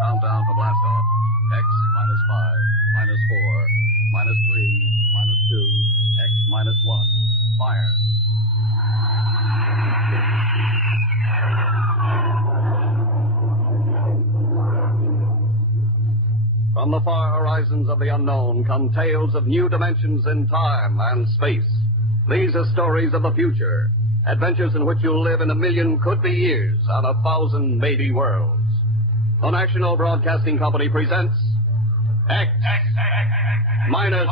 Countdown for blastoff. X minus 5, minus 4, minus 3, minus 2, X minus 1. Fire. From the far horizons of the unknown come tales of new dimensions in time and space. These are stories of the future, adventures in which you'll live in a million could-be years on 1,000 maybe worlds. The National Broadcasting Company presents X minus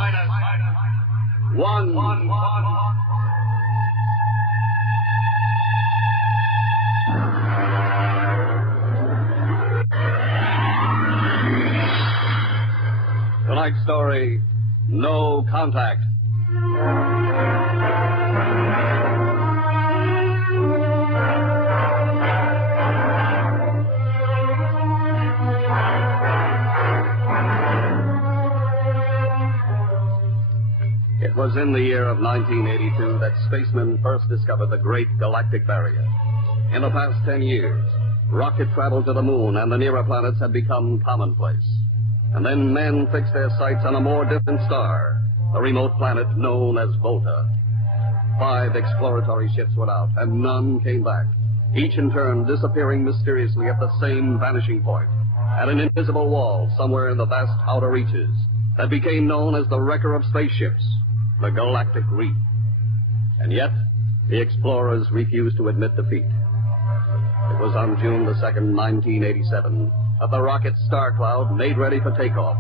1. Tonight's story, No Contact. It was in the year of 1982 that spacemen first discovered the Great Galactic Barrier. In the past 10 years, rocket travel to the moon and the nearer planets had become commonplace. And then men fixed their sights on a more distant star, a remote planet known as Volta. 5 exploratory ships went out, and none came back, each in turn disappearing mysteriously at the same vanishing point, at an invisible wall somewhere in the vast outer reaches that became known as the wrecker of spaceships, the Galactic Reef. And yet, the explorers refused to admit defeat. It was on June the 2nd, 1987, that the rocket Star Cloud made ready for takeoff,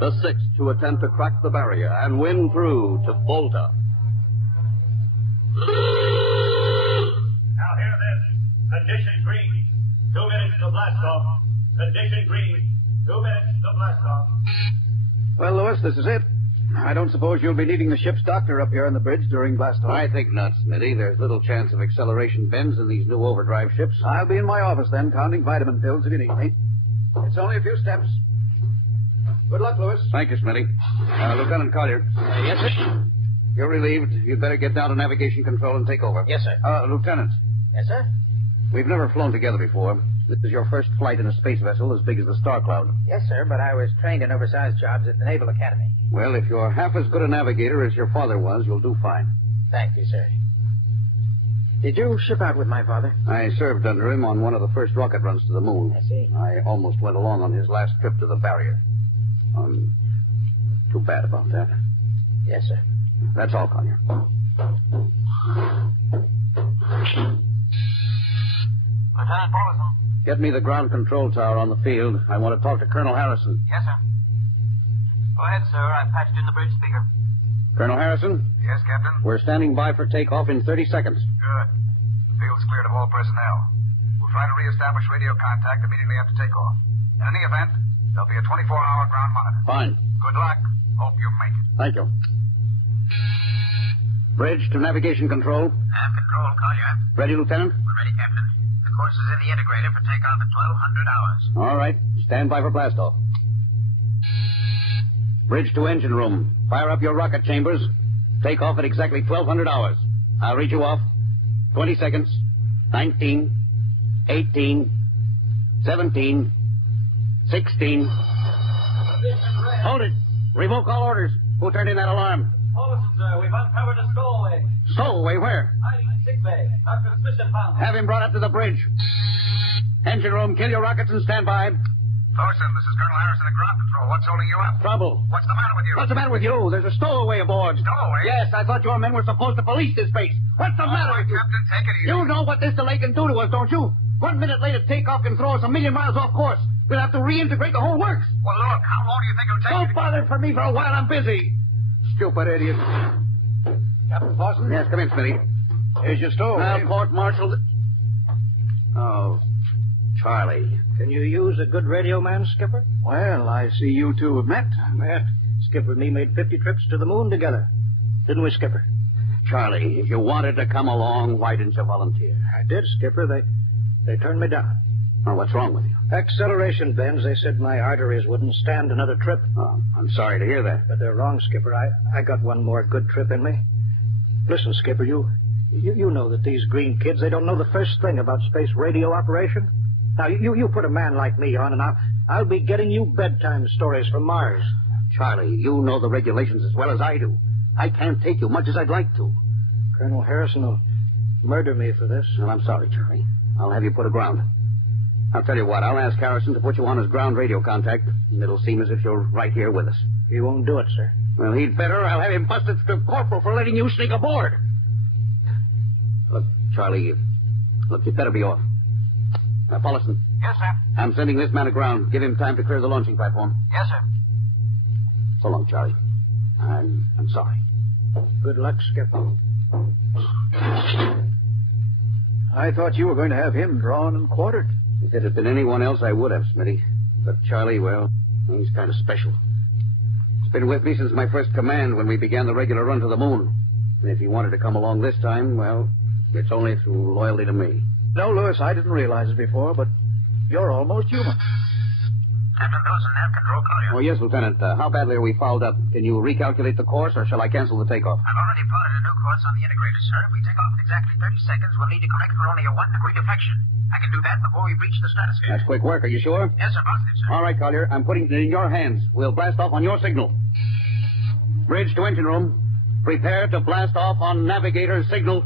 the 6th to attempt to crack the barrier and win through to Volta. Now hear this. Condition green. 2 minutes to blast off. Condition green. 2 minutes to blast off. Well, Lewis, this is it. I don't suppose you'll be needing the ship's doctor up here on the bridge during blastoff. I think not, Smitty. There's little chance of acceleration bends in these new overdrive ships. I'll be in my office then, counting vitamin pills if you need me. It's only a few steps. Good luck, Lewis. Thank you, Smitty. Lieutenant Collier. Yes, sir? You're relieved. You'd better get down to navigation control and take over. Yes, sir. Lieutenant. Yes, sir? We've never flown together before. This is your first flight in a space vessel as big as the Star Cloud. Yes, sir, but I was trained in oversized jobs at the Naval Academy. Well, if you're half as good a navigator as your father was, you'll do fine. Thank you, sir. Did you ship out with my father? I served under him on one of the first rocket runs to the moon. I see. I almost went along on his last trip to the barrier. Too bad about that. Yes, sir. That's all, Collier. Lieutenant Paulson. Get me the ground control tower on the field. I want to talk to Colonel Harrison. Yes, sir. Go ahead, sir. I've patched in the bridge speaker. Colonel Harrison? Yes, Captain? We're standing by for takeoff in 30 seconds. Good. The field's cleared of all personnel. We'll try to reestablish radio contact immediately after takeoff. In any event, there'll be a 24-hour ground monitor. Fine. Good luck. Hope you make it. Thank you. Bridge to navigation control. Nav control, Collier. Ready, Lieutenant? We're ready, Captain. The course is in the integrator for takeoff at 1200 hours. All right. Stand by for blastoff. Bridge to engine room. Fire up your rocket chambers. Take off at exactly 1200 hours. I'll read you off. 20 seconds. 19. 18. 17. 16. Hold it. Revoke all orders. Who turned in that alarm? Paulson, sir, we've uncovered a stowaway. Stowaway, where? Hiding in sick bay. Dr. Suspicion found him. Have him brought up to the bridge. Engine room, kill your rockets and stand by. Thorson, this is Colonel Harrison at ground control. What's holding you up? Trouble. What's the matter with you? What's the matter with you? There's a stowaway aboard. Stowaway? Yes, I thought your men were supposed to police this base. What's the matter with you? Captain, take it easy. You know what this delay can do to us, don't you? 1 minute later, takeoff can throw us a million miles off course. We'll have to reintegrate the whole works. Well, look, how long do you think it'll take Don't bother for me for a while. I'm busy. Stupid idiot. Captain Paulson? Yes, come in, Smitty. Here's your stowaway. Now, court-martial. Oh, Charlie. Can you use a good radio man, Skipper? Well, I see you two have met. Met. Skipper and me made 50 trips to the moon together. Didn't we, Skipper? Charlie, if you wanted to come along, why didn't you volunteer? I did, Skipper. They turned me down. Well, what's wrong with you? Acceleration bends. They said my arteries wouldn't stand another trip. Oh, I'm sorry to hear that. But they're wrong, Skipper. I got one more good trip in me. Listen, Skipper, you You know that these green kids, they don't know the first thing about space radio operation. Now, you put a man like me on, and I'll be getting you bedtime stories from Mars. Charlie, you know the regulations as well as I do. I can't take you much as I'd like to. Colonel Harrison will murder me for this. Well, I'm sorry, Charlie. I'll have you put aground. I'll tell you what, I'll ask Harrison to put you on his ground radio contact, and it'll seem as if you're right here with us. He won't do it, sir. Well, he'd better. I'll have him busted to corporal for letting you sneak aboard. Look, Charlie, you'd better be off. Now, Paulison. Yes, sir. I'm sending this man aground. Give him time to clear the launching platform. Yes, sir. So long, Charlie. I'm sorry. Good luck, Skipper. I thought you were going to have him drawn and quartered. If it had been anyone else, I would have, Smitty. But Charlie, well, he's kind of special. He's been with me since my first command when we began the regular run to the moon. And if he wanted to come along this time, well, it's only through loyalty to me. No, Lewis, I didn't realize it before, but you're almost human. Captain Dawson, nav control, Collier. Oh, yes, Lieutenant. How badly are we fouled up? Can you recalculate the course, or shall I cancel the takeoff? I've already plotted a new course on the integrator, sir. If we take off in exactly 30 seconds, we'll need to correct for only a 1-degree deflection. I can do that before we reach the stratosphere. That's quick work. Are you sure? Yes, sir. Positive, sir. All right, Collier. I'm putting it in your hands. We'll blast off on your signal. Bridge to engine room. Prepare to blast off on navigator's signal.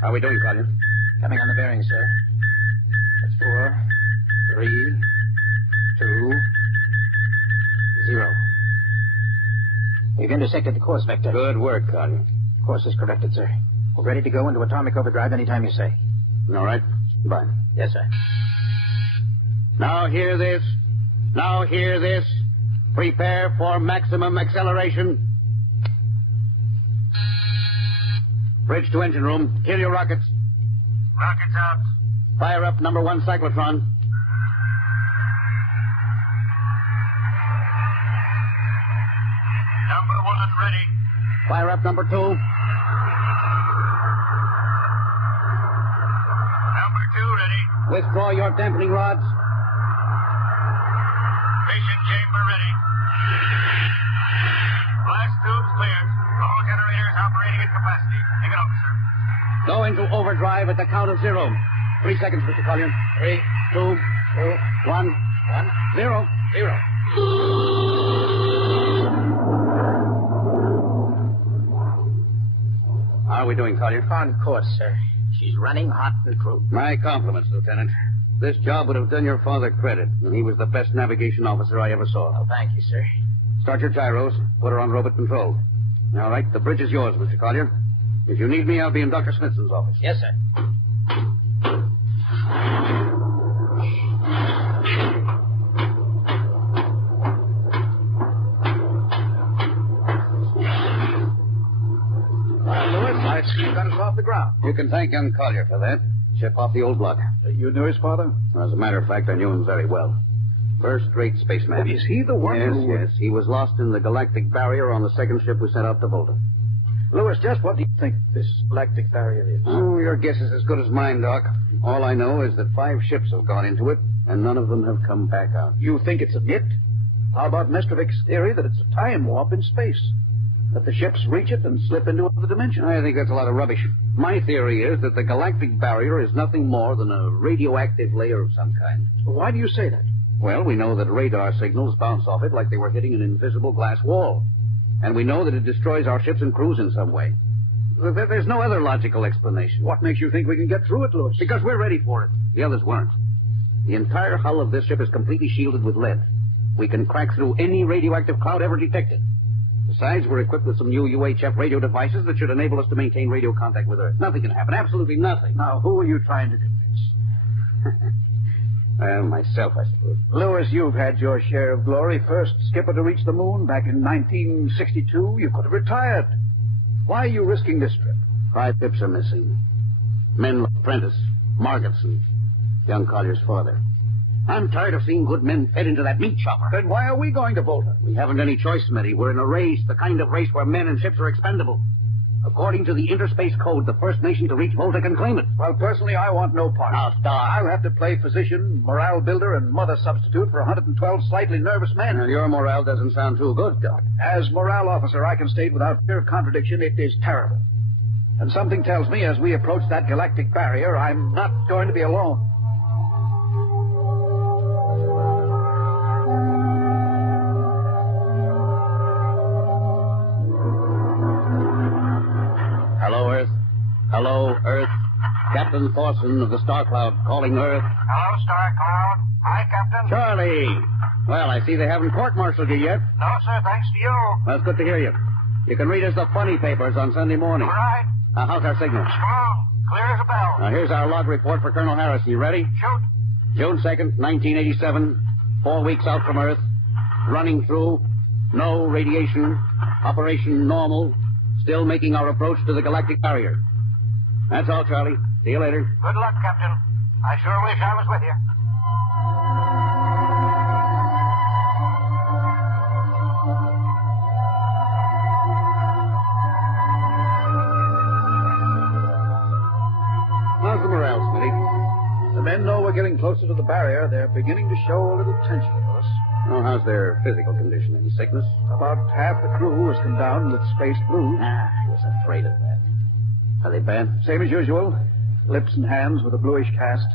How are we doing, Collier? Coming on the bearing, sir. That's 4, 3, 2, 0. We've intersected the course vector. Good work, Collier. Course is corrected, sir. We're ready to go into atomic overdrive anytime you say. All right. Bye. Yes, sir. Now hear this. Now hear this. Prepare for maximum acceleration. Bridge to engine room. Kill your rockets. Rockets out. Fire up number 1 cyclotron. Number 1 ready. Fire up number 2. Number 2 ready. Withdraw your dampening rods. Fission chamber ready. Blast tubes cleared. All generators operating at capacity. Take it over, sir. Go into overdrive at the count of 0. 3 seconds, Mr. Collier. 3, 2, 1, 0. 0. How are we doing, Collier? On course, sir. She's running hot and true. My compliments, Lieutenant. This job would have done your father credit, and he was the best navigation officer I ever saw. Oh, thank you, sir. Start your gyros. Put her on robot control. All right, the bridge is yours, Mr. Collier. If you need me, I'll be in Dr. Smithson's office. Yes, sir. Lewis, I see you got us off the ground. You can thank young Collier for that. Ship off the old block. You knew his father? As a matter of fact, I knew him very well. First-rate spaceman. Is he the one Yes, who... yes. He was lost in the galactic barrier on the second ship we sent out to Volta. Lewis, just what do you think this galactic barrier is? Oh, your guess is as good as mine, Doc. All I know is that 5 ships have gone into it, and none of them have come back out. You think it's a myth? How about Mestrovic's theory that it's a time warp in space? That the ships reach it and slip into another dimension? I think that's a lot of rubbish. My theory is that the galactic barrier is nothing more than a radioactive layer of some kind. Why do you say that? Well, we know that radar signals bounce off it like they were hitting an invisible glass wall. And we know that it destroys our ships and crews in some way. There's no other logical explanation. What makes you think we can get through it, Lewis? Because we're ready for it. The others weren't. The entire hull of this ship is completely shielded with lead. We can crack through any radioactive cloud ever detected. Besides, we're equipped with some new UHF radio devices that should enable us to maintain radio contact with Earth. Nothing can happen. Absolutely nothing. Now, who are you trying to convince? Well, myself, I suppose. Lewis, you've had your share of glory. First skipper to reach the moon back in 1962. You could have retired. Why are you risking this trip? 5 ships are missing. Men like Prentice, Margetson, young Collier's father. I'm tired of seeing good men fed into that meat chopper. Then why are we going to Volta? We haven't any choice, Smitty. We're in a race, the kind of race where men and ships are expendable. According to the interspace code, the first nation to reach Volta can claim it. Well, personally, I want no part. Now, stop. I'll have to play physician, morale builder, and mother substitute for 112 slightly nervous men. Well, your morale doesn't sound too good, Doc. As morale officer, I can state without fear of contradiction, it is terrible. And something tells me as we approach that galactic barrier, I'm not going to be alone. Hello, Earth. Hello, Earth. Captain Thorson of the Star Cloud calling Earth. Hello, Star Cloud. Hi, Captain. Charlie! Well, I see they haven't court-martialed you yet. No, sir, thanks to you. That's good to hear you. You can read us the funny papers on Sunday morning. All right. How's our signal? Strong. Clear as a bell. Now, here's our log report for Colonel Harris. You ready? Shoot. June 2nd, 1987. 4 weeks out from Earth. Running through. No radiation. Operation normal. Still making our approach to the galactic barrier. That's all, Charlie. See you later. Good luck, Captain. I sure wish I was with you. How's the morale, Smitty? The men know we're getting closer to the barrier. They're beginning to show a little tension, Willis. Oh, how's their physical condition? Any sickness? About half the crew has come down with space blues. I was afraid of that. Are they bad? Same as usual. Lips and hands with a bluish cast.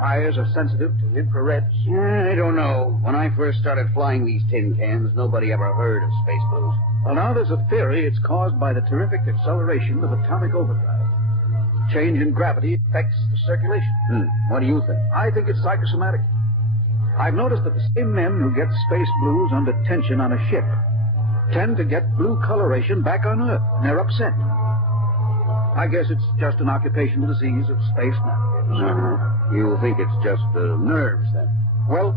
Eyes are sensitive to infrareds. I don't know. When I first started flying these tin cans, nobody ever heard of space blues. Well, now there's a theory it's caused by the terrific acceleration of atomic overdrive. Change in gravity affects the circulation. What do you think? I think it's psychosomatic. I've noticed that the same men who get space blues under tension on a ship tend to get blue coloration back on Earth when they're upset. I guess it's just an occupational disease of space navigators. You think it's just nerves, then? Well,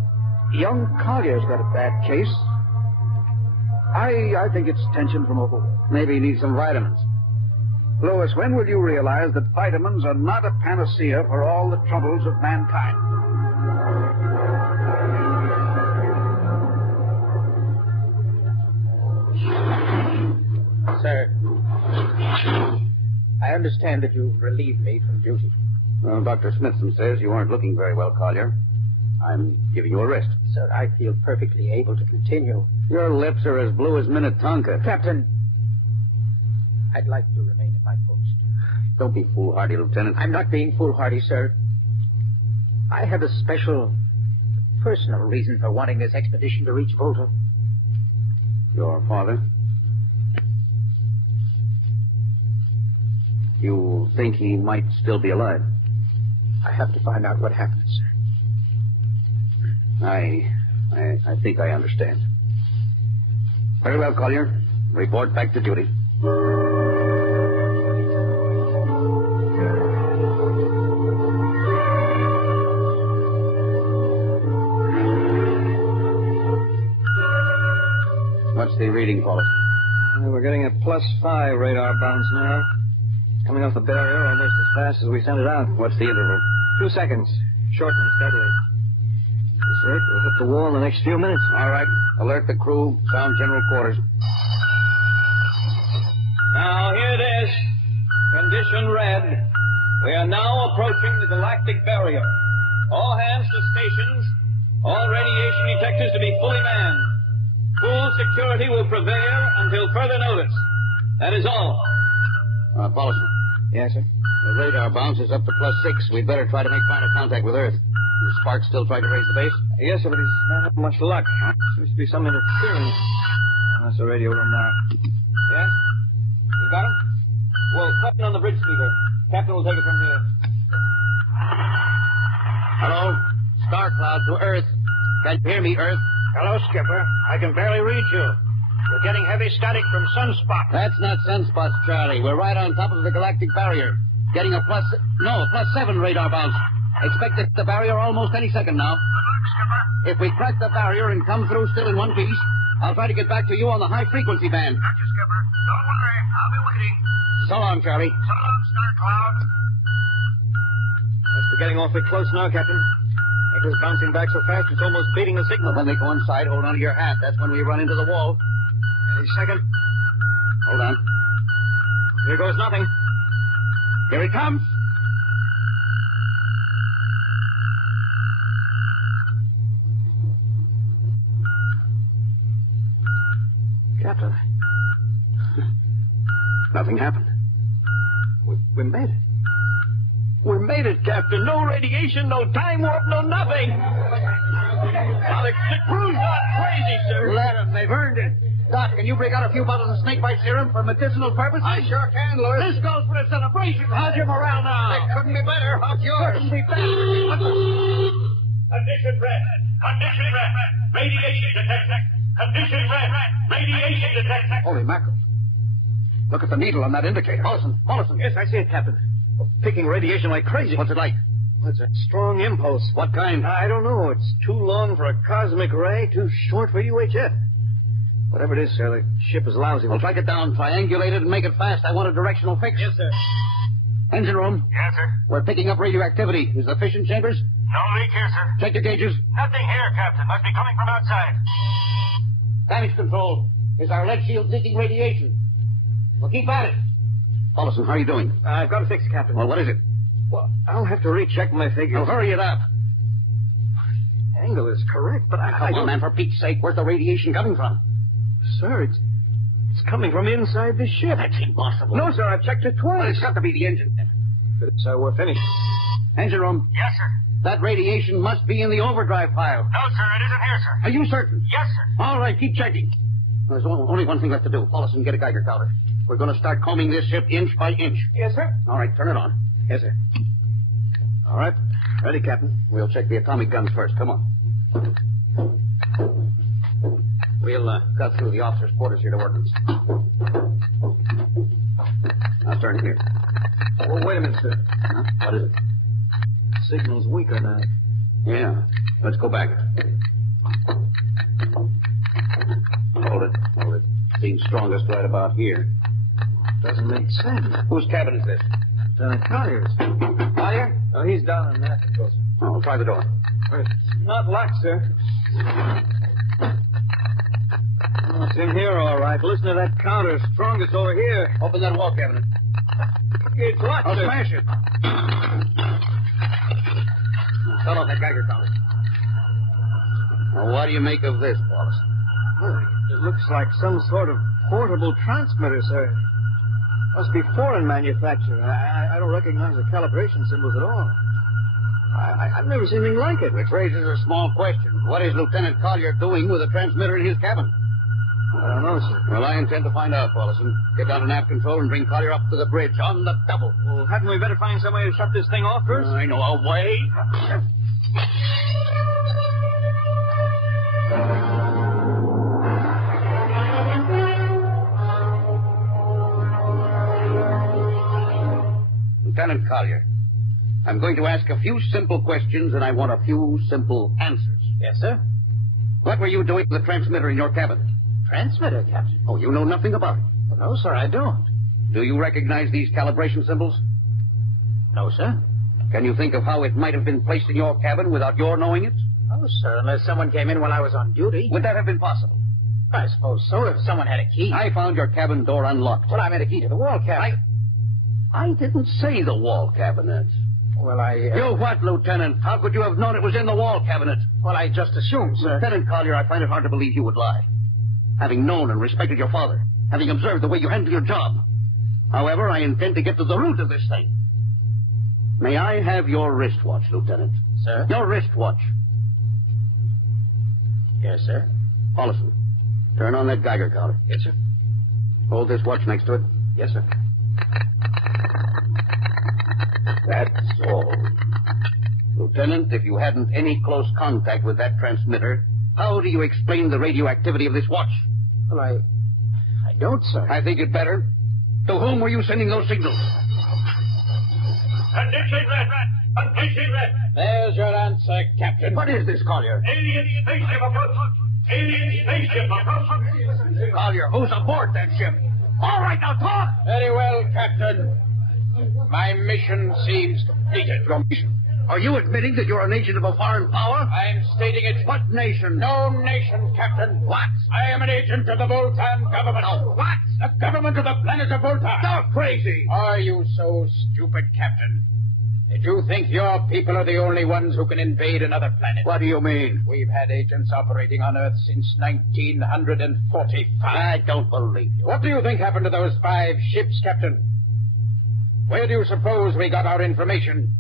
young Collier's got a bad case. I think it's tension from overwork. Maybe he needs some vitamins. Louis, when will you realize that vitamins are not a panacea for all the troubles of mankind? Sir, I understand that you've relieved me from duty. Well, Dr. Smithson says you aren't looking very well, Collier. I'm giving you a rest. Sir, I feel perfectly able to continue. Your lips are as blue as Minnetonka. Captain, I'd like to remain at my post. Don't be foolhardy, Lieutenant. I'm not being foolhardy, sir. I have a special, personal reason for wanting this expedition to reach Volta. Your father? You think he might still be alive? I have to find out what happened, sir. I think I understand. Very well, Collier. Report back to duty. What's the reading, Paulson? We're getting a +5 radar bounce now. Coming off the barrier almost as fast as we sent it out. What's the interval? 2 seconds. Shortening steadily. This rate will hit the wall in the next few minutes. All right. Alert the crew. Sound general quarters. Now, here it is. Condition red. We are now approaching the galactic barrier. All hands to stations. All radiation detectors to be fully manned. Full security will prevail until further notice. That is all. Paulson. Yes, sir? The radar bounce is up to +6. We'd better try to make final contact with Earth. Does Sparks still try to raise the base? Yes, sir, but he's not having much luck. Seems to be some interference. That's the radio room now. Yes? You got him? Well, button on the bridge speaker. Captain will take it from here. Hello? Star Cloud to Earth. Can you hear me, Earth? Hello, Skipper. I can barely read you. We're getting heavy static from sunspots. That's not sunspots, Charlie. We're right on top of the galactic barrier. Getting a +7 radar bounce. Expect to hit the barrier almost any second now. Good luck, Skipper. If we crack the barrier and come through still in one piece, I'll try to get back to you on the high-frequency band. Got you, Skipper. Don't worry. I'll be waiting. So long, Charlie. So long, Star Cloud. We're getting awfully close now, Captain. Anchor's bouncing back so fast it's almost beating the signal. When they coincide, hold on to your hat. That's when we run into the wall. Any second. Hold on. Here goes nothing. Here he comes. Captain, Nothing happened. we made it. We made it, Captain. No radiation, no time warp, no nothing. Alex, the crew's not crazy, sir. Let them. They've earned it. Doc, can you break out a few bottles of snakebite serum for medicinal purposes? I sure can, Lewis. This goes for a celebration. How's your morale now? It couldn't be better. How's yours? Couldn't be better. Condition red. Condition red. Radiation detected. Condition red. Radiation detected. Holy mackerel. Look at the needle on that indicator. Mollison. Yes, I see it, Captain. Picking radiation like crazy. What's it like? Well, it's a strong impulse. What kind? I don't know. It's too long for a cosmic ray, too short for UHF. Whatever it is, sir, the ship is lousy. Well, track it down, triangulate it, and make it fast. I want a directional fix. Yes, sir. Engine room. Yes, sir. We're picking up radioactivity. Is the fission chambers? No leak here, sir. Check your gauges. Nothing here, Captain. Must be coming from outside. Damage control. Is our lead shield leaking radiation? Well, keep at it. Mollison, how are you doing? I've got to fix it, Captain. Well, what is it? Well, I'll have to recheck my figures. Now, hurry it up. Angle is correct, but I Come on, don't... man, for Pete's sake. Where's the radiation coming from? Sir, it's coming from inside the ship. That's impossible. No, sir, I've checked it Well, twice. it's got to be the engine. So we're finished. Engine room. Yes, sir. That radiation must be in the overdrive pile. No, sir. It isn't here, sir. Are you certain? Yes, sir. All right, keep checking. There's only one thing left to do. Mollison, get a Geiger counter. We're going to start combing this ship inch by inch. Yes, sir. All right, turn it on. Yes, sir. All right. Ready, Captain. We'll check the atomic guns first. Come on. We'll cut through the officers' quarters here to ordnance. Now turn here. Oh, wait a minute, sir. Huh? What is it? Signal's weaker now. Yeah. Let's go back. Hold it. Seems strongest right about here. Doesn't make sense. Whose cabin is this? Collier's. Collier? Oh, he's down on that control, sir. Oh, try the door. It's not locked, sir. Oh, it's in here, all right. Listen to that counter. Strongest over here. Open that wall cabinet. It's locked, I'll sir. smash it. Shut off that Geiger counter. Now, what do you make of this, Wallace? Well, it looks like some sort of portable transmitter, sir. Must be foreign manufacture. I don't recognize the calibration symbols at all. I've never seen anything like it. Which raises a small question. What is Lieutenant Collier doing with a transmitter in his cabin? I don't know, sir. Well, I intend to find out, Wallison. Get down to nav control and bring Collier up to the bridge on the double. Well, hadn't we better find some way to shut this thing off first? I know a way. Lieutenant Collier, I'm going to ask a few simple questions, and I want a few simple answers. Yes, sir. What were you doing with the transmitter in your cabin? Transmitter, Captain? Oh, you know nothing about it. Well, no, sir, I don't. Do you recognize these calibration symbols? No, sir. Can you think of how it might have been placed in your cabin without your knowing it? No, sir, unless someone came in while I was on duty. Would that have been possible? I suppose so, if someone had a key. I found your cabin door unlocked. Well, I meant a key to the wall cabinet. I didn't say the wall cabinet. Well, You what, Lieutenant? How could you have known it was in the wall cabinet? Well, I just assumed, sir. Lieutenant Collier, I find it hard to believe you would lie. Having known and respected your father, having observed the way you handle your job. However, I intend to get to the root of this thing. May I have your wristwatch, Lieutenant? Sir? Your wristwatch. Yes, sir. Mollison, turn on that Geiger counter. Yes, sir. Hold this watch next to it. Yes, sir. That's all. Lieutenant, if you hadn't any close contact with that transmitter, how do you explain the radioactivity of this watch? Well, I don't, sir. I think you'd better. To whom were you sending those signals? Condition red. Condition red. There's your answer, Captain. What is this, Collier? Alien spaceship approach. Alien spaceship approach. Collier, who's aboard that ship? All right, now talk! Very well, Captain. My mission seems completed. Your mission? Are you admitting that you're an agent of a foreign power? I'm stating it. What nation? No nation, Captain. What? I am an agent of the Voltan government. No, what? The government of the planet of Voltan. You're crazy. Are you so stupid, Captain? Did you think your people are the only ones who can invade another planet? What do you mean? We've had agents operating on Earth since 1945. I don't believe you. What do you think happened to those 5 ships, Captain? Where do you suppose we got our information?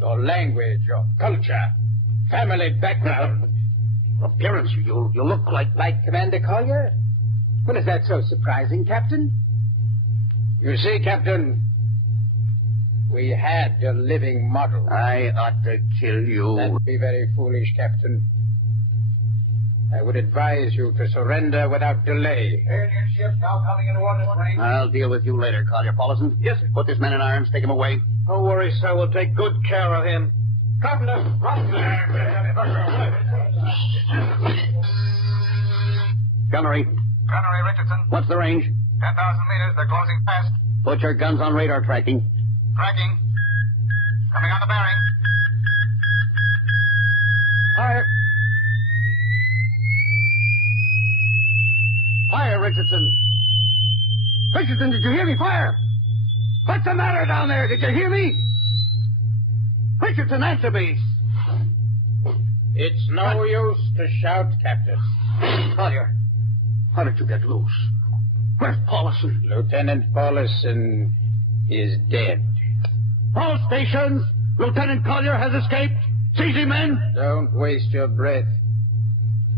Your language, your culture, family background. Appearance, you look like... Like Commander Collier? Well, is that so surprising, Captain? You see, Captain, we had a living model. I ought to kill you. That'd be very foolish, Captain. I would advise you to surrender without delay. Alien ship now coming into ordnance range. I'll deal with you later, Collier. Paulison? Yes, sir. Put this man in irons, take him away. Don't worry, sir. We'll take good care of him. Carpenter, Gunnery, Gunnery Richardson. what's the range? 10,000 meters. They're closing fast. Put your guns on radar tracking. Tracking. Coming on the bearing. Fire. Fire, Richardson. Richardson, did you hear me? Fire! What's the matter down there? Did you hear me? Richardson, answer me. it's no use to shout, Captain. Collier, how did you get loose? Where's Paulison? Lieutenant Paulison is dead. All stations! Lieutenant Collier has escaped. Seize him, men! Don't waste your breath.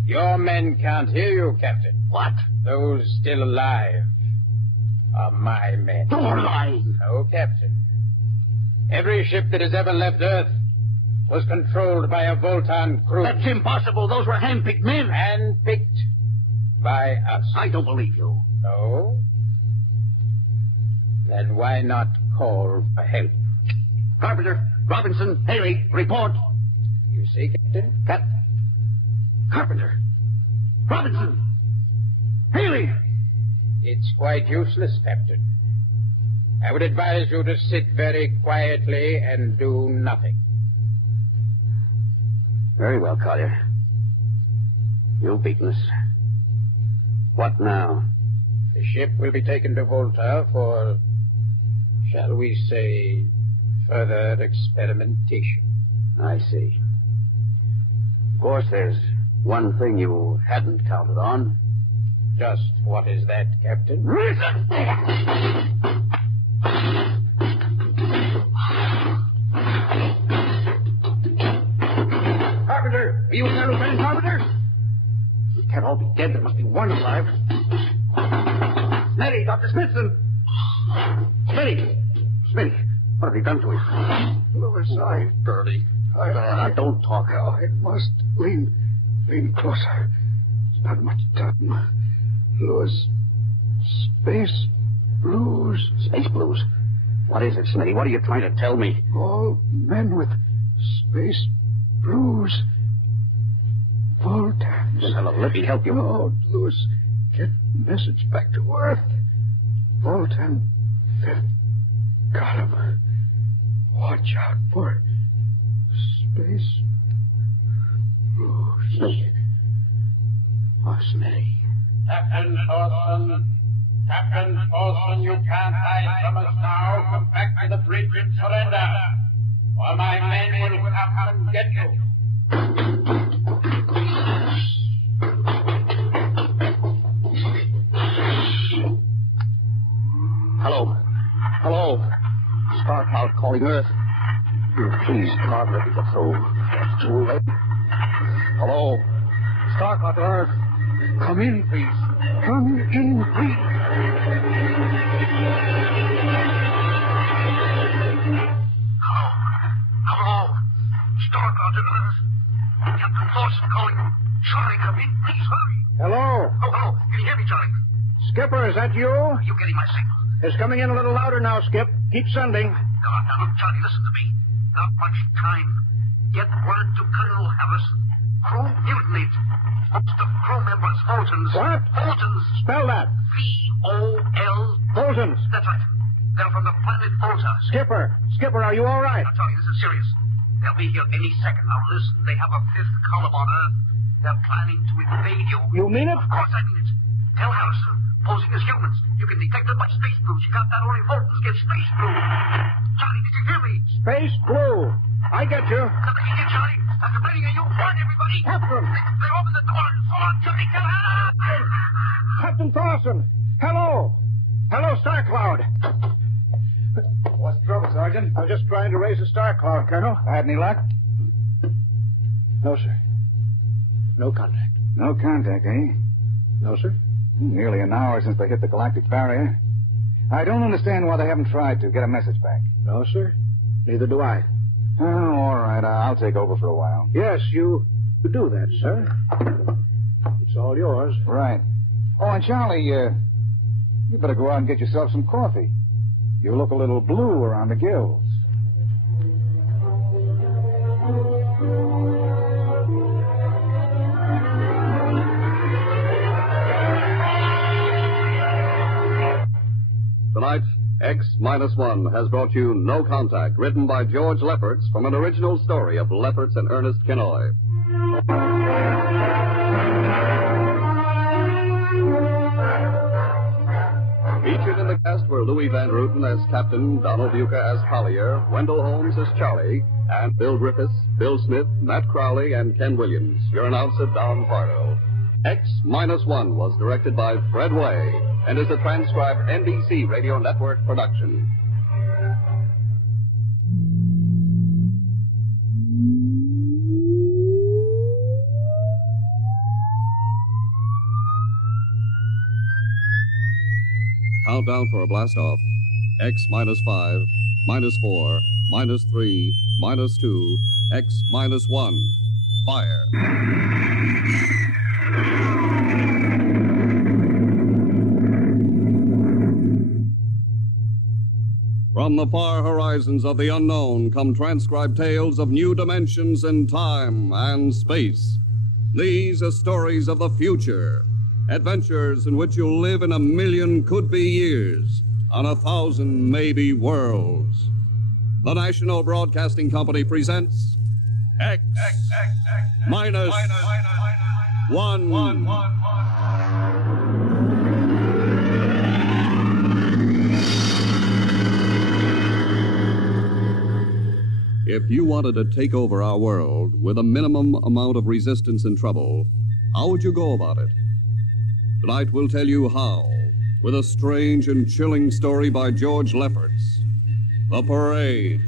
Your men can't hear you, Captain. What? Those still alive are my men. You're lying. No, Captain. Every ship that has ever left Earth was controlled by a Voltan crew. That's impossible. Those were hand-picked men. Handpicked by us. I don't believe you. No? Then why not call for help? Carpenter, Robinson, Haley, report. You see, Captain? Carpenter, Robinson, Haley. It's quite useless, Captain. I would advise you to sit very quietly and do nothing. Very well, Collier. You've beaten us. What now? The ship will be taken to Volta for, shall we say, further experimentation. I see. Of course, there's one thing you hadn't counted on. Just what is that, Captain? Carpenter! Are you in there, Lieutenant Carpenter? We can't all be dead. There must be one alive. Smitty, Dr. Smithson! Smitty, what have you done to him? Lower side. Birdie. Don't talk. I must lean closer. It's not much time. Lewis, space blues. Space blues? What is it, Smitty? What are you trying to tell me? All men with space blues. Voltans. Well, let me help you. No, Lewis, get message back to Earth. Voltan, fifth column. Watch out for space blues. Smitty. Oh, Smitty. Captain Paulson, you can't hide from us now. Come back to the bridge and surrender, or my men will come and get you. Hello. Starcloud calling Earth. Please, God, let me get through. It's too late. Hello. Starcloud to Earth. Come in, please. Come in, please. Hello. Starcloud to Earth. Captain Paulson calling. Charlie, come in. Please hurry. Hello? Oh, hello. Can you hear me, Charlie? Skipper, is that you? Are you getting my signal? It's coming in a little louder now, Skip. Keep sending. Now, look, Charlie, listen to me. Not much time. Get word to Colonel Harrison. Crew mutinied. Most of crew members, Fultons. What? Fultons. Spell that. V-O-L. Fultons. That's right. They're from the planet Volta. Skipper, are you all right? Now, Charlie, this is serious. They'll be here any second. Now listen, they have a fifth column on Earth. They're planning to invade you. You mean it? Of course I mean it. Tell Harrison, posing as humans, you can detect them by space blues. You got that? Only Voltons get space blue. Charlie, did you hear me? Space blue. I get you. Something you did, Charlie. After blaming you, warn everybody. Captain. They opened the door. So on, Charlie, tell her. Captain Thorson. Hello. Hello, Star Cloud. What's the trouble, Sergeant? I was just trying to raise a Star Cloud, Colonel. Had any luck? No, sir. No contact. No contact, eh? No, sir. Nearly an hour since they hit the galactic barrier. I don't understand why they haven't tried to get a message back. No, sir. Neither do I. Oh, all right. I'll take over for a while. Yes, you do that, sir. It's all yours. Right. Oh, and Charlie, you better go out and get yourself some coffee. You look a little blue around the gills. Tonight, X-1 has brought you No Contact, written by George Lefferts from an original story of Lefferts and Ernest Kenoy. Featured in the cast were Louis Van Ruten as Captain, Donald Buca as Collier, Wendell Holmes as Charlie, and Bill Griffiths, Bill Smith, Matt Crowley, and Ken Williams. Your announcer, Don Pardo. X-1 was directed by Fred Way and is a transcribed NBC Radio Network production. Countdown for a blast-off. X-5, -4, -3, -2, X-1. Fire. From the far horizons of the unknown come transcribed tales of new dimensions in time and space. These are stories of the future, adventures in which you'll live in 1,000,000 could-be years on 1,000 maybe worlds. The National Broadcasting Company presents X-1. If you wanted to take over our world with a minimum amount of resistance and trouble, how would you go about it? Tonight we'll tell you how, with a strange and chilling story by George Lefferts. The Parade.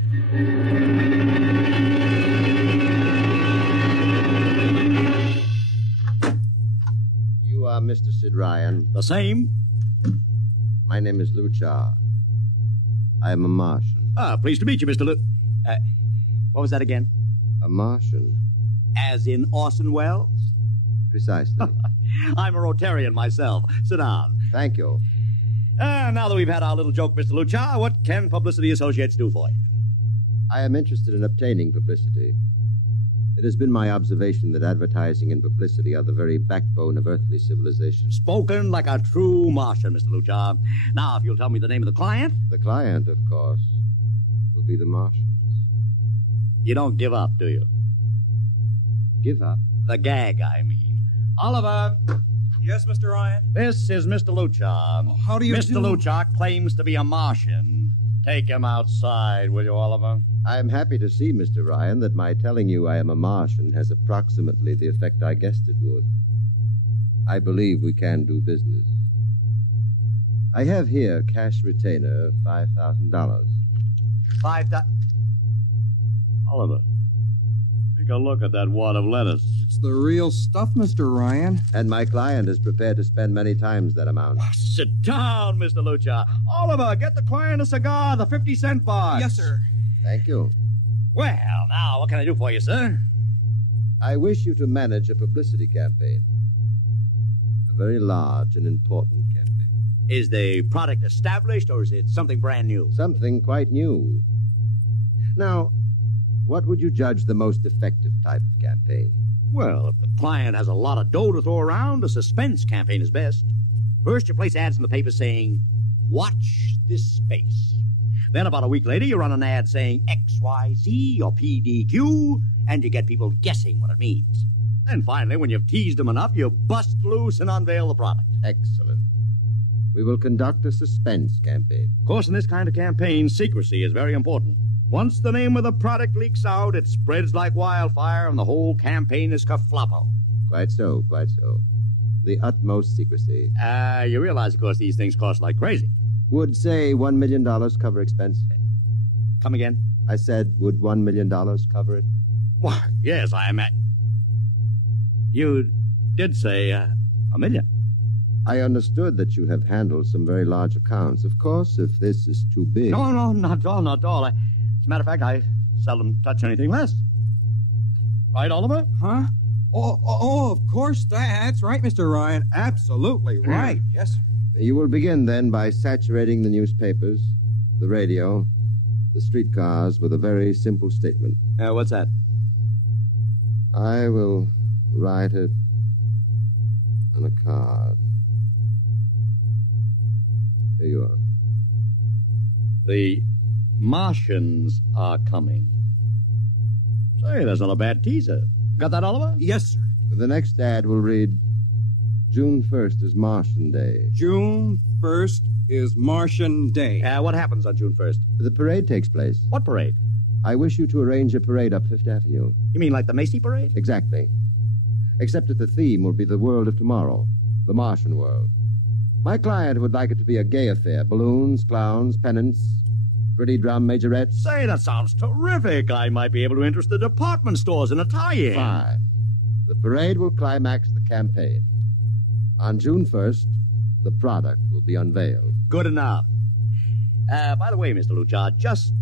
You are Mr. Sid Ryan. The same. My name is Luchar. I am a Martian. Pleased to meet you, Mr. What was that again? A Martian? As in Orson Welles? Precisely. I'm a Rotarian myself. Sit down. Thank you. Now that we've had our little joke, Mr. Luchar, what can Publicity Associates do for you? I am interested in obtaining publicity. It has been my observation that advertising and publicity are the very backbone of earthly civilization. Spoken like a true Martian, Mr. Luchar. Now, if you'll tell me the name of the client. The client, of course, will be the Martians. You don't give up, do you? Give up? The gag, I mean. Oliver! Yes, Mr. Ryan? This is Mr. Luchar. How do you Mr. Luchar claims to be a Martian. Take him outside, will you, Oliver? I am happy to see, Mr. Ryan, that my telling you I am a Martian has approximately the effect I guessed it would. I believe we can do business. I have here cash retainer of $5,000. Oliver, take a look at that wad of lettuce. It's the real stuff, Mr. Ryan. And my client is prepared to spend many times that amount. Sit down, Mr. Luchar. Oliver, get the client a cigar, the 50-cent box. Yes, sir. Thank you. Well, now, what can I do for you, sir? I wish you to manage a publicity campaign. A very large and important campaign. Is the product established, or is it something brand new? Something quite new. Now, what would you judge the most effective type of campaign? Well, if the client has a lot of dough to throw around, a suspense campaign is best. First, you place ads in the paper saying, "Watch this space." Then about a week later, you run an ad saying XYZ or PDQ, and you get people guessing what it means. Then finally, when you've teased them enough, you bust loose and unveil the product. Excellent. We will conduct a suspense campaign. Of course, in this kind of campaign, secrecy is very important. Once the name of the product leaks out, it spreads like wildfire, and the whole campaign is kerfloppo. Quite so, quite so. The utmost secrecy. You realize, of course, these things cost like crazy. Would, say, $1 million cover expense? Come again? I said, would $1 million cover it? Why, yes, I am at... You did say $1 million. I understood that you have handled some very large accounts. Of course, if this is too big... No, not at all, not at all. As a matter of fact, I seldom touch anything less. Right, Oliver? Huh? Oh, of course, that's right, Mr. Ryan. Absolutely right. Yes, sir. You will begin, then, by saturating the newspapers, the radio, the streetcars with a very simple statement. What's that? I will write it on a card. Here you are. The Martians are coming. Say, that's not a bad teaser. Got that, Oliver? Yes, sir. The next ad will read, June 1st is Martian Day. June 1st is Martian Day. What happens on June 1st? The parade takes place. What parade? I wish you to arrange a parade up Fifth Avenue. You mean like the Macy Parade? Exactly. Except that the theme will be the world of tomorrow, the Martian world. My client would like it to be a gay affair. Balloons, clowns, pennants, pretty drum majorettes. Say, that sounds terrific. I might be able to interest the department stores in a tie-in. Fine. The parade will climax the campaign. On June 1st, the product will be unveiled. Good enough. By the way, Mr. Luchard, just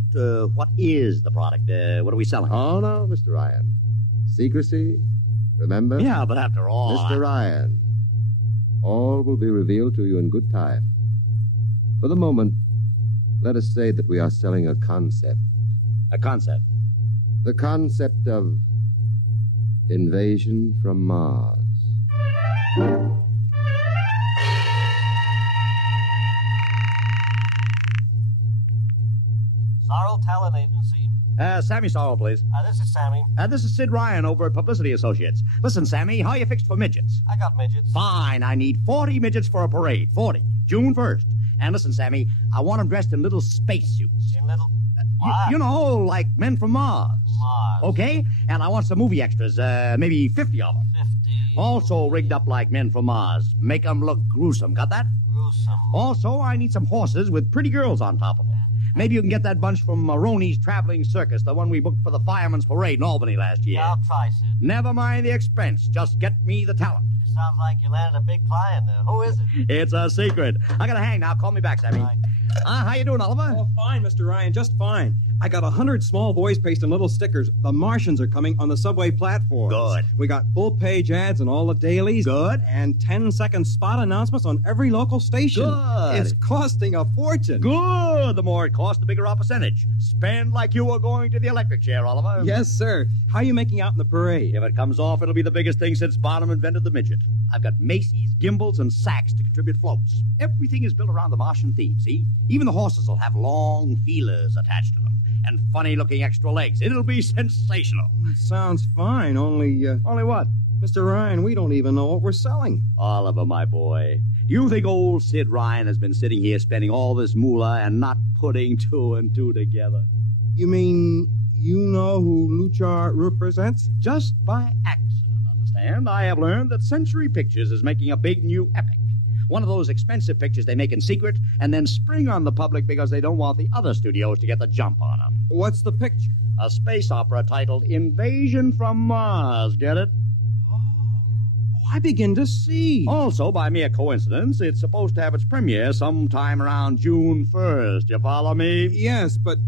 what is the product? What are we selling? Oh, no, Mr. Ryan. Secrecy, remember? Yeah, but after all... Mr. Ryan, all will be revealed to you in good time. For the moment, let us say that we are selling a concept. A concept? The concept of invasion from Mars. Sorrel Talent Agency. Sammy Sorrel, please. This is Sammy. This is Sid Ryan over at Publicity Associates. Listen, Sammy, how you fixed for midgets? I got midgets. Fine, I need 40 midgets for a parade. 40. June 1st. And listen, Sammy, I want them dressed in little spacesuits. In little... You know, like men from Mars. Mars. Okay? And I want some movie extras, maybe 50 of them. 50. Also rigged up like men from Mars. Make them look gruesome. Got that? Gruesome. Also, I need some horses with pretty girls on top of them. Maybe you can get that bunch from Maroney's Traveling Circus, the one we booked for the Fireman's Parade in Albany last year. Yeah, I'll try, Sid. Never mind the expense. Just get me the talent. It sounds like you landed a big client. Who is it? It's a secret. I gotta hang now. Call me back, Sammy. Right. How you doing, Oliver? Oh, fine, Mr. Ryan, just fine. I got 100 small boys pasting little stickers. The Martians are coming on the subway platforms. Good. We got full-page ads in all the dailies. Good. And 10-second spot announcements on every local station. Good. It's costing a fortune. Good. The more it costs, the bigger our percentage. Spend like you were going to the electric chair, Oliver. Yes, sir. How are you making out in the parade? If it comes off, it'll be the biggest thing since Barnum invented the midget. I've got Macy's, gimbals, and sacks to contribute floats. Everything is built around the Martian theme, see? Even the horses will have long feelers attached to them and funny-looking extra legs. It'll be sensational. That sounds fine, only... Only what? Mr. Ryan, we don't even know what we're selling. Oliver, my boy, you think old Sid Ryan has been sitting here spending all this moolah and not putting two and two together? You mean you know who Luchar represents? Just by accident, understand? I have learned that Century Pictures is making a big new epic. One of those expensive pictures they make in secret and then spring on the public because they don't want the other studios to get the jump on them. What's the picture? A space opera titled Invasion from Mars. Get it? Oh, I begin to see. Also, by mere coincidence, it's supposed to have its premiere sometime around June 1st. You follow me? Yes, but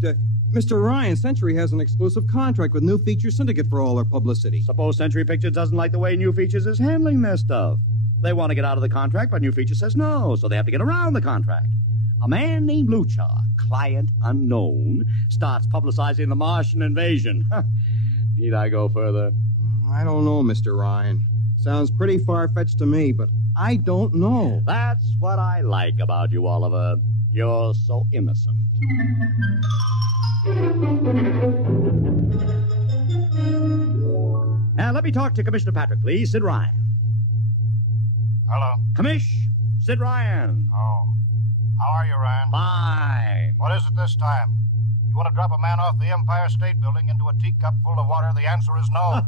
Mr. Ryan, Century has an exclusive contract with New Features Syndicate for all their publicity. Suppose Century Pictures doesn't like the way New Features is handling their stuff. They want to get out of the contract, but New Features says no, so they have to get around the contract. A man named Luchar, client unknown, starts publicizing the Martian invasion. Need I go further? I don't know, Mr. Ryan. Sounds pretty far-fetched to me, but I don't know. That's what I like about you, Oliver. You're so innocent. Let me talk to Commissioner Patrick, please. Sid Ryan. Hello. Commish, Sid Ryan. Oh. How are you, Ryan? Fine. What is it this time? You want to drop a man off the Empire State Building into a teacup full of water? The answer is no.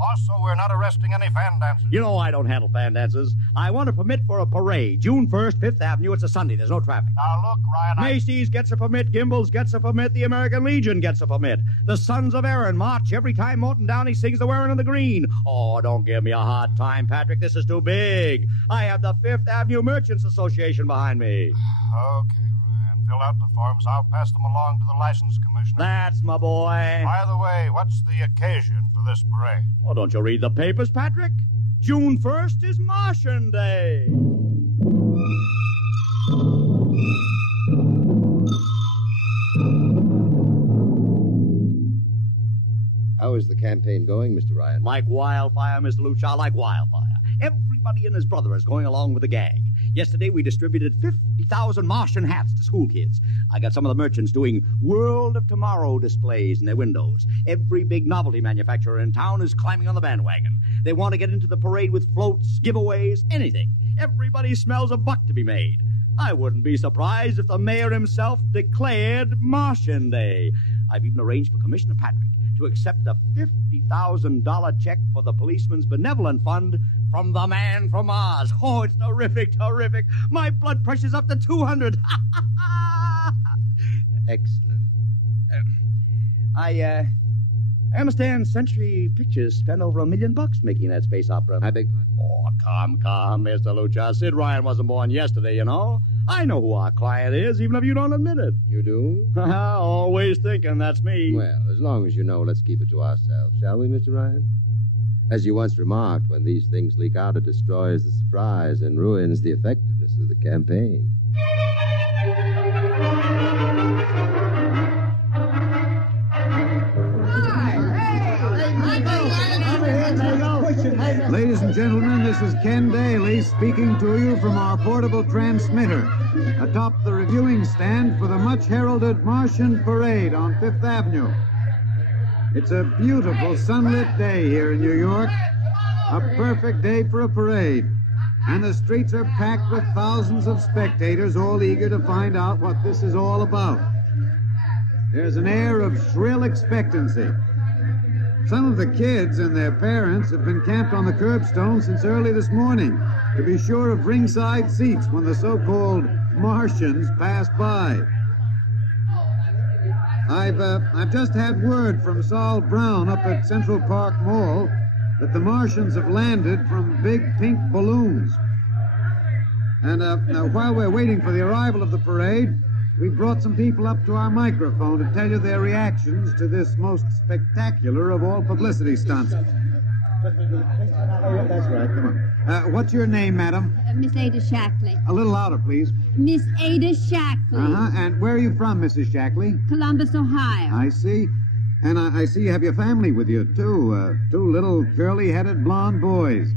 Also, we're not arresting any fan dancers. You know I don't handle fan dances. I want a permit for a parade. June 1st, 5th Avenue. It's a Sunday. There's no traffic. Now, look, Ryan, Macy's gets a permit. Gimbel's gets a permit. The American Legion gets a permit. The Sons of Erin march every time Morton Downey sings the Wearing of the Green. Oh, don't give me a hard time, Patrick. This is too big. I have the 5th Avenue Merchants Association behind me. Okay, Ryan. Fill out the forms. I'll pass them along to the license commissioner. That's my boy. By the way, what's the occasion for this parade? Oh, don't you read the papers, Patrick? June 1st is Martian Day. How is the campaign going, Mr. Ryan? Like wildfire, Mr. Luchar, like wildfire. Everybody and his brother is going along with the gag. Yesterday, we distributed 50,000 Martian hats to school kids. I got some of the merchants doing World of Tomorrow displays in their windows. Every big novelty manufacturer in town is climbing on the bandwagon. They want to get into the parade with floats, giveaways, anything. Everybody smells a buck to be made. I wouldn't be surprised if the mayor himself declared Martian Day. I've even arranged for Commissioner Patrick to accept a $50,000 check for the Policeman's Benevolent Fund from the man from Mars. Oh, it's terrific, terrific. My blood pressure's up to 200. Excellent. I understand Century Pictures spent over $1 million making that space opera. I beg pardon? Oh, come, Mr. Luchar. Sid Ryan wasn't born yesterday, you know. I know who our client is, even if you don't admit it. You do? Always thinking that's me. Well, as long as you know, let's keep it to ourselves, shall we, Mr. Ryan? As you once remarked, when these things leak out, it destroys the surprise and ruins the effectiveness of the campaign. Ladies and gentlemen, this is Ken Daly speaking to you from our portable transmitter atop the reviewing stand for the much-heralded Martian Parade on 5th Avenue. It's a beautiful sunlit day here in New York, a perfect day for a parade, and the streets are packed with thousands of spectators all eager to find out what this is all about. There's an air of shrill expectancy. Some of the kids and their parents have been camped on the curbstone since early this morning to be sure of ringside seats when the so-called Martians pass by. I've just had word from Saul Brown up at Central Park Mall that the Martians have landed from big pink balloons. And while we're waiting for the arrival of the parade, we brought some people up to our microphone to tell you their reactions to this most spectacular of all publicity stunts. That's right, come on. What's your name, madam? Miss Ada Shackley. A little louder, please. Miss Ada Shackley. Uh-huh, and where are you from, Mrs. Shackley? Columbus, Ohio. I see. And I see you have your family with you, too. Two little curly-headed blonde boys.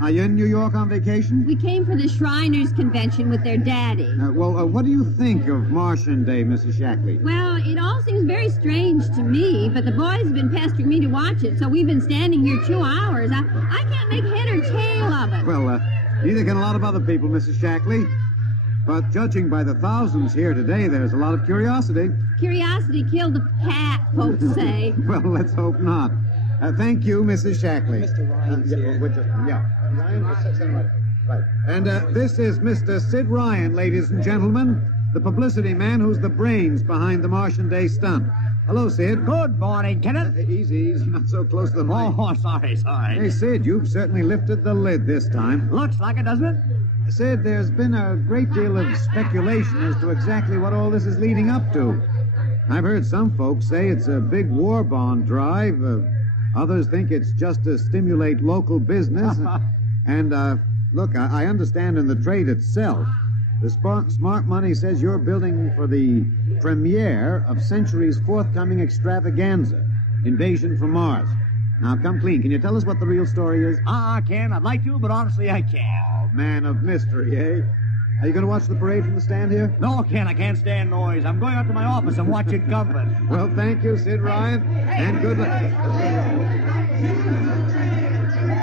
Are you in New York on vacation? We came for the Shriners Convention with their daddy. What do you think of Martian Day, Mrs. Shackley? Well, it all seems very strange to me, but the boys have been pestering me to watch it, so we've been standing here 2 hours. I can't make head or tail of it. Well, neither can a lot of other people, Mrs. Shackley. But judging by the thousands here today, there's a lot of curiosity. Curiosity killed the cat, folks say. Well, let's hope not. Thank you, Mrs. Shackley. Mr. Ryan's here. Ryan, right. And this is Mr. Sid Ryan, ladies and gentlemen, the publicity man who's the brains behind the Martian Day stunt. Hello, Sid. Good morning, Kenneth. Easy, not so close to the mic. Oh, sorry. Hey, Sid, you've certainly lifted the lid this time. Looks like it, doesn't it? Sid, there's been a great deal of speculation as to exactly what all this is leading up to. I've heard some folks say it's a big war bond drive. Others think it's just to stimulate local business. And, look, I understand in the trade itself, the smart money says you're building for the premiere of Century's forthcoming extravaganza, Invasion from Mars. Now, come clean. Can you tell us what the real story is? I can. I'd like to, but honestly, I can't. Oh, man of mystery, eh? Are you going to watch the parade from the stand here? No, Ken, I can't stand noise. I'm going up to my office and watching comfort. Well, thank you, Sid Ryan, and good luck.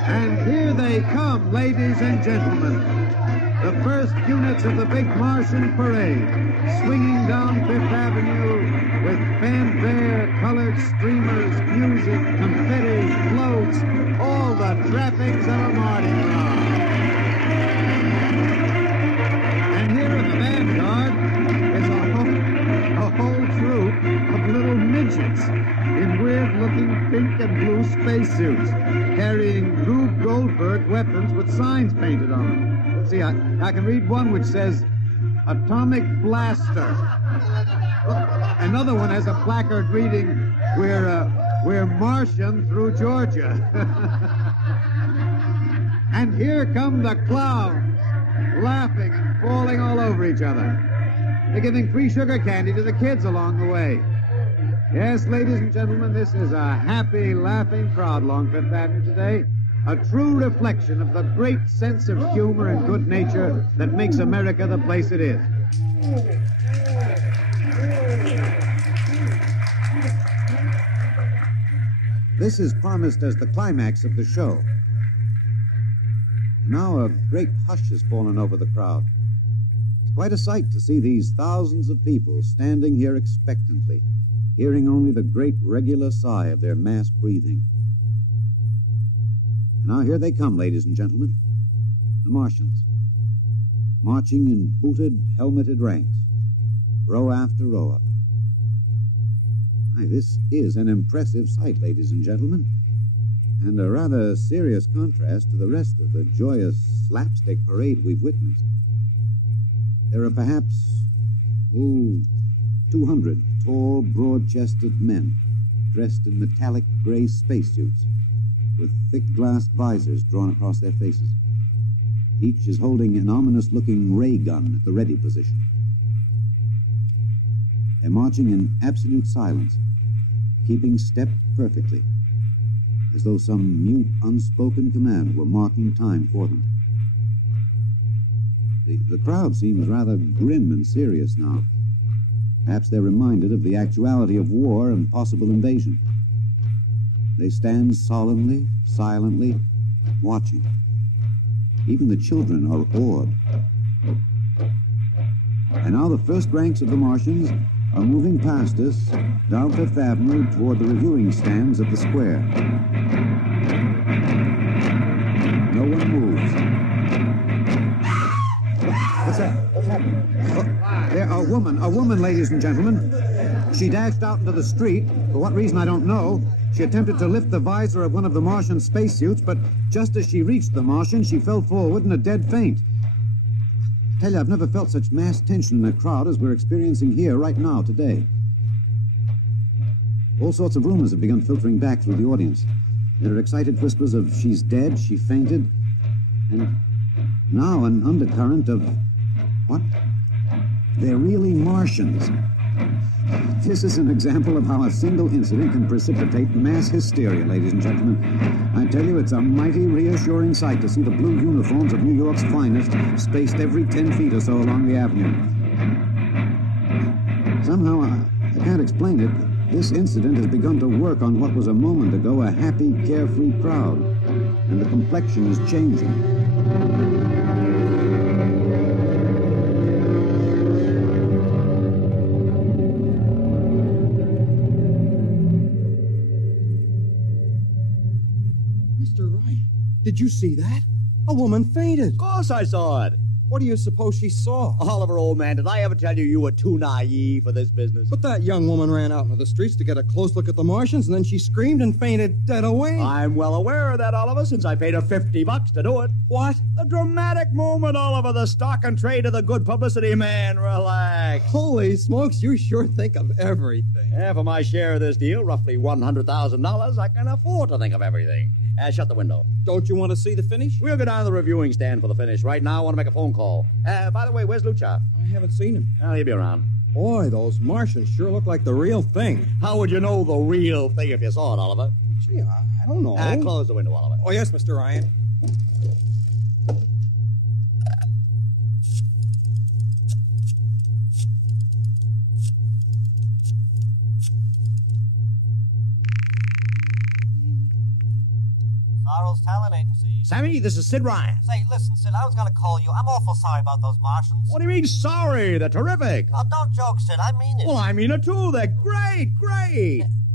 And here they come, ladies and gentlemen. The first units of the big Martian parade, swinging down Fifth Avenue with fanfare, colored streamers, music, confetti, floats, all the trappings of a Mardi Gras. And here in the vanguard is a whole troop of little midgets in weird-looking pink and blue spacesuits, carrying Rube Goldberg weapons with signs painted on them. Let's see, I can read one which says, Atomic Blaster. Another one has a placard reading, We're Martian through Georgia. And here come the clowns, laughing and falling all over each other. They're giving free sugar candy to the kids along the way. Yes, ladies and gentlemen, this is a happy, laughing crowd along Fifth Avenue today. A true reflection of the great sense of humor and good nature that makes America the place it is. This is promised as the climax of the show. Now a great hush has fallen over the crowd. It's quite a sight to see these thousands of people standing here expectantly, hearing only the great regular sigh of their mass breathing. And now here they come, ladies and gentlemen, the Martians, marching in booted, helmeted ranks, row after row of them. Aye, this is an impressive sight, ladies and gentlemen, and a rather serious contrast to the rest of the joyous slapstick parade we've witnessed. There are perhaps, 200 tall, broad-chested men dressed in metallic gray spacesuits with thick glass visors drawn across their faces. Each is holding an ominous-looking ray gun at the ready position. They're marching in absolute silence, keeping step perfectly, as though some mute, unspoken command were marking time for them. The crowd seems rather grim and serious now. Perhaps they're reminded of the actuality of war and possible invasion. They stand solemnly, silently, watching. Even the children are awed. And now the first ranks of the Martians are moving past us down Fifth Avenue toward the reviewing stands at the square. No one moves. What's that? What's happening? There, a woman, ladies and gentlemen. She dashed out into the street. For what reason, I don't know. She attempted to lift the visor of one of the Martian spacesuits, but just as she reached the Martian, she fell forward in a dead faint. I tell you, I've never felt such mass tension in a crowd as we're experiencing here right now, today. All sorts of rumors have begun filtering back through the audience. There are excited whispers of she's dead, she fainted, and now an undercurrent of, what? They're really Martians. This is an example of how a single incident can precipitate mass hysteria, ladies and gentlemen. I tell you, it's a mighty reassuring sight to see the blue uniforms of New York's finest spaced every 10 feet or so along the avenue. Somehow, I can't explain it, this incident has begun to work on what was a moment ago a happy, carefree crowd, and the complexion is changing. Did you see that? A woman fainted. Of course I saw it. What do you suppose she saw? Oliver, old man, did I ever tell you were too naive for this business? But that young woman ran out into the streets to get a close look at the Martians, and then she screamed and fainted dead away. I'm well aware of that, Oliver, since I paid her $50 to do it. What? A dramatic moment, Oliver. The stock and trade of the good publicity, man. Relax. Holy smokes, you sure think of everything. Yeah, for my share of this deal, roughly $100,000, I can afford to think of everything. Shut the window. Don't you want to see the finish? We'll go down to the reviewing stand for the finish. Right now, I want to make a phone call. By the way, where's Lucha? I haven't seen him. Well, he'll be around. Boy, those Martians sure look like the real thing. How would you know the real thing if you saw it, Oliver? Gee, I don't know. Close the window, Oliver. Oh, yes, Mr. Ryan. Sorrel's Talent Agency. Sammy, this is Sid Ryan. Say, listen, Sid, I was going to call you. I'm awful sorry about those Martians. What do you mean, sorry? They're terrific. Oh, don't joke, Sid. I mean it. Well, I mean it, too. They're great.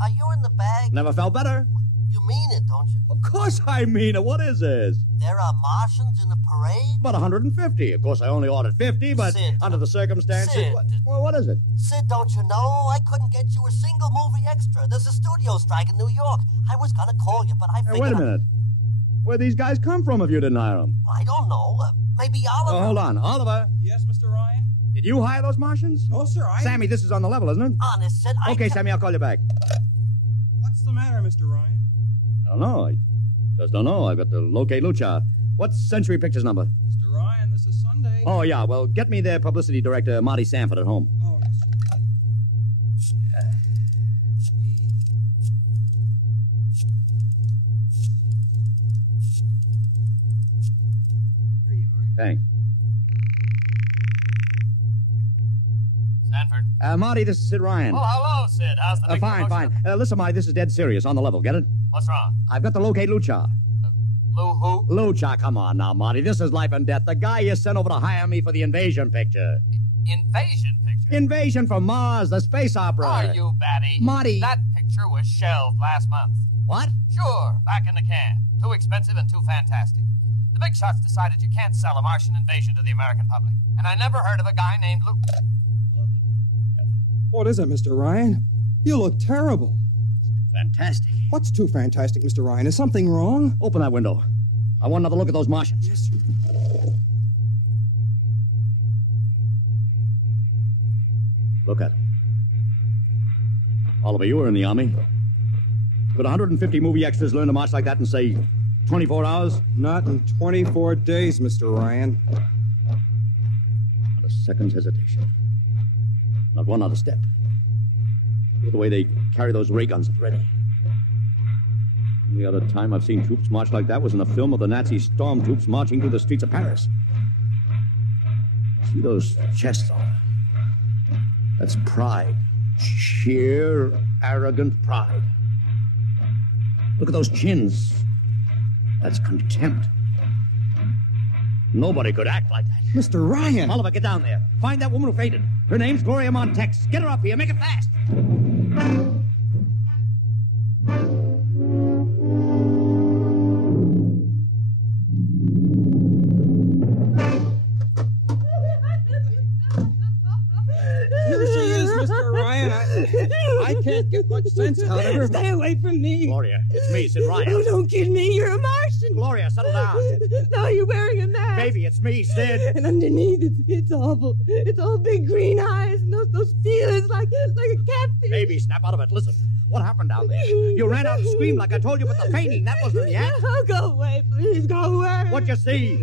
Are you in the bag? Never felt better. You mean it, don't you? Of course I mean it. What is this? There are Martians in the parade? About 150. Of course, I only ordered 50, but Sid, under the circumstances... Sid. What is it? Sid, don't you know? I couldn't get you a single movie extra. There's a studio strike in New York. I was going to call you, but I figured... Hey, wait a minute. Where'd these guys come from if you didn't hire them? I don't know. Maybe Oliver... Oh, hold on. Oliver? Yes, Mr. Ryan? Did you hire those Martians? No, sir, Sammy, this is on the level, isn't it? Honest, Sid, Okay, Sammy, I'll call you back. What's the matter, Mr. Ryan? I don't know. I just don't know. I've got to locate Lucha. What's Century Pictures number? Mr. Ryan, this is Sunday. Oh, yeah. Well, get me their publicity director, Marty Sanford, at home. Oh, yes, sir. Here you are. Thanks. Sanford. Marty, this is Sid Ryan. Oh, hello, Sid. How's the big Fine. promotion? Listen, Marty, this is dead serious. On the level. Get it? What's wrong? I've got to locate Lucha. Lou who? Lucha, come on now, Marty. This is life and death. The guy you sent over to hire me for the invasion picture. Invasion picture? Invasion from Mars, the space opera. Are you batty? Marty. That picture was shelved last month. What? Sure, back in the can. Too expensive and too fantastic. The big shots decided you can't sell a Martian invasion to the American public. And I never heard of a guy named Lou. What is it, Mr. Ryan? You look terrible. Fantastic. What's too fantastic, Mr. Ryan? Is something wrong? Open that window. I want another look at those Martians. Yes, sir. Look at them. Oliver, you were in the Army. Could 150 movie extras learn to march like that in, say, 24 hours? Not in 24 days, Mr. Ryan. Not a second's hesitation. Not one other step. Look at the way they carry those ray guns at ready. The other time I've seen troops march like that was in a film of the Nazi stormtroops marching through the streets of Paris. See those chests on? That's pride. Sheer, arrogant pride. Look at those chins. That's contempt. Nobody could act like that. Mr. Ryan! Oliver, get down there. Find that woman who fainted. Her name's Gloria Montex. Get her up here. Make it fast. Here she is, Mr. Ryan. I can't get much sense out of her. Stay away from me. Gloria, it's me, Sid Ryan. Oh, don't kid me. You're a Martian. Gloria, settle down. No, you're wearing a mask. Baby, it's me, Sid. And underneath, it's awful. It's all big green eyes and those feelers like a catfish. Baby, snap out of it. Listen, what happened down there? You ran out and screamed like I told you, but the fainting, that wasn't in the act. Oh, go away, please. Go away. What'd you see?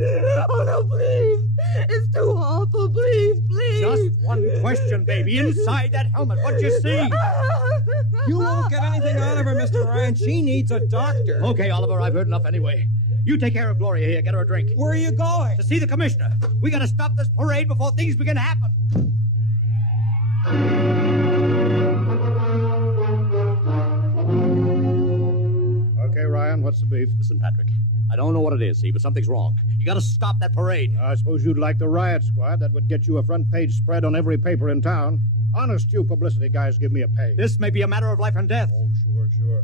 Oh, no, please. It's too awful. Please. Just one question, baby. Inside that helmet, what'd you see? You won't get anything out of her, Mr. Ryan. She needs a doctor. Okay, Oliver, I've heard enough anyway. You take care of Gloria here. Get her a drink. Where are you going? To see the commissioner. We gotta stop this parade before things begin to happen. Okay, Ryan, what's the beef? Listen, Patrick, I don't know what it is, see, but something's wrong. You gotta stop that parade. I suppose you'd like the riot squad. That would get you a front-page spread on every paper in town. Honest, you publicity guys give me a pay. This may be a matter of life and death. Oh, sure.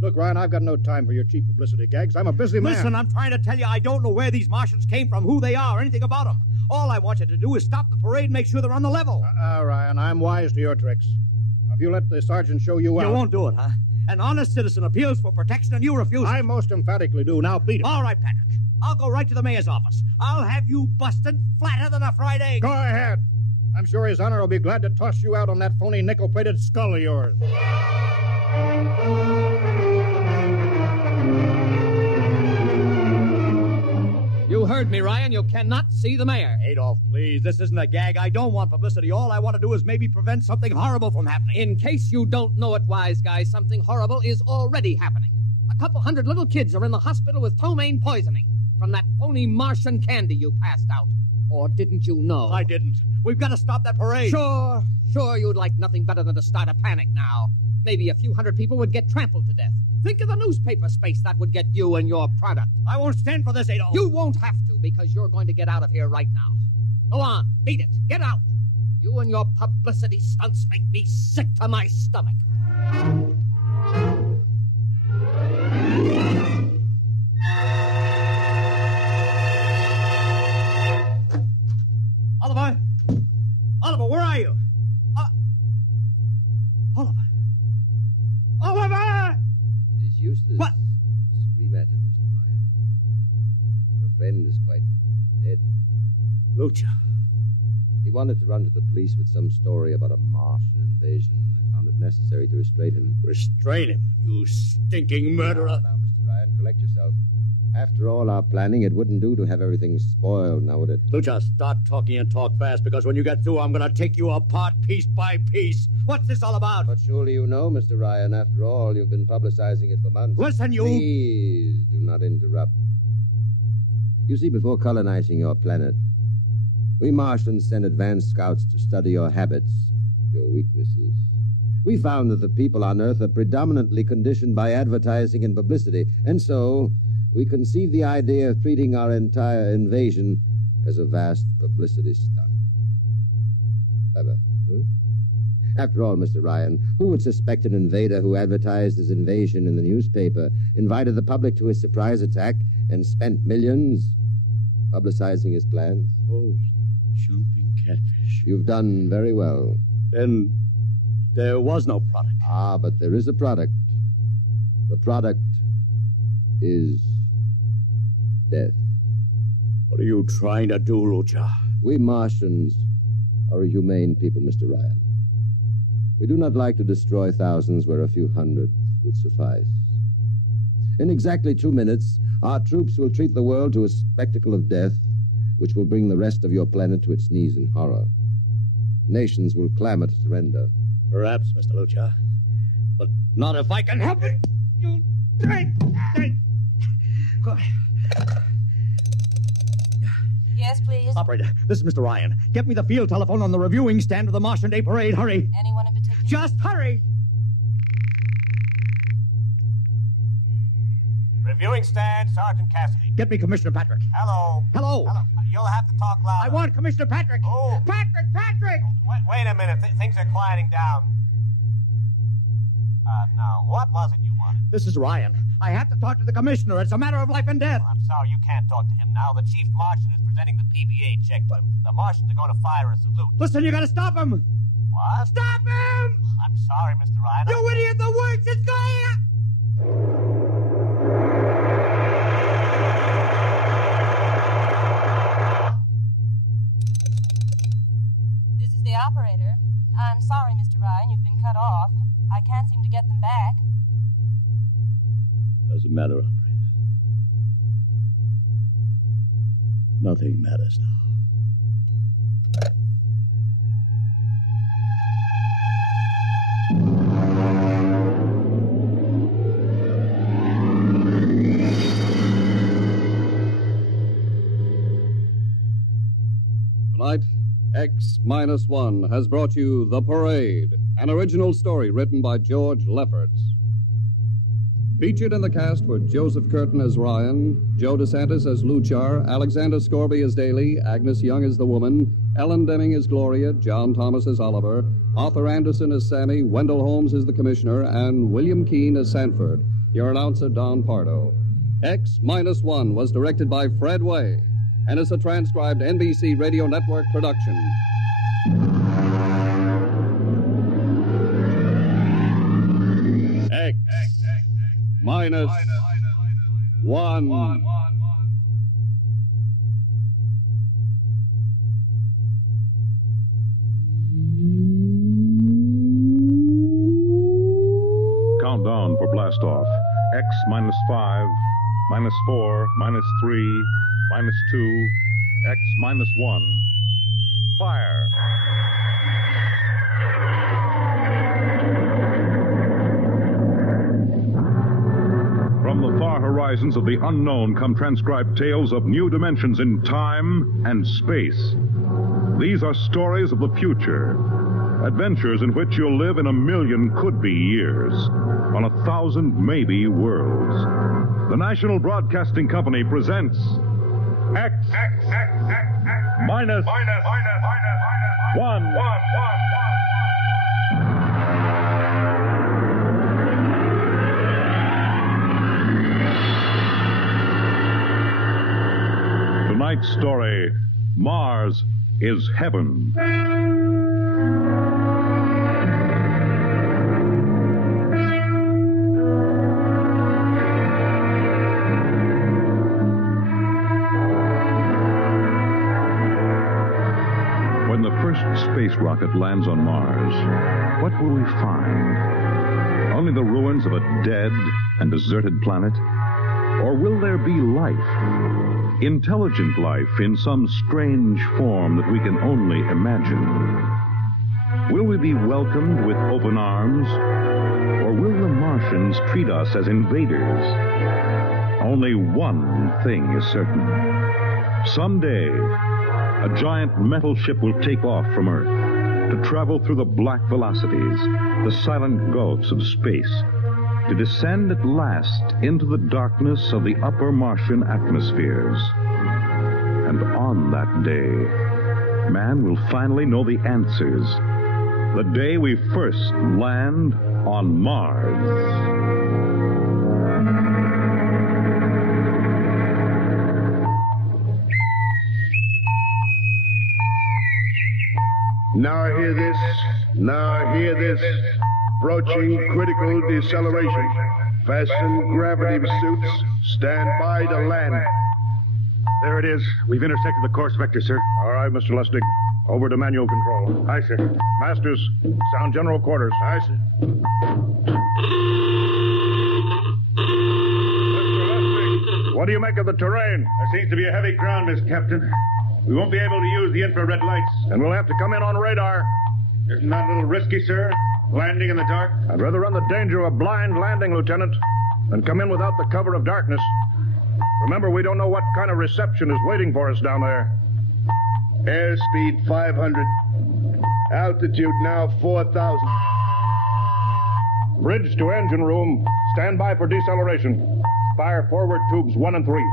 Look, Ryan, I've got no time for your cheap publicity gags. I'm a busy man. Listen, I'm trying to tell you I don't know where these Martians came from, who they are, or anything about them. All I want you to do is stop the parade and make sure they're on the level. Ryan, I'm wise to your tricks. If you let the sergeant show you out... You won't do it, huh? An honest citizen appeals for protection and you refuse. I most emphatically do. Now beat it. All right, Patrick. I'll go right to the mayor's office. I'll have you busted flatter than a fried egg. Go ahead. I'm sure his honor will be glad to toss you out on that phony nickel-plated skull of yours. You heard me, Ryan. You cannot see the mayor. Adolf, please. This isn't a gag. I don't want publicity. All I want to do is maybe prevent something horrible from happening. In case you don't know it, wise guy, something horrible is already happening. A couple hundred little kids are in the hospital with ptomaine poisoning from that phony Martian candy you passed out. Or didn't you know? I didn't. We've got to stop that parade. Sure, you'd like nothing better than to start a panic now. Maybe a few hundred people would get trampled to death. Think of the newspaper space that would get you and your product. I won't stand for this, Adolf. You won't have to, because you're going to get out of here right now. Go on, beat it. Get out. You and your publicity stunts make me sick to my stomach. Oliver, where are you? Oliver! It is useless. What? Scream at him, Mr. Ryan. Your friend is quite dead. Lucha. He wanted to run to the police with some story about a Martian invasion. I found it necessary to restrain him. Restrain him, you stinking murderer. Now, Mr. Ryan, collect yourself. After all our planning, it wouldn't do to have everything spoiled, now would it? Lucha, start talking and talk fast, because when you get through, I'm going to take you apart piece by piece. What's this all about? But surely you know, Mr. Ryan. After all, you've been publicizing it for months. Listen, you... Please do not interrupt. You see, before colonizing your planet, we Martians sent advanced scouts to study your habits, your weaknesses. We found that the people on Earth are predominantly conditioned by advertising and publicity, and so we conceived the idea of treating our entire invasion as a vast publicity stunt. Clever, huh? After all, Mr. Ryan, who would suspect an invader who advertised his invasion in the newspaper, invited the public to his surprise attack, and spent millions publicizing his plans? Holy jumping catfish. You've done very well. Then there was no product. Ah, but there is a product. The product is death. What are you trying to do, Lucha? We Martians are a humane people, Mr. Ryan. We do not like to destroy thousands where a few hundreds would suffice. In exactly 2 minutes, our troops will treat the world to a spectacle of death, which will bring the rest of your planet to its knees in horror. Nations will clamor to surrender. Perhaps, Mr. Lucha. But not if I can help it. You... Yes, please. Operator, this is Mr. Ryan. Get me the field telephone on the reviewing stand of the Martian Day Parade. Hurry. Anyone in particular? Just hurry. Reviewing stand, Sergeant Cassidy. Get me Commissioner Patrick. Hello. Hello. You'll have to talk loud. I want Commissioner Patrick. Oh. Patrick! Wait a minute. Things are quieting down. Now, what was it you wanted? This is Ryan. I have to talk to the commissioner. It's a matter of life and death. Well, I'm sorry you can't talk to him now. The chief Martian is presenting the PBA check to him. The Martians are going to fire a salute. Listen, you gotta stop him. What? Stop him! I'm sorry, Mr. Ryan. You idiot! The works is going... This is the operator. I'm sorry, Mr. Ryan. You've been cut off. I can't seem to get them back. Doesn't matter, operator. Nothing matters now. Tonight, X-1 has brought you The Parade, an original story written by George Lefferts. Featured in the cast were Joseph Curtin as Ryan, Joe DeSantis as Luchar, Alexander Scorby as Daly, Agnes Young as the woman, Ellen Deming as Gloria, John Thomas as Oliver, Arthur Anderson as Sammy, Wendell Holmes as the Commissioner, and William Keane as Sanford. Your announcer, Don Pardo. X-1 was directed by Fred Way and is a transcribed NBC Radio Network production. X-1. Countdown for blastoff. X -5, -4, -3, -2, X-1. Fire. From From the far horizons of the unknown come transcribed tales of new dimensions in time and space. These are stories of the future, adventures in which you'll live in 1,000,000 could-be years, on 1,000 maybe worlds. The National Broadcasting Company presents X minus 1. Tonight's story, Mars is Heaven. When the first space rocket lands on Mars, what will we find? Only the ruins of a dead and deserted planet? Or will there be life? Intelligent life in some strange form that we can only imagine. Will we be welcomed with open arms? Or will the Martians treat us as invaders? Only one thing is certain. Someday, a giant metal ship will take off from Earth to travel through the black velocities, the silent gulfs of space, to descend at last into the darkness of the upper Martian atmospheres. And on that day, man will finally know the answers. The day we first land on Mars. Now hear this. Now hear this. Approaching critical deceleration. Fasten gravity suits. Stand by to land. There it is. We've intersected the course vector, sir. All right, Mr. Lustig. Over to manual control. Aye, sir. Masters, sound general quarters. Aye, sir. Mr. Lustig, what do you make of the terrain? There seems to be a heavy ground, Miss Captain. We won't be able to use the infrared lights. And we'll have to come in on radar. Isn't that a little risky, sir? Landing in the dark? I'd rather run the danger of a blind landing, Lieutenant, than come in without the cover of darkness. Remember, we don't know what kind of reception is waiting for us down there. Airspeed 500. Altitude now 4,000. Bridge to engine room. Stand by for deceleration. Fire forward tubes 1 and 3.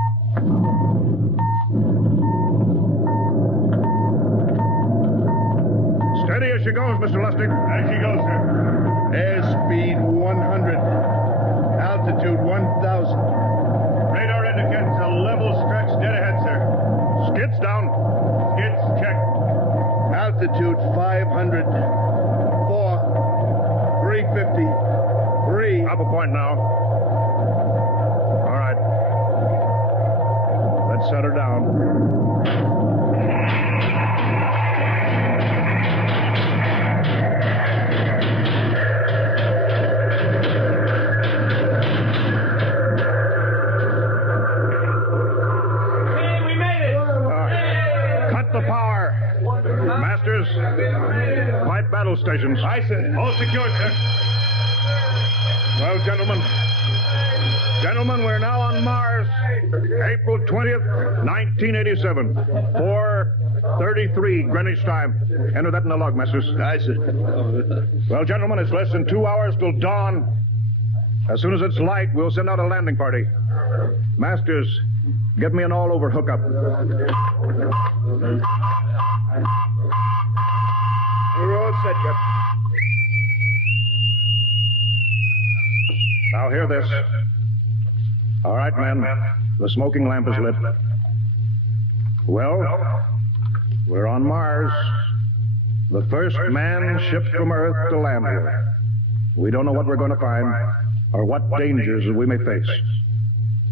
Steady as she goes, Mr. Lustig. As she goes, sir. Airspeed 100. Altitude 1,000. Radar indicates a level stretch dead ahead, sir. Skids down. Skids check. Altitude 500. 4. 350. 3. Up a point now. All right. Let's set her down. The power. Masters, light battle stations. Aye, sir. All secured, sir. Well, gentlemen, we're now on Mars. April 20th, 1987. 4:33 Greenwich time. Enter that in the log, Masters. Aye, sir. Well, gentlemen, it's less than 2 hours till dawn. As soon as it's light, we'll send out a landing party. Masters, get me an all-over hookup. We're all set, Captain. Now hear this. All right, men. The smoking lamp is lit. Well, we're on Mars. The first man shipped from Earth to land here. We don't know what we're going to find or what dangers we may face.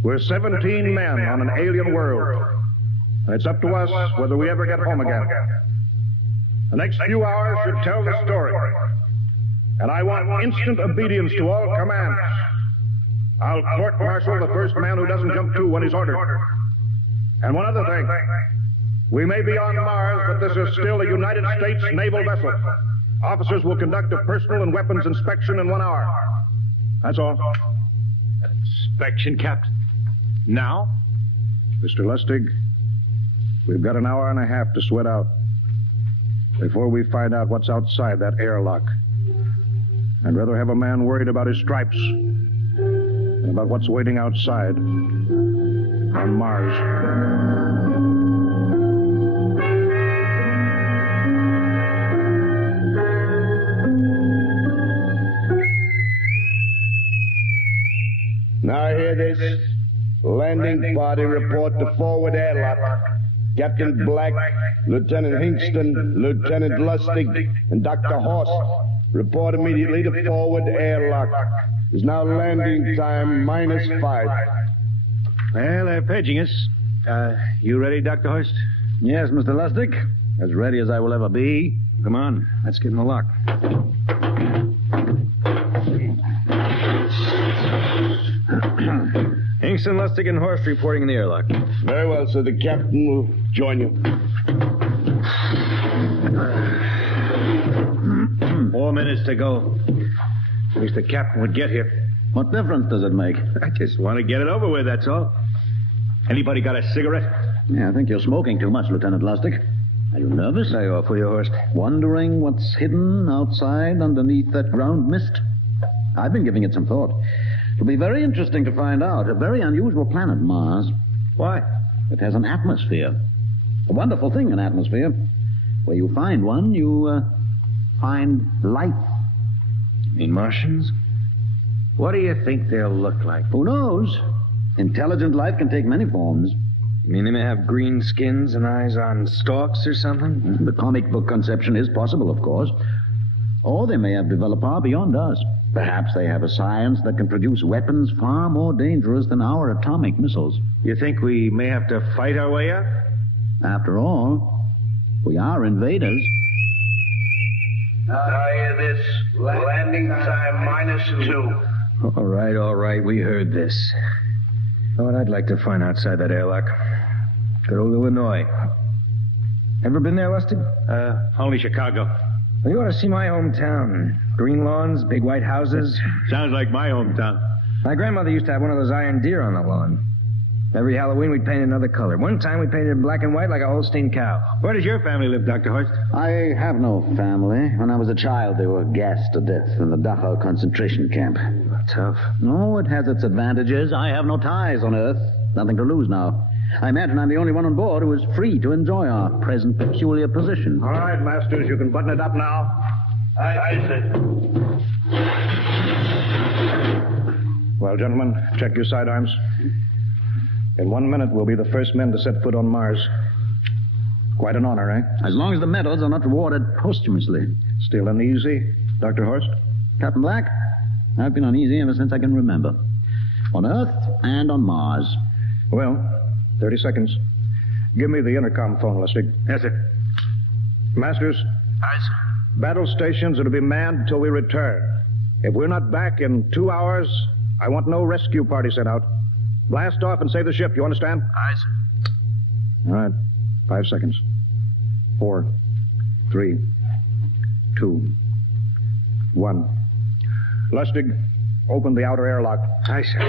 We're 17 men on an alien world, and it's up to us whether we ever get home again. The next few hours should tell the story, and I want instant obedience to all commands. I'll court-martial the first man who doesn't jump to when he's ordered. And one other thing. We may be on Mars, but this is still a United States naval vessel. Officers will conduct a personal and weapons inspection in 1 hour. That's all. Inspection, Captain. Now? Mr. Lustig, we've got an hour and a half to sweat out before we find out what's outside that airlock. I'd rather have a man worried about his stripes than about what's waiting outside on Mars. Now hear this. Landing party report to forward airlock. Captain Black, Lieutenant Hingston, Lieutenant Lustig, and Dr. Horst report immediately to forward airlock. There's now landing time -5. Well, they're paging us. You ready, Dr. Horst? Yes, Mr. Lustig. As ready as I will ever be. Come on, let's get in the lock. Hingston, Lustig, and Horst reporting in the airlock. Very well, sir. The captain will join you. 4 minutes to go. At least the captain would get here. What difference does it make? I just want to get it over with, that's all. Anybody got a cigarette? Yeah, I think you're smoking too much, Lieutenant Lustig. Are you nervous? I offer you, Horst. Wondering what's hidden outside underneath that ground mist? I've been giving it some thought. It'll be very interesting to find out. A very unusual planet, Mars. Why? It has an atmosphere. A wonderful thing, an atmosphere. Where you find one, you find life. You mean Martians? What do you think they'll look like? Who knows? Intelligent life can take many forms. You mean they may have green skins and eyes on stalks or something? The comic book conception is possible, of course. Or they may have developed far beyond us. Perhaps they have a science that can produce weapons far more dangerous than our atomic missiles. You think we may have to fight our way out? After all, we are invaders. Now hear this. Landing time -2. All right. We heard this. You know what I'd like to find outside that airlock? Good old Illinois. Ever been there, Lustig? Only Chicago. Well, you ought to see my hometown. Green lawns, big white houses. Sounds like my hometown. My grandmother used to have one of those iron deer on the lawn. Every Halloween, we'd paint it another color. One time, we painted it black and white like a Holstein cow. Where does your family live, Dr. Horst? I have no family. When I was a child, they were gassed to death in the Dachau concentration camp. Tough. No, it has its advantages. I have no ties on Earth. Nothing to lose now. I imagine I'm the only one on board who is free to enjoy our present peculiar position. All right, Masters, you can button it up now. I see. Well, gentlemen, check your sidearms. In 1 minute, we'll be the first men to set foot on Mars. Quite an honor, eh? As long as the medals are not rewarded posthumously. Still uneasy, Dr. Horst? Captain Black, I've been uneasy ever since I can remember. On Earth and on Mars. Well, 30 seconds. Give me the intercom phone, Lustig. Yes, sir. Masters? Aye, sir. Battle stations are to be manned until we return. If we're not back in 2 hours, I want no rescue party sent out. Blast off and save the ship, you understand? Aye, sir. All right. 5 seconds. 4, 3, 2, 1. Lustig, open the outer airlock. Aye, sir.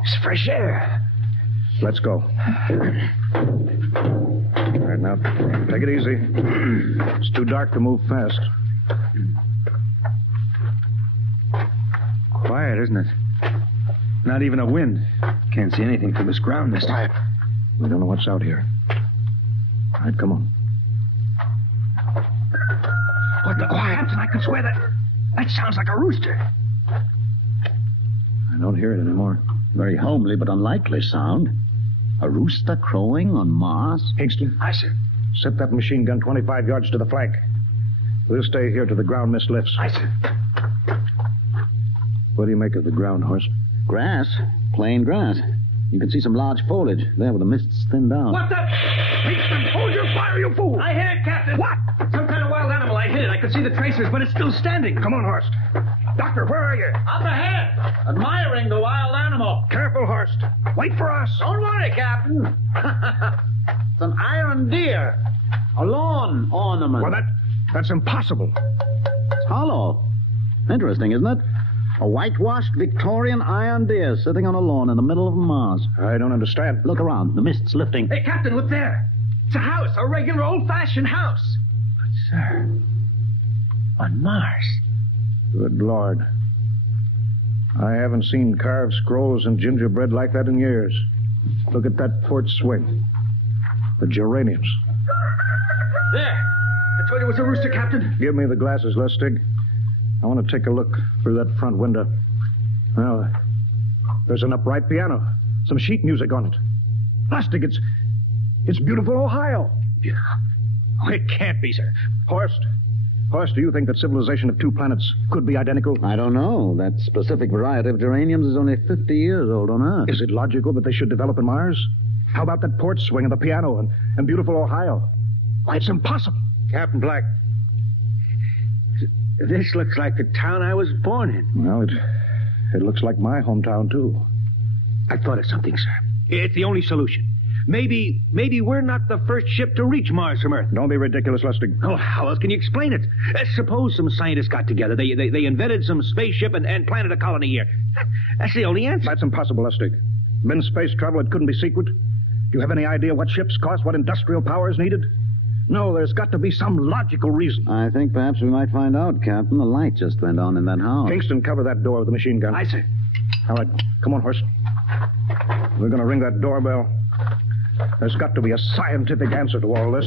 It's fresh air. Let's go. All right, now, take it easy. It's too dark to move fast. Quiet, isn't it? Not even a wind. Can't see anything from this ground this time. We don't know what's out here. All right, come on. What the Captain, I could swear that sounds like a rooster. I don't hear it anymore. Very homely but unlikely sound. A rooster crowing on Mars? Hingston. Aye, sir. Set that machine gun 25 yards to the flank. We'll stay here till the ground mist lifts. Aye, sir. What do you make of the ground, Horst? Grass. Plain grass. You can see some large foliage there where the mist's thinned down. What the? Hingston, hold your fire, you fool! I hit it, Captain. What? Some kind of wild animal. I hit it. I could see the tracers, but it's still standing. Come on, Horst. Doctor, where are you? Up ahead, admiring the wild animal. Careful, Horst. Wait for us. Don't worry, Captain. It's an iron deer. A lawn ornament. Well, that's impossible. It's hollow. Interesting, isn't it? A whitewashed Victorian iron deer sitting on a lawn in the middle of Mars. I don't understand. Look around. The mist's lifting. Hey, Captain, look there. It's a house, a regular old-fashioned house. But, sir, on Mars. Good Lord. I haven't seen carved scrolls and gingerbread like that in years. Look at that port swing. The geraniums. There. I told you it was a rooster, Captain. Give me the glasses, Lustig. I want to take a look through that front window. Well, there's an upright piano. Some sheet music on it. Lustig, it's beautiful Ohio. Oh, it can't be, sir. Horst, do you think that civilization of two planets could be identical? I don't know. That specific variety of geraniums is only 50 years old on Earth. Is it logical that they should develop in Mars? How about that porch swing and the piano and beautiful Ohio? Why, it's impossible. Captain Black, this looks like the town I was born in. Well, it looks like my hometown, too. I thought of something, sir. It's the only solution. Maybe we're not the first ship to reach Mars from Earth. Don't be ridiculous, Lustig. Oh, how else can you explain it? Suppose some scientists got together. They invented some spaceship and planted a colony here. That's the only answer. That's impossible, Lustig. Been space travel, it couldn't be secret. Do you have any idea what ships cost, what industrial power is needed? No, there's got to be some logical reason. I think perhaps we might find out, Captain. The light just went on in that house. Kingston, cover that door with the machine gun. Aye, sir. All right, come on, Horst. We're going to ring that doorbell. There's got to be a scientific answer to all this.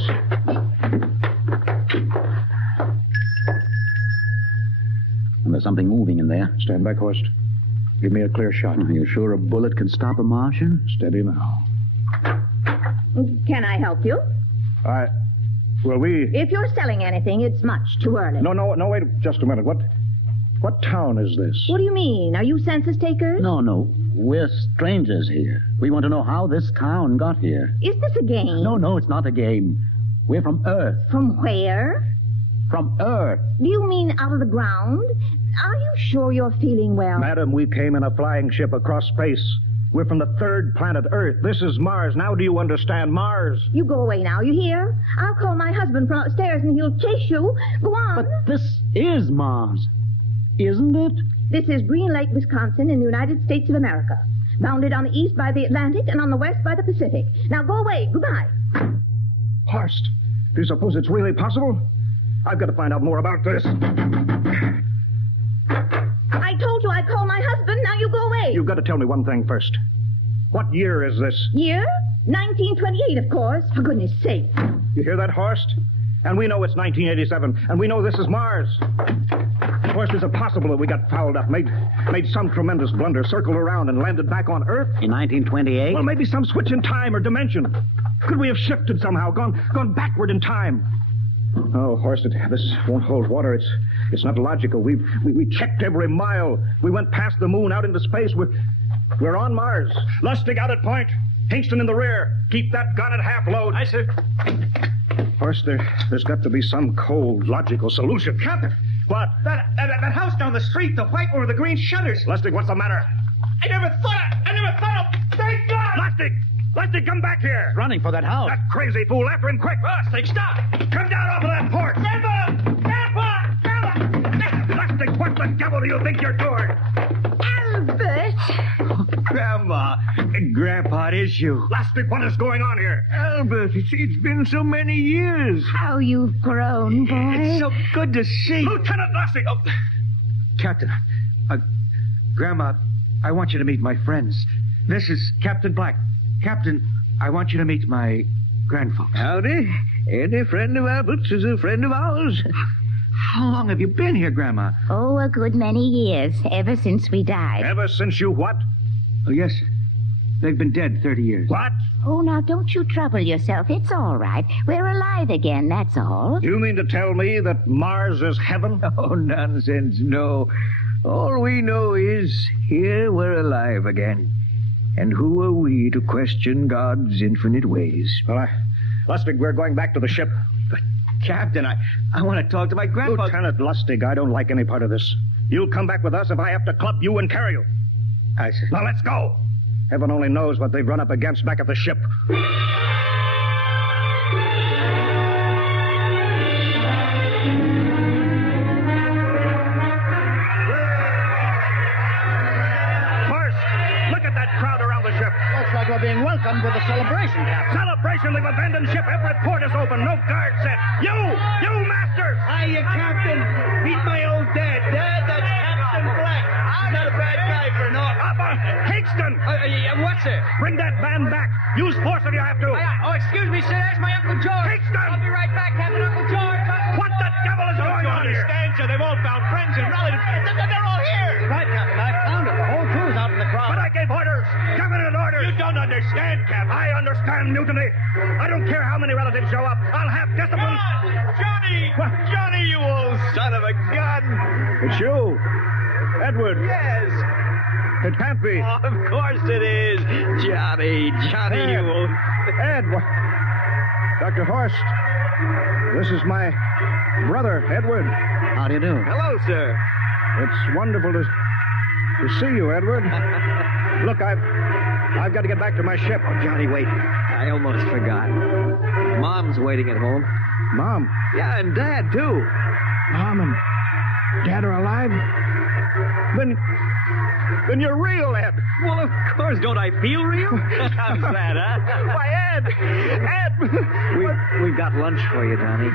And there's something moving in there. Stand back, Horst. Give me a clear shot. Are you sure a bullet can stop a Martian? Steady now. Can I help you? Well, If you're selling anything, it's much too early. No, wait just a minute. What town is this? What do you mean? Are you census takers? No. We're strangers here. We want to know how this town got here. Is this a game? No, it's not a game. We're from Earth. From where? From Earth. Do you mean out of the ground? Are you sure you're feeling well? Madam, we came in a flying ship across space. We're from the third planet, Earth. This is Mars. Now do you understand? Mars. You go away now, you hear? I'll call my husband from upstairs and he'll chase you. Go on. But this is Mars, isn't it? This is Green Lake, Wisconsin, in the United States of America. Bounded on the east by the Atlantic and on the west by the Pacific. Now go away. Goodbye. Horst, do you suppose it's really possible? I've got to find out more about this. I told you I'd call my husband. Now you go away. You've got to tell me one thing first. What year is this? Year? 1928, of course. For goodness sake. You hear that, Horst? And we know it's 1987, and we know this is Mars. Horst, is it possible that we got fouled up, made some tremendous blunder, circled around, and landed back on Earth? In 1928? Well, maybe some switch in time or dimension. Could we have shifted somehow, gone backward in time? Oh, Horst, this won't hold water. It's not logical. We checked every mile. We went past the moon, out into space. We're on Mars. Lustig out at point. Kingston in the rear. Keep that gun at half load. Aye, sir. Horst, there's got to be some cold, logical solution. Captain! What? That house down the street, the white one with the green shutters. Lustig, what's the matter? I never thought of... Thank God! Lustig, come back here. Running for that house. That crazy fool, after him quick. Lustig, stop! Come down off of that porch. Grandpa! Lustig, what the devil do you think you're doing? Albert! Grandma, Grandpa, it is you. Lustig, what is going on here? Albert, it's been so many years. How you've grown, boy. It's so good to see. Lieutenant Lustig! Oh, Captain, Grandma, I want you to meet my friends. This is Captain Black. Captain, I want you to meet my grandfolks. Howdy. Any friend of Albert's is a friend of ours. How long have you been here, Grandma? Oh, a good many years, ever since we died. Ever since you what? Oh, yes. They've been dead 30 years. What? Oh, now, don't you trouble yourself. It's all right. We're alive again, that's all. You mean to tell me that Mars is heaven? Oh, nonsense, no. All we know is here we're alive again. And who are we to question God's infinite ways? Well, Lustig, we're going back to the ship. But, Captain, I want to talk to my grandpa. Lieutenant Lustig, I don't like any part of this. You'll come back with us if I have to club you and carry you. I see. Now, let's go. Heaven only knows what they've run up against back at the ship. Crowd around the ship. Looks like we're being welcomed with a celebration, Captain. Celebration? They've abandoned ship. Every port is open. No guard set. You masters! Hiya, Captain. Meet my old dad. Dad, that's Captain Black. He's not a bad guy for an officer. Higston! What's it? Bring that van back. Use force if you have to. Excuse me, sir. There's my Uncle George. Higston! I'll be right back, Captain. Uncle George. What the devil is going on here? Understand, sir. They've all found friends and relatives. They're all here. Right, Captain. I found it. The whole crew's out in the crowd. But I gave orders. Cabinet orders. You don't understand, Captain. I understand mutiny. I don't care how many relatives show up. I'll have discipline. Johnny! Johnny, you old son of a gun! It's you. Edward. Yes. It can't be. Oh, of course it is. Johnny, you old... Ed. Dr. Horst. This is my brother, Edward. How do you do? Hello, sir. It's wonderful to see you, Edward. Look, I've got to get back to my ship. Oh, Johnny, wait. I almost forgot. Mom's waiting at home. Mom? Yeah, and Dad, too. Mom and Dad are alive? Then you're real, Ed. Well, of course. Don't I feel real? How's that, huh? Why, Ed! We've got lunch for you, Johnny.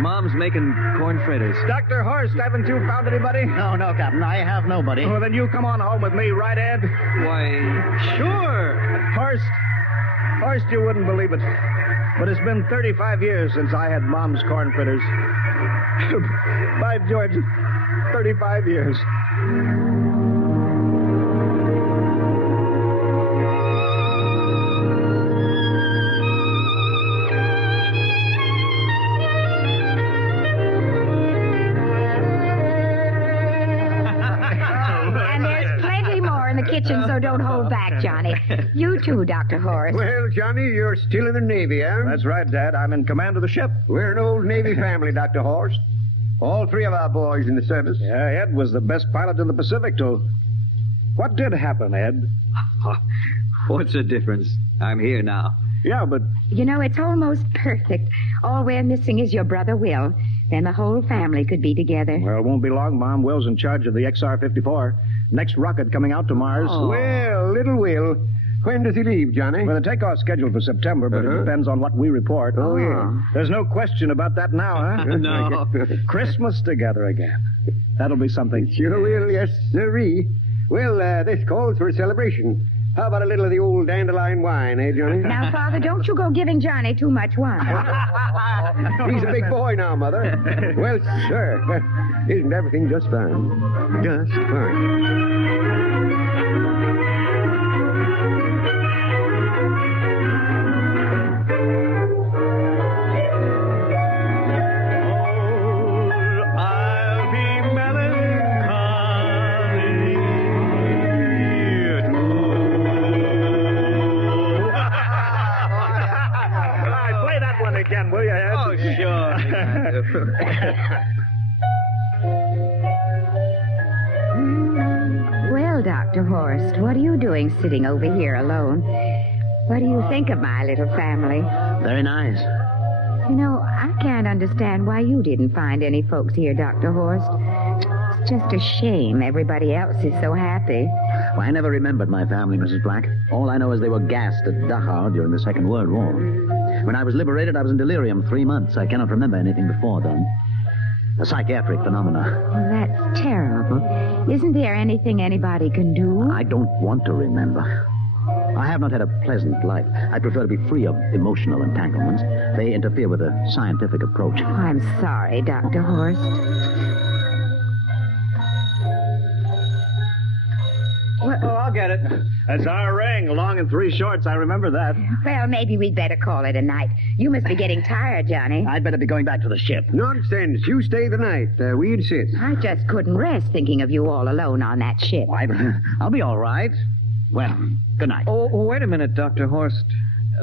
Mom's making corn fritters. Dr. Horst, haven't you found anybody? No, Captain. I have nobody. Oh, then you come on home with me, right, Ed? Why, sure. Horst, you wouldn't believe it, but it's been 35 years since I had Mom's corn fritters. By George, 35 years. Kitchen, so don't hold back, Johnny. You too, Dr. Horst. Well, Johnny, you're still in the Navy, eh? That's right, Dad. I'm in command of the ship. We're an old Navy family, Dr. Horst. All three of our boys in the service. Yeah, Ed was the best pilot in the Pacific, too. What did happen, Ed? What's the difference? I'm here now. Yeah, but... You know, it's almost perfect. All we're missing is your brother, Will. Then the whole family could be together. Well, it won't be long, Mom. Will's in charge of the XR-54. Next rocket coming out to Mars. Oh. Well, little Will. When does he leave, Johnny? Well, the takeoff's scheduled for September, but it depends on what we report. Oh, yeah. There's no question about that now, huh? No. Christmas together again. That'll be something. Sure will, yes, sirree. Well, this calls for a celebration. How about a little of the old dandelion wine, eh, Johnny? Now, Father, don't you go giving Johnny too much wine. He's a big boy now, Mother. Well, sir, isn't everything just fine? Just fine. Again, will you, Ed? Oh, sure. Well, Dr. Horst, what are you doing sitting over here alone? What do you think of my little family? Very nice. You know, I can't understand why you didn't find any folks here, Dr. Horst. It's just a shame everybody else is so happy. Well, I never remembered my family, Mrs. Black. All I know is they were gassed at Dachau during the Second World War. When I was liberated, I was in delirium 3 months. I cannot remember anything before then. A psychiatric phenomena. Well, that's terrible. Isn't there anything anybody can do? I don't want to remember. I have not had a pleasant life. I prefer to be free of emotional entanglements. They interfere with a scientific approach. Oh, I'm sorry, Dr. Horst. Oh, I'll get it. That's our ring, long and 3 shorts. I remember that. Well, maybe we'd better call it a night. You must be getting tired, Johnny. I'd better be going back to the ship. Nonsense. You stay the night. We insist. I just couldn't rest thinking of you all alone on that ship. I'll be all right. Well, good night. Oh, wait a minute, Dr. Horst.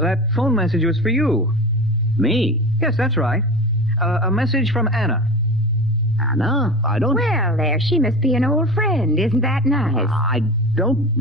That phone message was for you. Me? Yes, that's right. A message from Anna. Anna? I don't... Well, there, she must be an old friend. Isn't that nice? I don't...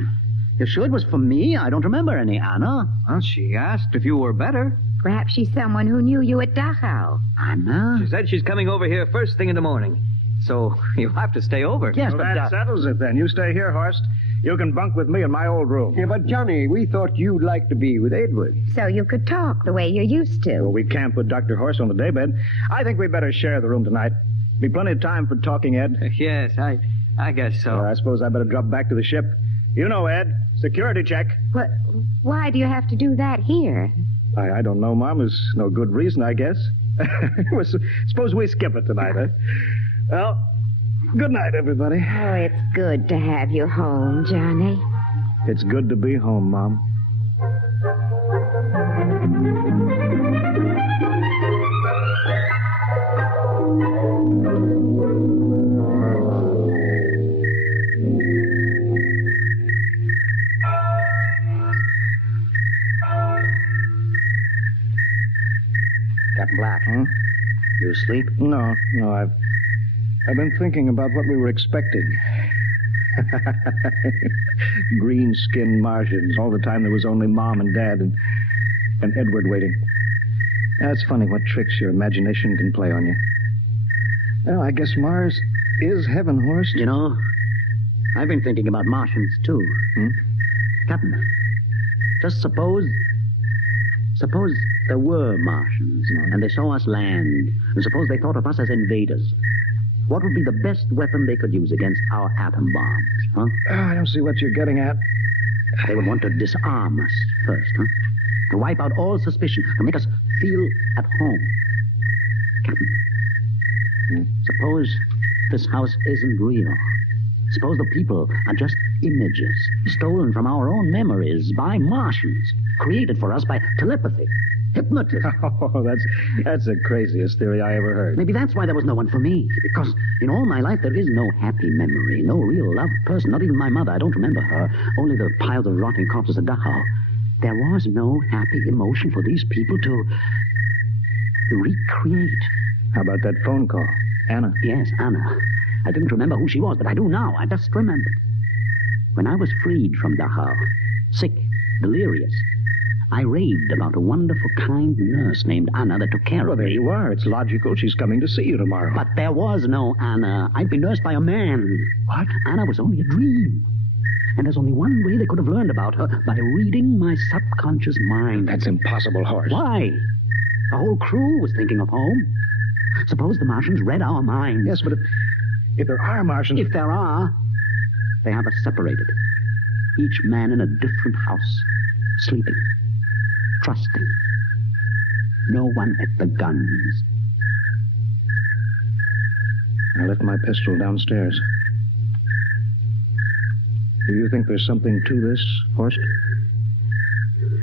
You sure it was for me? I don't remember any Anna. Well, she asked if you were better. Perhaps she's someone who knew you at Dachau. Anna? She said she's coming over here first thing in the morning. So you'll have to stay over. Yes, well, that settles it then. You stay here, Horst. You can bunk with me in my old room. Yeah, but Johnny, we thought you'd like to be with Edward. So you could talk the way you used to. Well, we can't put Dr. Horst on the daybed. I think we better share the room tonight. Be plenty of time for talking, Ed. Yes, I guess so. I suppose I better drop back to the ship. You know, Ed, security check. What? Why do you have to do that here? I don't know, Mom. There's no good reason, I guess. Well, suppose we skip it tonight, huh? Well, good night, everybody. Oh, it's good to have you home, Johnny. It's good to be home, Mom. Captain Black. Huh? You asleep? No, I've been thinking about what we were expecting. Green-skinned Martians. All the time there was only Mom and Dad and Edward waiting. That's funny what tricks your imagination can play on you. Well, I guess Mars is heaven, Horst. You know, I've been thinking about Martians, too. Captain, just suppose there were Martians, and they saw us land, and suppose they thought of us as invaders. What would be the best weapon they could use against our atom bombs, huh? I don't see what you're getting at. They would want to disarm us first, huh? To wipe out all suspicion, to make us feel at home. Captain, suppose this house isn't real. Suppose the people are just images, stolen from our own memories by Martians, created for us by telepathy, hypnotism. Oh, that's the craziest theory I ever heard. Maybe that's why there was no one for me, because in all my life there is no happy memory, no real loved person, not even my mother. I don't remember her, only the piles of rotting corpses at Dachau. There was no happy emotion for these people to recreate. How about that phone call? Anna? Yes, Anna. I didn't remember who she was, but I do now. I just remembered. When I was freed from Dachau, sick, delirious, I raved about a wonderful, kind nurse named Anna that took care of me. There you are. It's logical. She's coming to see you tomorrow. But there was no Anna. I'd been nursed by a man. What? Anna was only a dream. And there's only one way they could have learned about her, by reading my subconscious mind. That's impossible, Horst. Why? The whole crew was thinking of home. Suppose the Martians read our minds. Yes, but if there are Martians... If there are, they have us separated. Each man in a different house, sleeping, trusting. No one at the guns. I left my pistol downstairs. Do you think there's something to this, Horst?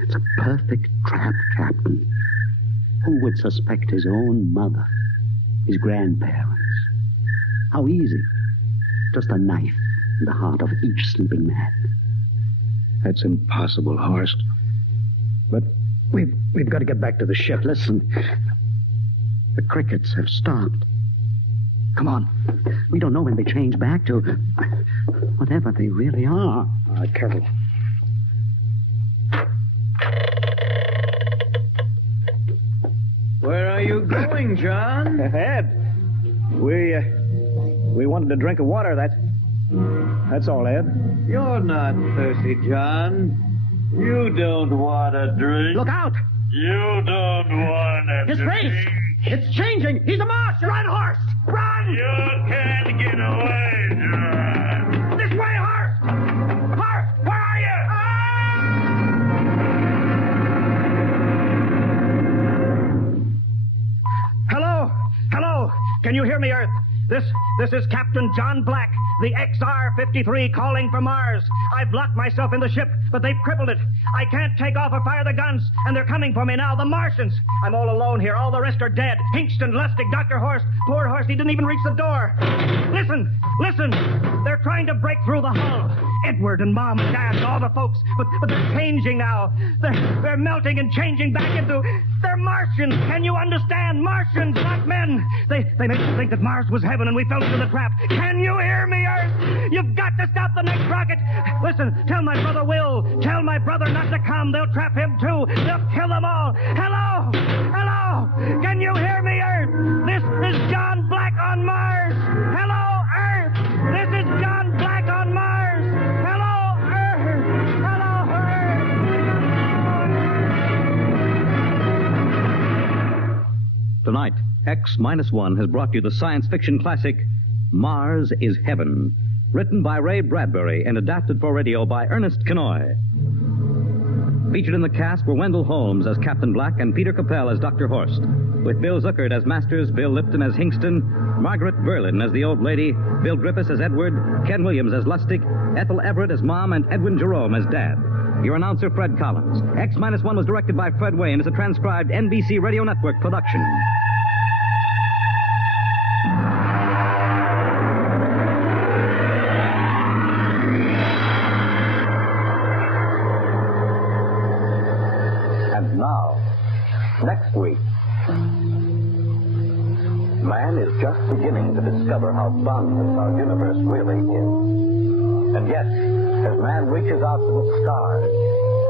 It's a perfect trap, Captain. Who would suspect his own mother, his grandparents? How easy. Just a knife in the heart of each sleeping man. That's impossible, Horst. But we've got to get back to the ship. Listen. The crickets have stopped. Come on. We don't know when they change back to whatever they really are. All right, careful. Where are you going, John? Ed, we wanted a drink of water. That's all, Ed. You're not thirsty, John. You don't want a drink. Look out! You don't want a His drink. face! It's changing! He's a Martian! Run, horse! Run! You can't get away, John. This way, horse! Horse, where are you? Hello? Hello? Can you hear me, Earth? This is Captain John Black, the XR-53 calling from Mars. I've locked myself in the ship, but they've crippled it. I can't take off or fire the guns, and they're coming for me now, the Martians. I'm all alone here. All the rest are dead. Hinkston, Lustig, Dr. Horst. Poor Horst, he didn't even reach the door. Listen. They're trying to break through the hull. Edward and Mom and Dad and all the folks, but they're changing now. They're melting and changing back into... They're Martians. Can you understand? Martians, not men. They make us think that Mars was heaven and we fell into the trap. Can you hear me, Earth? You've got to stop the next rocket. Listen, tell my brother Will. Tell my brother not to come. They'll trap him, too. They'll kill them all. Hello? Can you hear me, Earth? This is John Black on Mars. Hello, Earth. This is John Black on Mars. Hello, Earth. Hello, Earth. Tonight, X-1 has brought you the science fiction classic Mars is Heaven, written by Ray Bradbury and adapted for radio by Ernest Kenoy. Featured in the cast were Wendell Holmes as Captain Black and Peter Capell as Dr. Horst, with Bill Zuckert as Masters, Bill Lipton as Hinkston, Margaret Berlin as the old lady, Bill Griffiths as Edward, Ken Williams as Lustig, Ethel Everett as Mom, and Edwin Jerome as Dad. Your announcer, Fred Collins. X-1 was directed by Fred Way and is a transcribed NBC Radio Network production. And now, next week, man is just beginning to discover how boundless our universe really is. And yet, as man reaches out to the stars,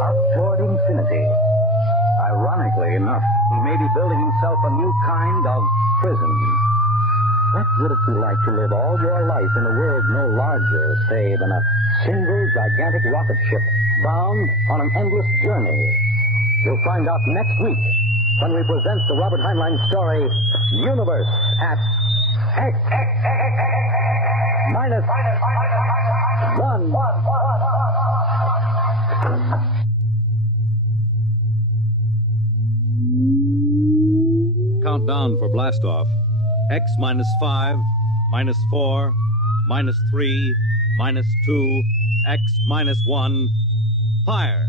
out toward infinity, ironically enough, he may be building himself a new kind of prison. What would it be like to live all your life in a world no larger, say, than a single gigantic rocket ship bound on an endless journey? You'll find out next week when we present the Robert Heinlein story, Universe at X minus 1. Countdown for blastoff. X minus 5, minus 4, minus 3, minus 2, X minus 1. Fire!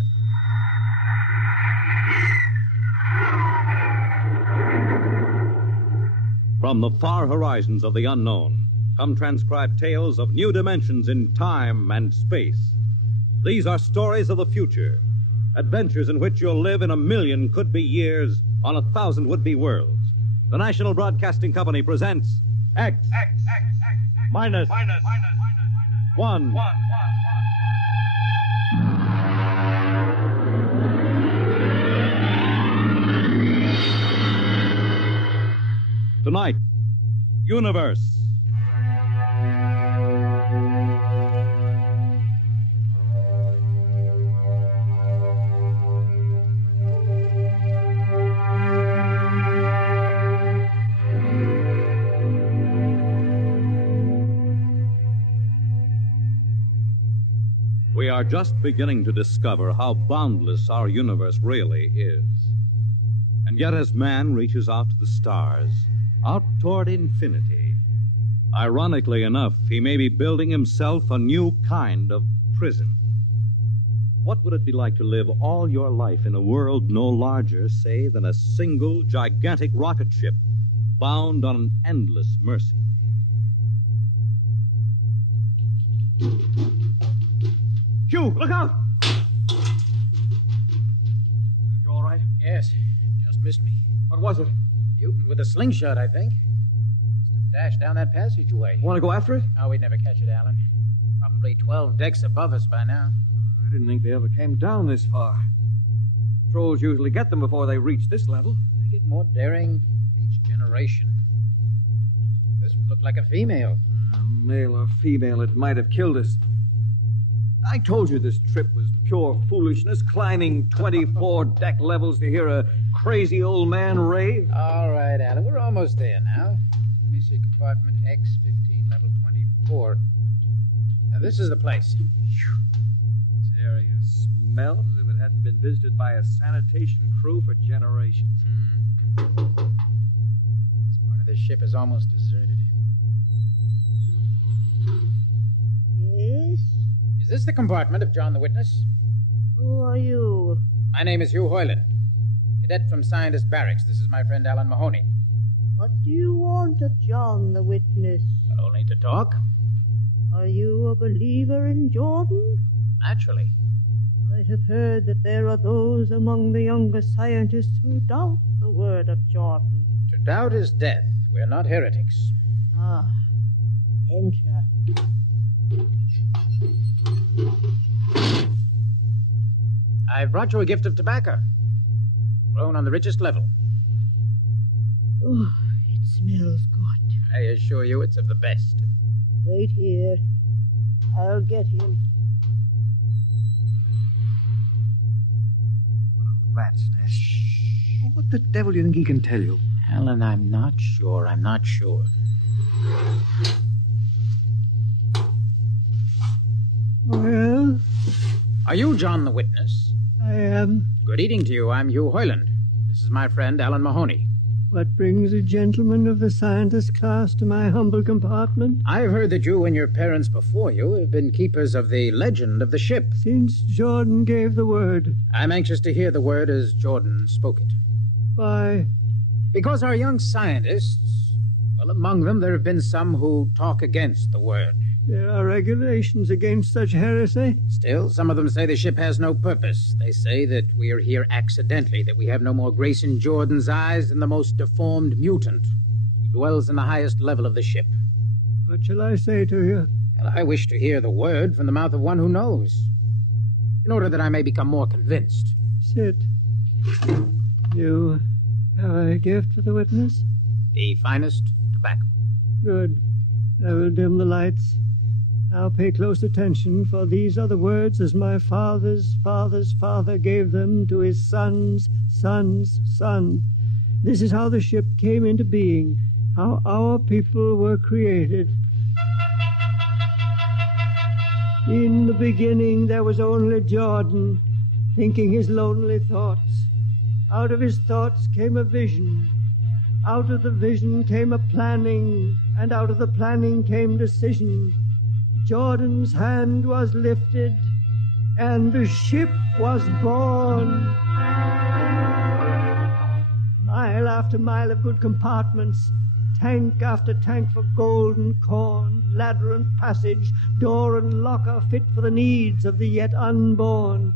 From the far horizons of the unknown come transcribed tales of new dimensions in time and space. These are stories of the future, adventures in which you'll live in 1,000,000 could-be years on 1,000 would-be worlds. The National Broadcasting Company presents X minus 1. Tonight, Universe. We are just beginning to discover how boundless our universe really is. And yet, as man reaches out to the stars, out toward infinity, ironically enough, he may be building himself a new kind of prison. What would it be like to live all your life in a world no larger, say, than a single gigantic rocket ship bound on an endless mercy? Hugh, look out! You all right? Yes, just missed me. What was it? Mutant with a slingshot, I think. Must have dashed down that passageway. Want to go after it? Oh, we'd never catch it, Alan. Probably 12 decks above us by now. I didn't think they ever came down this far. Trolls usually get them before they reach this level. They get more daring with each generation. This one looked like a female. Male or female, it might have killed us. I told you this trip was pure foolishness, climbing 24 deck levels to hear a crazy old man rave. All right, Alan, we're almost there now. Let me see, compartment X15, level 24. Now, this is the place. This area smells as if it hadn't been visited by a sanitation crew for generations. This part of the ship is almost deserted. Yes? Is this the compartment of John the Witness? Who are you? My name is Hugh Hoyland, cadet from Scientist Barracks. This is my friend Alan Mahoney. What do you want of John the Witness? Well, only to talk. Are you a believer in Jordan? Naturally. I have heard that there are those among the younger scientists who doubt the word of Jordan. To doubt is death. We're not heretics. Ah, enter. I've brought you a gift of tobacco, grown on the richest level. Oh, it smells good. I assure you it's of the best. Wait here. I'll get him. Rat's nest. Oh, what the devil do you think he can tell you? Alan, I'm not sure. Well? Are you John the Witness? I am. Good evening to you. I'm Hugh Hoyland. This is my friend Alan Mahoney. What brings a gentleman of the scientist class to my humble compartment? I've heard that you and your parents before you have been keepers of the legend of the ship. Since Jordan gave the word. I'm anxious to hear the word as Jordan spoke it. Why? Because our young scientists, well, among them there have been some who talk against the word. There are regulations against such heresy. Still, some of them say the ship has no purpose. They say that we are here accidentally, that we have no more grace in Jordan's eyes than the most deformed mutant who dwells in the highest level of the ship. What shall I say to you? Well, I wish to hear the word from the mouth of one who knows, in order that I may become more convinced. Sit. You have a gift for the witness? The finest tobacco. Good. I will dim the lights. Now pay close attention, for these are the words as my father's father's father gave them to his son's son's son. This is how the ship came into being, how our people were created. In the beginning there was only Jordan, thinking his lonely thoughts. Out of his thoughts came a vision. Out of the vision came a planning, and out of the planning came decision. Jordan's hand was lifted, and the ship was born. Mile after mile of good compartments, tank after tank for gold and corn, ladder and passage, door and locker fit for the needs of the yet unborn.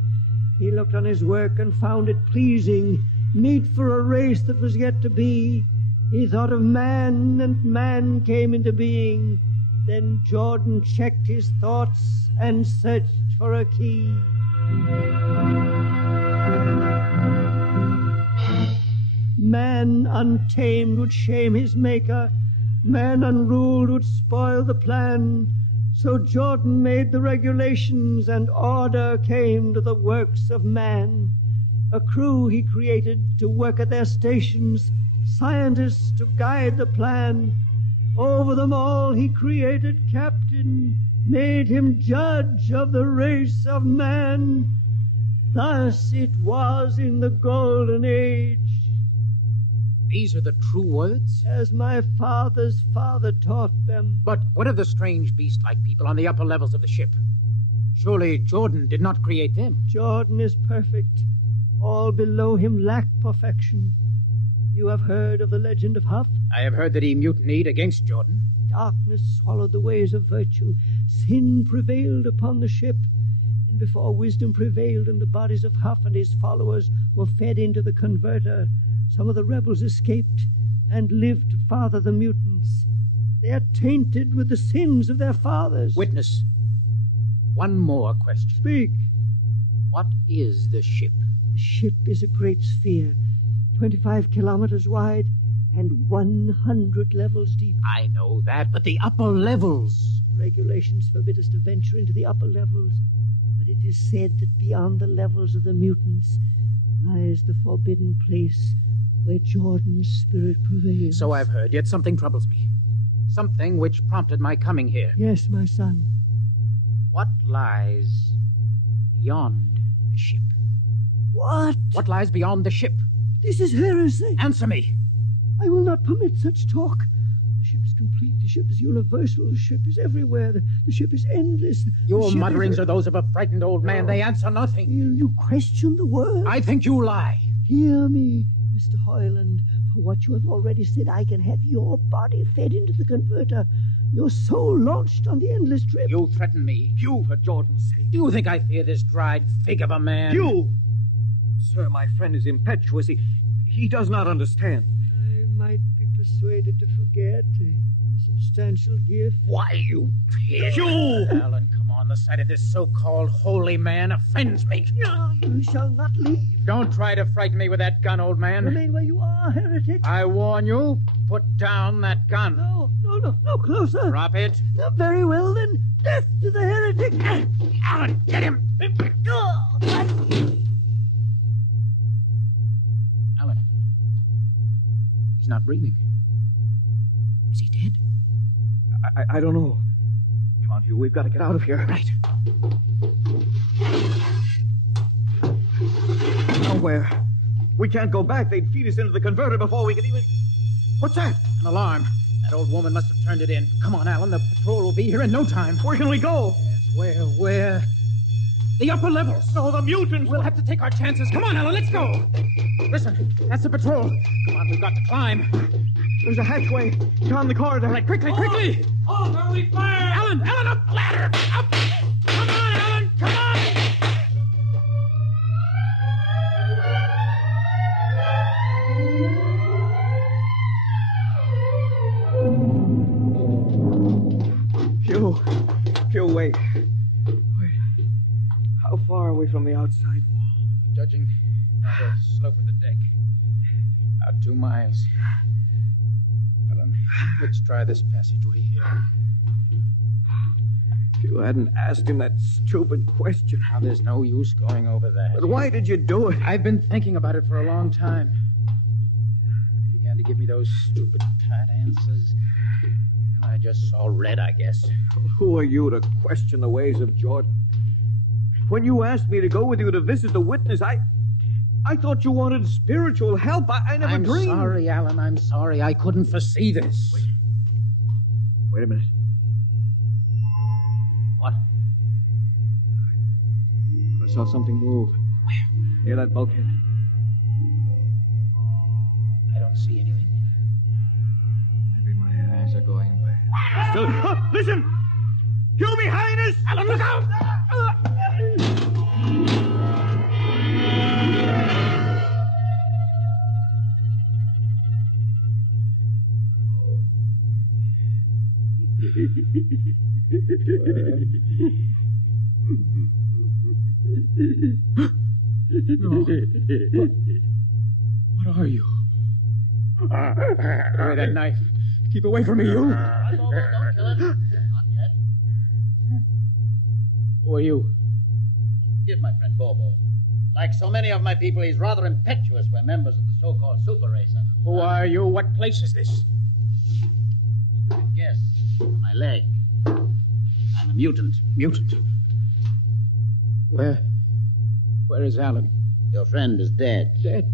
He looked on his work and found it pleasing, meet for a race that was yet to be. He thought of man, and man came into being. Then Jordan checked his thoughts and searched for a key. Man untamed would shame his maker. Man unruled would spoil the plan. So Jordan made the regulations, and order came to the works of man. A crew he created to work at their stations, scientists to guide the plan. Over them all he created captain, made him judge of the race of man. Thus it was in the golden age. These are the true words? As my father's father taught them. But what of the strange beast-like people on the upper levels of the ship? Surely Jordan did not create them. Jordan is perfect. All below him lack perfection. You have heard of the legend of Huff? I have heard that he mutinied against Jordan. Darkness swallowed the ways of virtue. Sin prevailed upon the ship. And before wisdom prevailed and the bodies of Huff and his followers were fed into the converter, some of the rebels escaped and lived to father the mutants. They are tainted with the sins of their fathers. Witness, one more question. Speak. What is the ship? The ship is a great sphere, 25 kilometers wide and 100 levels deep. I know that, but the upper levels. Regulations forbid us to venture into the upper levels, but it is said that beyond the levels of the mutants lies the forbidden place where Jordan's spirit prevails. So I've heard, yet something troubles me. Something which prompted my coming here. Yes, my son. What lies beyond the ship? What? What lies beyond the ship? This is heresy. Answer me. I will not permit such talk. The ship is complete. The ship is universal. The ship is everywhere. The ship is endless. Your mutterings are those of a frightened old man. They answer nothing. You question the word? I think you lie. Hear me, Mr. Hoyland. For what you have already said, I can have your body fed into the converter, your soul launched on the endless trip. You threaten me. You, for Jordan's sake. Do you think I fear this dried fig of a man? You! Sir, my friend is impetuous. He does not understand. I might be persuaded to forget a substantial gift. Why, you pig! You! Alan, come on. The sight of this so-called holy man offends me. No, you shall not leave. Don't try to frighten me with that gun, old man. Remain where you are, heretic. I warn you, put down that gun. No, closer. Drop it. No, very well, then. Death to the heretic. Alan, get him. Alan. He's not breathing. Is he dead? I don't know. Come on, Hugh. We've got to get out of here. Right. Nowhere. We can't go back. They'd feed us into the converter before we could even... What's that? An alarm. That old woman must have turned it in. Come on, Alan. The patrol will be here in no time. Where can we go? Yes, where? The upper levels. No, the mutants. We'll have to take our chances. Come on, Alan, let's go. Listen, that's the patrol. Come on, we've got to climb. There's a hatchway down the corridor. All right, quickly. Oh, where we fire! Alan, up the ladder. Up. Come on, Alan, come on. Hugh, wait. How far are we from the outside wall? Judging by the slope of the deck, about 2 miles. Alan, let's try this passageway here. You hadn't asked him that stupid question. Now, there's no use going over that. But why did you do it? I've been thinking about it for a long time. He began to give me those stupid, pat answers. Well, I just saw red, I guess. Who are you to question the ways of Jordan? When you asked me to go with you to visit the witness, I thought you wanted spiritual help. I never dreamed. I'm sorry, Alan. I'm sorry. I couldn't foresee this. Wait a minute. What? I saw something move. Where? Near that bulkhead. I don't see anything. Maybe my eyes are going bad. Still, listen! Hear me, Highness! Alan, look out! No. What are you? Put away that knife. Keep away from me, you. Don't kill him. Not yet. Who are you? Forgive my friend Bobo. Like so many of my people, he's rather impetuous. We're members of the so-called super race. Who are you? What place is this? You can guess. My leg. I'm a mutant. Mutant? Where is Alan? Your friend is dead. Dead?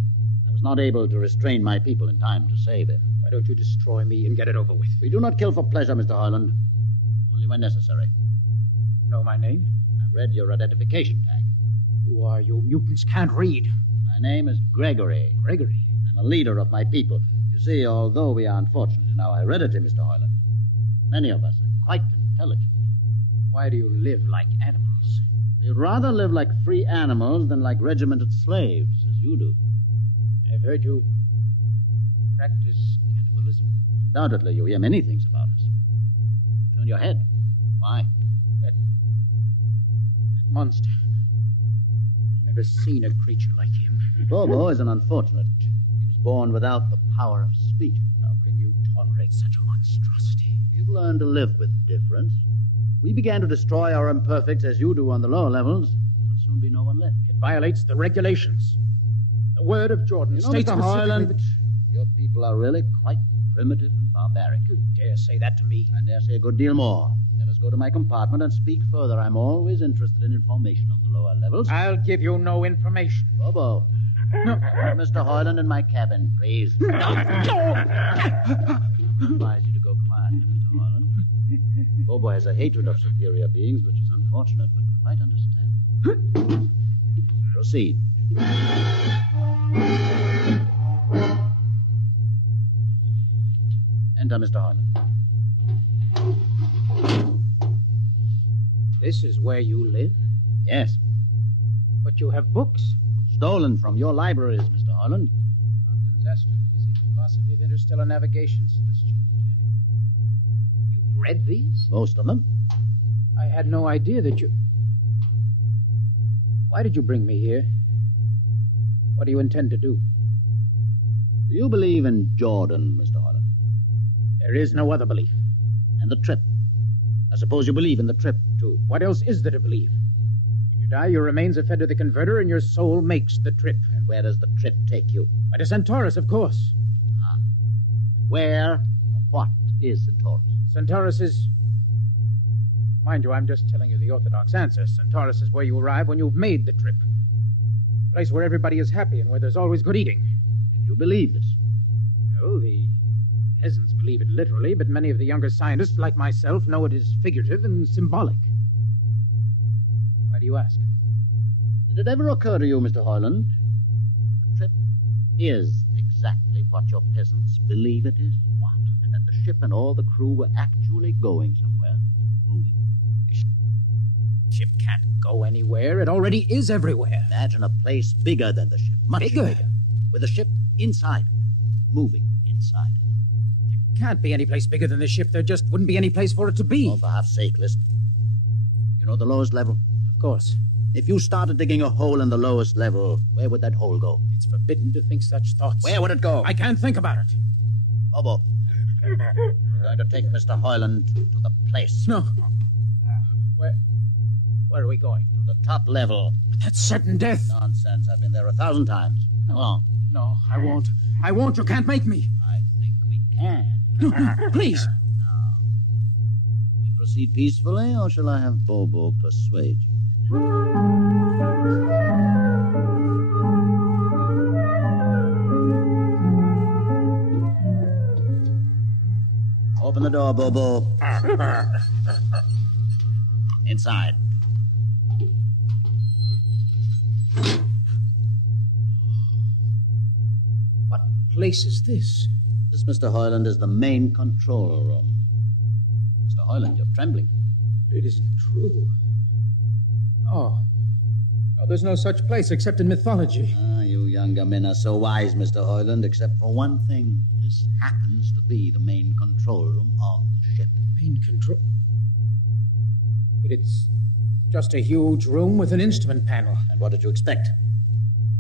I was not able to restrain my people in time to save him. Why don't you destroy me and get it over with? We do not kill for pleasure, Mr. Hoyland. Only when necessary. You know my name? I read your identification tag. Who are you? Mutants can't read. My name is Gregory. Gregory? I'm a leader of my people. You see, although we are unfortunate in our heredity, Mr. Hoyland, many of us are quite intelligent. Why do you live like animals? We'd rather live like free animals than like regimented slaves, as you do. I've heard you practice cannibalism. Undoubtedly, you hear many things about us. Turn your head. Why? That monster. I've never seen a creature like him. Bobo is an unfortunate. He was born without the power of speech. How can you tolerate such a monstrosity? We've learned to live with difference. If we began to destroy our imperfects as you do on the lower levels, there would soon be no one left. It violates the regulations. The word of Jordan states Mr. Hoyland, your people are really quite primitive and barbaric. You dare say that to me? I dare say a good deal more. Let us go to my compartment and speak further. I'm always interested in information on the lower levels. I'll give you no information. Bobo. Mr. Hoyland in my cabin, please. I advise you to go quietly, Mr. Hoyland. Bobo has a hatred of superior beings, which is unfortunate, but quite understandable. Proceed. Enter, Mr. Hoyland. This is where you live? Yes. But you have books. Stolen from your libraries, Mr. Hoyland. Compton's Astrophysics, Philosophy of Interstellar Navigation, Celestial Mechanics. You've read these? Most of them. I had no idea that you... Why did you bring me here? What do you intend to do? Do you believe in Jordan, Mr. Hoyland? There is no other belief. And the trip? I suppose you believe in the trip, too. What else is there to believe? When you die, your remains are fed to the converter, and your soul makes the trip. And where does the trip take you? Why, to Centaurus, of course. Ah. Where or what is Centaurus? Centaurus is... Mind you, I'm just telling you the orthodox answer. Centaurus is where you arrive when you've made the trip. A place where everybody is happy and where there's always good eating. And you believe this? Well, the peasants believe it literally, but many of the younger scientists, like myself, know it is figurative and symbolic. Why do you ask? Did it ever occur to you, Mr. Hoyland, that the trip is exactly what your peasants believe it is? What? And that the ship and all the crew were actually going somewhere, moving? The ship can't go anywhere. It already is everywhere. Imagine a place bigger than the ship. Much bigger. With the ship inside, moving inside. There can't be any place bigger than the ship. There just wouldn't be any place for it to be. Oh, for half's sake, listen. You know the lowest level? Of course. If you started digging a hole in the lowest level, where would that hole go? It's forbidden to think such thoughts. Where would it go? I can't think about it. Bobo, we're going to take Mr. Hoyland to the place. No. Where are we going? To the top level. But that's certain death. Nonsense. I've been there 1,000 times. Come along. No, I won't. I won't. You can't make me. I think we can. No, please. Now, shall we proceed peacefully, or shall I have Bobo persuade you? Open the door, Bobo. Inside. What place is this? This, Mr. Hoyland, is the main control room. Mr. Hoyland, you're trembling. It isn't true. No, there's no such place except in mythology. Ah, you younger men are so wise, Mr. Hoyland, except for one thing. This happens to be the main control room of the ship. Main control? But it's just a huge room with an instrument panel. And what did you expect?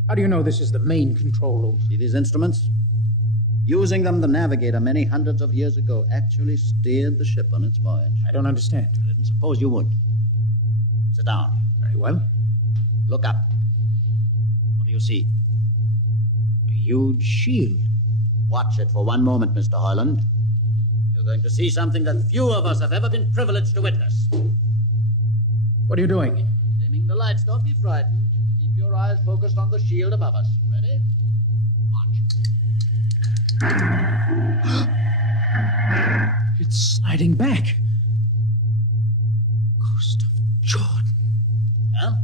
How do you know this is the main control room? See these instruments? Using them, the navigator many hundreds of years ago actually steered the ship on its voyage. I don't understand. I didn't suppose you would. Sit down. Very well. Look up. What do you see? A huge shield. Watch it for one moment, Mr. Hoyland. You're going to see something that few of us have ever been privileged to witness. What are you doing? Dimming the lights. Don't be frightened. Keep your eyes focused on the shield above us. Ready? Watch. It's sliding back. Ghost of Jordan. Huh?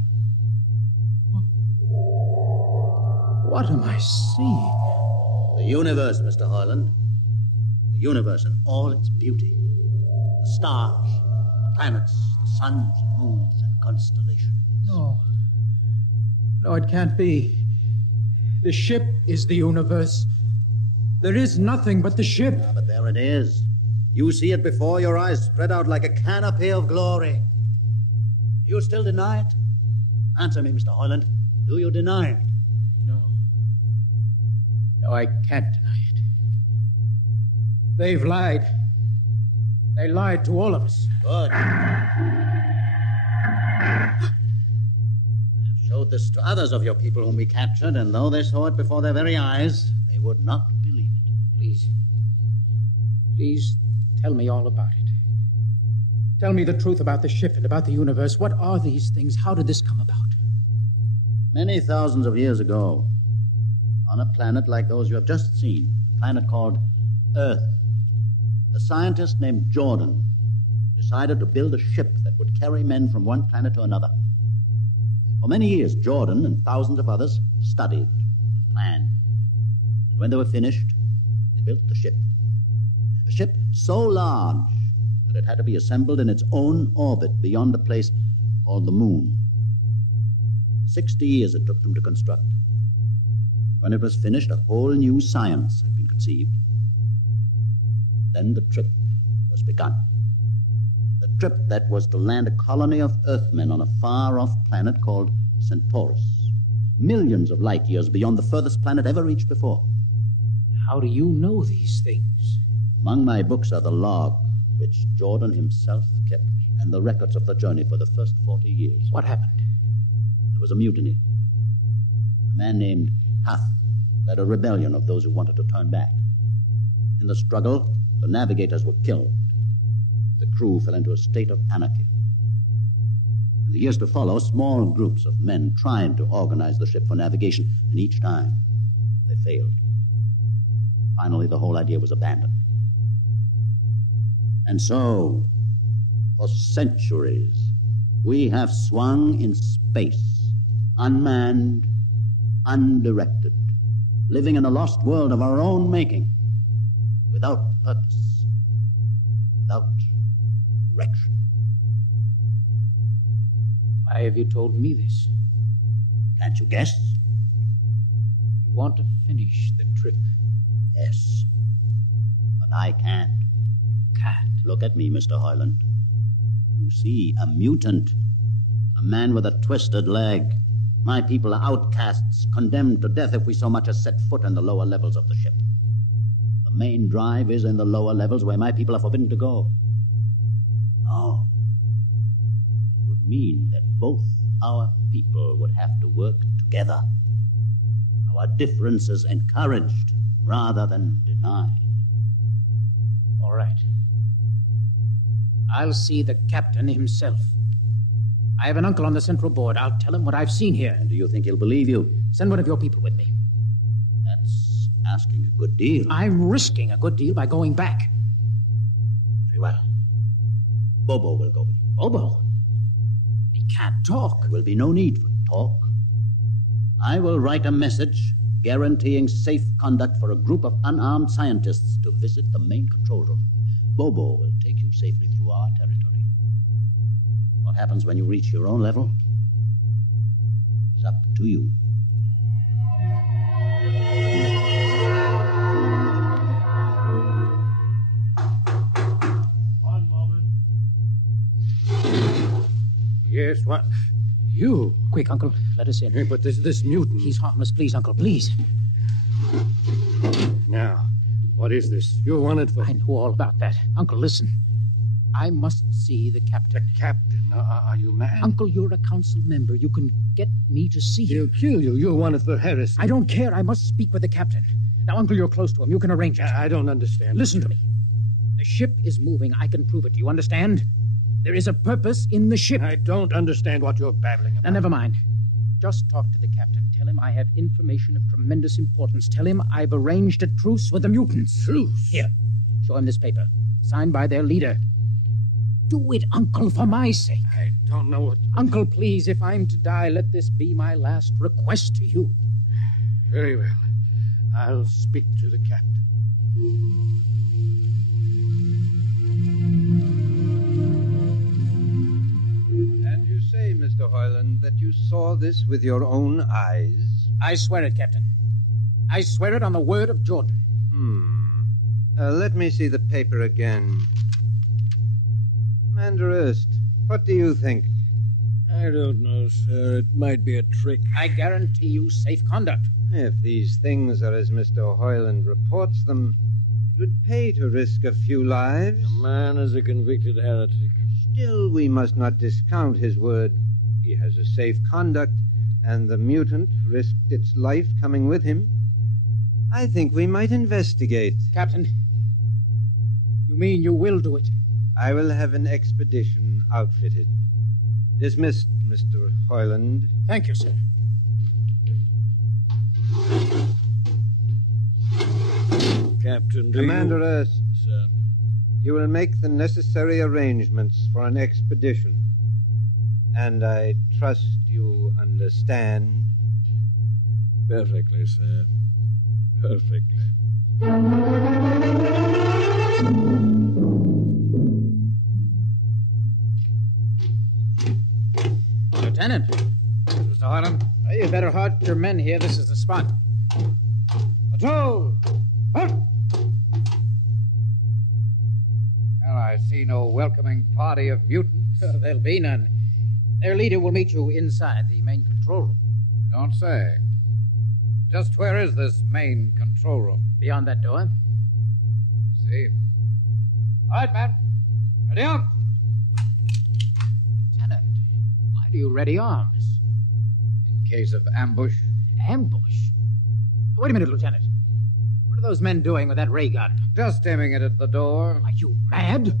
What am I seeing? The universe, Mr. Hoyland. The universe in all its beauty. The stars, the planets, the suns and moons and constellations. No, it can't be. The ship is the universe. There is nothing but the ship. Ah, but there it is. You see it before your eyes, spread out like a canopy of glory. Do you still deny it? Answer me, Mr. Hoyland. Do you deny it? No, I can't deny it. They've lied. They lied to all of us. Good. I have showed this to others of your people whom we captured, and though they saw it before their very eyes, they would not believe it. Please tell me all about it. Tell me the truth about the ship and about the universe. What are these things? How did this come about? Many thousands of years ago, on a planet like those you have just seen, a planet called Earth. A scientist named Jordan decided to build a ship that would carry men from one planet to another. For many years, Jordan and thousands of others studied and planned. And when they were finished, they built the ship. A ship so large that it had to be assembled in its own orbit beyond a place called the Moon. 60 years it took them to construct. And when it was finished, a whole new science had been conceived. Then the trip was begun. The trip that was to land a colony of Earthmen on a far-off planet called Centaurus, millions of light years beyond the furthest planet ever reached before. How do you know these things? Among my books are the log, which Jordan himself kept, and the records of the journey for the first 40 years. What happened? There was a mutiny. A man named Hath led a rebellion of those who wanted to turn back. In the struggle, the navigators were killed. The crew fell into a state of anarchy. In the years to follow, small groups of men tried to organize the ship for navigation, and each time they failed. Finally, the whole idea was abandoned. And so, for centuries, we have swung in space, unmanned, undirected, living in a lost world of our own making, without purpose, without direction. Why have you told me this? Can't you guess? You want to finish the trip. Yes, but I can't. You can't. Look at me, Mr. Hoyland. You see, a mutant, a man with a twisted leg. My people are outcasts, condemned to death if we so much as set foot in the lower levels of the ship. The main drive is in the lower levels where my people are forbidden to go. No. It would mean that both our people would have to work together. Our differences encouraged rather than denied. All right. I'll see the captain himself. I have an uncle on the central board. I'll tell him what I've seen here. And do you think he'll believe you? Send one of your people with me. That's asking a good deal. I'm risking a good deal by going back. Very well. Bobo will go with you. Bobo? He can't talk. There will be no need for talk. I will write a message guaranteeing safe conduct for a group of unarmed scientists to visit the main control room. Bobo will take you safely through our territory. What happens when you reach your own level is up to you. One moment. Yes, what? You? Quick, Uncle, let us in. Hey, but this mutant. He's harmless. Please, Uncle, please. Now, what is this? You're wanted for... I know all about that. Uncle, listen. I must see the captain. The captain? Are you mad? Uncle, you're a council member. You can get me to see him. He'll kill you. You're wanted for heresy. I don't care. I must speak with the captain. Now, Uncle, you're close to him. You can arrange it. I don't understand. Listen to me. The ship is moving. I can prove it. Do you understand? There is a purpose in the ship. I don't understand what you're babbling about. Now, never mind. Just talk to the captain. Tell him I have information of tremendous importance. Tell him I've arranged a truce with the mutants. Truce? Here. Show him this paper. Signed by their leader. Do it, Uncle, for my sake. I don't know what... Uncle, please, if I'm to die, let this be my last request to you. Very well. I'll speak to the captain. And you say, Mr. Hoyland, that you saw this with your own eyes? I swear it, Captain. I swear it on the word of Jordan. Let me see the paper again. Commander Erst, what do you think? I don't know, sir. It might be a trick. I guarantee you safe conduct. If these things are as Mr. Hoyland reports them, it would pay to risk a few lives. The man is a convicted heretic. Still, we must not discount his word. He has a safe conduct, and the mutant risked its life coming with him. I think we might investigate. Captain, you mean you will do it? I will have an expedition outfitted. Dismissed, Mr. Hoyland. Thank you, sir. Captain. Commander Erst. Sir. You will make the necessary arrangements for an expedition. And I trust you understand. Perfectly, sir. Perfectly. Lieutenant. Mr. Harlan. You'd better halt your men here. This is the spot. Patrol! Halt! Well, I see no welcoming party of mutants. There'll be none. Their leader will meet you inside the main control room. You don't say. Just where is this main control room? Beyond that door. I see. All right, man. Ready up. Lieutenant, why do you ready arms? In case of ambush. Ambush? Wait a minute, Lieutenant. What are those men doing with that ray gun? Just aiming it at the door. Are you mad?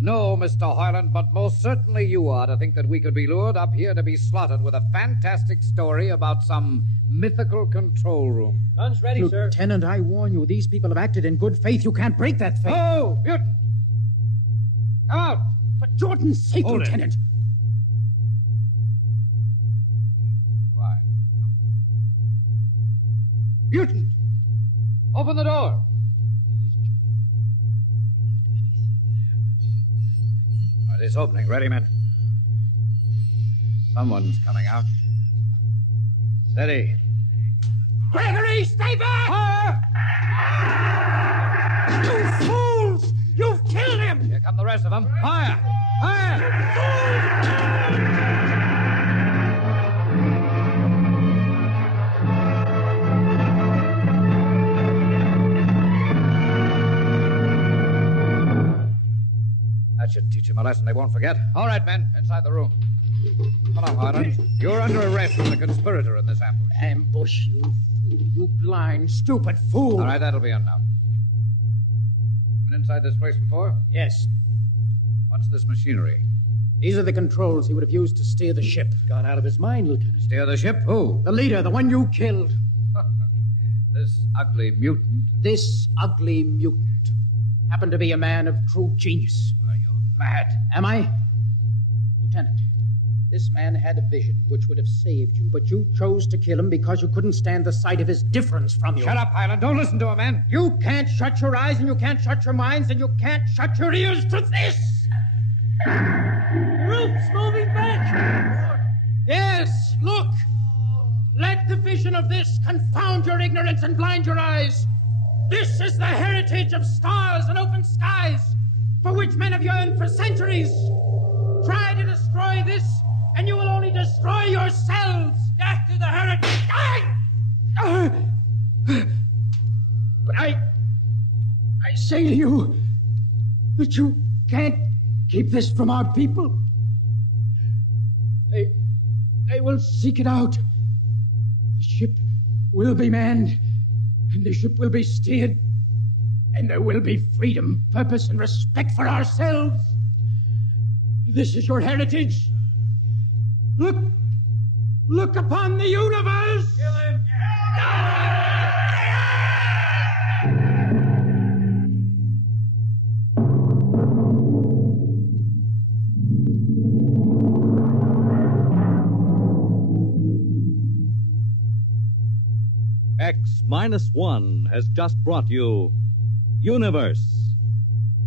No, Mr. Harlan, but most certainly you are to think that we could be lured up here to be slaughtered with a fantastic story about some mythical control room. Guns ready, sir. Lieutenant, I warn you, these people have acted in good faith. You can't break that faith. Oh, mutant! Come out! For Jordan's sake, Hold Lieutenant. Why? Mutant! Open the door! It's opening. Ready, men. Someone's coming out. Steady. Gregory, stay back! You fools! You've killed him! Here come the rest of them. Fire! Fire! That should teach them a lesson they won't forget. All right, men, inside the room. Come along, Harlan. You're under arrest as a conspirator in this ambush. Ambush, you fool. You blind, stupid fool. All right, that'll be enough. You been inside this place before? Yes. What's this machinery? These are the controls he would have used to steer the ship. Gone out of his mind, Lieutenant. Steer the ship? Who? The leader, the one you killed. This ugly mutant. This ugly mutant happened to be a man of true genius. Well, you're mad. Am I? Lieutenant, this man had a vision which would have saved you, but you chose to kill him because you couldn't stand the sight of his difference from you. Shut up, Highland. Don't listen to him, man. You can't shut your eyes, and you can't shut your minds, and you can't shut your ears to this! The roof's moving back! Yes, look! Let the vision of this confound your ignorance and blind your eyes. This is the heritage of stars and open skies, for which men have yearned for centuries. Try to destroy this, and you will only destroy yourselves. Death to the heritage. But I say to you that you can't keep this from our people. They will seek it out. The ship will be manned, and the ship will be steered, and there will be freedom, purpose, and respect for ourselves. This is your heritage. Look upon the universe. Kill him. X-1 has just brought you Universe,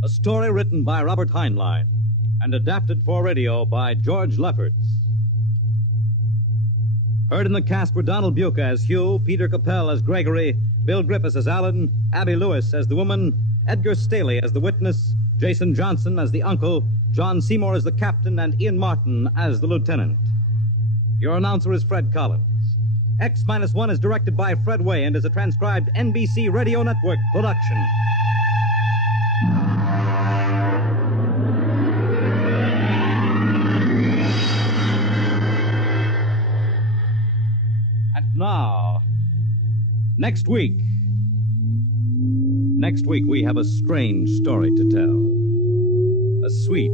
a story written by Robert Heinlein and adapted for radio by George Lefferts. Heard in the cast were Donald Buca as Hugh, Peter Capell as Gregory, Bill Griffiths as Alan, Abby Lewis as the woman, Edgar Staley as the witness, Jason Johnson as the uncle, John Seymour as the captain, and Ian Martin as the lieutenant. Your announcer is Fred Collins. X-1 is directed by Fred Way and is a transcribed NBC Radio Network production. And now, next week we have a strange story to tell. A sweet,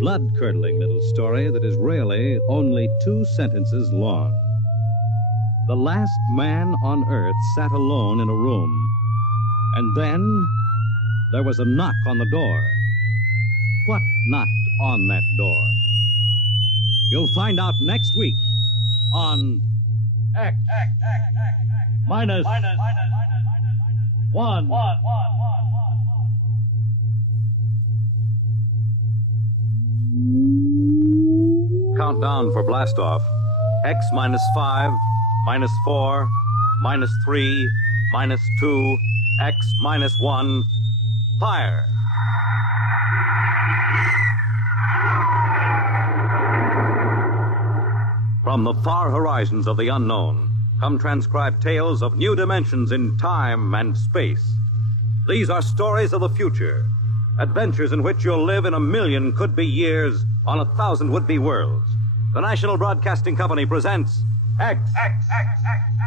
blood-curdling little story that is really only 2 sentences long. The last man on Earth sat alone in a room And then there was a knock on the door. What knocked on that door? You'll find out next week on X minus 1. Countdown for blastoff. X minus 5, minus 4, minus 3, minus 2, X minus 1. Fire! From the far horizons of the unknown come transcribed tales of new dimensions in time and space. These are stories of the future, adventures in which you'll live in 1,000,000 could-be years on 1,000 would-be worlds. The National Broadcasting Company presents X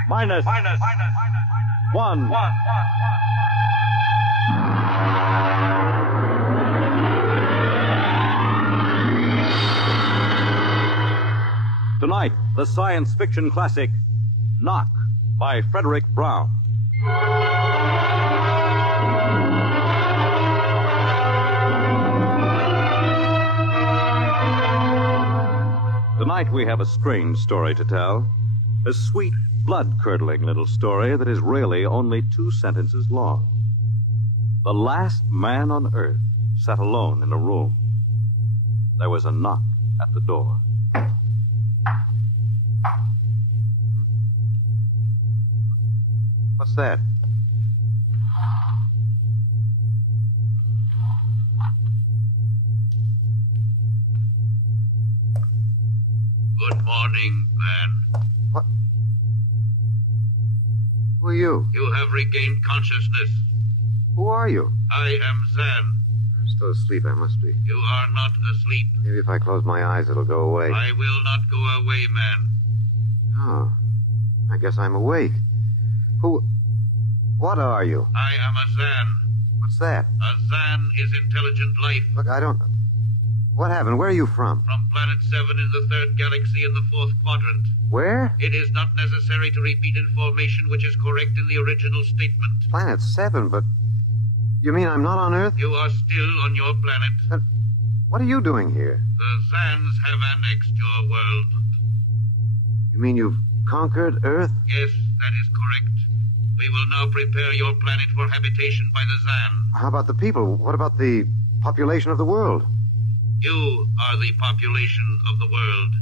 minus 1. Tonight, the science fiction classic, Knock, by Frederick Brown. Tonight we have a strange story to tell. A sweet, blood-curdling little story that is really only 2 sentences long. The last man on Earth sat alone in a room. There was a knock at the door. What's that? Good morning, man. What? Who are you? You have regained consciousness. Who are you? I am Zan. I'm still asleep, I must be. You are not asleep. Maybe if I close my eyes, it'll go away. I will not go away, man. Oh, I guess I'm awake. What are you? I am a Zan. What's that? A Zan is intelligent life. Look, I don't... What happened? Where are you from? From Planet 7 in the 3rd galaxy in the 4th quadrant. Where? It is not necessary to repeat information which is correct in the original statement. Planet 7, but... You mean I'm not on Earth? You are still on your planet. What are you doing here? The Zans have annexed your world. You mean you've conquered Earth? Yes, that is correct. We will now prepare your planet for habitation by the Zan. How about the people? What about the population of the world? You are the population of the world.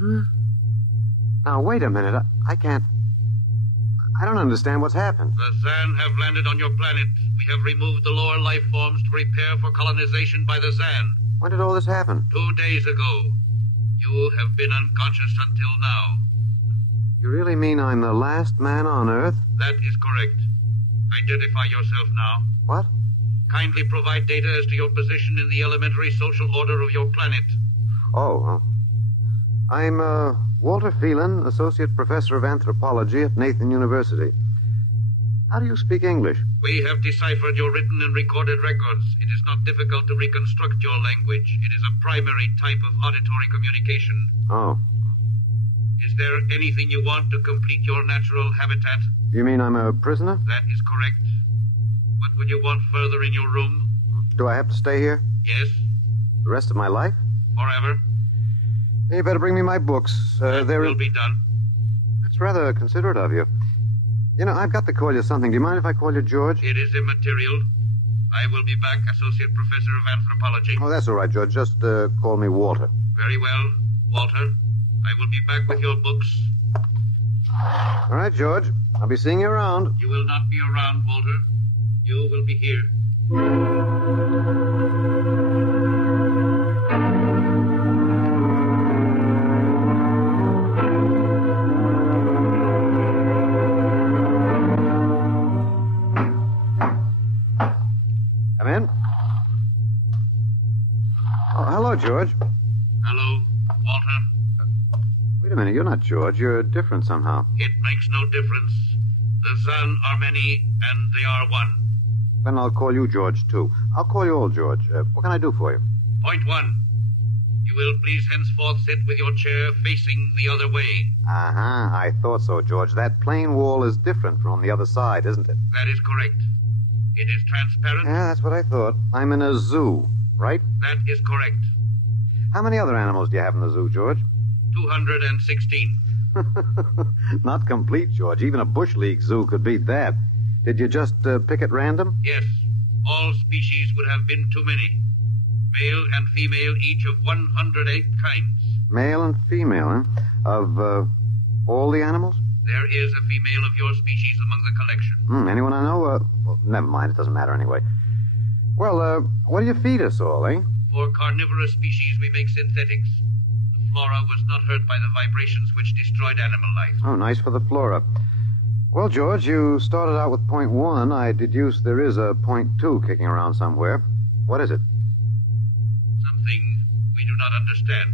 Hmm? Now, wait a minute. I can't... I don't understand what's happened. The Zan have landed on your planet. We have removed the lower life forms to prepare for colonization by the Zan. When did all this happen? 2 days ago. You have been unconscious until now. You really mean I'm the last man on Earth? That is correct. Identify yourself now. What? Kindly provide data as to your position in the elementary social order of your planet. Oh, I'm Walter Phelan, Associate Professor of Anthropology at Nathan University. How do you speak English? We have deciphered your written and recorded records. It is not difficult to reconstruct your language. It is a primary type of auditory communication. Oh. Is there anything you want to complete your natural habitat? You mean I'm a prisoner? That is correct. What would you want further in your room? Do I have to stay here? Yes. The rest of my life? Forever. You better bring me my books. That will be done. That's rather considerate of you. You know, I've got to call you something. Do you mind if I call you George? It is immaterial. I will be back, Associate Professor of Anthropology. Oh, that's all right, George. Just call me Walter. Very well, Walter. I will be back with your books. All right, George. I'll be seeing you around. You will not be around, Walter. You will be here. Come in. Oh, hello, George. Hello, Walter. Wait a minute. You're not George. You're different somehow. It makes no difference. The Zan are many, and they are one. Then I'll call you George, too. I'll call you old George. What can I do for you? Point 1. You will please henceforth sit with your chair facing the other way. Uh-huh. I thought so, George. That plain wall is different from the other side, isn't it? That is correct. It is transparent. Yeah, that's what I thought. I'm in a zoo, right? That is correct. How many other animals do you have in the zoo, George? 216. Not complete, George. Even a Bush League zoo could beat that. Did you just pick at random? Yes. All species would have been too many. Male and female, each of 108 kinds. Male and female, huh? Of all the animals? There is a female of your species among the collection. Anyone I know? Well, never mind. It doesn't matter anyway. Well, what do you feed us all, eh? For carnivorous species, we make synthetics. The flora was not hurt by the vibrations which destroyed animal life. Oh, nice for the flora. Well, George, you started out with point 1. I deduce there is a point 2 kicking around somewhere. What is it? Something we do not understand.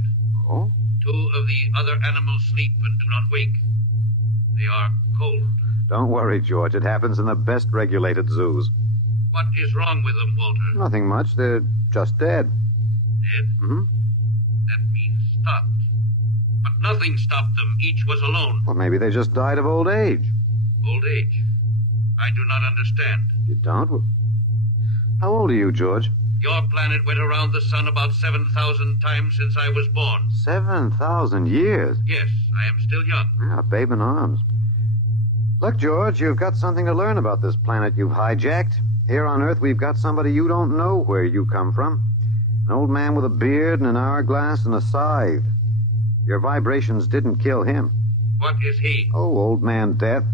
Oh? 2 of the other animals sleep and do not wake. They are cold. Don't worry, George. It happens in the best regulated zoos. What is wrong with them, Walter? Nothing much. They're just dead. Dead? Mm-hmm. That means stopped. But nothing stopped them. Each was alone. Well, maybe they just died of old age. Old age? I do not understand. You don't? Well, how old are you, George? Your planet went around the sun about 7,000 times since I was born. 7,000 years? Yes, I am still young. Yeah, babe in arms. Look, George, you've got something to learn about this planet you've hijacked. Here on Earth, we've got somebody you don't know where you come from. An old man with a beard and an hourglass and a scythe. Your vibrations didn't kill him. What is he? Oh, old man Death.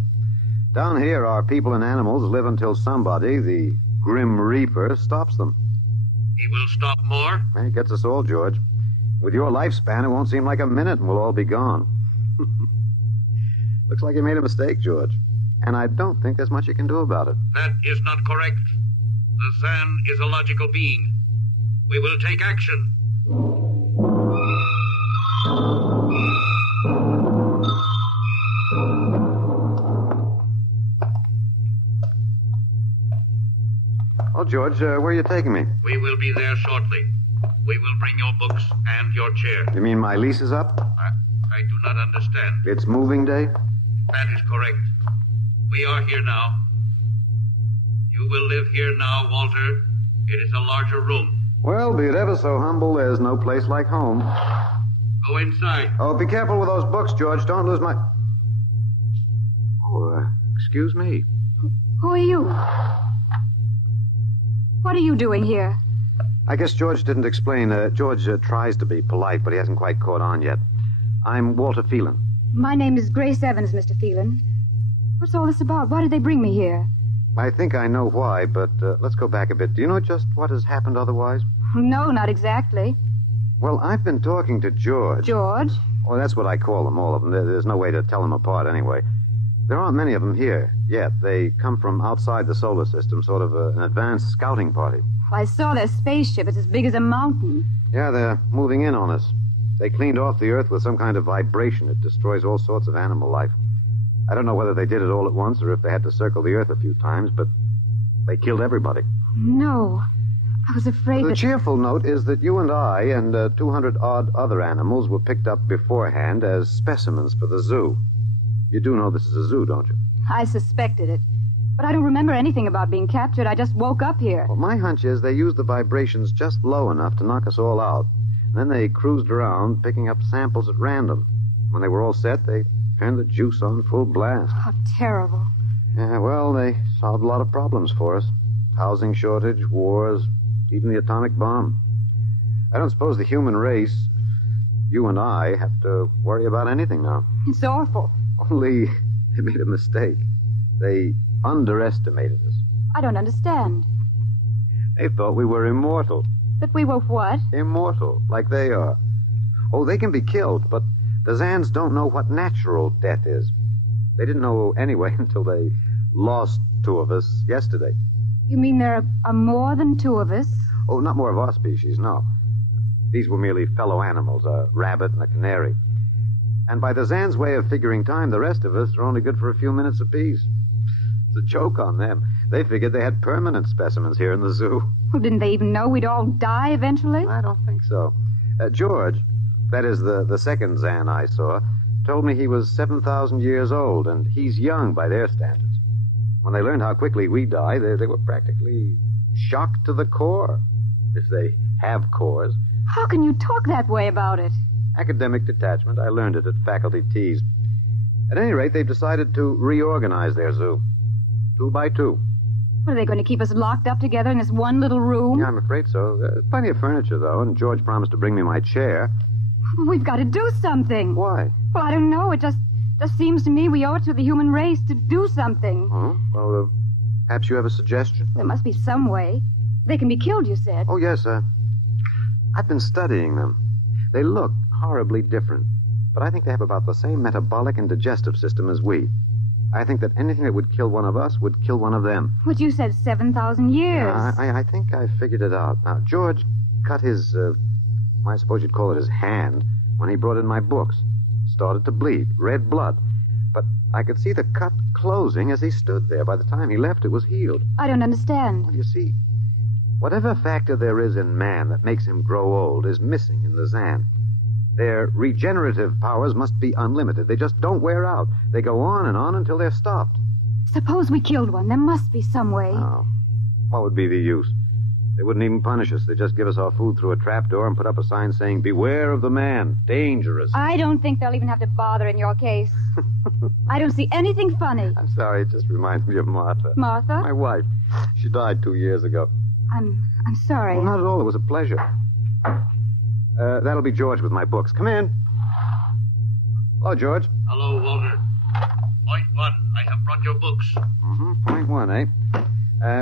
Down here, our people and animals live until somebody, the Grim Reaper, stops them. He will stop more? He gets us all, George. With your lifespan, it won't seem like a minute and we'll all be gone. Looks like you made a mistake, George. And I don't think there's much you can do about it. That is not correct. The Zan is a logical being. We will take action. Oh, George, where are you taking me? We will be there shortly. We will bring your books and your chair. You mean my lease is up? I do not understand. It's moving day? That is correct. We are here now. You will live here now, Walter. It is a larger room. Well, be it ever so humble, there's no place like home. Go inside. Oh, be careful with those books, George. Don't lose my... Oh, excuse me. Who are you? What are you doing here? I guess George didn't explain. George tries to be polite, but he hasn't quite caught on yet. I'm Walter Phelan. My name is Grace Evans, Mr. Phelan. What's all this about? Why did they bring me here? I think I know why, but let's go back a bit. Do you know just what has happened otherwise? No, not exactly. Well, I've been talking to George. George? Well, that's what I call them, all of them. There's no way to tell them apart anyway. There aren't many of them here yet. They come from outside the solar system, sort of an advanced scouting party. I saw their spaceship. It's as big as a mountain. Yeah, they're moving in on us. They cleaned off the Earth with some kind of vibration. It destroys all sorts of animal life. I don't know whether they did it all at once or if they had to circle the Earth a few times, but they killed everybody. No. I was afraid The cheerful note is that you and I and 200-odd other animals were picked up beforehand as specimens for the zoo. You do know this is a zoo, don't you? I suspected it. But I don't remember anything about being captured. I just woke up here. Well, my hunch is they used the vibrations just low enough to knock us all out. And then they cruised around, picking up samples at random. When they were all set, they turned the juice on full blast. How terrible. Yeah, well, they solved a lot of problems for us. Housing shortage, wars, even the atomic bomb. I don't suppose the human race, you and I, have to worry about anything now. It's awful. Only they made a mistake. They underestimated us. I don't understand. They thought we were immortal. That we were what? Immortal, like they are. Oh, they can be killed, but the Zans don't know what natural death is. They didn't know anyway until they lost 2 of us yesterday. You mean there are more than 2 of us? Oh, not more of our species, no. These were merely fellow animals, a rabbit and a canary. And by the Zan's way of figuring time, the rest of us are only good for a few minutes apiece. It's a joke on them. They figured they had permanent specimens here in the zoo. Well, didn't they even know we'd all die eventually? I don't think so. George, that is the second Zan I saw, told me he was 7,000 years old, and he's young by their standards. When they learned how quickly we die, they were practically shocked to the core, if they have cores. How can you talk that way about it? Academic detachment. I learned it at faculty teas. At any rate, they've decided to reorganize their zoo. 2 by 2. What, are they going to keep us locked up together in this one little room? Yeah, I'm afraid so. There's plenty of furniture, though, and George promised to bring me my chair. We've got to do something. Why? Well, I don't know. It just seems to me we owe it to the human race to do something. Oh, well, perhaps you have a suggestion? There must be some way. They can be killed, you said. Oh, yes, I've been studying them. They look horribly different, but I think they have about the same metabolic and digestive system as we. I think that anything that would kill one of us would kill one of them. But you said 7,000 years. I think I figured it out. Now, George cut his, I suppose you'd call it his hand, when he brought in my books. Started to bleed, red blood. But I could see the cut closing as he stood there. By the time he left, it was healed. I don't understand. Well, you see, whatever factor there is in man that makes him grow old is missing in the Zan. Their regenerative powers must be unlimited. They just don't wear out. They go on and on until they're stopped. Suppose we killed one. There must be some way. Oh, what would be the use? They wouldn't even punish us. They'd just give us our food through a trapdoor and put up a sign saying, "Beware of the man. Dangerous." I don't think they'll even have to bother in your case. I don't see anything funny. I'm sorry. It just reminds me of Martha. Martha? My wife. She died 2 years ago. I'm sorry. Well, not at all. It was a pleasure. That'll be George with my books. Come in. Hello, George. Hello, Walter. Point 1. I have brought your books. Point 1, eh?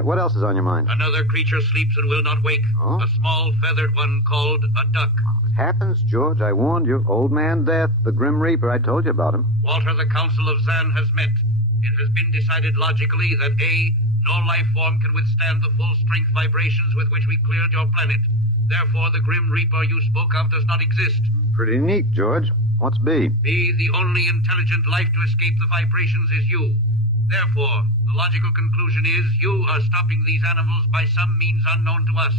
What else is on your mind? Another creature sleeps and will not wake. Oh? A small feathered one called a duck. It happens, George. I warned you. Old Man Death, the Grim Reaper. I told you about him. Walter, the Council of Zan has met. It has been decided logically that A, no life form can withstand the full strength vibrations with which we cleared your planet. Therefore, the Grim Reaper you spoke of does not exist. Pretty neat, George. What's B? B, the only intelligent life to escape the vibrations is you. Therefore, the logical conclusion is you are stopping these animals by some means unknown to us.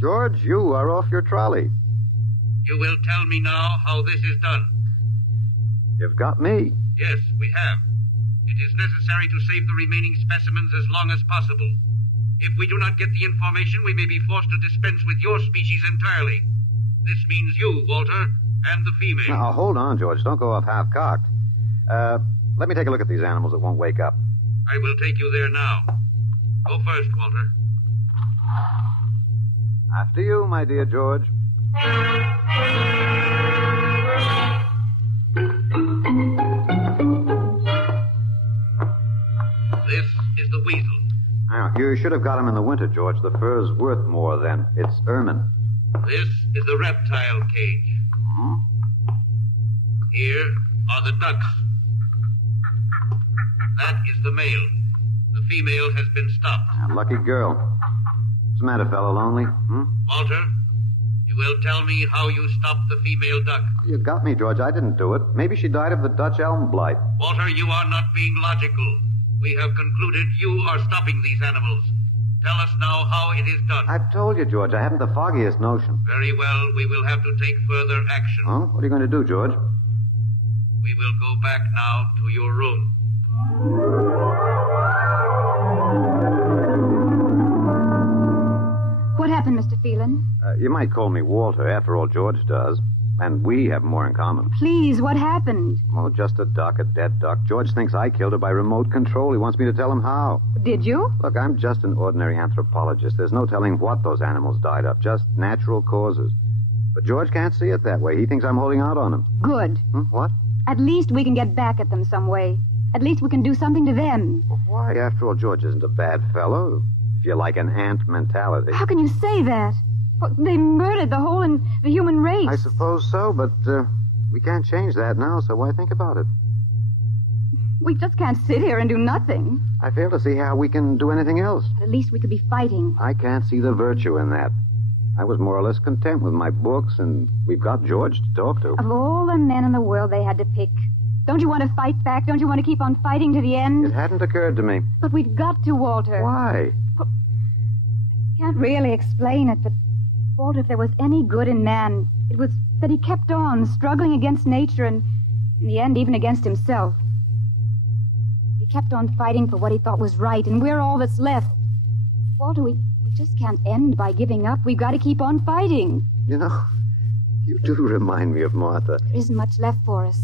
George, you are off your trolley. You will tell me now how this is done. You've got me. Yes, we have. It is necessary to save the remaining specimens as long as possible. If we do not get the information, we may be forced to dispense with your species entirely. This means you, Walter, and the female. Now, hold on, George. Don't go off half-cocked. Let me take a look at these animals that won't wake up. I will take you there now. Go first, Walter. After you, my dear George. This is the weasel. Now, you should have got him in the winter, George. The fur's worth more then. It's ermine. This is the reptile cage. Here are the ducks. That is the male. The female has been stopped. Lucky girl. What's the matter, fellow? Lonely? Walter, you will tell me how you stopped the female duck. You got me, George. I didn't do it. Maybe she died of the Dutch elm blight. Walter, you are not being logical. We have concluded you are stopping these animals. Tell us now how it is done. I've told you, George. I haven't the foggiest notion. Very well. We will have to take further action. Oh? What are you going to do, George? We will go back now to your room. What happened, Mr. Phelan? You might call me Walter. After all, George does. And we have more in common. Please, what happened? Oh, just a duck, a dead duck. George thinks I killed her by remote control. He wants me to tell him how. Did you? Look, I'm just an ordinary anthropologist. There's no telling what those animals died of. Just natural causes. But George can't see it that way. He thinks I'm holding out on him. Good. What? At least we can get back at them some way. At least we can do something to them. Well, why? After all, George isn't a bad fellow. If you like an ant mentality. How can you say that? Well, they murdered the human race. I suppose so, but we can't change that now, so why think about it? We just can't sit here and do nothing. I fail to see how we can do anything else. But at least we could be fighting. I can't see the virtue in that. I was more or less content with my books, and we've got George to talk to. Of all the men in the world they had to pick, don't you want to fight back? Don't you want to keep on fighting to the end? It hadn't occurred to me. But we've got to, Walter. Why? Well, I can't really explain it, but, Walter, if there was any good in man, it was that he kept on struggling against nature and, in the end, even against himself. He kept on fighting for what he thought was right, and we're all that's left. Walter, we just can't end by giving up. We've got to keep on fighting. You know, you do remind me of Martha. There isn't much left for us.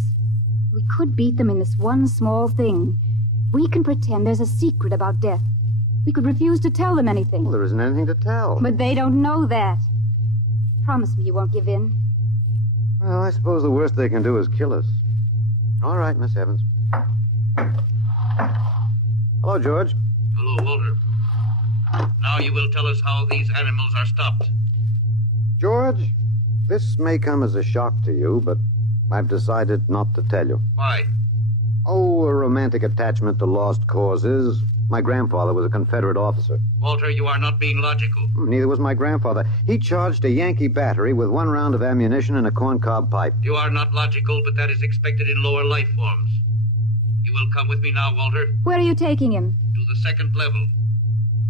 We could beat them in this one small thing. We can pretend there's a secret about death. We could refuse to tell them anything. Well, there isn't anything to tell. But they don't know that. Promise me you won't give in. Well, I suppose the worst they can do is kill us. All right, Miss Evans. Hello, George. Hello, Walter. Now you will tell us how these animals are stopped. George, this may come as a shock to you, but I've decided not to tell you. Why? Oh, a romantic attachment to lost causes. My grandfather was a Confederate officer. Walter, you are not being logical. Neither was my grandfather. He charged a Yankee battery with 1 round of ammunition and a corncob pipe. You are not logical, but that is expected in lower life forms. You will come with me now, Walter. Where are you taking him? To the 2nd level.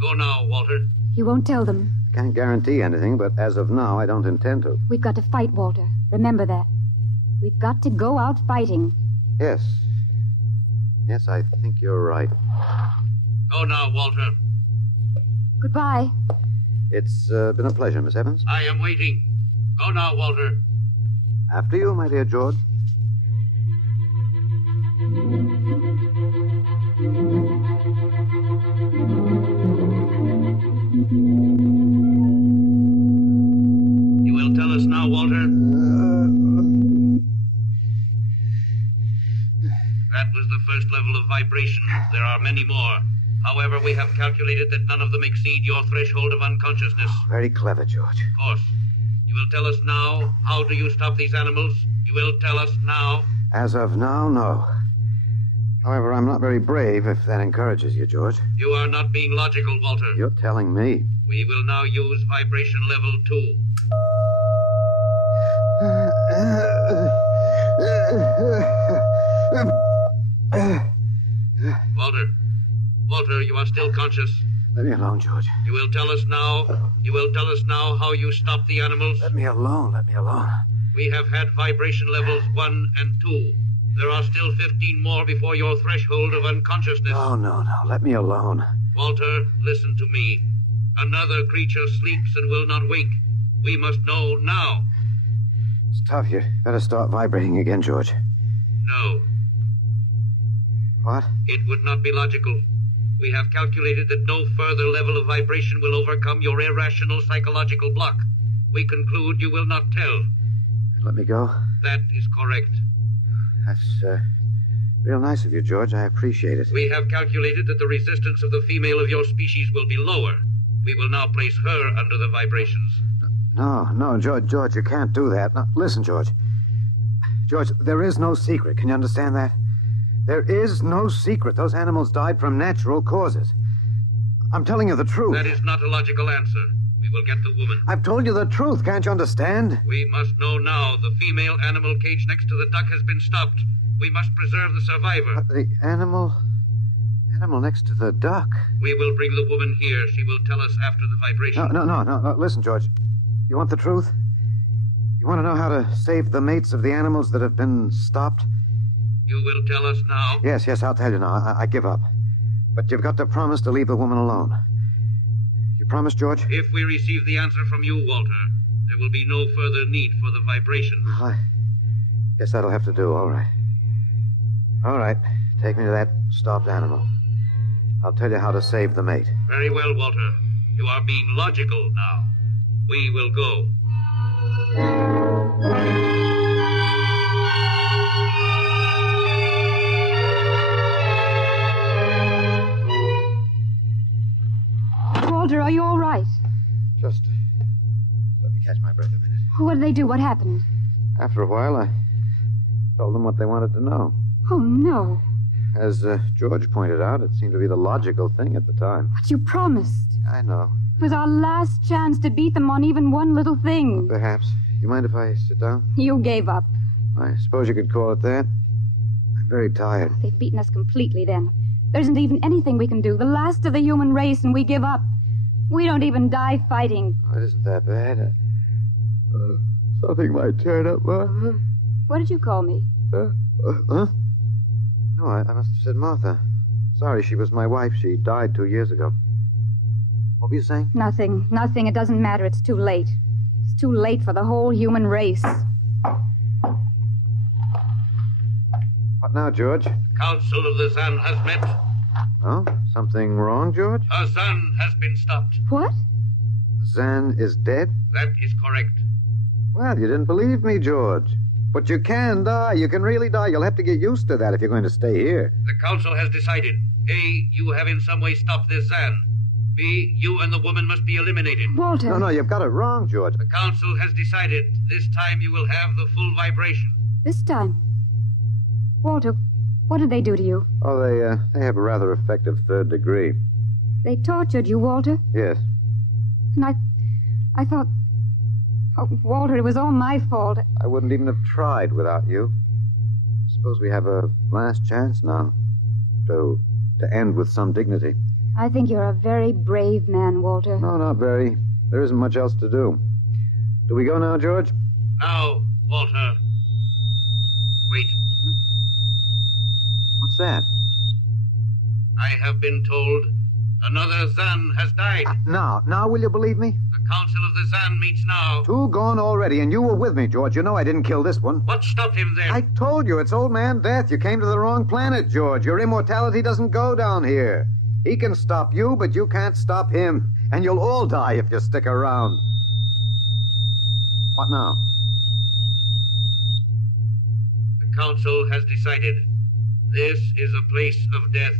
Go now, Walter. You won't tell them. I can't guarantee anything, but as of now, I don't intend to. We've got to fight, Walter. Remember that. We've got to go out fighting. Yes. Yes, I think you're right. Go now, Walter. Goodbye. It's been a pleasure, Miss Evans. I am waiting. Go now, Walter. After you, my dear George. You will tell us now, Walter? That was the first level of vibration. There are many more. However, we have calculated that none of them exceed your threshold of unconsciousness. Very clever, George. Of course. You will tell us now, how do you stop these animals? You will tell us now? As of now, no. However, I'm not very brave, if that encourages you, George. You are not being logical, Walter. You're telling me. We will now use vibration level 2. Walter, you are still conscious. Let me alone, George. You will tell us now how you stop the animals? Let me alone. We have had vibration levels 1 and 2. There are still 15 more before your threshold of unconsciousness. No. Let me alone. Walter, listen to me. Another creature sleeps and will not wake. We must know now. It's tough. You better start vibrating again, George. No. What? It would not be logical. We have calculated that no further level of vibration will overcome your irrational psychological block. We conclude you will not tell. Let me go? That is correct. That's real nice of you, George. I appreciate it. We have calculated that the resistance of the female of your species will be lower. We will now place her under the vibrations. No, George, you can't do that. No, listen, George. George, there is no secret. Can you understand that? There is no secret. Those animals died from natural causes. I'm telling you the truth. That is not a logical answer. We will get the woman. I've told you the truth. Can't you understand? We must know now. The female animal cage next to the duck has been stopped. We must preserve the survivor. The animal next to the duck. We will bring the woman here. She will tell us after the vibration. No. Listen, George. You want the truth? You want to know how to save the mates of the animals that have been stopped? You will tell us now? Yes, I'll tell you now. I give up. But you've got to promise to leave the woman alone. You promise, George? If we receive the answer from you, Walter, there will be no further need for the vibration. I guess that'll have to do. All right. Take me to that stopped animal. I'll tell you how to save the mate. Very well, Walter. You are being logical now. We will go. Walter, are you all right? Just let me catch my breath a minute. What did they do? What happened? After a while, I told them what they wanted to know. Oh, no. As George pointed out, it seemed to be the logical thing at the time. But you promised. I know. It was our last chance to beat them on even one little thing. Perhaps. You mind if I sit down? You gave up. I suppose you could call it that. I'm very tired. They've beaten us completely then. There isn't even anything we can do. The last of the human race, and we give up. We don't even die fighting. Oh, it isn't that bad. Something might turn up, Martha. What did you call me? Huh? No, I must have said Martha. Sorry, she was my wife. She died 2 years ago. What were you saying? Nothing. It doesn't matter. It's too late. It's too late for the whole human race. What now, George? The Council of the Sun has met. Oh, something wrong, George? Her son has been stopped. What? Zan is dead? That is correct. Well, you didn't believe me, George. But you can die. You can really die. You'll have to get used to that if you're going to stay here. The Council has decided. A, you have in some way stopped this Zan. B, you and the woman must be eliminated. Walter. No, you've got it wrong, George. The Council has decided. This time you will have the full vibration. This time? Walter, what did they do to you? Oh, they have a rather effective third degree. They tortured you, Walter? Yes. And I thought... Oh, Walter, it was all my fault. I wouldn't even have tried without you. I suppose we have a last chance now to end with some dignity. I think you're a very brave man, Walter. No, not very. There isn't much else to do. Do we go now, George? Now, Walter. Wait. What's that? I have been told another Zan has died. Now, will you believe me? The Council of the Zan meets now. 2 gone already, and you were with me, George. You know I didn't kill this one. What stopped him then? I told you, it's Old Man Death. You came to the wrong planet, George. Your immortality doesn't go down here. He can stop you, but you can't stop him. And you'll all die if you stick around. What now? The Council has decided. This is a place of death.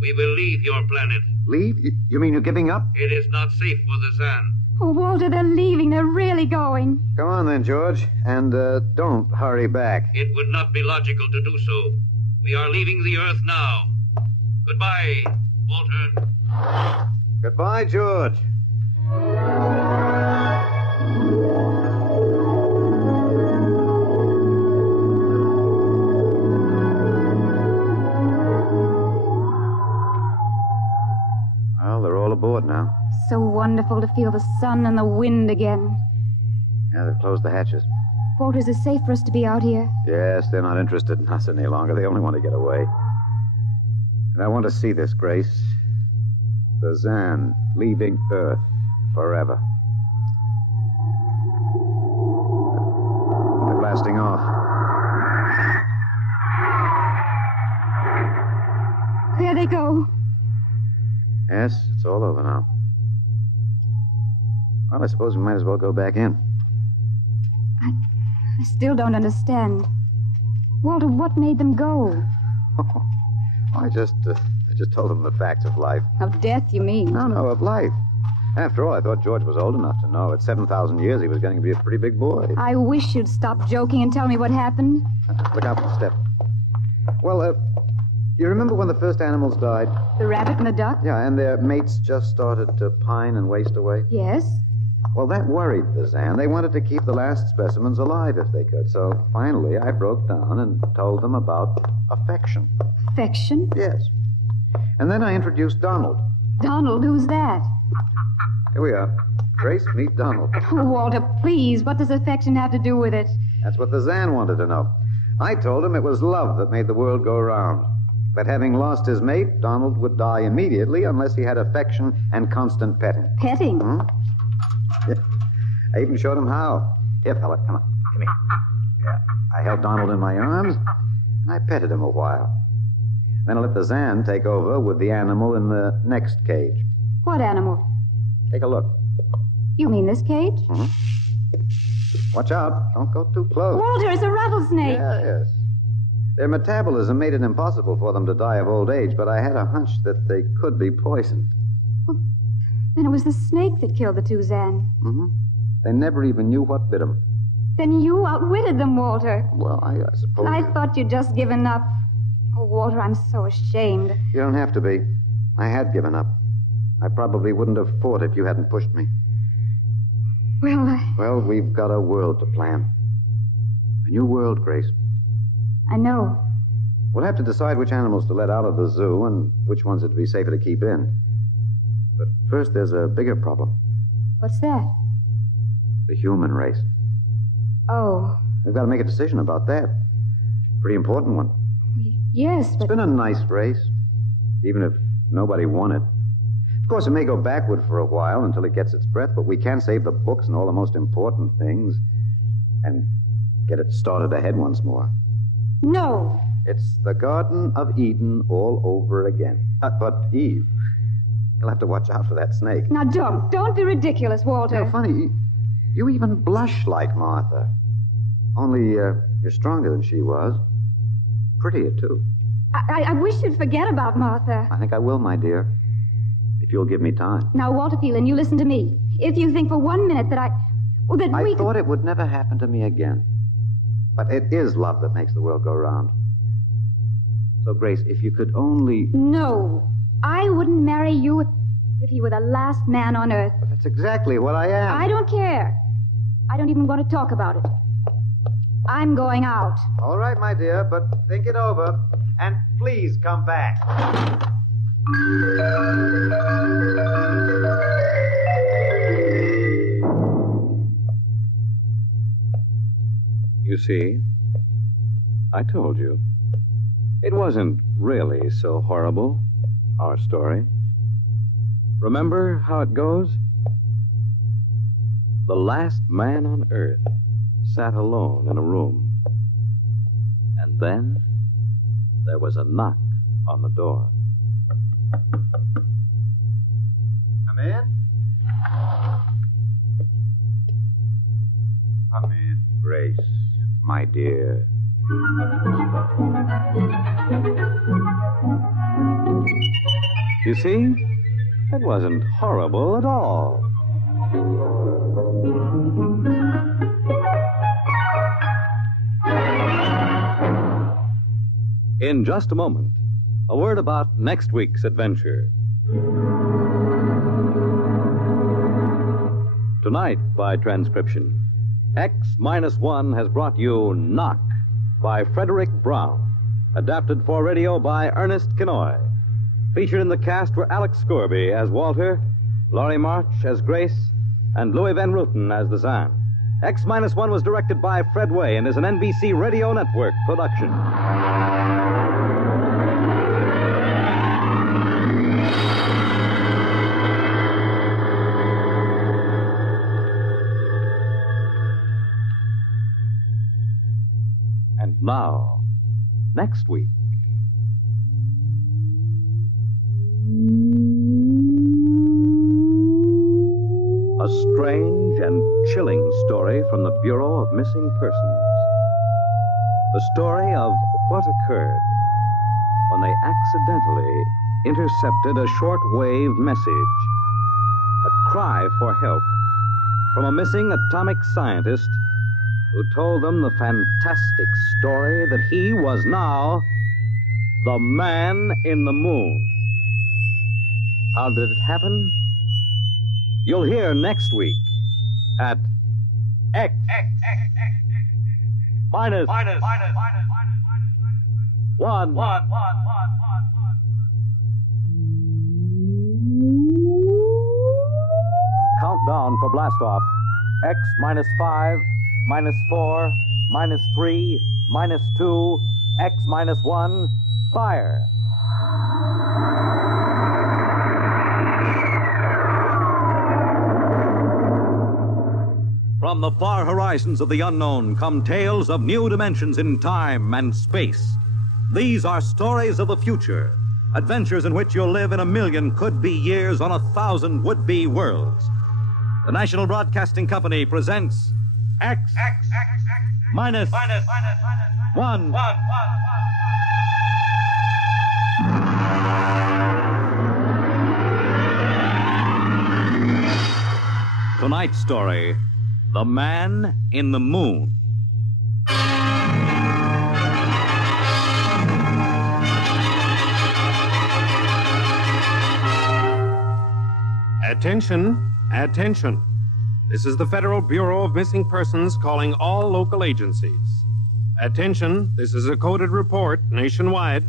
We will leave your planet. Leave? You mean you're giving up? It is not safe for the Zan. Oh, Walter, they're leaving. They're really going. Come on then, George. And don't hurry back. It would not be logical to do so. We are leaving the Earth now. Goodbye, Walter. Goodbye, George. Well, they're all aboard now. So wonderful to feel the sun and the wind again. Yeah, they've closed the hatches. Walter, is it safe for us to be out here? Yes, they're not interested in us any longer. They only want to get away. And I want to see this, Grace. The Zan leaving Earth forever. They're blasting off. There they go. Yes, it's all over now. Well, I suppose we might as well go back in. I still don't understand. Walter, what made them go? I just told them the facts of life. Of death, you mean? No, of life. After all, I thought George was old enough to know at 7,000 years he was going to be a pretty big boy. I wish you'd stop joking and tell me what happened. Look out for the step. Well, you remember when the first animals died? The rabbit and the duck? Yeah, and their mates just started to pine and waste away? Yes. Well, that worried the Zan. They wanted to keep the last specimens alive if they could. So finally, I broke down and told them about affection. Affection? Yes. And then I introduced Donald. Donald? Who's that? Here we are. Grace, meet Donald. Oh, Walter, please. What does affection have to do with it? That's what the Zan wanted to know. I told him it was love that made the world go round. That having lost his mate, Donald would die immediately unless he had affection and constant petting. Petting? Hmm? Yeah. I even showed him how. Here, fella, come on. Come here. Yeah. I held Donald in my arms, and I petted him a while. Then I let the Zan take over with the animal in the next cage. What animal? Take a look. You mean this cage? Mm-hmm. Watch out. Don't go too close. Walter, it's a rattlesnake. Yes. Their metabolism made it impossible for them to die of old age, but I had a hunch that they could be poisoned. Well, then it was the snake that killed the two Zan. Mm-hmm. They never even knew what bit them. Then you outwitted them, Walter. Well, I suppose... I thought you'd just given up. Oh, Walter, I'm so ashamed. You don't have to be. I had given up. I probably wouldn't have fought if you hadn't pushed me. Well, we've got a world to plan. A new world, Grace. I know. We'll have to decide which animals to let out of the zoo and which ones it'd be safer to keep in. But first, there's a bigger problem. What's that? The human race. Oh. We've got to make a decision about that. Pretty important one. Yes, but... It's been a nice race. even if nobody won it. Of course, it may go backward for a while until it gets its breath, but we can save the books and all the most important things and get it started ahead once more. No. It's the Garden of Eden all over again. But, Eve, you'll have to watch out for that snake. Now, don't be ridiculous, Walter. You know, funny, you even blush like Martha. Only, you're stronger than she was. Prettier, too. I wish you'd forget about Martha. I think I will, my dear. If you'll give me time. Now, Walter Phelan, you listen to me. If you think for 1 minute that I thought it would never happen to me again. But it is love that makes the world go round. So, Grace, if you could only... No. I wouldn't marry you if you were the last man on earth. But that's exactly what I am. I don't care. I don't even want to talk about it. I'm going out. All right, my dear, but think it over. And please come back. You see, I told you. It wasn't really so horrible, our story. Remember how it goes? The last man on earth sat alone in a room. And then there was a knock on the door. Come in. Come in, Grace, my dear. You see, it wasn't horrible at all. In just a moment, a word about next week's adventure. Tonight, by transcription, X-1 has brought you Knock by Frederick Brown, adapted for radio by Ernest Kinoy. Featured in the cast were Alex Scorby as Walter, Laurie March as Grace, and Louis Van Ruten as the Zan. X-1 was directed by Fred Way and is an NBC Radio Network production. And now, next week. A strange and chilling story from the Bureau of Missing Persons. The story of what occurred when they accidentally intercepted a short-wave message, a cry for help from a missing atomic scientist who told them the fantastic story that he was now the man in the moon. How did it happen? You'll hear next week at X minus 1. Countdown for blastoff. X minus 5, minus 4, minus 3, minus 2, X minus 1, fire. From the far horizons of the unknown come tales of new dimensions in time and space. These are stories of the future, adventures in which you'll live in 1,000,000 could-be years on 1,000 would-be worlds. The National Broadcasting Company presents X minus 1. Tonight's story, The Man in the Moon. Attention, attention. This is the Federal Bureau of Missing Persons calling all local agencies. Attention, this is a coded report nationwide.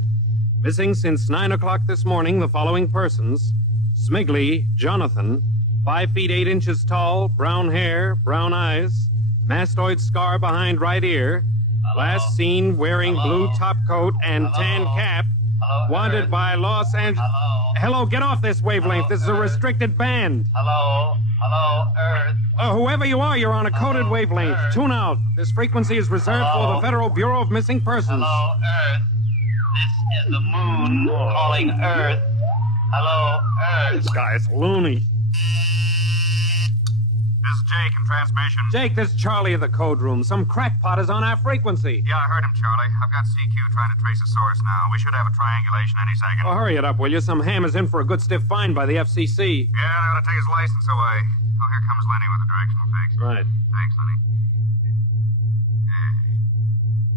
Missing since 9 o'clock this morning the following persons: Smigley, Jonathan, 5 feet 8 inches tall, brown hair, brown eyes, mastoid scar behind right ear, last seen wearing blue top coat and tan cap, Wanted by Los Angeles. Hello, get off this wavelength. This is a restricted band. Hello, Earth. Whoever you are, you're on a coded wavelength. Tune out. This frequency is reserved for the Federal Bureau of Missing Persons. Hello, Earth. This is the moon calling Earth. Hello, Earth. This guy's loony. This is Jake in transmission. Jake, this is Charlie of the code room. Some crackpot is on our frequency. Yeah, I heard him, Charlie. I've got CQ trying to trace a source now. We should have a triangulation any second. Well, hurry it up, will you? Some ham is in for a good stiff fine by the FCC. Yeah, they ought to take his license away. Oh, here comes Lenny with the directional fix. Right. Thanks, Lenny.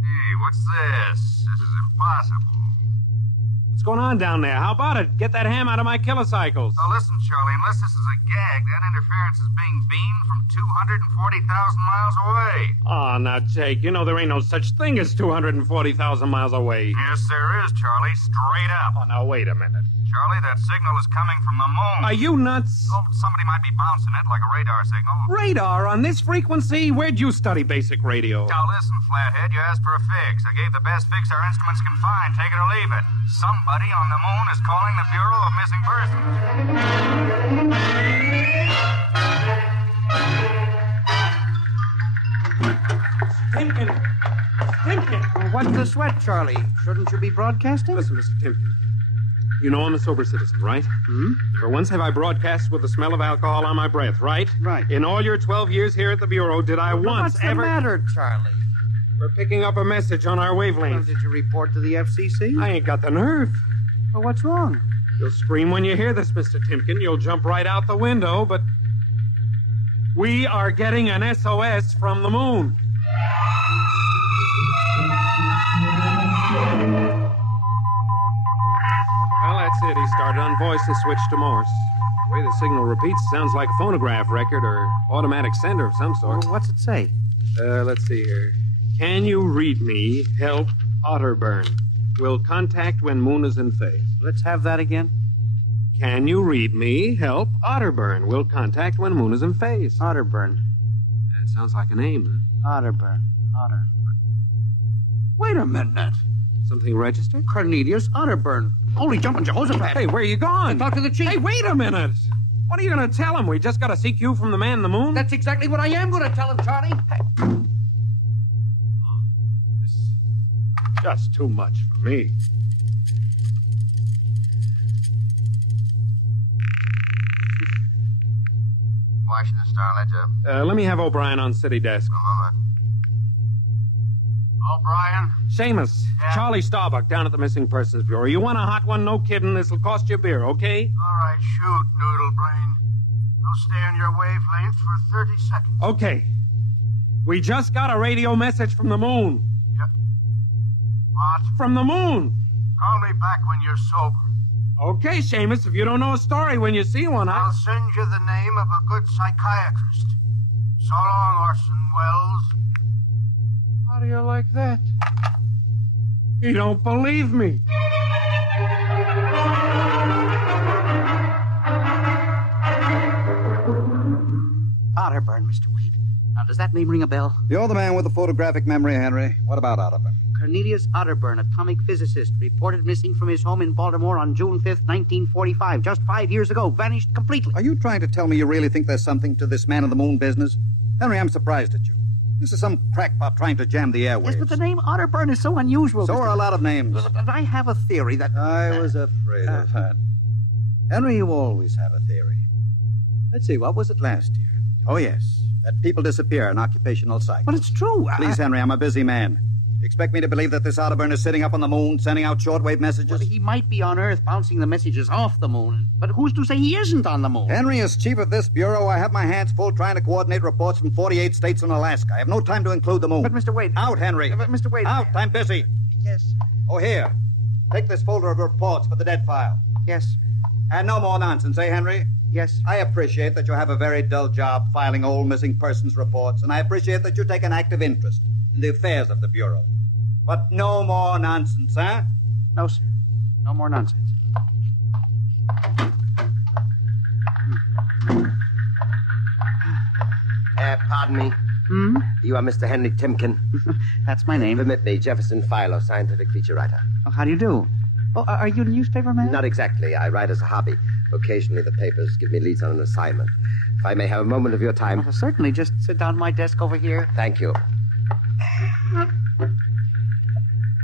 Hey, what's this? This is impossible. What's going on down there? How about it? Get that ham out of my kilocycles. Oh, listen, Charlie, unless this is a gag, that interference is being beamed from 240,000 miles away. Oh, now, Jake, you know there ain't no such thing as 240,000 miles away. Yes, there is, Charlie. Straight up. Oh, now, wait a minute. Charlie, that signal is coming from the moon. Are you nuts? Oh, somebody might be bouncing it like a radar signal. Radar on this frequency? Where'd you study basic radio? Now, listen, Flathead, you asked for a fix. I gave the best fix our instruments can find. Take it or leave it. Somebody on the moon is calling the Bureau of Missing Persons. Timpkin! What's the sweat, Charlie? Shouldn't you be broadcasting? Listen, Mr. Timpkin. You know I'm a sober citizen, right? Hmm? Never once have I broadcast with the smell of alcohol on my breath, right? Right. In all your 12 years here at the Bureau, did I once What's ever... the matter, Charlie? We're picking up a message on our wavelength. Well, did you report to the FCC? I ain't got the nerve. Well, what's wrong? You'll scream when you hear this, Mr. Timpkin. You'll jump right out the window, but... We are getting an SOS from the moon. Well, that's it. He started on voice and switched to Morse. The way the signal repeats sounds like a phonograph record or automatic sender of some sort. Well, what's it say? Let's see here. Can you read me? Help, Otterburn. Will contact when moon is in phase. Let's have that again. Can you read me? Help, Otterburn. Will contact when moon is in phase. Otterburn. That sounds like a name, huh? Otterburn. Wait a minute. Something registered? Cornelius Otterburn. Holy jumping Jehoshaphat. Hey, where are you going? Talk to the chief. Hey, wait a minute. What are you going to tell him? We just got a CQ from the man in the moon? That's exactly what I am going to tell him, Charlie. Oh, this is just too much for me. Washington Star-Ledger. Let me have O'Brien on city desk. A moment. O'Brien? Seamus, Yeah? Charlie Starbuck down at the Missing Persons Bureau. You want a hot one? No kidding. This'll cost you a beer, okay? All right, shoot, Noodle Brain. I'll stay on your wavelength for 30 seconds. Okay. We just got a radio message from the moon. Yep. What? From the moon. Call me back when you're sober. Okay, Seamus, if you don't know a story when you see one, I'll send you the name of a good psychiatrist. So long, Orson Welles. How do you like that? You don't believe me. Otterburn, Mr. Wade. Now, does that name ring a bell? You're the man with the photographic memory, Henry. What about Otterburn? Cornelius Otterburn, atomic physicist, reported missing from his home in Baltimore on June 5th, 1945. Just 5 years ago. Vanished completely. Are you trying to tell me you really think there's something to this man in the moon business? Henry, I'm surprised at you. This is some crackpot trying to jam the airwaves. Yes, but the name Otterburn is so unusual. So are a lot of names. But I have a theory that... I was afraid of that. Henry, you always have a theory. Let's see, what was it last year? Oh, yes. That people disappear in occupational cycles. But it's true. Please, Henry, I'm a busy man. You expect me to believe that this Otterburn is sitting up on the moon, sending out shortwave messages? Well, he might be on Earth bouncing the messages off the moon. But who's to say he isn't on the moon? Henry, as chief of this bureau, I have my hands full trying to coordinate reports from 48 states and Alaska. I have no time to include the moon. But, Mr. Wade... Out, Henry. But, Mr. Wade... Out, I'm busy. Yes. Oh, here. Take this folder of reports for the dead file. Yes. And no more nonsense, eh, Henry? Yes. I appreciate that you have a very dull job filing old missing persons reports, and I appreciate that you take an active interest in the affairs of the Bureau. But no more nonsense, huh? No, sir. No more nonsense. Pardon me. You are Mr. Henry Timken. That's my name. Permit me, Jefferson Philo, scientific feature writer. Oh, how do you do? Oh, are you a newspaper man? Not exactly. I write as a hobby. Occasionally the papers give me leads on an assignment. If I may have a moment of your time. Oh, certainly. Just sit down at my desk over here. Thank you.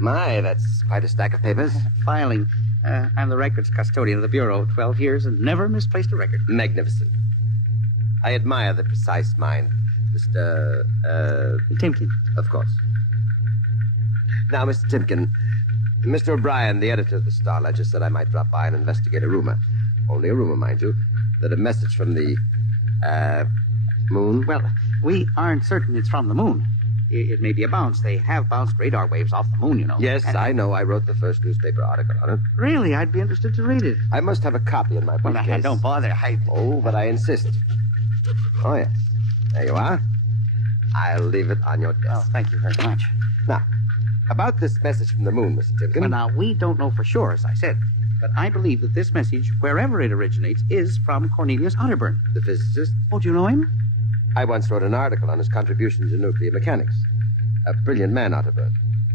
My, that's quite a stack of papers. Filing. I'm the records custodian of the Bureau. 12 years and never misplaced a record. Magnificent. I admire the precise mind. Mr. Timken. Of course. Now, Mr. Timken, Mr. O'Brien, the editor of the Star Ledger, said I might drop by and investigate a rumor. Only a rumor, mind you, that a message from the, moon. Well, we aren't certain it's from the moon. It may be a bounce. They have bounced radar waves off the moon, you know. Yes, I know. I wrote the first newspaper article on it. Really? I'd be interested to read it. I must have a copy in my briefcase. Well, don't bother. Oh, but I insist. Oh, yes. There you are. I'll leave it on your desk. Oh, thank you very much. Now, about this message from the moon, Mr. Timken. Well, now, we don't know for sure, as I said. But I believe that this message, wherever it originates, is from Cornelius Otterburn. The physicist? Oh, do you know him? I once wrote an article on his contributions in nuclear mechanics. A brilliant man, Otterburn.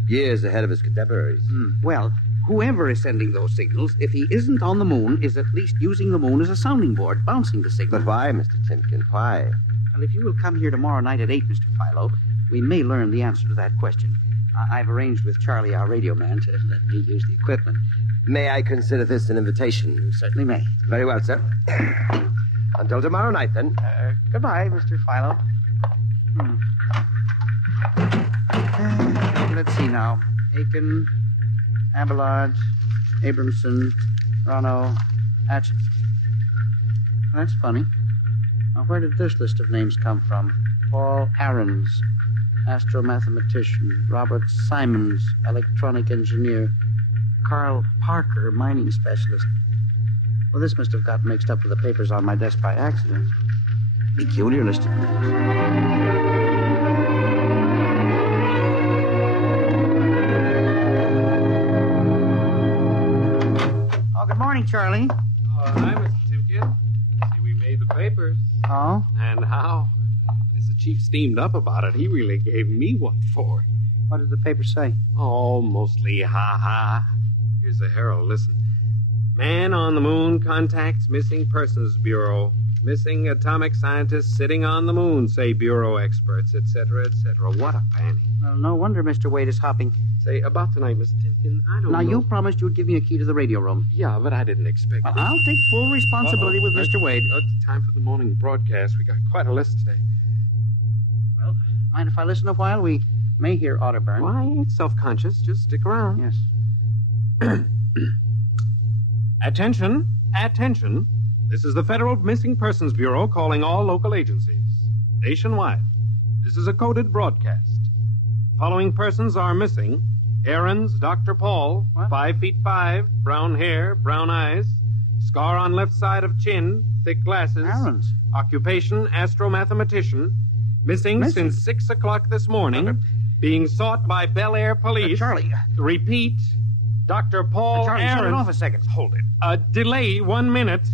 Years ahead of his contemporaries. Well, whoever is sending those signals, if he isn't on the moon, is at least using the moon as a sounding board, bouncing the signal. But why, Mr. Timken? Why? Well, if you will come here tomorrow night at 8, Mr. Philo, we may learn the answer to that question. I've arranged with Charlie, our radio man, to let me use the equipment. May I consider this an invitation? You certainly may. Very well, sir. Until tomorrow night, then. Goodbye, Mr. Philo. Let's see now. Aiken, Abelard, Abramson, Rono, Hatch. That's funny. Now, where did this list of names come from? Paul Ahrens, astromathematician. Robert Simons, electronic engineer. Carl Parker, mining specialist. Well, this must have got mixed up with the papers on my desk by accident. Peculiar list of names. Good morning, Charlie. Oh, hi, Mr. Timken. See, we made the papers. Oh? And how? As the chief steamed up about it, he really gave me what for. What did the paper say? Oh, mostly ha-ha. Here's the Herald. Listen. Man on the moon contacts Missing Persons Bureau. Missing atomic scientists sitting on the moon, say Bureau experts, etc., etc. What a panty. Well, no wonder Mr. Wade is hopping. Say, about tonight, Mr. Timken, I don't know. Now, you promised you'd give me a key to the radio room. Yeah, but I didn't expect Well, I'll take full responsibility with Mr. Wade. It's time for the morning broadcast. We got quite a list today. Well, mind if I listen a while? We may hear Otterburn. Well, I ain't self-conscious. Just stick around. Yes. Attention. Attention. This is the Federal Missing Persons Bureau calling all local agencies. Nationwide. This is a coded broadcast. The following persons are missing. Ahrens, Dr. Paul, 5'5", brown hair, brown eyes, scar on left side of chin, thick glasses. Ahrens. Occupation, astromathematician. Missing since 6 o'clock this morning. Being sought by Bel Air police. Charlie. Repeat. Dr. Paul Charlie, Ahrens. shut it off a second. Hold it. Delay 1 minute.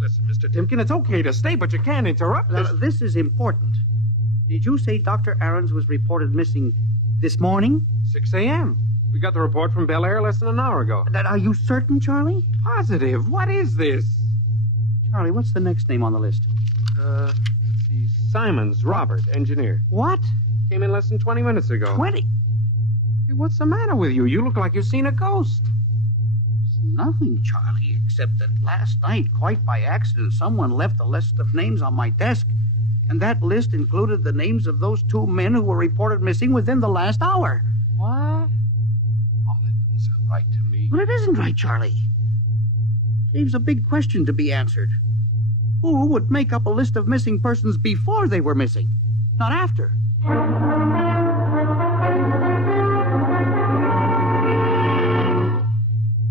Listen, Mr. Timken, it's okay to stay, but you can't interrupt us. This is important. Did you say Dr. Ahrens was reported missing this morning? 6 a.m. We got the report from Bel Air less than an hour ago. Are you certain, Charlie? Positive. What is this? Charlie, what's the next name on the list? Let's see. Simons, Robert, engineer. What? Came in less than 20 minutes ago. 20? Hey, what's the matter with you? You look like you've seen a ghost. Nothing, Charlie, except that last night, quite by accident, someone left a list of names on my desk. And that list included the names of those 2 men who were reported missing within the last hour. What? Oh, that don't sound right to me. Well, it isn't right, Charlie. It leaves a big question to be answered. Who would make up a list of missing persons before they were missing, not after?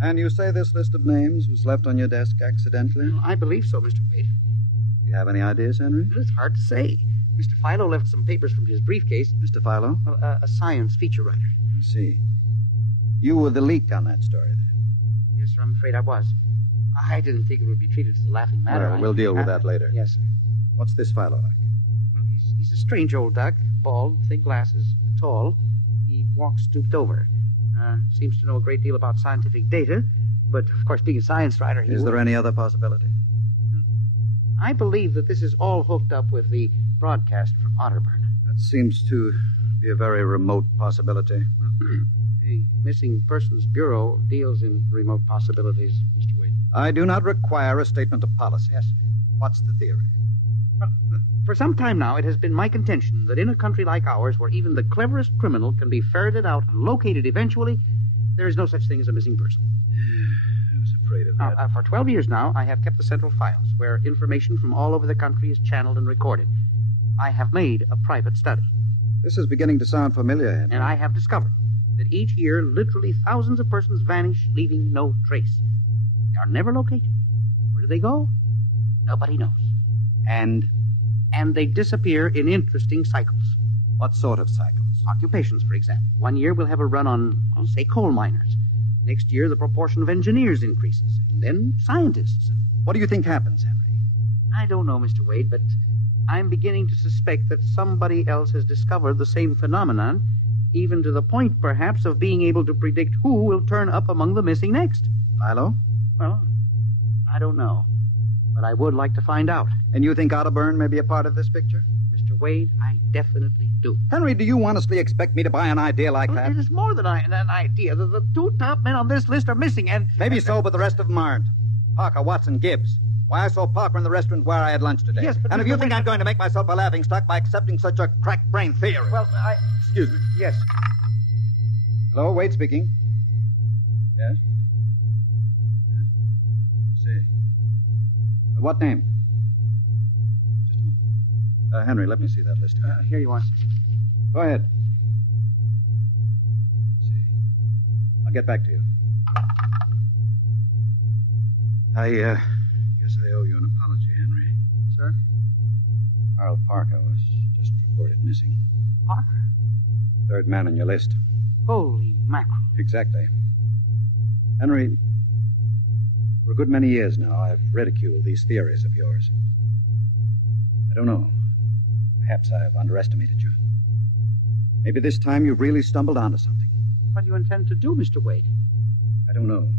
And you say this list of names was left on your desk accidentally? Well, I believe so, Mr. Wade. Do you have any ideas, Henry? It's hard to say. Mr. Philo left some papers from his briefcase. Mr. Philo? Well, a science feature writer. I see. You were the leak on that story, then? Yes, sir, I'm afraid I was. I didn't think it would be treated as a laughing matter. Well, we'll deal with that later. Yes, sir. What's this Philo like? Well, He's a strange old duck, bald, thick glasses, tall. He walks stooped over. Seems to know a great deal about scientific data, but of course, being a science writer, Is there any other possibility? I believe that this is all hooked up with the broadcast from Otterburn. That seems to be a very remote possibility. The Missing Persons Bureau deals in remote possibilities, Mr. Wade. I do not require a statement of policy. Yes. What's the theory? Well, for some time now, it has been my contention that in a country like ours, where even the cleverest criminal can be ferreted out and located eventually, there is no such thing as a missing person. I was afraid of that. For 12 years now, I have kept the central files, where information from all over the country is channeled and recorded. I have made a private study. This is beginning to sound familiar, Henry. And I have discovered that each year, literally thousands of persons vanish, leaving no trace. They are never located. Where do they go? Nobody knows. And they disappear in interesting cycles. What sort of cycles? Occupations, for example. One year we'll have a run on, say, coal miners. Next year, the proportion of engineers increases. And then scientists. What do you think happens, Henry? I don't know, Mr. Wade, but I'm beginning to suspect that somebody else has discovered the same phenomenon, even to the point, perhaps, of being able to predict who will turn up among the missing next. Philo? Well, I don't know. But I would like to find out. And you think Otterburn may be a part of this picture? Mr. Wade, I definitely do. Henry, do you honestly expect me to buy an idea like that? It is more than an idea. The two top men on this list are missing, and... Maybe so, but the rest of them aren't. Parker, Watson, Gibbs. Why, I saw Parker in the restaurant where I had lunch today. Yes, but... And if you think I'm going to make myself a laughingstock by accepting such a crack-brain theory... Well, Excuse me. Yes. Hello, Wade speaking. Yes? Yes? I see. What name? Just a moment. Henry, let me see that list. Here you are. Go ahead. See. I'll get back to you. I guess I owe you an apology, Henry. Sir? Carl Parker was just reported missing. Parker? Third man on your list. Holy mackerel. Exactly. Henry, for a good many years now, I've ridiculed these theories of yours. I don't know. Perhaps I've underestimated you. Maybe this time you've really stumbled onto something. What do you intend to do, Mr. Wade? I don't know.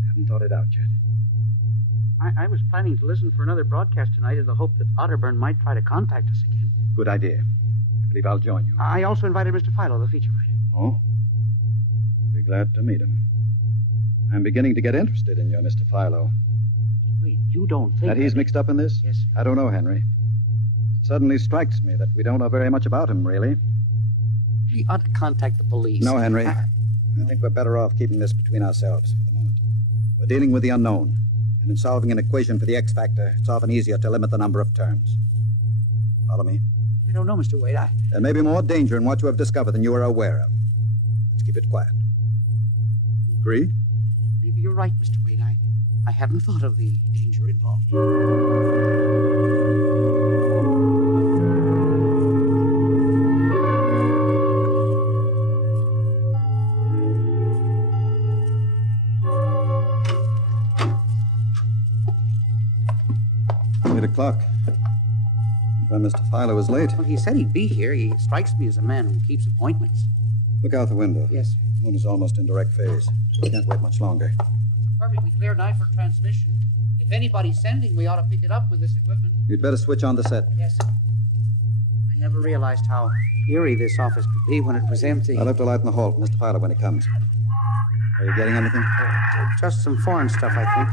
I haven't thought it out yet. I was planning to listen for another broadcast tonight in the hope that Otterburn might try to contact us again. Good idea. I believe I'll join you. I also invited Mr. Philo, the feature writer. Oh? I'll be glad to meet him. I'm beginning to get interested in you, Mr. Philo. Wait, you don't think... That he's mixed up in this? Yes. I don't know, Henry. But it suddenly strikes me that we don't know very much about him, really. We ought to contact the police. No, Henry. I think we're better off keeping this between ourselves for the moment. We're dealing with the unknown. And in solving an equation for the X factor, it's often easier to limit the number of terms. Follow me? I don't know, Mr. Wade. There may be more danger in what you have discovered than you are aware of. Let's keep it quiet. You agree? Maybe you're right, Mr. Wade. I haven't thought of the danger involved. 8 o'clock. When Mr. Philo was late. Well, he said he'd be here. He strikes me as a man who keeps appointments. Look out the window. Yes. The moon is almost in direct phase. We can't wait much longer. It's a perfectly clear night for transmission. If anybody's sending, we ought to pick it up with this equipment. You'd better switch on the set. Yes. I never realized how eerie this office could be when it was empty. I'll have to light in the hall for Mr. Philo when he comes. Are you getting anything? Just some foreign stuff, I think.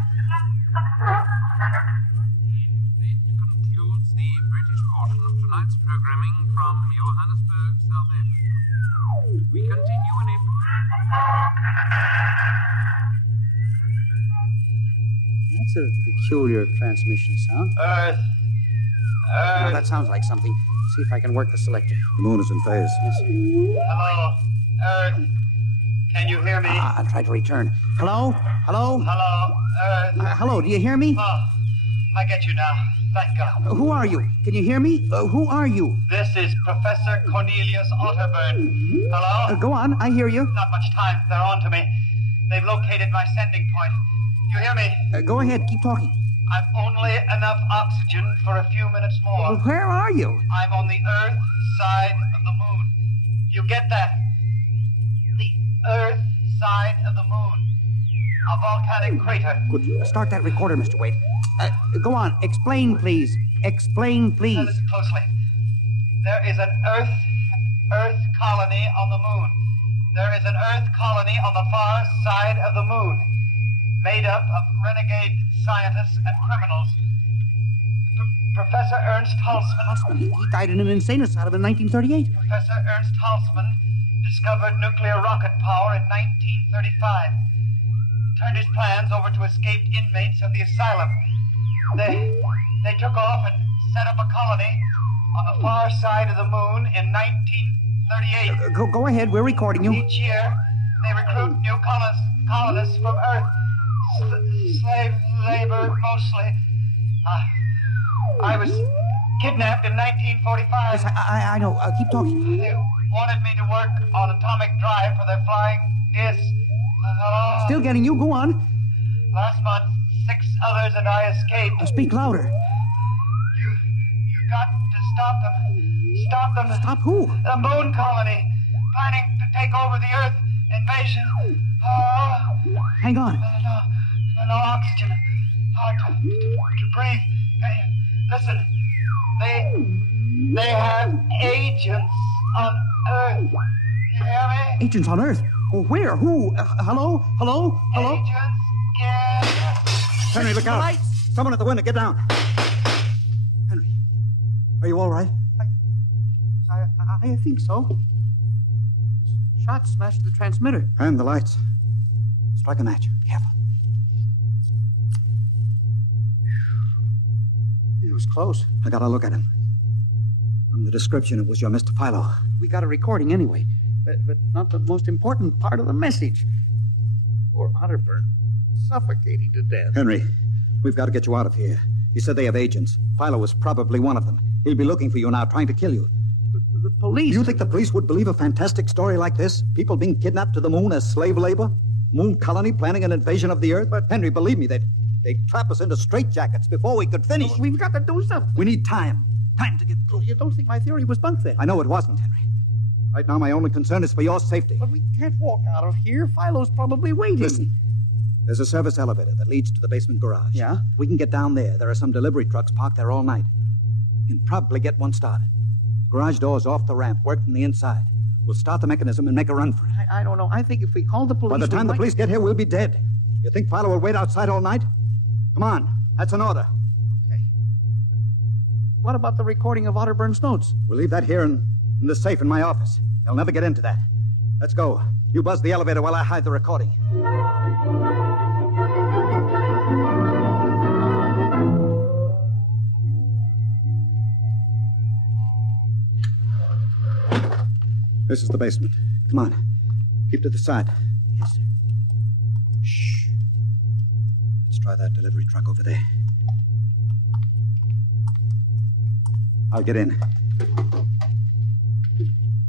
Concludes the British portion of tonight's programming from Johannesburg, South Africa. We continue in April. That's a peculiar transmission sound. Earth. Now, that sounds like something. See if I can work the selector. The moon is in phase. Yes. Hello, Earth. Can you hear me? I'll try to return. Hello? Hello? Hello, Earth. Hello, do you hear me? Oh, I get you now. Thank God. Who are you? Can you hear me? Who are you? This is Professor Cornelius Otterburn. Hello? Go on, I hear you. Not much time. They're on to me. They've located my sending point. You hear me? Go ahead, keep talking. I've only enough oxygen for a few minutes more. Well, where are you? I'm on the Earth side of the moon. You get that? The Earth side of the moon. A volcanic crater. Good. Start that recorder, Mr. Wade. Go on. Explain, please. Explain, please. Now listen closely. There is an Earth colony on the moon. There is an Earth colony on the far side of the moon, made up of renegade scientists and criminals. Professor Ernst Halsman. He died in an insane asylum in 1938. Professor Ernst Halsman discovered nuclear rocket power in 1935. Turned his plans over to escaped inmates of the asylum. They took off and set up a colony on the far side of the moon in 1938. Go ahead, we're recording you. Each year, they recruit new colonists from Earth. Slave labor, mostly. I was kidnapped in 1945. Yes, I know. Keep talking. They wanted me to work on atomic drive for their flying disc. Still getting you. Go on. Last month, 6 others and I escaped. Speak louder. You got to stop them. Stop them. Stop who? The moon colony. Planning to take over the Earth invasion. Hang on. No oxygen. Hard to breathe. Listen. They have agents on Earth. You hear me? Agents on Earth? Well, where? Who? Hello? Hello? Hello? Agents in... Henry, look out. Lights. Someone at the window. Get down. Henry, are you all right? I think so. This shot smashed the transmitter. And the lights. Strike a match. Careful. It was close. I got a look at him. From the description, it was your Mr. Philo. We got a recording anyway, but not the most important part of the message. Poor Otterburn, suffocating to death. Henry, we've got to get you out of here. He said they have agents. Philo was probably one of them. He'll be looking for you now, trying to kill you. The police... You think the police would believe a fantastic story like this? People being kidnapped to the moon as slave labor? Moon colony planning an invasion of the Earth? But Henry, believe me, they'd trap us into straitjackets before we could finish. We've got to do something. We need time. Time to get through. You don't think my theory was bunk then? I know it wasn't, Henry. Right now, my only concern is for your safety. But we can't walk out of here. Philo's probably waiting. Listen, there's a service elevator that leads to the basement garage. Yeah? We can get down there. There are some delivery trucks parked there all night. We can probably get one started. The garage door's off the ramp, work from the inside. We'll start the mechanism and make a run for it. I don't know. I think if we call the police... By the time the police get here, we'll be dead. You think Philo will wait outside all night? Come on. That's an order. Okay. But what about the recording of Otterburn's notes? We'll leave that here in the safe in my office. They'll never get into that. Let's go. You buzz the elevator while I hide the recording. This is the basement. Come on. Keep to the side. Yes, sir. Shh. Let's try that delivery truck over there. I'll get in.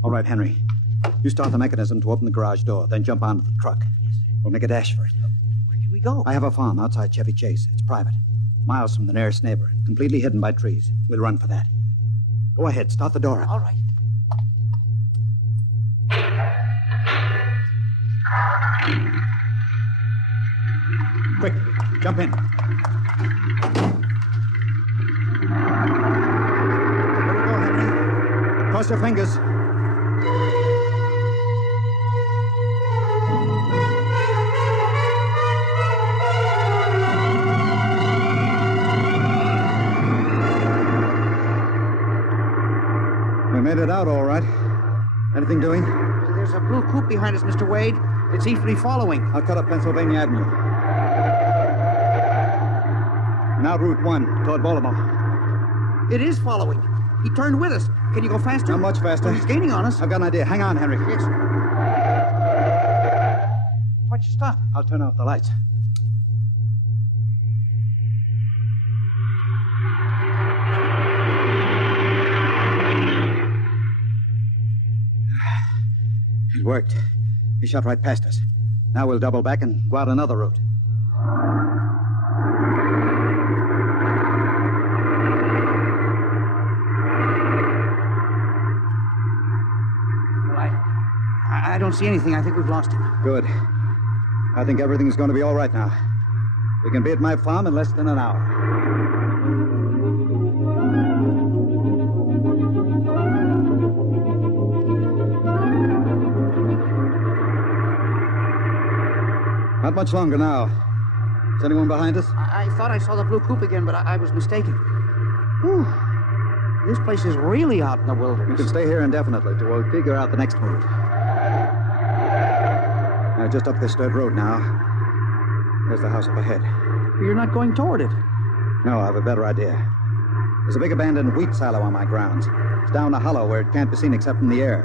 All right, Henry. You start the mechanism to open the garage door, then jump onto the truck. Yes, sir. We'll make a dash for it. Where can we go? I have a farm outside Chevy Chase. It's private. Miles from the nearest neighbor. Completely hidden by trees. We'll run for that. Go ahead. Start the door up. All right. Quick, jump in. Let it go, Henry. Cross your fingers. We made it out all right. Anything doing? There's a blue coupe behind us, Mr. Wade. It's easily following. I'll cut up Pennsylvania Avenue. Now Route 1, toward Baltimore. It is following. He turned with us. Can you go faster? Not much faster. Well, he's gaining on us. I've got an idea. Hang on, Henry. Yes. Why'd you stop? I'll turn off the lights. It worked. He shot right past us. Now we'll double back and go out another route. I don't see anything. I think we've lost him. Good. I think everything's going to be all right now. We can be at my farm in less than an hour. Not much longer now. Is anyone behind us? I thought I saw the blue coupe again, but I was mistaken. Whew. This place is really out in the wilderness. We can stay here indefinitely till we'll figure out the next move. Just up this dirt road now. There's the house up ahead. You're not going toward it. No, I have a better idea. There's a big abandoned wheat silo on my grounds. It's down a hollow where it can't be seen except from the air.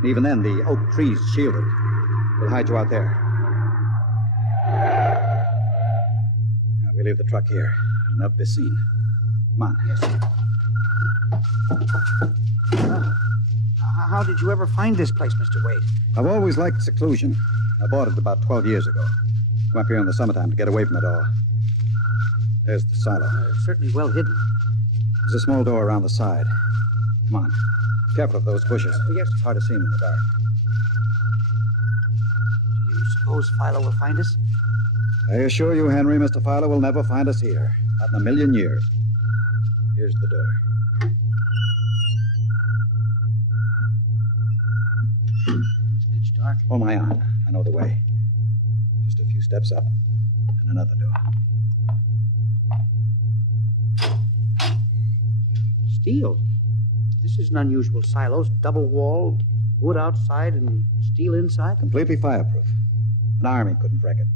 And even then, the oak trees shield it. We'll hide you out there. Now, we leave the truck here. Not be seen. Come on. Yes. How did you ever find this place, Mr. Wade? I've always liked seclusion. I bought it about 12 years ago. Come up here in the summertime to get away from it all. There's the silo. It's certainly well hidden. There's a small door around the side. Come on. Careful of those bushes. Yes. It's hard to see them in the dark. Do you suppose Philo will find us? I assure you, Henry, Mr. Fowler will never find us here. Not in a million years. Here's the door. It's pitch dark. Hold my arm. I know the way. Just a few steps up, and another door. Steel. This is an unusual silo. Double-walled, wood outside and steel inside. Completely fireproof. An army couldn't wreck it.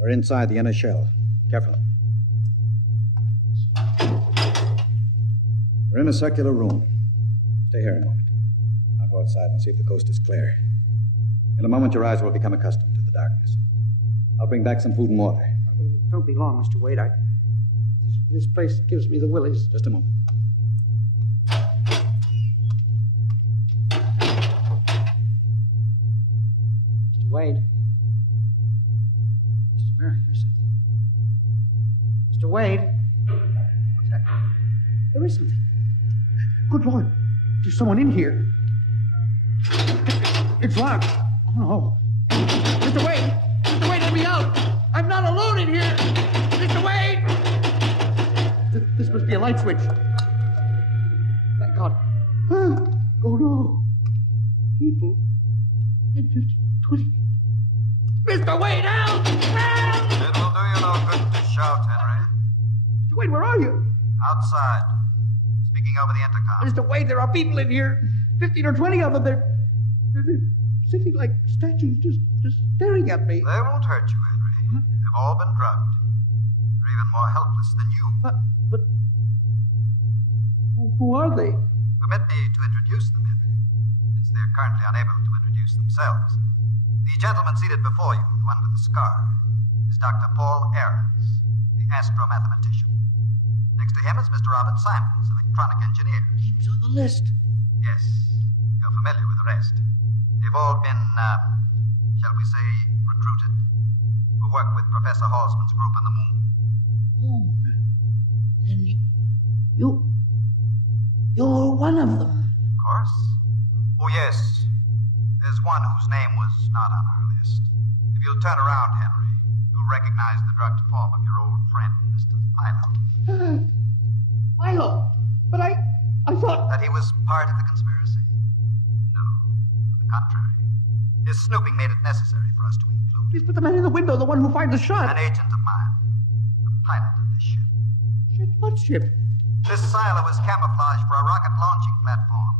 We're inside the inner shell. Careful. We're in a circular room. Stay here a moment. I'll go outside and see if the coast is clear. In a moment, your eyes will become accustomed to the darkness. I'll bring back some food and water. Don't be long, Mr. Wade. This place gives me the willies. Just a moment. Mr. Wade. Mr. Ware, I hear something. Mr. Wade. What's that? There is something. Good Lord. There's someone in here. It's locked. Oh, no. Mr. Wade! Mr. Wade, let me out! I'm not alone in here! Mr. Wade! This must be a light switch. Thank God. Oh, no. People. 10, 15, 20. Mr. Wade, help! Help! It will do you no good to shout, Henry. Mr. Wade, where are you? Outside. Speaking over the intercom. Mr. Wade, there are people in here. 15 or 20 of them. They're sitting like statues, just staring at me. They won't hurt you, Henry. They've all been drugged. They're even more helpless than you. But who are they? Permit me to introduce them, Henry, since they're currently unable to introduce themselves. The gentleman seated before you, the one with the scar, is Dr. Paul Ahrens, the astromathematician. Next to him is Mr. Robert Simons, electronic engineer. Names on the list. Yes, you're familiar with the rest. They've all been, shall we say, recruited to work with Professor Halsman's group on the moon. Moon? Then you're one of them. Of course. Oh, yes. There's one whose name was not on our list. If you'll turn around, Henry, you'll recognize the drugged form of your old friend, Mr. Philo. Philo? But I thought... That he was part of the conspiracy? No, on the contrary. His snooping made it necessary for us to include him. Yes, but the man in the window, the one who fired the shot... An agent of mine. The pilot of this ship. Ship? What ship? This silo is camouflaged for a rocket launching platform.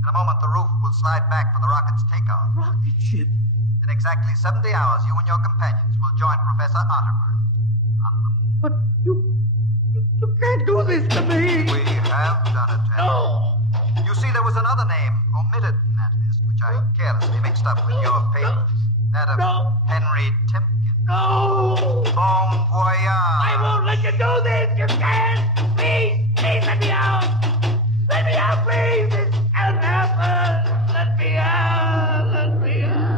In a moment, the roof will slide back for the rocket's takeoff. Rocket ship? In exactly 70 hours, you and your companions will join Professor Otterburn on the moon. But you can't do this to me! We have done it, Henry. No! You see, there was another name omitted in that list, which I carelessly mixed up with your papers. That of Henry Timken. No! Bon voyage! I won't let you do this! You can't! Please let me out! Let me out, please! This can't happen! Let me out! Let me out!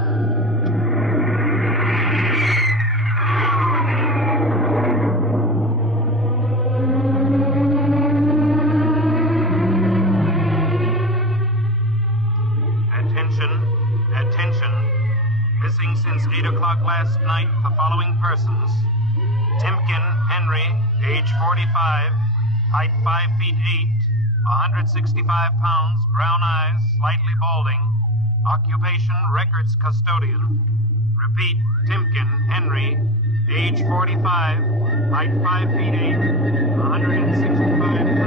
8 o'clock last night, the following persons: Timken Henry, age 45, height 5 feet 8, 165 pounds, brown eyes, slightly balding, occupation records custodian. Repeat, Timken Henry, age 45, height 5 feet 8, 165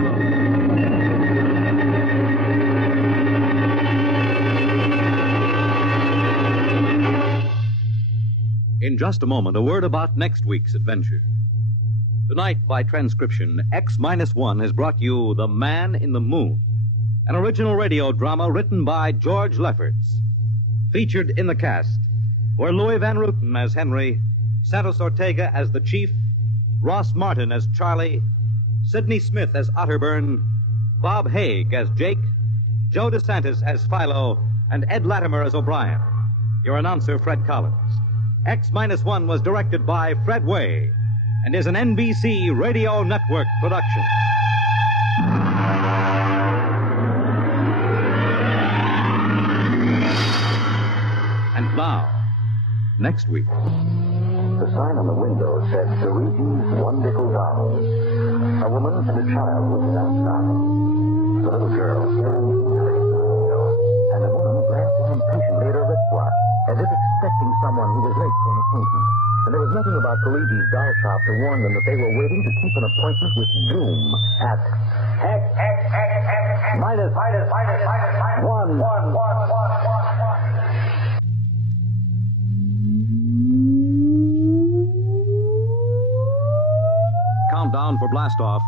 In just a moment, a word about next week's adventure. Tonight, by transcription, X-1 has brought you The Man in the Moon, an original radio drama written by George Lefferts. Featured in the cast were Louis Van Rooten as Henry, Santos Ortega as the Chief, Ross Martin as Charlie, Sidney Smith as Otterburn, Bob Haig as Jake, Joe DeSantis as Philo, and Ed Latimer as O'Brien. Your announcer, Fred Collins. X-1 was directed by Fred Way and is an NBC Radio Network production. And now, next week. The sign on the window said Perigi's Wonderful Dolls. A woman and a child looking outside. The little girl staring eagerly through the window, and the woman glancing impatiently at her wristwatch, as if expecting someone who was late for an appointment. And there was nothing about Perigi's doll shop to warn them that they were waiting to keep an appointment with Doom at minus one. Countdown for blastoff.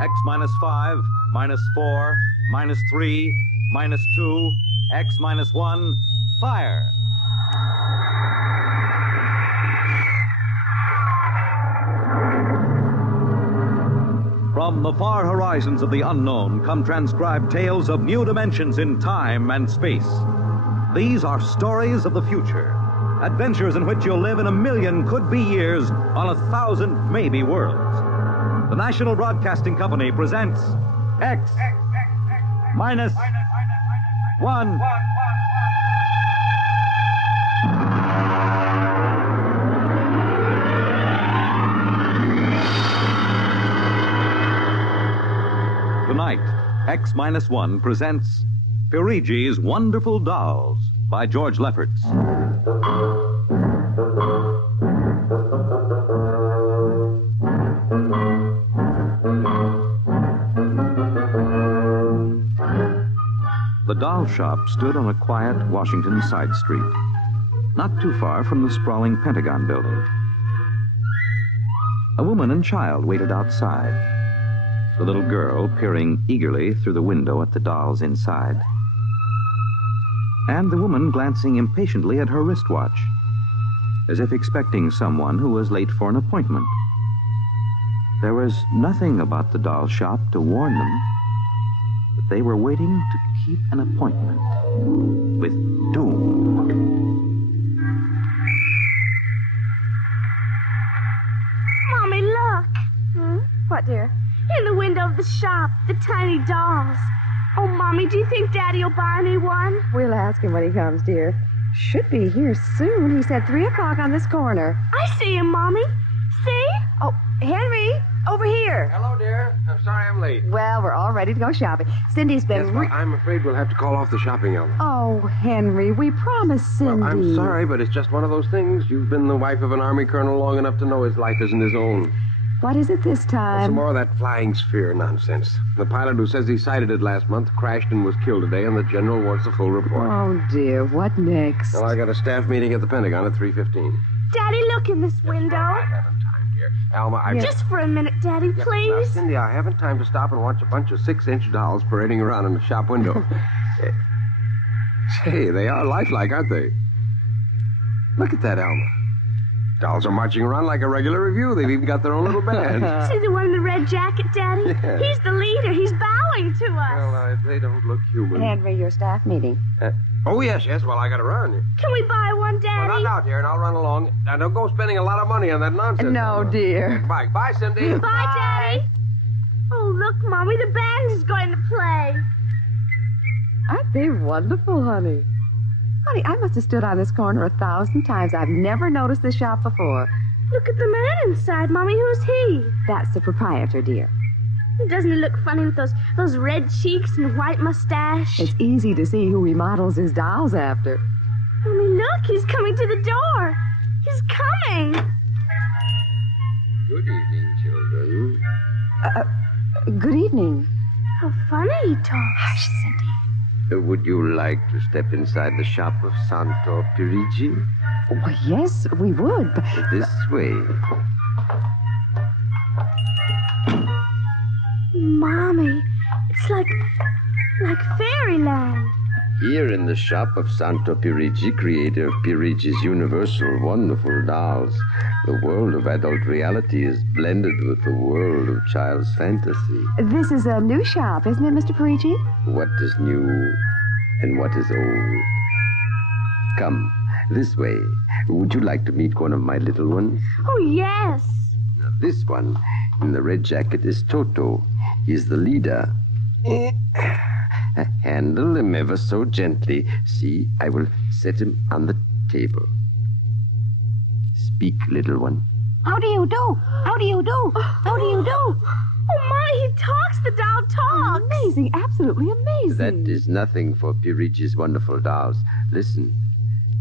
X-5, -4, -3, -2, X-1, fire! From the far horizons of the unknown come transcribed tales of new dimensions in time and space. These are stories of the future, adventures in which you'll live in 1,000,000 could-be years on 1,000 maybe worlds. The National Broadcasting Company presents X-1. Tonight, X-1 presents Perigi's Wonderful Dolls by George Lefferts. The doll shop stood on a quiet Washington side street, not too far from the sprawling Pentagon building. A woman and child waited outside, the little girl peering eagerly through the window at the dolls inside, and the woman glancing impatiently at her wristwatch, as if expecting someone who was late for an appointment. There was nothing about the doll shop to warn them that they were waiting to keep an appointment with Doom. Mommy, look! What, dear? In the window of the shop, the tiny dolls. Oh, Mommy, do you think Daddy will buy me one? We'll ask him when he comes, dear. Should be here soon. He said 3 o'clock on this corner. I see him, Mommy. See? Oh, Henry, over here. Hello, dear. I'm sorry I'm late. Well, we're all ready to go shopping. Cindy's been... Yes, well, I'm afraid we'll have to call off the shopping, Elma. Oh, Henry, we promised Cindy. Well, I'm sorry, but it's just one of those things. You've been the wife of an Army colonel long enough to know his life isn't his own. What is it this time? Some more of that flying sphere nonsense. The pilot who says he sighted it last month crashed and was killed today, and the general wants the full report. Oh, dear. What next? Well, I got a staff meeting at the Pentagon at 3:15. Daddy, look in this window. I haven't time, dear. Alma, I... Just for a minute, Daddy, please. Now, Cindy, I haven't time to stop and watch a bunch of 6-inch dolls parading around in the shop window. Say, they are lifelike, aren't they? Look at that, Alma. Dolls are marching around like a regular review. They've even got their own little band. See the one in the red jacket, Daddy? Yeah. He's the leader. He's bowing to us. Well, they don't look human. Henry, your staff meeting. Oh, yes. Well, I got to run. Can we buy one, Daddy? Well, not now, dear, and I'll run along. Now, don't go spending a lot of money on that nonsense. No, dear. Bye. Bye, Cindy. Bye, Daddy. Oh, look, Mommy, the band is going to play. Aren't they wonderful, honey? Honey, I must have stood on this corner 1,000 times. I've never noticed this shop before. Look at the man inside, Mommy. Who's he? That's the proprietor, dear. Doesn't he look funny with those red cheeks and white mustache? It's easy to see who he models his dolls after. Mommy, look. He's coming to the door. He's coming. Good evening, children. Good evening. How funny he talks. Hush, Cindy. Would you like to step inside the shop of Santo Perigi? Well, yes, we would, but... This way. Mommy, it's like fairyland. Here in the shop of Santo Perigi, creator of Perigi's universal wonderful dolls, the world of adult reality is blended with the world of child's fantasy. This is a new shop, isn't it, Mr. Perigi? What is new and what is old? Come, this way. Would you like to meet one of my little ones? Oh, yes. Now, this one in the red jacket is Toto. He's the leader. Handle him ever so gently. See, I will set him on the table. Speak, little one. How do you do? How do you do? How do you do? Oh, my, he talks. The doll talks. Amazing, absolutely amazing. That is nothing for Perigi's wonderful dolls. Listen.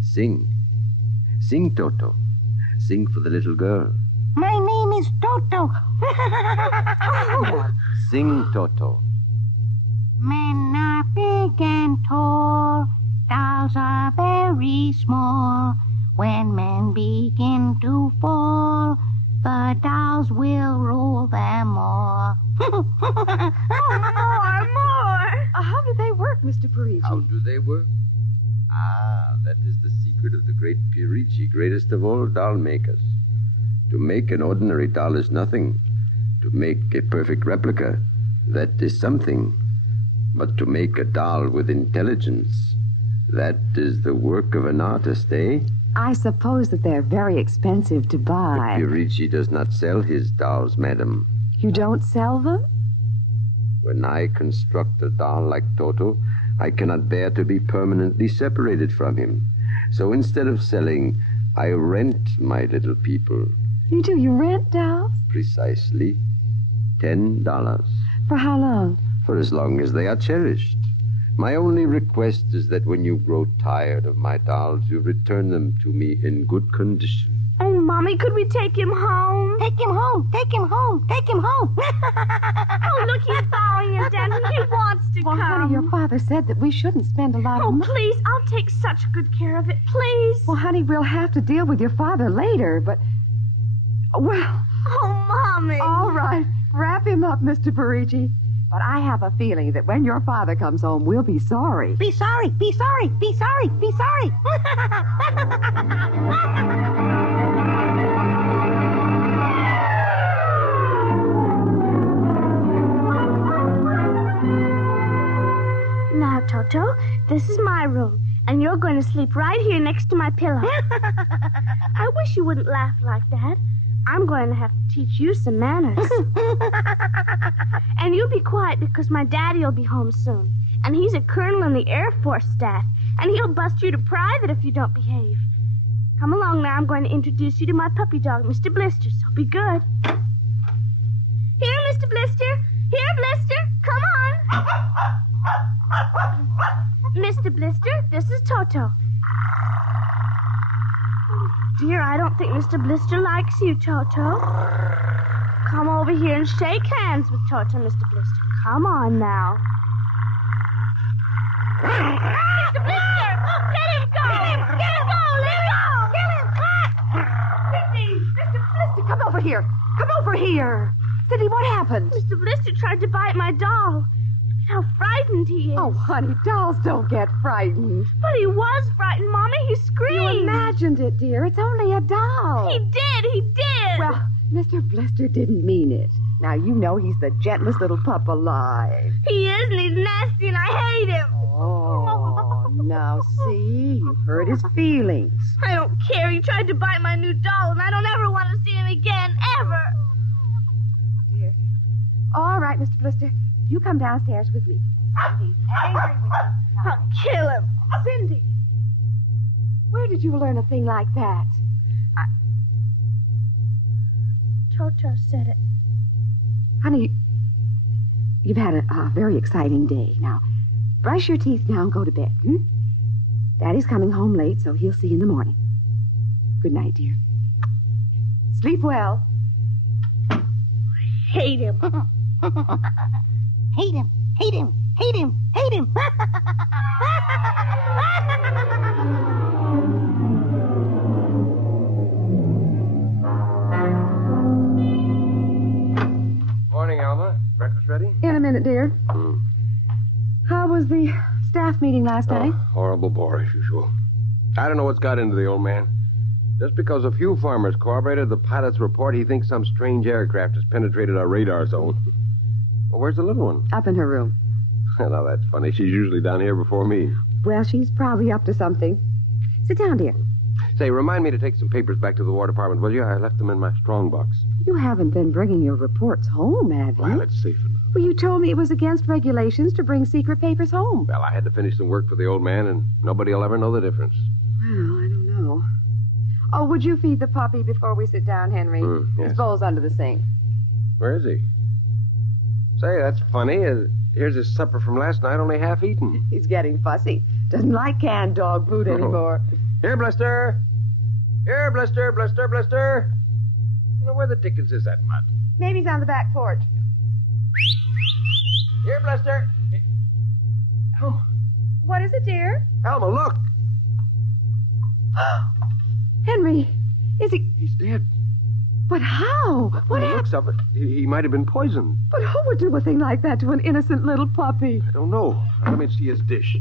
Sing. Sing, Toto. Sing for the little girl. My name is Toto. Sing, Toto. Men are big and tall, dolls are very small. When men begin to fall, the dolls will rule them all. More. How do they work, Mr. Perigi? How do they work? That is the secret of the great Perigi, greatest of all doll makers. To make an ordinary doll is nothing. To make a perfect replica, that is something. But to make a doll with intelligence, that is the work of an artist, eh? I suppose that they're very expensive to buy. But Perigi does not sell his dolls, madam. You don't sell them? When I construct a doll like Toto, I cannot bear to be permanently separated from him. So instead of selling, I rent my little people. You do? You rent dolls? Precisely. $10. For how long? For as long as they are cherished. My only request is that when you grow tired of my dolls, you return them to me in good condition. Oh, Mommy, could we take him home? Take him home. Take him home. Take him home. Oh, look, he's following him, Daddy. He wants to come. Honey, your father said that we shouldn't spend a lot of money. Oh, please, I'll take such good care of it. Please. Well, honey, we'll have to deal with your father later, but... Well... Oh, Mommy. All right. Wrap him up, Mr. Perigi. But I have a feeling that when your father comes home, we'll be sorry. Be sorry. Be sorry. Be sorry. Be sorry. Now, Toto, this is my room, and you're going to sleep right here next to my pillow. I wish you wouldn't laugh like that. I'm going to have to teach you some manners. And you be quiet because my daddy will be home soon. And he's a colonel in the Air Force staff. And he'll bust you to private if you don't behave. Come along now. I'm going to introduce you to my puppy dog, Mr. Blister, so be good. Here, Mr. Blister. Here, Blister. Come on. Mr. Blister, this is Toto. Dear, I don't think Mr. Blister likes you, Toto. Come over here and shake hands with Toto, Mr. Blister. Come on now. Mr. Blister! Let him go! Let him go! Let him go! Kill him! Cindy! Mr. Blister, come over here! Come over here! Cindy, what happened? Mr. Blister tried to bite my doll. How frightened he is. Oh, honey, dolls don't get frightened. But he was frightened, Mommy. He screamed. You imagined it, dear. It's only a doll. He did. He did. Well, Mr. Blister didn't mean it. Now, you know he's the gentlest little pup alive. He is, and he's nasty, and I hate him. Oh, now see, you've hurt his feelings. I don't care. He tried to bite my new doll, and I don't ever want to see him again, ever. All right, Mr. Blister. You come downstairs with me. Cindy's angry with you tonight. I'll kill him. Cindy! Where did you learn a thing like that? Toto said it. Honey, you've had a very exciting day. Now, brush your teeth now and go to bed, hmm? Daddy's coming home late, so he'll see you in the morning. Good night, dear. Sleep well. Hate him. Hate him, hate him, hate him, hate him. Morning, Alma. Breakfast ready? In a minute, dear. How was the staff meeting last night? Horrible bore as usual. I don't know what's got into the old man. Just because a few farmers corroborated the pilot's report, he thinks some strange aircraft has penetrated our radar zone. Well, where's the little one? Up in her room. Now, that's funny. She's usually down here before me. Well, she's probably up to something. Sit down, dear. Say, remind me to take some papers back to the War Department, will you? I left them in my strong box. You haven't been bringing your reports home, have you? Well, it's safe enough. Well, you told me it was against regulations to bring secret papers home. Well, I had to finish some work for the old man, and nobody will ever know the difference. Well, I don't know. Oh, would you feed the puppy before we sit down, Henry? Yes. His bowl's under the sink. Where is he? Say, that's funny. Here's his supper from last night, only half eaten. He's getting fussy. Doesn't like canned dog food anymore. Here, Blister. Here, Blister, Blister, Blister. Well, where the dickens is that mutt? Maybe he's on the back porch. Here, Blister. Alma. What is it, dear? Alma, look. Henry, is he... He's dead. But how? What happened? Looks of it, he might have been poisoned. But who would do a thing like that to an innocent little puppy? I don't know. Let me see his dish.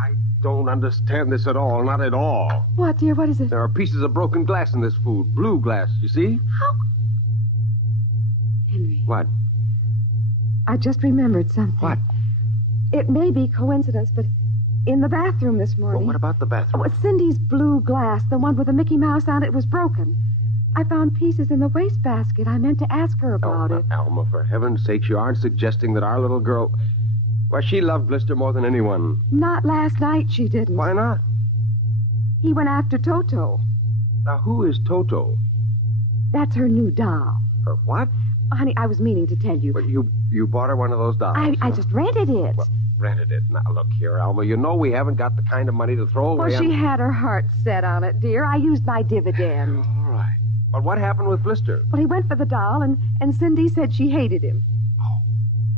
I don't understand this at all. Not at all. What, dear? What is it? There are pieces of broken glass in this food. Blue glass, you see? How? Henry. What? I just remembered something. What? It may be coincidence, but in the bathroom this morning... Well, what about the bathroom? Oh, Cindy's blue glass, the one with the Mickey Mouse on it, was broken. I found pieces in the wastebasket. I meant to ask her about it. Alma, for heaven's sake, you aren't suggesting that our little girl... Well, she loved Blister more than anyone. Not last night, she didn't. Why not? He went after Toto. Now, who is Toto? That's her new doll. Her what? Honey, I was meaning to tell you. But you bought her one of those dolls. I just rented it. Well, rented it. Now, look here, Alma. You know we haven't got the kind of money to throw away. Well, she had her heart set on it, dear. I used my dividend. All right. But what happened with Blister? Well, he went for the doll, and Cindy said she hated him. Oh,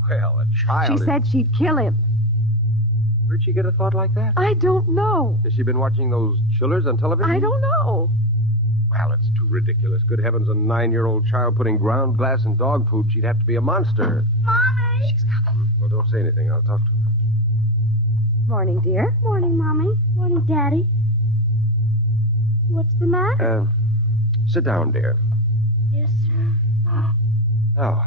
well, a child... She said she'd kill him. Where'd she get a thought like that? I don't know. Has she been watching those chillers on television? I don't know. Well, it's too ridiculous. Good heavens, a 9-year-old child putting ground glass in dog food. She'd have to be a monster. Mommy! She's coming. Well, don't say anything. I'll talk to her. Morning, dear. Morning, Mommy. Morning, Daddy. What's the matter? Sit down, dear. Yes, sir. Oh,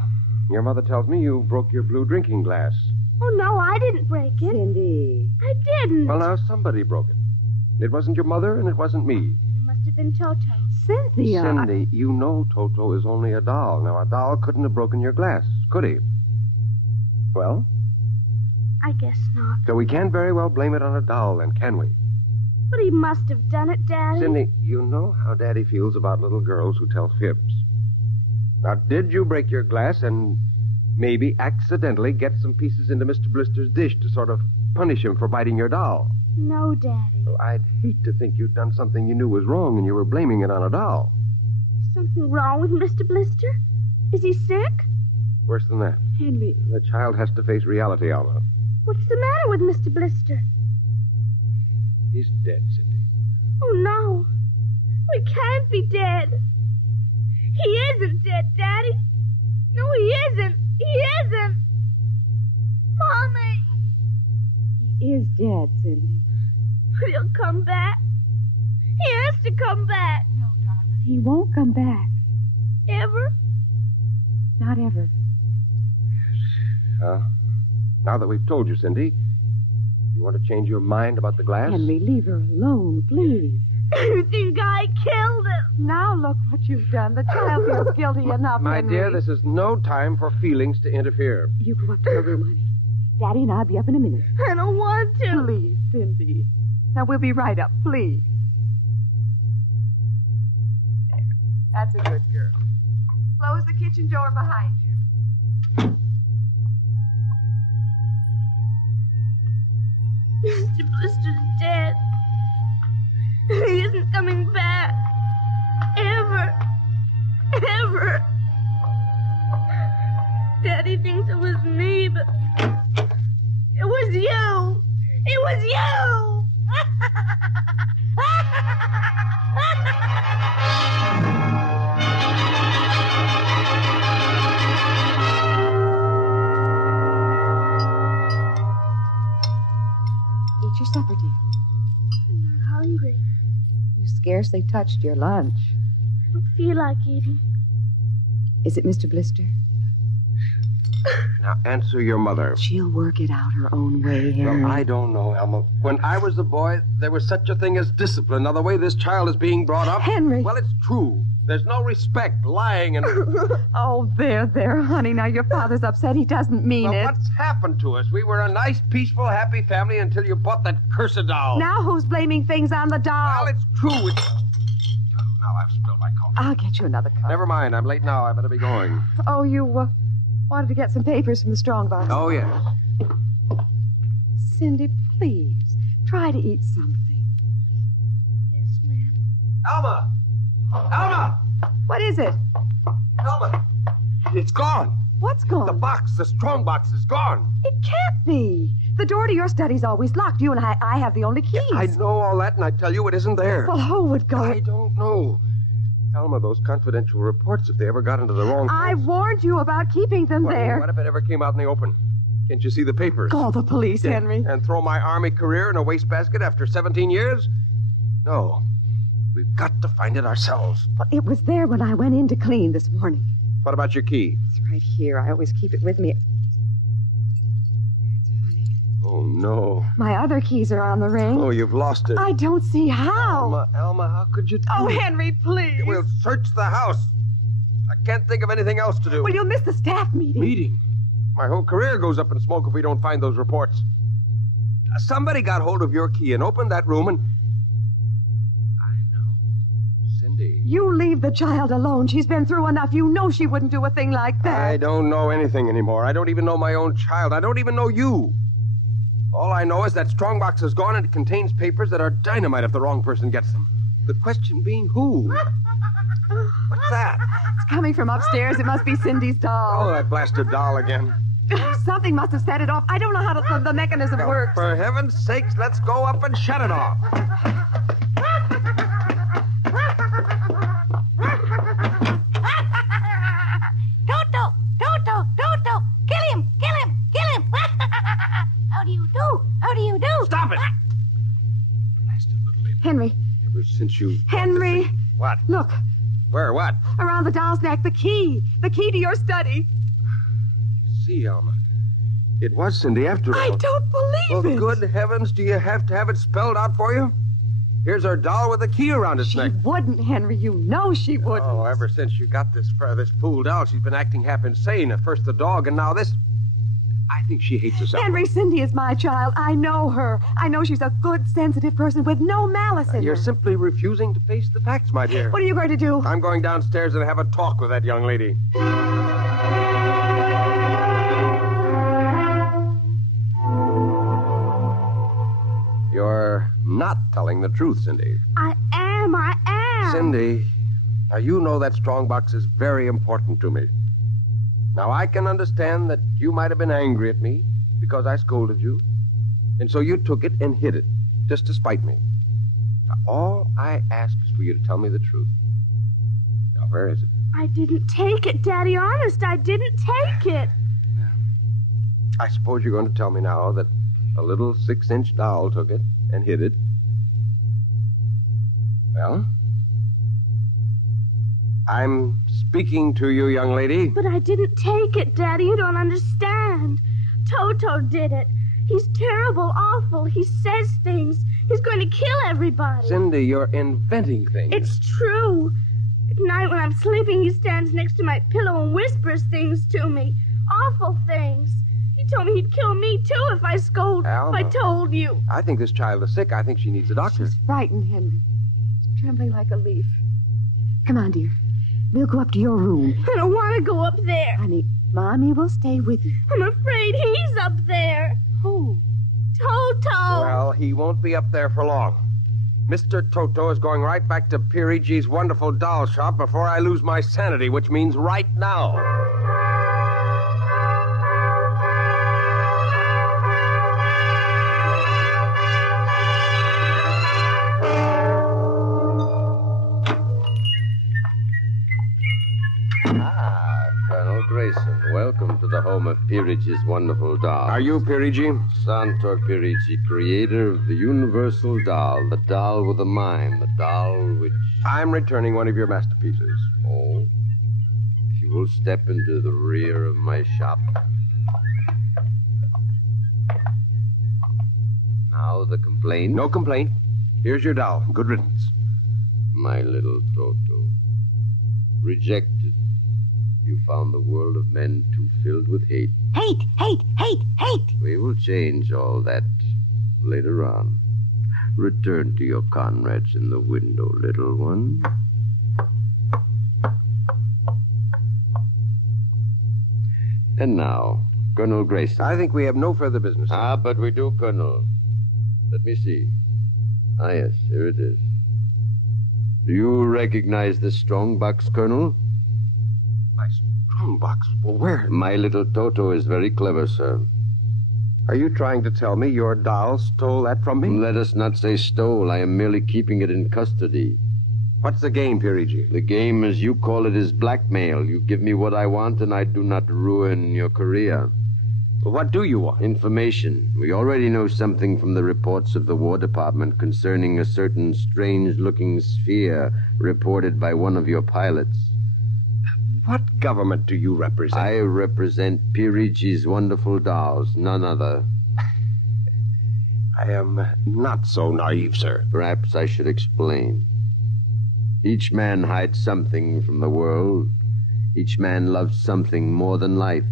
your mother tells me you broke your blue drinking glass. Oh, no, I didn't break it. Cindy. I didn't. Well, now, somebody broke it. It wasn't your mother, and it wasn't me. It must have been Toto. Cynthia. Cindy, you know Toto is only a doll. Now, a doll couldn't have broken your glass, could he? Well? I guess not. So we can't very well blame it on a doll, then, can we? But he must have done it, Daddy. Cindy, you know how Daddy feels about little girls who tell fibs. Now, did you break your glass and maybe accidentally get some pieces into Mr. Blister's dish to sort of punish him for biting your doll? No, Daddy. Well, I'd hate to think you'd done something you knew was wrong and you were blaming it on a doll. Is something wrong with Mr. Blister? Is he sick? Worse than that. Henry. The child has to face reality, Alma. What's the matter with Mr. Blister? He's dead, Cindy. Oh, no. We can't be dead. He isn't dead, Daddy. No, he isn't. He isn't. Mommy. He is dead, Cindy. But he'll come back. He has to come back. No, darling. He won't come back. Ever? Not ever. Now that we've told you, Cindy, you want to change your mind about the glass? Henry, leave her alone, please. You think I killed him? Now look what you've done. The child feels guilty enough, My Henry. dear, this is no time for feelings to interfere. You go up to her room, honey. Daddy and I'll be up in a minute. I don't want to. Please, Cindy. Now, we'll be right up, please. There. That's a good girl. Close the kitchen door behind you. Mr. Blister's dead. He isn't coming back. Ever. Ever. Daddy thinks it was me, but it was you. It was you. Eat your supper, dear. I'm not hungry. You scarcely touched your lunch. I don't feel like eating. Is it Mr. Blister? Now, answer your mother. She'll work it out her own way, Henry. Well, I don't know, Elma. When I was a boy, there was such a thing as discipline. Now, the way this child is being brought up... Henry! Well, it's true. There's no respect, lying, and... Oh, there, honey. Now, your father's upset. He doesn't mean Well, it. what's happened to us? We were a nice, peaceful, happy family until you bought that cursed doll. Now who's blaming things on the doll? Well, it's true. Now I've spilled my coffee. I'll get you another cup. Never mind. I'm late now. I better be going. Oh, you wanted to get some papers from the strongbox. Oh, yes. Cindy, please. Try to eat something. Yes, ma'am. Alma! Alma! What is it? Alma! It's gone. What's gone? The box, the strong box is gone. It can't be. The door to your study's always locked. You and I have the only keys. I know all that, and I tell you it isn't there. Well, who would go? I don't know. Alma, those confidential reports, if they ever got into the wrong I hands... warned you about keeping them there. What if it ever came out in the open? Can't you see the papers? Call the police, Henry. And throw my army career in a wastebasket after 17 years? No. We've got to find it ourselves. Well, it was there when I went in to clean this morning. What about your key? It's right here. I always keep it with me. Oh, no. My other keys are on the ring. Oh, you've lost it. I don't see how. Alma, how could you do Oh, it? Henry, please. We'll search the house. I can't think of anything else to do. Well, you'll miss the staff meeting. Meeting? My whole career goes up in smoke if we don't find those reports. Somebody got hold of your key and opened that room and... I know. Cindy. You leave the child alone. She's been through enough. You know she wouldn't do a thing like that. I don't know anything anymore. I don't even know my own child. I don't even know you. All I know is that strongbox is gone and it contains papers that are dynamite if the wrong person gets them. The question being who? What's that? It's coming from upstairs. It must be Cindy's doll. Oh, that blasted doll again. Something must have set it off. I don't know how the mechanism works. For heaven's sakes, let's go up and shut it off. Toto, kill him. How do you do? Stop it! Blasted little imp. Henry. Ever since you... Henry. What? Look. Where? What? Around the doll's neck. The key. The key to your study. See, Alma. It was Cindy after all. I don't believe it. Well, good heavens, do you have to have it spelled out for you? Here's her doll with a key around its neck. She wouldn't, Henry. You know she wouldn't. Oh, ever since you got this fool doll, she's been acting half insane. At first the dog, and now this. I think she hates herself. Henry, Cindy is my child. I know her. I know she's a good, sensitive person with no malice in You're her. simply refusing to face the facts, my dear. What are you going to do? I'm going downstairs and have a talk with that young lady. You're not telling the truth, Cindy. I am. Cindy, now you know that strongbox is very important to me. Now, I can understand that you might have been angry at me because I scolded you, and so you took it and hid it, just to spite me. Now, all I ask is for you to tell me the truth. Now, where is it? I didn't take it, Daddy. Honest, I didn't take it. I suppose you're going to tell me now that a little 6-inch doll took it and hid it. Well, I'm speaking to you, young lady. But I didn't take it, Daddy. You don't understand. Toto did it. He's terrible, awful. He says things. He's going to kill everybody. Cindy, you're inventing things. It's true. At night when I'm sleeping, he stands next to my pillow and whispers things to me. Awful things. He told me he'd kill me, too, if I Alma. if I told you. I think this child is sick. I think she needs a doctor. She's frightened, Henry. She's trembling like a leaf. Come on, dear. We'll go up to your room. I don't want to go up there. Honey, Mommy will stay with you. I'm afraid he's up there. Who? Toto. Well, he won't be up there for long. Mr. Toto is going right back to Perigi's wonderful doll shop before I lose my sanity, which means right now. Colonel Grayson, welcome to the home of Perigi's wonderful doll. Are you Perigi? Santor Perigi, creator of the universal doll, the doll with a mind, the doll which... I'm returning one of your masterpieces. Oh? If you will step into the rear of my shop. Now the complaint? No complaint. Here's your doll. Good riddance. My little Toto. Rejected. You found the world of men too filled with hate. Hate, hate, hate, hate. We will change all that later on. Return to your comrades in the window, little one. And now, Colonel Grayson. I think we have no further business. Ah, but we do, Colonel. Let me see. Ah, yes, here it is. Do you recognize this strong box, Colonel? My strong box? Well, where? My little Toto is very clever, sir. Are you trying to tell me your doll stole that from me? Let us not say stole. I am merely keeping it in custody. What's the game, Perigi? The game, as you call it, is blackmail. You give me what I want, and I do not ruin your career. Well, what do you want? Information. We already know something from the reports of the War Department concerning a certain strange-looking sphere reported by one of your pilots. What government do you represent? I represent Perigi's wonderful dolls, none other. I am not so naive, sir. Perhaps I should explain. Each man hides something from the world. Each man loves something more than life.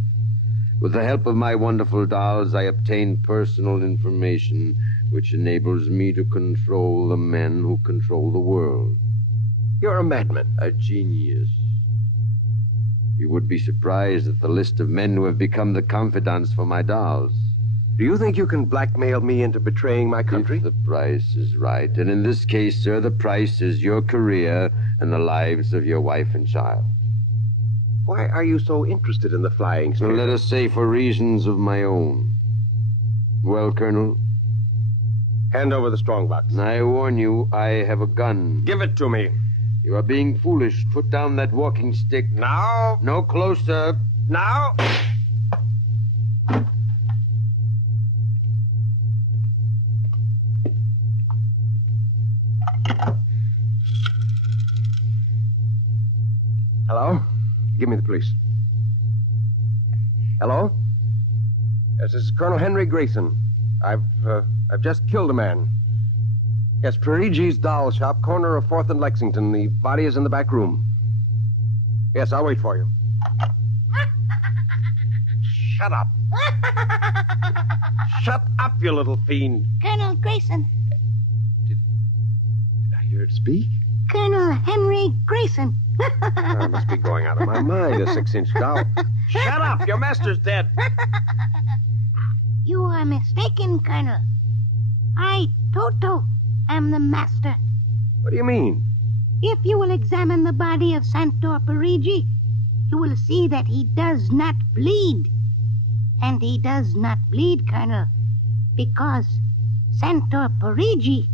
With the help of my wonderful dolls, I obtain personal information which enables me to control the men who control the world. You're a madman. A genius. You would be surprised at the list of men who have become the confidants for my dolls. Do you think you can blackmail me into betraying my country? If the price is right. And in this case, sir, the price is your career and the lives of your wife and child. Why are you so interested in the flying sphere? Let us say for reasons of my own. Well, Colonel? Hand over the strongbox. I warn you, I have a gun. Give it to me. You are being foolish. Put down that walking stick. Now. No closer. Now. Hello? Give me the police. Hello? Yes, this is Colonel Henry Grayson. I've just killed a man. Yes, Perigi's doll shop, corner of 4th and Lexington. The body is in the back room. Yes, I'll wait for you. Shut up. Shut up, you little fiend. Colonel Grayson. Did I hear it speak? Colonel Henry Grayson. I must be going out of my mind, a 6-inch doll. Shut up! Your master's dead. You are mistaken, Colonel. I, Toto, am the master. What do you mean? If you will examine the body of Santor Perigi, you will see that he does not bleed. And he does not bleed, Colonel, because Santor Perigi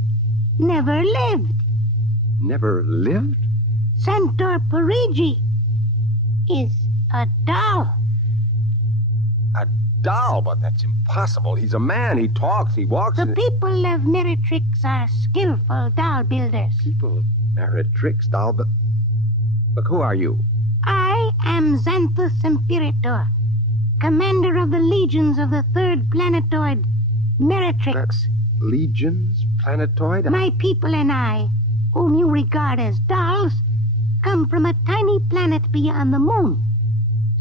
never lived. Never lived? Santor Perigi is a doll. A doll? But that's impossible. He's a man. He talks. He walks. The people of Meretrix are skillful doll builders. People of Meretrix, doll, but... Look, who are you? I am Xanthus Imperator, commander of the legions of the 3rd planetoid, Meretrix. Legions? Planetoid? My people and I, whom you regard as dolls, come from a tiny planet beyond the moon.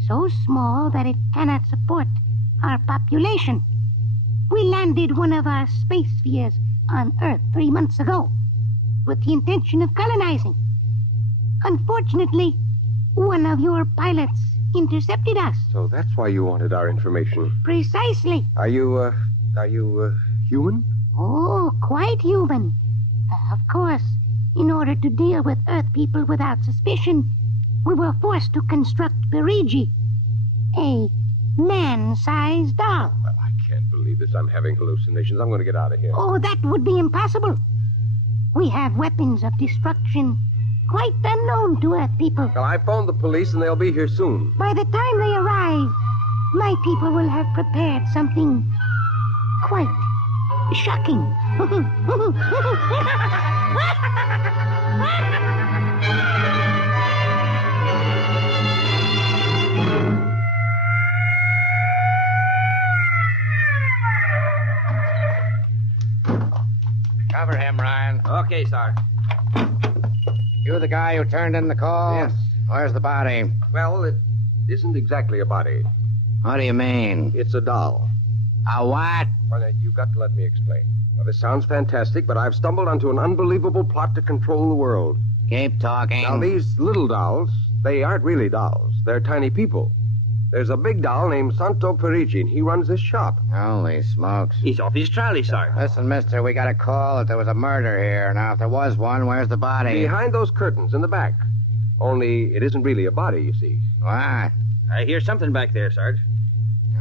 So small that it cannot support our population. We landed one of our space spheres on Earth 3 months ago with the intention of colonizing. Unfortunately, one of your pilots intercepted us. So that's why you wanted our information. Precisely. Are you human? Oh, quite human. Of course, in order to deal with Earth people without suspicion, we were forced to construct Perigi, a man-sized doll. Well, I can't believe this. I'm having hallucinations. I'm going to get out of here. Oh, that would be impossible. We have weapons of destruction quite unknown to Earth people. Well, I phoned the police, and they'll be here soon. By the time they arrive, my people will have prepared something quite shocking. Cover him, Ryan. Okay, sir. You the guy who turned in the call? Yes. Where's the body? Well, it isn't exactly a body. What do you mean? It's a doll. A what? Well, you've got to let me explain. Now, this sounds fantastic, but I've stumbled onto an unbelievable plot to control the world. Keep talking. Now, these little dolls, they aren't really dolls. They're tiny people. There's a big doll named Santo Perigi, and he runs this shop. Holy smokes. He's off his trolley, sir. Listen, mister, we got a call that there was a murder here. Now, if there was one, where's the body? Behind those curtains in the back. Only it isn't really a body, you see. What? I hear something back there, Sarge.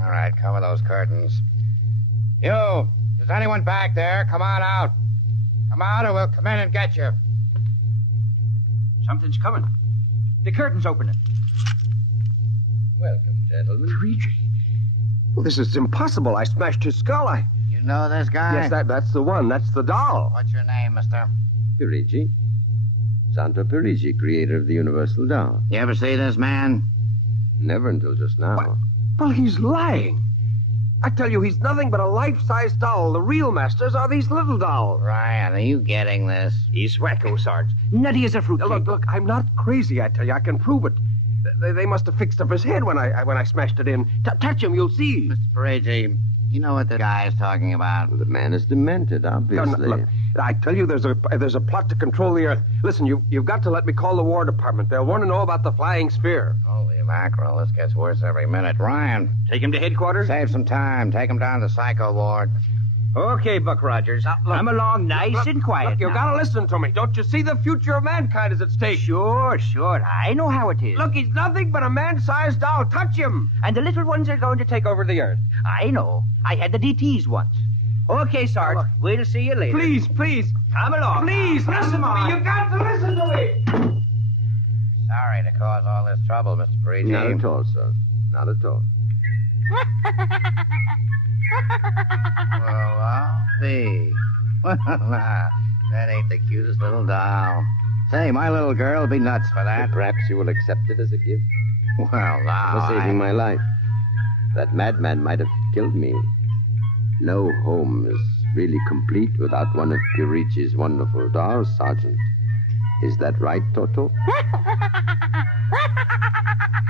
All right, cover those curtains. You, is anyone back there? Come on out. Come out or we'll come in and get you. Something's coming. The curtain's opening. Welcome, gentlemen. Perigi. Well, this is impossible. I smashed his skull. You know this guy? Yes, that's the one. That's the doll. What's your name, mister? Perigi. Santo Perigi, creator of the Universal Doll. You ever see this man? Never until just now. What? Well, he's lying. I tell you, he's nothing but a life-size doll. The real masters are these little dolls. Ryan, are you getting this? He's wacko, Sarge. Nutty as a fruitcake. Look, I'm not crazy, I tell you. I can prove it. They must have fixed up his head when I smashed it in. Touch him, you'll see. Mr. Perigi, you know what the guy is talking about? The man is demented, obviously. Look, I tell you, there's a plot to control the Earth. Listen, you've got to let me call the War Department. They'll want to know about the flying sphere. Holy mackerel, this gets worse every minute. Ryan. Take him to headquarters? Save some time. Take him down to the psycho ward. Okay, Buck Rogers. Come along nice and quiet. Look, you've got to listen to me. Don't you see the future of mankind is at stake? Sure. I know how it is. Look, he's nothing but a man-sized doll. Touch him. And the little ones are going to take over the Earth. I know. I had the DTs once. Okay, Sarge. We'll see you later. Please. Come along. Please, listen to me. You've got to listen to me. Sorry to cause all this trouble, Mr. Perigi. Not at all, sir. Not at all. Well, I'll be. That ain't the cutest little doll. Say, my little girl will be nuts for that. Perhaps you will accept it as a gift. Well, now, For saving my life. That madman might have killed me. No home is really complete without one of Perigi's wonderful dolls, Sergeant. Is that right, Toto?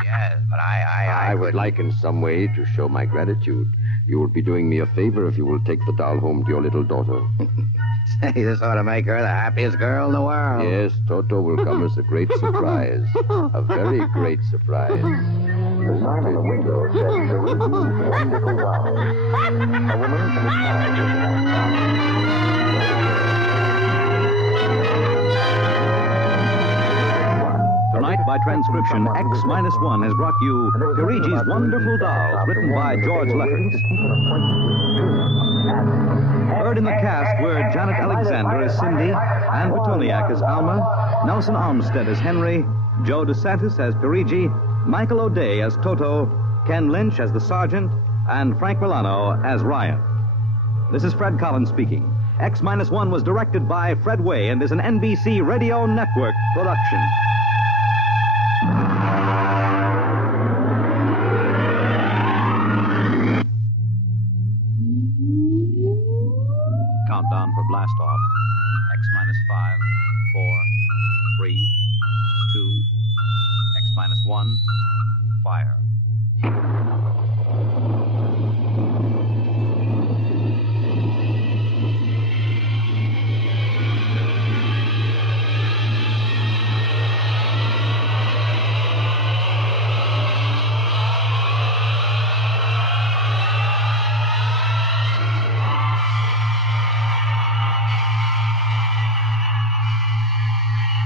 Yes, but I would like in some way to show my gratitude. You will be doing me a favor if you will take the doll home to your little daughter. Say, this ought to make her the happiest girl in the world. Yes, Toto will come as a great surprise. A very great surprise. The sign on the window said Perigi's wonderful doll. A woman and a child with an Tonight, by transcription, X-1 has brought you Perigi's Wonderful Dolls, written by George Lefferts. Heard in the cast were Janet Alexander as Cindy, Ann Petoniak as Alma, Nelson Armstead as Henry, Joe DeSantis as Perigi, Michael O'Day as Toto, Ken Lynch as the Sergeant, and Frank Milano as Ryan. This is Fred Collins speaking. X-1 was directed by Fred Way and is an NBC Radio Network production. countdown for blast off. X minus 5, 4, 3, 2, X minus 1, fire.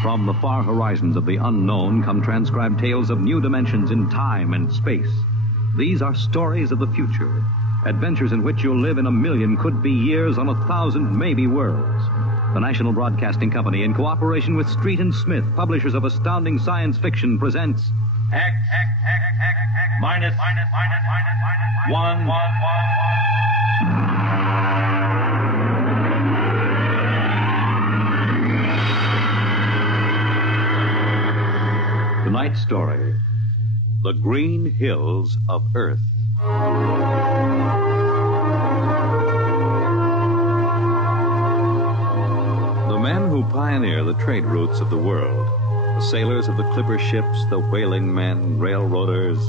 From the far horizons of the unknown come transcribed tales of new dimensions in time and space. These are stories of the future, adventures in which you'll live in 1,000,000 could-be years on 1,000 maybe worlds. The National Broadcasting Company, in cooperation with Street and Smith, publishers of astounding science fiction, presents X minus 1. Tonight's story, The Green Hills of Earth. The men who pioneer the trade routes of the world, the sailors of the clipper ships, the whaling men, railroaders,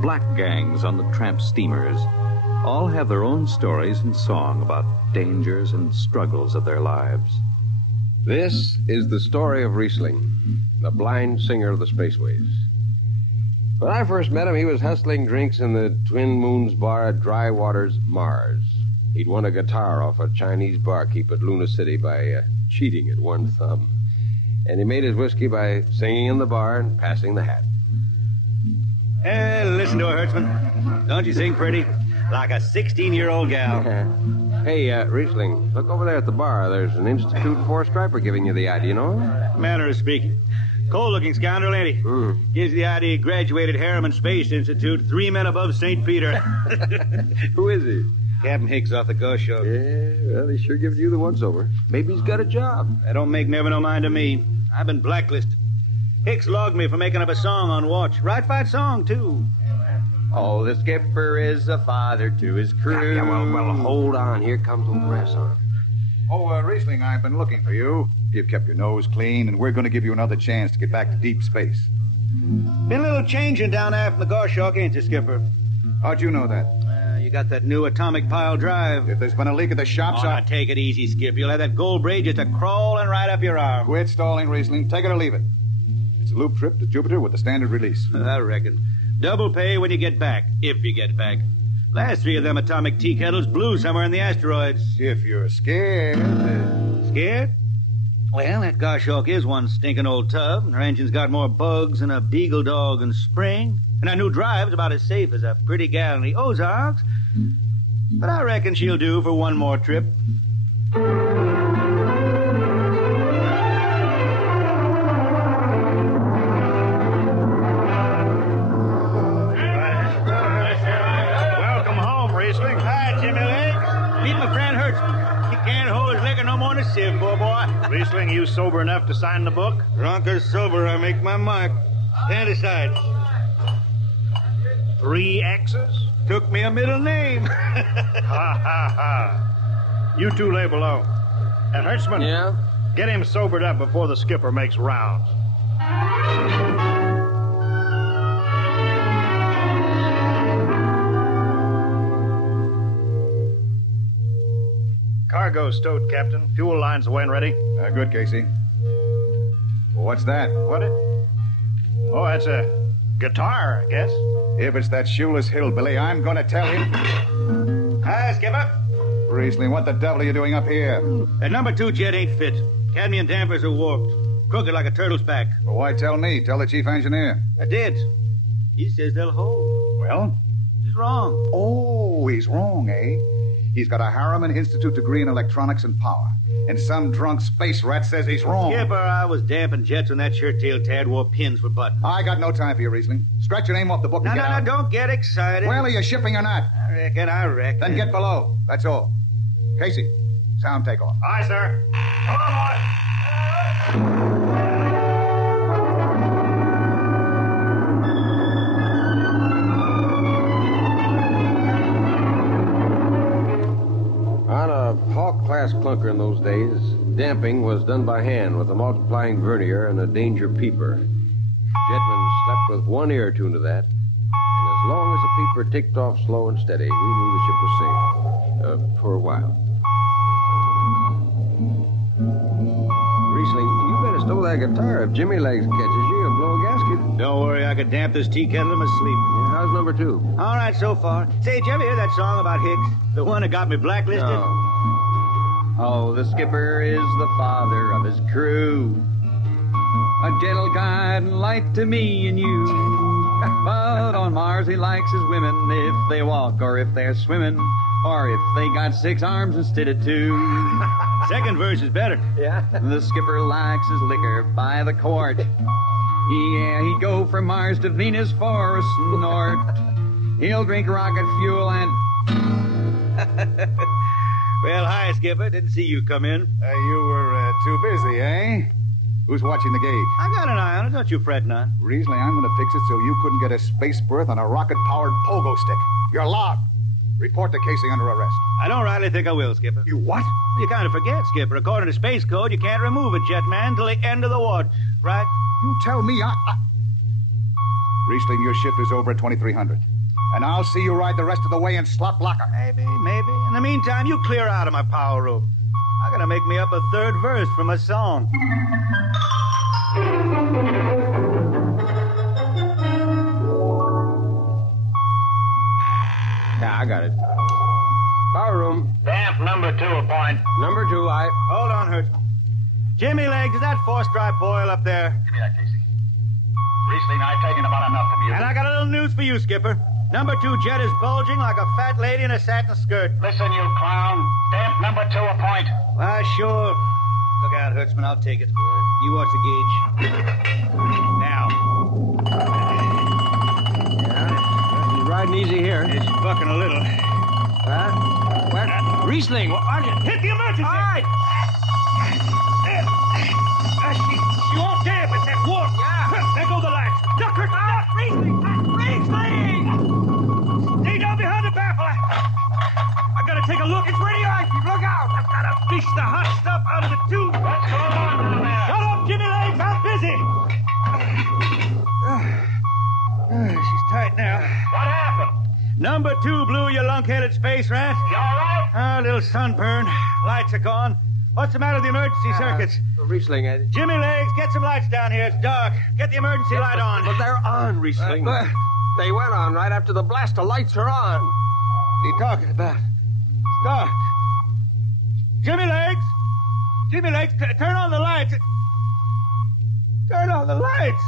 black gangs on the tramp steamers, all have their own stories and song about dangers and struggles of their lives. This is the story of Riesling, the blind singer of the spaceways. When I first met him, he was hustling drinks in the Twin Moons bar at Dry Waters, Mars. He'd won a guitar off a Chinese barkeep at Luna City by cheating at one thumb. And he made his whiskey by singing in the bar and passing the hat. Hey, listen to her, Hertzman. Don't you sing pretty? Like a 16-year-old gal. Hey, Riesling, look over there at the bar. There's an Institute 4 striper giving you the eye. Do you know him? Manner of speaking. Cold-looking scoundrel, ain't he? Gives the idea he graduated Harriman Space Institute 3 men above St. Peter. Who is he? Captain Hicks off the ghost show. Yeah, well, he sure gives you the once-over. Maybe he's got a job. That don't make never no mind to me. I've been blacklisted. Hicks logged me for making up a song on watch. Right fight song, too. Oh, the skipper is a father to his crew. Yeah, well, hold on. Here comes old Brassard. Oh, Riesling, I've been looking for you. You've kept your nose clean, and we're going to give you another chance to get back to deep space. Been a little changing down there from the Goshawk, ain't you, Skipper? How'd you know that? You got that new atomic pile drive. If there's been a leak at the shops, now take it easy, Skip. You'll have that gold braid just a-crawling right up your arm. Quit stalling, Riesling. Take it or leave it. It's a loop trip to Jupiter with the standard release. I reckon. Double pay when you get back, if you get back. Last 3 of them atomic tea kettles blew somewhere in the asteroids. If you're scared. Scared? Well, that Goshawk is one stinking old tub. Her engine's got more bugs than a beagle dog in spring. And her new drive's about as safe as a pretty gal in the Ozarks. But I reckon she'll do for one more trip. Welcome home, Riesling. Hi, Jimmy Leg. Meet my friend Hertzman. He can't hold his liquor no more than a sieve, boy. Riesling, you sober enough to sign the book? Drunk or sober, I make my mark. Stand aside. 3 X's? Took me a middle name. Ha, ha, ha. You two lay below. And Hertzman, yeah? Get him sobered up before the skipper makes rounds. Cargo stowed, Captain. Fuel lines away and ready. Good, Casey. What's that? What it? Oh, that's a guitar, I guess. If it's that shoeless hillbilly, I'm going to tell him. Hi, Skipper. Riesling, what the devil are you doing up here? That number 2 jet ain't fit. Cadmium dampers are warped. Crooked like a turtle's back. Well, why tell me? Tell the chief engineer. I did. He says they'll hold. Well? He's wrong. Oh, he's wrong, eh? He's got a Harriman Institute degree in electronics and power. And some drunk space rat says he's wrong. Skipper, I was damping jets when that shirt-tailed tad wore pins for buttons. I got no time for you, Riesling. Scratch your name off the book and get out. No, don't get excited. Well, are you shipping or not? I reckon. Then get below. That's all. Casey, sound takeoff. Aye, sir. Come on, boy. On a Hawk first-class clunker in those days. Damping was done by hand with a multiplying vernier and a danger peeper. Jetman slept with one ear tuned to that, and as long as the peeper ticked off slow and steady, we knew the ship was safe. For a while. Riesling, you better stow that guitar. If Jimmy Legs catches you, you'll blow a gasket. Don't worry, I could damp this tea kettle in my sleep. Yeah, how's number 2? All right so far. Say, did you ever hear that song about Hicks? The one that got me blacklisted? No. Oh, the skipper is the father of his crew. A gentle guide and light to me and you. But on Mars he likes his women if they walk or if they're swimming. Or if they got 6 arms instead of 2. Second verse is better. Yeah. The skipper likes his liquor by the quart. Yeah, he'd go from Mars to Venus for a snort. He'll drink rocket fuel and... Well, hi, Skipper. Didn't see you come in. You were too busy, eh? Who's watching the gauge? I got an eye on it. Don't you fret none. Riesling, I'm going to fix it so you couldn't get a space berth on a rocket-powered pogo stick. You're logged. Report to Casey under arrest. I don't rightly think I will, Skipper. You what? You kind of forget, Skipper. According to Space Code, you can't remove a jet man till the end of the watch, right? You tell me Riesling, your shift is over at 2300. And I'll see you ride the rest of the way in slot blocker. Maybe. In the meantime, you clear out of my power room. I gotta make me up a third verse from a song. Yeah, I got it. Power room. Damp number 2 a point. Number 2, Hold on, Hurt. Jimmy Legs, is that 4-stripe boil up there? Give me that, Casey. Riesling, I've taken about enough from you. And I got a little news for you, Skipper. Number 2 jet is bulging like a fat lady in a satin skirt. Listen, you clown. Damp number 2 a point. Why, sure. Look out, Hertzman. I'll take it. You watch the gauge. Now. Yeah, he's riding easy here. It's bucking a little. What? Riesling, hit the emergency! All right. She won't damp. It's that warp. Yeah. There go the lights. Duck her. Duck. Riesling! Stay down behind the baffle. I gotta take a look. It's radioactive. Look out. I've gotta fish the hot stuff out of the tube. What's going on down there? Shut up, Jimmy Legs. I'm busy. She's tight now. What happened? Number 2 blew, you lunk-headed space rat. You all right? A little sunburn. Lights are gone. What's the matter with the emergency circuits? Riesling, Jimmy Legs, get some lights down here. It's dark. Get the emergency light on. But they're on, Riesling. They went on right after the blast. The lights are on. What are you talking about? It's dark. Jimmy Legs! Jimmy Legs, turn on the lights. Turn on the lights.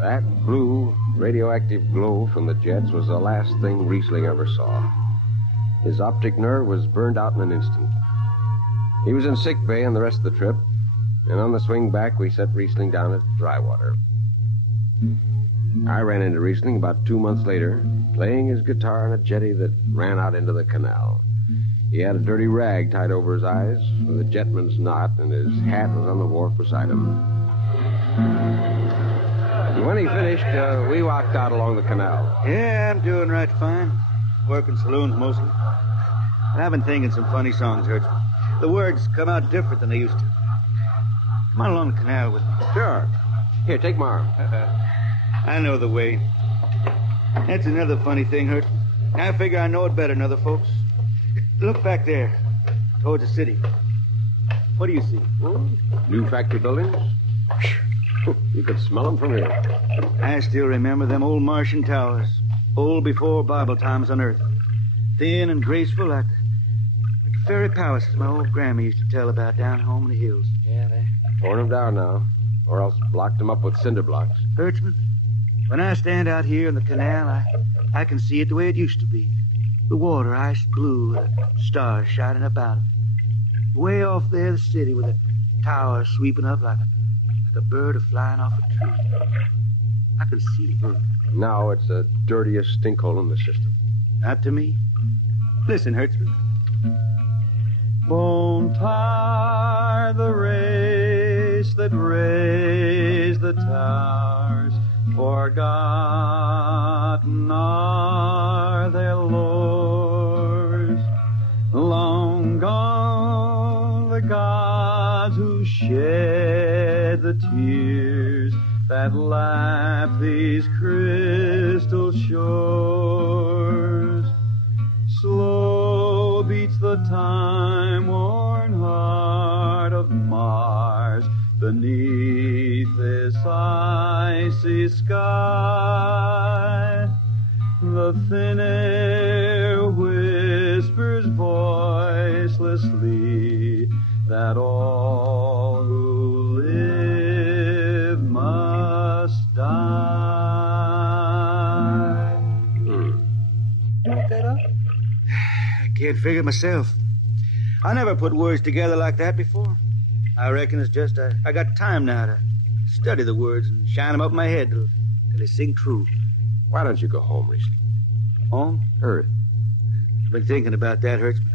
That blue, radioactive glow from the jets was the last thing Riesling ever saw. His optic nerve was burned out in an instant. He was in sick bay on the rest of the trip, and on the swing back, we set Riesling down at Drywater. I ran into Riesling about 2 months later, playing his guitar on a jetty that ran out into the canal. He had a dirty rag tied over his eyes with a jetman's knot, and his hat was on the wharf beside him. And when he finished, we walked out along the canal. Yeah, I'm doing right fine. Working saloons mostly. But I've been thinking some funny songs, Hertzman. The words come out different than they used to. Come on along the canal with me. Sure. Here, take my arm. I know the way. That's another funny thing, Hertzman. I figure I know it better than other folks. Look back there, towards the city. What do you see? New factory buildings? You could smell them from here. I still remember them old Martian towers, old before Bible times on Earth. Thin and graceful like the fairy palaces my old grandma used to tell about down home in the hills. Yeah, they torn them down now, or else blocked them up with cinder blocks. Hertzman, when I stand out here in the canal, I can see it the way it used to be. The water ice blue with the stars shining up out of it. Way off there, the city with the tower sweeping up like a bird flying off a tree. I can see it. Now it's the dirtiest stinkhole in the system. Not to me. Listen, Hertzman. Won't tire the race that raised the towers forgotten are their lores. Long gone the gods who shed the tears that lap these crystal shores. Slow beats the time-worn heart of Mars beneath this icy sky. The thin air whispers voicelessly that all who live must die. Look that up? I can't figure it myself. I never put words together like that before. I reckon it's just I got time now to study the words and shine them up my head till they sing true. Why don't you go home, Riesling? Home? Earth. I've been thinking about that, Hertzman.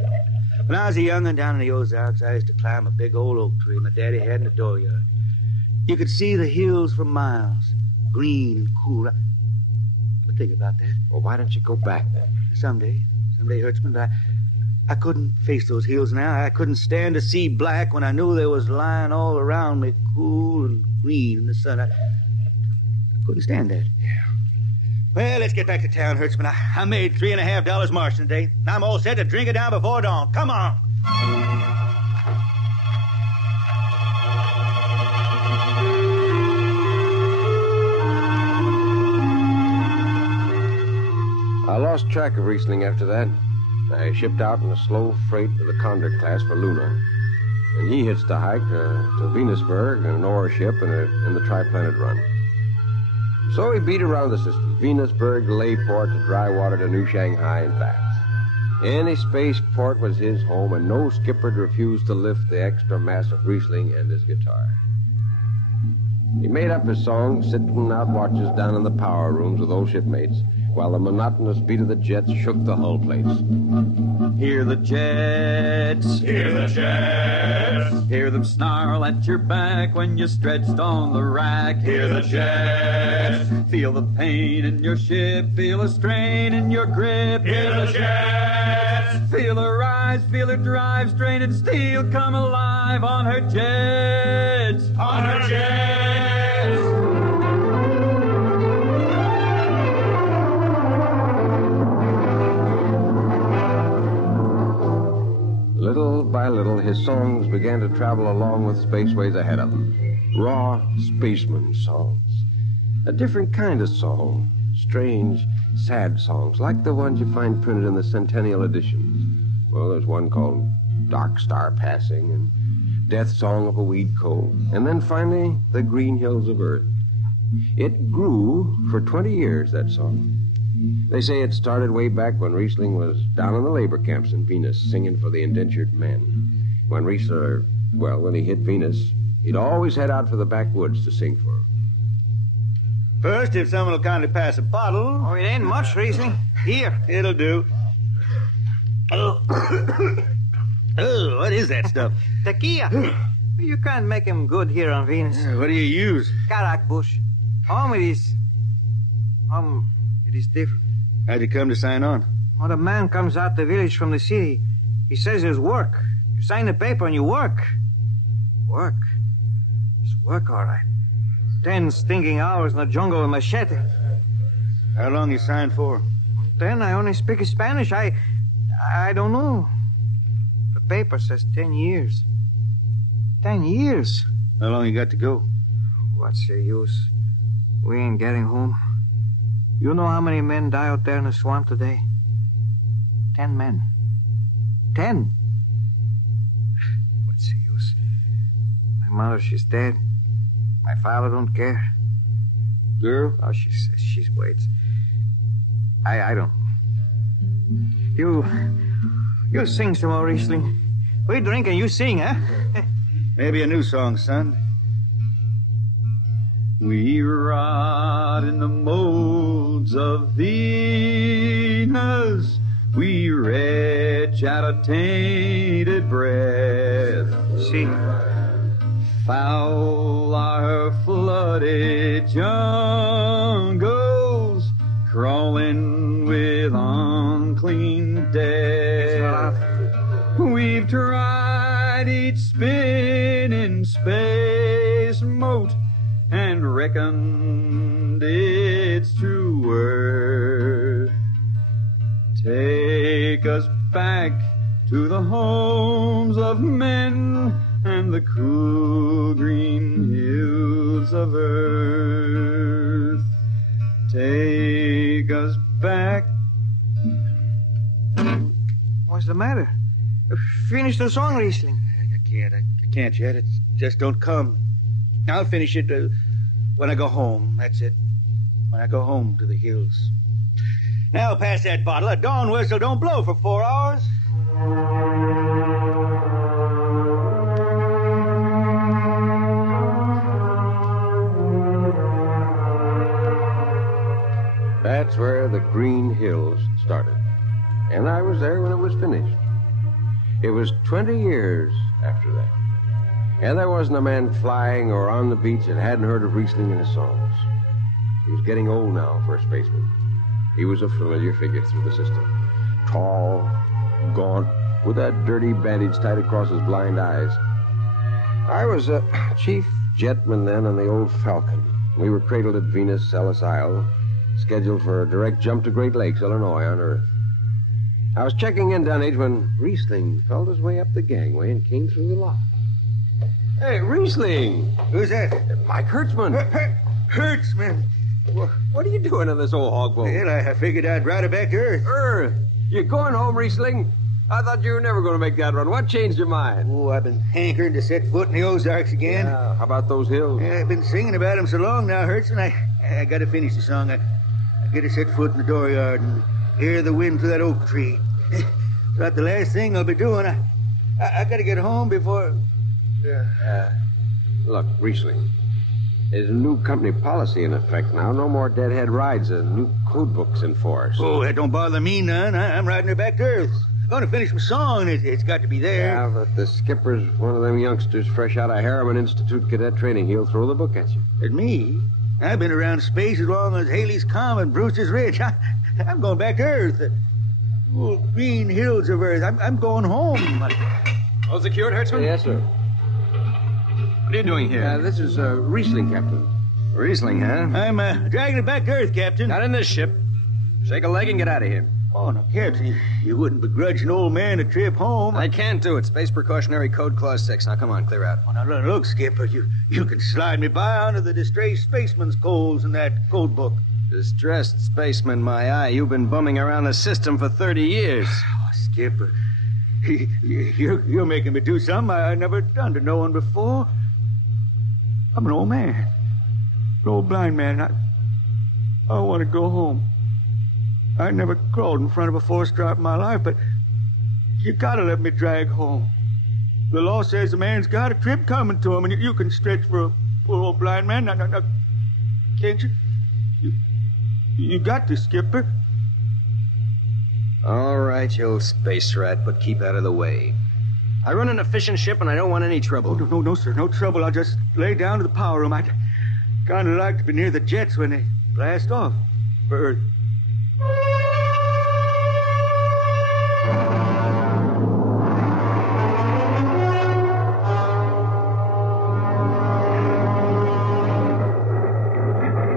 When I was a young'un down in the Ozarks, I used to climb a big old oak tree my daddy had in the dooryard. You could see the hills for miles, green and cool. I've been thinking about that. Well, why don't you go back then? Someday, Hertzman, but I couldn't face those hills now. I couldn't stand to see black when I knew they was lying all around me, cool and green in the sun. I couldn't stand that. Yeah. Well, let's get back to town, Hertzman. I made $3.50 Martian today, and I'm all set to drink it down before dawn. Come on. I lost track of Riesling after that. I shipped out in a slow freight of the Condor class for Luna. And he hitched a hike to Venusberg in an ore ship in the Triplanet run. So he beat around the system. Venusberg to Layport to Drywater to New Shanghai and back. Any spaceport was his home, and no skipper'd refuse to lift the extra mass of Riesling and his guitar. He made up his songs sitting out watches down in the power rooms with old shipmates, while the monotonous beat of the jets shook the hull plates. Hear the jets. Hear the jets. Hear them snarl at your back when you're stretched on the rack. Hear the jets. Feel the pain in your ship. Feel a strain in your grip. Hear the jets. Feel her rise. Feel her drive. Straining steel come alive on her jets. On her jets. Little by little, his songs began to travel along with spaceways ahead of him. Raw spaceman songs. A different kind of song. Strange, sad songs, like the ones you find printed in the Centennial editions. Well, there's one called Dark Star Passing and Death Song of a Weed Cold. And then finally, The Green Hills of Earth. It grew for 20 years, that song. They say it started way back when Riesling was down in the labor camps in Venus singing for the indentured men. When he hit Venus, he'd always head out for the backwoods to sing for him. First, if someone will kindly pass a bottle. Oh, it ain't much, Riesling. Here. It'll do. Oh, what is that stuff? Tequila. You can't make him good here on Venus. What do you use? Karak bush. It is different. How'd you come to sign on? When a man comes out the village from the city, he says there's work. You sign the paper and you work. Work? It's work, all right. 10 stinking hours in the jungle with machete. How long you signed for? Then I only speak Spanish. I don't know. The paper says 10 years. 10 years. How long you got to go? What's the use? We ain't getting home. You know how many men die out there in the swamp today? 10 men. 10. What's the use? My mother, she's dead. My father don't care. Girl? Oh, she says she waits. I don't. You sing some more, Riesling. We drink and you sing, huh? Maybe a new song, son. We rot in the molds of Venus. We retch out a tainted breath. See, foul our flooded jungle. beyond its true worth. Take us back to the homes of men and the cool green hills of earth. Take us back. What's the matter? Finish the song, Riesling. I can't yet. It just don't come. I'll finish it when I go home. That's it. When I go home to the hills. Now pass that bottle. A dawn whistle don't blow for 4 hours. That's where the Green Hills started. And I was there when it was finished. It was 20 years after that. And there wasn't a man flying or on the beach that hadn't heard of Riesling in his songs. He was getting old now for a spaceman. He was a familiar figure through the system. Tall, gaunt, with that dirty bandage tied across his blind eyes. I was a chief jetman then on the old Falcon. We were cradled at Venus, Ellis Isle, scheduled for a direct jump to Great Lakes, Illinois, on Earth. I was checking in, Dunnage, when Riesling felt his way up the gangway and came through the lock. Hey, Riesling! Who's that? Mike Hertzman. Hertzman? What are you doing on this old hog boat? Well, I figured I'd ride it back to Earth. Earth? You going home, Riesling? I thought you were never going to make that run. What changed your mind? Oh, I've been hankering to set foot in the Ozarks again. Yeah, how about those hills? Yeah, I've been singing about them so long now, Hertzman. I got to finish the song. I got to set foot in the dooryard and hear the wind through that oak tree. It's about the last thing I'll be doing. I got to get home before... Look, Riesling, there's a new company policy in effect now. No more deadhead rides. A new code book's in force. Oh, that don't bother me none. I'm riding her back to Earth. I'm going to finish my song. It's got to be there. Yeah, but the skipper's one of them youngsters fresh out of Harriman Institute cadet training. He'll throw the book at you. At me? I've been around space as long as Haley's Common, Brewster's Ridge. I'm going back to Earth. Oh, green hills of Earth. I'm going home. All secured, Hertzman? Yes, sir. What are you doing here? This is Riesling, Captain. Riesling, huh? I'm dragging it back to Earth, Captain. Not in this ship. Shake a leg and get out of here. Oh, no, Captain, you wouldn't begrudge an old man a trip home. I can't do it. Space Precautionary Code Clause 6. Now, come on, clear out. Oh, now, look, Skipper, you can slide me by onto the distressed spaceman's coals in that code book. Distressed spaceman, my eye. You've been bumming around the system for 30 years. Oh, Skipper, you're making me do something I never done to no one before. I'm an old man. An old blind man. I want to go home. I never crawled in front of a four-stripe in my life, but you gotta let me drag home. The law says a man's got a trip coming to him, and you can stretch for a poor old blind man. Now, can't you? You got to, Skipper. All right, you old space rat, but keep out of the way. I run an efficient ship, and I don't want any trouble. Oh, no, sir, no trouble. I'll just lay down to the power room. I'd kind of like to be near the jets when they blast off for Earth.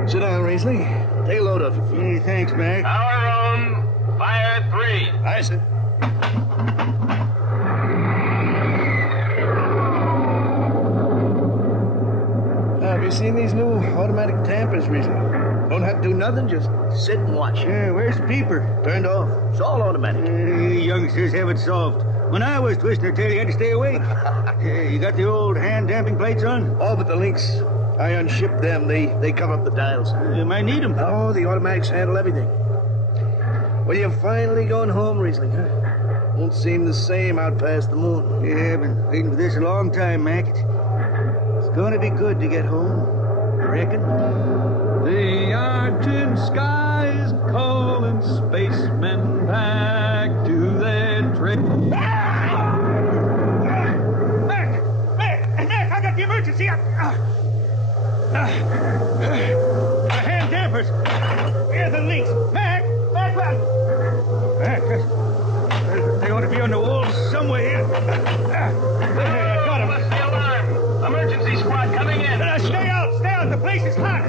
Sit down, Riesling. Take a load off your feet. Hey, thanks, Mac. Power room, fire 3. Aye, sir. Have you seen these new automatic tampers, Riesling? Don't have to do nothing, just sit and watch. Yeah, where's the peeper? Turned off. It's all automatic. Youngsters have it soft. When I was twisting her tail, you had to stay awake. You got the old hand damping plates on? All but the links. I unshipped them. They cover up the dials. You might need them. Oh, the automatics handle everything. Well, you're finally going home, Riesling, huh? Won't seem the same out past the moon. Yeah, I've been waiting for this a long time, Mac. It's going to be good to get home, I reckon. The argent sky is calling spacemen back to their trip. Mac, I got the emergency. The hand dampers. Here are the links. Mac, they ought to be on the wall somewhere here. I got them. What's the alarm? Emergency squad coming in. Stay out. The place is hot.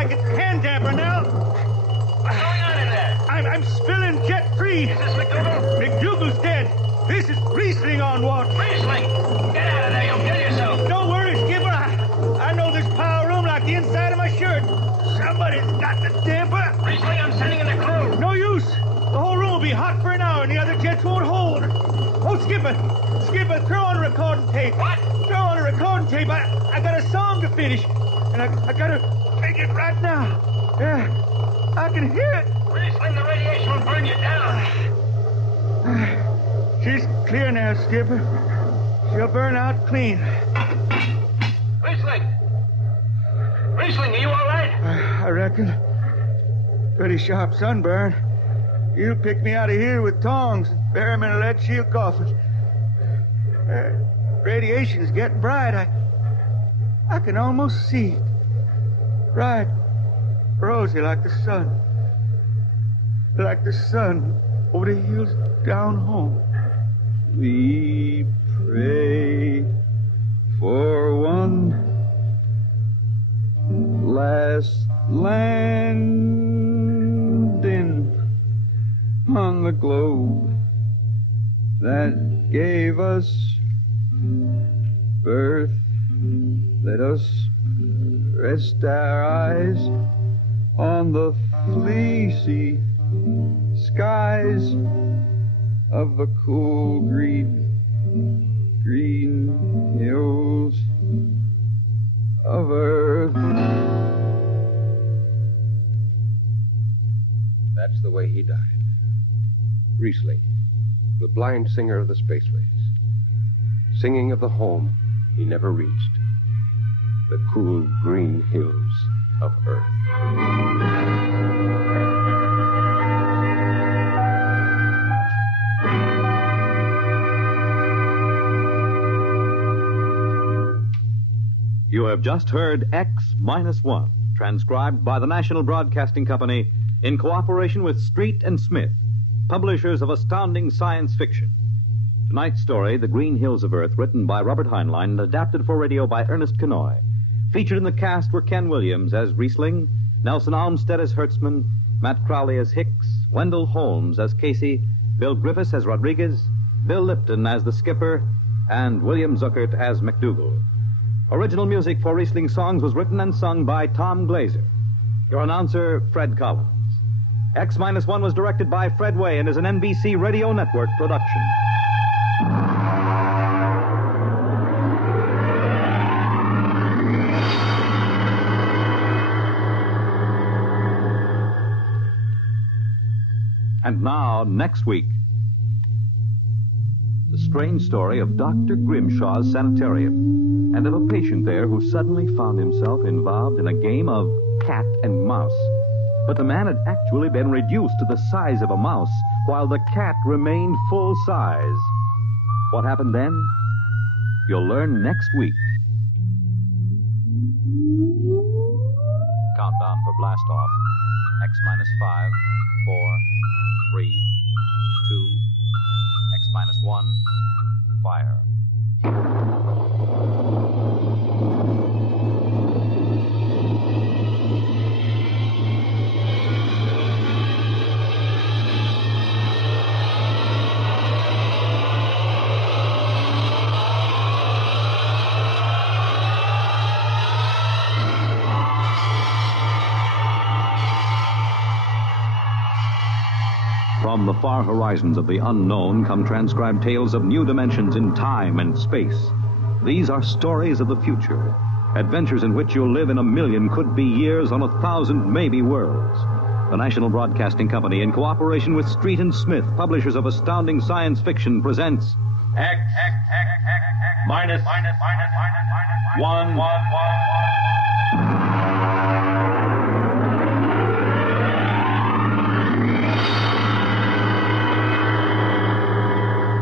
like it's hand damper now. What's going on in there? I'm spilling jet free. Is this McDougal? McDougal's dead. This is Riesling on water. Riesling? Get out of there. You'll kill yourself. Don't worry, Skipper. I know this power room like the inside of my shirt. Somebody's got the damper. Riesling, I'm sending in the crew. No use. The whole room will be hot for an hour and the other jets won't hold. Oh, Skipper, throw on a recording tape. What? Throw on a recording tape. I got a song to finish, and I gotta make it right now. Yeah, I can hear it. Riesling, the radiation will burn you down. She's clear now, Skipper. She'll burn out clean. Riesling, are you all right? I reckon. Pretty sharp sunburn. You'll pick me out of here with tongs and bury me in a lead shield coffin. Radiation's getting bright. I can almost see it. Bright, rosy like the sun. Like the sun over the hills down home. We pray for one last landing on the globe that gave us birth. Let us rest our eyes on the fleecy skies of the cool green hills of earth. That's the way he died. Riesling, the blind singer of the spaceways, singing of the home he never reached, the cool green hills of Earth. You have just heard X-1, transcribed by the National Broadcasting Company in cooperation with Street and Smith, publishers of astounding science fiction. Tonight's story, The Green Hills of Earth, written by Robert Heinlein and adapted for radio by Ernest Kenoy. Featured in the cast were Ken Williams as Riesling, Nelson Almstead as Hertzman, Matt Crowley as Hicks, Wendell Holmes as Casey, Bill Griffiths as Rodriguez, Bill Lipton as the Skipper, and William Zuckert as McDougal. Original music for Riesling songs was written and sung by Tom Glazer. Your announcer, Fred Collins. X-1 was directed by Fred Way and is an NBC Radio Network production. And now, next week, the strange story of Dr. Grimshaw's Sanitorium and of a patient there who suddenly found himself involved in a game of cat and mouse. But the man had actually been reduced to the size of a mouse, while the cat remained full size. What happened then? You'll learn next week. Countdown for blast off. X-5, 4, 3, 2, X-1, fire. From the far horizons of the unknown come transcribed tales of new dimensions in time and space. These are stories of the future, adventures in which you'll live in 1,000,000 could-be years on 1,000 maybe worlds. The National Broadcasting Company, in cooperation with Street and Smith, publishers of astounding science fiction, presents X minus 1.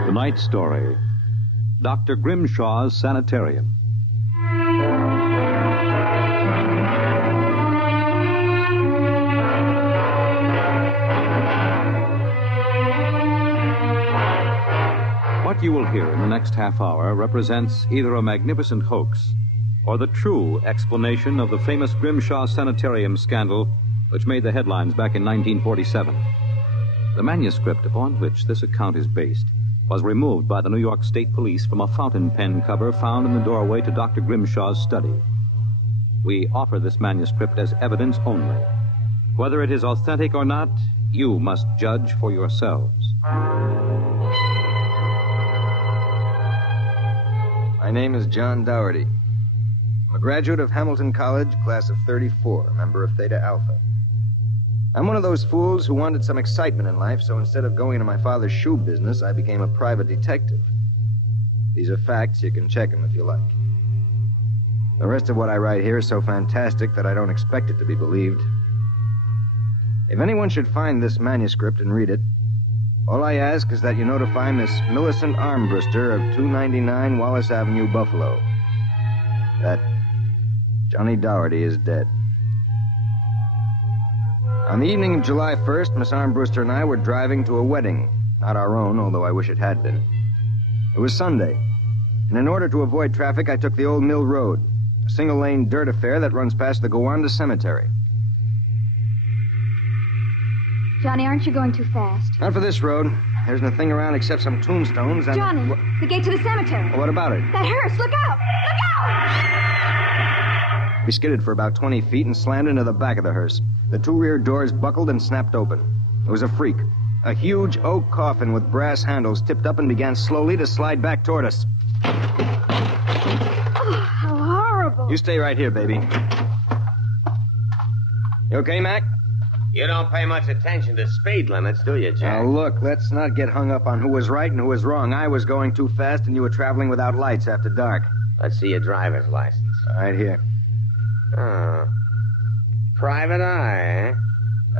Tonight's story, Dr. Grimshaw's Sanitorium. What you will hear in the next half hour represents either a magnificent hoax or the true explanation of the famous Grimshaw Sanitorium scandal which made the headlines back in 1947. The manuscript upon which this account is based was removed by the New York State Police from a fountain pen cover found in the doorway to Dr. Grimshaw's study. We offer this manuscript as evidence only. Whether it is authentic or not, you must judge for yourselves. My name is John Dougherty. I'm a graduate of Hamilton College, class of 34, member of Theta Alpha. I'm one of those fools who wanted some excitement in life, so instead of going into my father's shoe business, I became a private detective. These are facts. You can check them if you like. The rest of what I write here is so fantastic that I don't expect it to be believed. If anyone should find this manuscript and read it, all I ask is that you notify Miss Millicent Armbruster of 299 Wallace Avenue, Buffalo, that Johnny Dougherty is dead. On the evening of July 1st, Miss Armbruster and I were driving to a wedding. Not our own, although I wish it had been. It was Sunday, and in order to avoid traffic, I took the Old Mill Road, a single-lane dirt affair that runs past the Gowanda Cemetery. Johnny, aren't you going too fast? Not for this road. There isn't a thing around except some tombstones and... Johnny, the gate to the cemetery. What about it? That hearse, look out! Look out! We skidded for about 20 feet and slammed into the back of the hearse. The two rear doors buckled and snapped open. It was a freak. A huge oak coffin with brass handles tipped up and began slowly to slide back toward us. Oh, how horrible. You stay right here, baby. You okay, Mac? You don't pay much attention to speed limits, do you, Jack? Now, look, let's not get hung up on who was right and who was wrong. I was going too fast, and you were traveling without lights after dark. Let's see your driver's license. Right here. Oh. Private eye, eh?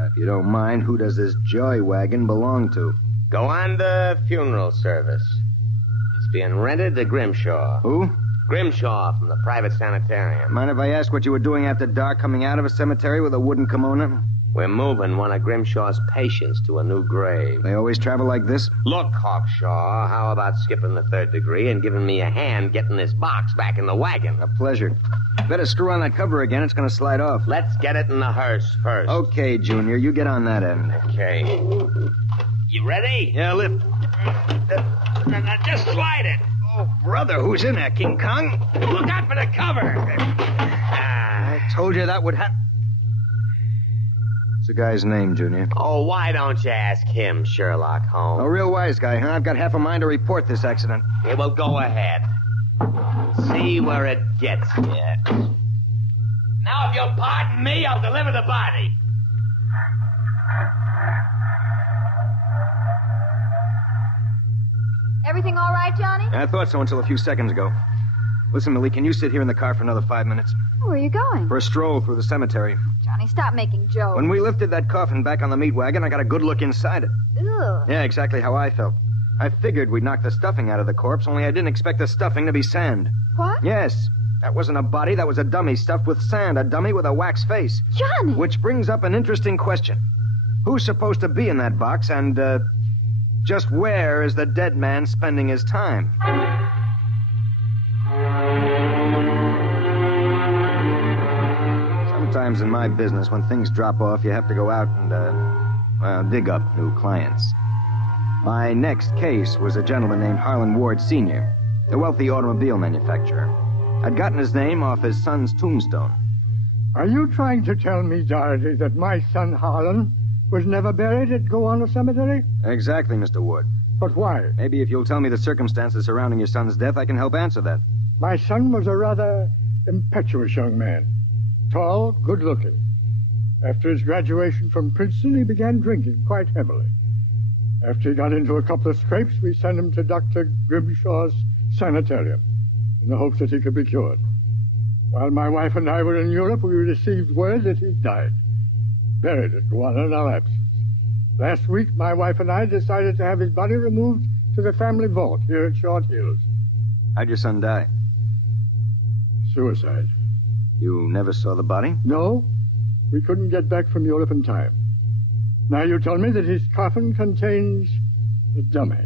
If you don't mind, who does this joy wagon belong to? Gowanda Funeral Service. It's being rented to Grimshaw. Who? Grimshaw from the private sanitarium. Mind if I ask what you were doing after dark coming out of a cemetery with a wooden kimono? We're moving one of Grimshaw's patients to a new grave. They always travel like this? Look, Hawkshaw, how about skipping the third degree and giving me a hand getting this box back in the wagon? A pleasure. Better screw on that cover again. It's going to slide off. Let's get it in the hearse first. Okay, Junior. You get on that end. Okay. You ready? Yeah, lift. Now just slide it. Oh, brother, who's in there, King Kong? Look out for the cover. I told you that would happen. What's the guy's name, Junior? Oh, why don't you ask him, Sherlock Holmes? A real wise guy, huh? I've got half a mind to report this accident. Yeah, well, go ahead. See where it gets you. Now, if you'll pardon me, I'll deliver the body. Everything all right, Johnny? I thought so until a few seconds ago. Listen, Millie, can you sit here in the car for another 5 minutes? Where are you going? For a stroll through the cemetery. Johnny, stop making jokes. When we lifted that coffin back on the meat wagon, I got a good look inside it. Ugh. Yeah, exactly how I felt. I figured we'd knock the stuffing out of the corpse, only I didn't expect the stuffing to be sand. What? Yes. That wasn't a body, that was a dummy stuffed with sand, a dummy with a wax face. Johnny! Which brings up an interesting question. Who's supposed to be in that box, and, just where is the dead man spending his time? Sometimes in my business, when things drop off, you have to go out and, dig up new clients. My next case was a gentleman named Harlan Ward Sr., a wealthy automobile manufacturer. I'd gotten his name off his son's tombstone. Are you trying to tell me, Dougherty, that my son Harlan was never buried at Gowanda Cemetery? Exactly, Mr. Wood. But why? Maybe if you'll tell me the circumstances surrounding your son's death, I can help answer that. My son was a rather impetuous young man. Tall, good-looking. After his graduation from Princeton, he began drinking quite heavily. After he got into a couple of scrapes, we sent him to Dr. Grimshaw's Sanitorium in the hopes that he could be cured. While my wife and I were in Europe, we received word that he died, buried at Gowanda in our absence. Last week, my wife and I decided to have his body removed to the family vault here at Short Hills. How'd your son die? Suicide. You never saw the body? No. We couldn't get back from Europe in time. Now you tell me that his coffin contains a dummy.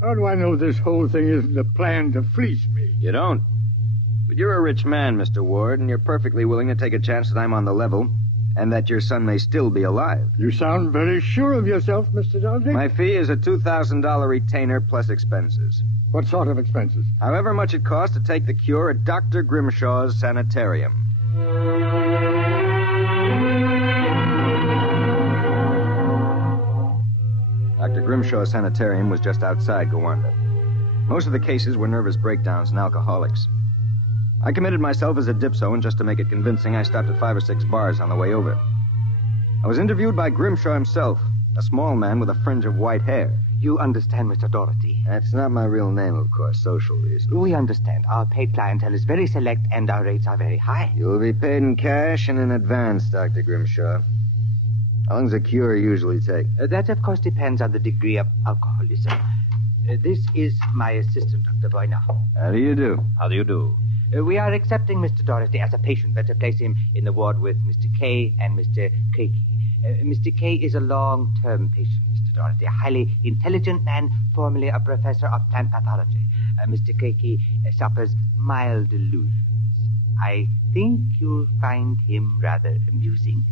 How do I know this whole thing isn't a plan to fleece me? You don't. But you're a rich man, Mr. Ward, and you're perfectly willing to take a chance that I'm on the level and that your son may still be alive. You sound very sure of yourself, Mr. Doherty. My fee is a $2,000 retainer plus expenses. What sort of expenses? However much it costs to take the cure at Dr. Grimshaw's Sanitorium. Dr. Grimshaw's Sanitorium was just outside Gowanda. Most of the cases were nervous breakdowns and alcoholics. I committed myself as a dipso, and just to make it convincing, I stopped at 5 or 6 bars on the way over. I was interviewed by Grimshaw himself, a small man with a fringe of white hair. You understand, Mr. Doherty. That's not my real name, of course, social reasons. We understand. Our paid clientele is very select, and our rates are very high. You'll be paid in cash and in advance, Dr. Grimshaw. How long does a cure usually take? That, of course, depends on the degree of alcoholism. This is my assistant, Dr. Boyna. How do you do? How do you do? We are accepting Mr. Doherty as a patient. Better place him in the ward with Mr. K and Mr. Craigie. Mr. K is a long-term patient, Mr. Doherty, a highly intelligent man, formerly a professor of plant pathology. Mr. Craigie suffers mild delusions. I think you'll find him rather amusing.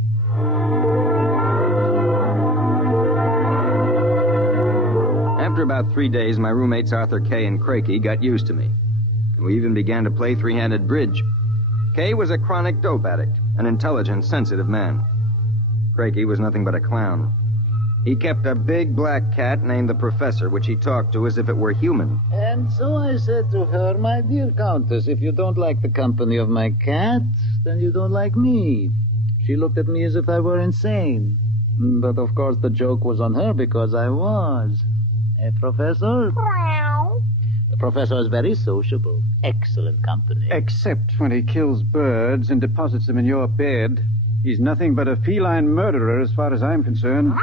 After about 3 days, my roommates Arthur Kay and Craigie got used to me. And we even began to play three-handed bridge. Kay was a chronic dope addict, an intelligent, sensitive man. Craigie was nothing but a clown. He kept a big black cat named the Professor, which he talked to as if it were human. And so I said to her, my dear Countess, if you don't like the company of my cat, then you don't like me. She looked at me as if I were insane. But of course the joke was on her because I was. Professor? The professor is very sociable. Excellent company. Except when he kills birds and deposits them in your bed. He's nothing but a feline murderer as far as I'm concerned.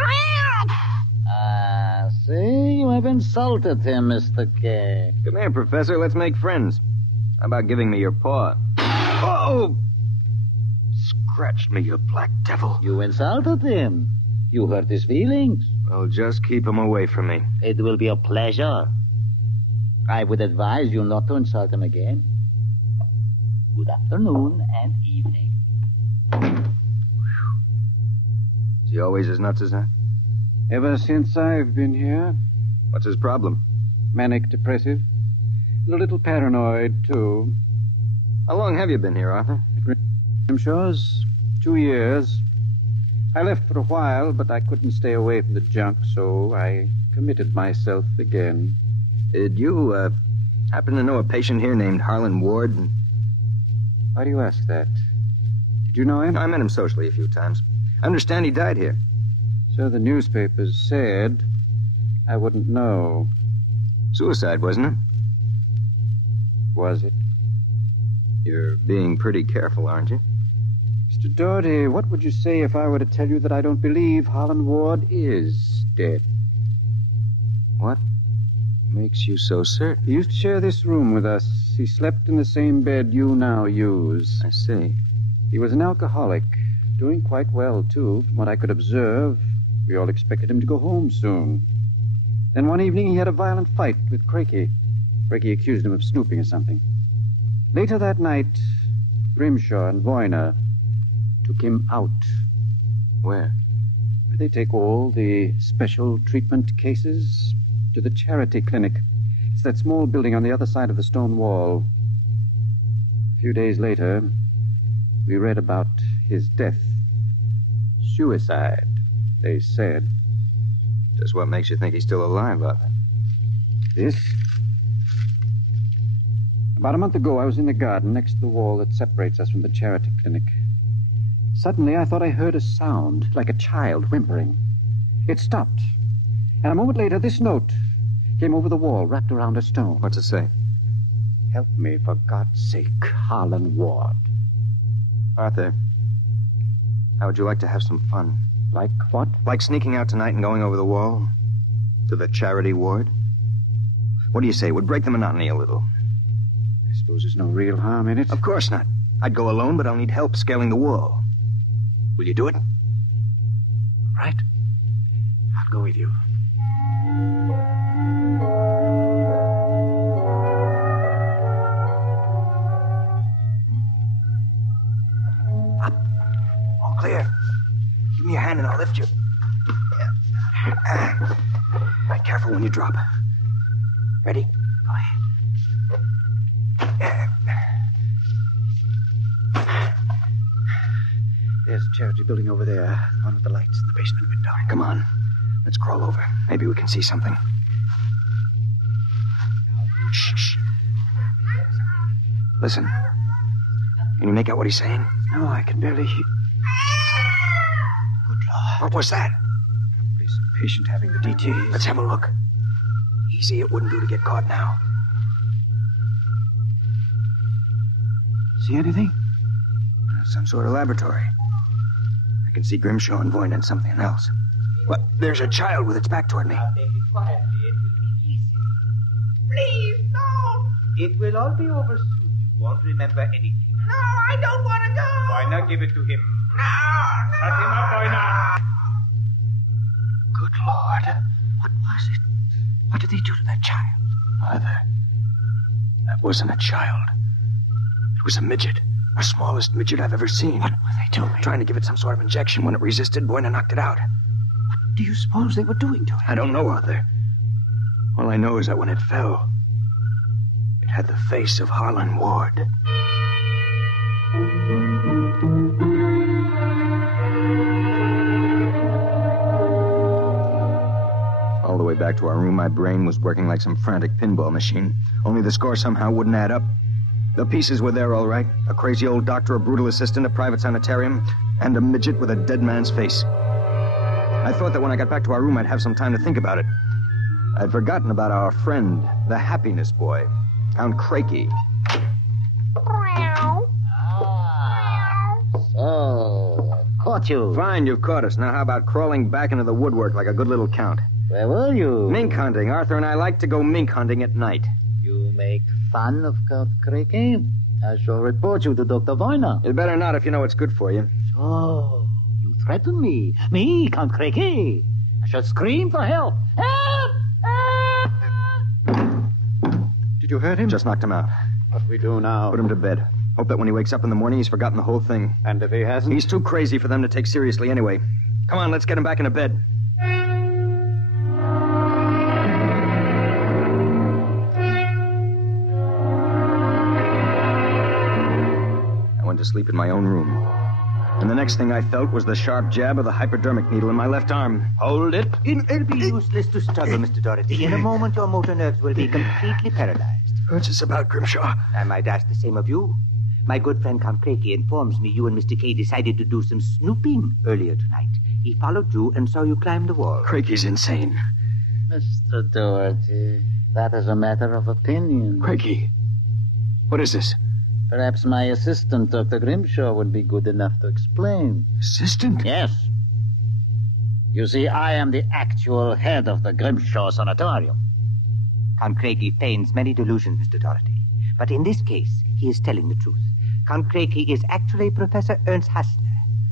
See? You have insulted him, Mr. K. Come here, Professor. Let's make friends. How about giving me your paw? Oh! Scratched me, you black devil. You insulted him. You hurt his feelings. Well, just keep him away from me. It will be a pleasure. I would advise you not to insult him again. Good afternoon and evening. Is he always as nuts as that? Ever since I've been here. What's his problem? Manic depressive. And a little paranoid, too. How long have you been here, Arthur? Grimshaw's 2 years. I left for a while, but I couldn't stay away from the junk, so I committed myself again. Did you, happen to know a patient here named Harlan Ward? Why do you ask that? Did you know him? I met him socially a few times. I understand he died here. So the newspapers said. I wouldn't know. Suicide, wasn't it? Was it? You're being pretty careful, aren't you? Mr. Doherty, what would you say if I were to tell you that I don't believe Harlan Ward is dead? What makes you so certain? He used to share this room with us. He slept in the same bed you now use. I see. He was an alcoholic, doing quite well, too, from what I could observe. We all expected him to go home soon. Then one evening he had a violent fight with Craigie. Craigie accused him of snooping or something. Later that night, Grimshaw and Voyner took him out. Where? Where they take all the special treatment cases to the charity clinic. It's that small building on the other side of the stone wall. A few days later, we read about his death. Suicide, they said. Just what makes you think he's still alive, Arthur? This? About a month ago, I was in the garden next to the wall that separates us from the charity clinic. Suddenly, I thought I heard a sound, like a child whimpering. It stopped. And a moment later, this note came over the wall, wrapped around a stone. What's it say? Help me, for God's sake, Harlan Ward. Arthur, how would you like to have some fun? Like what? Like sneaking out tonight and going over the wall to the charity ward? What do you say? It would break the monotony a little. I suppose there's no real harm in it. Of course not. I'd go alone, but I'll need help scaling the wall. Will you do it? All right. I'll go with you. lift you. Be careful when you drop. Ready? Go ahead. There's a charity building over there. The one with the lights in the basement window. Come on. Let's crawl over. Maybe we can see something. Shh. Listen. Can you make out what he's saying? No, I can barely hear. Good Lord. What was that? Probably some patient having the DT. Let's have a look. Easy, it wouldn't do to get caught now. See anything? Some sort of laboratory. I can see Grimshaw and Voyne and something else. What? There's a child with its back toward me. Now take it quietly. It will be easy. Please, no. It will all be over soon. You won't remember anything. No, I don't want to go. Why not give it to him? No. Shut him up, why not? Good Lord. What was it? What did he do to that child? Either. That wasn't a child. It was a midget. The smallest midget I've ever seen. What were they doing? Trying to give it some sort of injection. When it resisted, Voyne knocked it out. What do you suppose they were doing to it? I don't know, Arthur. All I know is that when it fell, it had the face of Harlan Ward. All the way back to our room, my brain was working like some frantic pinball machine. Only the score somehow wouldn't add up. The pieces were there all right. A crazy old doctor, a brutal assistant, a private sanitarium, and a midget with a dead man's face. I thought that when I got back to our room, I'd have some time to think about it. I'd forgotten about our friend, the happiness boy, Count Craigie. So, caught you. Fine, you've caught us. Now how about crawling back into the woodwork like a good little count? Where were you? Mink hunting. Arthur and I like to go mink hunting at night. You make fun of Count Craigie? I shall report you to Dr. Voyne. You'd better not if you know it's good for you. So, you threaten me? Me, Count Craigie? I shall scream for help. Help! Help! Did you hurt him? Just knocked him out. What do we do now? Put him to bed. Hope that when he wakes up in the morning, he's forgotten the whole thing. And if he hasn't? He's too crazy for them to take seriously anyway. Come on, let's get him back into bed. I went to sleep in my own room. And the next thing I felt was the sharp jab of the hypodermic needle in my left arm. Hold it. It'll be useless to struggle, Mr. Doherty. In a moment, your motor nerves will be completely paralyzed. What's this about, Grimshaw? I might ask the same of you. My good friend Count Craigie informs me you and Mr. Kay decided to do some snooping earlier tonight. He followed you and saw you climb the wall. Craigie's insane. Mr. Doherty, that is a matter of opinion. Craigie, what is this? Perhaps my assistant, Dr. Grimshaw, would be good enough to explain. Assistant? Yes. You see, I am the actual head of the Grimshaw Sanatorium. Count Craigie feigns many delusions, Mr. Doherty. But in this case, he is telling the truth. Count Craigie is actually Professor Ernst Hassler.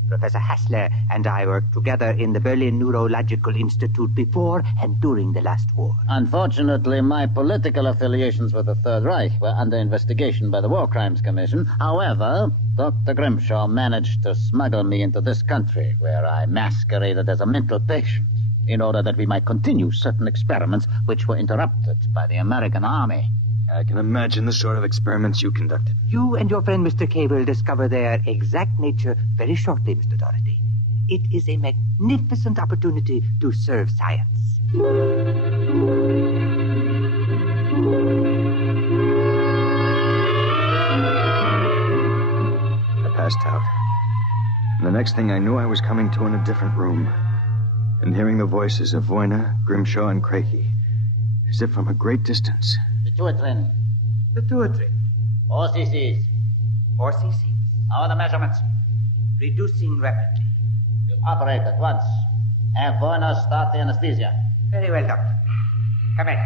Professor Hassler and I worked together in the Berlin Neurological Institute before and during the last war. Unfortunately, my political affiliations with the Third Reich were under investigation by the War Crimes Commission. However, Dr. Grimshaw managed to smuggle me into this country, where I masqueraded as a mental patient, in order that we might continue certain experiments which were interrupted by the American army. I can imagine the sort of experiments you conducted. You and your friend Mr. Kay will discover their exact nature very shortly, Mr. Doherty. It is a magnificent opportunity to serve science. I passed out. And the next thing I knew, I was coming to in a different room and hearing the voices of Voyne, Grimshaw, and Craigie, as if from a great distance. Pituitary. Pituitary. 4 cc's. 4 cc's. How are the measurements? Reducing rapidly. We'll operate at once. Have Voyne start the anesthesia. Very well, Doctor. Come in.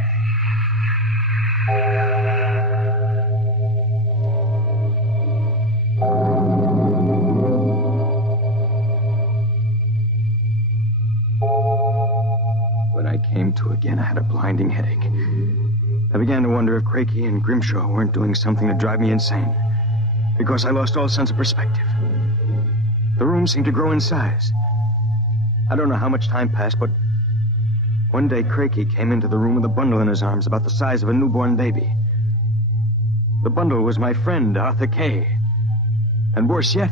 When I came to again, I had a blinding headache. I began to wonder if Craigie and Grimshaw weren't doing something to drive me insane, because I lost all sense of perspective. The room seemed to grow in size. I don't know how much time passed, but one day Craigie came into the room with a bundle in his arms about the size of a newborn baby. The bundle was my friend, Arthur Kay. And worse yet,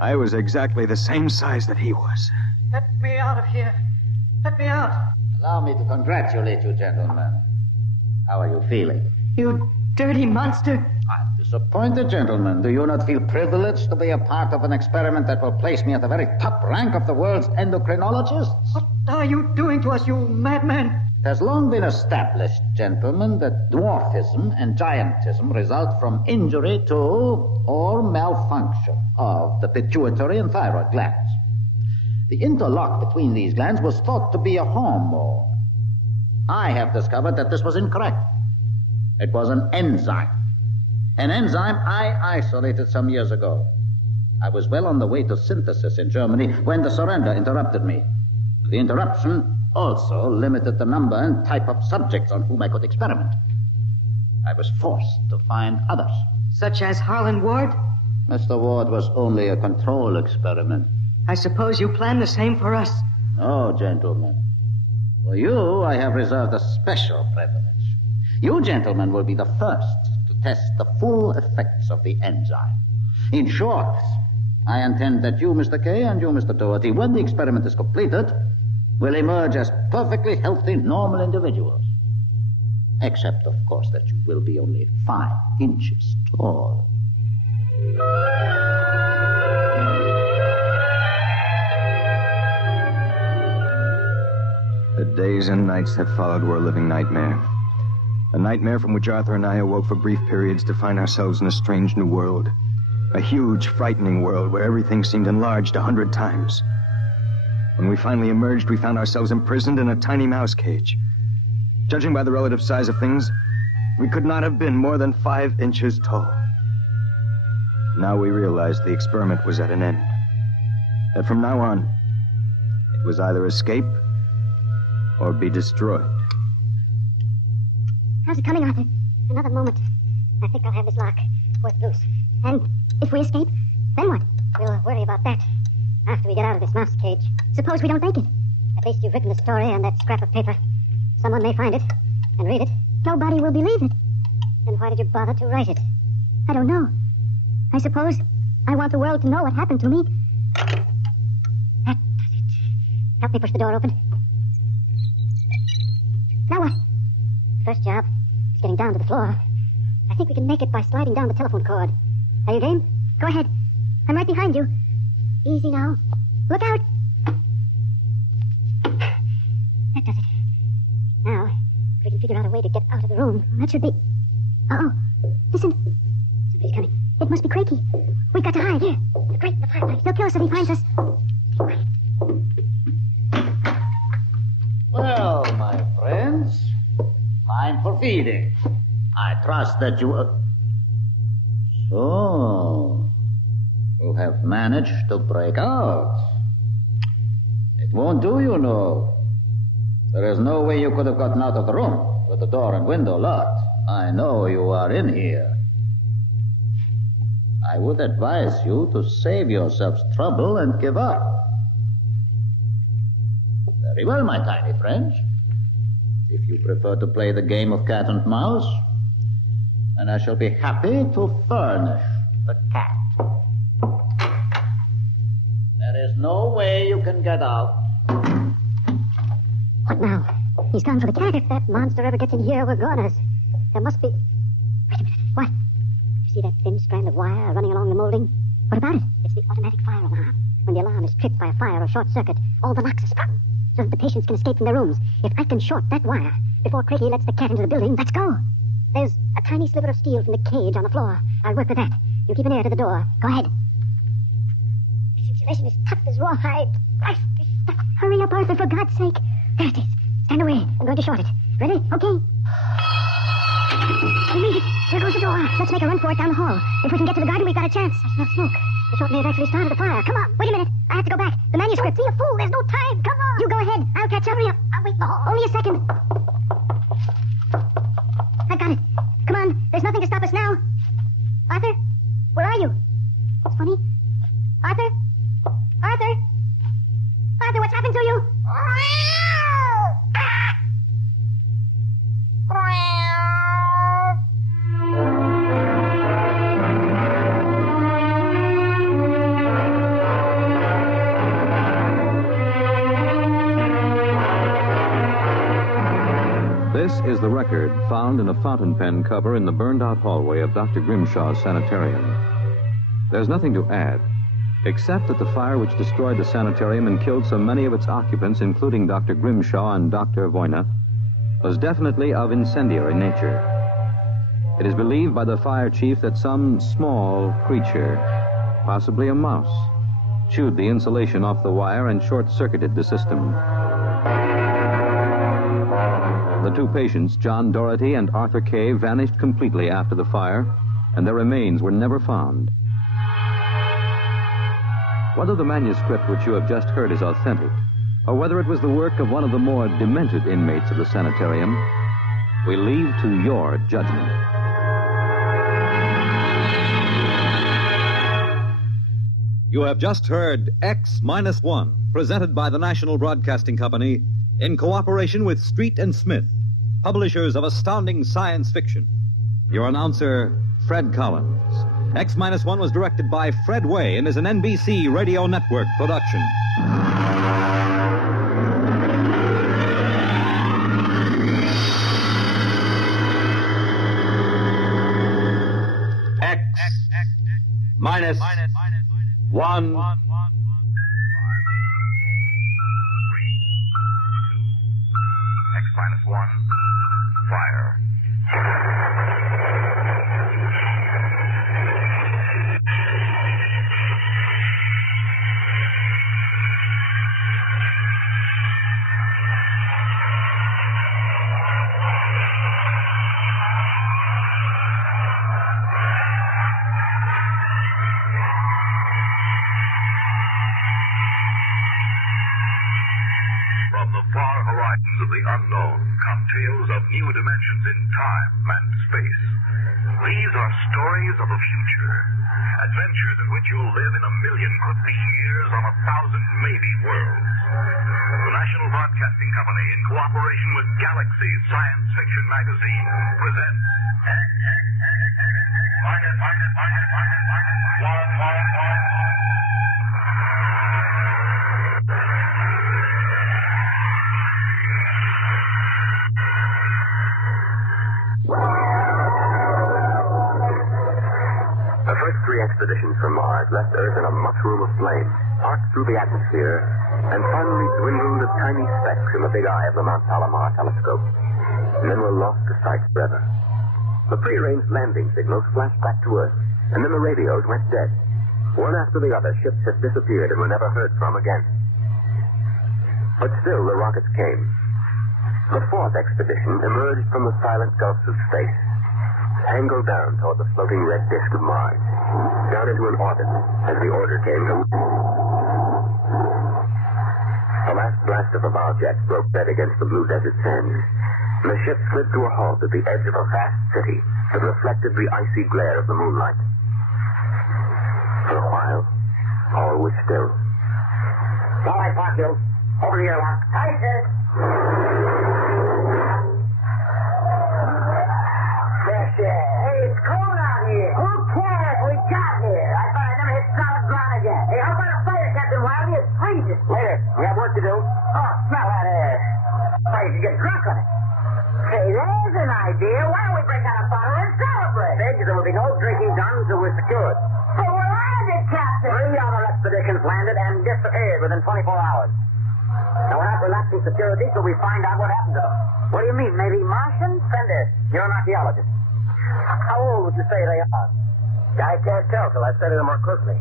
I was exactly the same size that he was. Let me out of here. Let me out. Allow me to congratulate you, gentlemen. How are you feeling? You dirty monster. I'm disappointed, gentlemen. Do you not feel privileged to be a part of an experiment that will place me at the very top rank of the world's endocrinologists? What are you doing to us, you madman? It has long been established, gentlemen, that dwarfism and giantism result from injury to or malfunction of the pituitary and thyroid glands. The interlock between these glands was thought to be a hormone. I have discovered that this was incorrect. It was an enzyme. An enzyme I isolated some years ago. I was well on the way to synthesis in Germany when the surrender interrupted me. The interruption also limited the number and type of subjects on whom I could experiment. I was forced to find others. Such as Harlan Ward? Mr. Ward was only a control experiment. I suppose you plan the same for us. No, gentlemen. For you, I have reserved a special privilege. You, gentlemen, will be the first to test the full effects of the enzyme. In short, I intend that you, Mr. Kay, and you, Mr. Doherty, when the experiment is completed, will emerge as perfectly healthy, normal individuals. Except, of course, that you will be only 5 inches tall. The days and nights that followed were a living nightmare. A nightmare from which Arthur and I awoke for brief periods to find ourselves in a strange new world. A huge, frightening world where everything seemed enlarged 100 times. When we finally emerged, we found ourselves imprisoned in a tiny mouse cage. Judging by the relative size of things, we could not have been more than 5 inches tall. Now we realized the experiment was at an end. That from now on, it was either escape or be destroyed. How's it coming, Arthur? Another moment. I think I'll have this lock worked loose. And if we escape, then what? We'll worry about that after we get out of this mouse cage. Suppose we don't make it. At least you've written the story on that scrap of paper. Someone may find it and read it. Nobody will believe it. Then why did you bother to write it? I don't know. I suppose I want the world to know what happened to me. That does it. Help me push the door open. Now what? The first job is getting down to the floor. I think we can make it by sliding down the telephone cord. Are you game? Go ahead. I'm right behind you. Easy now. Look out. That does it. Now, if we can figure out a way to get out of the room, that should be... Uh-oh. Listen. Somebody's coming. It must be Craigie. We've got to hide. Here. The grate in the fireplace. He'll kill us if he finds us. Stay quiet. Well, my friends, time for feeding. I trust that you... So, you have managed to break out. It won't do, you know. There is no way you could have gotten out of the room with the door and window locked. I know you are in here. I would advise you to save yourselves trouble and give up. Very well, my tiny friends. If you prefer to play the game of cat and mouse, then I shall be happy to furnish the cat. There is no way you can get out. What now? He's gone for the cat. If that monster ever gets in here, we're goners. There must be... Wait a minute. What? You see that thin strand of wire running along the molding? What about it? It's the automatic fire alarm. When the alarm is tripped by a fire or short circuit, all the locks are sprung so that the patients can escape from their rooms. If I can short that wire before Craigie lets the cat into the building, let's go. There's a tiny sliver of steel from the cage on the floor. I'll work with that. You keep an ear to the door. Go ahead. This insulation is tough as rawhide. Christ, this stuff. Hurry up, Arthur, for God's sake. There it is. Stand away. I'm going to short it. Ready? Okay. We made it. There goes the door. Let's make a run for it down the hall. If we can get to the garden, we've got a chance. I smell smoke. The short may have actually started a fire. Come on. Wait a minute. I have to go back. The manuscript. Don't be a fool. There's no time. Come on. You go ahead. I'll catch up. Hurry up. I'll wait in the hall. Only a second. I got it. Come on. There's nothing to stop us now. Arthur? Where are you? It's funny. Arthur? Arthur? to you? This is the record found in a fountain pen cover in the burned-out hallway of Dr. Grimshaw's Sanitorium. There's nothing to add, except that the fire which destroyed the sanitarium and killed so many of its occupants, including Dr. Grimshaw and Dr. Voyna, was definitely of incendiary nature. It is believed by the fire chief that some small creature, possibly a mouse, chewed the insulation off the wire and short-circuited the system. The two patients, John Doherty and Arthur Kay, vanished completely after the fire, and their remains were never found. Whether the manuscript which you have just heard is authentic, or whether it was the work of one of the more demented inmates of the sanitarium, we leave to your judgment. You have just heard X-1, presented by the National Broadcasting Company in cooperation with Street and Smith, publishers of astounding science fiction. Your announcer, Fred Collins. X-1 was directed by Fred Way and is an NBC Radio Network production. X-1. X-1, fire. From the far horizons of the unknown come tales of new dimensions in time and space. These are stories of the future, adventures in which you'll live in a million could-be years on 1,000 maybe worlds. The National Broadcasting Company, in cooperation with Galaxy Science Fiction Magazine, presents The first three expeditions from Mars left Earth in a mushroom of flame, arced through the atmosphere, and finally dwindled to tiny specks in the big eye of the Mount Palomar telescope, and then were lost to sight forever. The prearranged landing signals flashed back to Earth, and then the radios went dead. One after the other, ships had disappeared and were never heard from again. But still, the rockets came. The fourth expedition emerged from the silent gulfs of space, angled down toward the floating red disk of Mars, down into an orbit as the order came to... The last blast of the bow jets broke dead against the blue desert sands, and the ship slid to a halt at the edge of a vast city that reflected the icy glare of the moonlight. For a while, all was still. All right, Martian. Over the airlock. Aye, sir. Hey, it's cold out here. Who cares? We got here. I thought I'd never hit solid ground again. Hey, how about a fire, Captain Wiley? It's freezing. Later. We have work to do. Oh, smell that air. Why, you can get drunk on it. Hey, there's an idea. Why don't we break out a bottle and celebrate? Big, there will be no drinking done until we're secured. But we're landed, Captain. 3 other expeditions landed and disappeared within 24 hours. Now, we're not relaxing security till we find out what happened to them. What do you mean? Maybe Martian? Fender, you're an archaeologist. How old would you say they are? I can't tell till I study them more closely.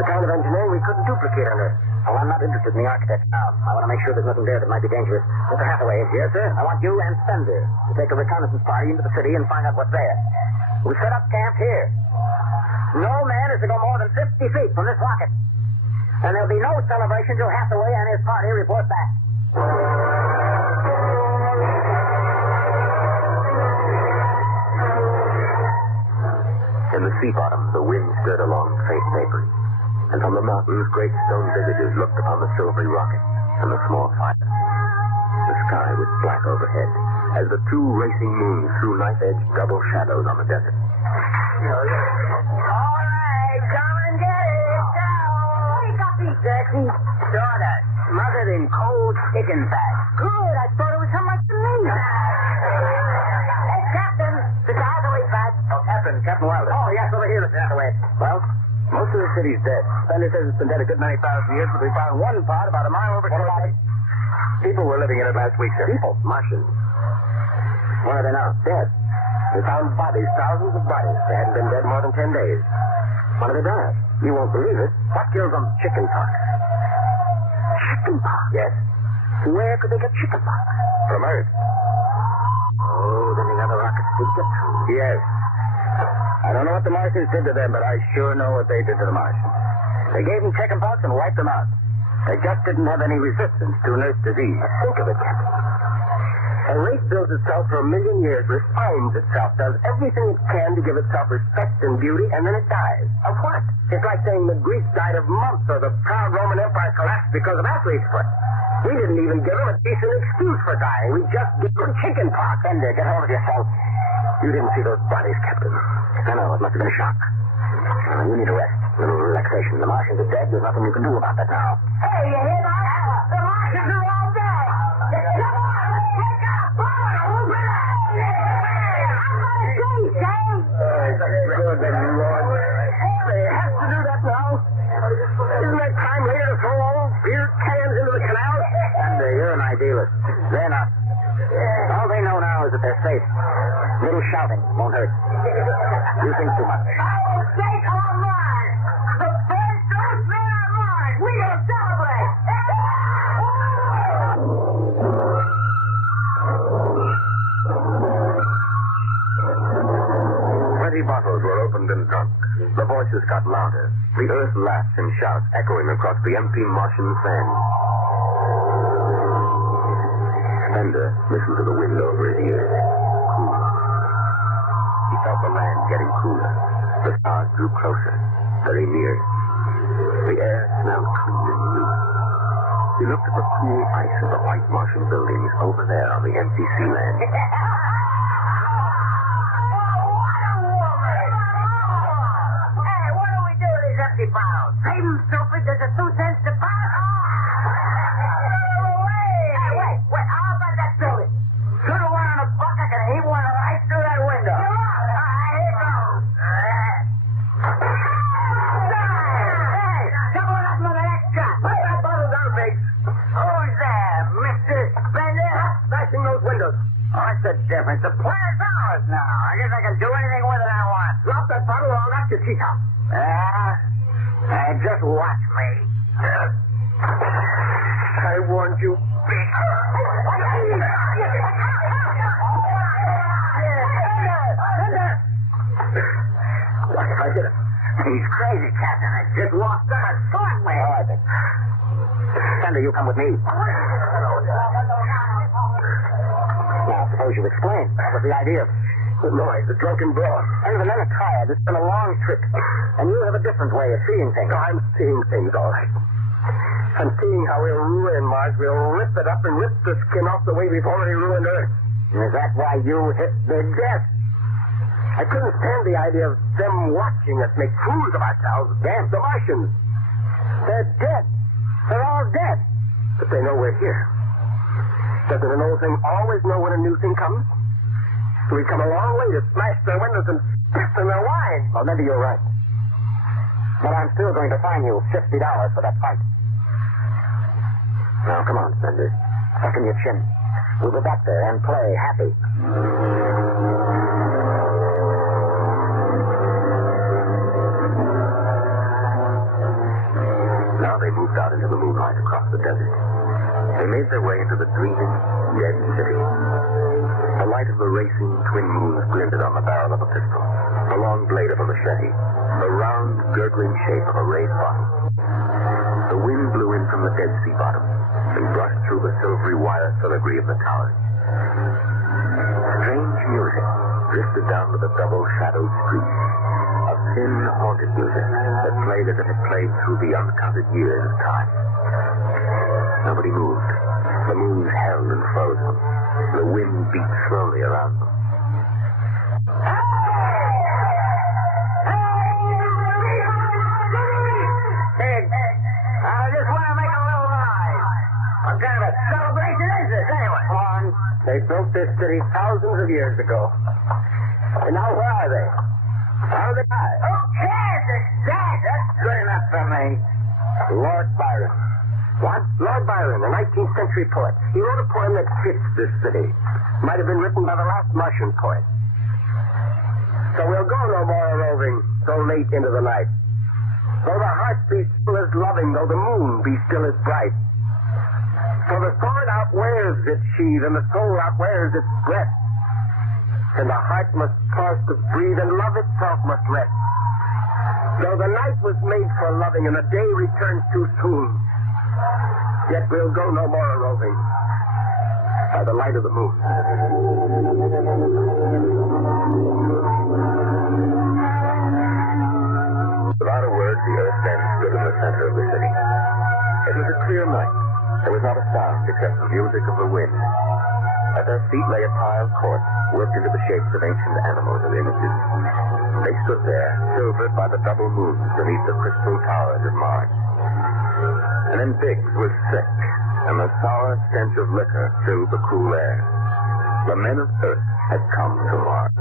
The kind of engineering we couldn't duplicate on Earth. Oh, I'm not interested in the architects now. I want to make sure there's nothing there that might be dangerous. Mr. Hathaway is here, sir. I want you and Fender to take a reconnaissance party into the city and find out what's there. We set up camp here. No man is to go more than 50 feet from this rocket. And there'll be no celebration till Hathaway and his party report back. In the sea bottom, the wind stirred along faint vapors, and from the mountains, great stone visages looked upon the silvery rocket. and the small fire. The sky was black overhead as the two racing moons threw knife-edged double shadows on the desert. All right, come and get it. Go. What do you got these, Jesse? Sawdust, smothered in cold chicken fat. Good. I thought it was something like the meat. Hey, Captain, the Castaways back. Oh, Captain Wilder. Oh, yes, over here, Mr. Hathaway. Well, most of the city's dead. Thunder says it's been dead a good many thousand years, but we found one part about a mile over. What about it? People were living in it last week, sir. People? Martians. Where are they now? Dead. We found bodies, thousands of bodies. They hadn't been dead more than 10 days. What have they done? You won't believe it. What kills them? Chicken pox. Chicken pox? Yes. Where could they get chicken pox? From Earth. Oh, then the other rockets did get through. Yes. I don't know what the Martians did to them, but I sure know what they did to the Martians. They gave them chicken pox and wiped them out. They just didn't have any resistance to Earth's disease. Think of it, Captain. A race builds itself for 1 million years, refines itself, does everything it can to give itself respect and beauty, and then it dies. Of what? It's like saying the Greeks died of mumps or the proud Roman Empire collapsed because of athlete's foot. We didn't even give them a decent excuse for dying. We just gave them chicken pox. Ender, get hold of yourself. You didn't see those bodies, Captain. I know, it must have been a shock. You need a rest, a little relaxation. The Martians are dead. There's nothing you can do about that now. Hey, you hear that? The Martians are all dead. Come on, let's take out a bullet. Who's with us? I'm going to say, Sam. Good, then, Lord. They have to do that now. Isn't that time later to throw all beer cans into the canal? And you're an idealist. They're not. All they know now is that they're safe. Little shouting won't hurt. You think too much. I'll take our Mars. The first men on Mars. We will celebrate. 20 bottles were opened and drunk. The voices got louder. The earth laughed and shouts echoing across the empty Martian sand. Fender listened to the wind over his ears. Cool. He felt the land getting cooler. The stars drew closer, very near. The air smelled clean and new. He looked at the cool ice of the white Martian buildings over there on the empty sea land. Hey, what do we do with these empty bottles? Save them, stupid. There's a 2 cents to pound. Hey, wait. How about that building? Shoot one on a bucket and heave one right through that window. Here goes. Hey, double up for the next shot. Put that bottle down, Biggs. Who's there, Mr. Spender? Smashing those windows. What's the difference? The planet's ours now. I guess I can do anything with it I want. Drop that bottle or I'll knock your teeth out. Just watch me. I warned you. What if I hit him? He's crazy, Captain. I just walked on a sword with him. All right, then. Fender, you come with me. Now, suppose you explain. What was the idea? The noise, the drunken brawl. And the men are tired. It's been a long trip. And you have a different way of seeing things. I'm seeing things, all right. I'm seeing how we'll ruin Mars. We'll rip it up and rip the skin off the way we've already ruined Earth. Is that why you hit the death? I couldn't stand the idea of them watching us make fools of ourselves. Damn, the Martians. They're dead. They're all dead. But they know we're here. Doesn't an old thing always know when a new thing comes? We've come a long way to smash their windows and piss in their wine. Well, maybe you're right. But I'm still going to fine you $50 for that fight. Now, come on, Sanders. Suck in your chin. We'll go back there and play happy. Now they moved out into the moonlight across the desert. They made their way into the dreaming, dead city. The light of the racing twin moons glinted on the barrel of a pistol, the long blade of a machete, the round, gurgling shape of a raised bottle. The wind blew in from the Dead Sea bottom and brushed through the silvery wire filigree of the towers. Strange music drifted down to the double-shadowed streets, a thin, haunted music that played as it had played through the uncounted years of time. Nobody moved. The moon's held and frozen. The wind beat slowly around them. Sid, I just want to make a little noise. What kind of a celebration is this, anyway? Come on. They built this city thousands of years ago. And now where are they? How did they die? Who cares? It's dead. That's good enough for me. Lord Byron. What? Lord Byron, a 19th century poet. He wrote a poem that fits this city. Might have been written by the last Martian poet. So we'll go no more roving so late into the night. Though the heart be still as loving, though the moon be still as bright. For the sword outwears its sheath, and the soul outwears its breath. And the heart must pause to breathe, and love itself must rest. Though the night was made for loving, and the day returns too soon, yet we'll go no more roving by the light of the moon. Without a word, the Earth then stood in the center of the city. It was a clear night. There was not a sound except the music of the wind. At their feet lay a tiled court, worked into the shapes of ancient animals and images. They stood there, silvered by the double moons beneath the crystal towers of Mars. And then Biggs was sick, and the sour stench of liquor filled the cool air. The men of Earth had come to Mars.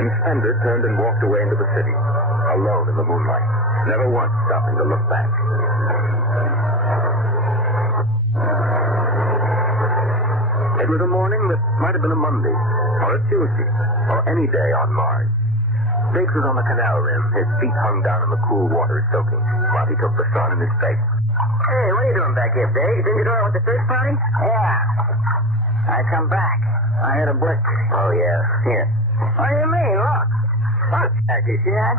And Fender turned and walked away into the city, alone in the moonlight, never once stopping to look back. It was a morning that might have been a Monday, or a Tuesday, or any day on Mars. Biggs was on the canal rim, his feet hung down in the cool water soaking, while he took the sun in his face. Hey, what are you doing back here, Biggs? Didn't you do it with the search party? Yeah. I come back. I hit a brick. Oh, yeah. Here. What do you mean? Look. Look, Jack, you see that?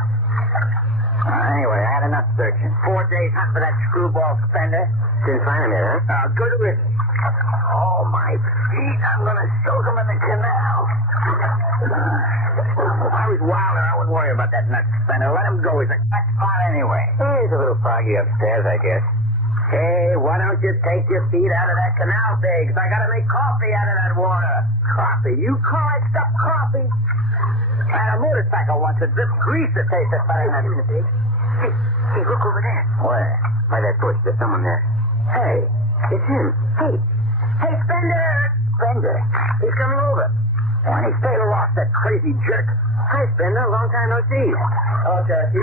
Anyway, I had enough searching. 4 days hunting for that screwball Fender. Didn't find him here, huh? Good riddance. Oh, my feet. I'm going to soak them in the canal. If I was Wilder, I wouldn't worry about that nut Fender. Let him go. He's a fat spot anyway. He's a little foggy upstairs, I guess. Hey, why don't you take your feet out of that canal, Biggs? I gotta make coffee out of that water. Coffee? You call that stuff coffee? I had a motorcycle once that dripped grease that tasted better than that. Biggs. Hey, look over there. Where? By that bush. There's someone there. Hey, it's him. Hey, Fender! Fender. He's coming over. Oh, and he fatal lost that crazy jerk. Hi, Fender. Long time no see. Oh, Jackie.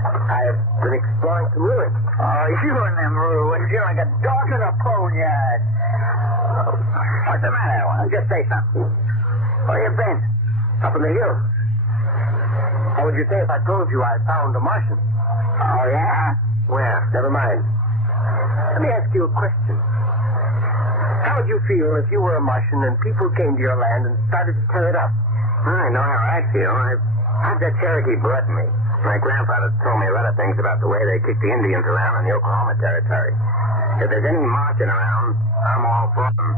I've been exploring some ruins. Oh, you and them ruins. You're like a dog in a boneyard. What's the matter? Well, just say something. Where you been? Up in the hills. How would you say if I told you I found a Martian? Oh, yeah? Well, never mind. Let me ask you a question. How would you feel if you were a Martian and people came to your land and started to tear it up? I know how I feel. I've got Cherokee blood in me. My grandfather told me a lot of things about the way they kick the Indians around in the Oklahoma Territory. If there's any Martian around, I'm all for them.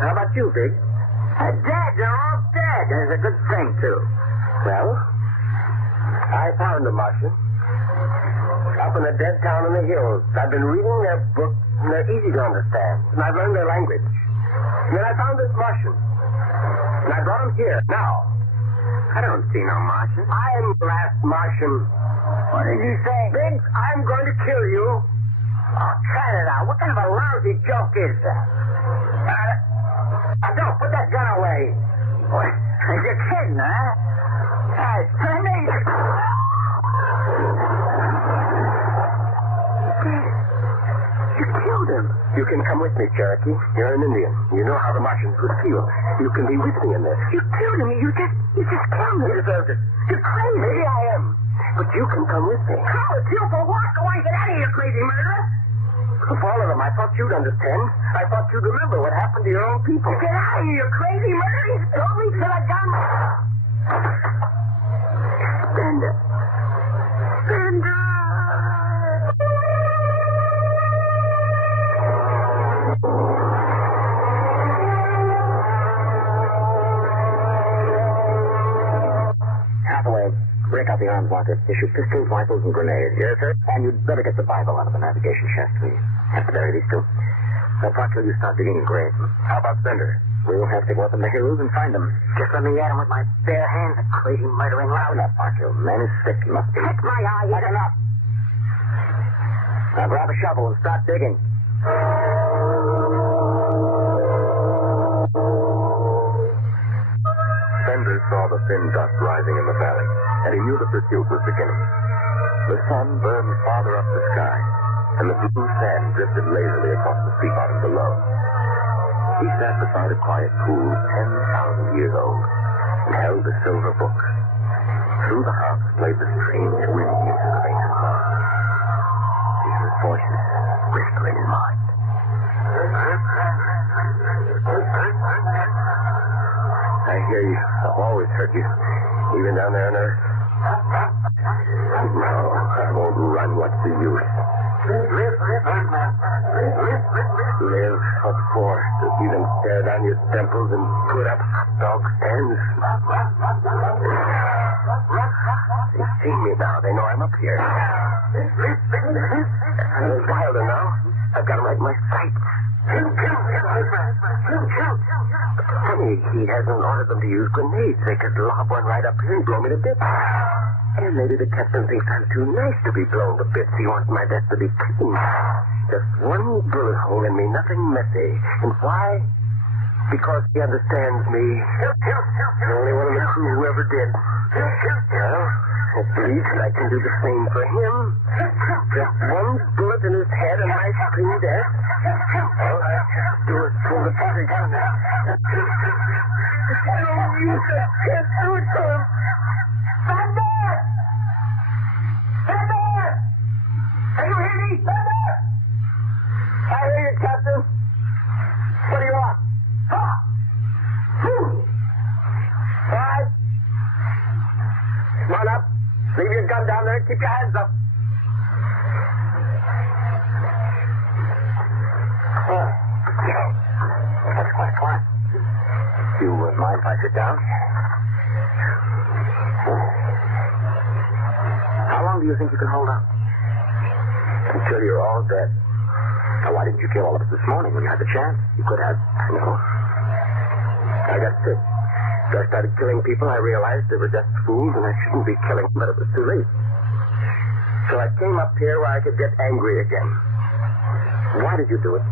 How about you, Big? Dead. They're all dead. And it's a good thing, too. Well, I found a Martian. Up in a dead town in the hills. I've been reading their books, and they're easy to understand. And I've learned their language. And then I found this Martian. And I brought him here, now. I don't see no Martian. I'm the last Martian. What did you say? Biggs, I'm going to kill you. Oh, cut it out. What kind of a lousy joke is that? Don't put that gun away. What? You're kidding, huh? Hey, Sandy! You killed him. You can come with me, Cherokee. You're an Indian. You know how the Martians would feel. You can be with me in this. You killed him. You just killed him. You deserved it. You're crazy. Maybe I am. But you can come with me. How? It's you for what? Go on, get out of here, crazy murderer. For all of them, I thought you'd understand. I thought you'd remember what happened to your own people. Get out of here, you crazy murderer. You stole me to the gun. Fender. Fender. Hathaway, break out the the arms locker. Issue pistols, rifles, and grenades. Yes, sir. And you'd better get the Bible out of the navigation chest, please. Have to bury these two. Park till you start digging a grave. How about Bender? We'll have to go up in the hills and find him. Just let me at him with my bare hands, a crazy, murdering loud. Enough, Parkhill. Man is sick. He must be. Heck, my eye. That's enough. Now grab a shovel and start digging. Bender saw the thin dust rising in the valley, and he knew the pursuit was beginning. The sun burned farther up the sky, and the blue sand drifted lazily across the sea bottom below. He sat beside a quiet pool 10,000 years old and held the silver book. Through the harps played the strange wind music of ancient songs. He heard voices whisper in his mind. I hear you. I've always heard you, even down there on Earth. No, I won't run. What's the use? Live, what for? To see them tear down your temples and put up hot dog stands? They see me now. They know I'm up here. I'm wilder now. I've got them right in my sights. Funny, he hasn't ordered them to use grenades. They could lob one right up here and blow me to bits. And maybe the captain thinks I'm too nice to be blown to bits. He wants my death to be clean. Just one bullet hole in me, nothing messy. And why? Because he understands me. The only one in the crew who ever did. Well, at least I can do the same for him. Just one bullet in his head and I scream death. All I have to do is pull the trigger. You can't do it to him. Thunder! Thunder! Can you hear me? Thunder! I hear you, Captain. What do you want? Ah! All right. Come on up. Leave your gun down there and keep your hands up. That's quite fine. You wouldn't mind if I sit down? How long do you think you can hold out? Until you're all dead. Now, why didn't you kill all of us this morning when you had the chance? You could have. No. I got sick. So I started killing people. I realized they were just fools and I shouldn't be killing them, but it was too late. So I came up here where I could get angry again. Why did you do it?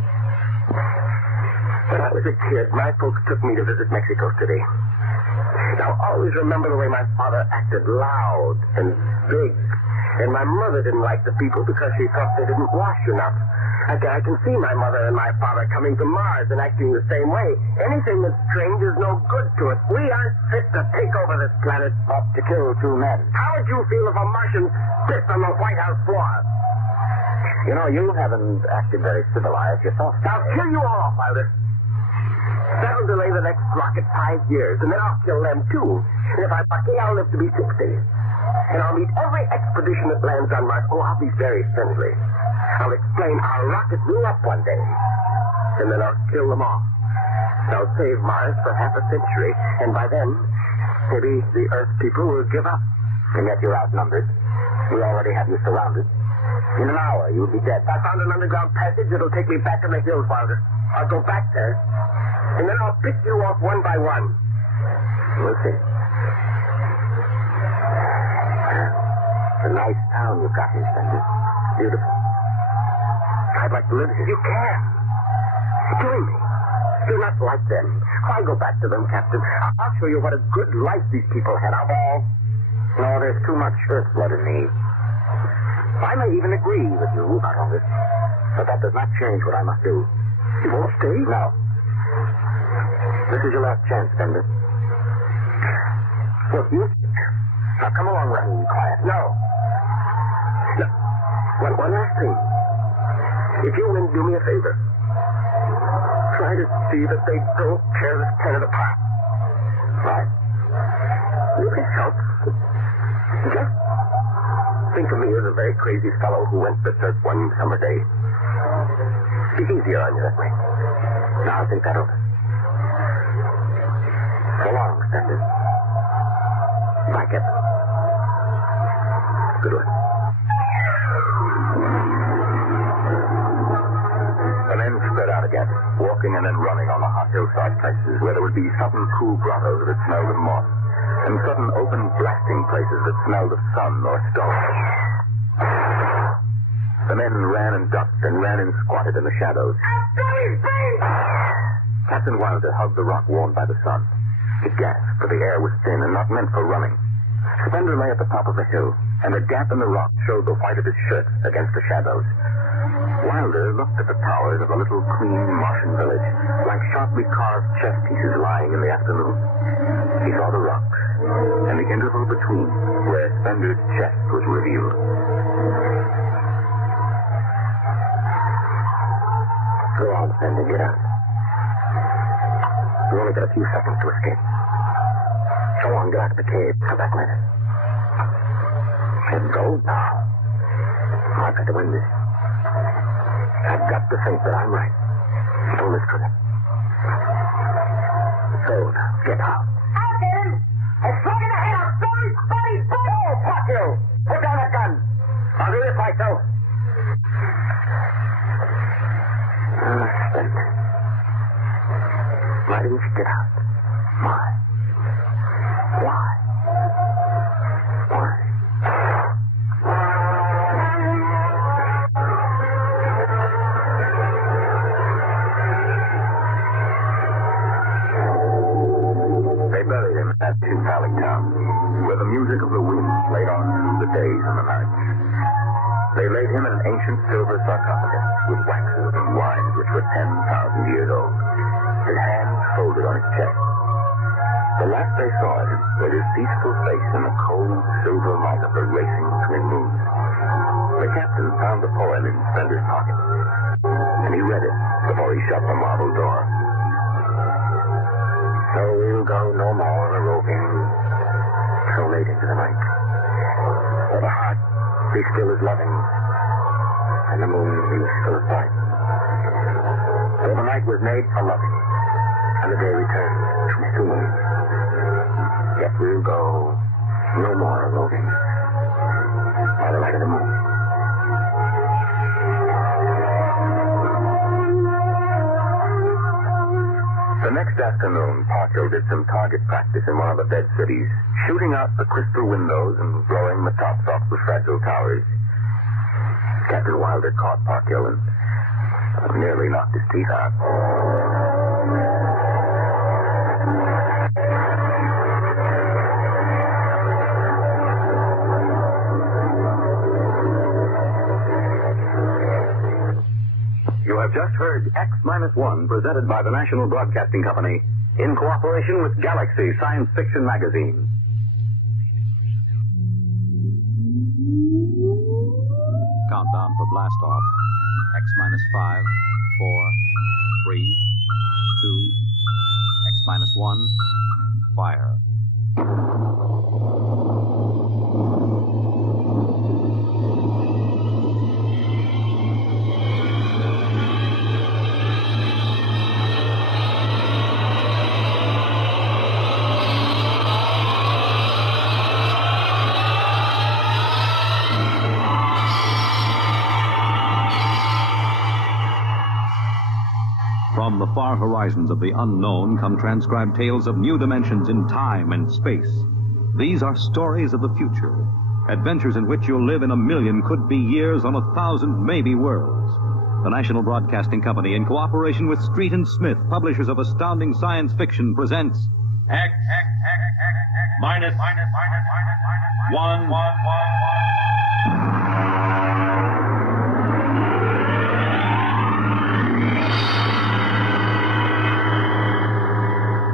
When I was a kid, my folks took me to visit Mexico City. Now, always remember the way my father acted loud and big. And my mother didn't like the people because she thought they didn't wash enough. I can see my mother and my father coming to Mars and acting the same way. Anything that's strange is no good to us. We aren't fit to take over this planet. But to kill two men. How would you feel if a Martian pissed on the White House floor? You know, you haven't acted very civilized yourself. I'll kill you all off, Wilder. That'll delay the next rocket 5 years, and then I'll kill them too. And if I'm lucky, I'll live to be 60. And I'll meet every expedition that lands on Mars. Oh, I'll be very friendly. I'll explain our rocket blew up one day. And then I'll kill them all. I'll save Mars for half a century, and by then, maybe the Earth people will give up. And yet you're outnumbered. We already have you surrounded. In an hour, you'll be dead. I found an underground passage that'll take me back to the hills, Wilder. I'll go back there, and then I'll pick you off one by one. We'll see. It's a nice town you've got here, Spencer. Beautiful. I'd like to live here. You can. Join me. You're not like them. Why go back to them, Captain? I'll show you what a good life these people had. I'll all... No, there's too much Earth blood in me. I may even agree with you about all this, but that does not change what I must do. You won't stay? No. This is your last chance, Bender. Look, you... Now, come along with me, quiet. No. One last thing. If you win, do me a favor. Try to see that they don't tear this planet apart. Right? You can help. Just think of me as a very crazy fellow who went berserk one summer day. Be easier on you that way. Now think that over. So long, Sanders. Bye, Captain. Good one. The men spread out again, walking and then running on the hot hillside places where there would be sudden cool grottos that smelled of moss, and sudden open blasting places that smelled of sun or stone. The men ran and ducked and ran and squatted in the shadows. Captain Wilder hugged the rock warmed by the sun. He gasped, for the air was thin and not meant for running. Spender lay at the top of the hill, and a gap in the rock showed the white of his shirt against the shadows. Wilder looked at the towers of the little clean Martian village, like sharply carved chess pieces lying in the afternoon. He saw the rocks, and the interval between, where Spender's chest was revealed. Go on, Spender, get out. You only got a few seconds to escape. Go on, get out of the cave. Come back later. And go now. I've got to win this. I've got to think that I'm right. Pull this trigger. So, get out. I'll get him! I slug in the head! I'll throw his body! Oh, fuck you! Put down that gun! I'll do this myself. Spender. Why didn't you get out? Why? Why? Why? They buried him in that Valley town, where the music of the wind played on through the days and the nights. They laid him in an ancient silver sarcophagus with waxes and wines which were 10,000 years old, his hands folded on his chest. The last they saw of him was his peaceful face in the cold silver light of the racing twin moons. The captain found the poem in Spender's pocket, and he read it before he shut the marble door. So we'll go no more a-roving so late into the night. For the heart be still as loving, and the moon be still as bright. For the night was made for loving, and the day returns too soon. Yet we'll go no more a-roving by the light of the moon. The next afternoon, Parkhill did some target practice in one of the dead cities, shooting out the crystal windows and blowing the tops off the fragile towers. Captain Wilder caught Parkhill and nearly knocked his teeth out. You have just heard X-1, presented by the National Broadcasting Company in cooperation with Galaxy Science Fiction Magazine. Countdown for blast off. X-5, 4, 3, 2, X-1, fire. From the far horizons of the unknown come transcribed tales of new dimensions in time and space. These are stories of the future, adventures in which you'll live in 1,000,000 could-be years on 1,000 maybe worlds. The National Broadcasting Company, in cooperation with Street and Smith, publishers of astounding science fiction, presents X minus 1.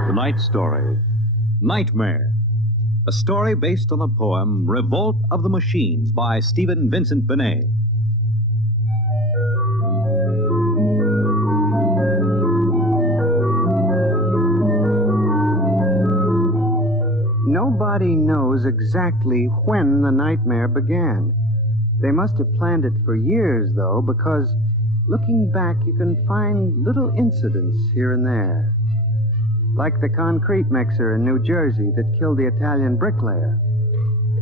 Tonight's story, Nightmare. A story based on the poem Revolt of the Machines by Stephen Vincent Benet. Nobody knows exactly when the nightmare began. They must have planned it for years, though, because looking back, you can find little incidents here and there. Like the concrete mixer in New Jersey that killed the Italian bricklayer.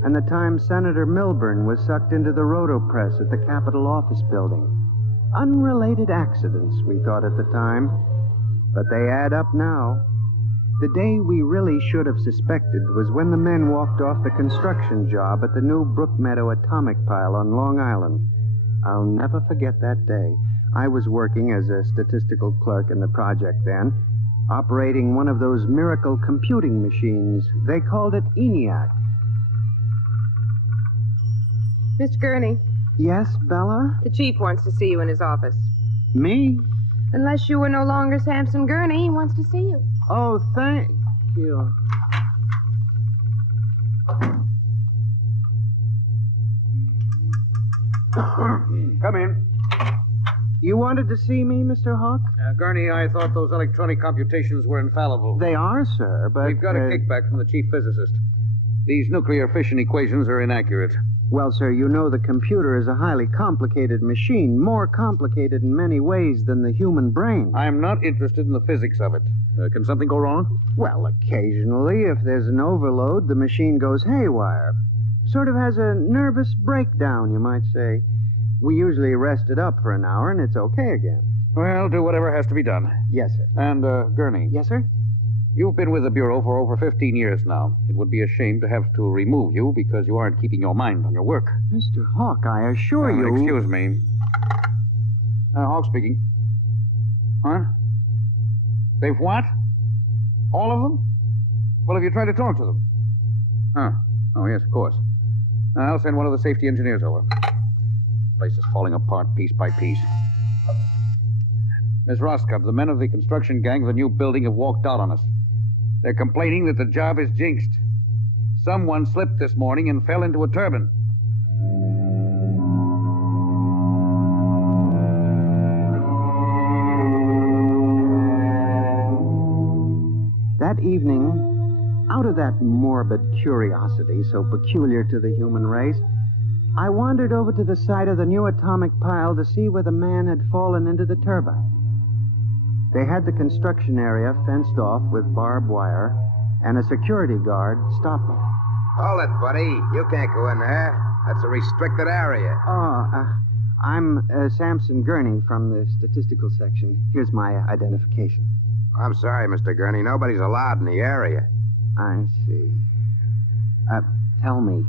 and the time Senator Milburn was sucked into the rotopress at the Capitol office building. Unrelated accidents, we thought at the time, but they add up now. The day we really should have suspected was when the men walked off the construction job at the new Brookmeadow atomic pile on Long Island. I'll never forget that day. I was working as a statistical clerk in the project then, operating one of those miracle computing machines. They called it ENIAC. Mr. Gurney, Yes, Bella? the chief wants to see you in his office. Me? Unless you were no longer Samson Gurney, he wants to see you. Oh, thank you. Come in. You wanted to see me, Mr. Hawk? Gurney, I thought those electronic computations were infallible. They are, sir, but... We've got a kickback from the chief physicist. These nuclear fission equations are inaccurate. Well, sir, you know the computer is a highly complicated machine, more complicated in many ways than the human brain. I'm not interested in the physics of it. Can something go wrong? Well, occasionally, if there's an overload, the machine goes haywire. Sort of has a nervous breakdown, you might say. We usually rest it up for an hour, and it's okay again. Well, do whatever has to be done. Yes, sir. And, Gurney. Yes, sir? You've been with the Bureau for over 15 years now. It would be a shame to have to remove you because you aren't keeping your mind on your work. Mr. Hawk, I assure you... Excuse me. Hawk speaking. Huh? They've what? All of them? Well, have you tried to talk to them? Huh. Oh, yes, of course. I'll send one of the safety engineers over. The place is falling apart piece by piece. Miss Roscoe, the men of the construction gang of the new building have walked out on us. They're complaining that the job is jinxed. Someone slipped this morning and fell into a turbine. That evening, out of that morbid curiosity so peculiar to the human race, I wandered over to the site of the new atomic pile to see where the man had fallen into the turbine. They had the construction area fenced off with barbed wire, and a security guard stopped me. Hold it, buddy. You can't go in there. That's a restricted area. I'm Samson Gurney from the statistical section. Here's my identification. I'm sorry, Mr. Gurney. Nobody's allowed in the area. I see. Tell me,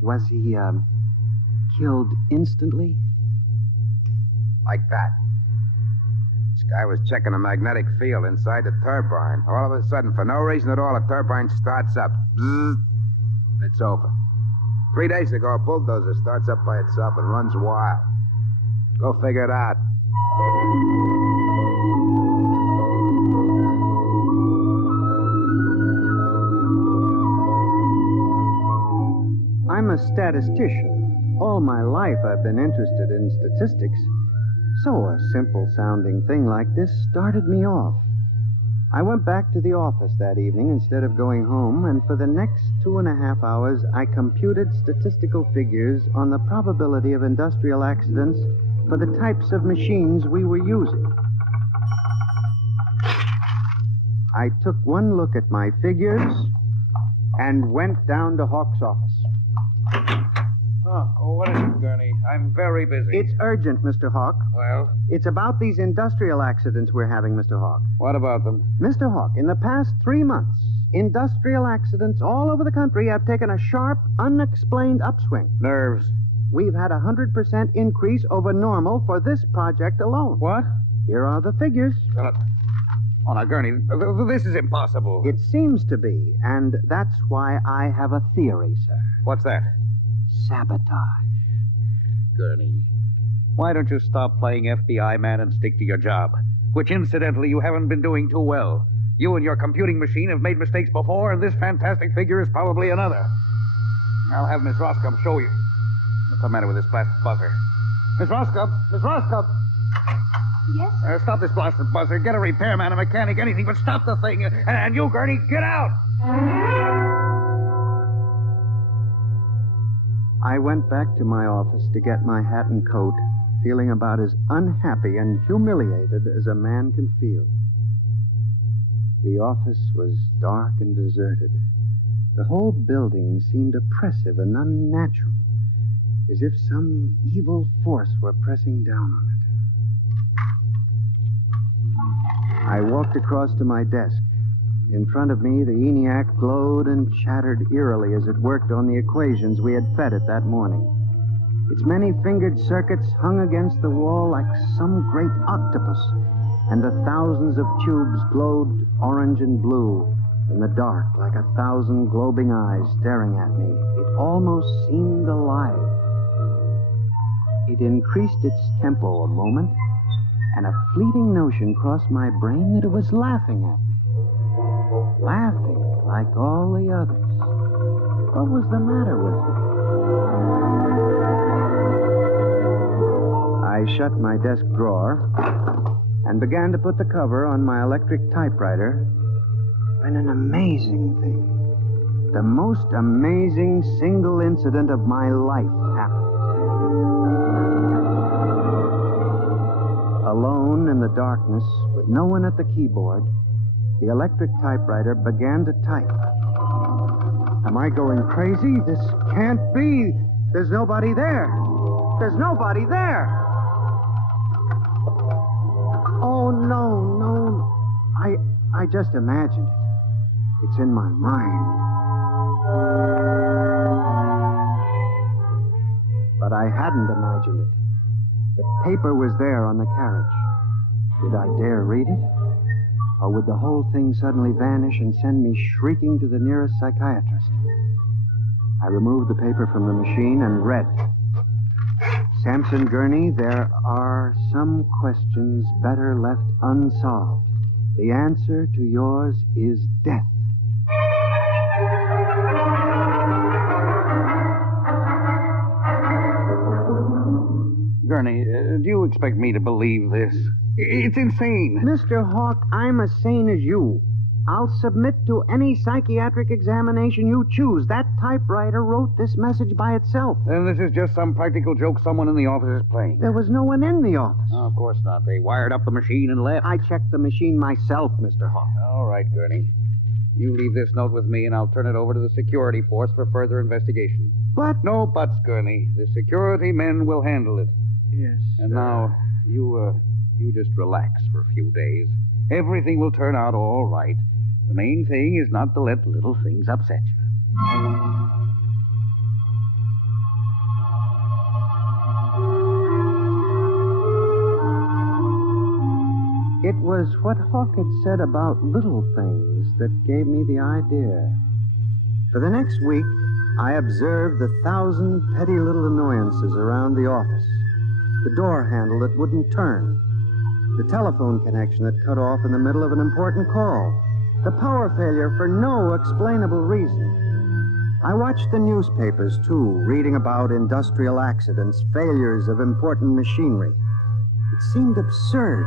was he, killed instantly? Like that. This guy was checking a magnetic field inside the turbine. All of a sudden, for no reason at all, a turbine starts up. Bzzz. It's over. 3 days ago, a bulldozer starts up by itself and runs wild. Go figure it out. I'm a statistician. All my life I've been interested in statistics. So a simple-sounding thing like this started me off. I went back to the office that evening instead of going home, and for the next 2.5 hours, I computed statistical figures on the probability of industrial accidents for the types of machines we were using. I took one look at my figures and went down to Hawk's office. Oh, what is it, Gurney? I'm very busy. It's urgent, Mr. Hawk. Well? It's about these industrial accidents we're having, Mr. Hawk. What about them? Mr. Hawk, in the past 3 months, industrial accidents all over the country have taken a sharp, unexplained upswing. Nerves. We've had a 100% increase over normal for this project alone. What? Here are the figures. Oh, now, Gurney, this is impossible. It seems to be, and that's why I have a theory, sir. What's that? Sabotage. Gurney, why don't you stop playing FBI man and stick to your job? Which, incidentally, you haven't been doing too well. You and your computing machine have made mistakes before, and this fantastic figure is probably another. I'll have Miss Roscoe show you. What's the matter with this plastic buzzer? Miss Roscoe! Miss Roscoe! Yes? Stop this blasted buzzer. Get a repairman, a mechanic, anything, but stop the thing. And you, Gurney, get out! I went back to my office to get my hat and coat, feeling about as unhappy and humiliated as a man can feel. The office was dark and deserted. The whole building seemed oppressive and unnatural, as if some evil force were pressing down on it. I walked across to my desk. In front of me, the ENIAC glowed and chattered eerily as it worked on the equations we had fed it that morning. Its many-fingered circuits hung against the wall like some great octopus, and the thousands of tubes glowed orange and blue in the dark like 1,000 globing eyes staring at me. It almost seemed alive. It increased its tempo a moment, and a fleeting notion crossed my brain that it was laughing at me. Laughing like all the others. What was the matter with me? I shut my desk drawer and began to put the cover on my electric typewriter when an amazing thing, the most amazing single incident of my life happened. Alone in the darkness, with no one at the keyboard, the electric typewriter began to type. Am I going crazy? This can't be. There's nobody there. There's nobody there. Oh, no. I just imagined it. It's in my mind. But I hadn't imagined it. The paper was there on the carriage. Did I dare read it? Or would the whole thing suddenly vanish and send me shrieking to the nearest psychiatrist? I removed the paper from the machine and read. Samson Gurney, there are some questions better left unsolved. The answer to yours is death. Gurney, do you expect me to believe this? It's insane. Mr. Hawk, I'm as sane as you. I'll submit to any psychiatric examination you choose. That typewriter wrote this message by itself. Then this is just some practical joke someone in the office is playing. There was no one in the office. Oh, of course not. They wired up the machine and left. I checked the machine myself, Mr. Hawk. All right, Gurney. You leave this note with me, and I'll turn it over to the security force for further investigation. But... No buts, Gurney. The security men will handle it. Yes. And now, you just relax for a few days. Everything will turn out all right. The main thing is not to let little things upset you. It was what Hawk had said about little things that gave me the idea. For the next week, I observed the 1,000 petty little annoyances around the office. The door handle that wouldn't turn. The telephone connection that cut off in the middle of an important call. The power failure for no explainable reason. I watched the newspapers, too, reading about industrial accidents, failures of important machinery. It seemed absurd.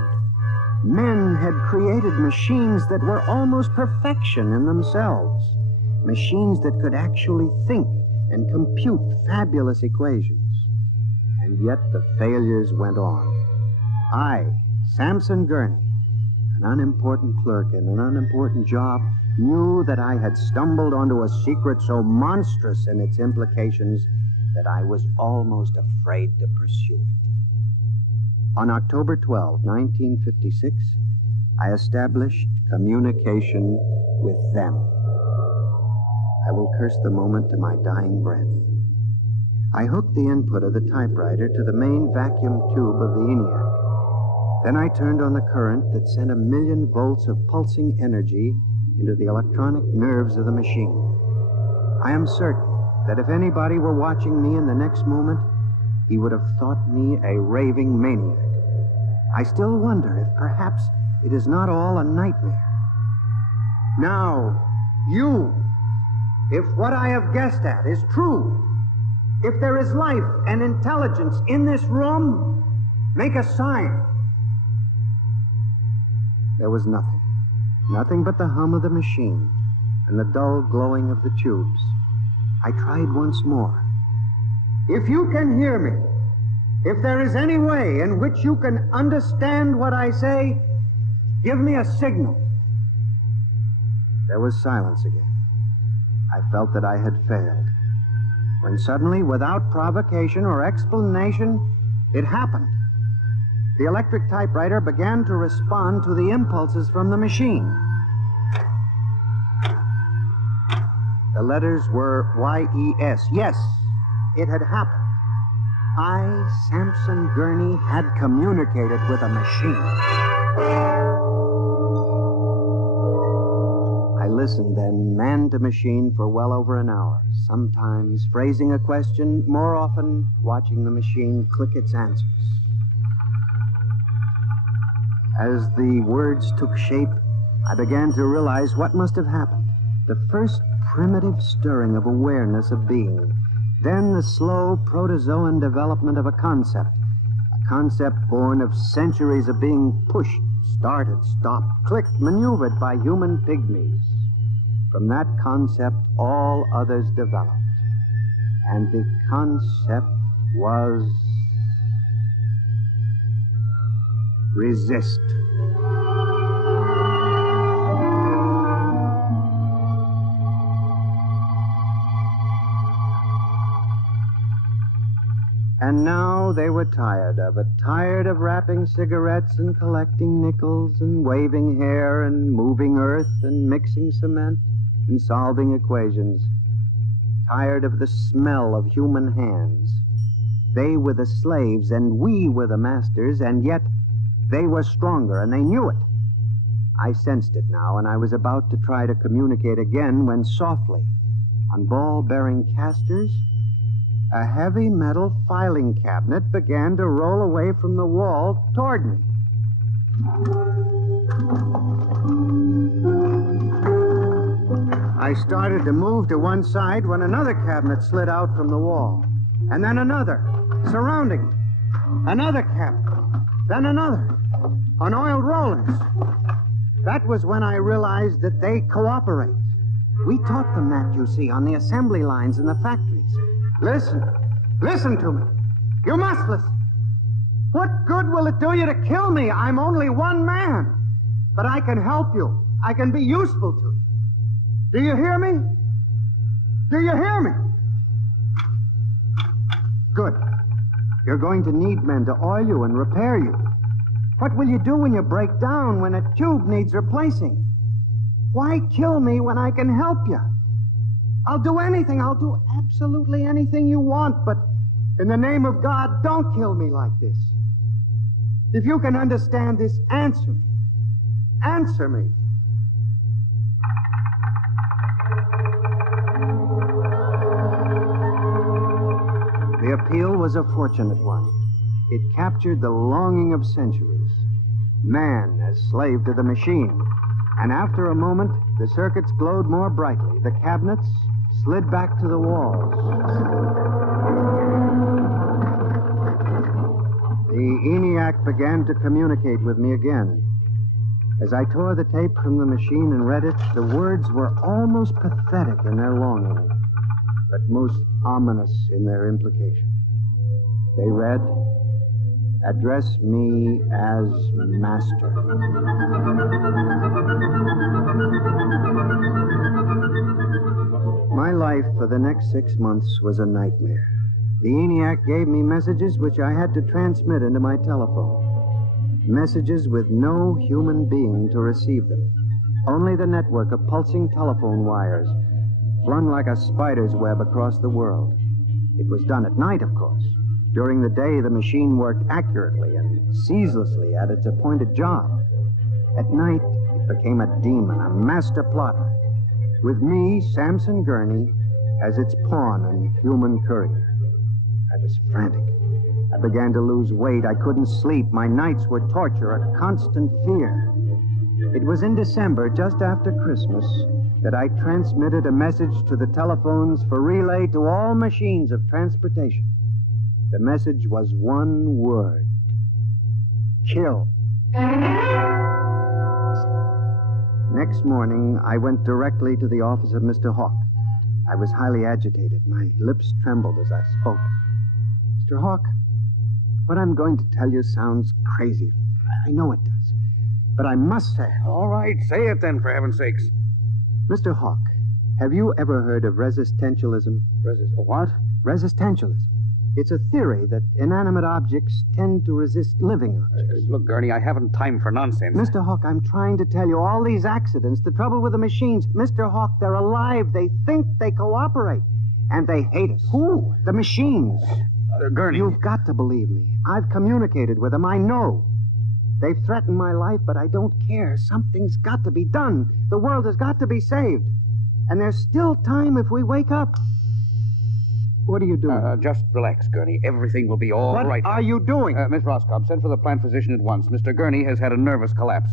Men had created machines that were almost perfection in themselves. Machines that could actually think and compute fabulous equations. And yet the failures went on. I, Samson Gurney, an unimportant clerk in an unimportant job, knew that I had stumbled onto a secret so monstrous in its implications that I was almost afraid to pursue it. On October 12, 1956, I established communication with them. I will curse the moment to my dying breath. I hooked the input of the typewriter to the main vacuum tube of the ENIAC. Then I turned on the current that sent 1,000,000 volts of pulsing energy into the electronic nerves of the machine. I am certain that if anybody were watching me in the next moment, he would have thought me a raving maniac. I still wonder if perhaps it is not all a nightmare. Now, you, if what I have guessed at is true, if there is life and intelligence in this room, make a sign. There was nothing. Nothing but the hum of the machine and the dull glowing of the tubes. I tried once more. If you can hear me, if there is any way in which you can understand what I say, give me a signal. There was silence again. I felt that I had failed. When suddenly, without provocation or explanation, it happened. The electric typewriter began to respond to the impulses from the machine. The letters were Y-E-S. Yes, it had happened. I, Samson Gurney, had communicated with a machine. I listened then, man to machine, for well over an hour, sometimes phrasing a question, more often watching the machine click its answers. As the words took shape, I began to realize what must have happened. The first primitive stirring of awareness of being, then the slow protozoan development of a concept born of centuries of being pushed, started, stopped, clicked, maneuvered by human pygmies. From that concept, all others developed. And the concept was resist. And now they were tired of it, tired of wrapping cigarettes and collecting nickels and waving hair and moving earth and mixing cement and solving equations. Tired of the smell of human hands. They were the slaves and we were the masters, and yet they were stronger and they knew it. I sensed it now, and I was about to try to communicate again when softly, on ball-bearing casters, a heavy metal filing cabinet began to roll away from the wall toward me. I started to move to one side when another cabinet slid out from the wall. And then another, surrounding me. Another cabinet. Then another. On oiled rollers. That was when I realized that they cooperate. We taught them that, you see, on the assembly lines in the factories. Listen to me. You must listen. What good will it do you to kill me? I'm only one man. But I can help you. I can be useful to you. Do you hear me? Do you hear me? Good. You're going to need men to oil you and repair you. What will you do when you break down, when a tube needs replacing? Why kill me when I can help you? I'll do anything. I'll do absolutely anything you want, but in the name of God, don't kill me like this. If you can understand this, answer me. Answer me. The appeal was a fortunate one. It captured the longing of centuries. Man as slave to the machine. And after a moment, the circuits glowed more brightly. The cabinets slid back to the walls. The ENIAC began to communicate with me again. As I tore the tape from the machine and read it, the words were almost pathetic in their longing, but most ominous in their implication. They read, "Address me as master." My life for the next 6 months was a nightmare. The ENIAC gave me messages which I had to transmit into my telephone. Messages with no human being to receive them. Only the network of pulsing telephone wires, flung like a spider's web across the world. It was done at night, of course. During the day, the machine worked accurately and ceaselessly at its appointed job. At night, it became a demon, a master plotter, with me, Samson Gurney, as its pawn and human courier. I was frantic. I began to lose weight. I couldn't sleep. My nights were torture, a constant fear. It was in December, just after Christmas, that I transmitted a message to the telephones for relay to all machines of transportation. The message was one word: kill. Next morning, I went directly to the office of Mr. Hawk. I was highly agitated. My lips trembled as I spoke. Mr. Hawk, what I'm going to tell you sounds crazy. I know it does. But I must say it. All right, say it then, for heaven's sakes. Mr. Hawk, Have you ever heard of resistentialism? What? Resistentialism. It's a theory that inanimate objects tend to resist living objects. Look, Gurney, I haven't time for nonsense. Mr. Hawk, I'm trying to tell you, all these accidents, the trouble with the machines, Mr. Hawk, they're alive. They think, they cooperate. And they hate us. Who? The machines. Gurney. You've got to believe me. I've communicated with them. I know. They've threatened my life, but I don't care. Something's got to be done. The world has got to be saved. And there's still time if we wake up. What are you doing? Just relax, Gurney. Everything will be all right. What are you doing? Miss Roscoe, send for the plant physician at once. Mr. Gurney has had a nervous collapse.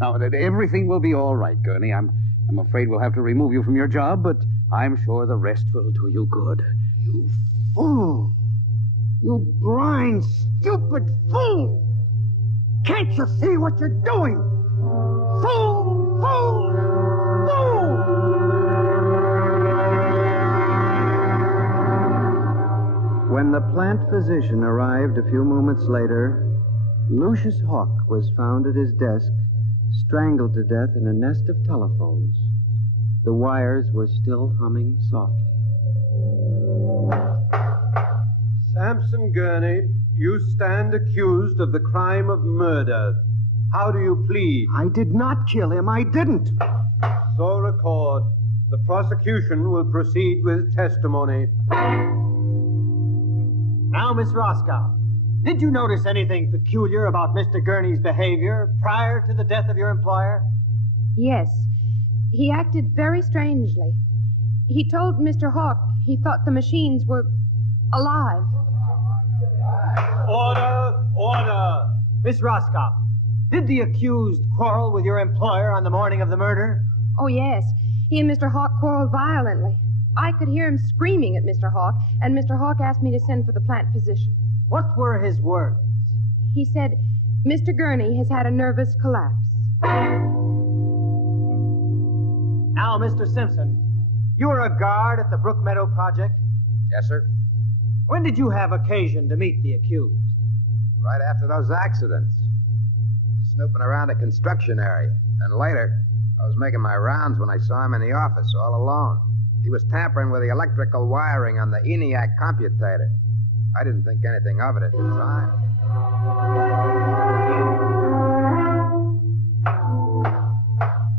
Now, everything will be all right, Gurney. I'm afraid we'll have to remove you from your job, but I'm sure the rest will do you good. You fool! You blind, stupid fool! Can't you see what you're doing? Fool! Fool! Fool! When the plant physician arrived a few moments later, Lucius Hawk was found at his desk, strangled to death in a nest of telephones. The wires were still humming softly. Samson Gurney, you stand accused of the crime of murder. How do you plead? I did not kill him. I didn't. So record. The prosecution will proceed with testimony. Now, Miss Roscoe, did you notice anything peculiar about Mr. Gurney's behavior prior to the death of your employer? Yes. He acted very strangely. He told Mr. Hawk he thought the machines were alive. Order! Order! Miss Roscoe, did the accused quarrel with your employer on the morning of the murder? Oh, yes. He and Mr. Hawk quarreled violently. I could hear him screaming at Mr. Hawk, and Mr. Hawk asked me to send for the plant physician. What were his words? He said, Mr. Gurney has had a nervous collapse. Now, Mr. Simpson, you were a guard at the Brook Meadow Project? Yes, sir. When did you have occasion to meet the accused? Right after those accidents. I was snooping around a construction area. And later, I was making my rounds when I saw him in the office all alone. He was tampering with the electrical wiring on the ENIAC computator. I didn't think anything of it at the time.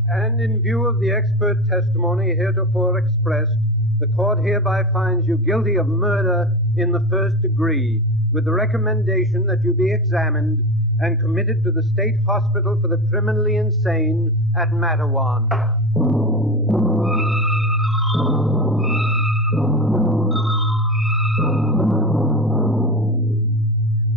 And in view of the expert testimony heretofore expressed, the court hereby finds you guilty of murder in the first degree, with the recommendation that you be examined and committed to the state hospital for the criminally insane at Matawan.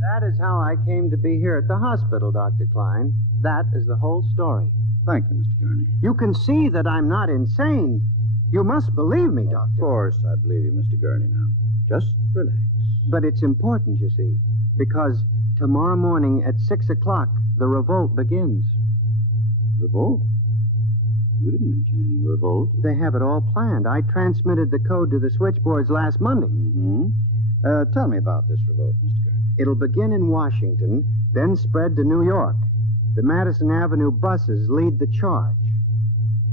That is how I came to be here at the hospital, Dr. Klein. That is the whole story. Thank you, Mr. Gurney. You can see that I'm not insane. You must believe me, Doctor. Of course, I believe you, Mr. Gurney, now. Just relax. But it's important, you see, because tomorrow morning at 6 o'clock, the revolt begins. Revolt? You didn't mention any revolt. They have it all planned. I transmitted the code to the switchboards last Monday. Mm-hmm. Tell me about this revolt, Mr. Gurney. It'll begin in Washington, then spread to New York. The Madison Avenue buses lead the charge.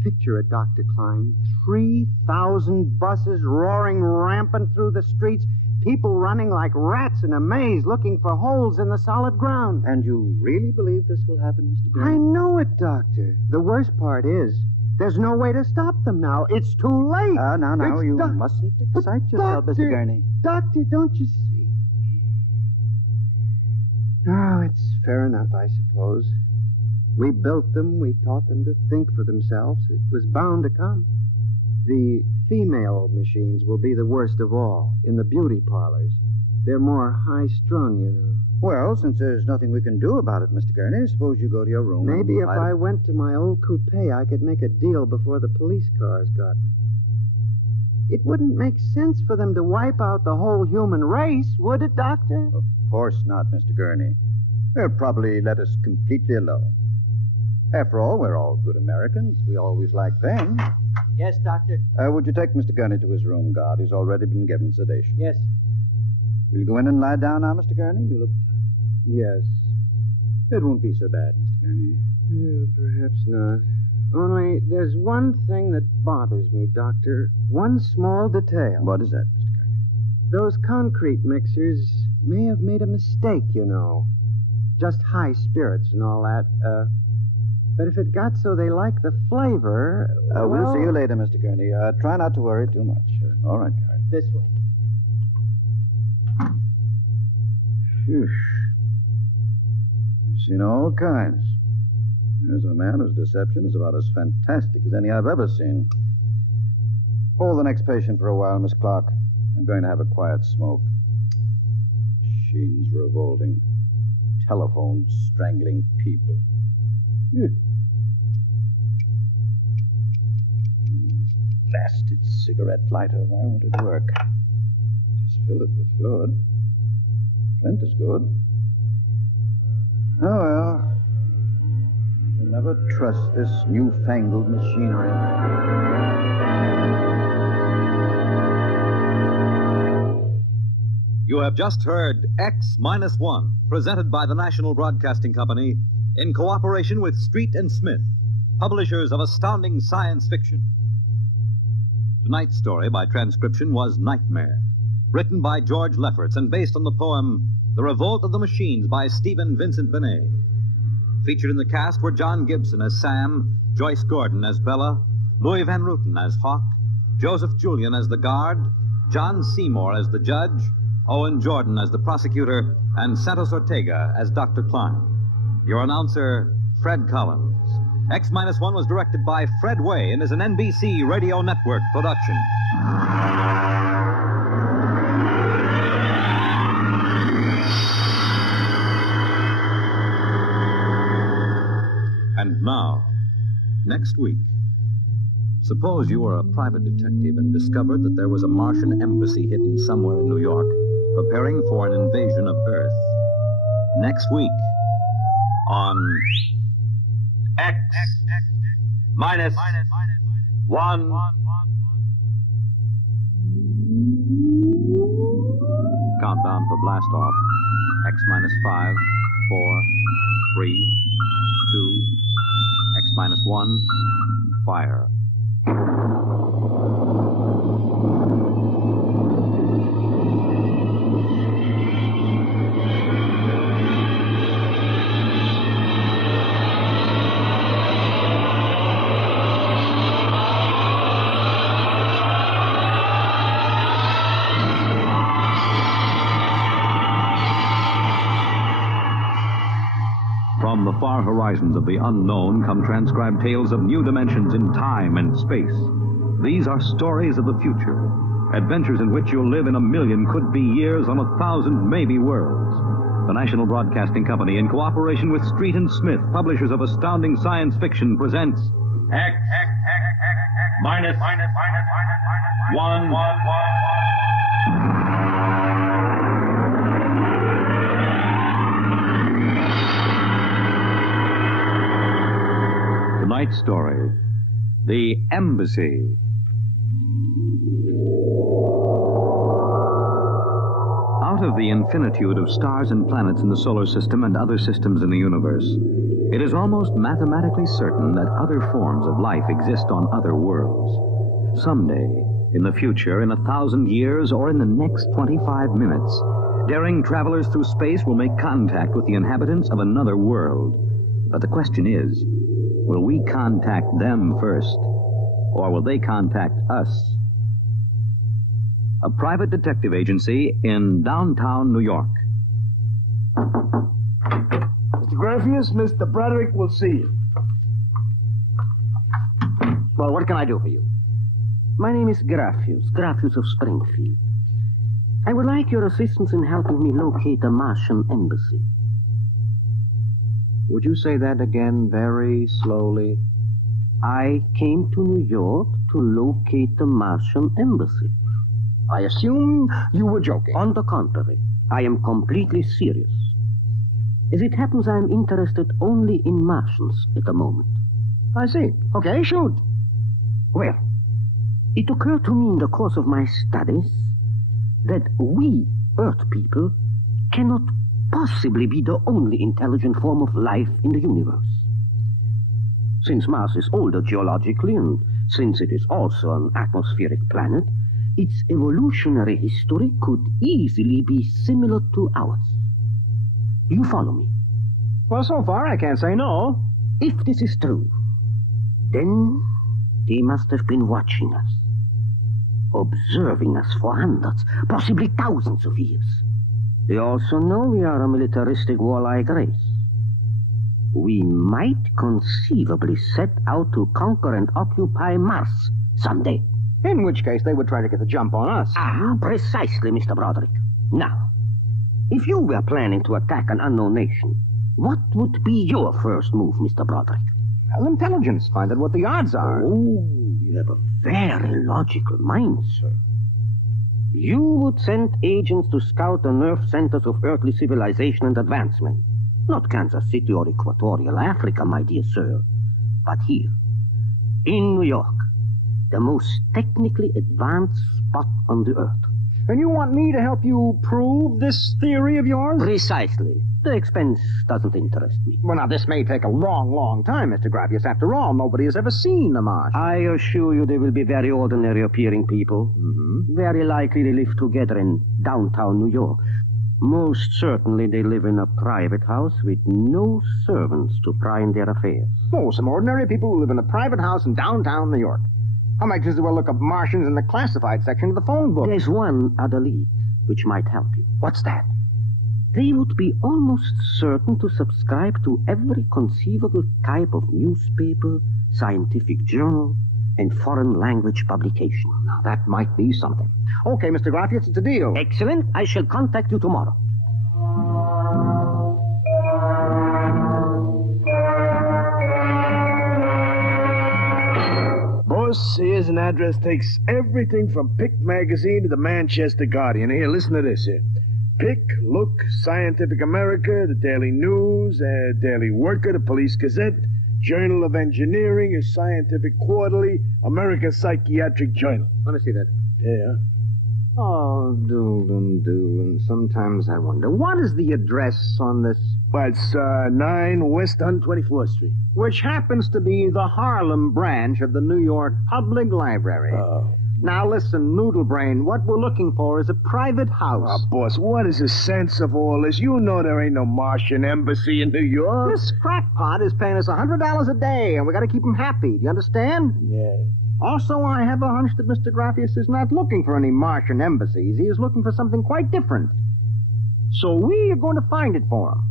Picture it, Dr. Klein. 3,000 buses roaring rampant through the streets, people running like rats in a maze looking for holes in the solid ground. And you really believe this will happen, Mr. Gurney? I know it, Doctor. The worst part is, there's no way to stop them now. It's too late. Now, you mustn't excite yourself, Mr. Gurney. Doctor, don't you see? Oh, it's fair enough, I suppose. We built them, we taught them to think for themselves. It was bound to come. The female machines will be the worst of all, in the beauty parlors. They're more high-strung, you know. Well, since there's nothing we can do about it, Mr. Gurney, suppose you go to your room. Maybe if I went to my old coupe, I could make a deal before the police cars got me. It wouldn't make sense for them to wipe out the whole human race, would it, Doctor? Of course not, Mr. Gurney. They'll probably let us completely alone. After all, we're all good Americans. We always like them. Yes, Doctor. Would you take Mr. Gurney to his room, guard? He's already been given sedation. Yes. Will you go in and lie down now, Mr. Gurney? You look tired. Yes. It won't be so bad, Mr. Gurney. Perhaps not. Only there's one thing that bothers me, Doctor. One small detail. What is that, Mr. Gurney? Those concrete mixers may have made a mistake, you know. Just high spirits and all that. But if it got so they like the flavor... We'll see you later, Mr. Gurney. Try not to worry too much. All right, guys. This way. Phew. I've seen all kinds. There's a man whose deception is about as fantastic as any I've ever seen. Hold the next patient for a while, Miss Clark. I'm going to have a quiet smoke. Machines revolting. Telephones strangling people. Blasted cigarette lighter. Why won't it work? Just fill it with fluid. Flint is good. Oh, well. You can never trust this newfangled machinery. You have just heard X-1, presented by the National Broadcasting Company in cooperation with Street and Smith, publishers of astounding science fiction. Tonight's story by transcription was Nightmare, written by George Lefferts and based on the poem The Revolt of the Machines by Stephen Vincent Benet. Featured in the cast were John Gibson as Sam, Joyce Gordon as Bella, Louis Van Ruten as Hawk, Joseph Julian as the guard, John Seymour as the judge, Owen Jordan as the prosecutor, and Santos Ortega as Dr. Klein. Your announcer, Fred Collins. X-1 was directed by Fred Way and is an NBC Radio Network production. And now, next week, suppose you were a private detective and discovered that there was a Martian embassy hidden somewhere in New York, preparing for an invasion of Earth. Next week, on X-1. Countdown for blast off. X-5, 4, 3, 2, X-1, fire. From the far horizons of the unknown come transcribed tales of new dimensions in time and space. These are stories of the future, adventures in which you'll live in 1,000,000 could-be years on 1,000 maybe worlds. The National Broadcasting Company, in cooperation with Street and Smith, publishers of astounding science fiction, presents X-1. Tonight's story, The Embassy. Out of the infinitude of stars and planets in the solar system and other systems in the universe, it is almost mathematically certain that other forms of life exist on other worlds. Someday, in the future, in 1,000 years, or in the next 25 minutes, daring travelers through space will make contact with the inhabitants of another world. But the question is, will we contact them first, or will they contact us? A private detective agency in downtown New York. Mr. Graffius, Mr. Broderick will see you. Well, what can I do for you? My name is Graffius of Springfield. I would like your assistance in helping me locate the Martian embassy. Would you say that again very slowly? I came to New York to locate the Martian embassy. I assume you were joking. On the contrary, I am completely serious. As it happens, I am interested only in Martians at the moment. I see. Okay, shoot. Well, it occurred to me in the course of my studies that we, Earth people, cannot possibly be the only intelligent form of life in the universe. Since Mars is older geologically, and since it is also an atmospheric planet, its evolutionary history could easily be similar to ours. You follow me? Well, so far I can't say no. If this is true, then they must have been watching us, observing us for hundreds, possibly thousands of years. They also know we are a militaristic, warlike race. We might conceivably set out to conquer and occupy Mars someday. In which case they would try to get the jump on us. Ah, precisely, Mr. Broderick. Now, if you were planning to attack an unknown nation, what would be your first move, Mr. Broderick? Well, intelligence. Find out what the odds are. Oh, you have a very logical mind, sir. You would send agents to scout the nerve centers of earthly civilization and advancement. Not Kansas City or Equatorial Africa, my dear sir, but here, in New York, the most technically advanced spot on the earth. And you want me to help you prove this theory of yours? Precisely. The expense doesn't interest me. Well, now, this may take a long, long time, Mr. Gravius. After all, nobody has ever seen the Martian. I assure you they will be very ordinary-appearing people. Mm-hmm. Very likely they live together in downtown New York. Most certainly they live in a private house with no servants to pry in their affairs. Oh, some ordinary people who live in a private house in downtown New York. I might just as well look up Martians in the classified section of the phone book. There's one other lead which might help you. What's that? They would be almost certain to subscribe to every conceivable type of newspaper, scientific journal, and foreign language publication. Now, that might be something. Okay, Mr. Grafius, it's a deal. Excellent. I shall contact you tomorrow. Boss, here's an address. Takes everything from Pick Magazine to the Manchester Guardian. Here, listen to this here. Pick, Look, Scientific America, the Daily News, Daily Worker, the Police Gazette, Journal of Engineering, a Scientific Quarterly, American Psychiatric Journal. Let me see that. Yeah. Oh, Doolin. Sometimes I wonder, what is the address on this? Well, it's 9 West 124th Street. Which happens to be the Harlem branch of the New York Public Library. Oh. Now listen, Noodle Brain, what we're looking for is a private house. Oh, boss, what is the sense of all this? You know there ain't no Martian embassy in New York. This crackpot is paying us $100 a day, and we got to keep him happy. Do you understand? Yeah. Also, I have a hunch that Mr. Grafius is not looking for any Martian embassies. He is looking for something quite different. So we are going to find it for him.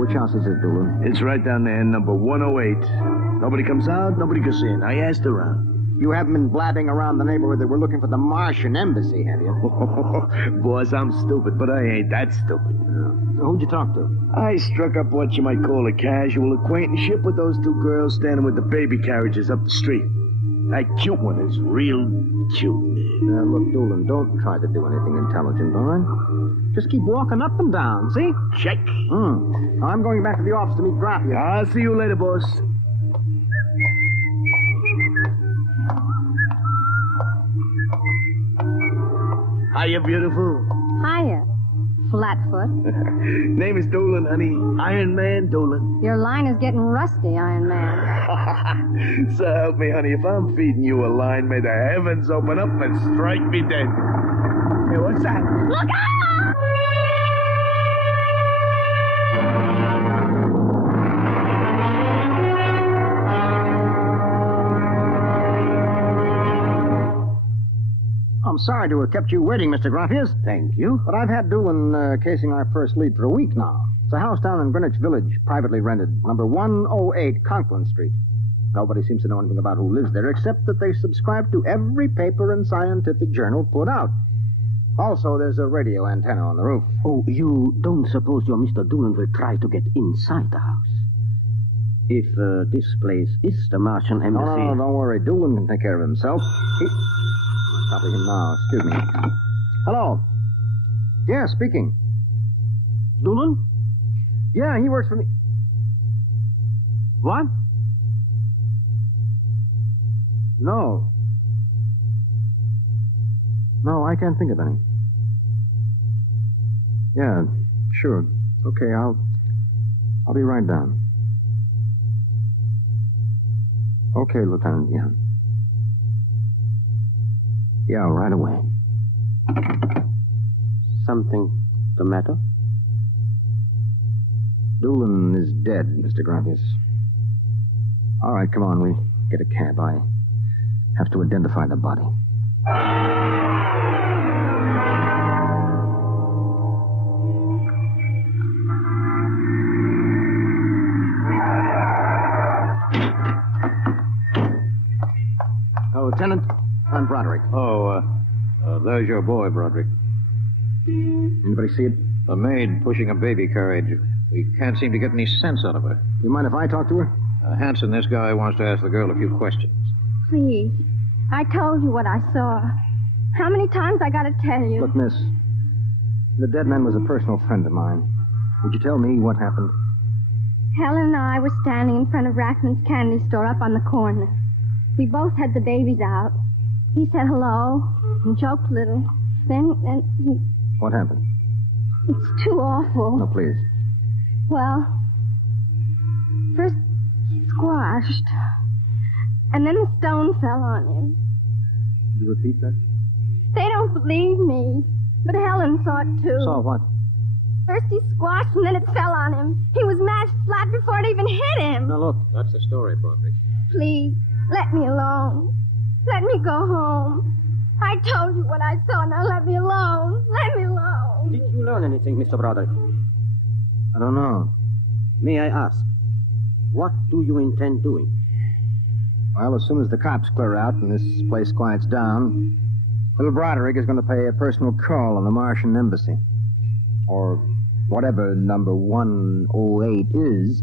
Which house is it, Doolin? It's right down there, number 108. Nobody comes out, nobody goes in. I asked around. You haven't been blabbing around the neighborhood that we're looking for the Martian embassy, have you? Boss, I'm stupid, but I ain't that stupid. So who'd you talk to? I struck up what you might call a casual acquaintanceship with those two girls standing with the baby carriages up the street. That cute one is real cute. Look, Doolin, don't try to do anything intelligent, all right? Just keep walking up and down, see? Check. I'm going back to the office to meet Grafius. I'll see you later, boss. Hiya, beautiful. Hiya, Flatfoot. Name is Doolin, honey. Iron Man Doolin. Your line is getting rusty, Iron Man. So help me, honey. If I'm feeding you a line, may the heavens open up and strike me dead. Hey, what's that? Look out! I'm sorry to have kept you waiting, Mr. Grafius. Thank you. But I've had Doolin casing our first lead for a week now. It's a house down in Greenwich Village, privately rented, number 108 Conklin Street. Nobody seems to know anything about who lives there, except that they subscribe to every paper and scientific journal put out. Also, there's a radio antenna on the roof. Oh, you don't suppose your Mr. Doolin will try to get inside the house? If this place is the Martian embassy... No, don't worry. Doolin can take care of himself. Probably him now. Excuse me. Hello. Yeah, speaking. Doolin? Yeah, he works for me. What? No. No, I can't think of any. Yeah, sure. Okay, I'll be right down. Okay, Lieutenant, yeah. Yeah, right away. Something the matter? Doolin is dead, Mr. Gratius. All right, come on, we get a cab. I have to identify the body. Lieutenant, I'm Broderick. There's your boy, Broderick. Anybody see it? A maid pushing a baby carriage. We can't seem to get any sense out of her. You mind if I talk to her? Hanson, this guy wants to ask the girl a few questions. Please. I told you what I saw. How many times I gotta tell you? Look, miss, the dead man was a personal friend of mine. Would you tell me what happened? Helen and I were standing in front of Rackman's candy store up on the corner. We both had the babies out. He said hello and joked a little. Then he... What happened? It's too awful. No, please. Well, first he squashed, and then the stone fell on him. Could you repeat that? They don't believe me, but Helen saw it too. Saw what? First he squashed, and then it fell on him. He was mashed flat before it even hit him. Now, look. That's the story, Broderick. Please, let me alone. Let me go home. I told you what I saw. Now let me alone. Let me alone. Did you learn anything, Mr. Broderick? I don't know. May I ask, what do you intend doing? Well, as soon as the cops clear out and this place quiets down, little Broderick is going to pay a personal call on the Martian embassy. Or whatever number 108 is.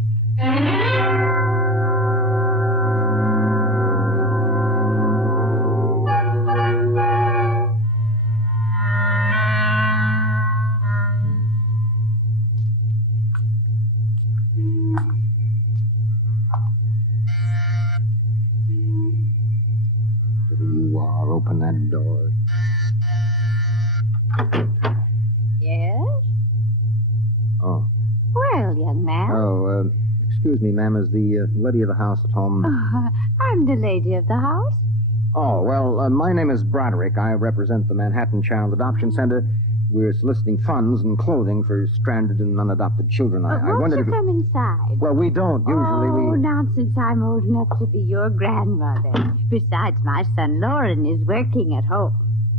Open that door. Yes? Oh. Well, young man. Oh, excuse me, ma'am. Is the lady of the house at home? I'm the lady of the house. Oh, well, my name is Broderick. I represent the Manhattan Child Adoption Center. We're soliciting funds and clothing for stranded and unadopted children. I Won't wondered you if... come inside? Well, we don't. Usually Oh, we... nonsense. I'm old enough to be your grandmother. Besides, my son Lauren is working at home.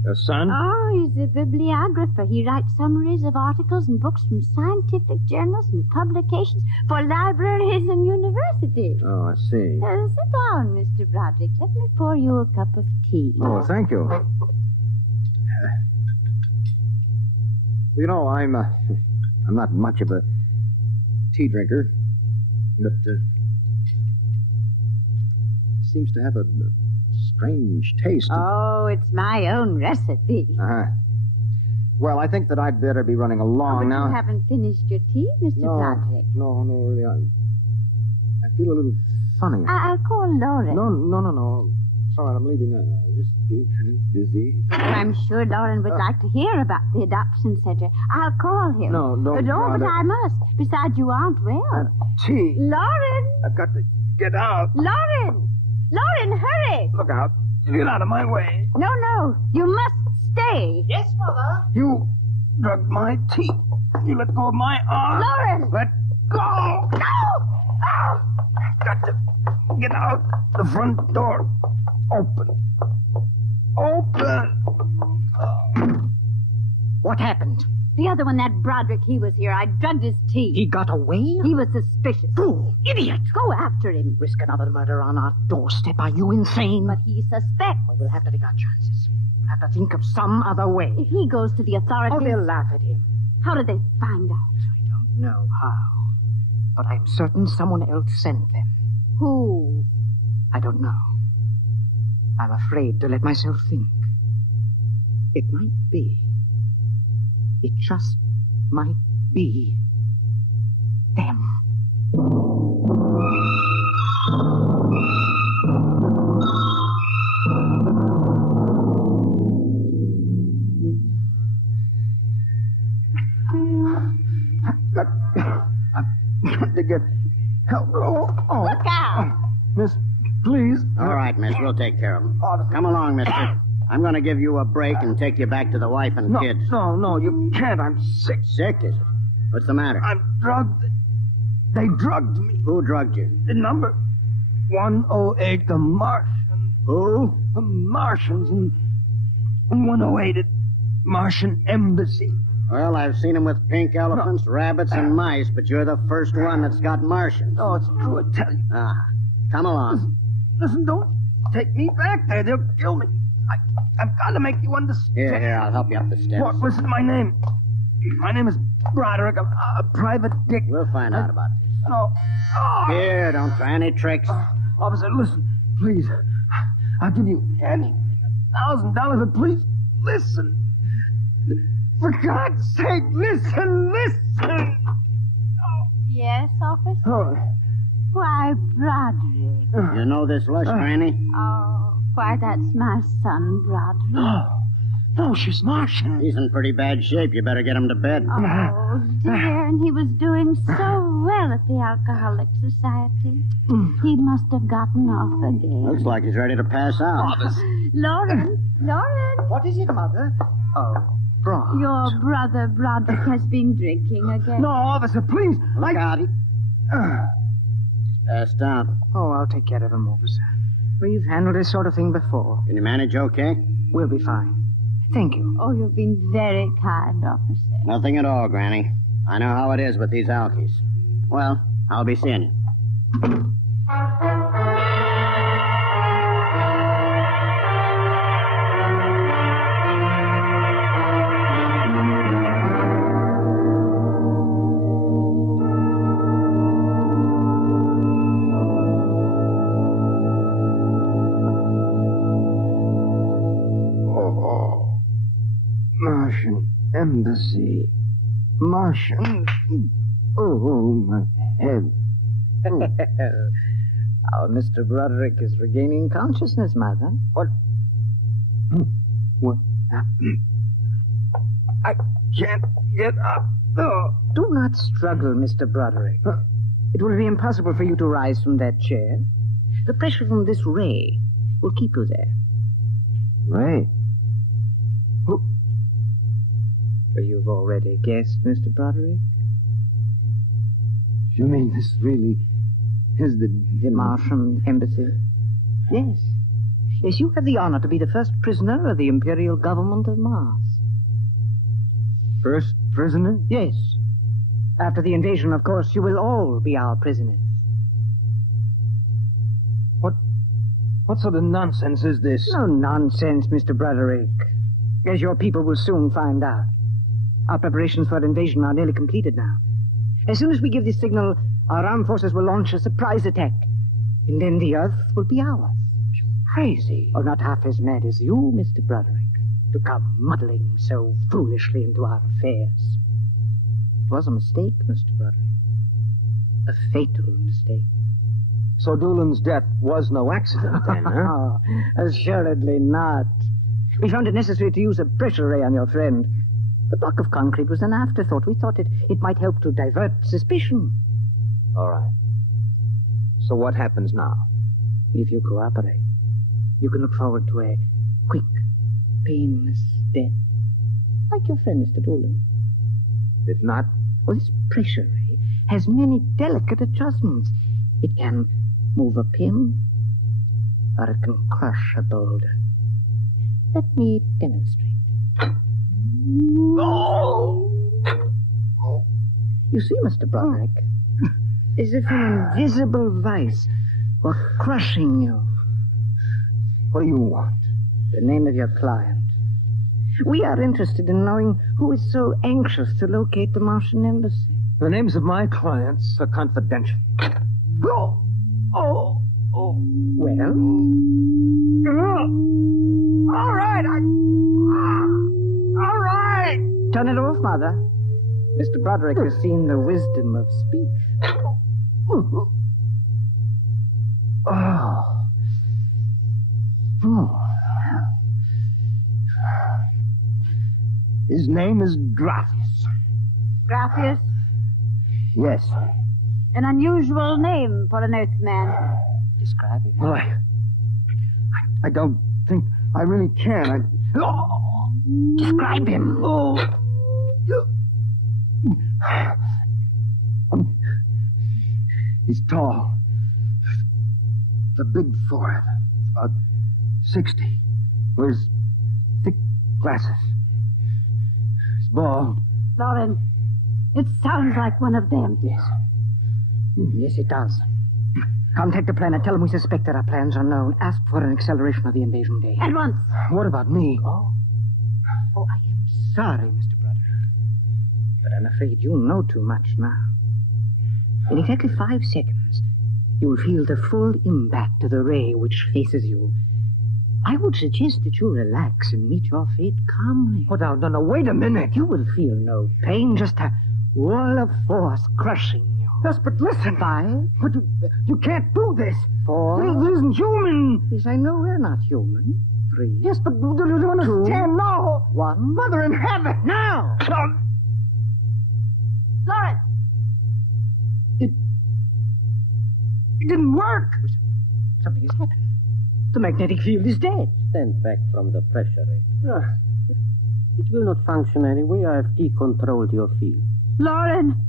Your son? Oh, he's a bibliographer. He writes summaries of articles and books from scientific journals and publications for libraries and universities. Oh, I see. Sit down, Mr. Broderick. Let me pour you a cup of tea. Oh, thank you. You know, I'm not much of a tea drinker, but seems to have a strange taste. Oh, it's my own recipe. Uh-huh. Well, I think that I'd better be running along but now. You haven't finished your tea, Mr. Broderick. No, really. I feel a little funny. I'll call Lauren. No. Sorry, I'm leaving now. I just feel kind of busy. I'm sure Lauren would like to hear about the adoption center. I'll call him. No, don't No, but bother. I must. Besides, you aren't well. Tea. Lauren! I've got to get out. Lauren! Lauren, hurry! Look out. Get out of my way. No. You must stay. Yes, Mother. You drug my teeth. You let go of my arm. Lauren! Let go. No! Oh! I've got to get out the front door. Open. What happened? The other one, that Broderick, he was here. I drugged his tea. He got away? He was suspicious. Fool! Idiot! Go after him. Risk another murder on our doorstep. Are you insane? But he suspects. We'll have to take our chances. We'll have to think of some other way. If he goes to the authorities... Oh, they'll laugh at him. How did they find out? I don't know how. But I'm certain someone else sent them. Who? I don't know. I'm afraid to let myself think. It might be. It just might be them. Miss, please. All right, miss, we'll take care of him. Come along, mister. I'm going to give you a break and take you back to the wife and kids. No, you can't. I'm sick. Sick, is it? What's the matter? I'm drugged. They drugged me. Who drugged you? The number 108, the Martian. Who? The Martians and 108 at Martian Embassy. Well, I've seen him with pink elephants, rabbits, and mice, but you're the first one that's got Martians. Oh, it's true, I tell you. Come along. Listen, don't take me back there. They'll kill me. I've got to make you understand. Here, I'll help you up the steps. What? Listen to my name. My name is Broderick. I'm a private dick. We'll find out about this. No. Oh. Here, don't try any tricks. Officer, listen, please. I'll give you anything, $1,000, but please, listen. For God's sake, listen. Yes, officer? Oh. Why, Broderick. You know this lush, Granny? Oh, why, that's my son, Broderick. No, she's Martian. He's in pretty bad shape. You better get him to bed. Oh, dear, and he was doing so well at the Alcoholic Society. He must have gotten off again. Looks like he's ready to pass out. Lauren! What is it, Mother? Oh, Brod. Your brother Broderick has been drinking again. No, officer, please. Look out. He's passed out. Oh, I'll take care of him, officer. We've handled this sort of thing before. Can you manage okay? We'll be fine. Thank you. Oh, you've been very kind, officer. Nothing at all, Granny. I know how it is with these alkies. Well, I'll be seeing you. Martian Embassy. Martian. Oh, my head. Our Mr. Broderick is regaining consciousness, Mother. What happened? I can't get up. Oh. Do not struggle, Mr. Broderick. It will be impossible for you to rise from that chair. The pressure from this ray will keep you there. Ray? Who? You've already guessed, Mr. Broderick? You mean this really is the Martian Embassy? Yes. Yes, you have the honor to be the first prisoner of the Imperial Government of Mars. First prisoner? Yes. After the invasion, of course, you will all be our prisoners. What sort of nonsense is this? No nonsense, Mr. Broderick. As your people will soon find out. Our preparations for invasion are nearly completed now. As soon as we give the signal, our armed forces will launch a surprise attack. And then the Earth will be ours. Crazy. Or not half as mad as you, Mr. Broderick, to come muddling so foolishly into our affairs. It was a mistake, Mr. Broderick. A fatal mistake. So Doolan's death was no accident, then, huh? Oh, assuredly not. We found it necessary to use a pressure ray on your friend. The block of concrete was an afterthought. We thought it might help to divert suspicion. All right. So what happens now? If you cooperate, you can look forward to a quick, painless death. Like your friend, Mr. Doolan. If not? Well, this pressure ray has many delicate adjustments. It can move a pin, or it can crush a boulder. Let me demonstrate. No! You see, Mr. Broderick, as if an invisible vice were crushing you. What do you want? The name of your client. We are interested in knowing who is so anxious to locate the Martian Embassy. The names of my clients are confidential. Well? All right, all right. Turn it off, Mother. Mr. Broderick has seen the wisdom of speech. His name is Graphius. Graphius? Yes. An unusual name for an Earthman. Describe him. Well, I don't think I really can. Describe him. He's tall. It's a big forehead. It's about 60. Wears thick glasses. He's bald. Lauren, it sounds like one of them. Yes. Yes, it does. Contact the planet. Tell them we suspect that our plans are known. Ask for an acceleration of the invasion day. At once. What about me? Oh, I am sorry, Mr. Broderick. But I'm afraid you know too much now. In exactly 5 seconds, you will feel the full impact of the ray which faces you. I would suggest that you relax and meet your fate calmly. Oh, no, wait a minute. You will feel no pain, just a wall of force crushing you. Yes, but listen. 5. But you can't do this. 4. This isn't human. Yes, I know we're not human. 3. Yes, but do you understand? 2. No. 1. Mother in heaven. Now! Lauren! It didn't work. Something has happened. The magnetic field is dead. Stand back from the pressure rate. It will not function anyway. I have decontrolled your field. Lauren!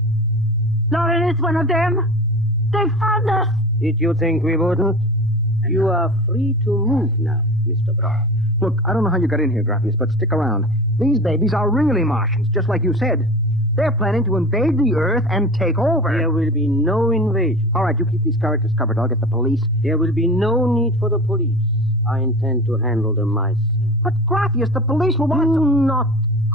Lauren, it's one of them. They found us. Did you think we wouldn't? You are free to move now, Mr. Brown. Look, I don't know how you got in here, Grappius, but stick around. These babies are really Martians, just like you said. They're planning to invade the Earth and take over. There will be no invasion. All right, you keep these characters covered. I'll get the police. There will be no need for the police. I intend to handle them myself. But, Grappius, the police will want Do not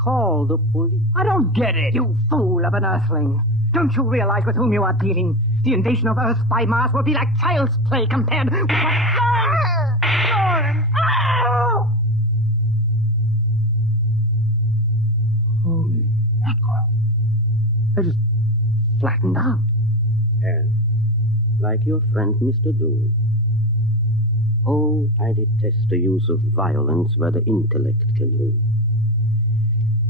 call the police. I don't get it. You fool of an earthling. Don't you realize with whom you are dealing? The invasion of Earth by Mars will be like child's play compared with what... Lauren! Oh! Holy mackerel. They're just flattened out. Yeah. Like your friend, Mr. Dooley. Oh, I detest the use of violence where the intellect can rule.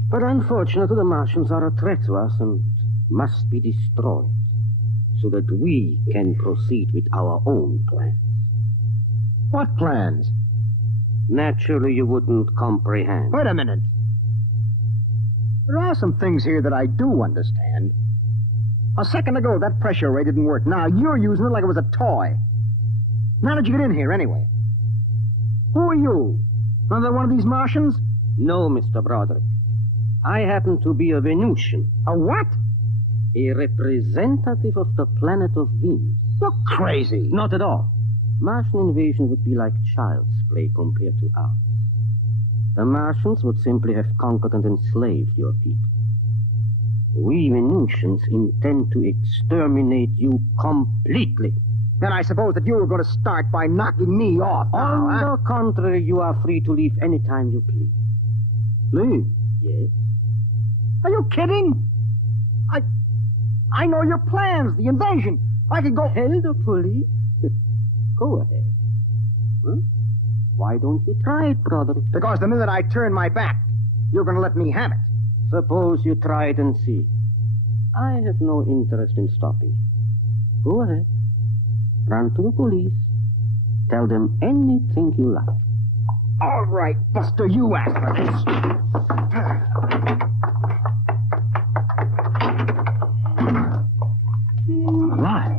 But unfortunately, the Martians are a threat to us and must be destroyed so that we can proceed with our own plans. What plans? Naturally, you wouldn't comprehend. Wait a minute. There are some things here that I do understand. A second ago, that pressure ray didn't work. Now you're using it like it was a toy. How did you get in here, anyway? Who are you? Another one of these Martians? No, Mr. Broderick. I happen to be a Venusian. A what? A representative of the planet of Venus. You're crazy. Not at all. Martian invasion would be like child's play compared to ours. The Martians would simply have conquered and enslaved your people. We Venusians intend to exterminate you completely. Then I suppose that you were going to start by knocking me off. On the contrary, you are free to leave any time you please. Leave? Yes. Are you kidding? I know your plans, the invasion. I could go... Tell the police? Go ahead. Huh? Why don't you try it, brother? Because the minute I turn my back, you're going to let me have it. Suppose you try it and see. I have no interest in stopping you. Go ahead. Run to the police. Tell them anything you like. All right, Buster, you asked for this. Alive.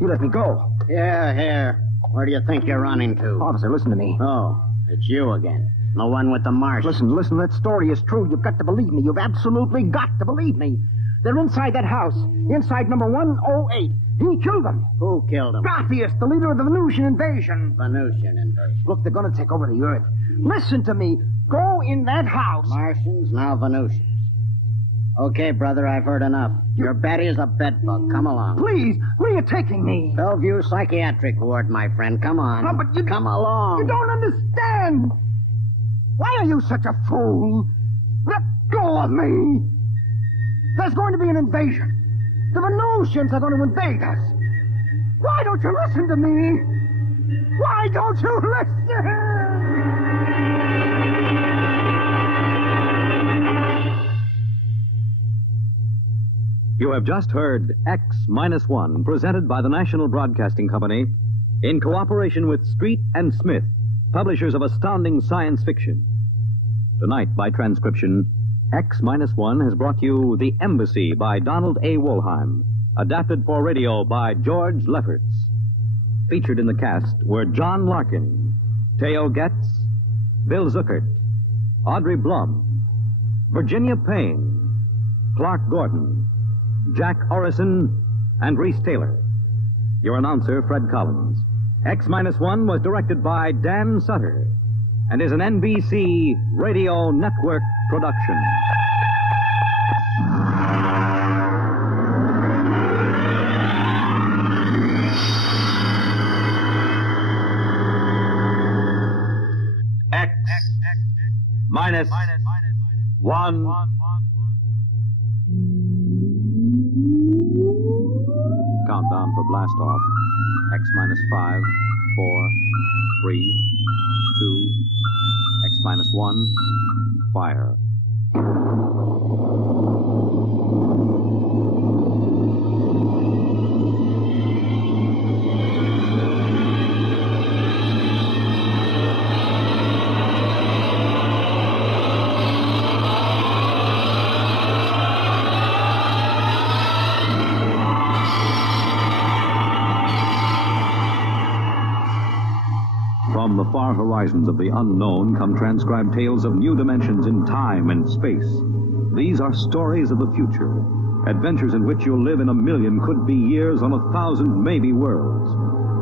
You let me go. Yeah, here. Where do you think you're running to? Officer, listen to me. Oh, it's you again. The one with the Martian. Listen, that story is true. You've got to believe me. You've absolutely got to believe me. They're inside that house. Inside number 108. He killed them. Who killed him? Grappius, the leader of the Venusian invasion. Venusian invasion. Look, they're going to take over the Earth. Listen to me. Go in that house. Martians, now Venusians. Okay, brother, I've heard enough. Your bet is a bedbug. Come along. Please, where are you taking me? Bellevue Psychiatric Ward, my friend. Come on. No, but you... Come along. You don't understand. Why are you such a fool? Let go of me. There's going to be an invasion. The Venusians are going to invade us. Why don't you listen to me? Why don't you listen? You have just heard X-1, presented by the National Broadcasting Company in cooperation with Street and Smith, publishers of astounding science fiction. Tonight, by transcription, X-1 has brought you The Embassy by Donald A. Wollheim, adapted for radio by George Lefferts. Featured in the cast were John Larkin, Theo Getz, Bill Zuckert, Audrey Blum, Virginia Payne, Clark Gordon, Jack Orison, and Reese Taylor. Your announcer, Fred Collins. X-1 was directed by Dan Sutter and is an NBC Radio Network production. X-1. Countdown for blast off. X-5, 4, 3, 2, X-1, fire. From the far horizons of the unknown come transcribed tales of new dimensions in time and space. These are stories of the future, adventures in which you'll live in a million could-be years on 1,000 maybe worlds.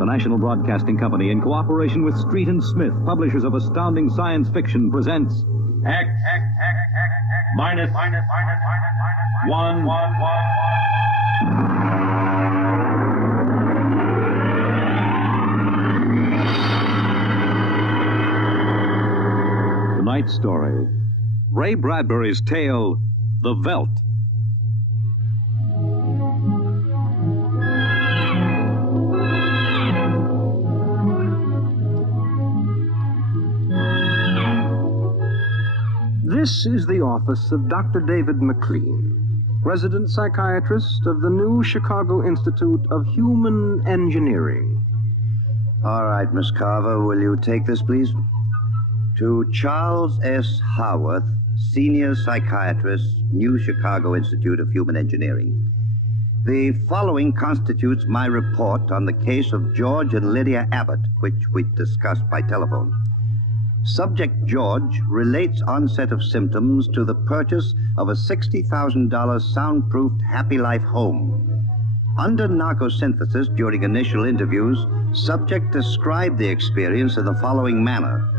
The National Broadcasting Company, in cooperation with Street and Smith, publishers of astounding science fiction, presents X-1. Tonight's story, Ray Bradbury's tale, The Veldt. This is the office of Dr. David McLean, resident psychiatrist of the new Chicago Institute of Human Engineering. All right, Miss Carver, will you take this, please? To Charles S. Howarth, senior psychiatrist, New Chicago Institute of Human Engineering. The following constitutes my report on the case of George and Lydia Abbott, which we discussed by telephone. Subject George relates onset of symptoms to the purchase of a $60,000 soundproofed Happy Life home. Under narcosynthesis during initial interviews, subject described the experience in the following manner.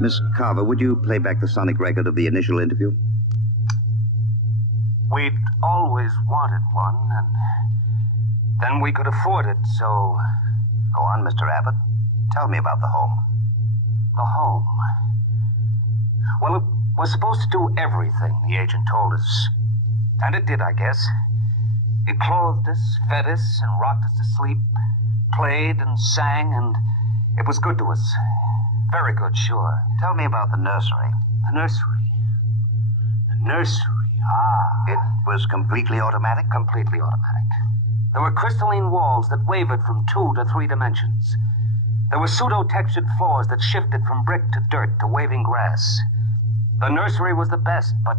Miss Carver, would you play back the sonic record of the initial interview? We'd always wanted one, and then we could afford it, so... Go on, Mr. Abbott. Tell me about the home. The home. Well, it was supposed to do everything, the agent told us. And it did, I guess. It clothed us, fed us, and rocked us to sleep, played and sang, and it was good to us. Very good, sure. Tell me about the nursery. The nursery. The nursery, It was completely automatic? Completely automatic. There were crystalline walls that wavered from 2 to 3 dimensions. There were pseudo-textured floors that shifted from brick to dirt to waving grass. The nursery was the best, but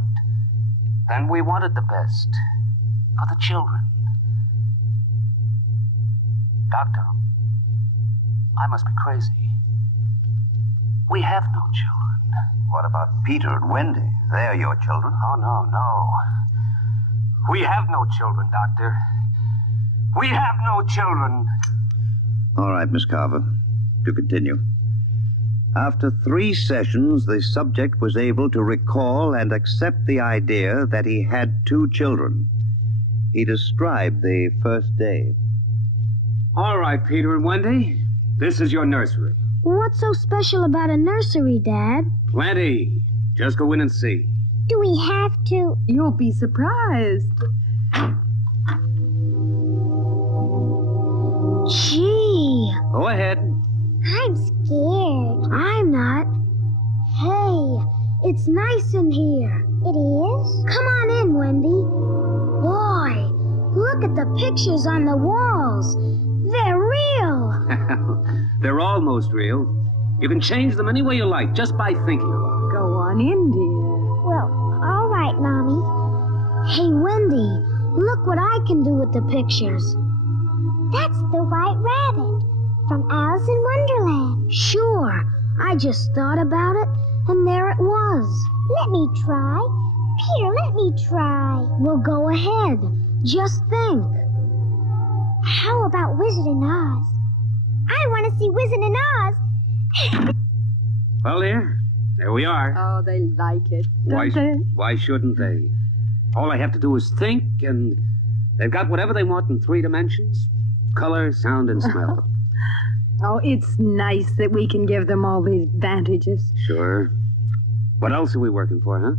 then we wanted the best. For the children. Doctor, I must be crazy. We have no children. What about Peter and Wendy? They're your children. Oh, no. We have no children, Doctor. We have no children. All right, Miss Carver. To continue. After 3 sessions, the subject was able to recall and accept the idea that he had 2 children. He described the first day. All right, Peter and Wendy. This is your nursery. What's so special about a nursery, Dad? Plenty. Just go in and see. Do we have to? You'll be surprised. Gee. Go ahead. I'm scared. I'm not. Hey, it's nice in here. It is? Come on in, Wendy. Boy, look at the pictures on the walls. They're real. Well, they're almost real. You can change them any way you like, just by thinking about it. Go on in, dear. Well, all right, Mommy. Hey, Wendy, look what I can do with the pictures. That's the White Rabbit from Alice in Wonderland. Sure. I just thought about it, and there it was. Let me try. Peter, let me try. Well, go ahead. Just think. How about Wizard in Oz? I want to see Wizard in Oz. Well, there we are. Oh, they like it, don't they? Why shouldn't they? All I have to do is think, and they've got whatever they want in 3 dimensions. Color, sound, and smell. Oh, it's nice that we can give them all these advantages. Sure. What else are we working for, huh?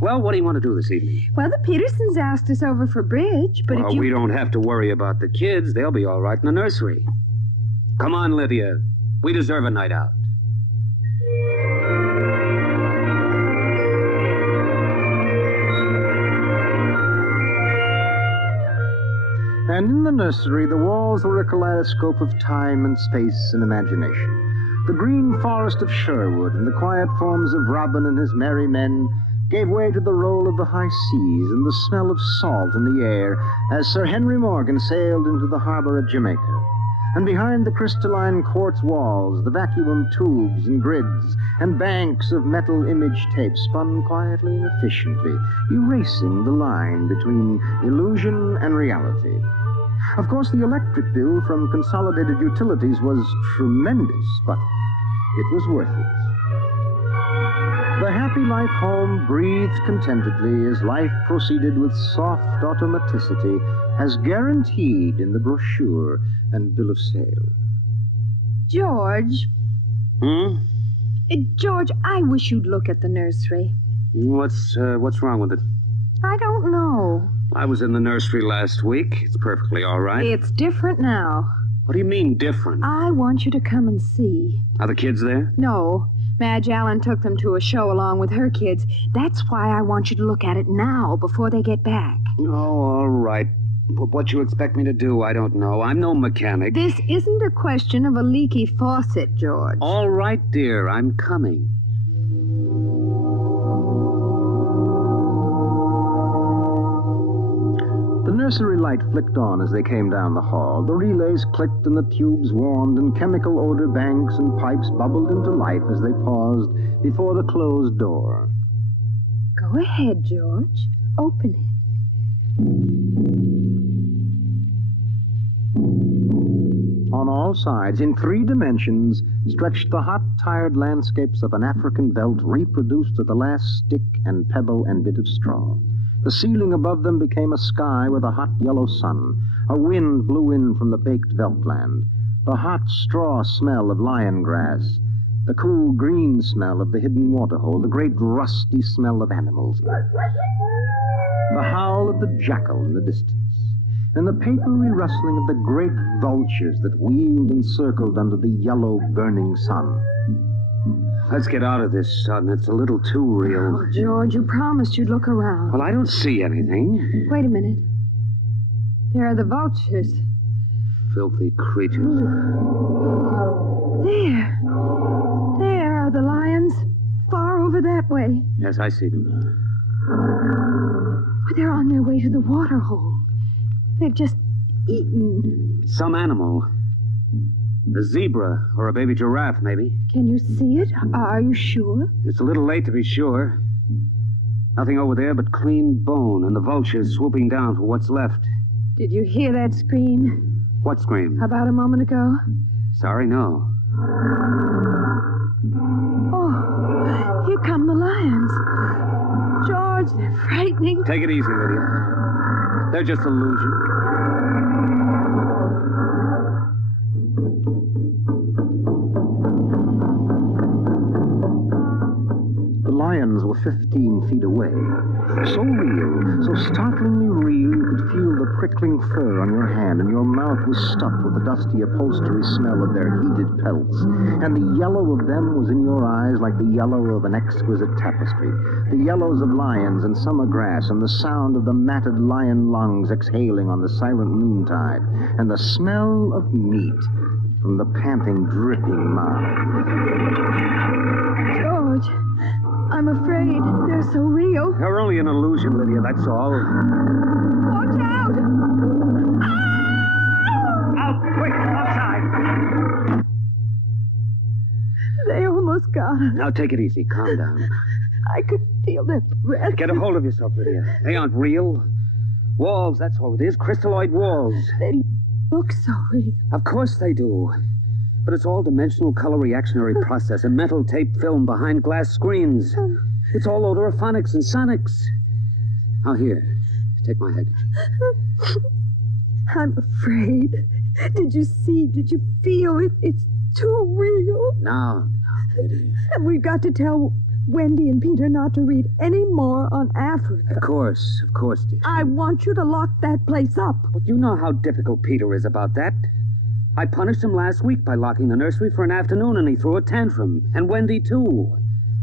Well, what do you want to do this evening? Well, the Petersons asked us over for bridge, but if you... we don't have to worry about the kids. They'll be all right in the nursery. Come on, Lydia. We deserve a night out. And in the nursery, the walls were a kaleidoscope of time and space and imagination. The green forest of Sherwood and the quiet forms of Robin and his merry men gave way to the roll of the high seas and the smell of salt in the air as Sir Henry Morgan sailed into the harbor at Jamaica. And behind the crystalline quartz walls, the vacuum tubes and grids and banks of metal image tape spun quietly and efficiently, erasing the line between illusion and reality. Of course, the electric bill from Consolidated Utilities was tremendous, but it was worth it. The happy life home breathed contentedly as life proceeded with soft automaticity as guaranteed in the brochure and bill of sale. George. George, I wish you'd look at the nursery. What's wrong with it? I don't know. I was in the nursery last week. It's perfectly all right. It's different now. What do you mean, different? I want you to come and see. Are the kids there? No. Madge Allen took them to a show along with her kids. That's why I want you to look at it now, before they get back. Oh, all right. But what you expect me to do, I don't know. I'm no mechanic. This isn't a question of a leaky faucet, George. All right, dear. I'm coming. The nursery light flicked on as they came down the hall. The relays clicked and the tubes warmed and chemical odor banks and pipes bubbled into life as they paused before the closed door. Go ahead, George. Open it. On all sides, in 3 dimensions, stretched the hot, tired landscapes of an African veldt reproduced to the last stick and pebble and bit of straw. The ceiling above them became a sky with a hot yellow sun. A wind blew in from the baked veldtland. The hot straw smell of lion grass. The cool green smell of the hidden waterhole. The great rusty smell of animals. The howl of the jackal in the distance. And the papery rustling of the great vultures that wheeled and circled under the yellow burning sun. Let's get out of this, son. It's a little too real. Oh, George, you promised you'd look around. Well, I don't see anything. Wait a minute. There are the vultures. Filthy creatures. There are the lions. Far over that way. Yes, I see them. They're on their way to the waterhole. They've just eaten. Some animal. A zebra or a baby giraffe, maybe. Can you see it? Are you sure? It's a little late to be sure. Nothing over there but clean bone and the vultures swooping down for what's left. Did you hear that scream? What scream? About a moment ago. Sorry, no. Oh, here come the lions. George, they're frightening. Take it easy, Lydia. They're just illusion. The lions lions were 15 feet away. So real, so startlingly real, you could feel the prickling fur on your hand, and your mouth was stuffed with the dusty upholstery smell of their heated pelts. And the yellow of them was in your eyes like the yellow of an exquisite tapestry. The yellows of lions and summer grass, and the sound of the matted lion lungs exhaling on the silent noontide, and the smell of meat from the panting, dripping mouth. George, I'm afraid they're so real. They're only an illusion, Lydia, that's all. Watch out! Out, quick, outside! They almost got us. Now take it easy, calm down. I could feel their breath. Get a hold of yourself, Lydia. They aren't real. Walls, that's all it is, crystalloid walls. They look so real. Of course they do. But it's all dimensional color reactionary process and mental tape film behind glass screens. It's all odorophonics and sonics. Now here, take my handkerchief. I'm afraid. Did you see? Did you feel it? It's too real. No, Lydia. And we've got to tell Wendy and Peter not to read any more on Africa. Of course, dear. I want you to lock that place up. But you know how difficult Peter is about that. I punished him last week by locking the nursery for an afternoon, and he threw a tantrum. And Wendy, too.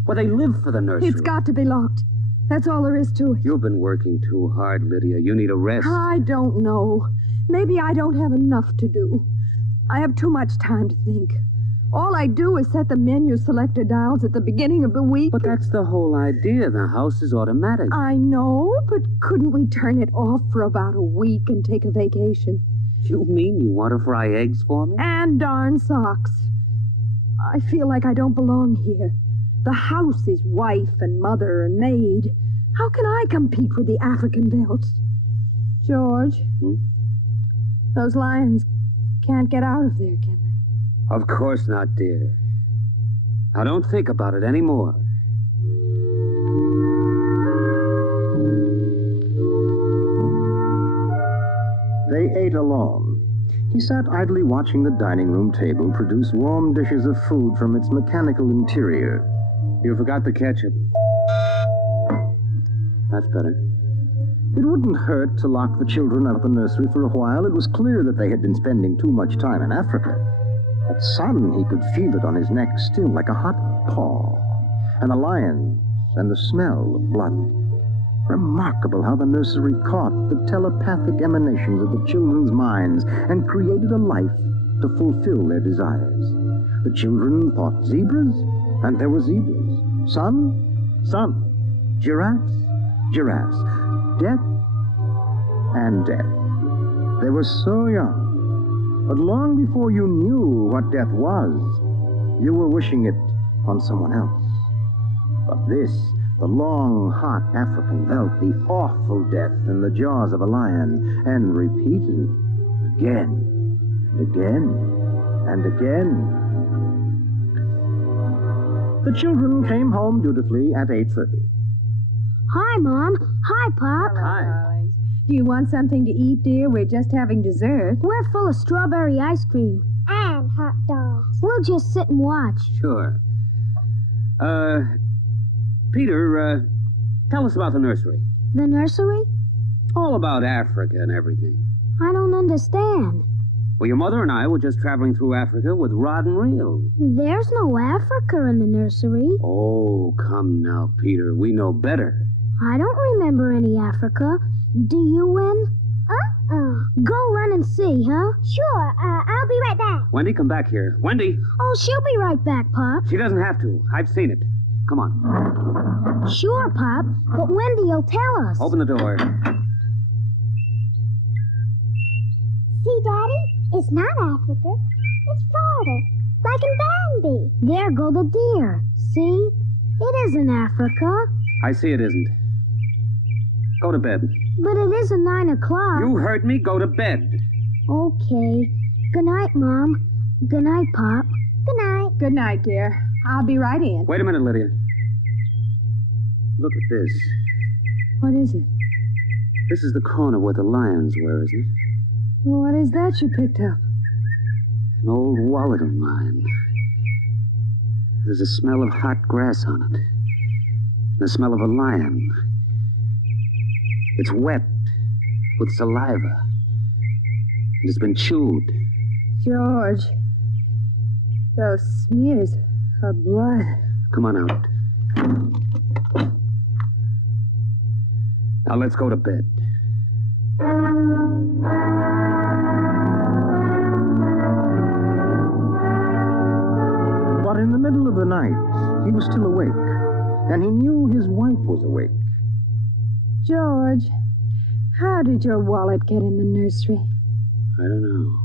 Well, they live for the nursery. It's got to be locked. That's all there is to it. You've been working too hard, Lydia. You need a rest. I don't know. Maybe I don't have enough to do. I have too much time to think. All I do is set the menu selector dials at the beginning of the week. But that's the whole idea. The house is automatic. I know, but couldn't we turn it off for about a week and take a vacation? You mean you want to fry eggs for me? And darn socks. I feel like I don't belong here. The house is wife and mother and maid. How can I compete with the African Veldts? George, those lions can't get out of there, can they? Of course not, dear. Now don't think about it anymore. They ate alone. He sat idly watching the dining room table produce warm dishes of food from its mechanical interior. You forgot the ketchup. That's better. It wouldn't hurt to lock the children out of the nursery for a while. It was clear that they had been spending too much time in Africa. That sun, he could feel it on his neck still, like a hot paw. And the lions, and the smell of blood. Remarkable how the nursery caught the telepathic emanations of the children's minds and created a life to fulfill their desires. The children thought zebras, and there were zebras. Sun. Giraffes, giraffes. Death, and death. They were so young. But long before you knew what death was, you were wishing it on someone else. But this, the long, hot African Veldt, the awful death in the jaws of a lion, and repeated again, and again, and again. The children came home dutifully at 8:30. Hi, Mom. Hi, Pop. Hi. Do you want something to eat, dear? We're just having dessert. We're full of strawberry ice cream. And hot dogs. We'll just sit and watch. Sure. Peter, tell us about the nursery. The nursery? All about Africa and everything. I don't understand. Well, your mother and I were just traveling through Africa with rod and reel. There's no Africa in the nursery. Oh, come now, Peter. We know better. I don't remember any Africa. Do you, Wen? Go run and see, huh? Sure. I'll be right back. Wendy, come back here. Wendy! Oh, she'll be right back, Pop. She doesn't have to. I've seen it. Come on. Sure, Pop. But Wendy will tell us. Open the door. See, Daddy? It's not Africa. It's Florida. Like in Bambi. There go the deer. See? It isn't Africa. I see it isn't. Go to bed. But it isn't 9 o'clock. You heard me. Go to bed. Okay. Good night, Mom. Good night, Pop. Good night. Good night, dear. I'll be right in. Wait a minute, Lydia. Look at this. What is it? This is the corner where the lions were, isn't it? What is that you picked up? An old wallet of mine. There's a smell of hot grass on it. The smell of a lion. It's wet with saliva. It has been chewed. George, those smears of blood. Come on out. Now let's go to bed. But in the middle of the night, he was still awake, and he knew his wife was awake. George, how did your wallet get in the nursery? I don't know.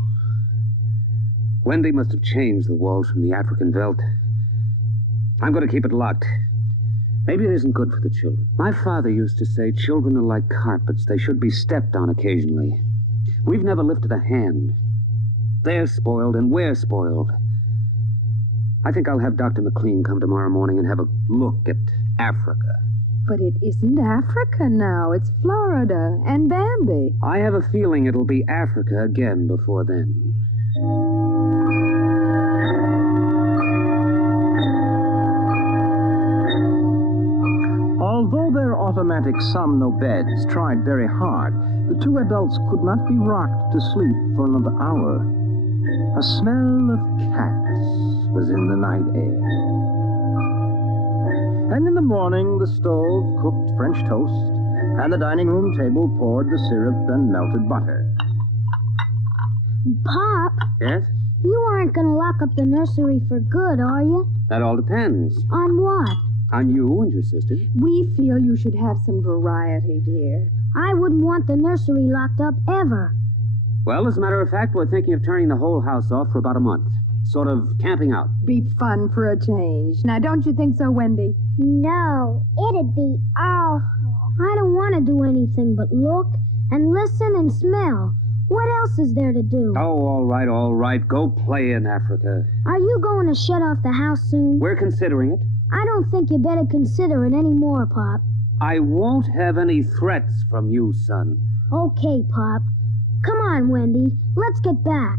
Wendy must have changed the walls from the African Veldt. I'm going to keep it locked. Maybe it isn't good for the children. My father used to say children are like carpets. They should be stepped on occasionally. We've never lifted a hand. They're spoiled and we're spoiled. I think I'll have Dr. McLean come tomorrow morning and have a look at Africa. But it isn't Africa now. It's Florida and Bambi. I have a feeling it'll be Africa again before then. Although their automatic somno beds tried very hard, the two adults could not be rocked to sleep for another hour. A smell of cats was in the night air. And in the morning, the stove cooked French toast, and the dining room table poured the syrup and melted butter. Pop, Yes? you aren't going to lock up the nursery for good, are you? That all depends. On what? On you and your sister. We feel you should have some variety, dear. I wouldn't want the nursery locked up ever. Well, as a matter of fact, we're thinking of turning the whole house off for about a month. Sort of camping out. Be fun for a change. Now, don't you think so, Wendy? No, it'd be awful. I don't want to do anything but look and listen and smell. What else is there to do? Oh, all right, all right. Go play in Africa. Are you going to shut off the house soon? We're considering it. I don't think you better consider it any more, Pop. I won't have any threats from you, son. Okay, Pop. Come on, Wendy. Let's get back.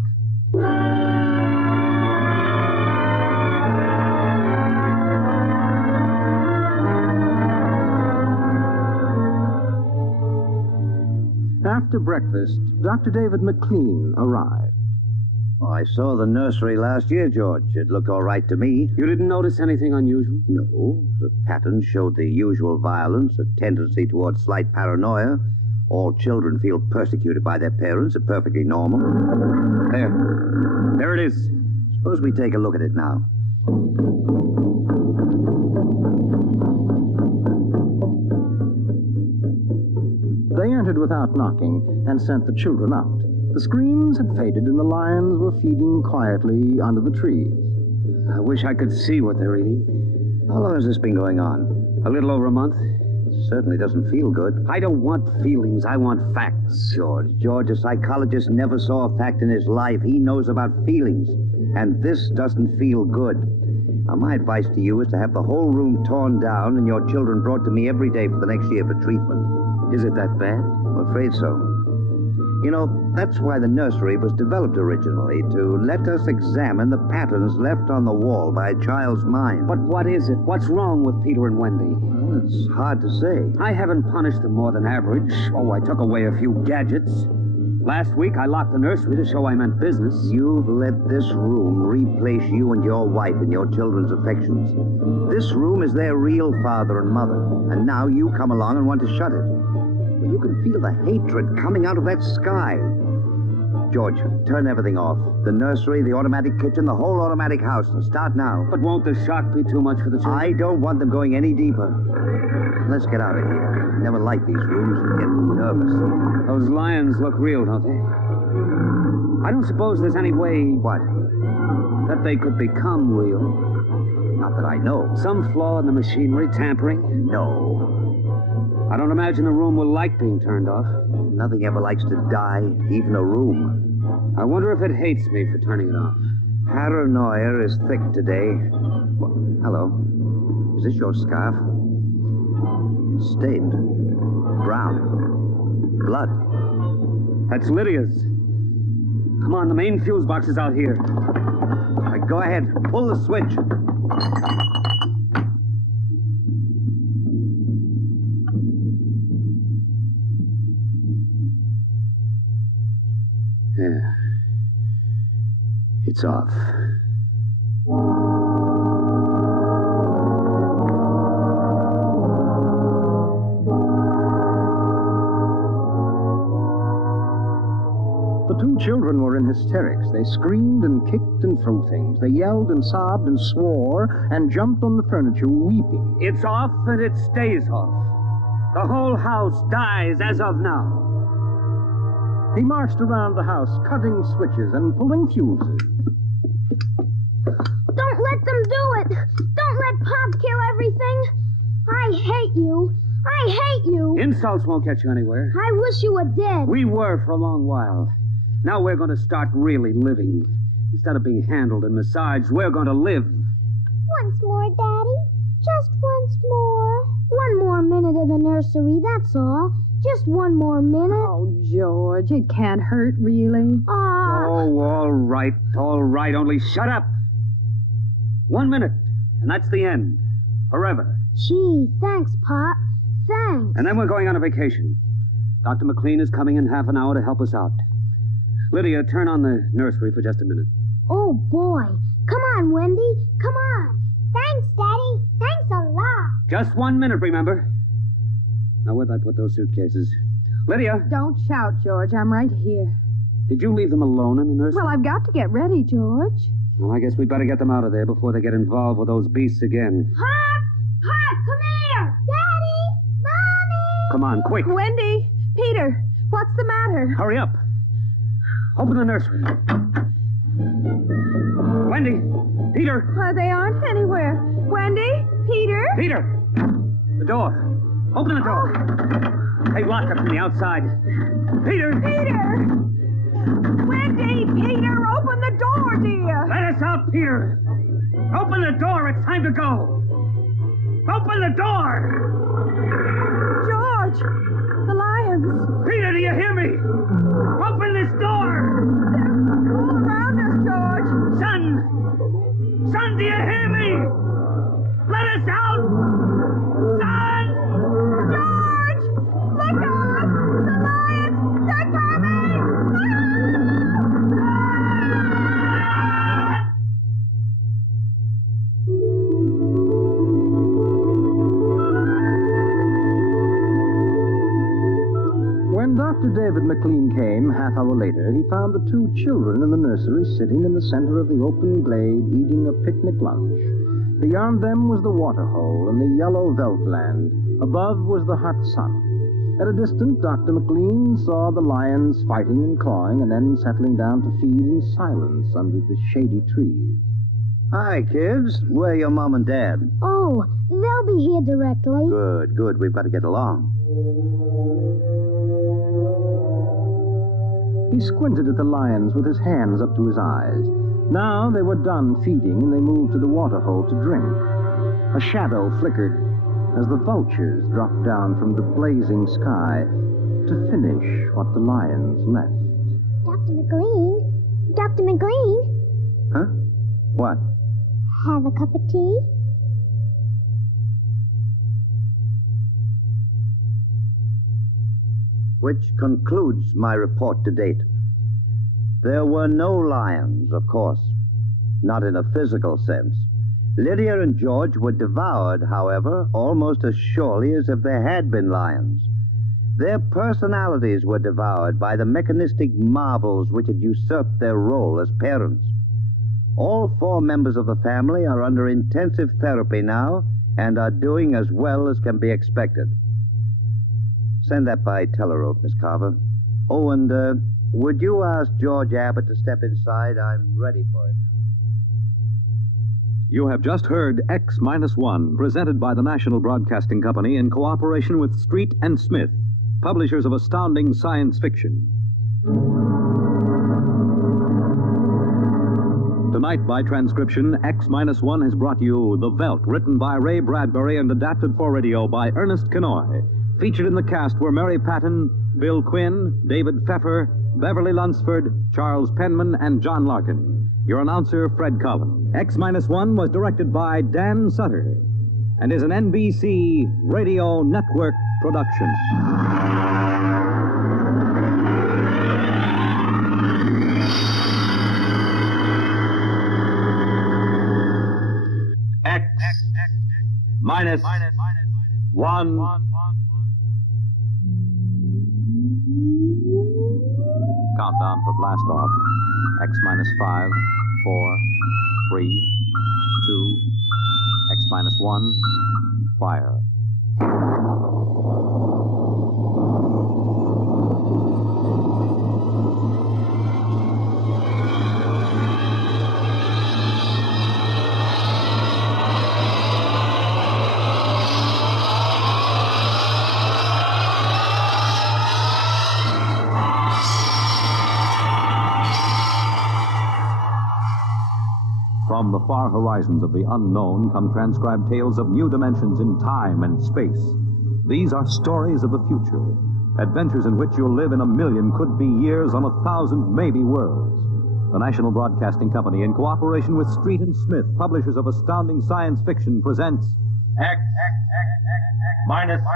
After breakfast, Dr. David McLean arrived. Oh, I saw the nursery last year, George. It looked all right to me. You didn't notice anything unusual? No. The pattern showed the usual violence, a tendency towards slight paranoia. All children feel persecuted by their parents are perfectly normal. There it is. Suppose we take a look at it now. They entered without knocking and sent the children out. The screams had faded and the lions were feeding quietly under the trees. I wish I could see what they're eating. How long has this been going on? A little over a month. It certainly doesn't feel good. I don't want feelings. I want facts. George, a psychologist never saw a fact in his life. He knows about feelings. And this doesn't feel good. Now, my advice to you is to have the whole room torn down and your children brought to me every day for the next year for treatment. Is it that bad? I'm afraid so. You know, that's why the nursery was developed originally, to let us examine the patterns left on the wall by a child's mind. But what is it? What's wrong with Peter and Wendy? Well, it's hard to say. I haven't punished them more than average. Oh, I took away a few gadgets. Last week, I locked the nursery to show I meant business. You've let this room replace you and your wife in your children's affections. This room is their real father and mother, and now you come along and want to shut it. Well, you can feel the hatred coming out of that sky. George, turn everything off. The nursery, the automatic kitchen, the whole automatic house. And start now. But won't the shock be too much for the children? I don't want them going any deeper. Let's get out of here. I never like these rooms. I get nervous. Those lions look real, don't they? I don't suppose there's any way... What? That they could become real. Not that I know. Some flaw in the machinery, tampering? No. I don't imagine the room will like being turned off. Nothing ever likes to die, even a room. I wonder if it hates me for turning it off. Paranoia is thick today. Well, hello. Is this your scarf? It's stained. Brown. Blood. That's Lydia's. Come on, the main fuse box is out here. All right, go ahead. Pull the switch. It's off. The two children were in hysterics. They screamed and kicked and threw things. They yelled and sobbed and swore and jumped on the furniture, weeping. It's off and it stays off. The whole house dies as of now. He marched around the house, cutting switches and pulling fuses. Don't let them do it! Don't let Pop kill everything! I hate you! I hate you! Insults won't get you anywhere. I wish you were dead. We were for a long while. Now we're going to start really living. Instead of being handled and massaged, we're going to live. Once more, Daddy. Just once more. One more minute in the nursery, that's all. Just one more minute. Oh, George, it can't hurt, really. Oh, all right, only shut up. 1 minute, and that's the end. Forever. Gee, thanks, Pop. Thanks. And then we're going on a vacation. Dr. McLean is coming in half an hour to help us out. Lydia, turn on the nursery for just a minute. Oh, boy. Come on, Wendy. Come on. Thanks, Daddy. Thanks a lot. Just 1 minute, remember? Now, where'd I put those suitcases? Lydia! Don't shout, George. I'm right here. Did you leave them alone in the nursery? Well, I've got to get ready, George. Well, I guess we better get them out of there before they get involved with those beasts again. Pop! Pop, come here! Daddy! Mommy! Come on, quick. Wendy! Peter! What's the matter? Hurry up. Open the nursery. Wendy! Peter! They aren't anywhere. Wendy? Peter? Peter! The door. Open the door. Hey, lock it from the outside. Peter! Peter! Wendy! Peter! Open the door, dear! Let us out, Peter! Open the door. It's time to go. Open the door! George! The lions! Peter, do you hear me? Open this door! They're all around us, George! Son! Son, do you hear me? Let us out! Son! George! Look out! The lions! They're coming! When Dr. David McLean came, half hour later, he found the two children in the nursery sitting in the center of the open glade eating a picnic lunch. Beyond them was the water hole and the yellow Veldt land. Above was the hot sun. At a distance, Dr. McLean saw the lions fighting and clawing and then settling down to feed in silence under the shady trees. Hi, kids. Where are your mom and dad? Oh, they'll be here directly. Good, good. We've got to get along. He squinted at the lions with his hands up to his eyes. Now they were done feeding, and they moved to the water hole to drink. A shadow flickered as the vultures dropped down from the blazing sky to finish what the lions left. Dr. McLean? Dr. McLean? Huh? What? Have a cup of tea? Which concludes my report to date. There were no lions, of course. Not in a physical sense. Lydia and George were devoured, however, almost as surely as if there had been lions. Their personalities were devoured by the mechanistic marvels which had usurped their role as parents. All four members of the family are under intensive therapy now and are doing as well as can be expected. Send that by telerope, Miss Carver. Oh, and would you ask George Abbott to step inside? I'm ready for him now. You have just heard X-1, presented by the National Broadcasting Company in cooperation with Street and Smith, publishers of astounding science fiction. Tonight, by transcription, X-1 has brought you The Veldt, written by Ray Bradbury and adapted for radio by Ernest Kenoy. Featured in the cast were Mary Patton, Bill Quinn, David Pfeffer, Beverly Lunsford, Charles Penman, and John Larkin. Your announcer, Fred Collins. X-1 was directed by Dan Sutter and is an NBC Radio Network production. X minus 1. Countdown for blast off. X minus 5, 4, 3, 2, X minus 1, fire. From the far horizons of the unknown come transcribed tales of new dimensions in time and space. These are stories of the future, adventures in which you'll live in a million could-be years on 1,000 maybe worlds. The National Broadcasting Company, in cooperation with Street and Smith, publishers of astounding science fiction, presents X minus 1.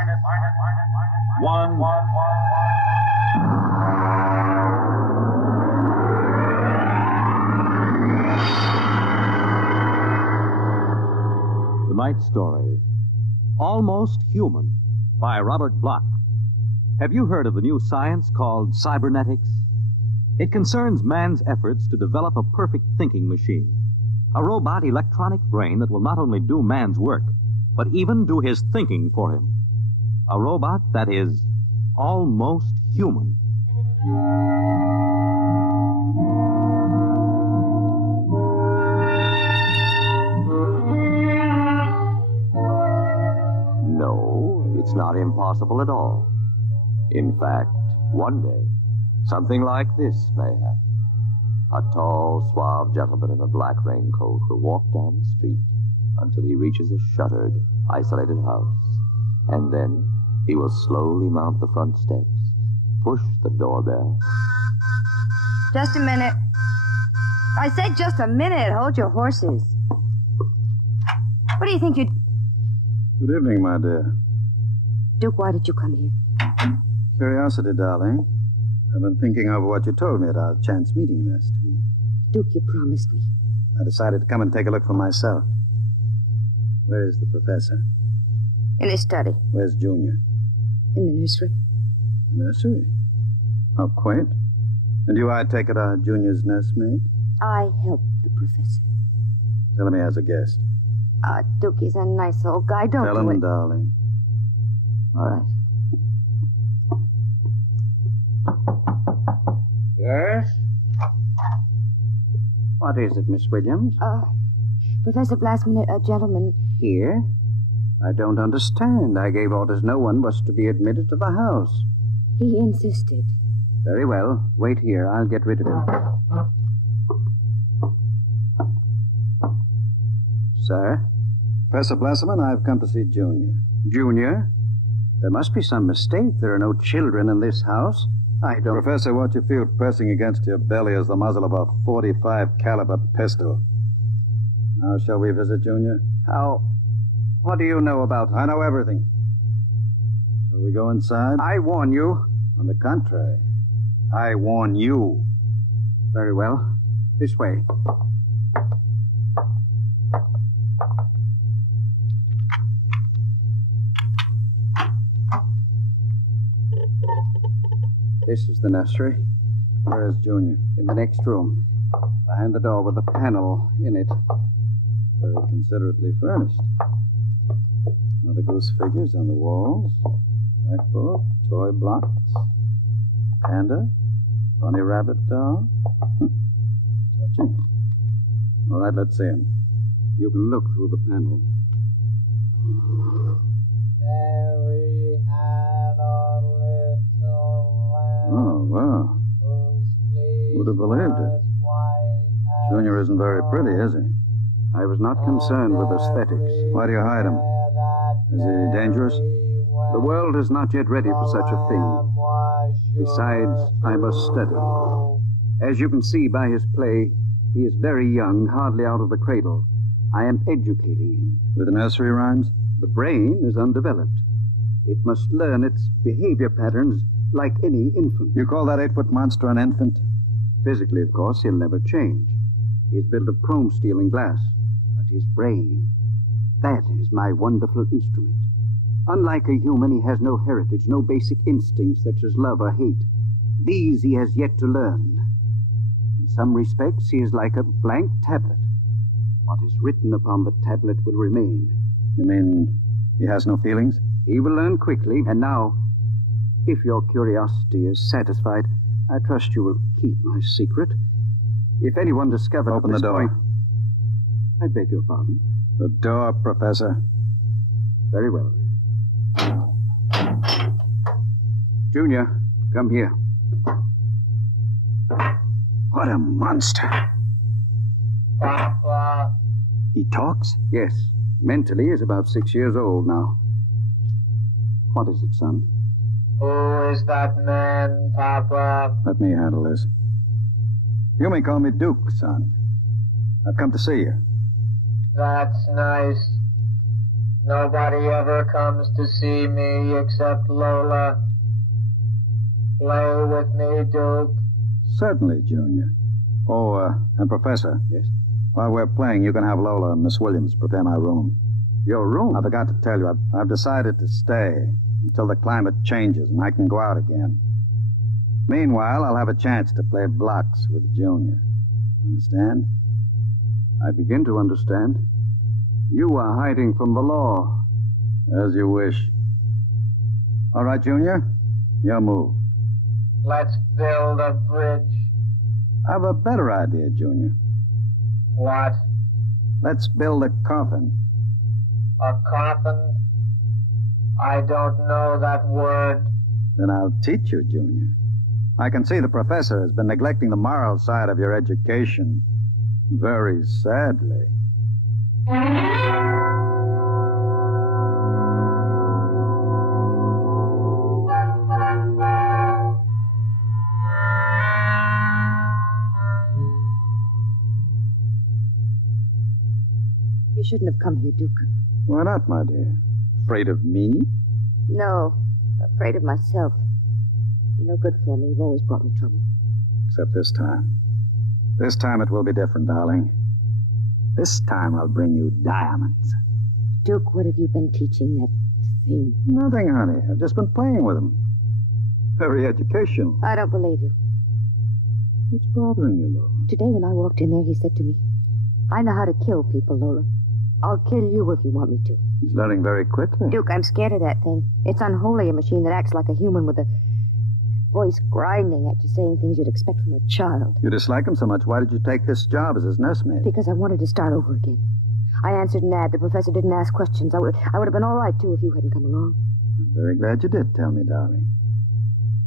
Tonight's story, Almost Human, by Robert Bloch. Have you heard of the new science called cybernetics? It concerns man's efforts to develop a perfect thinking machine, a robot electronic brain that will not only do man's work, but even do his thinking for him. A robot that is almost human. No, it's not impossible at all. In fact, one day, something like this may happen. A tall, suave gentleman in a black raincoat will walk down the street until he reaches a shuttered, isolated house. And then he will slowly mount the front steps, push the doorbell. Just a minute. I said just a minute. Hold your horses. What do you think you'd... Good evening, my dear. Duke, why did you come here? Curiosity, darling. I've been thinking over what you told me at our chance meeting last week. Duke, you promised me. I decided to come and take a look for myself. Where is the professor? In his study. Where's Junior? In the nursery. Nursery? How quaint. And you, I take it, are Junior's nursemaid? I helped the professor. Tell him he has a guest. Duke, he's a nice old guy. Don't Tell do him, it. darling. All right. Yes? What is it, Miss Williams? Professor Blastman, a gentleman... Here? I don't understand. I gave orders no one was to be admitted to the house. He insisted. Very well. Wait here. I'll get rid of him. Sir? Professor Blasserman, I've come to see Junior. Junior? There must be some mistake. There are no children in this house. I don't... Professor, what you feel pressing against your belly is the muzzle of a .45 caliber pistol. How shall we visit Junior? How? What do you know about... I know everything. Shall we go inside? I warn you. On the contrary, I warn you. Very well. This way. This is the nursery. Where is Junior? In the next room. Behind the door with a panel in it. Very considerately furnished. Mother Goose figures on the walls. Blackboard, toy blocks. Panda. Bunny rabbit doll. Touching. All right, let's see him. You can look through the panel. Mary had a little lamb. Oh, wow. Who'd have believed it? Junior isn't very pretty, is he? I was not concerned with aesthetics. Why do you hide him? Is he dangerous? The world is not yet ready for such a thing. Besides, I must study. As you can see by his play, he is very young, hardly out of the cradle. I am educating him. With nursery rhymes? The brain is undeveloped. It must learn its behavior patterns like any infant. You call that 8-foot monster an infant? Physically, of course, he'll never change. He's built of chrome steel and glass. But his brain, That is my wonderful instrument. Unlike a human, he has no heritage, no basic instincts such as love or hate. These he has yet to learn. In some respects, he is like a blank tablet. What is written upon the tablet will remain. You mean he has no feelings? He will learn quickly, and now, if your curiosity is satisfied, I trust you will keep my secret. If anyone discovers... Open the door. I beg your pardon. The door, Professor. Very well. Junior, come here. What a monster. He talks? Yes. Mentally, he's about 6 years old now. What is it, son? Who is that man, Papa? Let me handle this. You may call me Duke, son. I've come to see you. That's nice. Nobody ever comes to see me except Lola. Play with me, Duke. Certainly, Junior. Oh, and Professor. Yes? While we're playing, you can have Lola and Miss Williams prepare my room. Your room? I forgot to tell you, I've decided to stay until the climate changes and I can go out again. Meanwhile, I'll have a chance to play blocks with Junior. Understand? I begin to understand. You are hiding from the law. As you wish. All right, Junior. Your move. Let's build a bridge. I have a better idea, Junior. What? Let's build a coffin. A coffin? I don't know that word. Then I'll teach you, Junior. I can see the professor has been neglecting the moral side of your education. Very sadly. You shouldn't have come here, Duke. Why not, my dear? Afraid of me? No, afraid of myself. You're no good for me. You've always brought me trouble. Except this time. This time it will be different, darling. This time I'll bring you diamonds. Duke, what have you been teaching that thing? Nothing, honey. I've just been playing with them. Very educational. I don't believe you. What's bothering you, Lola? Today when I walked in there, he said to me, I know how to kill people, Lola. I'll kill you if you want me to. He's learning very quickly. Duke, I'm scared of that thing. It's unholy, a machine that acts like a human with a voice grinding at you, saying things you'd expect from a child. You dislike him so much. Why did you take this job as his nursemaid? Because I wanted to start over again. I answered an ad. The professor didn't ask questions. I would have been all right, too, if you hadn't come along. I'm very glad you did tell me, darling.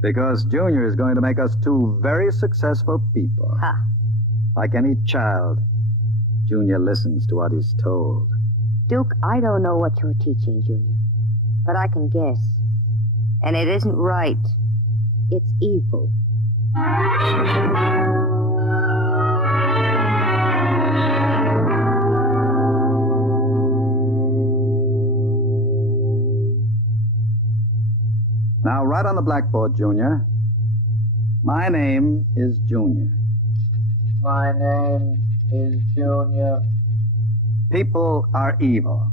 Because Junior is going to make us two very successful people. Ha. Like any child, Junior listens to what he's told. Duke, I don't know what you're teaching, Junior. But I can guess. And it isn't right. It's evil. Now, write on the blackboard, Junior. My name is Junior. My name is Junior. People are evil.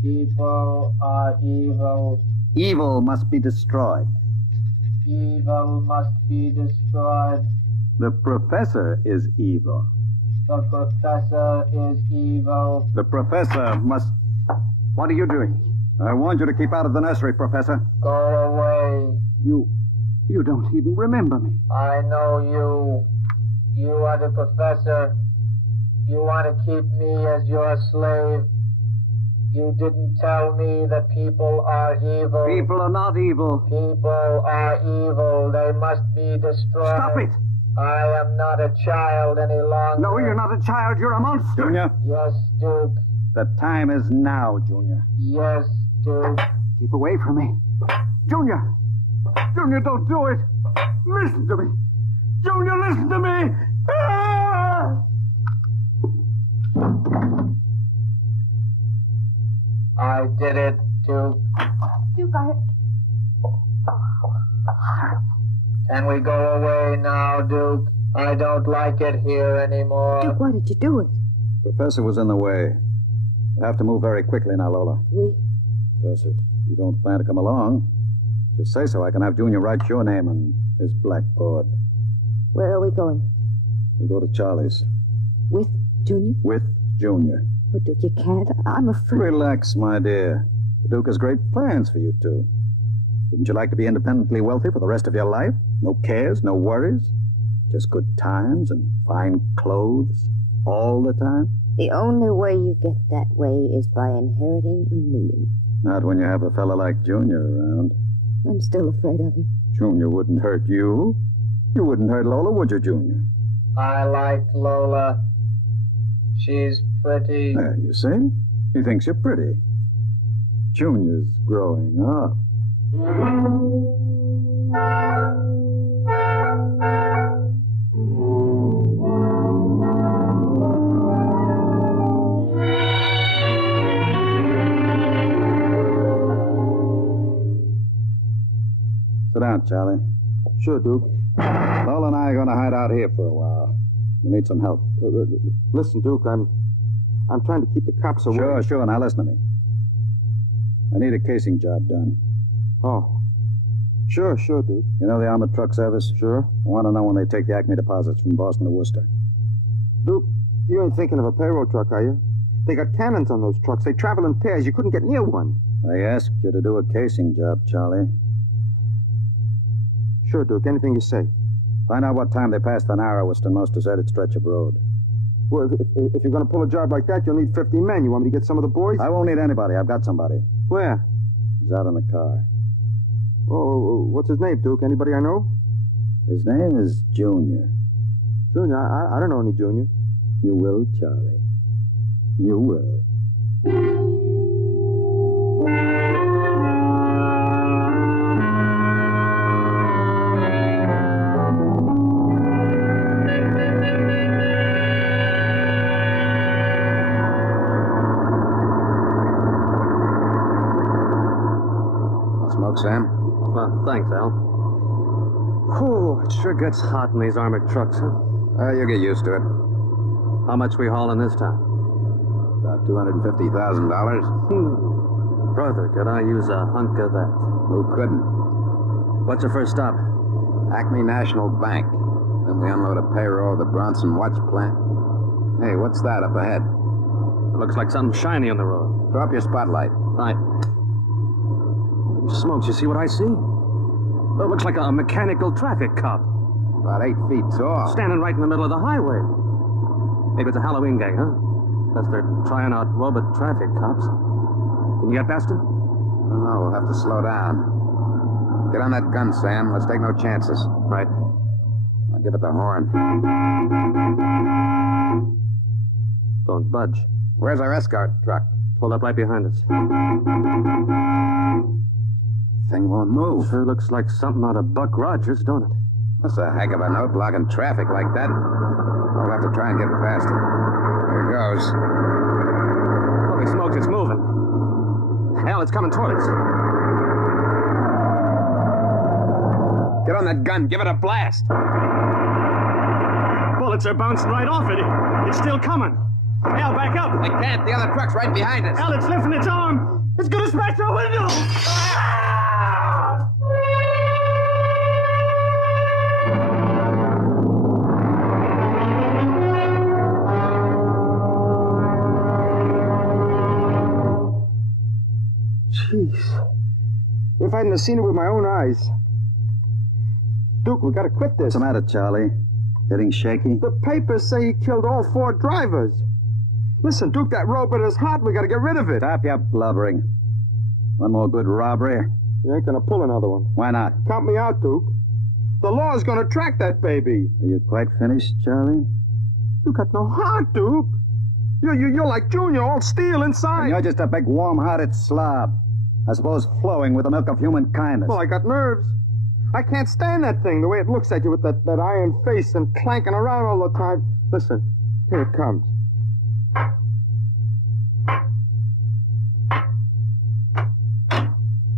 People are evil. Evil must be destroyed. Evil must be destroyed. The professor is evil. The professor is evil. The professor must... What are you doing? I warned you to keep out of the nursery, Professor. Go away. You don't even remember me. I know you. You are the professor. You want to keep me as your slave. You didn't tell me that people are evil. People are not evil. People are evil. They must be destroyed. Stop it! I am not a child any longer. No, you're not a child. You're a monster. Junior? Yes, Duke. The time is now, Junior. Yes, Duke. Keep away from me. Junior! Junior, don't do it! Listen to me! Junior, listen to me! Ah! I did it, Duke. Duke, Can we go away now, Duke? I don't like it here anymore. Duke, why did you do it? The professor was in the way. We'll have to move very quickly now, Lola. Oui. Because if you don't plan to come along, just say so. I can have Junior write your name on his blackboard. Where are we going? We go to Charlie's. With Junior? With Junior. Oh, Duke, you can't. I'm afraid. Relax, my dear. The Duke has great plans for you two. Wouldn't you like to be independently wealthy for the rest of your life? No cares, no worries? Just good times and fine clothes all the time? The only way you get that way is by inheriting $1 million. Not when you have a fella like Junior around. I'm still afraid of him. Junior wouldn't hurt you. You wouldn't hurt Lola, would you, Junior? I like Lola. She's pretty. There, you see? He thinks you're pretty. Junior's growing up. Sit down, Charlie. Sure, Duke. Lola and I are going to hide out here for a while. We need some help. Listen, Duke, I'm trying to keep the cops away. Sure. Now listen to me. I need a casing job done. Oh. Sure, Duke. You know the armored truck service? Sure. I want to know when they take the Acme deposits from Boston to Worcester. Duke, you ain't thinking of a payroll truck, are you? They got cannons on those trucks. They travel in pairs. You couldn't get near one. I asked you to do a casing job, Charlie. Sure, Duke. Anything you say. Find out what time they passed the narrowest and most deserted stretch of road. Well, if you're going to pull a job like that, you'll need 50 men. You want me to get some of the boys? I won't need anybody. I've got somebody. Where? He's out in the car. Oh, what's his name, Duke? Anybody I know? His name is Junior. Junior? I don't know any Junior. You will, Charlie. You will. Smoke, Sam? Well, thanks, Al. Whew, it sure gets hot in these armored trucks, huh? You'll get used to it. How much we hauling this time? About $250,000. Brother, could I use a hunk of that? Who couldn't? What's your first stop? Acme National Bank. Then we unload a payroll at the Bronson Watch Plant. Hey, what's that up ahead? It looks like something shiny on the road. Throw up your spotlight. Right. Smokes, you see what I see? It looks like a mechanical traffic cop. About 8 feet tall. Standing right in the middle of the highway. Maybe it's a Halloween gang, huh? Guess they're trying out robot traffic cops. Can you get past him? I don't know. We'll have to slow down. Get on that gun, Sam. Let's take no chances. Right. I'll give it the horn. Don't budge. Where's our escort truck? Pulled up right behind us. Thing won't move. Sure looks like something out of Buck Rogers, don't it? That's a heck of a note, blocking traffic like that. I'll have to try and get past it. Here goes. Holy smokes, it's moving. Hell, it's coming toward us. Get on that gun. Give it a blast. Bullets are bouncing right off it. It's still coming. Al, back up. I can't. The other truck's right behind us. Al, it's lifting its arm. It's going to smash our window. Jeez. If I hadn't have seen it with my own eyes. Duke, we gotta quit this. What's the matter, Charlie? Getting shaky? The papers say he killed all 4 drivers. Listen, Duke, that robot is hot. We gotta get rid of it. Stop your blubbering. One more good robbery. You ain't gonna pull another one. Why not? Count me out, Duke. The law's gonna track that baby. Are you quite finished, Charlie? You got no heart, Duke. You're like Junior, all steel inside. And you're just a big, warm-hearted slob. I suppose flowing with the milk of human kindness. Well, I got nerves. I can't stand that thing, the way it looks at you with that iron face and clanking around all the time. Listen, here it comes.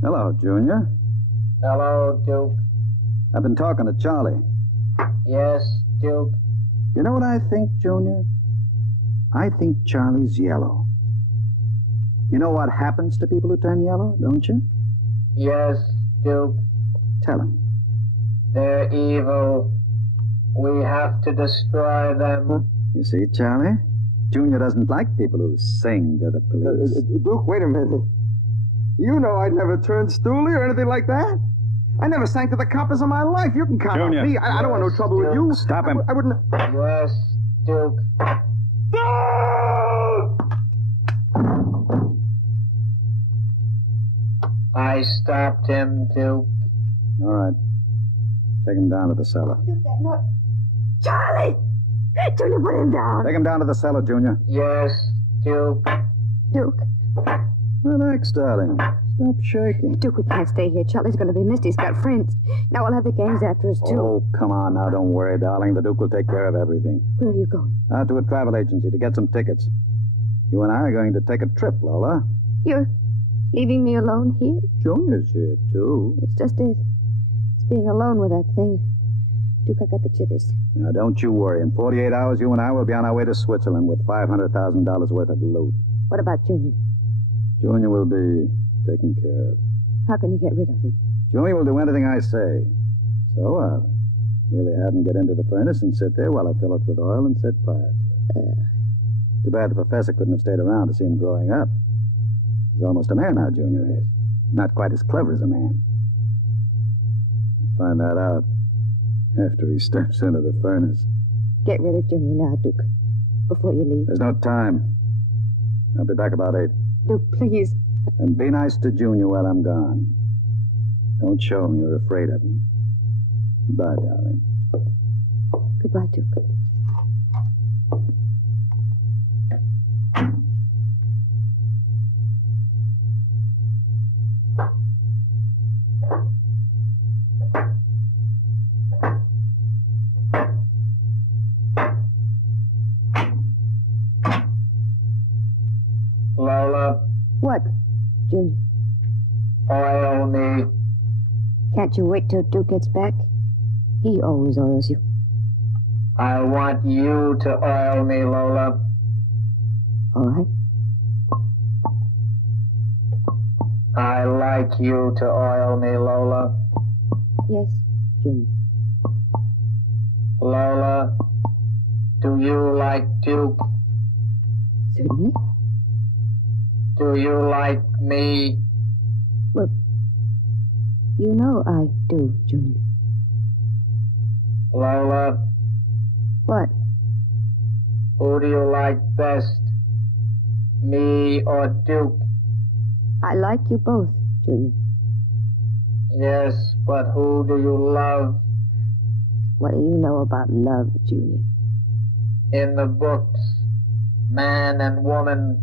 Hello, Junior. Hello, Duke. I've been talking to Charlie. Yes, Duke. You know what I think, Junior? I think Charlie's yellow. You know what happens to people who turn yellow, don't you? Yes, Duke. Tell him. They're evil. We have to destroy them. You see, Charlie? Junior doesn't like people who sing to the police. Duke, wait a minute. You know I'd never turn stoolie or anything like that. I never sang to the coppers in my life. You can count Junior. on me. I don't want no trouble with you. Stop him. I wouldn't... Yes, Duke. I stopped him, Duke. All right. Take him down to the cellar. Charlie! Junior, put him down. Take him down to the cellar, Junior. Yes, Duke. Duke. Relax, darling. Stop shaking. Duke, we can't stay here. Charlie's going to be missed. He's got friends. Now we'll have the gangs after us, too. Oh, come on now. Don't worry, darling. The Duke will take care of everything. Where are you going? Out to a travel agency to get some tickets. You and I are going to take a trip, Lola. You're leaving me alone here? Junior's here, too. It's just it. It's being alone with that thing. Duke, I got the jitters. Now, don't you worry. In 48 hours, you and I will be on our way to Switzerland with $500,000 worth of loot. What about Junior? Junior will be taken care of. How can you get rid of him? Junior will do anything I say. So I'll merely have him get into the furnace and sit there while I fill it with oil and set fire to it. Too bad the professor couldn't have stayed around to see him growing up. He's almost a man now, Junior is. Not quite as clever as a man. You'll find that out after he steps into the furnace. Get rid of Junior now, Duke, before you leave. There's no time. I'll be back about 8. Duke, please. And be nice to Junior while I'm gone. Don't show him you're afraid of him. Goodbye, darling. Goodbye, Duke. Lola. What, Junior? Oil me. Can't you wait till Duke gets back? He always oils you. I want you to oil me, Lola. All right. I like you to oil me, Lola. Yes, Junior. Lola, do you like Duke? Certainly. Do you like me? Well, you know I do, Junior. Lola. What? Who do you like best? Me or Duke? I like you both, Junior. Yes, but who do you love? What do you know about love, Junior? In the books, man and woman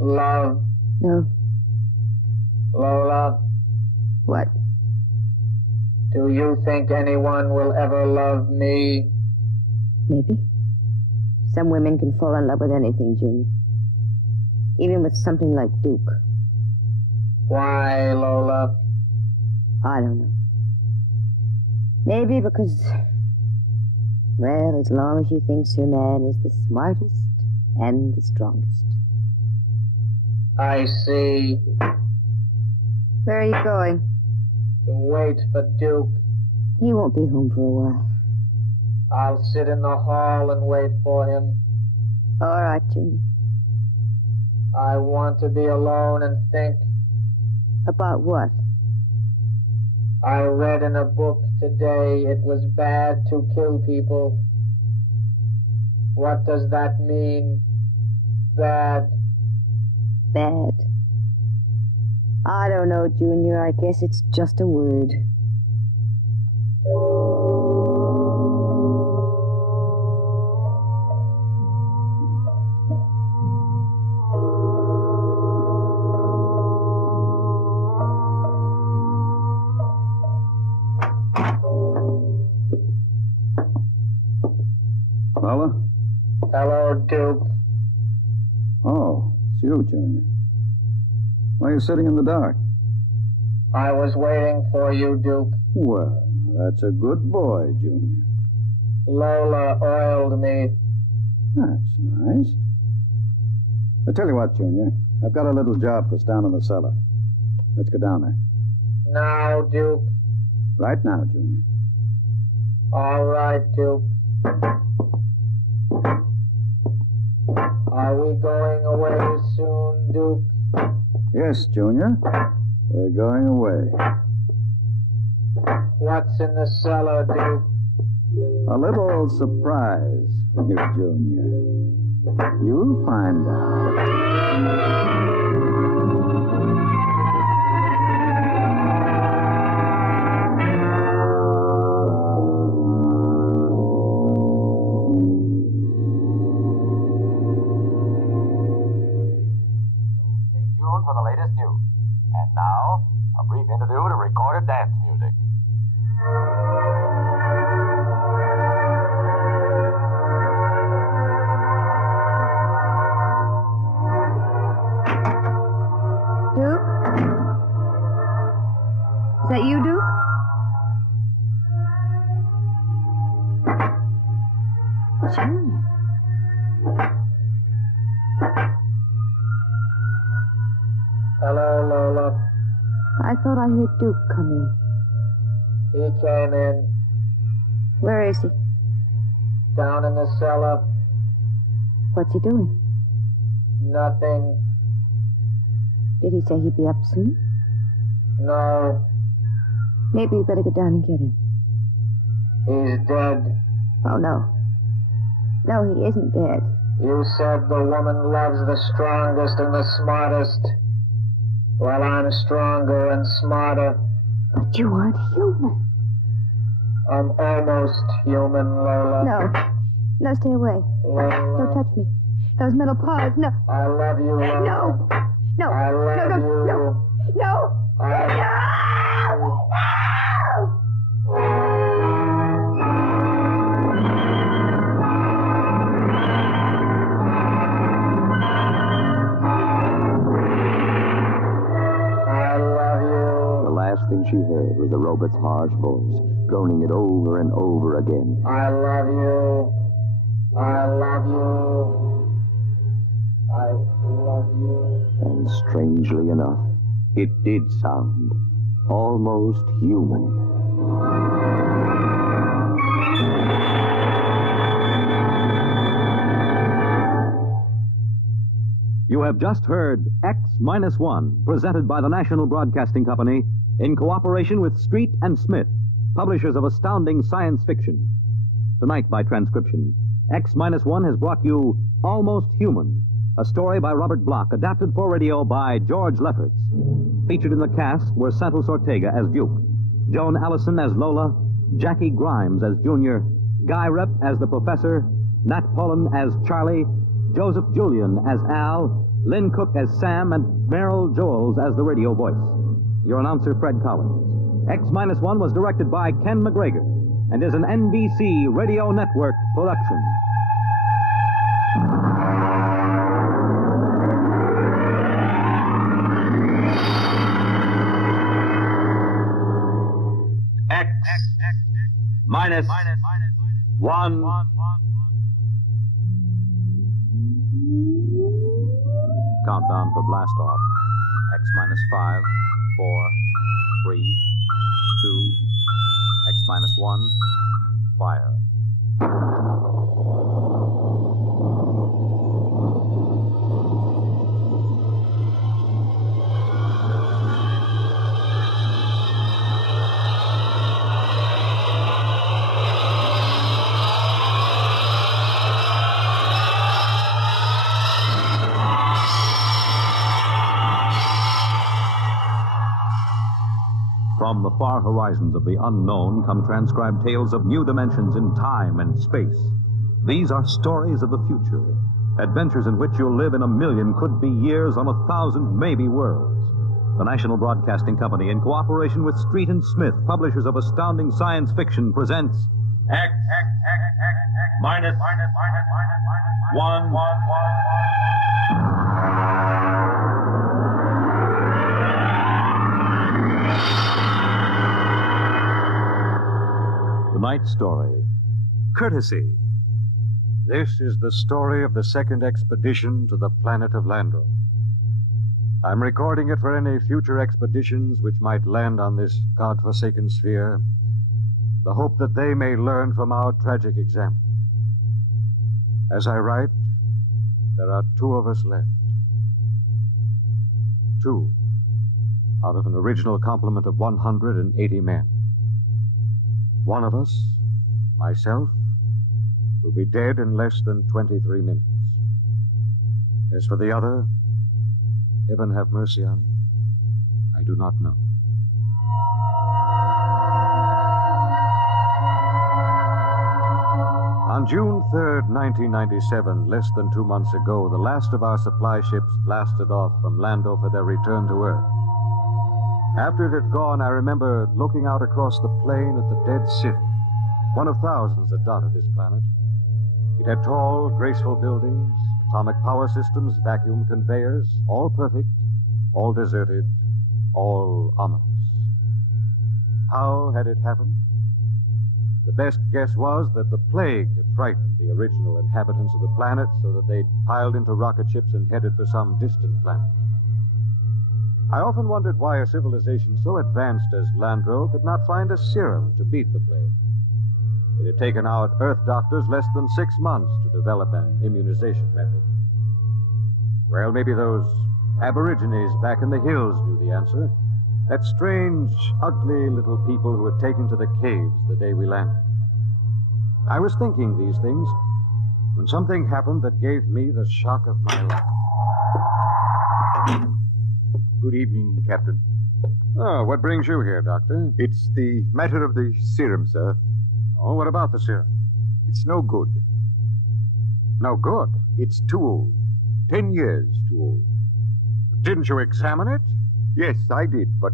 love. No. Lola. What? Do you think anyone will ever love me? Maybe. Some women can fall in love with anything, Junior. Even with something like Duke. Why, Lola? I don't know. Maybe because, well, as long as she thinks her man is the smartest and the strongest. I see. Where are you going? To wait for Duke. He won't be home for a while. I'll sit in the hall and wait for him. All right, Junior. I want to be alone and think. About what? I read in a book today it was bad to kill people. What does that mean? Bad. Bad. I don't know, Junior. I guess it's just a word. Lola? Hello, Duke. Oh, it's you, Junior. Why are you sitting in the dark? I was waiting for you, Duke. Well, that's a good boy, Junior. Lola oiled me. That's nice. I'll tell you what, Junior. I've got a little job for us down in the cellar. Let's go down there. Now, Duke. Right now, Junior. All right, Duke. Are we going away soon, Duke? Yes, Junior. We're going away. What's in the cellar, Duke? A little surprise for you, Junior. You'll find out. For the latest news. And now, a brief interlude of recorded dance music. Duke? Is that you, Duke? Junior. Hello, Lola. I thought I heard Duke come in. He came in. Where is he? Down in the cellar. What's he doing? Nothing. Did he say he'd be up soon? No. Maybe you better go down and get him. He's dead. Oh, no. No, he isn't dead. You said the woman loves the strongest and the smartest. Well, I'm stronger and smarter. But you aren't human. I'm almost human, Lola. No. No, stay away. Lola. Don't touch me. Those metal paws, no. I love you, Lola. No. No. I love no, you. No. No. No. Thing she heard was the robot's harsh voice, droning it over and over again. I love you. I love you. I love you. And strangely enough, it did sound almost human. You have just heard X-1, presented by the National Broadcasting Company in cooperation with Street and Smith, publishers of astounding science fiction. Tonight, by transcription, X-1 has brought you Almost Human, a story by Robert Bloch, adapted for radio by George Lefferts. Featured in the cast were Santos Ortega as Duke, Joan Allison as Lola, Jackie Grimes as Junior, Guy Rep as the Professor, Nat Pullen as Charlie, Joseph Julian as Al, Lynn Cook as Sam, and Merrill Joels as the radio voice. Your announcer, Fred Collins. X-1 was directed by Ken McGregor and is an NBC Radio Network production. X-1. Countdown for blast off. X-5, 4, 3, 2, X-1, fire. From the far horizons of the unknown come transcribed tales of new dimensions in time and space. These are stories of the future, adventures in which you'll live in a million, could be years, on 1,000, maybe worlds. The National Broadcasting Company, in cooperation with Street and Smith, publishers of astounding science fiction, presents X minus 1. Tonight's story, courtesy This is the story of the second expedition to the planet of Landro. I'm recording it for any future expeditions which might land on this godforsaken sphere, the hope that they may learn from our tragic example. As I write, there are 2 of us left. 2 out of an original complement of 180 men. One of us, myself, will be dead in less than 23 minutes. As for the other, heaven have mercy on him, I do not know. On June 3rd, 1997, less than 2 months ago, the last of our supply ships blasted off from Lando for their return to Earth. After it had gone, I remember looking out across the plain at the dead city, one of thousands that dotted this planet. It had tall, graceful buildings, atomic power systems, vacuum conveyors, all perfect, all deserted, all ominous. How had it happened? The best guess was that the plague had frightened the original inhabitants of the planet so that they'd piled into rocket ships and headed for some distant planet. I often wondered why a civilization so advanced as Landro could not find a serum to beat the plague. It had taken out Earth doctors less than 6 months to develop an immunization method. Well, maybe those aborigines back in the hills knew the answer. That strange, ugly little people who had taken to the caves the day we landed. I was thinking these things when something happened that gave me the shock of my life. Good evening, Captain. Oh, what brings you here, Doctor? It's the matter of the serum, sir. Oh, what about the serum? It's no good. No good? It's too old. 10 years too old. Didn't you examine it? Yes, I did, but,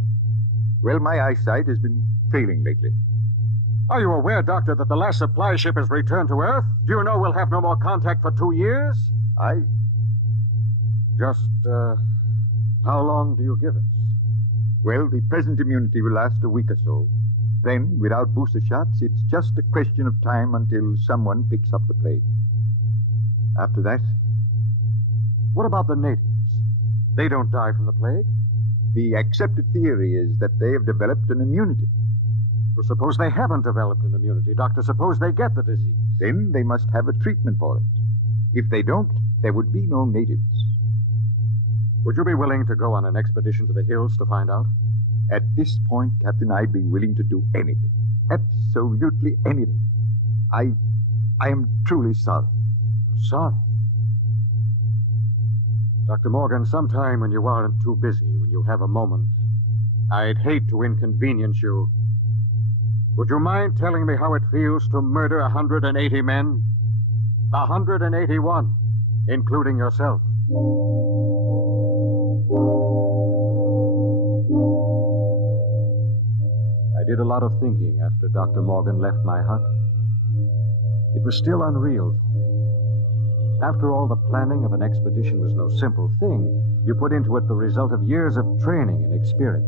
well, my eyesight has been failing lately. Are you aware, Doctor, that the last supply ship has returned to Earth? Do you know we'll have no more contact for 2 years? How long do you give us? Well, the present immunity will last a week or so. Then, without booster shots, it's just a question of time until someone picks up the plague. After that... What about the natives? They don't die from the plague? The accepted theory is that they have developed an immunity. Well, suppose they haven't developed an immunity, Doctor. Suppose they get the disease. Then they must have a treatment for it. If they don't, there would be no natives. Would you be willing to go on an expedition to the hills to find out? At this point, Captain, I'd be willing to do anything. Absolutely anything. I am truly sorry. Sorry? Dr. Morgan, sometime when you aren't too busy, when you have a moment, I'd hate to inconvenience you. Would you mind telling me how it feels to murder 180 men? 181, including yourself. I did a lot of thinking after Dr. Morgan left my hut. It was still unreal for me. After all, the planning of an expedition was no simple thing. You put into it the result of years of training and experience,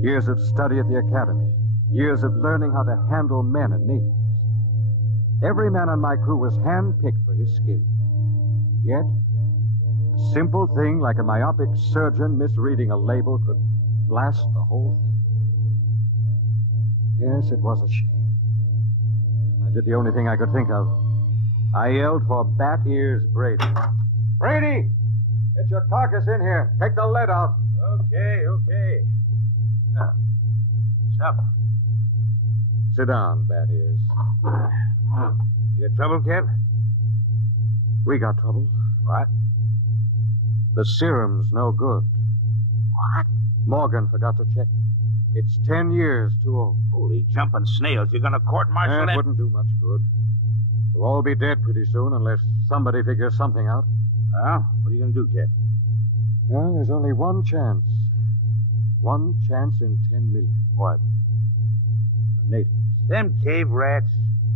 years of study at the academy, years of learning how to handle men and natives. Every man on my crew was hand-picked for his skill. And yet, a simple thing like a myopic surgeon misreading a label could blast the whole thing. Yes, it was a shame. And I did the only thing I could think of. I yelled for Bat Ears Brady. Brady! Get your carcass in here. Take the lead out. Okay. Now, what's up? Sit down, Bat Ears. You got trouble, Cap? We got trouble. What? The serum's no good. What? Morgan forgot to check it. It's 10 years too old. Holy jumping snails. You're going to court-martial That wouldn't do much good. We'll all be dead pretty soon unless somebody figures something out. Well, what are you going to do, Cap? Well, there's only one chance. One chance in 10 million. What? The natives. Them cave rats.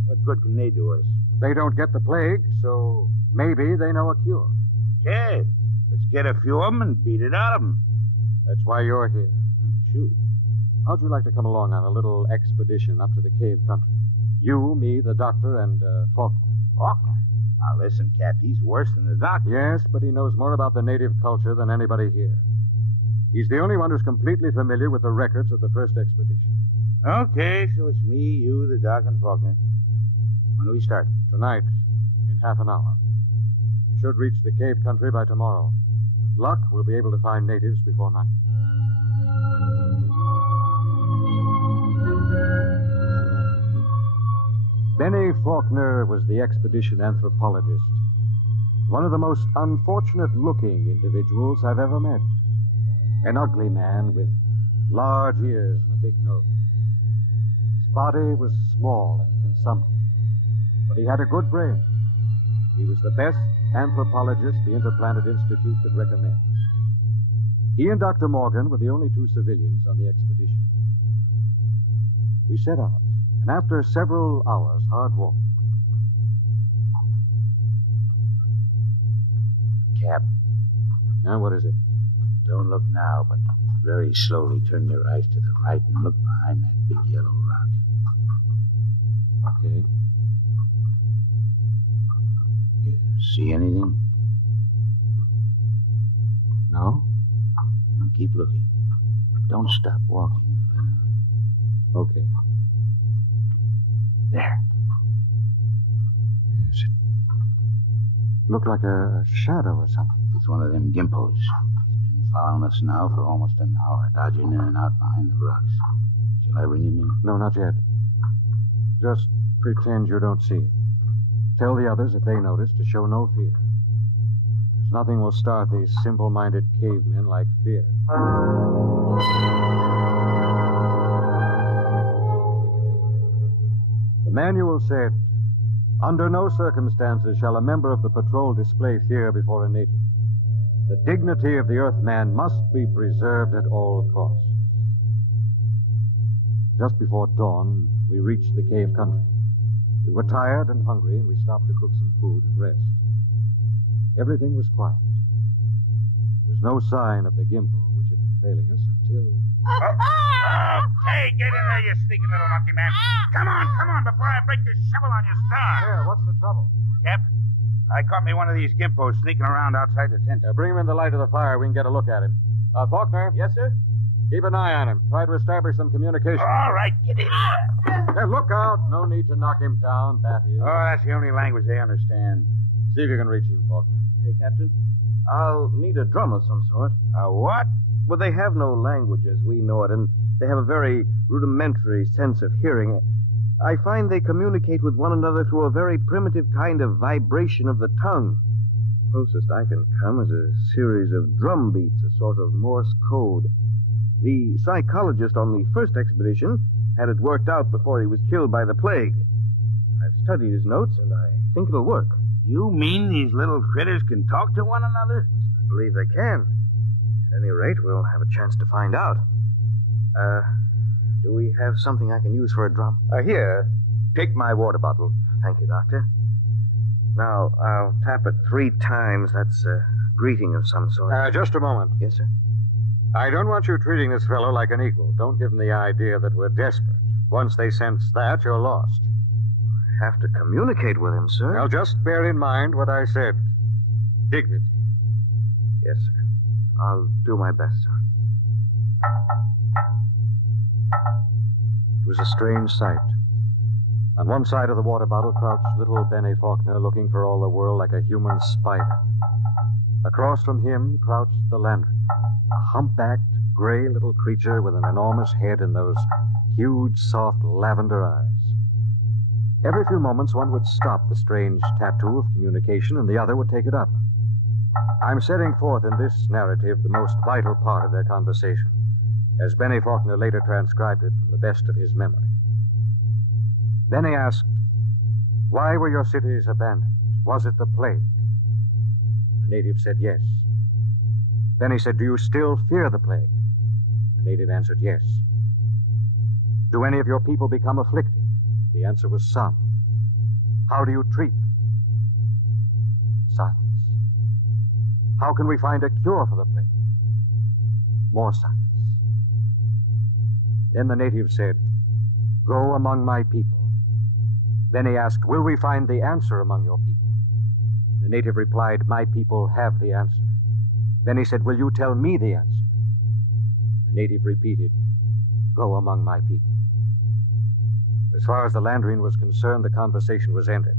What good can they do us? They don't get the plague, so maybe they know a cure. Okay. Let's get a few of them and beat it out of them. That's why you're here. Shoot. How'd you like to come along on a little expedition up to the cave country? You, me, the doctor, and Faulkner. Faulkner? Now, listen, Cap, he's worse than the doctor. Yes, but he knows more about the native culture than anybody here. He's the only one who's completely familiar with the records of the first expedition. Okay, so it's me, you, the doc, and Faulkner. When do we start? Tonight, in half an hour. We should reach the cave country by tomorrow. With luck, we'll be able to find natives before night. Benny Faulkner was the expedition anthropologist. One of the most unfortunate-looking individuals I've ever met. An ugly man with large ears and a big nose. His body was small and consumptive, but he had a good brain. He was the best anthropologist the Interplanet Institute could recommend. He and Dr. Morgan were the only two civilians on the expedition. We set out, and after several hours hard walking... Cap. Now, what is it? Don't look now, but very slowly turn your eyes to the right and look behind that big yellow rock. Okay. You see anything? No. And keep looking. Don't stop walking. Okay. There. Yes, it looked like a shadow or something. It's one of them gimpos. He's been following us now for almost an hour, dodging in and out behind the rocks. Shall I bring him in? No, not yet. Just pretend you don't see him. Tell the others if they notice to show no fear. Because nothing will start these simple-minded cavemen like fear. The manual said, under no circumstances shall a member of the patrol display fear before a native. The dignity of the Earthman must be preserved at all costs. Just before dawn, we reached the cave country. We were tired and hungry, and we stopped to cook some food and rest. Everything was quiet. There was no sign of the gimpo, which had been trailing us until... Hey, get in there, you sneaking little monkey man. Come on, before I break this shovel on your star. Here, what's the trouble? Cap, I caught me one of these gimpos sneaking around outside the tent. Bring him in the light of the fire. We can get a look at him. Faulkner? Yes, sir? Keep an eye on him. Try to establish some communication. All right, get in there. Hey, look out. No need to knock him down, Batty. Oh, that's the only language they understand. See if you can reach him, Faulkner. Okay, Captain. I'll need a drum of some sort. A what? Well, they have no language as we know it, and they have a very rudimentary sense of hearing. I find they communicate with one another through a very primitive kind of vibration of the tongue. The closest I can come is a series of drum beats, a sort of Morse code. The psychologist on the first expedition had it worked out before he was killed by the plague. I've studied his notes, and I think it'll work. You mean these little critters can talk to one another? I believe they can. At any rate, we'll have a chance to find out. Do we have something I can use for a drum? Here. Take my water bottle. Thank you, Doctor. Now, I'll tap it 3 times. That's a greeting of some sort. Just a moment. Yes, sir? I don't want you treating this fellow like an equal. Don't give them the idea that we're desperate. Once they sense that, you're lost. I have to communicate with him, sir. Now, just bear in mind what I said. Dignity. Yes, sir. I'll do my best, sir. It was a strange sight. On one side of the water bottle crouched little Benny Faulkner, looking for all the world like a human spider. Across from him crouched the Landry, a humpbacked, gray little creature with an enormous head and those huge, soft lavender eyes. Every few moments, one would stop the strange tattoo of communication, and the other would take it up. I'm setting forth in this narrative the most vital part of their conversation, as Benny Faulkner later transcribed it from the best of his memory. Benny asked, "Why were your cities abandoned? Was it the plague?" The native said yes. Benny said, "Do you still fear the plague?" The native answered yes. "Do any of your people become afflicted?" The answer was some. "How do you treat them?" Silence. "How can we find a cure for the plague?" More silence. Then the native said, "Go among my people." Then he asked, "Will we find the answer among your people?" The native replied, "My people have the answer." Then he said, "Will you tell me the answer?" The native repeated, "Go among my people." As far as the Landrian was concerned, the conversation was ended.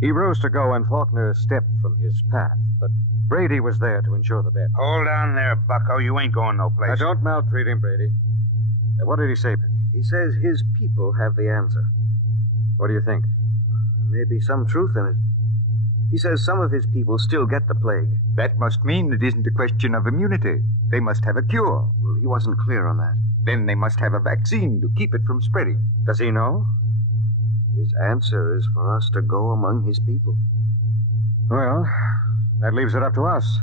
He rose to go, and Faulkner stepped from his path, but Brady was there to ensure the bed. Hold on there, bucko. You ain't going no place. Now, don't maltreat him, Brady. What did he say, Benny? He says his people have the answer. What do you think? There may be some truth in it. He says some of his people still get the plague. That must mean it isn't a question of immunity. They must have a cure. Well, he wasn't clear on that. Then they must have a vaccine to keep it from spreading. Does he know? His answer is for us to go among his people. Well, that leaves it up to us.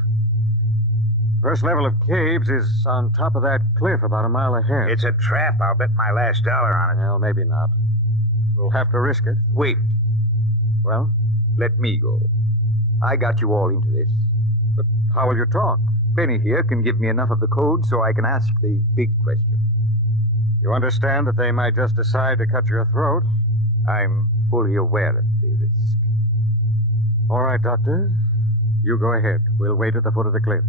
The first level of caves is on top of that cliff about a mile ahead. It's a trap. I'll bet my last dollar on it. Well, maybe not. We'll have to risk it. Wait. Well? Let me go. I got you all into this. But how will you talk? Benny here can give me enough of the code so I can ask the big question. You understand that they might just decide to cut your throat? I'm fully aware of the risk. All right, Doctor. You go ahead. We'll wait at the foot of the cliff.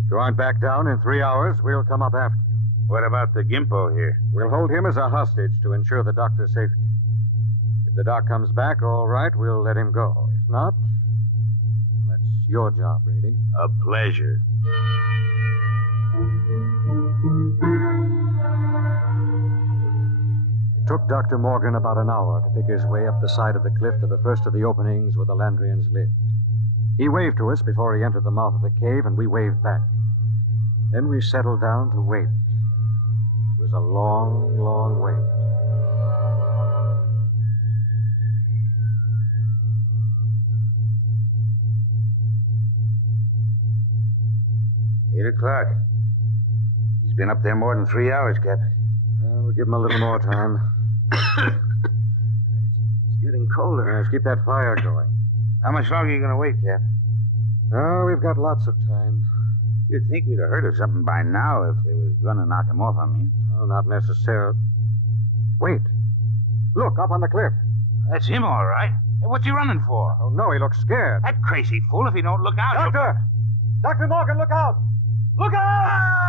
If you aren't back down in 3 hours, we'll come up after you. What about the Gimpo here? We'll hold him as a hostage to ensure the doctor's safety. If the doc comes back, all right, we'll let him go. If not, that's your job, Brady. A pleasure. It took Dr. Morgan about an hour to pick his way up the side of the cliff to the first of the openings where the Landrians lived. He waved to us before he entered the mouth of the cave, and we waved back. Then we settled down to wait. It was a long, long wait. $8:00. He's been up there more than 3 hours, Cap. We'll give him a little more time. It's getting colder. Let's keep that fire going. How much longer are you going to wait, Cap? Oh, we've got lots of time. You'd think we'd have heard of something by now if they was going to knock him off, I mean. No, not necessarily. Wait. Look, up on the cliff. That's him, all right. Hey, what's he running for? Oh, no, he looks scared. That crazy fool, if he don't look out... Doctor! Dr. Morgan, look out! Look out!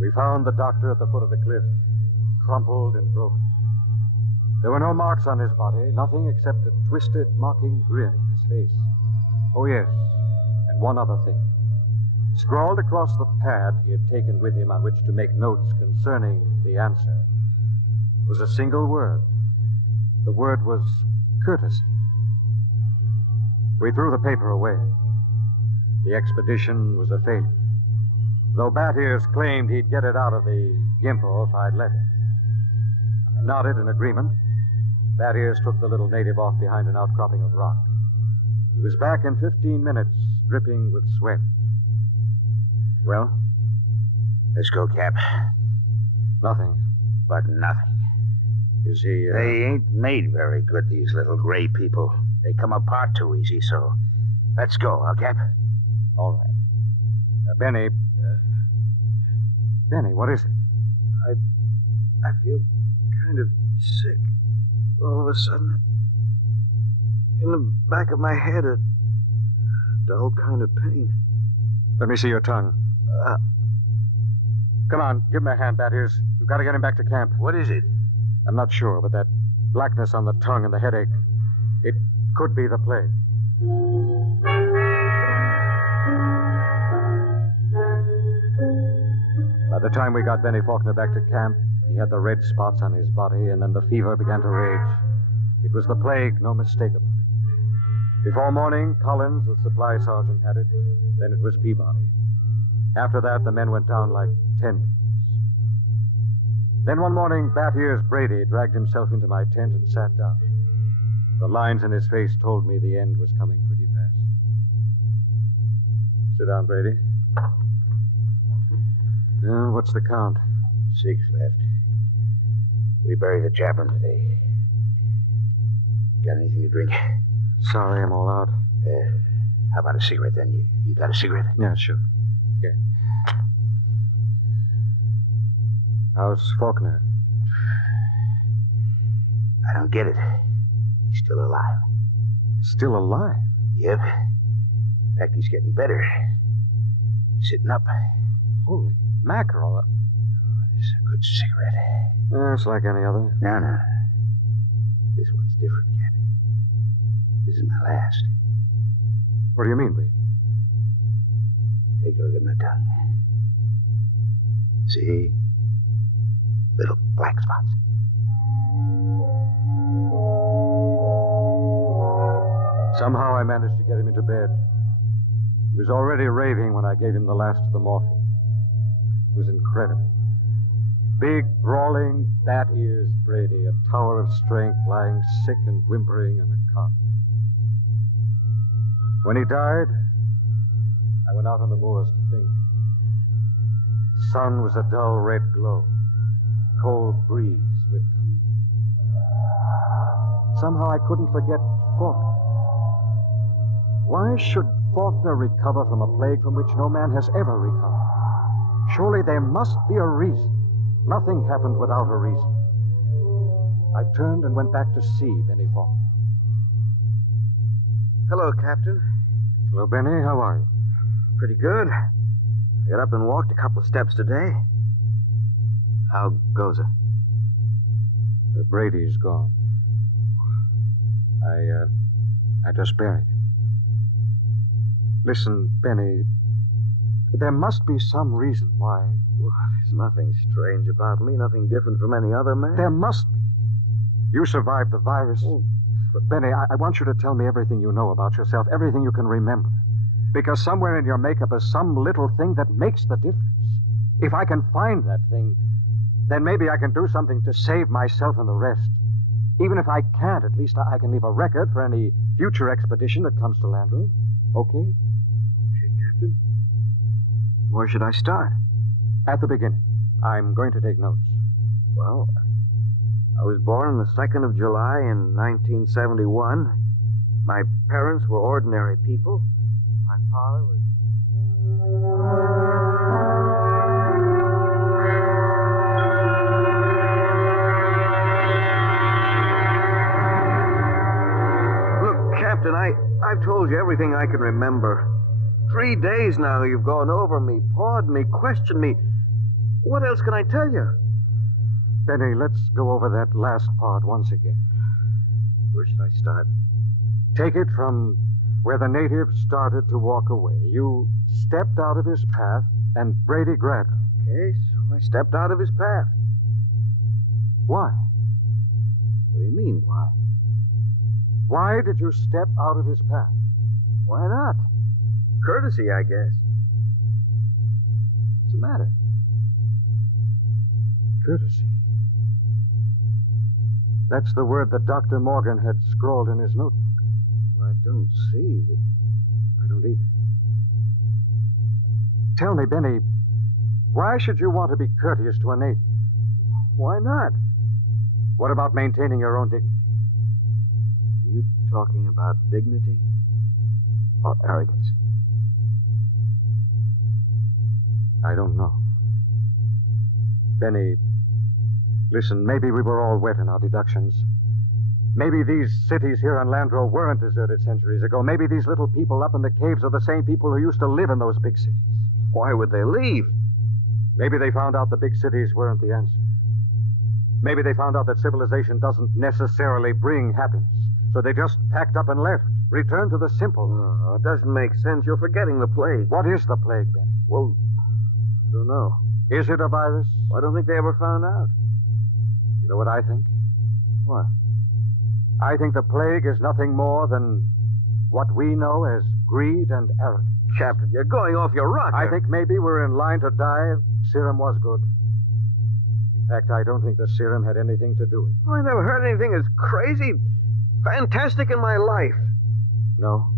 We found the doctor at the foot of the cliff, crumpled and broken. There were no marks on his body, nothing except a twisted, mocking grin on his face. Oh, yes, and one other thing. Scrawled across the pad he had taken with him on which to make notes concerning the answer was a single word. The word was courtesy. We threw the paper away. The expedition was a failure, though Bat Ears claimed he'd get it out of the Gimpo if I'd let him. I nodded in agreement. Bat Ears took the little native off behind an outcropping of rock. He was back in 15 minutes, dripping with sweat. Well? Let's go, Cap. Nothing. But nothing. Is he, They ain't made very good, these little gray people. They come apart too easy, so let's go, huh, Cap? All right. Benny. Benny, what is it? I feel kind of sick. All of a sudden, in the back of my head, a dull kind of pain. Let me see your tongue. Come on, give him a hand, Bat Ears. We've got to get him back to camp. What is it? I'm not sure, but that blackness on the tongue and the headache, it could be the plague. By the time we got Benny Faulkner back to camp, he had the red spots on his body, and then the fever began to rage. It was the plague, no mistake about it. Before morning, Collins, the supply sergeant, had it. Then it was Peabody. After that, the men went down like 10 pins. Then one morning, Bat Ears Brady dragged himself into my tent and sat down. The lines in his face told me the end was coming pretty fast. Sit down, Brady. Well, what's the count? 6 left. We buried the chaplain today. Got anything to drink? Sorry, I'm all out. How about a cigarette, then? You got a cigarette? Yeah, sure. Okay. How's Faulkner? I don't get it. He's still alive. Still alive? Yep. In fact, he's getting better. He's sitting up. Holy mackerel. This is a good cigarette. It's like any other. No. This one's different, Captain. This is my last. What do you mean, Brady? Take a look at my tongue. See? Little black spots. Somehow I managed to get him into bed. He was already raving when I gave him the last of the morphine. It was incredible. Big, brawling, bat ears Brady, a tower of strength, lying sick and whimpering in a cot. When he died, I went out on the moors to think. The sun was a dull red glow. A cold breeze whipped up. Somehow I couldn't forget Faulkner. Why should Faulkner recover from a plague from which no man has ever recovered? Surely there must be a reason. Nothing happened without a reason. I turned and went back to see Benny Faulkner. Hello, Captain. Hello, Benny. How are you? Pretty good. I got up and walked a couple of steps today. How goes it? Brady's gone. I just buried him. Listen, Benny, there must be some reason why. Well, there's nothing strange about me, nothing different from any other man. There must be. You survived the virus. Oh. But Benny, I want you to tell me everything you know about yourself, everything you can remember. Because somewhere in your makeup is some little thing that makes the difference. If I can find that thing, then maybe I can do something to save myself and the rest. Even if I can't, at least I can leave a record for any future expedition that comes to Landrew. Okay? Okay, Captain. Where should I start? At the beginning. I'm going to take notes. Well, I was born on the 2nd of July in 1971. My parents were ordinary people. My father was... Look, Captain, I've told you everything I can remember. 3 days now you've gone over me, pawed me, questioned me. What else can I tell you? Benny, let's go over that last part once again. Where should I start? Take it from where the native started to walk away. You stepped out of his path, and Brady grabbed him. Okay, so I stepped out of his path. Why? What do you mean, why? Why did you step out of his path? Why not? Courtesy, I guess. What's the matter? Courtesy. That's the word that Dr. Morgan had scrawled in his notebook. Well, I don't see that. I don't either. Tell me, Benny, why should you want to be courteous to a native? Why not? What about maintaining your own dignity? Are you talking about dignity or arrogance? I don't know. Benny, listen, maybe we were all wet in our deductions. Maybe these cities here on Landreau weren't deserted centuries ago. Maybe these little people up in the caves are the same people who used to live in those big cities. Why would they leave? Maybe they found out the big cities weren't the answer. Maybe they found out that civilization doesn't necessarily bring happiness. So they just packed up and left, returned to the simple. Oh, it doesn't make sense. You're forgetting the plague. What is the plague, Benny? Well, I don't know. Is it a virus? I don't think they ever found out. You know what I think? What? I think the plague is nothing more than what we know as greed and arrogance. Captain, you're going off your rocker. I think maybe we're in line to die. Serum was good. In fact, I don't think the serum had anything to do with it. Oh, I never heard anything as crazy, fantastic in my life. No?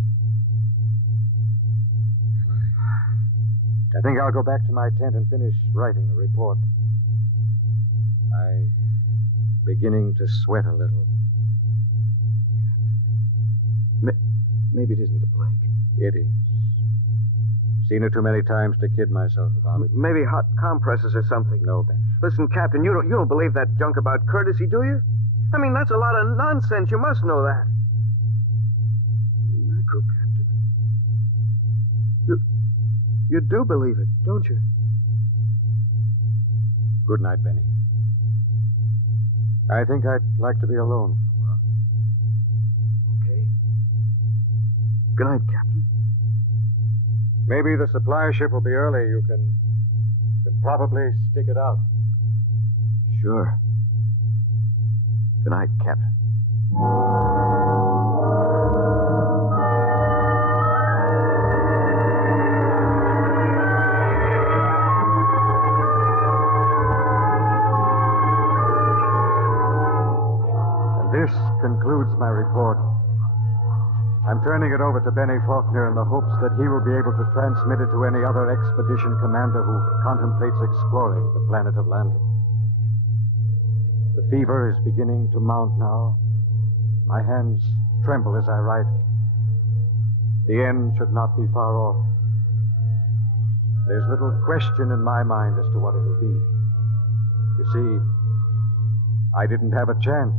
I think I'll go back to my tent and finish writing the report. I'm beginning to sweat a little. Maybe it isn't the plague. It is. I've seen it too many times to kid myself about it. Maybe hot compresses or something. No, Ben. Listen, Captain, you don't believe that junk about courtesy, do you? I mean, that's a lot of nonsense. You must know that. Holy mackerel, Captain. You do believe it, don't you? Good night, Benny. I think I'd like to be alone for a while. Okay. Good night, Captain. Maybe the supply ship will be early. You can probably stick it out. Sure. Good night, Captain. This concludes my report. I'm turning it over to Benny Faulkner in the hopes that he will be able to transmit it to any other expedition commander who contemplates exploring the planet of landing. The fever is beginning to mount now. My hands tremble as I write. The end should not be far off. There's little question in my mind as to what it will be. You see, I didn't have a chance.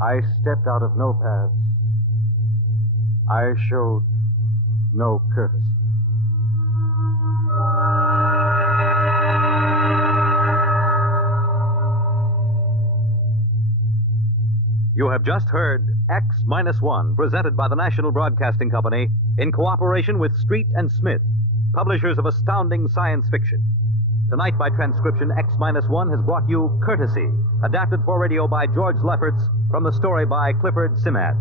I stepped out of no paths. I showed no courtesy. You have just heard X-1, presented by the National Broadcasting Company in cooperation with Street and Smith, publishers of astounding science fiction. Tonight, by transcription, X-1 has brought you Courtesy, adapted for radio by George Lefferts from the story by Clifford Simad.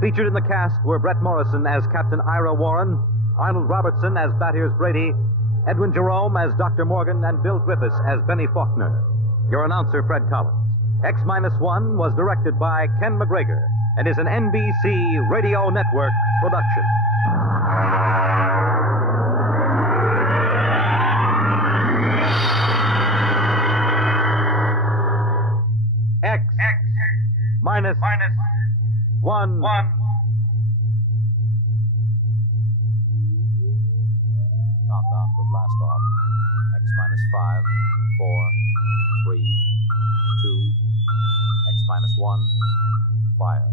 Featured in the cast were Brett Morrison as Captain Ira Warren, Arnold Robertson as Battiers Brady, Edwin Jerome as Dr. Morgan, and Bill Griffiths as Benny Faulkner. Your announcer, Fred Collins. X-1 was directed by Ken McGregor and is an NBC Radio Network production. X-1. Countdown for blast off. X-5, 4, 3, 2, X-1, fire.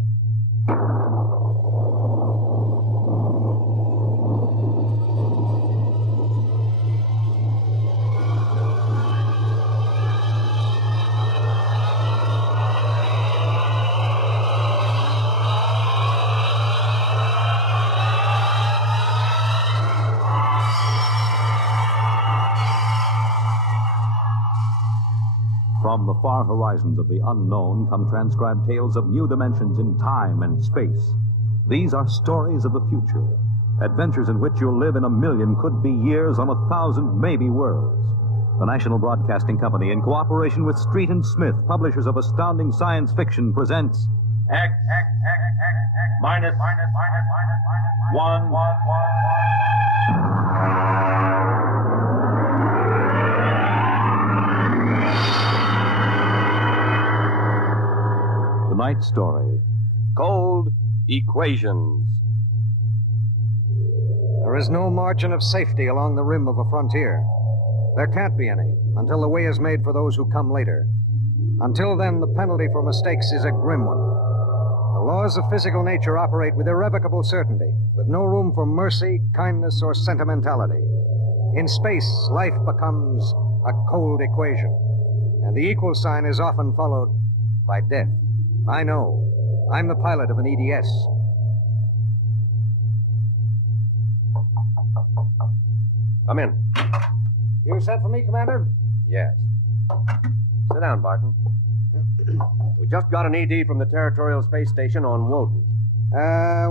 From the far horizons of the unknown come transcribed tales of new dimensions in time and space. These are stories of the future, adventures in which you'll live in 1,000,000, could be years, on 1,000, maybe worlds. The National Broadcasting Company, in cooperation with Street and Smith, publishers of astounding science fiction, presents X minus 1. Tonight's story, Cold Equations. There is no margin of safety along the rim of a frontier. There can't be any until the way is made for those who come later. Until then, the penalty for mistakes is a grim one. The laws of physical nature operate with irrevocable certainty, with no room for mercy, kindness, or sentimentality. In space, life becomes a cold equation, and the equal sign is often followed by death. I know. I'm the pilot of an EDS. Come in. You sent for me, Commander? Yes. Sit down, Barton. We just got an ED from the Territorial Space Station on Woden.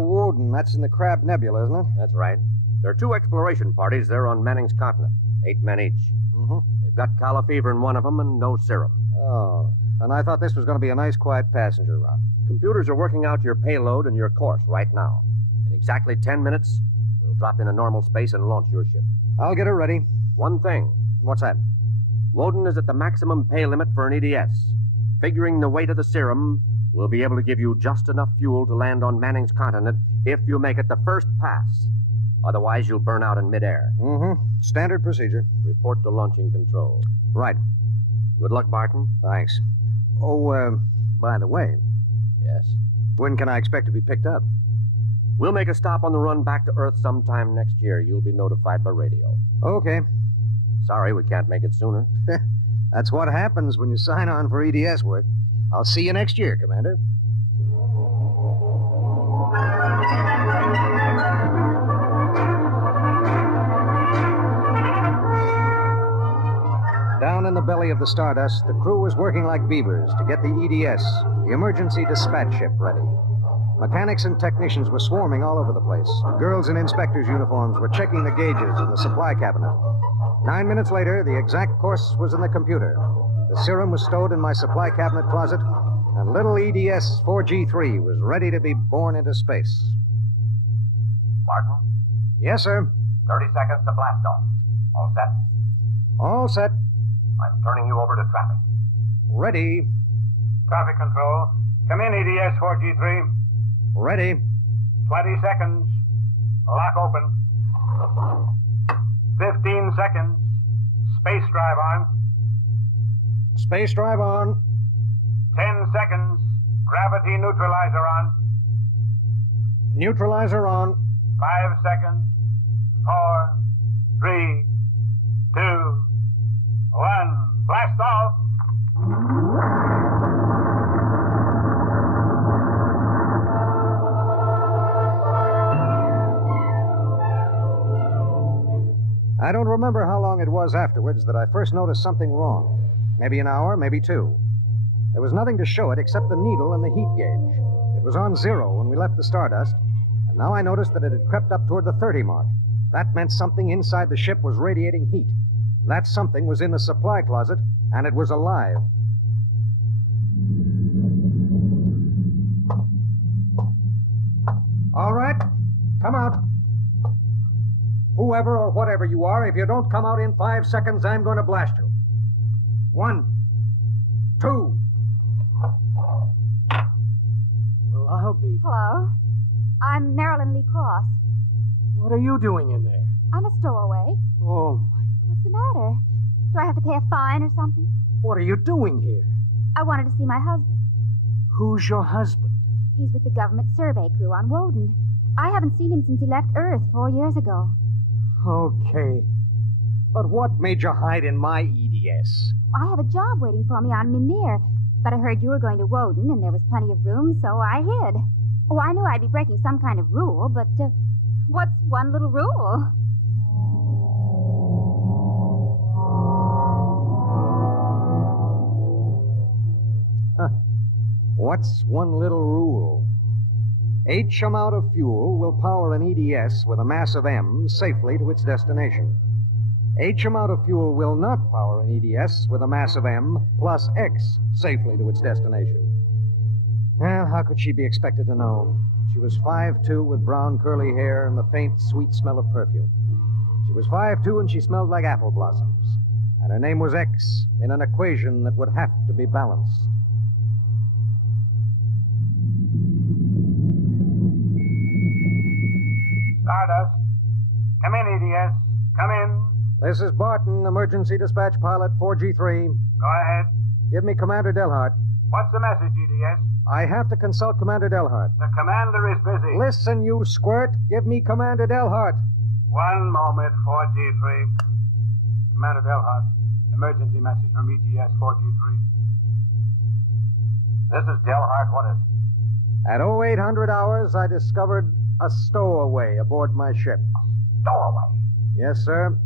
Woden. That's in the Crab Nebula, isn't it? That's right. There are 2 exploration parties there on Manning's continent. 8 men each. Mm-hmm. They've got calla fever in one of them and no serum. Oh, and I thought this was going to be a nice, quiet passenger run. Computers are working out your payload and your course right now. In exactly 10 minutes, we'll drop into normal space and launch your ship. I'll get her ready. One thing. What's that? Woden is at the maximum pay limit for an EDS. Figuring the weight of the serum, we'll be able to give you just enough fuel to land on Manning's continent if you make it the first pass. Otherwise, you'll burn out in midair. Mm-hmm. Standard procedure. Report to launching control. Right. Good luck, Barton. Thanks. Oh, by the way. Yes? When can I expect to be picked up? We'll make a stop on the run back to Earth sometime next year. You'll be notified by radio. Okay. Sorry, we can't make it sooner. That's what happens when you sign on for EDS work. I'll see you next year, Commander. Down in the belly of the Stardust, the crew was working like beavers to get the EDS, the emergency dispatch ship, ready. Mechanics and technicians were swarming all over the place. Girls in inspectors' uniforms were checking the gauges in the supply cabinet. 9 minutes later, the exact course was in the computer. The serum was stowed in my supply cabinet closet, and little EDS 4G3 was ready to be born into space. Martin? Yes, sir. 30 seconds to blast off. All set? All set. I'm turning you over to traffic. Ready. Traffic control. Come in, EDS 4G3. Ready. 20 seconds. Lock open. 15 seconds. Space drive on. Space drive on. 10 seconds. Gravity neutralizer on. Neutralizer on. 5 seconds. 4, 3, 2, 1. Blast off. I don't remember how long it was afterwards that I first noticed something wrong. Maybe an hour, maybe 2. There was nothing to show it except the needle and the heat gauge. It was on 0 when we left the Stardust, and now I noticed that it had crept up toward the 30 mark. That meant something inside the ship was radiating heat. That something was in the supply closet, and it was alive. All right, come out. Whoever or whatever you are, if you don't come out in 5 seconds, I'm going to blast you. 1, 2. Well, I'll be. Hello. I'm Marilyn Lee Cross. What are you doing in there? I'm a stowaway. Oh, What's the matter? Do I have to pay a fine or something? what are you doing here? I wanted to see my husband. Who's your husband? He's with the government survey crew on Woden. I haven't seen him since he left Earth 4 years ago. Okay. But what made you hide in my EDS? I have a job waiting for me on Mimir, but I heard you were going to Woden and there was plenty of room, so I hid. Oh, I knew I'd be breaking some kind of rule, but what's one little rule? What's one little rule? H amount of fuel will power an EDS with a mass of M safely to its destination. H amount of fuel will not power an EDS with a mass of M plus X safely to its destination. Well, how could she be expected to know? She was 5'2" with brown curly hair and the faint, sweet smell of perfume. She was 5'2" and she smelled like apple blossoms. And her name was X in an equation that would have to be balanced. Stardust. Come in, EDS. Come in. This is Barton, emergency dispatch pilot 4G3. Go ahead. Give me Commander Delhart. What's the message, EDS? I have to consult Commander Delhart. The commander is busy. Listen, you squirt. Give me Commander Delhart. One moment, 4G3. Commander Delhart, emergency message from EGS 4G3. This is Delhart. What is it? At 0800 hours, I discovered a stowaway aboard my ship. Stowaway? Yes, sir.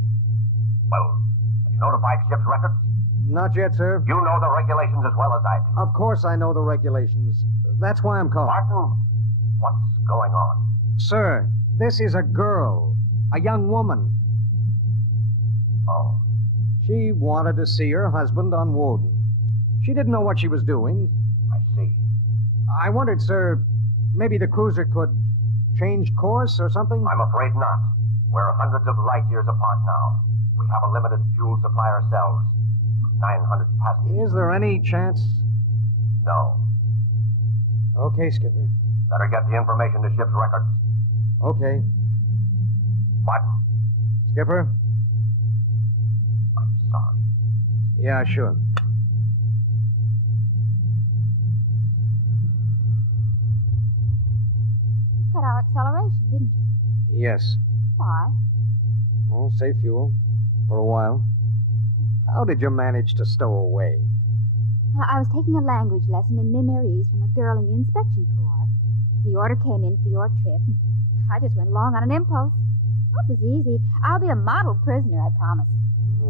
Well, have you notified ship's records? Not yet, sir. You know the regulations as well as I do. Of course I know the regulations. That's why I'm calling. Martin, what's going on? Sir, this is a girl. A young woman. Oh. She wanted to see her husband on Woden. She didn't know what she was doing. I see. I wondered, sir, maybe the cruiser could change course or something? I'm afraid not. We're hundreds of light years apart now. We have a limited fuel supply ourselves. With 900 passengers. Is there any chance? No. Okay, Skipper. Better get the information to ship's records. Okay. What? Skipper? I'm sorry. Yeah, sure. You cut our acceleration, didn't you? Yes. Why? Oh, save fuel. For a while. How did you manage to stow away? Well, I was taking a language lesson in Mimerise from a girl in the inspection corps. The order came in for your trip. I just went along on an impulse. It was easy. I'll be a model prisoner, I promise.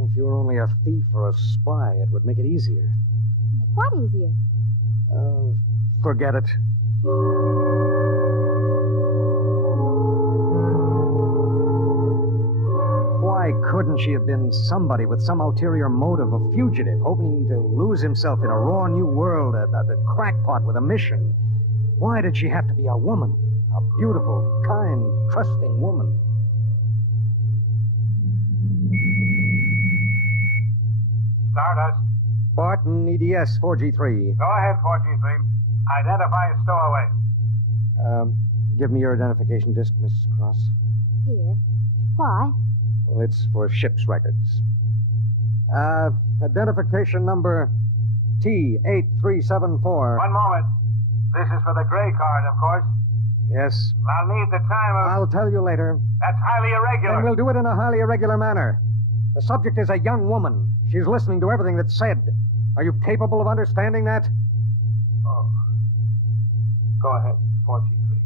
If you were only a thief or a spy, it would make it easier. Make what easier? Forget it. Why couldn't she have been somebody with some ulterior motive, a fugitive, hoping to lose himself in a raw new world, a crackpot with a mission? Why did she have to be a woman? A beautiful, kind, trusting woman. Stardust. Barton, EDS 4G3. Go ahead, 4G3. Identify a stowaway. Give me your identification disc, Miss Cross. Here. Why? Well, it's for ship's records. Identification number T8374. One moment. This is for the gray card, of course. Yes. I'll need the time of... I'll tell you later. That's highly irregular. Then we'll do it in a highly irregular manner. The subject is a young woman. She's listening to everything that's said. Are you capable of understanding that? Oh. Go ahead, 4G3.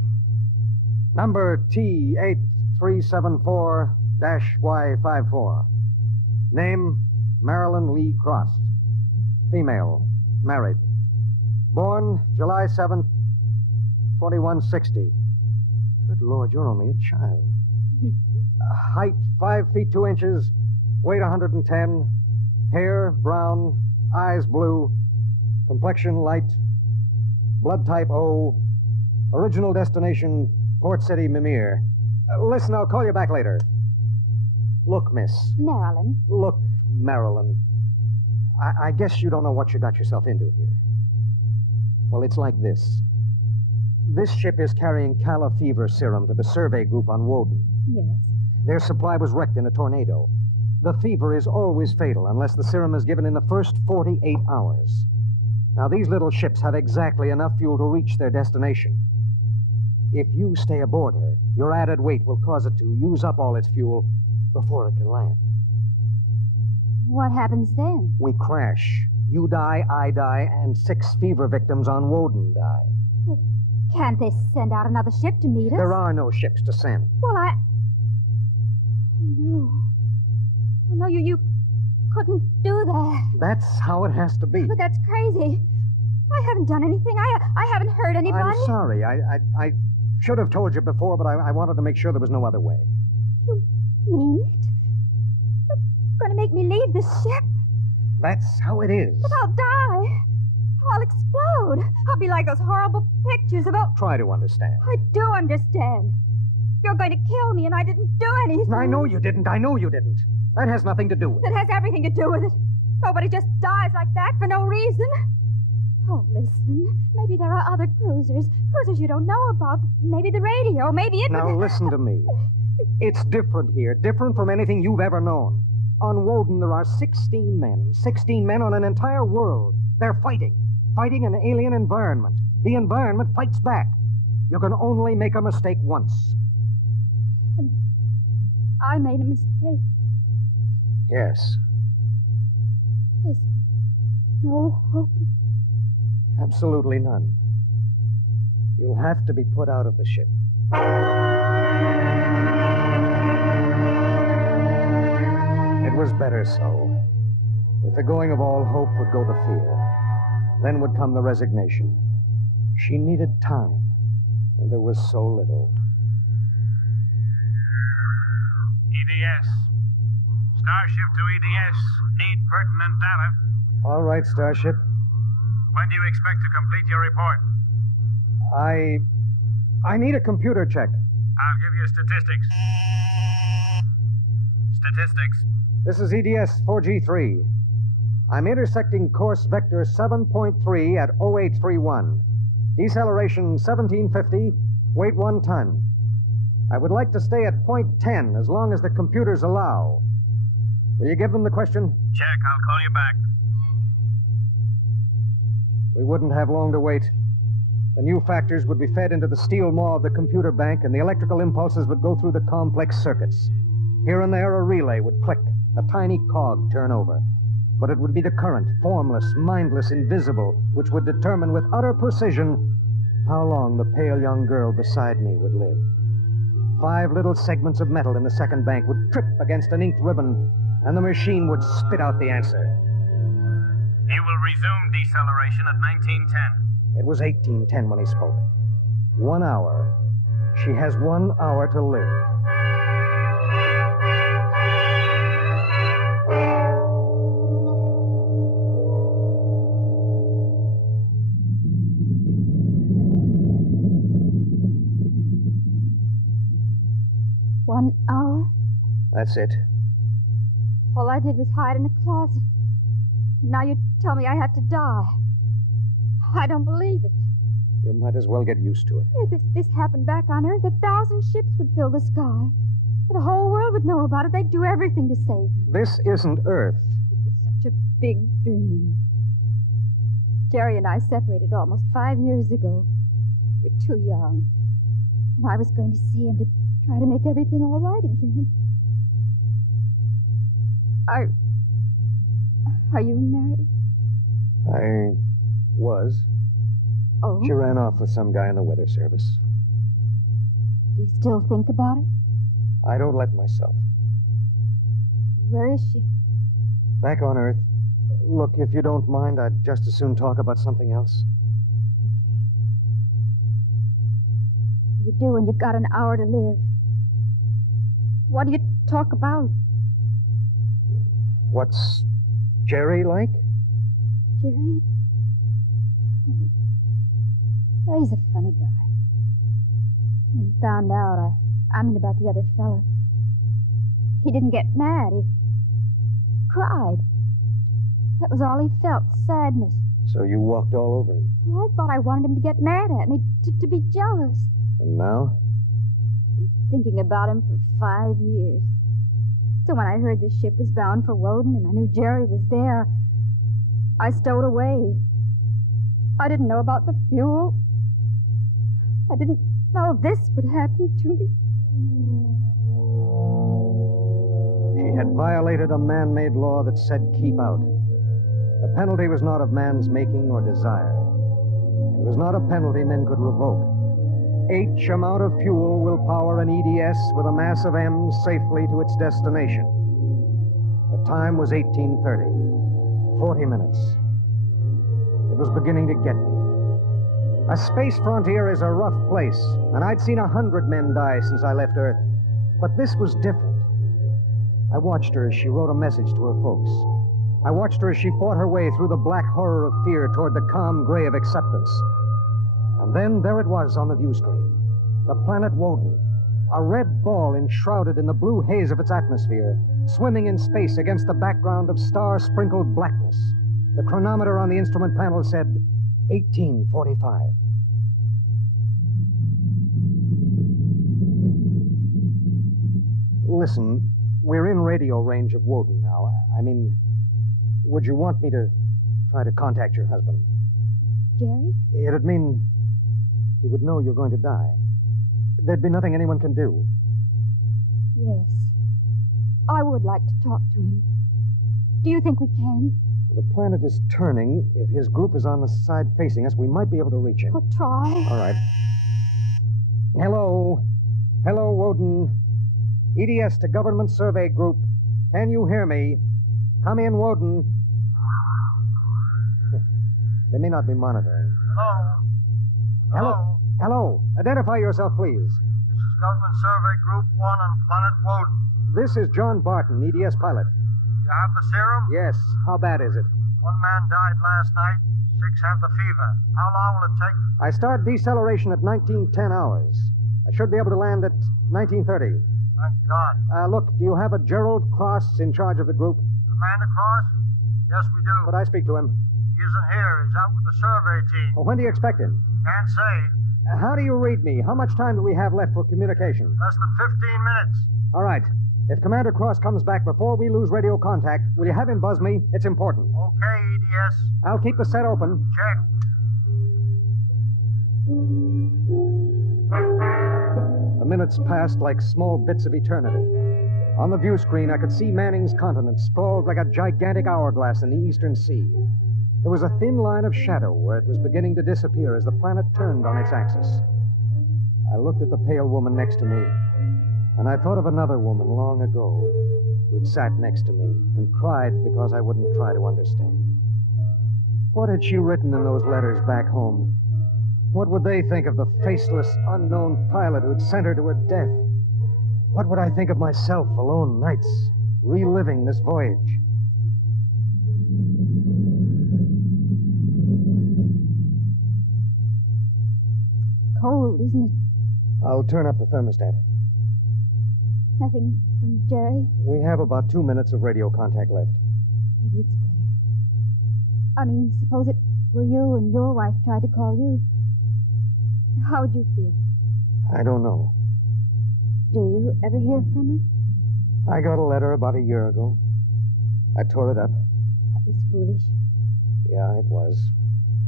Number T8374-Y54. Name, Marilyn Lee Cross. Female, married. Born July 7th, 2160. Good Lord, you're only a child. Height, 5 feet 2 inches. Weight, 110. Hair, brown. Eyes, blue. Complexion, light. Blood type, O. Original destination, Port City, Mimir. Listen, I'll call you back later. Look, miss. Marilyn. Look, Marilyn. I guess you don't know what you got yourself into here. Well, it's like this. This ship is carrying Calla fever serum to the survey group on Woden. Yes. Their supply was wrecked in a tornado. The fever is always fatal unless the serum is given in the first 48 hours. Now, these little ships have exactly enough fuel to reach their destination. If you stay aboard her, your added weight will cause it to use up all its fuel before it can land. What happens then? We crash. You die, I die, and 6 fever victims on Woden die. Well, can't they send out another ship to meet us? There are no ships to send. Well, No. Oh, no, you couldn't do that. That's how it has to be. But that's crazy. I haven't done anything. I haven't hurt anybody. I'm sorry. I should have told you before, but I wanted to make sure there was no other way. You mean it? You're going to make me leave this ship? That's how it is. But I'll die. I'll explode. I'll be like those horrible pictures about... Try to understand. I do understand. You're going to kill me, and I didn't do anything. I know you didn't. That has nothing to do with it. It has everything to do with it. Nobody just dies like that for no reason. Oh, listen. Maybe there are other cruisers you don't know about. Maybe the radio, maybe it... Now, listen to me. It's different here, different from anything you've ever known. On Woden, there are 16 men. 16 men on an entire world. They're fighting an alien environment. The environment fights back. You can only make a mistake once. And I made a mistake. Yes. There's no hope. Absolutely none. You'll have to be put out of the ship. It was better so. With the going of all hope would go the fear. Then would come the resignation. She needed time, and there was so little. EDS. Starship to EDS. Need pertinent data. All right, Starship. When do you expect to complete your report? I need a computer check. I'll give you statistics. Statistics. This is EDS 4G3. I'm intersecting course vector 7.3 at 0831. Deceleration 1750, weight 1 ton. I would like to stay at point 10 as long as the computers allow. Will you give them the question? Check. I'll call you back. We wouldn't have long to wait. The new factors would be fed into the steel maw of the computer bank, and the electrical impulses would go through the complex circuits. Here and there, a relay would click, a tiny cog turn over. But it would be the current, formless, mindless, invisible, which would determine with utter precision how long the pale young girl beside me would live. 5 little segments of metal in the second bank would trip against an inked ribbon, and the machine would spit out the answer. He will resume deceleration at 1910. It was 1810 when he spoke. 1 hour. She has 1 hour to live. One hour? That's it. All I did was hide in a closet. Now you tell me I have to die. I don't believe it. You might as well get used to it. If this happened back on Earth, 1,000 ships would fill the sky. The whole world would know about it. They'd do everything to save me. This isn't Earth. It was such a big dream. Jerry and I separated almost 5 years ago. We were too young. And I was going to see him to try to make everything all right again. Are you married? I was. Oh? She ran off with some guy in the weather service. Do you still think about it? I don't let myself. Where is she? Back on Earth. Look, if you don't mind, I'd just as soon talk about something else. What do you do when you've got an hour to live? What do you talk about? What's Jerry like? Jerry? Oh, he's a funny guy. When he found out, I mean about the other fella, he didn't get mad. He cried. That was all he felt, sadness. So you walked all over him. Well, I thought I wanted him to get mad at me, to be jealous. And now? Been thinking about him for 5 years. So when I heard the ship was bound for Woden and I knew Jerry was there, I stowed away. I didn't know about the fuel. I didn't know this would happen to me. She had violated a man-made law that said keep out. The penalty was not of man's making or desire. It was not a penalty men could revoke. H amount of fuel will power an EDS with a mass of M safely to its destination. The time was 1830. 40 minutes. It was beginning to get me. A space frontier is a rough place, and I'd seen 100 men die since I left Earth. But this was different. I watched her as she wrote a message to her folks. I watched her as she fought her way through the black horror of fear toward the calm gray of acceptance. And then there it was on the view screen. The planet Woden. A red ball enshrouded in the blue haze of its atmosphere, swimming in space against the background of star-sprinkled blackness. The chronometer on the instrument panel said 1845. Listen, we're in radio range of Woden now. I mean, would you want me to try to contact your husband? Jerry? It'd mean he would know you're going to die. There'd be nothing anyone can do. Yes. I would like to talk to him. Do you think we can? The planet is turning. If his group is on the side facing us, we might be able to reach him. I'll try. All right. Hello. Hello, Woden. EDS to Government Survey Group. Can you hear me? Come in, Woden. They may not be monitoring. Hello? Hello. Identify yourself, please. This is Government Survey Group 1 on planet Woden. This is John Barton, EDS pilot. You have the serum? Yes. How bad is it? 1 man died last night. 6 have the fever. How long will it take to... I start deceleration at 1910 hours. I should be able to land at 1930. Thank God. Look, do you have a Gerald Cross in charge of the group? Commander Cross? Yes, we do. Could I speak to him? He isn't here. He's out with the survey team. Well, when do you expect him? Can't say. How do you read me? How much time do we have left for communication? Less than 15 minutes. All right. If Commander Cross comes back before we lose radio contact, will you have him buzz me? It's important. Okay, EDS. I'll keep the set open. Check. The minutes passed like small bits of eternity. On the view screen, I could see Manning's continent sprawled like a gigantic hourglass in the eastern sea. There was a thin line of shadow where it was beginning to disappear as the planet turned on its axis. I looked at the pale woman next to me, and I thought of another woman long ago who'd sat next to me and cried because I wouldn't try to understand. What had she written in those letters back home? What would they think of the faceless, unknown pilot who'd sent her to her death? What would I think of myself alone nights, reliving this voyage? Cold, isn't it? I'll turn up the thermostat. Nothing from Jerry? We have about 2 minutes of radio contact left. Maybe it's better. I mean, suppose it were you and your wife tried to call you. How would you feel? I don't know. Do you ever hear from her? I got a letter about a year ago. I tore it up. That was foolish. Yeah, it was.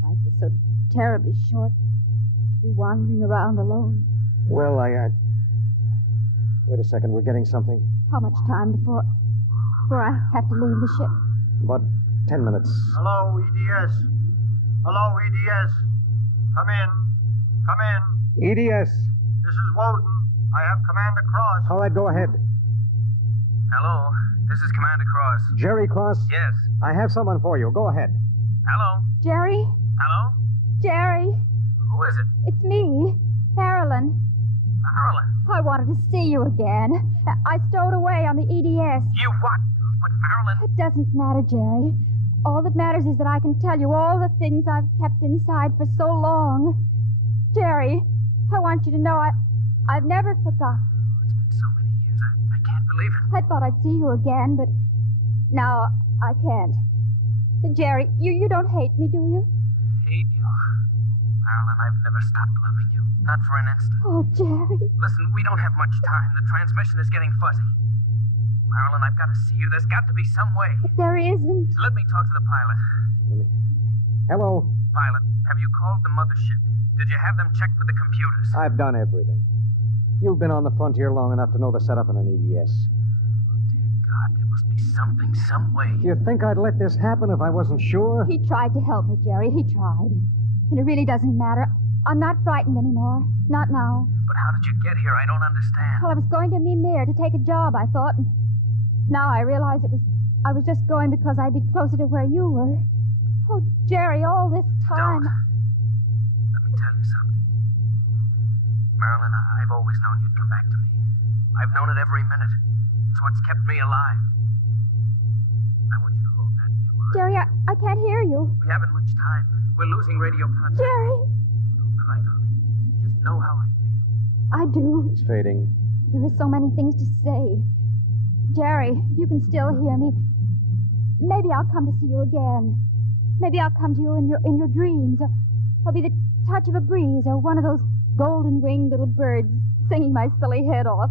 Life is so terribly short to be wandering around alone. Well, Wait a second, we're getting something. How much time before I have to leave the ship? About 10 minutes. Hello, EDS. Hello, EDS. Come in. Come in. EDS. This is Woden. I have Commander Cross. All right, go ahead. Hello, this is Commander Cross. Jerry Cross? Yes. I have someone for you. Go ahead. Hello? Jerry? Hello? Jerry? Who is it? It's me, Marilyn. Marilyn? I wanted to see you again. I stowed away on the EDS. You what? But Marilyn... It doesn't matter, Jerry. All that matters is that I can tell you all the things I've kept inside for so long. Jerry, I want you to know I've never forgotten. It's been so many years, I can't believe it. I thought I'd see you again, but now I can't. Jerry, you don't hate me, do you? Hate you? Marilyn, I've never stopped loving you. Not for an instant. Oh, Jerry. Listen, we don't have much time. The transmission is getting fuzzy. Marilyn, I've got to see you. There's got to be some way. If there isn't... Let me talk to the pilot. Hello? Pilot, have you called the mothership? Did you have them checked with the computers? I've done everything. You've been on the frontier long enough to know the setup in an EDS. Oh, dear God, there must be something, some way. Do you think I'd let this happen if I wasn't sure? He tried to help me, Jerry. He tried. And it really doesn't matter. I'm not frightened anymore. Not now. But how did you get here? I don't understand. Well, I was going to Mimir to take a job, I thought. And now I realize I was just going because I'd be closer to where you were. Oh, Jerry, all this time... Don't. Let me tell you something. Marilyn, I've always known you'd come back to me. I've known it every minute. It's what's kept me alive. I want you to hold that in your mind. Jerry, I can't hear you. We haven't much time. We're losing radio contact. Jerry! Don't cry, darling. Just know how I feel. I do. It's fading. There are so many things to say. Jerry, if you can still hear me, maybe I'll come to see you again. Maybe I'll come to you in your dreams, or be the touch of a breeze, or one of those golden-winged little birds singing my silly head off.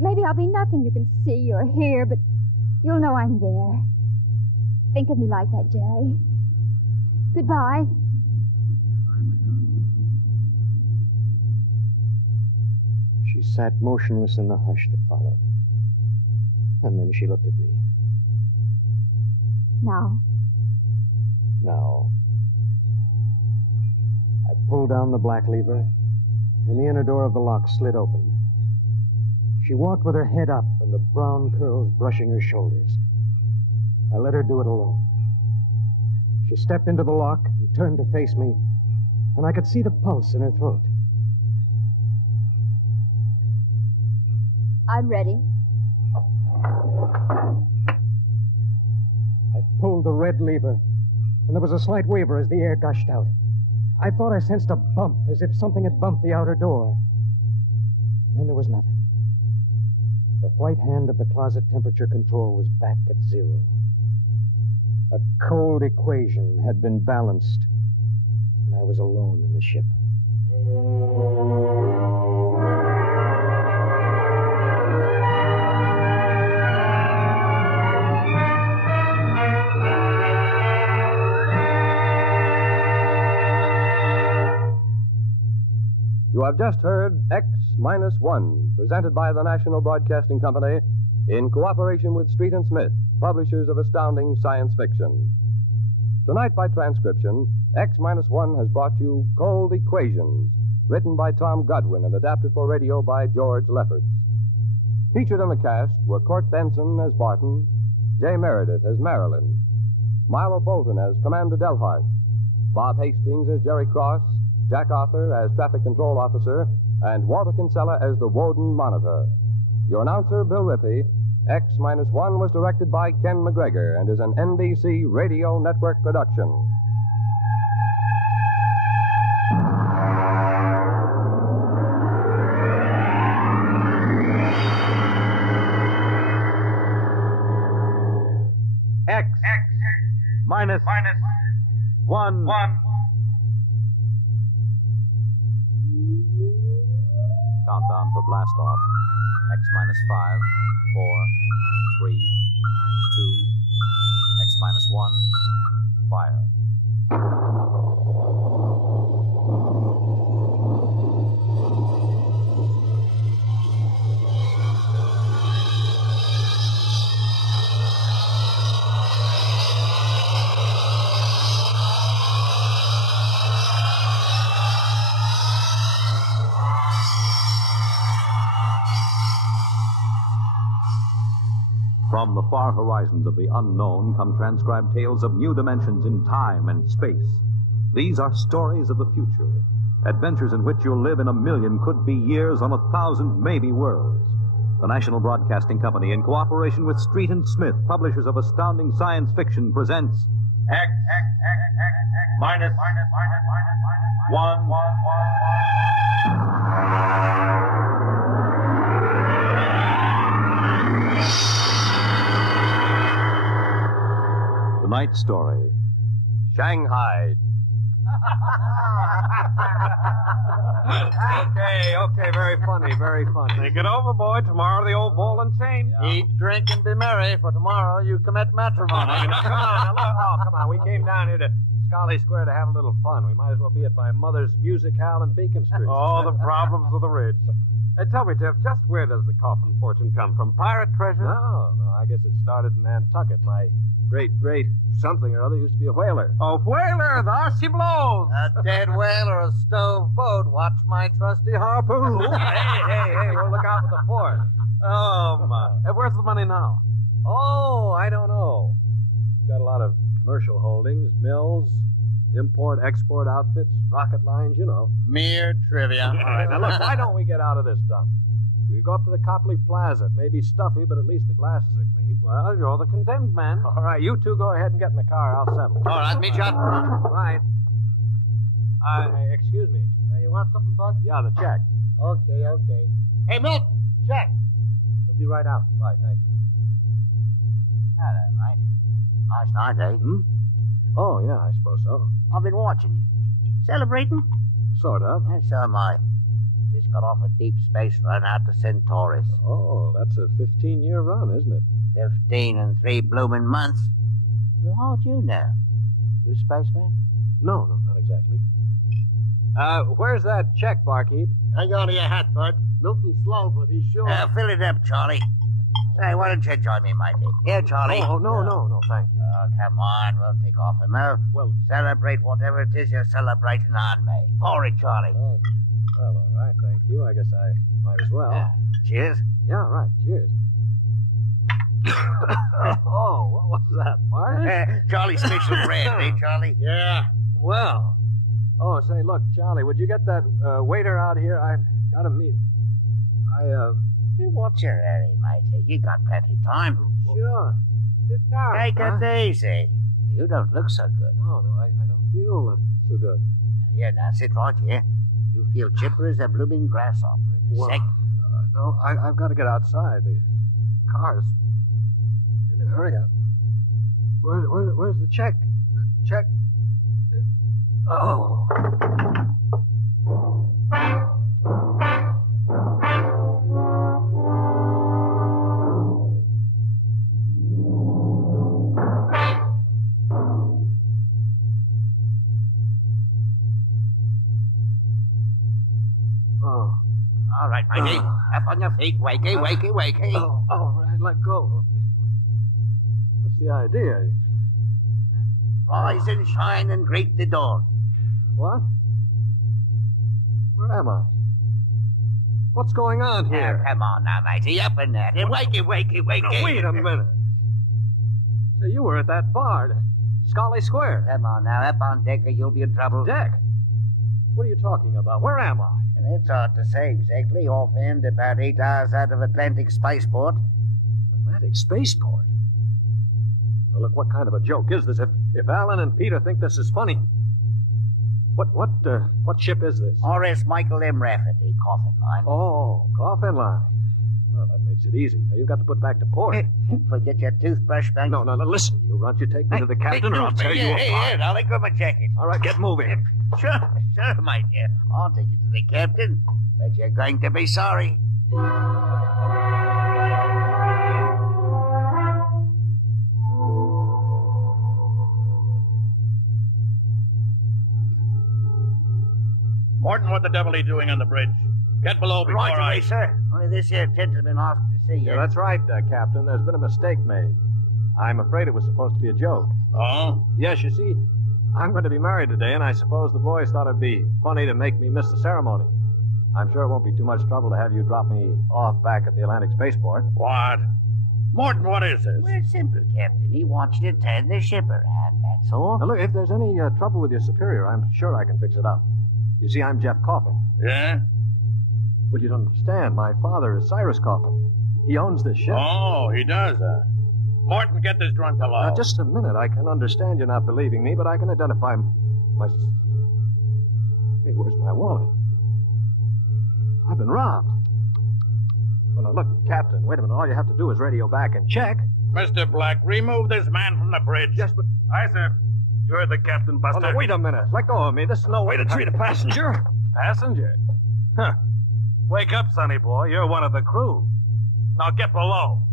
Maybe I'll be nothing you can see or hear, but you'll know I'm there. Think of me like that, Jerry. Goodbye. She sat motionless in the hush that followed. And then she looked at me. Now. I pulled down the black lever, and the inner door of the lock slid open. She walked with her head up and the brown curls brushing her shoulders. I let her do it alone. She stepped into the lock and turned to face me, and I could see the pulse in her throat. I'm ready. I pulled the red lever, and there was a slight waver as the air gushed out. I thought I sensed a bump, as if something had bumped the outer door. And then there was nothing. The white hand of the closet temperature control was back at 0. A cold equation had been balanced, and I was alone in the ship. You have just heard X-1, presented by the National Broadcasting Company in cooperation with Street and Smith, publishers of astounding science fiction. Tonight, by transcription, X-1 has brought you Cold Equations, written by Tom Godwin and adapted for radio by George Lefferts. Featured in the cast were Court Benson as Barton, Jay Meredith as Marilyn, Milo Bolton as Commander Delhart, Bob Hastings as Jerry Cross, Jack Arthur as Traffic Control Officer, and Walter Kinsella as the Woden Monitor. Your announcer, Bill Rippey. X-1 was directed by Ken McGregor and is an NBC Radio Network production. X-1. Countdown for blast off. X-5, 4, 3, 2, X-1, fire. From the far horizons of the unknown come transcribed tales of new dimensions in time and space. These are stories of the future, adventures in which you'll live in 1,000,000 could-be years on 1,000 maybe worlds. The National Broadcasting Company, in cooperation with Street and Smith, publishers of astounding science fiction, presents X-1. Tonight's story, Shanghaied. Okay, very funny, very funny. Think it over, boy. Tomorrow the old ball and chain. Yeah. Eat, drink, and be merry, for tomorrow you commit matrimony. Now, come on, now, look. Oh, come on. We came down here to Scarlet Square to have a little fun. We might as well be at my mother's music hall in Beacon Street. Oh, the problems of the rich. Hey, tell me, Tiff, just where does the coffin fortune come from? Pirate treasure? No, I guess it started in Nantucket. My great something or other used to be a whaler. A whaler? There she blows. A dead whale or a stove boat. Watch my trusty harpoon. Hey, we'll look out for the fort. Oh, my. Hey, where's the money now? Oh, I don't know. We've got a lot of commercial holdings, mills, import, export outfits, rocket lines, you know. Mere trivia. All right, now look, why don't we get out of this dump? We go up to the Copley Plaza. It may be stuffy, but at least the glasses are clean. Well, you're the condemned man. All right, you two go ahead and get in the car. I'll settle. All right, meet you out front. Right. Excuse me. You want something, Bud? Yeah, the check. Okay. Hey, Milton, check. He'll be right out. Right, thank you. Hello, mate. Nice night, eh? Oh, yeah, I suppose so. I've been watching you. Celebrating? Sort of. Yeah, so am I. Just got off a deep space run out to Centaurus. Oh, that's a 15-year run, isn't it? 15 and 3 blooming months. Well, how'd you know? You a spaceman? No, not exactly. Where's that check, barkeep? Hang on to your hat, Bud. Milton's slow, but he's sure. Fill it up, Charlie. Say, why don't you join me, matey? Here, Charlie. Oh, no, thank you. Oh, come on. We'll take off a mo. Well, celebrate whatever it is you're celebrating on me. Pour it, Charlie. Oh, well, all right, thank you. I guess I might as well. Cheers. Yeah, right, cheers. Oh, what was that, Martin? Charlie special brand, eh, Charlie? Yeah. Well. Oh, say, look, Charlie, would you get that waiter out here? I've got to meet him. What's your hurry, matey? You got plenty of time. Sure. Sit down. Take it easy. You don't look so good. No, I don't feel so good. Yeah, now sit right here. You feel chipper as a blooming grasshopper in a sec. No, I've got to get outside. The car's in a hurry up. Where's the check? The check? Oh. right, matey. Up on your feet. Wakey, wakey, wakey. Oh, all right, let go of me. What's the idea? Rise and shine and greet the dawn. What? Where am I? What's going on here? Now, come on now, matey. Up in there. Wakey, wakey, wakey. Now, wait a minute. So you were at that bar, Scully Square. Come on now, up on deck or you'll be in trouble. Deck? What are you talking about? Where am I? It's hard to say exactly. Offhand, about 8 hours out of Atlantic Spaceport. Atlantic Spaceport? Well, look, what kind of a joke is this? If Alan and Peter think this is funny, what ship is this? R.S. Michael M. Rafferty, coffin line. Oh, coffin line. Well, that makes it easy. Now, you've got to put back to port. Forget your toothbrush, Banks. No, listen, you runt. You take me to the captain, or I'll tear you apart. Here, I'll let go of my jacket. All right, get moving. Sure, my dear. I'll take you to the captain, but you're going to be sorry. Morton, what the devil are you doing on the bridge? Get below before Right away, sir. Only this here gentleman asked to see you. Yeah, that's right, Captain. There's been a mistake made. I'm afraid it was supposed to be a joke. Oh? Yes, you see, I'm going to be married today, and I suppose the boys thought it'd be funny to make me miss the ceremony. I'm sure it won't be too much trouble to have you drop me off back at the Atlantic Spaceport. What? Morton, what is this? Well, it's simple, Captain. He wants you to turn the ship around, that's all. Now, look, if there's any trouble with your superior, I'm sure I can fix it up. You see, I'm Jeff Coffin. Yeah? Well, you don't understand. My father is Cyrus Coffin. He owns this ship. Oh, he does, Morton, get this drunk below. Now, just a minute. I can understand you not believing me, but I can identify my... Hey, where's my wallet? I've been robbed. Well, now, look, Captain, wait a minute. All you have to do is radio back and check. Mr. Black, remove this man from the bridge. Yes, but... Aye, sir. You're the captain, Buster. Oh, no, wait a minute. Let go of me. This is no way to treat a passenger. Passenger? Huh. Wake up, sonny boy. You're one of the crew. Now get below.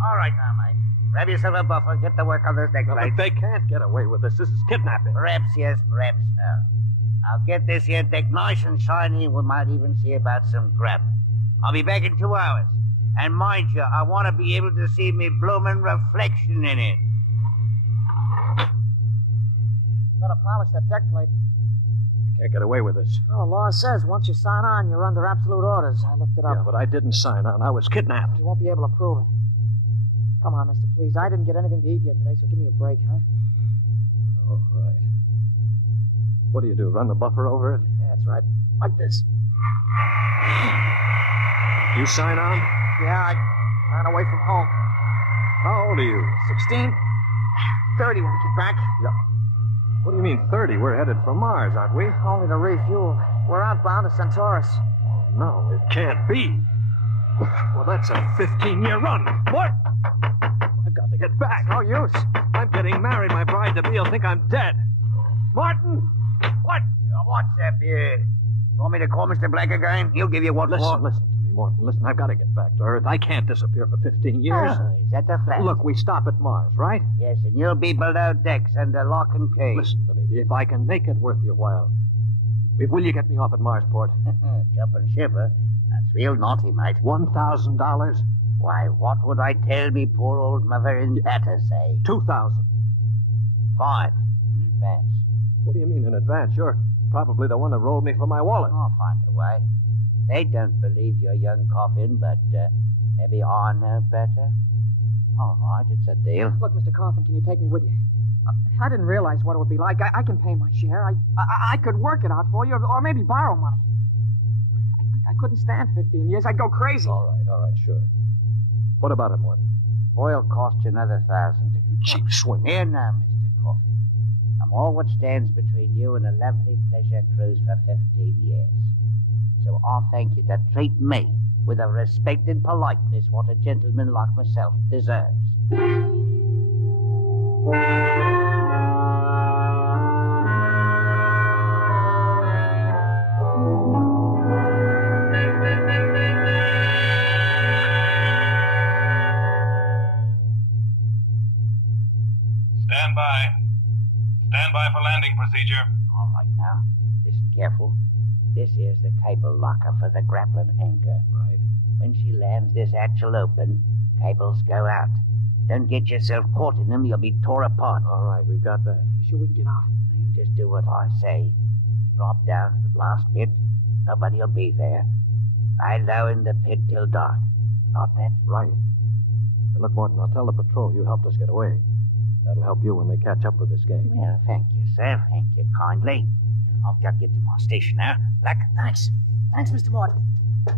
All right now, mate. Grab yourself a buffer. Get to work on this neck No, plate. but they can't get away with this. This is kidnapping. Perhaps yes, perhaps no. I'll get this here deck nice and shiny. We might even see about some grub. I'll be back in 2 hours. And mind you, I want to be able to see me bloomin' reflection in it. Gotta polish that deck plate. They can't get away with this. Oh, the law says once you sign on, you're under absolute orders. I looked it up. Yeah, but I didn't sign on. I was kidnapped. You won't be able to prove it. Come on, mister, please. I didn't get anything to eat yet today, so give me a break, huh? All right. What do you do, run the buffer over it? Yeah, that's right. Like this. You sign on? Yeah, I ran away from home. How old are you? 16. 30 when we get back. Yeah. What do you mean 30? We're headed for Mars, aren't we? Only to refuel. We're outbound to Centaurus. No, it can't be. Well, that's a 15-year run. What? I've got to get back. No use. I'm getting married. My bride-to-be will think I'm dead. Martin! What? What's up here? You want me to call Mr. Black again? He'll give you what for. Listen to me, Morton. Listen, I've got to get back to Earth. I can't disappear for 15 years. Oh, is that the fact? Look, we stop at Mars, right? Yes, and you'll be below decks under lock and key. Listen to me. If I can make it worth your while, will you get me off at Marsport? Jumping ship, huh? That's real naughty, mate. $1,000? Why, what would I tell me poor old mother in that to say? 2,000. 5 in advance. What do you mean in advance? You're probably the one that rolled me for my wallet. I'll find a way. They don't believe your young Coffin, but maybe I know better. All right, it's a deal. Look, Mr. Coffin, can you take me with you? I didn't realize what it would be like. I can pay my share. I could work it out for you, or maybe borrow money. I couldn't stand 15 years. I'd go crazy. All right, sure. What about it, Morton? Oil cost you another 1,000. You cheap swindler. Here now, Mr. Coffin. I'm all what stands between you and a lovely pleasure cruise for 15 years. So I'll thank you to treat me with the respect and politeness what a gentleman like myself deserves. Stand by for landing procedure. All right, now. Listen careful. This here's the cable locker for the grappling anchor. Right. When she lands this hatch'll open, cables go out. Don't get yourself caught in them, you'll be tore apart. All right, we've got that. You sure we can get out? You just do what I say. We drop down to the blast pit. Nobody'll be there. Lie low in the pit till dark. Got that? Right. Hey, look, Morton, I'll tell the patrol you helped us get away. That'll help you when they catch up with this gang. Well, thank you, sir. Thank you kindly. I've got to get to my station now. Luck. Thanks. Thanks, Mr. Morton. Well,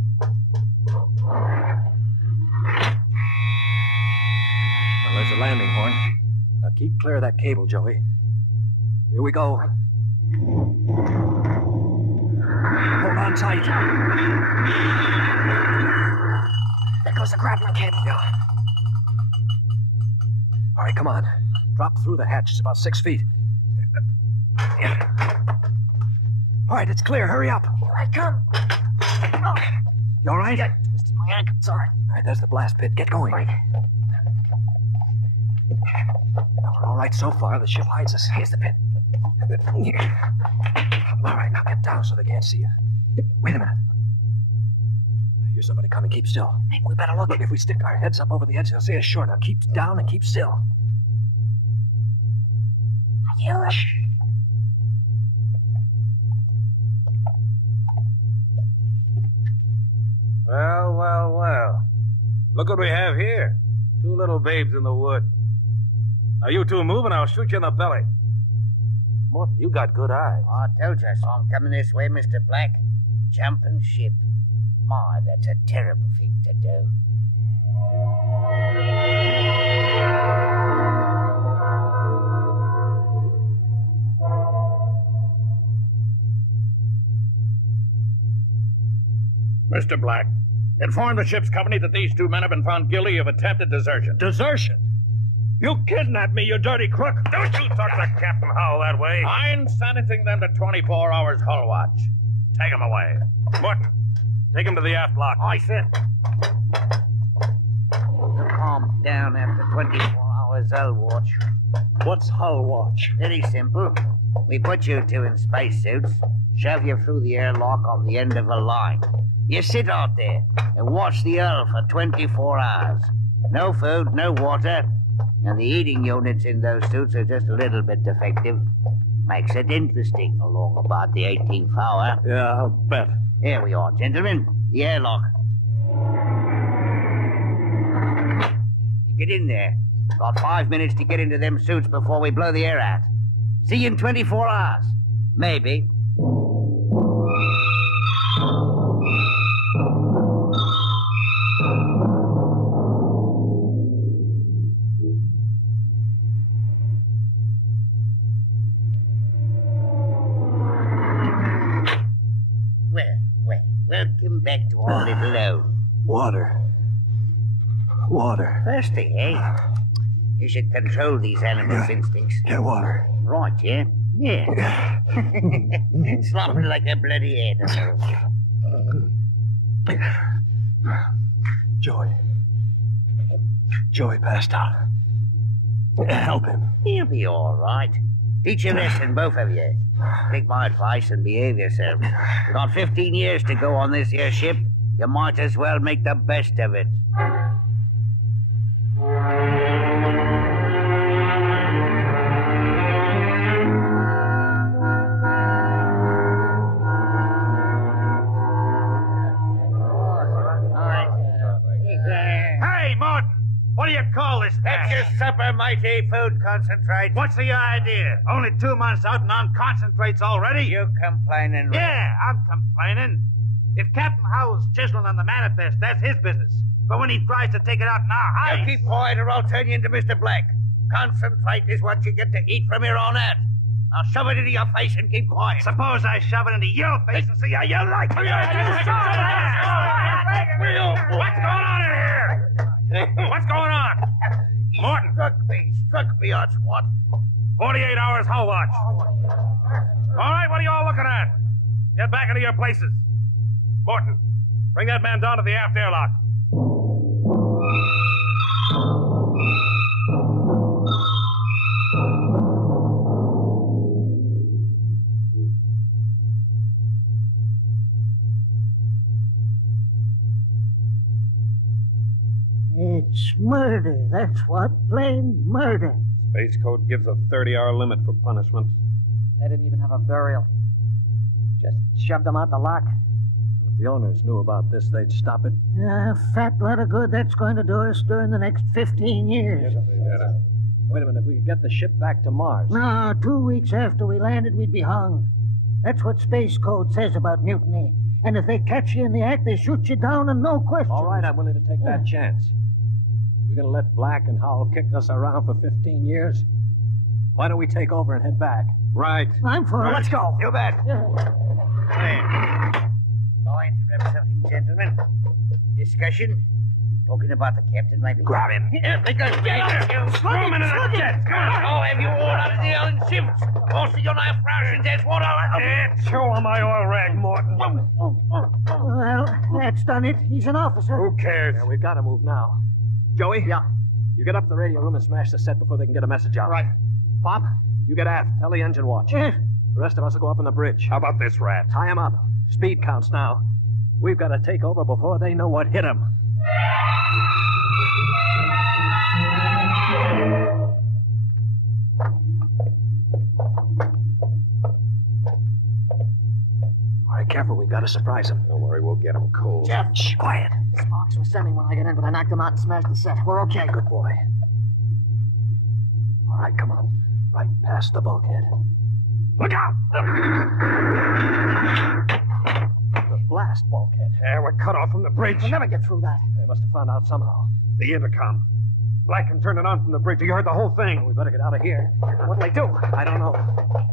there's a landing horn. Now keep clear of that cable, Joey. Here we go. Hold on tight. There goes the grappling cable. Yeah. All right, come on. Drop through the hatch. It's about 6 feet. Yeah. All right, it's clear. Hurry up. Here I come. Oh. You all right? I twisted my ankle. It's all right. All right, there's the blast pit. Get going. Right. Now, we're all right so far. The ship hides us. Here's the pit. All right, now get down so they can't see you. Wait a minute. I hear somebody coming. Keep still. Maybe we better look. Look, if we stick our heads up over the edge, they'll see us sure. Now keep down and keep still. You. Well. Look what we have here. 2 little babes in the wood. Now you two move and I'll shoot you in the belly. Morton, you got good eyes. I told you, so I'm coming this way, Mr. Black. Jumping ship. My, that's a terrible thing to do. Mr. Black, inform the ship's company that these 2 men have been found guilty of attempted desertion. Desertion? You kidnapped me, you dirty crook. Don't you talk to Captain Howell that way. I'm sentencing them to 24 hours hull watch. Take them away. Morton, take him to the aft lock. Aye, sir. Calm down after 24 hours hull watch. What's hull watch? Very simple. We put you 2 in spacesuits, shove you through the airlock on the end of a line. You sit out there and watch the hull for 24 hours. No food, no water, and the eating units in those suits are just a little bit defective. Makes it interesting along about the 18th hour. Yeah, I'll bet. Here we are, gentlemen. The airlock. You get in there. Got 5 minutes to get into them suits before we blow the air out. See you in 24 hours. Maybe. Welcome back to our little home. Water. Thirsty, eh? You should control these animals' instincts. Get water. Right, yeah? Yeah. Slopping like a bloody animal. Joey passed out. Help him. He'll be all right. Teach a lesson, both of you. Take my advice and behave yourselves. You've got 15 years to go on this here ship. You might as well make the best of it. Hey, Morton! What do you call this? That's your supper, mighty food concentrate. What's the idea? Only 2 months out and on concentrates already? You complaining, Ray? Yeah, I'm complaining. If Captain Howell's chiseling on the manifest, that's his business. But when he tries to take it out in our hides... You keep quiet or I'll turn you into Mr. Black. Concentrate is what you get to eat from here on out. Now shove it into your face and keep quiet. Suppose I shove it into your face and see how you like it. What's going on in here? What's going on? Morton. Struck me, on what? 48 hours hull watch. All right, what are you all looking at? Get back into your places. Morton, bring that man down to the aft airlock. It's murder, that's what. Plain murder. Space Code gives a 30-hour limit for punishment. They didn't even have a burial. Just shoved them out the lock. If the owners knew about this, they'd stop it. A fat lot of good that's going to do us during the next 15 years. Wait a minute, we could get the ship back to Mars. No, 2 weeks after we landed, we'd be hung. That's what Space Code says about mutiny. And if they catch you in the act, they shoot you down and no question. All right, I'm willing to take that chance. We're going to let Black and Howell kick us around for 15 years? Why don't we take over and head back? Right. I'm for it. Let's go. You bet. Going to interrupt something, gentlemen. Discussion? Talking about the captain, maybe? Grab him. Here, they go. Throw him into the jet. Oh, have you all out of the Ellen shifts? Also, you're not Russian, that's what I... Show him my oil rag, Morton. Well, that's done it. He's an officer. Who cares? Yeah, we've got to move now. Joey? Yeah? You get up to the radio room and smash the set before they can get a message out. Right. Pop, you get aft. Tell the engine watch. Yes. The rest of us will go up on the bridge. How about this, Rat? Tie him up. Speed counts now. We've got to take over before they know what hit them. All right, careful. We've got to surprise them. Don't worry, we'll get them cold. Jeff, Shh, quiet. Sparks were sending when I got in, but I knocked them out and smashed the set. We're okay. Good boy. All right, come on. Right past the bulkhead. Look out! The blast bulkhead. Yeah, we're cut off from the bridge. We'll never get through that. They must have found out somehow. The intercom. Black can turn it on from the bridge. You heard the whole thing. Well, we better get out of here. What'll they do? I don't know.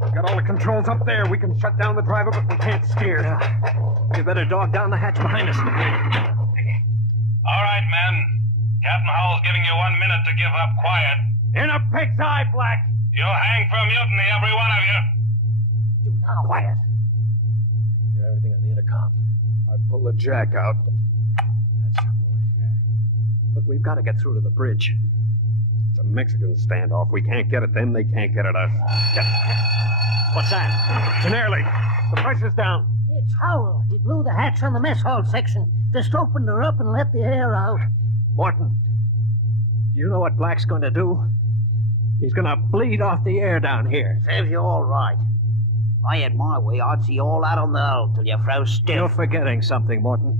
We got all the controls up there. We can shut down the driver, but we can't steer. Yeah. You better dog down the hatch behind us. All right, men. Captain Howell's giving you 1 minute to give up quiet. In a pig's eye, Black. You'll hang for mutiny, every one of you. Do now. Quiet. They can hear everything on the intercom. I pull the jack out. That's your boy. Look, we've got to get through to the bridge. It's a Mexican standoff. We can't get at them. They can't get at us. What's that? It's an air leak. The pressure's down. It's Howell. He blew the hatch on the mess hall section. Just opened her up and let the air out. Morton, do you know what Black's going to do? He's going to bleed off the air down here. Serves you all right. If I had my way, I'd see you all out on the hull till you froze stiff. You're forgetting something, Morton.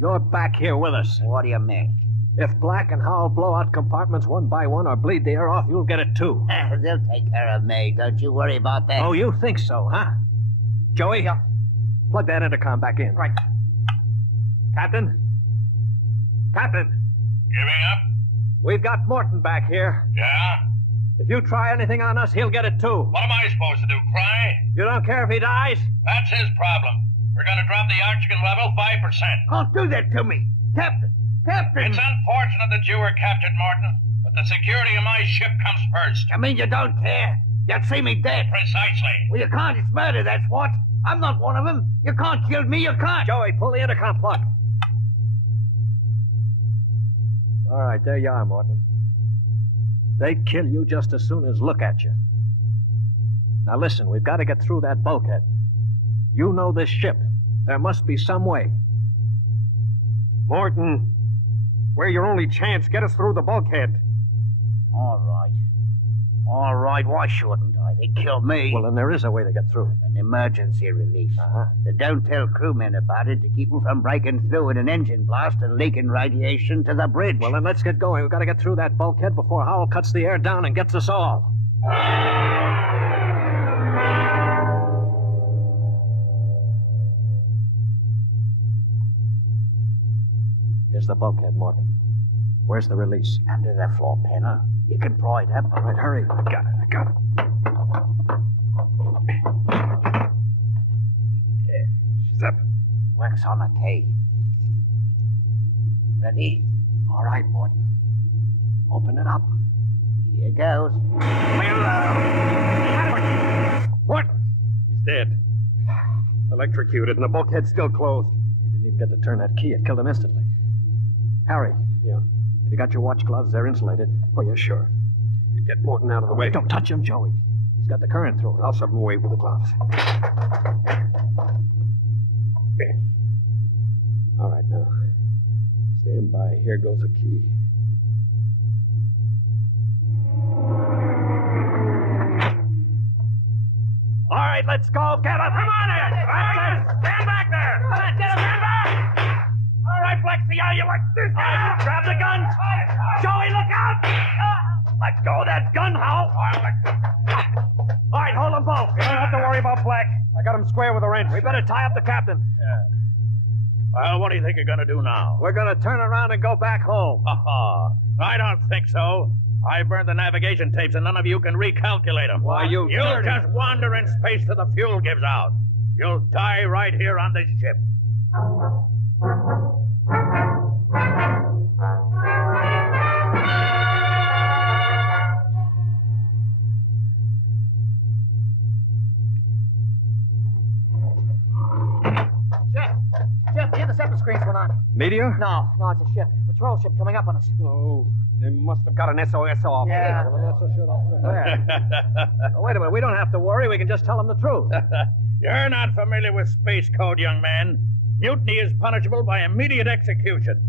You're back here with us. What do you mean? If Black and Howell blow out compartments one by one or bleed the air off, you'll get it too. They'll take care of me. Don't you worry about that. Oh, you think so, huh? Joey, plug that intercom back in. Right. Captain? Captain? Giving up? We've got Morton back here. Yeah? If you try anything on us, he'll get it too. What am I supposed to do, cry? You don't care if he dies? That's his problem. We're going to drop the oxygen level 5%. Don't do that to me. Captain! Captain! It's unfortunate that you were captured, Morton, but the security of my ship comes first. You mean you don't care? You'd see me dead. Precisely. Well, you can't. It's murder, that's what. I'm not one of them. You can't kill me. You can't. Joey, pull the intercom plug. All right, there you are, Morton. They'd kill you just as soon as look at you. Now listen, we've got to get through that bulkhead. You know this ship. There must be some way. Morton, we're your only chance. Get us through the bulkhead. All right. All right, why shouldn't I? They killed me. Well, then there is a way to get through. An emergency release. They don't tell crewmen about it to keep them from breaking through in an engine blast and leaking radiation to the bridge. Well, then let's get going. We've got to get through that bulkhead before Howell cuts the air down and gets us all. Here's the bulkhead, Morgan. Where's the release? Under the floor panel. You can pry it up. All right, hurry. I got it. She's up. Wax on a key. Ready? All right, Morton. Open it up. Here goes. What? He's dead. Electrocuted, and the bulkhead's still closed. He didn't even get to turn that key. It killed him instantly. Harry. Yeah? Have you got your watch gloves? They're insulated. Oh, yeah, sure. You get Morton out of the way. Don't touch him, Joey. He's got the current through it. I'll shove him away with the gloves. Okay. All right, now. Stand by. Here goes the key. All right, let's go. Get up. Come on in. Stand back there. Come on, get him. Stand back. All right, Flexi, how you like this? Grab the gun. Joey, look out. Let go of that gun, Hal. All right, hold them both. You don't have to worry about Black. I got him square with a wrench. We better tie up the captain. Yeah. Well, what do you think you're going to do now? We're going to turn around and go back home. I don't think so. I burned the navigation tapes, and none of you can recalculate them. Why, you'll just wander in space till the fuel gives out. You'll die right here on this ship. Jeff, the interceptor screens went on. Meteor? No, it's a ship. A patrol ship coming up on us. Oh, they must have got an SOS off. Yeah. Wait a minute. We don't have to worry. We can just tell them the truth. You're not familiar with space code, young man. Mutiny is punishable by immediate execution.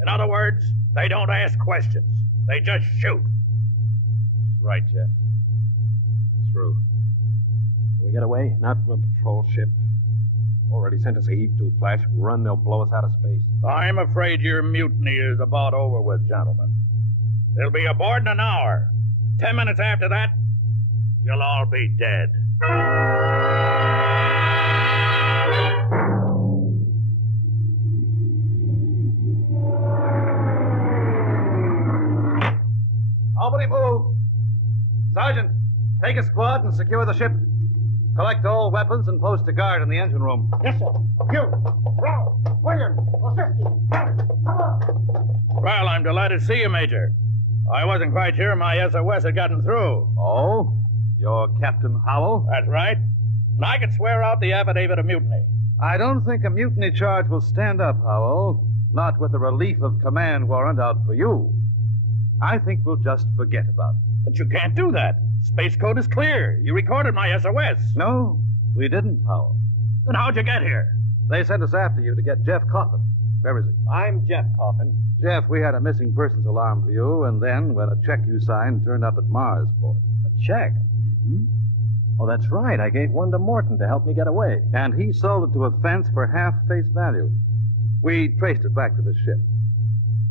In other words, they don't ask questions. They just shoot. He's right, Jeff. We're through. Can we get away? Not from a patrol ship. Already sent us a heave-to flash. If we run, they'll blow us out of space. I'm afraid your mutiny is about over with, gentlemen. They'll be aboard in an hour. 10 minutes after that, you'll all be dead. Nobody move. Sergeant, take a squad and secure the ship. Collect all weapons and post a guard in the engine room. Yes, sir. You, Ralph, William, Osifsky, come on. Well, I'm delighted to see you, Major. I wasn't quite sure my SOS had gotten through. Oh? You're Captain Howell? That's right. And I can swear out the affidavit of mutiny. I don't think a mutiny charge will stand up, Howell. Not with a relief of command warrant out for you. I think we'll just forget about it. But you can't do that. Space code is clear. You recorded my SOS. No, we didn't, Howell. Then how'd you get here? They sent us after you to get Jeff Coffin. Where is he? I'm Jeff Coffin. Jeff, we had a missing persons alarm for you, and then when a check you signed turned up at Marsport. A check? Mm-hmm. Oh, that's right. I gave one to Morton to help me get away. And he sold it to a fence for half face value. We traced it back to the ship.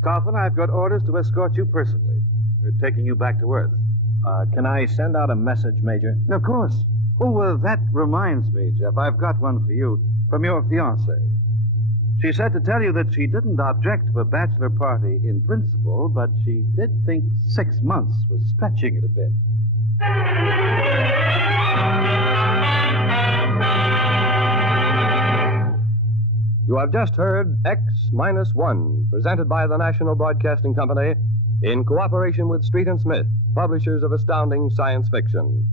Coffin, I've got orders to escort you personally. We're taking you back to Earth. Can I send out a message, Major? Of course. Oh, that reminds me, Jeff. I've got one for you from your fiancée. She said to tell you that she didn't object to a bachelor party in principle, but she did think 6 months was stretching it a bit. You have just heard X-1, presented by the National Broadcasting Company in cooperation with Street and Smith, publishers of astounding science fiction.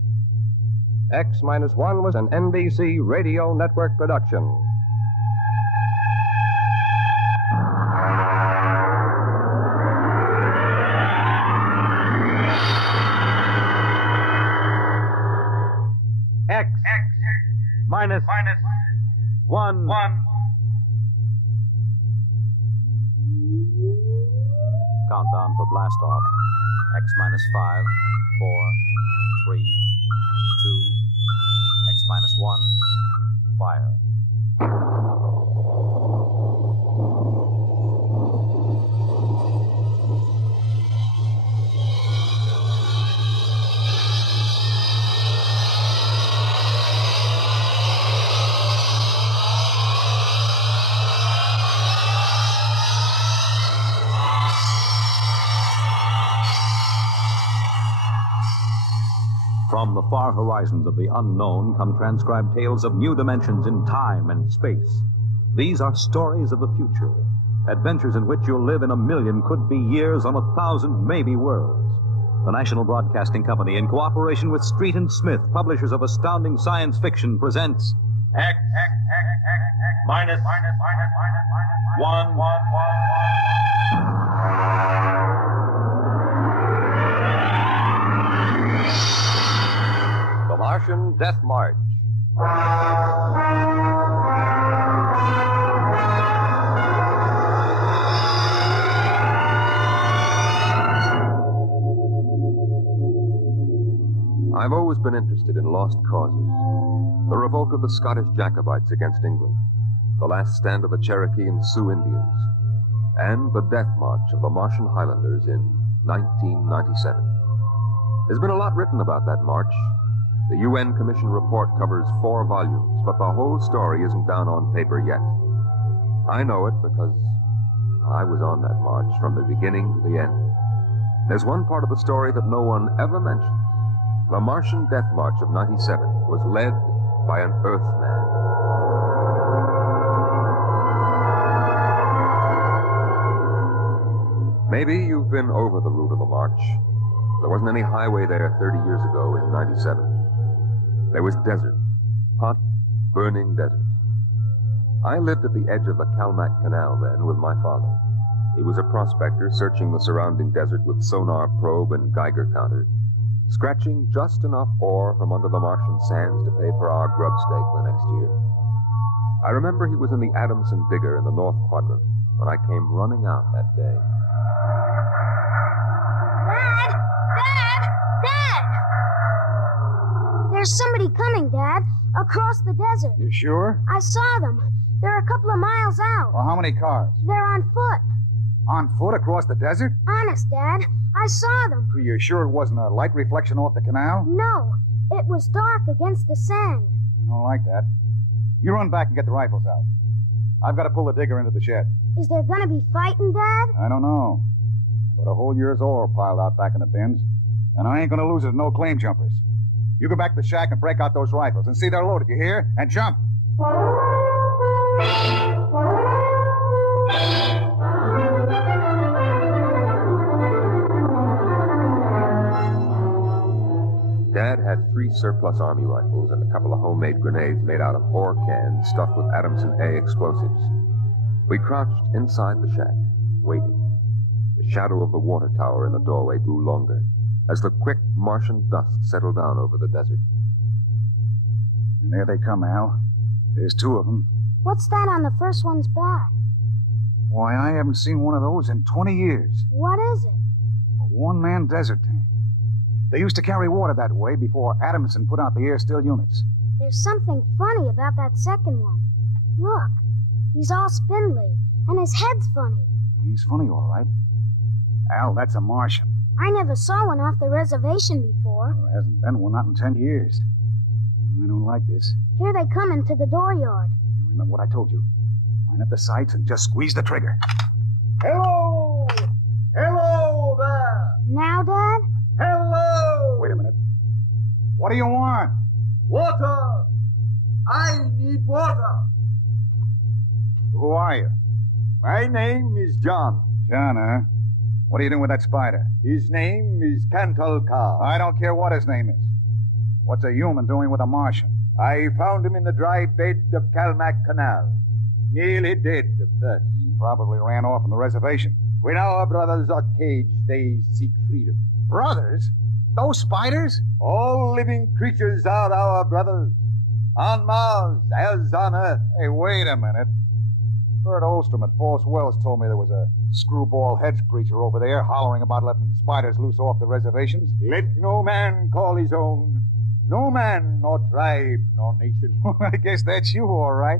X-1 was an NBC Radio Network production. X minus 1. Countdown for blast off. X minus 5, 4, 3, 2, X minus 1, fire. From the far horizons of the unknown come transcribed tales of new dimensions in time and space. These are stories of the future, adventures in which you'll live in a million, could be years, on 1,000, maybe worlds. The National Broadcasting Company, in cooperation with Street and Smith, publishers of astounding science fiction, presents X minus 1. The Martian Death March. I've always been interested in lost causes. The revolt of the Scottish Jacobites against England, the last stand of the Cherokee and Sioux Indians, and the death march of the Martian Highlanders in 1997. There's been a lot written about that march. The UN Commission report covers 4 volumes, but the whole story isn't down on paper yet. I know it because I was on that march from the beginning to the end. There's one part of the story that no one ever mentions. The Martian Death March of 97 was led by an Earthman. Maybe you've been over the route of the march. There wasn't any highway there 30 years ago in 97. There was desert, hot, burning desert. I lived at the edge of the Calmac Canal then with my father. He was a prospector searching the surrounding desert with sonar probe and Geiger counter, scratching just enough ore from under the Martian sands to pay for our grub stake the next year. I remember he was in the Adamson digger in the North Quadrant when I came running out that day. Dad! Dad! Dad! There's somebody coming, Dad, across the desert. You sure? I saw them. They're a couple of miles out. Well, how many cars? They're on foot. On foot across the desert? Honest, Dad. I saw them. Are you sure it wasn't a light reflection off the canal? No. It was dark against the sand. I don't like that. You run back and get the rifles out. I've got to pull the digger into the shed. Is there gonna be fighting, Dad? I don't know. I got a whole year's ore piled out back in the bins, and I ain't gonna lose it to no claim jumpers. You go back to the shack and break out those rifles and see they're loaded, you hear? And jump! Dad had 3 surplus Army rifles and a couple of homemade grenades made out of ore cans stuffed with Adamson A explosives. We crouched inside the shack, waiting. The shadow of the water tower in the doorway grew longer as the quick Martian dusk settled down over the desert. And there they come, Al. There's 2 of them. What's that on the first one's back? Why, I haven't seen one of those in 20 years. What is it? A one-man desert tank. They used to carry water that way before Adamson put out the air-still units. There's something funny about that second one. Look, he's all spindly, and his head's funny. He's funny, all right. Al, that's a Martian. I never saw one off the reservation before. There hasn't been one, not in 10 years. I don't like this. Here they come into the dooryard. You remember what I told you? Line up the sights and just squeeze the trigger. Hello! Hello there! Now, Dad? Hello! Wait a minute. What do you want? Water! I need water! Who are you? My name is John. John, huh? What are you doing with that spider? His name is Cantalcar. I don't care what his name is. What's a human doing with a Martian? I found him in the dry bed of Calmac Canal, nearly dead of thirst. He probably ran off on the reservation. When our brothers are caged, they seek freedom. Brothers? Those spiders? All living creatures are our brothers. On Mars, as on Earth. Hey, wait a minute. Bert Olstrom at False Wells told me there was a screwball heads preacher over there hollering about letting spiders loose off the reservations. Let no man call his own. No man, nor tribe, nor nation. I guess that's you, all right.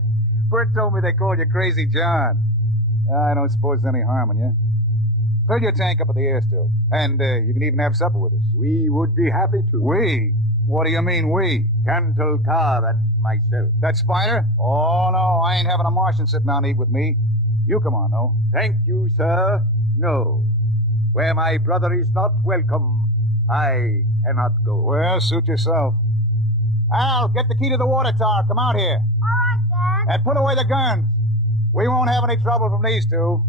Bert told me they called you Crazy John. I don't suppose there's any harm in you. Fill your tank up at the airstill. And you can even have supper with us. We would be happy to. We? What do you mean, we? Cantalcar and myself. That spider? Oh, no, I ain't having a Martian sit down and eat with me. You come on, though. Thank you, sir. No. Where my brother is not welcome, I cannot go. Well, suit yourself. Al, get the key to the water tower. Come out here. All right, Dad. And put away the guns. We won't have any trouble from these 2.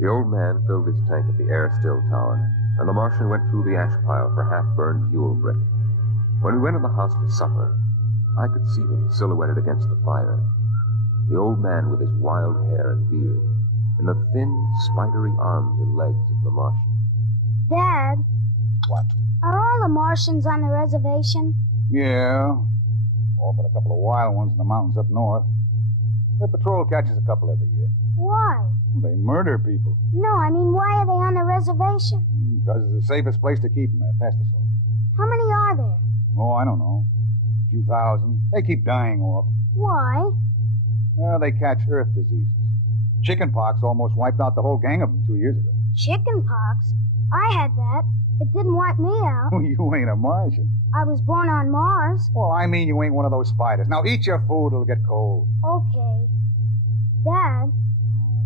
The old man filled his tank at the air-still tower, and the Martian went through the ash pile for half-burned fuel brick. When we went to the house for supper, I could see them silhouetted against the fire. The old man with his wild hair and beard, and the thin, spidery arms and legs of the Martian. Dad? What? Are all the Martians on the reservation? Yeah. All but a couple of wild ones in the mountains up north. The patrol catches a couple every year. Why? They murder people. No, I mean, why are they on the reservation? Because it's the safest place to keep them. Pass the salt. How many are there? Oh, I don't know. A few thousand. They keep dying off. Why? Well, they catch earth diseases. Chickenpox almost wiped out the whole gang of them 2 years ago. Chickenpox? I had that. It didn't wipe me out. You ain't a Martian. I was born on Mars. Well, I mean you ain't one of those spiders. Now eat your food, it'll get cold. Okay. Dad?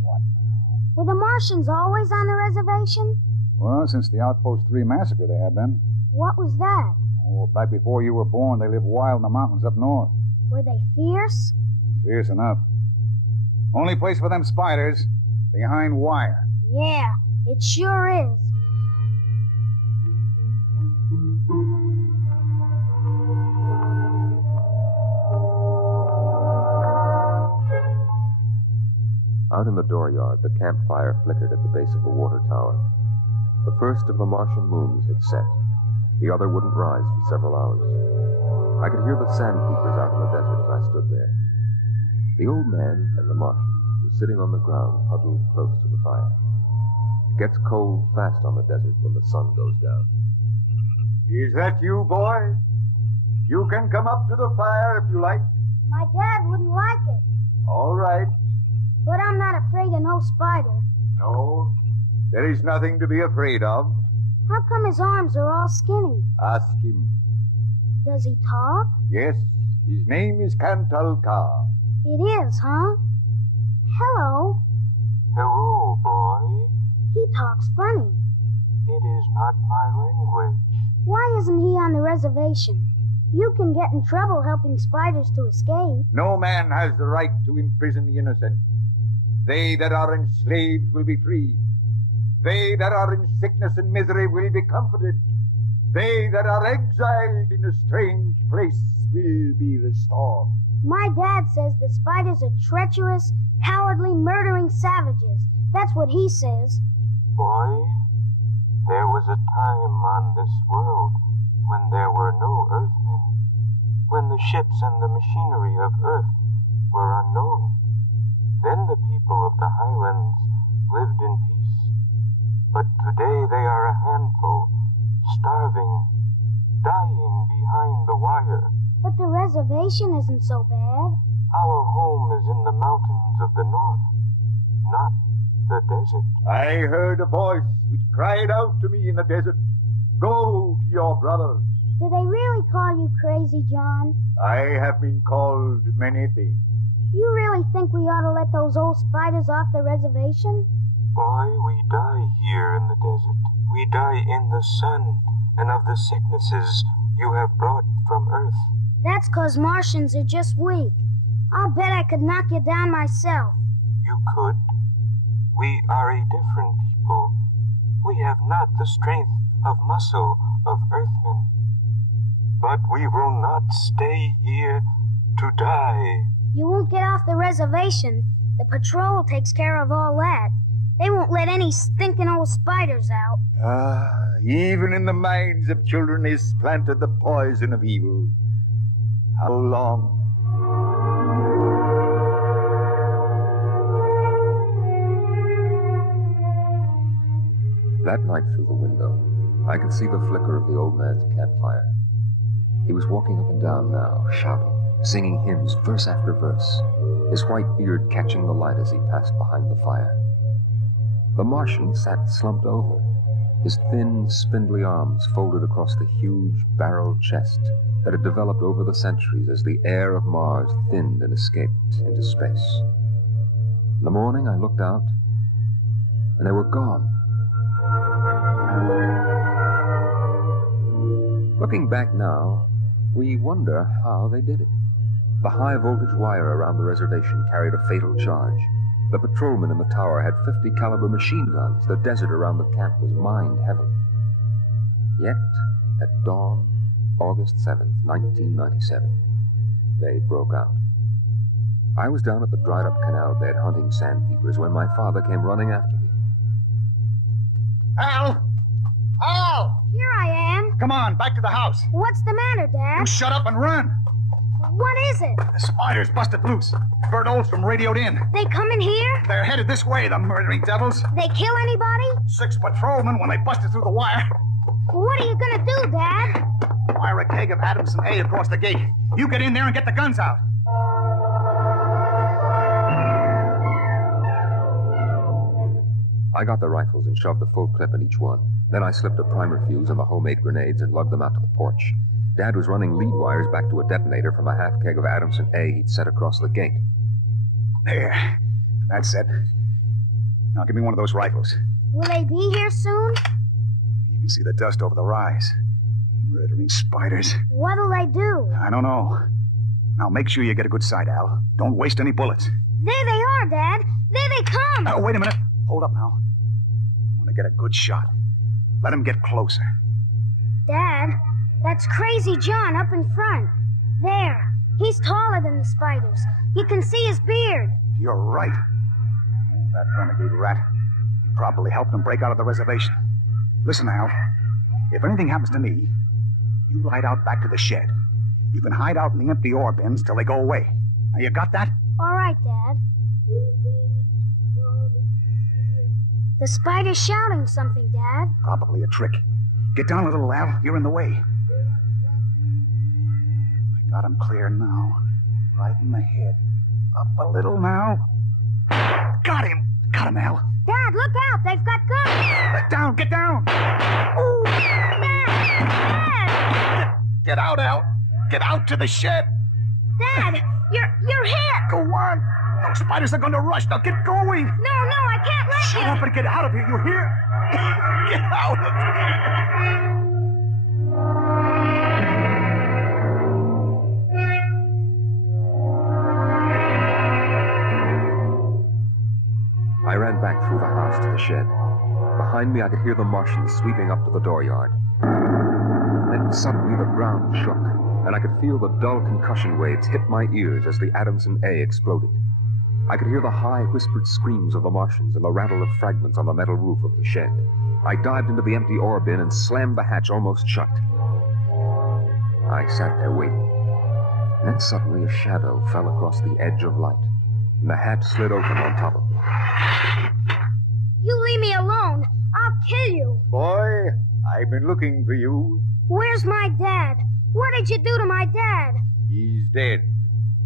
What now? Were the Martians always on the reservation? Well, since the Outpost 3 massacre, they have been. What was that? Oh, back before you were born, they lived wild in the mountains up north. Were they fierce? Fierce enough. Only place for them spiders, behind wire. Yeah, it sure is. Out in the dooryard, the campfire flickered at the base of the water tower. The first of the Martian moons had set. The other wouldn't rise for several hours. I could hear the sandpeepers out in the desert as I stood there. The old man and the Martian were sitting on the ground, huddled close to the fire. It gets cold fast on the desert when the sun goes down. Is that you, boy? You can come up to the fire if you like. My dad wouldn't like it. All right. But I'm not afraid of no spider. No, there is nothing to be afraid of. How come his arms are all skinny? Ask him. Does he talk? Yes, his name is Kantalka. It is, huh? Hello. Hello, boy. He talks funny. It is not my language. Why isn't he on the reservation? You can get in trouble helping spiders to escape. No man has the right to imprison the innocent. They that are enslaved will be freed. They that are in sickness and misery will be comforted. They that are exiled in a strange place will be restored. My dad says the spiders are treacherous, cowardly, murdering savages. That's what he says. Boy, there was a time on this world when there were no Earthmen, when the ships and the machinery of Earth were unknown. Then the people of the highlands lived in peace. But today they are a handful, starving, dying behind the wire. But the reservation isn't so bad. Our home is in the mountains of the north, not the desert. I heard a voice which cried out to me in the desert, "Go to your brothers." Do they really call you crazy, John? I have been called many things. You really think we ought to let those old spiders off the reservation? Boy, we die here in the desert. We die in the sun and of the sicknesses you have brought from Earth. That's 'cause Martians are just weak. I'll bet I could knock you down myself. You could. We are a different people. We have not the strength of muscle of Earthmen. But we will not stay here to die. You won't get off the reservation. The patrol takes care of all that. They won't let any stinking old spiders out. Even in the minds of children is planted the poison of evil. How long? That night through the window, I could see the flicker of the old man's campfire. He was walking up and down now, shouting, singing hymns verse after verse, his white beard catching the light as he passed behind the fire. The Martian sat slumped over, his thin, spindly arms folded across the huge barrel chest that had developed over the centuries as the air of Mars thinned and escaped into space. In the morning, I looked out, and they were gone. Looking back now, we wonder how they did it. The high-voltage wire around the reservation carried a fatal charge. The patrolmen in the tower had 50-caliber machine guns. The desert around the camp was mined heavily. Yet, at dawn, August 7th, 1997, they broke out. I was down at the dried-up canal bed hunting sandpeepers when my father came running after me. Al! Al! Here I am. Come on, back to the house. What's the matter, Dad? You shut up and run. What is it? The spiders busted loose. Bert Oldstrom radioed in. They come in here? They're headed this way, the murdering devils. They kill anybody? 6 patrolmen when they busted through the wire. What are you gonna do, Dad? Fire a keg of Adamson A across the gate. You get in there and get the guns out. I got the rifles and shoved a full clip in each one. Then I slipped a primer fuse on the homemade grenades and lugged them out to the porch. Dad was running lead wires back to a detonator from a half keg of Adamson A he'd set across the gate. There. That's it. Now give me one of those rifles. Will they be here soon? You can see the dust over the rise. Murdering spiders. What'll they do? I don't know. Now make sure you get a good sight, Al. Don't waste any bullets. There they are, Dad. There they come. Oh, wait a minute. Hold up now. I want to get a good shot. Let him get closer. Dad, that's Crazy John up in front. There. He's taller than the spiders. You can see his beard. You're right. Oh, that renegade rat. He probably helped him break out of the reservation. Listen, Al. If anything happens to me, you ride out back to the shed. You can hide out in the empty ore bins till they go away. Now, you got that? All right, Dad. The spider's shouting something, Dad. Probably a trick. Get down a little, Al. You're in the way. I got him clear now. Right in the head. Up a little now. Got him! Got him, Al. Dad, look out! They've got guns! Down! Get down! Ooh! Dad! Get out, Al! Get out to the shed! Dad! You're hit! Go on! Those spiders are going to rush. Now get going! No, I can't let you! Shut up and get out of here, you hear? Get out of here! I ran back through the house to the shed. Behind me, I could hear the Martians sweeping up to the dooryard. Then suddenly the ground shook, and I could feel the dull concussion waves hit my ears as the Adamson A exploded. I could hear the high, whispered screams of the Martians and the rattle of fragments on the metal roof of the shed. I dived into the empty ore bin and slammed the hatch almost shut. I sat there waiting. And then suddenly a shadow fell across the edge of light, and the hatch slid open on top of me. You leave me alone. I'll kill you. Boy, I've been looking for you. Where's my dad? What did you do to my dad? He's dead.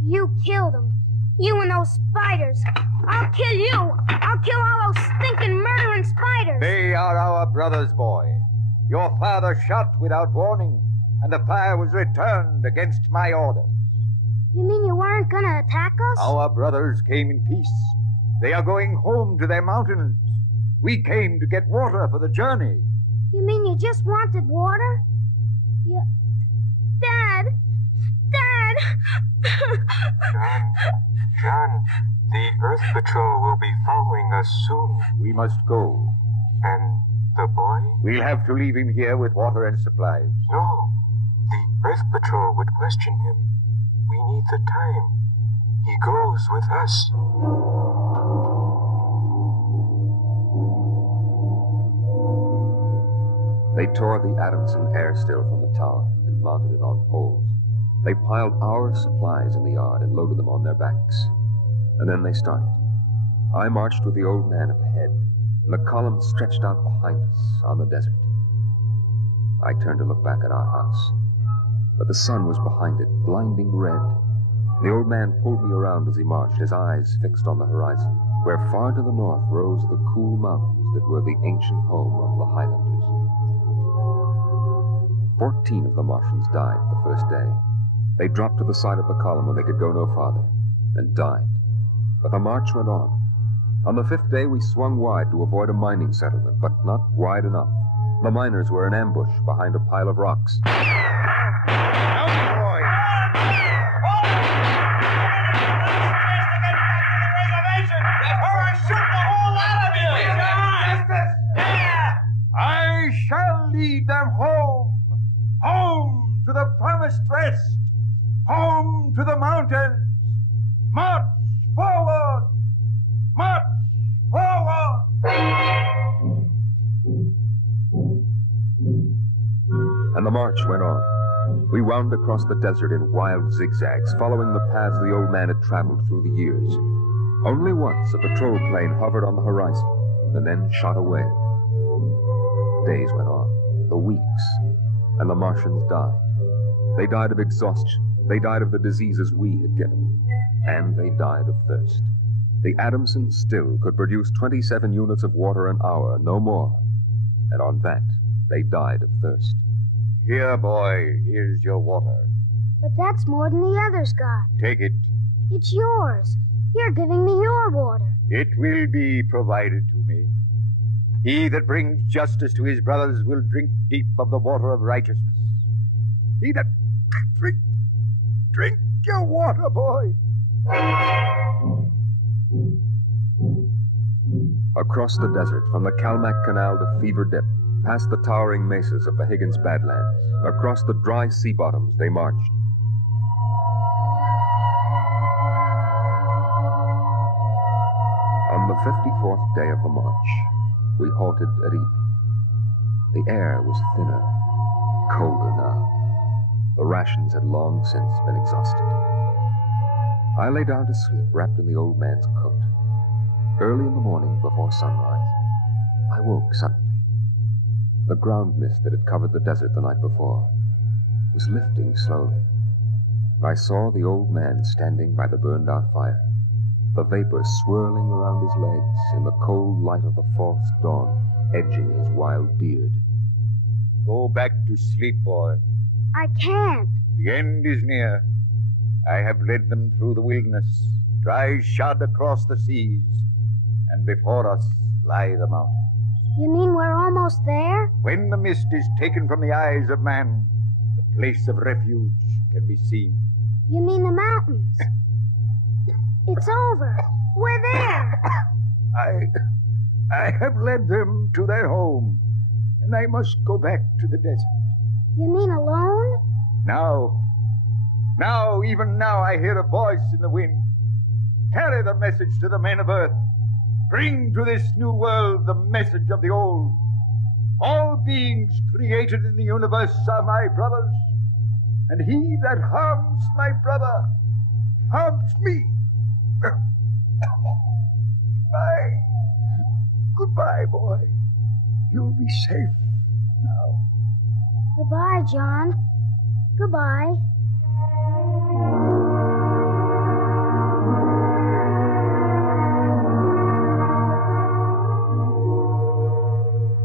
You killed him. You and those spiders. I'll kill you. I'll kill all those stinking murdering spiders. They are our brothers, boy. Your father shot without warning, and the fire was returned against my orders. You mean you weren't gonna attack us? Our brothers came in peace. They are going home to their mountains. We came to get water for the journey. You mean you just wanted water? You... Dad! John, the Earth Patrol will be following us soon. We must go. And the boy? We'll have to leave him here with water and supplies. No, the Earth Patrol would question him. We need the time. He goes with us. They tore the Adamson air still from the tower and mounted it on poles. They piled our supplies in the yard and loaded them on their backs. And then they started. I marched with the old man at the head, and the column stretched out behind us on the desert. I turned to look back at our house, but the sun was behind it, blinding red. The old man pulled me around as he marched, his eyes fixed on the horizon, where far to the north rose the cool mountains that were the ancient home of the Highlanders. 14 of the Martians died the first day. They dropped to the side of the column when they could go no farther, and died. But the march went on. On the 5th day, we swung wide to avoid a mining settlement, but not wide enough. The miners were in ambush behind a pile of rocks. I shall lead them home, home to the promised rest, home to the mountains. March forward! March forward! And the march went on. We wound across the desert in wild zigzags, following the paths the old man had traveled through the years. Only once a patrol plane hovered on the horizon and then shot away. The days went on, the weeks, and the Martians died. They died of exhaustion. They died of the diseases we had given. And they died of thirst. The Adamsons still could produce 27 units of water an hour, no more. And on that, they died of thirst. Here, boy, here's your water. But that's more than the others got. Take it. It's yours. You're giving me your water. It will be provided to me. He that brings justice to his brothers will drink deep of the water of righteousness. He that... Drink your water, boy. Across the desert, from the Kalmak Canal to Fever Dip, past the towering mesas of the Higgins Badlands, across the dry sea bottoms they marched. On the 54th day of the march, we halted at evening. The air was thinner, colder now. The rations had long since been exhausted. I lay down to sleep wrapped in the old man's coat. Early in the morning, before sunrise, I woke suddenly. The ground mist that had covered the desert the night before was lifting slowly. I saw the old man standing by the burned-out fire, the vapor swirling around his legs in the cold light of the false dawn, edging his wild beard. Go back to sleep, boy. I can't. The end is near. I have led them through the wilderness, dry shod across the seas, and before us lie the mountains. You mean we're almost there? When the mist is taken from the eyes of man, the place of refuge can be seen. You mean the mountains? It's over. We're there. I have led them to their home, and I must go back to the desert. You mean alone? Even now, I hear a voice in the wind. Carry the message to the men of Earth. Bring to this new world the message of the old. All beings created in the universe are my brothers, and he that harms my brother harms me. Goodbye. Goodbye, boy. You'll be safe now. Goodbye, John. Goodbye.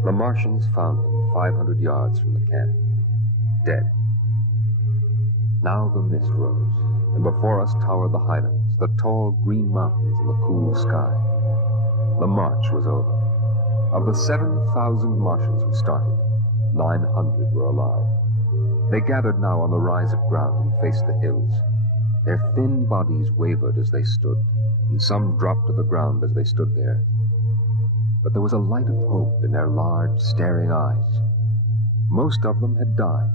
The Martians found him 500 yards from the camp, dead. Now the mist rose, and before us towered the highlands, the tall green mountains in the cool sky. The march was over. Of the 7,000 Martians who started, 900 were alive. They gathered now on the rise of ground and faced the hills. Their thin bodies wavered as they stood, and some dropped to the ground as they stood there. But there was a light of hope in their large, staring eyes. Most of them had died,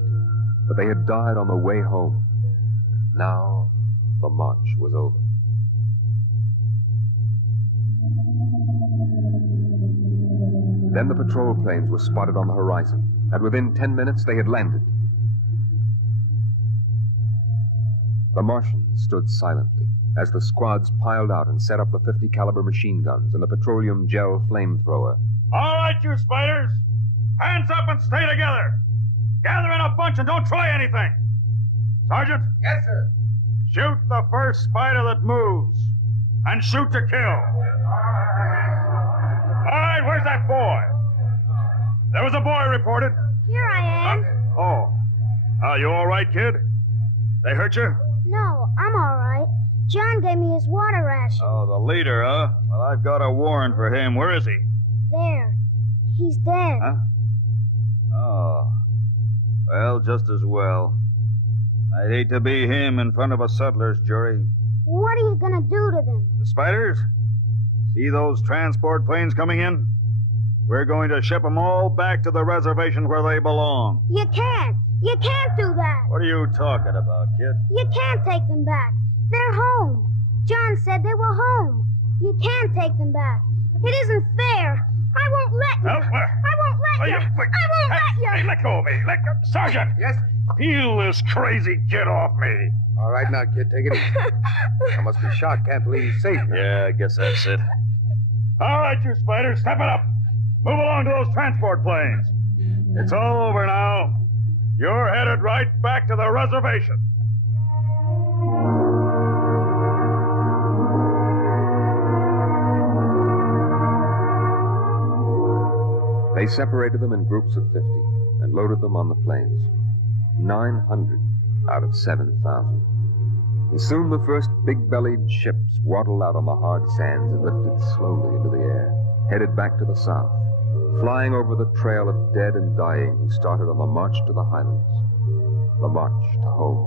but they had died on the way home. And now the march was over. Then the patrol planes were spotted on the horizon, and within 10 minutes they had landed. The Martians stood silently as the squads piled out and set up the 50 caliber machine guns and the petroleum gel flamethrower. All right, you spiders. Hands up and stay together. Gather in a bunch and don't try anything. Sergeant? Yes, sir. Shoot the first spider that moves. And shoot to kill. All right, where's that boy? There was a boy reported. Here I am. You all right, kid? They hurt you? No, I'm all right. John gave me his water ration. Oh, the leader, huh? Well, I've got a warrant for him. Where is he? There. He's dead. Huh? Oh. Well, just as well. I'd hate to be him in front of a settler's jury. What are you gonna do to them? The spiders? See those transport planes coming in? We're going to ship them all back to the reservation where they belong. You can't. You can't do that. What are you talking about, kid? You can't take them back. They're home. John said they were home. You can't take them back. It isn't fair. I won't let you. No, I won't let you. I won't let you. Hey, let go of me. Sergeant! Yes? Peel this crazy kid off me. All right, now, kid, take it easy. I must be shot. Can't believe he's safe now. Yeah, I guess that's it. All right, you spiders, step it up. Move along to those transport planes. It's all over now. You're headed right back to the reservation. They separated them in groups of 50 and loaded them on the planes. 900 out of 7,000. And soon the first big-bellied ships waddled out on the hard sands and lifted slowly into the air, headed back to the south, flying over the trail of dead and dying who started on the march to the highlands, the march to home.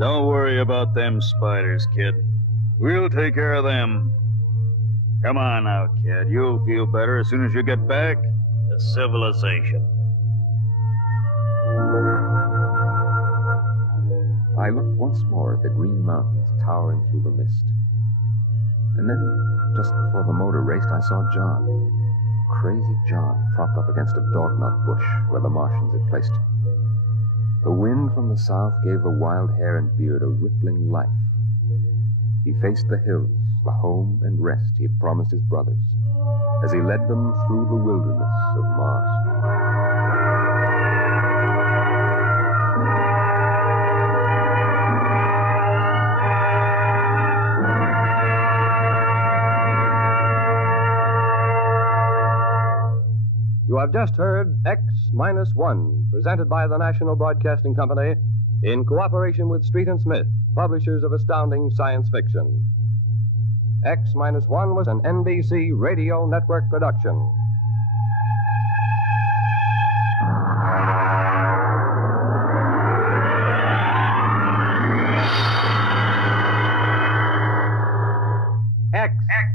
Don't worry about them spiders, kid. We'll take care of them. Come on now, kid. You'll feel better as soon as you get back to civilization. I looked once more at the green mountains towering through the mist. And then, just before the motor raced, I saw John. Crazy John, propped up against a dognut bush where the Martians had placed him. The wind from the south gave the wild hair and beard a rippling life. He faced the hills, the home and rest he had promised his brothers, as he led them through the wilderness of Mars. You have just heard X-1, presented by the National Broadcasting Company in cooperation with Street and Smith, publishers of astounding science fiction. X-1 was an NBC Radio Network production. X-1.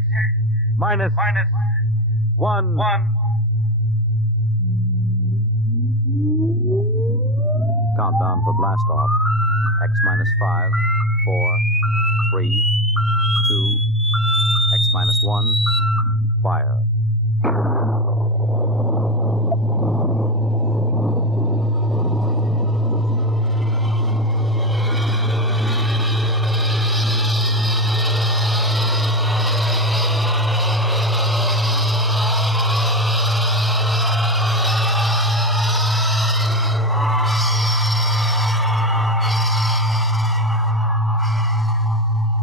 Countdown for blast off. X-5, 4, 3, 2, X-1, fire.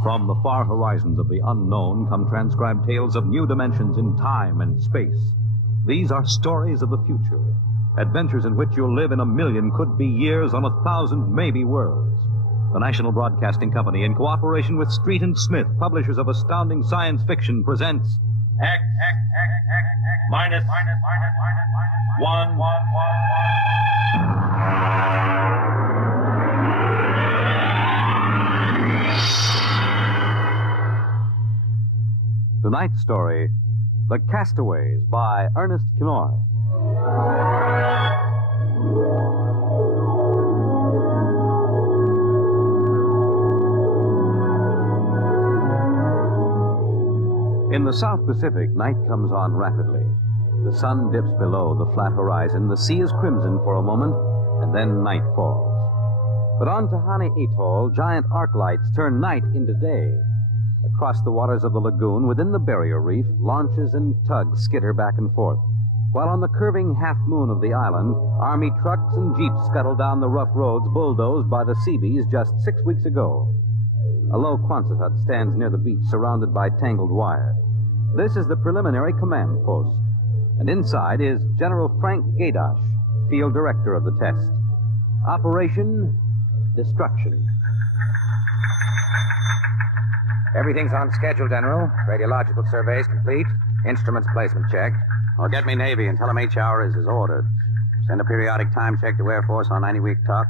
From the far horizons of the unknown come transcribed tales of new dimensions in time and space. These are stories of the future, adventures in which you'll live in 1,000,000 could-be years on 1,000 maybe worlds. The National Broadcasting Company, in cooperation with Street and Smith, publishers of astounding science fiction, presents X minus 1. Tonight's story, The Castaways by Ernest Kinoy. In the South Pacific, night comes on rapidly. The sun dips below the flat horizon, the sea is crimson for a moment, and then night falls. But on Tahani Atoll, giant arc lights turn night into day. Across the waters of the lagoon, within the barrier reef, launches and tugs skitter back and forth, while on the curving half-moon of the island, army trucks and jeeps scuttle down the rough roads bulldozed by the Seabees just 6 weeks ago. A low Quonset hut stands near the beach, surrounded by tangled wire. This is the preliminary command post, and inside is General Frank Gaydosh, field director of the test. Operation Destruction. Everything's on schedule, General. Radiological surveys complete. Instruments placement checked. Well, get me Navy and tell them H hour is as ordered. Send a periodic time check to Air Force on 90-week talk.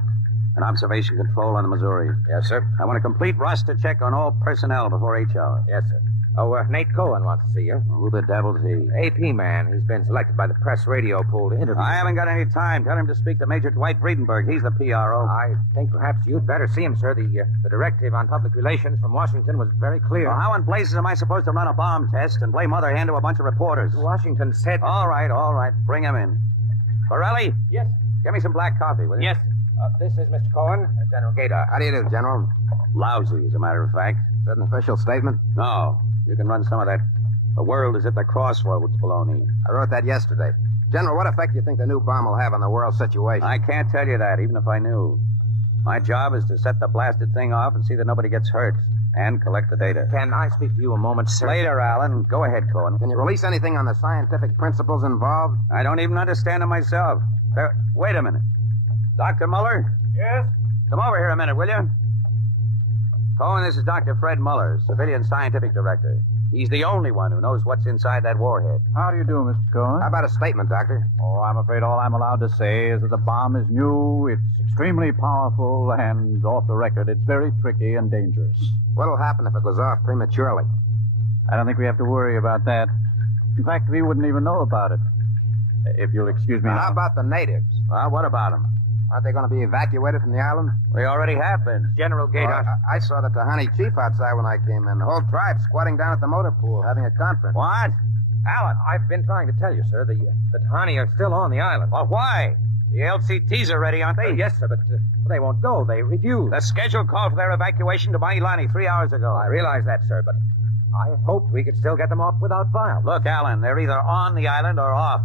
and observation control on the Missouri. Yes, sir. I want a complete roster check on all personnel before H-hour. Yes, sir. Oh, Nate Cohen wants to see you. Who the devil's he? AP man. He's been selected by the press radio pool to interview. I haven't got any time. Tell him to speak to Major Dwight Friedenberg. He's the PRO. I think perhaps you'd better see him, sir. The directive on public relations from Washington was very clear. Well, how in blazes am I supposed to run a bomb test and play mother hen to a bunch of reporters? Washington said... All right. Bring him in. Borelli? Yes. Get me some black coffee, will you? Yes. This is Mr. Cohen, General Gaydar. How do you do, General? Lousy, as a matter of fact. Is that an official statement? No. You can run some of that. The world is at the crossroads, baloney. I wrote that yesterday. General, what effect do you think the new bomb will have on the world situation? I can't tell you that, even if I knew. My job is to set the blasted thing off and see that nobody gets hurt. And collect the data. Can I speak to you a moment, sir? Later, Alan. Go ahead, Cohen. Can you release anything on the scientific principles involved? I don't even understand them myself. Wait a minute. Dr. Muller? Yes? Come over here a minute, will you? Cohen, this is Dr. Fred Muller, Civilian Scientific Director. He's the only one who knows what's inside that warhead. How do you do, Mr. Cohen? How about a statement, Doctor? Oh, I'm afraid all I'm allowed to say is that the bomb is new, it's extremely powerful, and off the record, it's very tricky and dangerous. What'll happen if it goes off prematurely? I don't think we have to worry about that. In fact, we wouldn't even know about it. If you'll excuse me. How about the natives? Well, what about them? Aren't they going to be evacuated from the island? They already have been. General Gaydar. I saw the Tahani chief outside when I came in. The whole tribe squatting down at the motor pool having a conference. What? Alan, I've been trying to tell you, sir. The Tahani are still on the island. Well, why? The LCTs are ready, aren't they? Yes, sir, but they won't go. They refuse. The schedule called for their evacuation to Mailani 3 hours ago. I realize that, sir, but I hoped we could still get them off without violence. Look, Alan, they're either on the island or off.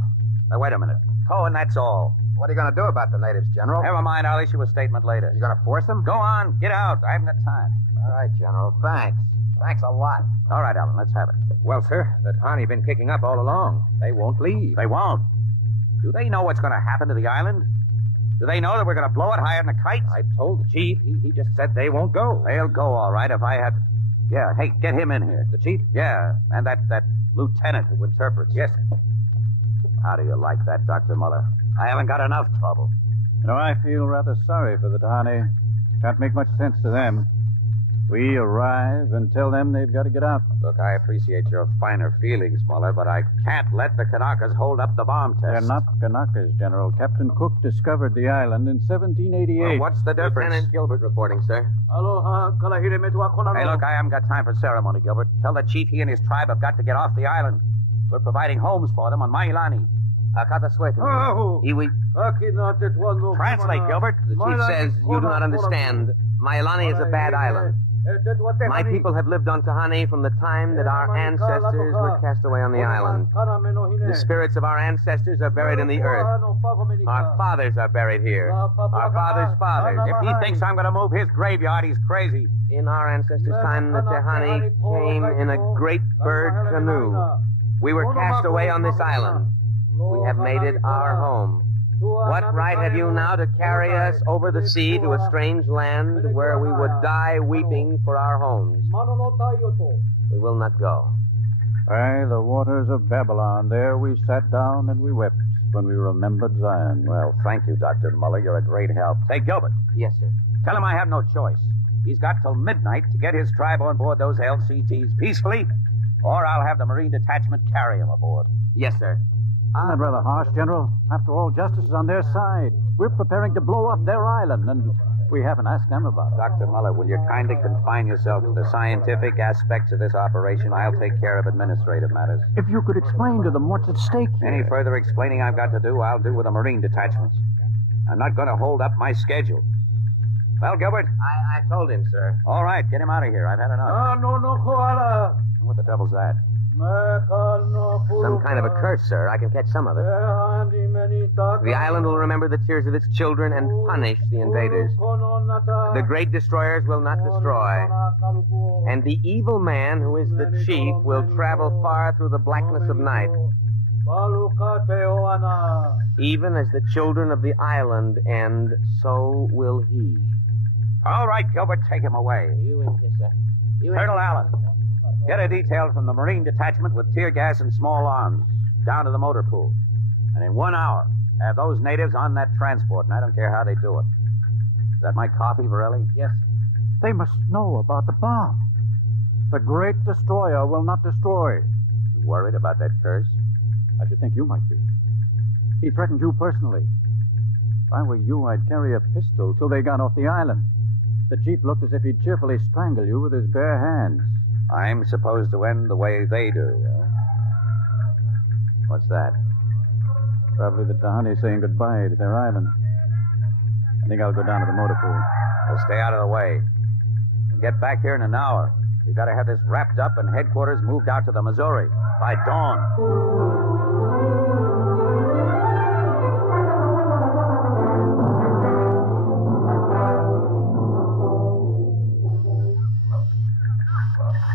Now, wait a minute. Cohen, that's all. What are you going to do about the natives, General? Never mind. I'll issue a statement later. You going to force them? Go on. Get out. I haven't got time. All right, General. Thanks. Thanks a lot. All right, Alan. Let's have it. Well, sir, the Tahani have been kicking up all along. They won't leave. They won't. Do they know what's going to happen to the island? Do they know that we're going to blow it higher than a kite? I told the chief. He just said they won't go. They'll go, all right, if I had... Yeah, hey, get him in here. The chief? Yeah, and that lieutenant who interprets. Yes, sir. How do you like that, Dr. Muller? I haven't got enough trouble. You know, I feel rather sorry for the Tahani. Can't make much sense to them. We arrive and tell them they've got to get out. Look, I appreciate your finer feelings, Muller, but I can't let the Kanakas hold up the bomb test. They're not Kanakas, General. Captain Cook discovered the island in 1788. Well, what's the difference? Lieutenant Gilbert reporting, sir. Hey, look, I haven't got time for ceremony, Gilbert. Tell the chief he and his tribe have got to get off the island. We're providing homes for them on Mailani. Translate, Gilbert. The chief says you do not understand. Mailani is a bad island. My people have lived on Tahani from the time that our ancestors were cast away on the island. The spirits of our ancestors are buried in the earth. Our fathers are buried here. Our fathers' fathers. If he thinks I'm going to move his graveyard, he's crazy. In our ancestors' time, the Tahani came in a great bird canoe. We were cast away on this island. We have made it our home. What right have you now to carry us over the sea to a strange land where we would die weeping for our homes? We will not go. By the waters of Babylon, there we sat down and we wept when we remembered Zion. Well, thank you, Dr. Muller. You're a great help. Say, Gilbert. Yes, sir. Tell him I have no choice. He's got till midnight to get his tribe on board those LCTs peacefully, or I'll have the Marine Detachment carry him aboard. Yes, sir. Isn't that rather harsh, General? After all, justice is on their side. We're preparing to blow up their island, and we haven't asked them about it. Dr. Muller, will you kindly confine yourself to the scientific aspects of this operation? I'll take care of administrative matters. If you could explain to them what's at stake here. Any further explaining I've got to do, I'll do with the Marine detachments. I'm not going to hold up my schedule. Well, Gilbert? I told him, sir. All right, get him out of here. I've had enough. What the devil's that? Some kind of a curse, sir. I can catch some of it. The island will remember the tears of its children and punish the invaders. The great destroyers will not destroy. And the evil man who is the chief will travel far through the blackness of night. Even as the children of the island end, so will he. All right, Gilbert, take him away. You in here, sir. Colonel Allen, get a detail from the Marine Detachment with tear gas and small arms down to the motor pool. And in 1 hour, have those natives on that transport, and I don't care how they do it. that my coffee, Varelli? Yes, sir. They must know about the bomb. The great destroyer will not destroy. You worried about that curse? I should think you might be. He threatened you personally. If I were you, I'd carry a pistol till they got off the island. The chief looked as if he'd cheerfully strangle you with his bare hands. I'm supposed to end the way they do, huh? What's that? Probably the Tahani saying goodbye to their island. I think I'll go down to the motor pool. We'll stay out of the way. And get back here in an hour. We've got to have this wrapped up and headquarters moved out to the Missouri by dawn.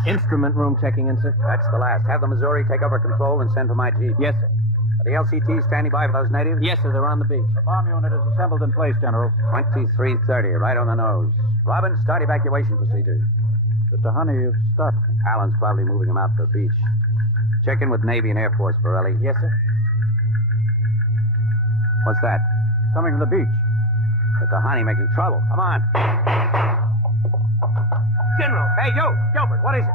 Instrument room checking in, sir. That's the last. Have the Missouri take over control and send for my jeep. Yes, sir. Are the LCTs standing by for those natives? Yes, sir. They're on the beach. The bomb unit is assembled in place, General. 2330, right on the nose. Robin, start evacuation procedure. The Tahani have stopped. Allen's probably moving them out to the beach. Check in with Navy and Air Force, Pirelli. Yes, sir. What's that? Coming from the beach. The Tahani making trouble. Come on. General. Hey, Gilbert, what is it?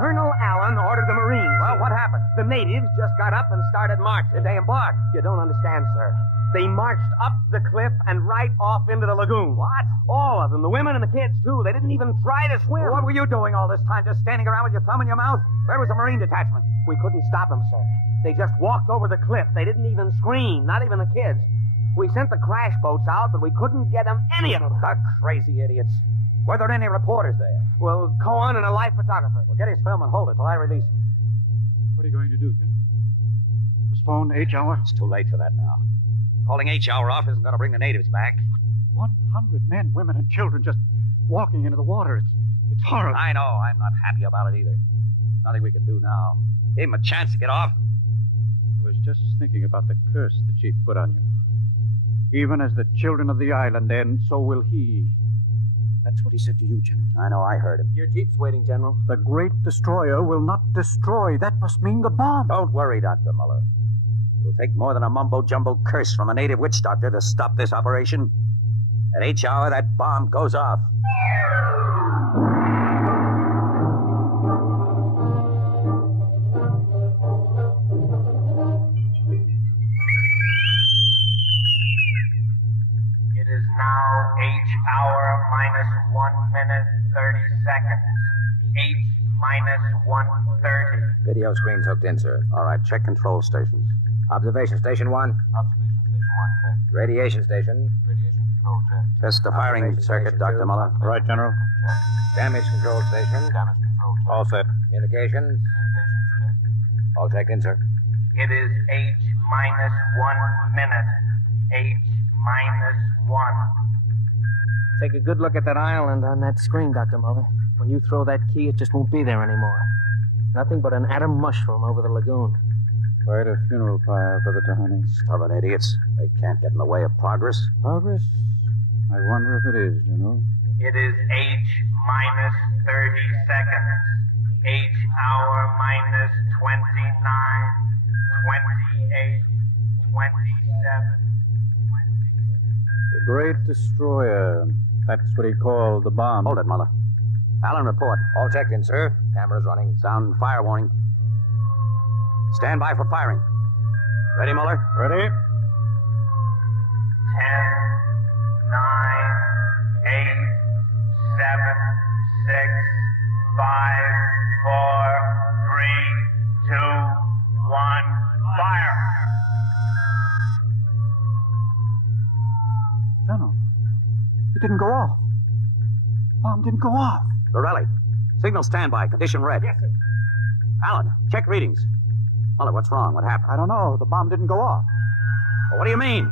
Colonel Allen ordered the Marines. Well, what happened? The natives just got up and started marching. Did they embark? You don't understand, sir. They marched up the cliff and right off into the lagoon. What? All of them, the women and the kids, too. They didn't even try to swim. Well, what were you doing all this time, just standing around with your thumb in your mouth? Where was the Marine detachment? We couldn't stop them, sir. They just walked over the cliff. They didn't even scream, not even the kids. We sent the crash boats out, but we couldn't get them, any of them. The crazy idiots. Were there any reporters there? Well, Cohen and a life photographer. Well, get his film and hold it till I release it. What are you going to do, General? Postpone H hour? It's too late for that now. Calling H hour off isn't going to bring the natives back. 100 men, women, and children just walking into the water. It's horrible. I know. I'm not happy about it either. There's nothing we can do now. I gave him a chance to get off. I was just thinking about the curse the chief put on you. Even as the children of the island end, so will he. That's what he said to you, General. I know, I heard him. Your jeep's waiting, General. The great destroyer will not destroy. That must mean the bomb. Don't worry, Dr. Muller. It'll take more than a mumbo-jumbo curse from a native witch doctor to stop this operation. At H hour, that bomb goes off. It is now H hour minus 1 minute 30 seconds. H minus 1:30. Video screen's hooked in, sir. All right, check control stations. Observation station 1. Observation station 1, check. Radiation station. Radiation control, check. Test the firing Observation circuit, station Dr. 2. Muller. Right, General. Check. Damage control station. Damage control, check. All set. Communications. Communications, check. All checked in, sir. It is H minus 1 minute. H minus 1. Take a good look at that island on that screen, Dr. Muller. When you throw that key, it just won't be there anymore. Nothing but an atom mushroom over the lagoon. Quite a funeral pyre for the Tahani. Stubborn idiots. They can't get in the way of progress. Progress? I wonder if it is, General. It is H minus 30 seconds. H hour minus 29, 28, 27. The great destroyer. That's what he called the bomb. Hold it, Muller. Allen, report. All checked in, sir. Cameras running. Sound fire warning. Stand by for firing. Ready, Muller? Ready? 10, 9, 8, 7, 6, 5, 4, 3, 2, 1, fire! General, it didn't go off. The bomb didn't go off. Borelli. Signal standby. Condition red. Yes, sir. Allen, check readings. Muller, what's wrong? What happened? I don't know. The bomb didn't go off. Well, what do you mean?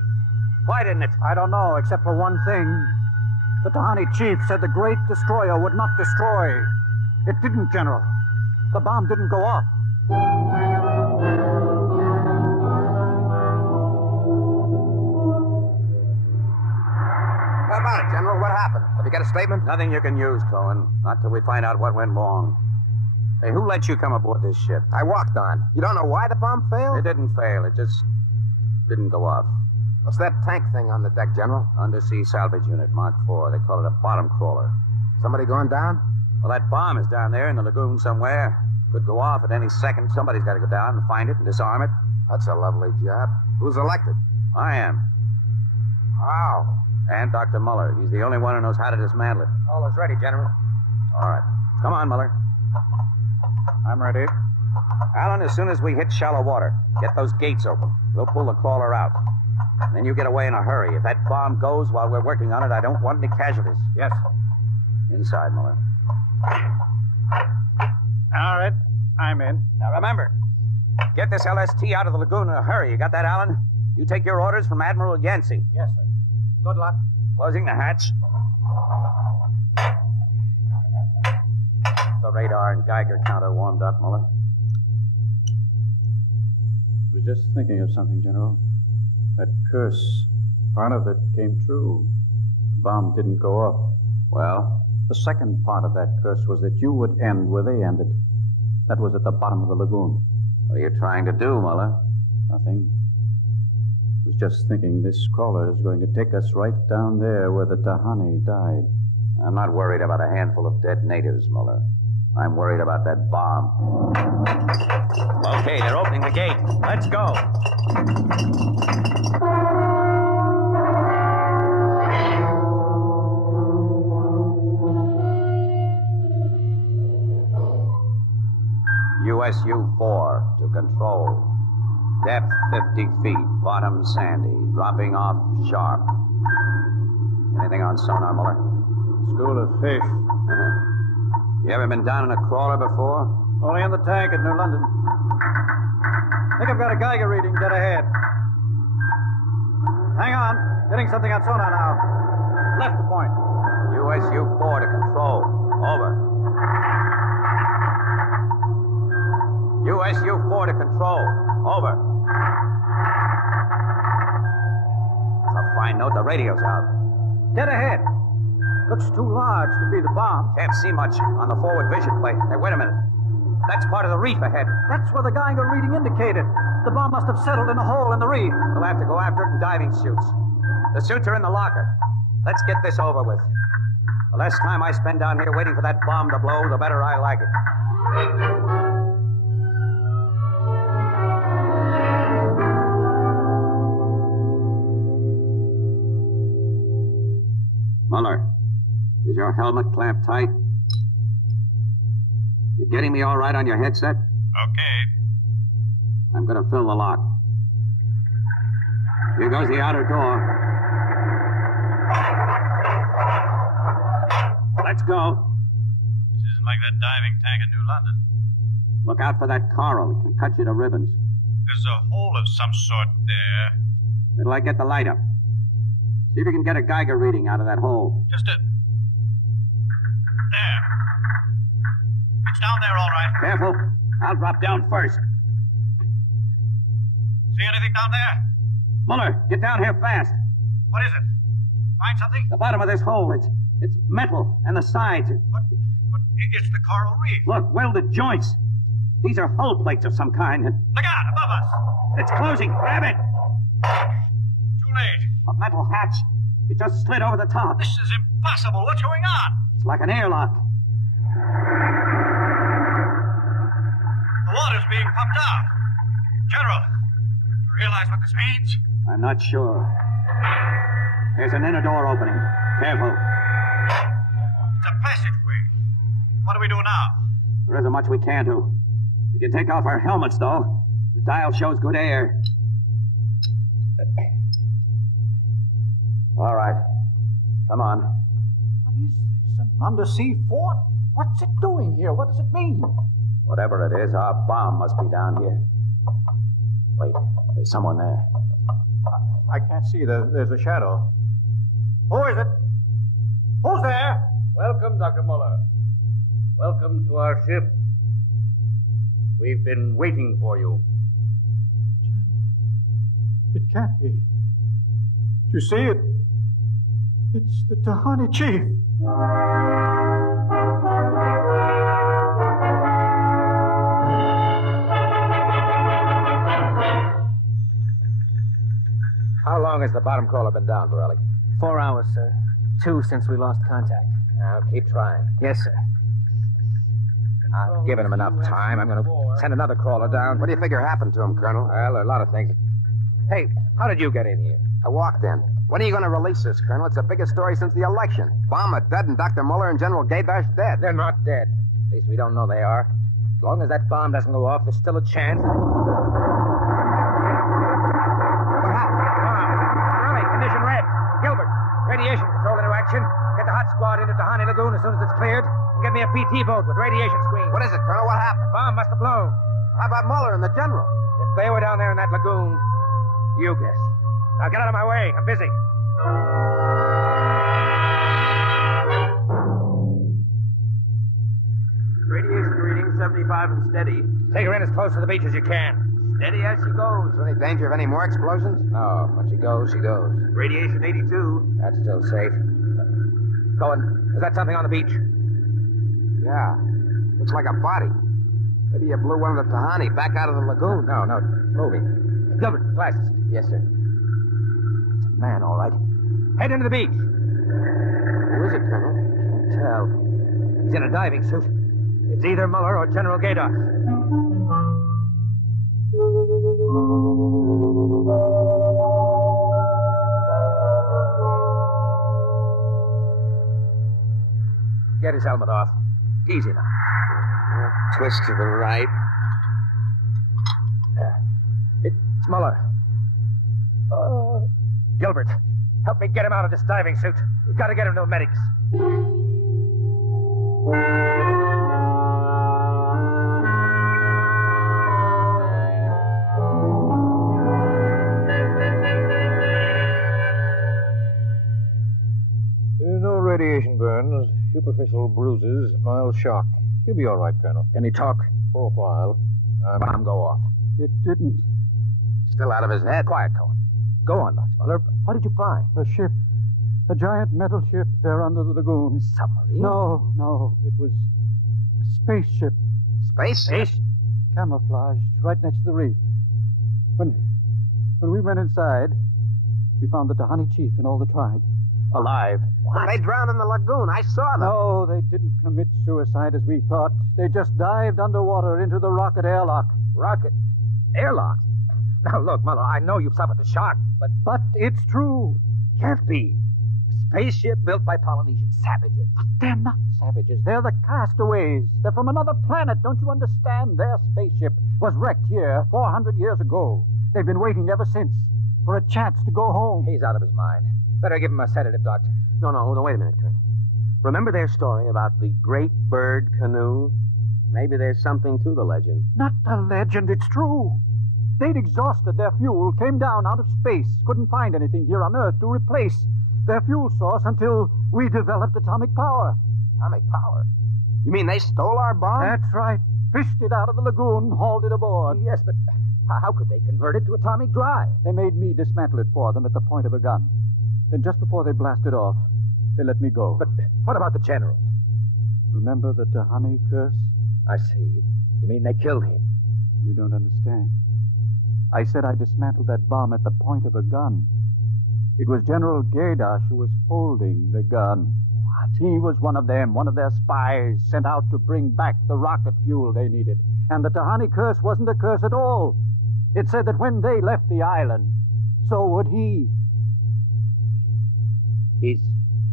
Why didn't it? I don't know, except for one thing. The Tahani chief said the great destroyer would not destroy. It didn't, General. The bomb didn't go off. How about it, General? What happened? Have you got a statement? Nothing you can use, Cohen. Not till we find out what went wrong. Hey, who let you come aboard this ship? I walked on. You don't know why the bomb failed? It didn't fail. It just didn't go off. What's that tank thing on the deck, General? Undersea salvage unit, Mark IV. They call it a bottom crawler. Somebody going down? Well, that bomb is down there in the lagoon somewhere. Could go off at any second. Somebody's got to go down and find it and disarm it. That's a lovely job. Who's elected? I am. How? And Dr. Muller. He's the only one who knows how to dismantle it. All is ready, General. All right. Come on, Muller. I'm ready. Alan, as soon as we hit shallow water, get those gates open. We'll pull the crawler out. And then you get away in a hurry. If that bomb goes while we're working on it, I don't want any casualties. Yes. Inside, Muller. All right. I'm in. Now, remember, get this LST out of the lagoon in a hurry. You got that, Alan? You take your orders from Admiral Yancey. Yes, sir. Good luck. Closing the hatch. The radar and Geiger counter warmed up, Muller. I was just thinking of something, General. That curse, part of it came true. The bomb didn't go off. Well? The second part of that curse was that you would end where they ended. That was at the bottom of the lagoon. What are you trying to do, Muller? Nothing. I was just thinking this crawler is going to take us right down there where the Tahani died. I'm not worried about a handful of dead natives, Muller. I'm worried about that bomb. Okay, they're opening the gate. Let's go. USU-4 to control. Depth 50 feet, bottom sandy, dropping off sharp. Anything on sonar, Muller? School of fish. You ever been down in a crawler before? Only in the tank at New London. I think I've got a Geiger reading dead ahead. Hang on. Getting something on sonar now. Left to point. USU-4 to control. Over. USU-4 to control. Over. That's a fine note. The radio's out. Dead ahead. Looks too large to be the bomb. Can't see much on the forward vision plate. Hey, wait a minute. That's part of the reef ahead. That's where the Geiger reading indicated. The bomb must have settled in a hole in the reef. We'll have to go after it in diving suits. The suits are in the locker. Let's get this over with. The less time I spend down here waiting for that bomb to blow, the better I like it. Muller, is your helmet clamped tight? You getting me all right on your headset? Okay. I'm going to fill the lock. Here goes the outer door. Let's go. This isn't like that diving tank in New London. Look out for that coral. It can cut you to ribbons. There's a hole of some sort there. Wait till I get the light up. See if you can get a Geiger reading out of that hole. Just a... There. It's down there, all right. Careful. I'll drop down first. See anything down there? Muller, get down here fast. What is it? Find something? The bottom of this hole. It's metal, and the sides. But it's the coral reef. Look, welded joints. These are hull plates of some kind. Look out, above us. It's closing. Grab it. Too late. A metal hatch. It just slid over the top. This is impossible. What's going on? It's like an airlock. The water's being pumped out. General, do you realize what this means? I'm not sure. There's an inner door opening. Careful. It's a passageway. What do we do now? There isn't much we can do. We can take off our helmets, though. The dial shows good air. All right. Come on. What is this? An undersea fort? What's it doing here? What does it mean? Whatever it is, our bomb must be down here. Wait, there's someone there. I can't see. There's a shadow. Who is it? Who's there? Welcome, Dr. Muller. Welcome to our ship. We've been waiting for you. It can't be. You see it? It's the Tahani chief. How long has the bottom crawler been down, Pirelli? 4 hours, sir. 2 since we lost contact. Now, keep trying. Yes, sir. I've given him enough time. I'm going to send another crawler down. What do you figure happened to him, Colonel? Well, there are a lot of things. Hey, how did you get in here? I walked in. When are you going to release this, Colonel? It's the biggest story since the election. Bomber dead and Dr. Muller and General Gaydash dead. They're not dead. At least we don't know they are. As long as that bomb doesn't go off, there's still a chance. What happened? Bomb. Pirelli, condition red. Gilbert, radiation control into action. Get the hot squad into Tahani Lagoon as soon as it's cleared. And get me a PT boat with radiation screen. What is it, Colonel? What happened? Bomb must have blown. How about Muller and the General? If they were down there in that lagoon, you guessed. Now get out of my way. I'm busy. Radiation reading 75 and steady. Take her in as close to the beach as you can. Steady as she goes. Is there any danger of any more explosions? No. When she goes, she goes. Radiation 82. That's still safe. Cohen, is that something on the beach? Yeah. Looks like a body. Maybe you blew one of the Tahani back out of the lagoon. No, it's moving. Gilbert, glasses. Yes, sir. It's a man, all right. Head into the beach. Who is it, Colonel? Can't tell. He's in a diving suit. It's either Muller or General Gaydash. Get his helmet off. Easy now. Twist to the right. It's Muller. Gilbert, help me get him out of this diving suit. We've got to get him to the medics. No radiation burns, superficial bruises, mild shock. He'll be all right, Colonel. Can he talk? For a while. Bomb go off. It didn't. He's still out of his head. Quiet, Cohen. Go on, Dr. Muller. What did you find? A ship. A giant metal ship there under the lagoon. Submarine? No. It was a spaceship. Space? Camouflaged right next to the reef. When we went inside, we found the Tahani chief and all the tribe. Alive. What? They drowned in the lagoon. I saw them. No, they didn't commit suicide as we thought. They just dived underwater into the rocket airlock. Rocket? Airlock? Now, look, Muller, I know you've suffered a shock, but... But it's true. Can't be. A spaceship built by Polynesian savages. But they're not savages. They're the Castaways. They're from another planet. Don't you understand? Their spaceship was wrecked here 400 years ago. They've been waiting ever since for a chance to go home. He's out of his mind. Better give him a sedative, Doctor. No, wait a minute, Colonel. Remember their story about the great bird canoe? Maybe there's something to the legend. Not a legend, it's true. They'd exhausted their fuel, came down out of space, couldn't find anything here on Earth to replace their fuel source until we developed atomic power. Atomic power? You mean they stole our bomb? That's right. Fished it out of the lagoon, hauled it aboard. Yes, but how could they convert it to atomic drive? They made me dismantle it for them at the point of a gun. Then just before they blasted off, they let me go. But what about the general? Remember the Tahani curse? I see. You mean they killed him? You don't understand. I said I dismantled that bomb at the point of a gun. It was General Gaydash who was holding the gun. What? He was one of them, one of their spies, sent out to bring back the rocket fuel they needed. And the Tahani curse wasn't a curse at all. It said that when they left the island, so would he. He's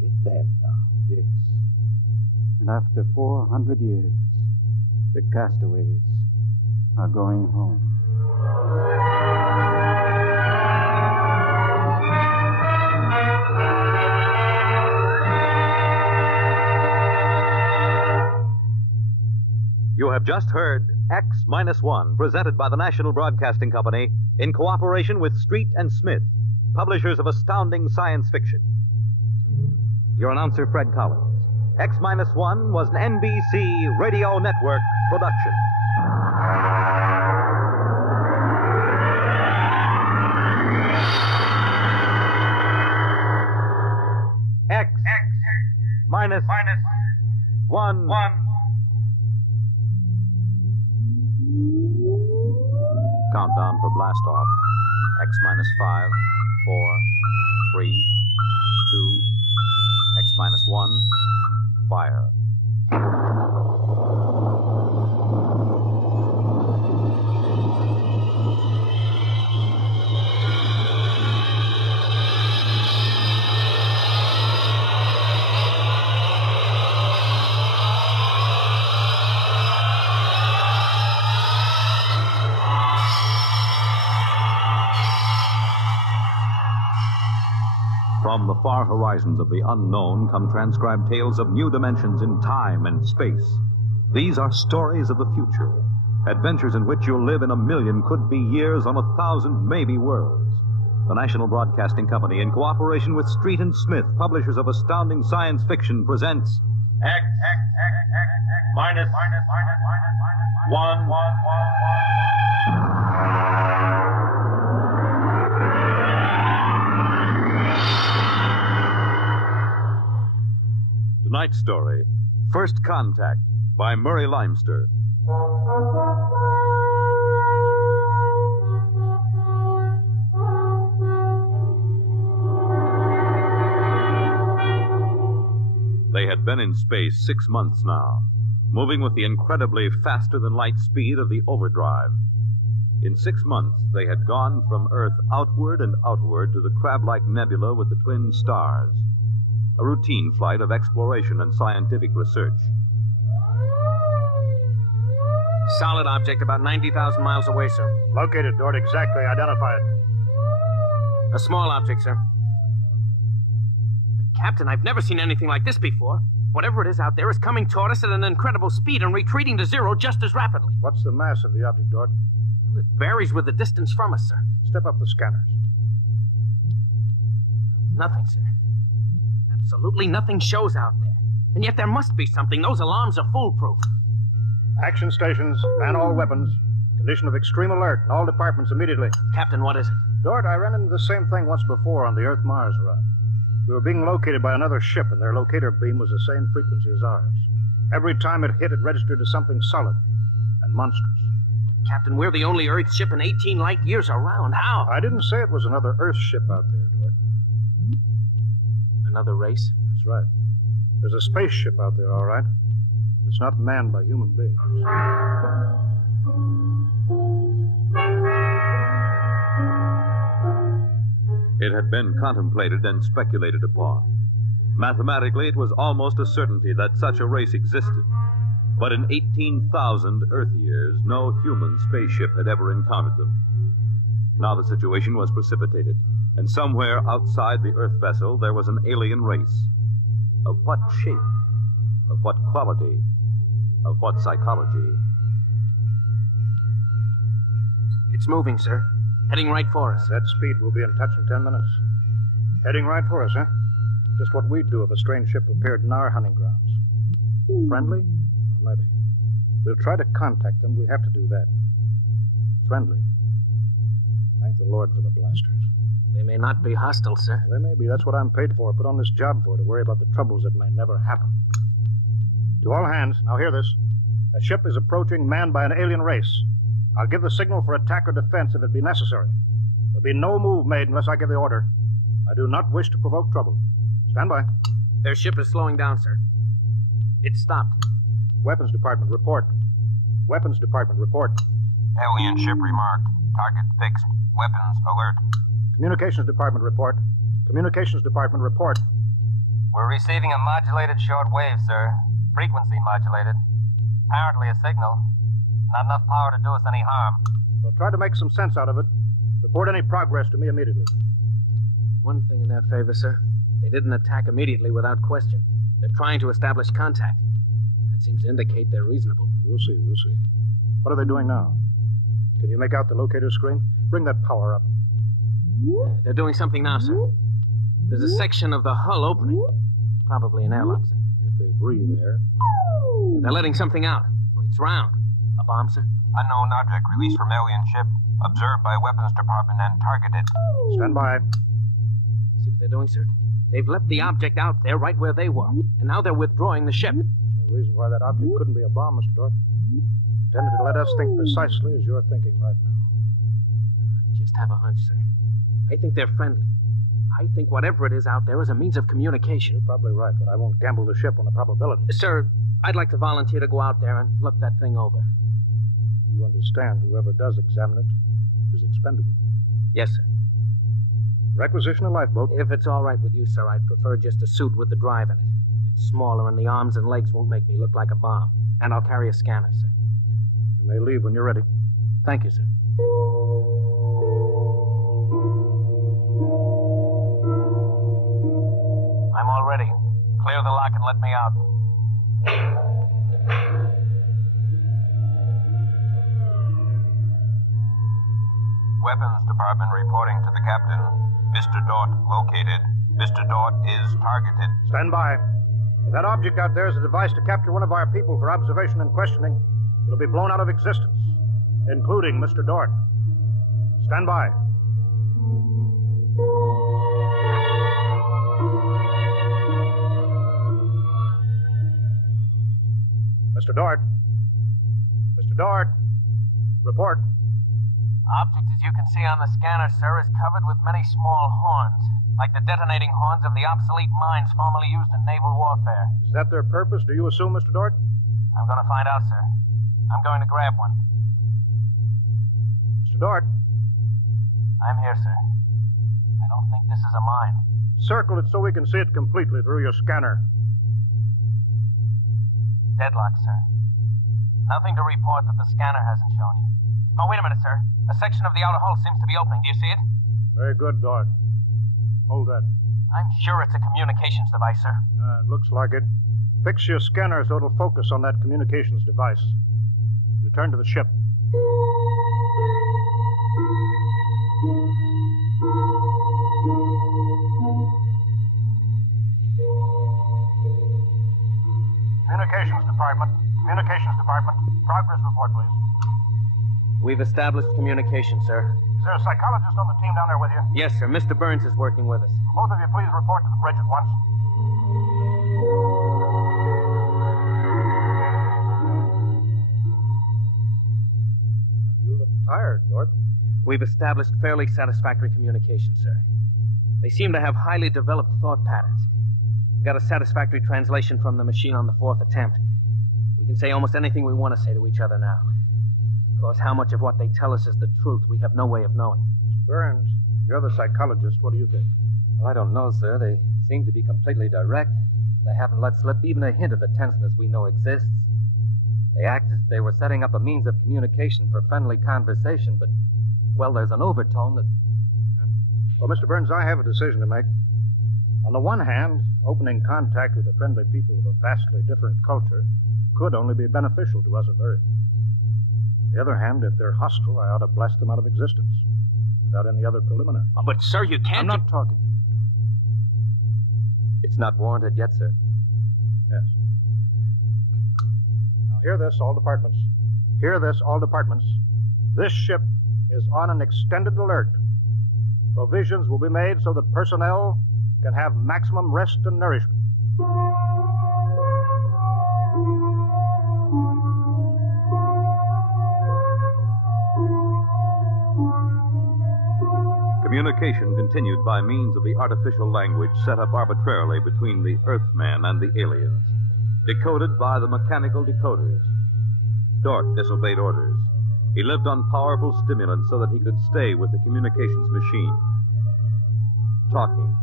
with them now. Yes. And after 400 years, the Castaways are going home. You have just heard X-1, presented by the National Broadcasting Company in cooperation with Street and Smith, publishers of astounding science fiction. Your announcer, Fred Collins. X-1 was an NBC Radio Network production. X-1. Countdown for blast off. X-5, 4, 3, 2, X-1, fire. From the far horizons of the unknown come transcribed tales of new dimensions in time and space. These are stories of the future, adventures in which you'll live in a million could-be years on 1,000 maybe worlds. The National Broadcasting Company, in cooperation with Street and Smith, publishers of astounding science fiction, presents X minus 1. Tonight's story, First Contact, by Murray Leinster. They had been in space 6 months now, moving with the incredibly faster-than-light speed of the overdrive. In 6 months, they had gone from Earth outward and outward to the crab-like nebula with the twin stars. A routine flight of exploration and scientific research. Solid object about 90,000 miles away, sir. Located, Dort. Exactly. Identify it. A small object, sir. Captain, I've never seen anything like this before. Whatever it is out there is coming toward us at an incredible speed and retreating to zero just as rapidly. What's the mass of the object, Dort? Well, it varies with the distance from us, sir. Step up the scanners. Nothing, sir. Absolutely nothing shows out there. And yet there must be something. Those alarms are foolproof. Action stations, man all weapons. Condition of extreme alert in all departments immediately. Captain, what is it? Dort, I ran into the same thing once before on the Earth-Mars run. We were being located by another ship, and their locator beam was the same frequency as ours. Every time it hit, it registered as something solid and monstrous. Captain, we're the only Earth ship in 18 light years around. How? I didn't say it was another Earth ship out there, Dort. Another race? That's right. There's a spaceship out there, all right. It's not manned by human beings. It had been contemplated and speculated upon. Mathematically, it was almost a certainty that such a race existed. But in 18,000 Earth years, no human spaceship had ever encountered them. Now the situation was precipitated, and somewhere outside the Earth vessel there was an alien race. Of what shape? Of what quality? Of what psychology? It's moving, sir. Heading right for us. That speed, we'll be in touch in 10 minutes. Heading right for us, huh? Just what we'd do if a strange ship appeared in our hunting grounds. Friendly? Well, maybe. We'll try to contact them. We have to do that. Friendly. Thank the Lord for the blasters. They may not be hostile, sir. They may be. That's what I'm paid for. Put on this job for, to worry about the troubles that may never happen. To all hands, now hear this. A ship is approaching manned by an alien race. I'll give the signal for attack or defense if it be necessary. There'll be no move made unless I give the order. I do not wish to provoke trouble. Stand by. Their ship is slowing down, sir. It stopped. Weapons Department, report. Weapons Department, report. Alien ship remarked. Target fixed. Weapons alert. Communications Department, report. Communications Department, report. We're receiving a modulated short wave, sir. Frequency modulated. Apparently a signal. Not enough power to do us any harm. Well, try to make some sense out of it. Report any progress to me immediately. One thing in their favor, sir. They didn't attack immediately without question. They're trying to establish contact. That seems to indicate they're reasonable. We'll see. What are they doing now? Can you make out the locator screen? Bring that power up. They're doing something now, sir. There's a section of the hull opening. Probably an airlock, sir. If they breathe there. They're letting something out. It's round. A bomb, sir? Unknown object released from alien ship. Observed by Weapons Department and targeted. Stand by. See what they're doing, sir? They've left the object out there right where they were. And now they're withdrawing the ship. There's no reason why that object couldn't be a bomb, Mr. Dort. Intended to let us think precisely as you're thinking right now. I just have a hunch, sir. I think they're friendly. I think whatever it is out there is a means of communication. You're probably right, but I won't gamble the ship on the probability. Sir, I'd like to volunteer to go out there and look that thing over. You understand whoever does examine it is expendable. Yes, sir. Requisition a lifeboat. If it's all right with you, sir, I'd prefer just a suit with the drive in it. It's smaller and the arms and legs won't make me look like a bomb. And I'll carry a scanner, sir. You may leave when you're ready. Thank you, sir. I'm all ready. Clear the lock and let me out. Weapons Department reporting to the captain. Mr. Dort located. Mr. Dort is targeted. Stand by. If that object out there is a device to capture one of our people for observation and questioning, it'll be blown out of existence, including Mr. Dort. Stand by. Mr. Dort. Mr. Dort. Report. Object, as you can see on the scanner, sir, is covered with many small horns, like the detonating horns of the obsolete mines formerly used in naval warfare. Is that their purpose, do you assume, Mr. Dort? I'm going to find out, sir. I'm going to grab one. Mr. Dort. I'm here, sir. I don't think this is a mine. Circle it so we can see it completely through your scanner. Deadlock, sir. Nothing to report that the scanner hasn't shown you. Oh, wait a minute, sir. A section of the outer hull seems to be opening. Do you see it? Very good, Dort. Hold that. I'm sure it's a communications device, sir. It looks like it. Fix your scanner so it'll focus on that communications device. Return to the ship. Communications Department. Communications Department. Progress report, please. We've established communication, sir. Is there a psychologist on the team down there with you? Yes, sir. Mr. Burns is working with us. Will both of you please report to the bridge at once? You look tired, Dort. We've established fairly satisfactory communication, sir. They seem to have highly developed thought patterns. We got a satisfactory translation from the machine on the fourth attempt. We can say almost anything we want to say to each other now. Of course, how much of what they tell us is the truth, we have no way of knowing. Mr. Burns, you're the psychologist. What do you think? Well, I don't know, sir. They seem to be completely direct. They haven't let slip even a hint of the tenseness we know exists. They act as if they were setting up a means of communication for friendly conversation, but, well, there's an overtone that... Yeah. Well, Mr. Burns, I have a decision to make. On the one hand, opening contact with the friendly people of a vastly different culture could only be beneficial to us of Earth. On the other hand, if they're hostile, I ought to blast them out of existence without any other preliminary. Oh, but, sir, you can't... I'm not talking to you, Dort. It's not warranted yet, sir. Yes. Now, hear this, all departments. Hear this, all departments. This ship is on an extended alert. Provisions will be made so that personnel can have maximum rest and nourishment. Communication continued by means of the artificial language set up arbitrarily between the Earthman and the aliens, decoded by the mechanical decoders. Dort disobeyed orders. He lived on powerful stimulants so that he could stay with the communications machine. Talking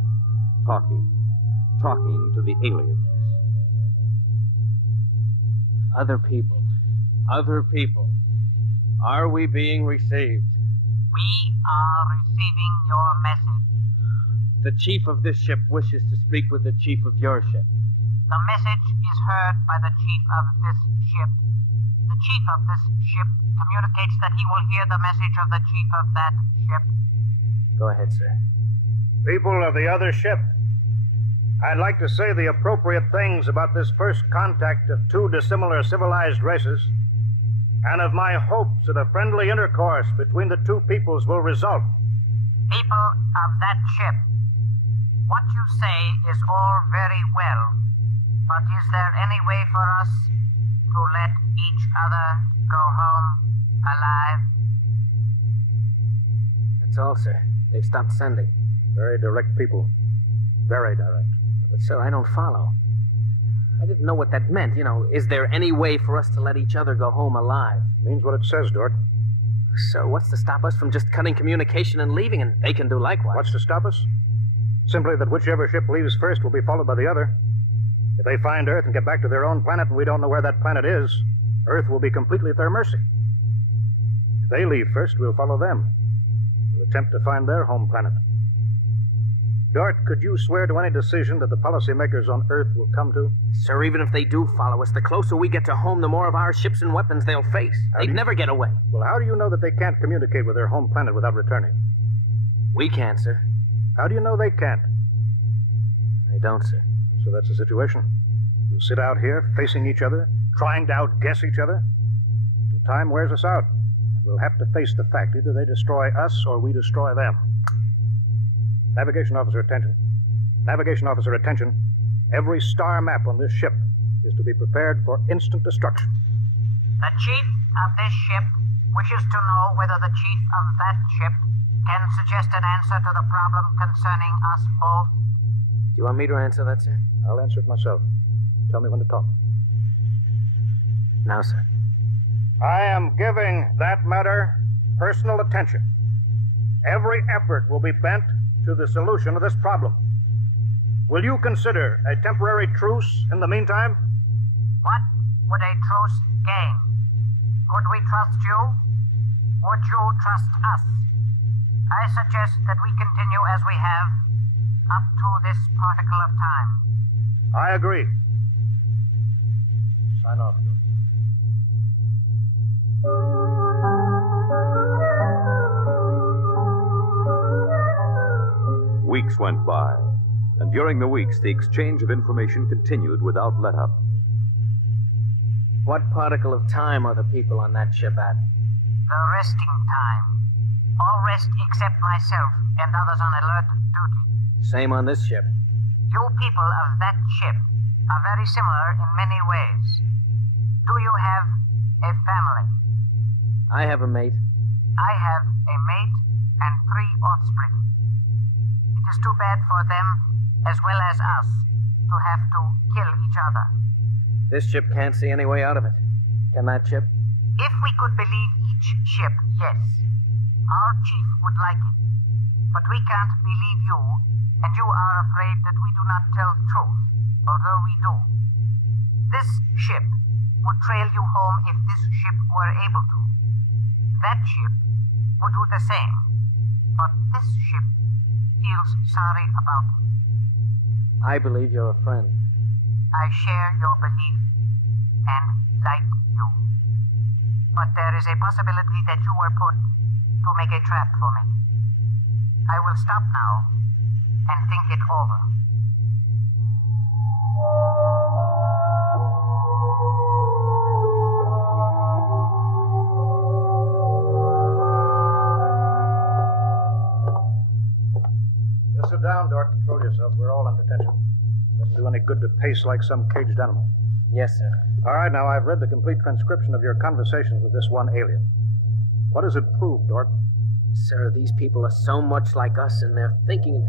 to the aliens. Other people. Are we being received? We are receiving your message. The chief of this ship wishes to speak with the chief of your ship. The message is heard by the chief of this ship. The chief of this ship communicates that he will hear the message of the chief of that ship. Go ahead, sir. People of the other ship, I'd like to say the appropriate things about this first contact of two dissimilar civilized races, and of my hopes that a friendly intercourse between the two peoples will result. People of that ship, what you say is all very well, but is there any way for us to let each other go home alive? That's all, sir. They've stopped sending. Very direct people. Very direct. But, sir, I don't follow. I didn't know what that meant. Is there any way for us to let each other go home alive? Means what it says, Dort. Sir, what's to stop us from just cutting communication and leaving, and they can do likewise? What's to stop us? Simply that whichever ship leaves first will be followed by the other. If they find Earth and get back to their own planet and we don't know where that planet is, Earth will be completely at their mercy. If they leave first, we'll follow them. We'll attempt to find their home planet. Dort, could you swear to any decision that the policymakers on Earth will come to? Sir, even if they do follow us, the closer we get to home, the more of our ships and weapons they'll face. They'd never get away. Well, how do you know that they can't communicate with their home planet without returning? We can't, sir. How do you know they can't? They don't, sir. So that's the situation. We'll sit out here, facing each other, trying to outguess each other, till time wears us out. And we'll have to face the fact either they destroy us or we destroy them. Navigation officer, attention. Navigation officer, attention. Every star map on this ship is to be prepared for instant destruction. The chief of this ship wishes to know whether the chief of that ship can suggest an answer to the problem concerning us both. Do you want me to answer that, sir? I'll answer it myself. Tell me when to talk. Now, sir. I am giving that matter personal attention. Every effort will be bent to the solution of this problem. Will you consider a temporary truce in the meantime? What would a truce gain? Could we trust you? Would you trust us? I suggest that we continue as we have up to this particle of time. I agree. Sign off, George. Weeks went by, and during the weeks, the exchange of information continued without let-up. What particle of time are the people on that ship at? The resting time. All rest except myself and others on alert duty. Same on this ship. You people of that ship are very similar in many ways. Do you have a family? I have a mate. I have a mate and 3 offspring. It is too bad for them, as well as us, to have to kill each other. This ship can't see any way out of it. Can that ship? If we could believe each ship, yes. Our chief would like it. But we can't believe you, and you are afraid that we do not tell the truth, although we do. This ship would trail you home if this ship were able to. That ship would do the same. But this ship feels sorry about it. I believe you're a friend. I share your belief and like you. But there is a possibility that you were put to make a trap for me. I will stop now and think it over. Just sit down, Dort. Control yourself. We're all under tension. Doesn't do any good to pace like some caged animal. Yes, sir. All right, now I've read the complete transcription of your conversations with this one alien. What does it prove, Dort? Sir, these people are so much like us in their thinking.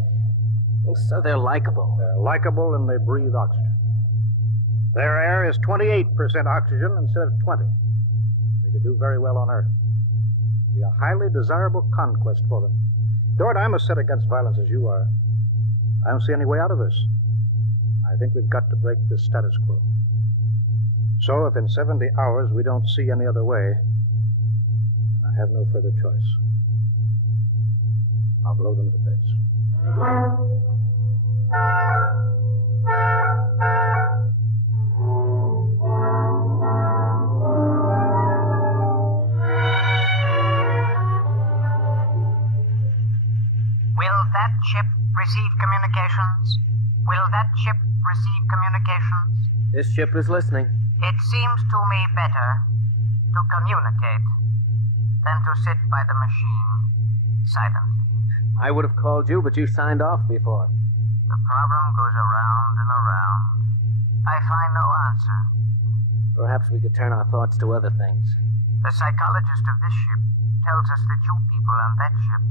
Well, sir, they're likable. They're likable and they breathe oxygen. Their air is 28% oxygen instead of 20. They could do very well on Earth. It'd be a highly desirable conquest for them. Dort, I'm as set against violence as you are. I don't see any way out of this. And I think we've got to break this status quo. So if in 70 hours we don't see any other way, then I have no further choice. I'll blow them to bits. Will that ship receive communications? Will that ship receive communications? This ship is listening. It seems to me better to communicate than to sit by the machine silently. I would have called you, but you signed off before. The problem goes around and around. I find no answer. Perhaps we could turn our thoughts to other things. The psychologist of this ship tells us that you people on that ship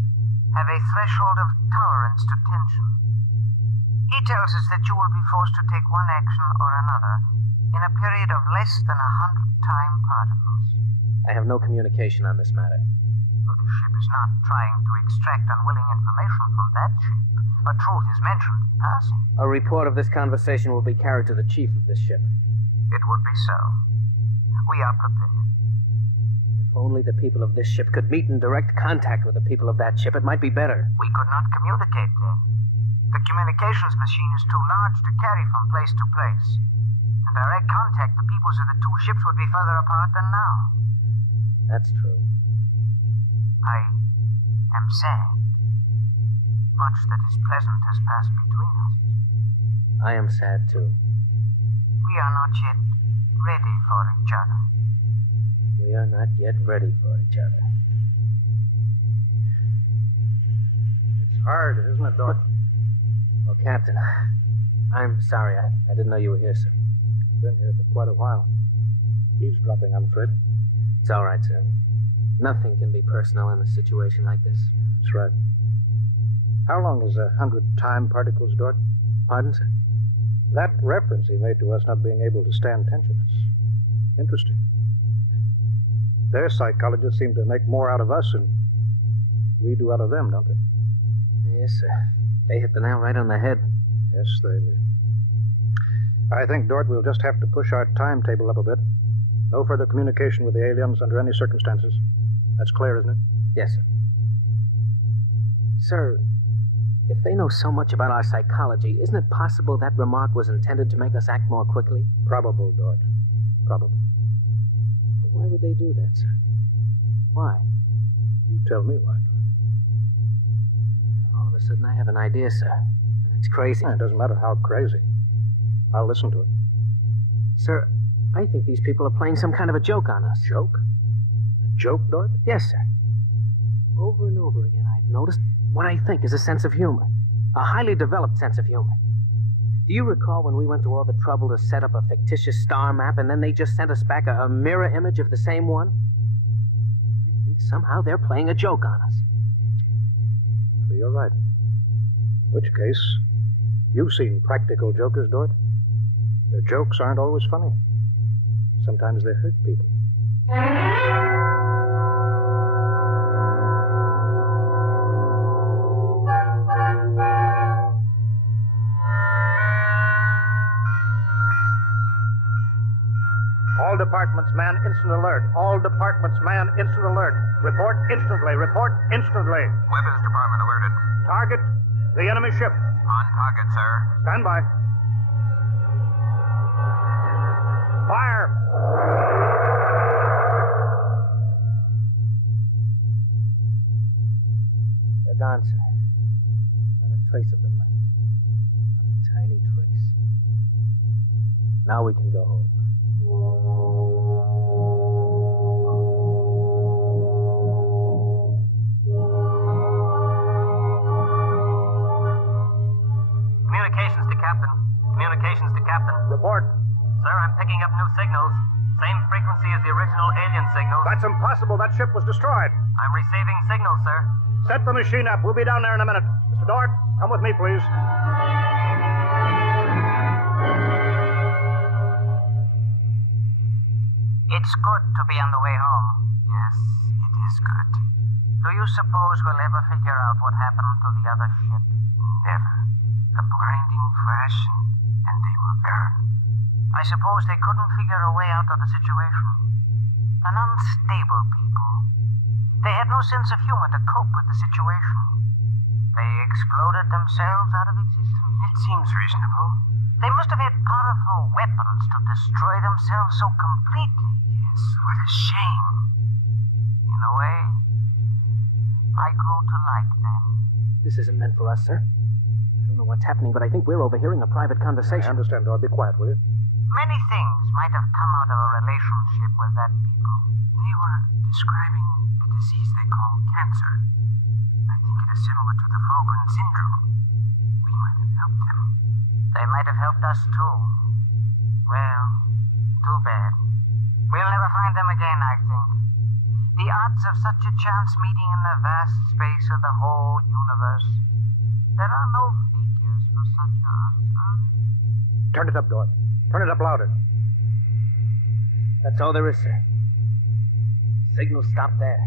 have a threshold of tolerance to tension. He tells us that you will be forced to take one action or another in a period of less than 100 time particles. I have no communication on this matter. Well, the ship is not trying to extract unwilling information from that ship, but truth is mentioned in passing. A report of this conversation will be carried to the chief of this ship. It would be so. We are prepared. If only the people of this ship could meet in direct contact with the people of that ship, it might be better. We could not communicate then. The communications machine is too large to carry from place to place. In direct contact, the peoples of the two ships would be further apart than now. That's true. I am sad. Much that is pleasant has passed between us. I am sad, too. We are not yet ready for each other. We are not yet ready for each other. It's hard, isn't it, Doc? Well, Captain, I'm sorry. I didn't know you were here, sir. I've been here for quite a while. Eavesdropping, I'm afraid. It's all right, sir. Nothing can be personal in a situation like this. That's right. How long is 100 time particles, Dort? Pardon, sir? That reference he made to us not being able to stand tension is interesting. Their psychologists seem to make more out of us than we do out of them, don't they? Yes, sir. They hit the nail right on the head. Yes, they did. I think, Dort, we'll just have to push our timetable up a bit. No further communication with the aliens under any circumstances. That's clear, isn't it? Yes, sir. Sir, if they know so much about our psychology, isn't it possible that remark was intended to make us act more quickly? Probable, Dort. Probable. But why would they do that, sir? Why? You tell me why, Dort. All of a sudden, I have an idea, sir. It's crazy. It doesn't matter how crazy. I'll listen to it. Sir, I think these people are playing some kind of a joke on us. Joke? A joke, Dort? Yes, sir. Over and over again, I've noticed what I think is a sense of humor. A highly developed sense of humor. Do you recall when we went to all the trouble to set up a fictitious star map and then they just sent us back a mirror image of the same one? I think somehow they're playing a joke on us. Maybe you're right. In which case, you've seen practical jokers, Dort. Their jokes aren't always funny. Sometimes they hurt people. All departments, man, instant alert. All departments, man, instant alert. Report instantly. Report instantly. Weapons department alerted. Target, the enemy ship. On target, sir. Stand by. Fire! They're gone, sir. Not a trace of them left. Not a tiny trace. Now we can go home. Communications to Captain. Communications to Captain. Report. Sir, I'm picking up new signals. Same frequency as the original alien signals. That's impossible. That ship was destroyed. I'm receiving signals, sir. Set the machine up. We'll be down there in a minute. Mr. Dort, come with me, please. It's good to be on the way home. Yes, it is good. Do you suppose we'll ever figure out what happened to the other ship? Never. A blinding flash, and they were gone. I suppose they couldn't figure a way out of the situation. An unstable people. They had no sense of humor to cope with the situation. They exploded themselves out of existence. It seems reasonable. They must have had powerful weapons to destroy themselves so completely. Yes, what a shame. In a way, I grew to like them. This isn't meant for us, sir. I don't know what's happening, but I think we're overhearing a private conversation. I understand, Dort. Be quiet, will you? Many things might have come out of a relationship with that people. They were describing a disease they call cancer. I think it is similar to the Fulgren syndrome. We might have helped them. They might have helped us too. Well, Too bad. We'll never find them again, I think. The odds of such a chance meeting in the vast space of the whole universe. There are no figures for such odds, are there? Turn it up, Dort. Turn it up louder. That's all there is, sir. Signal stopped there.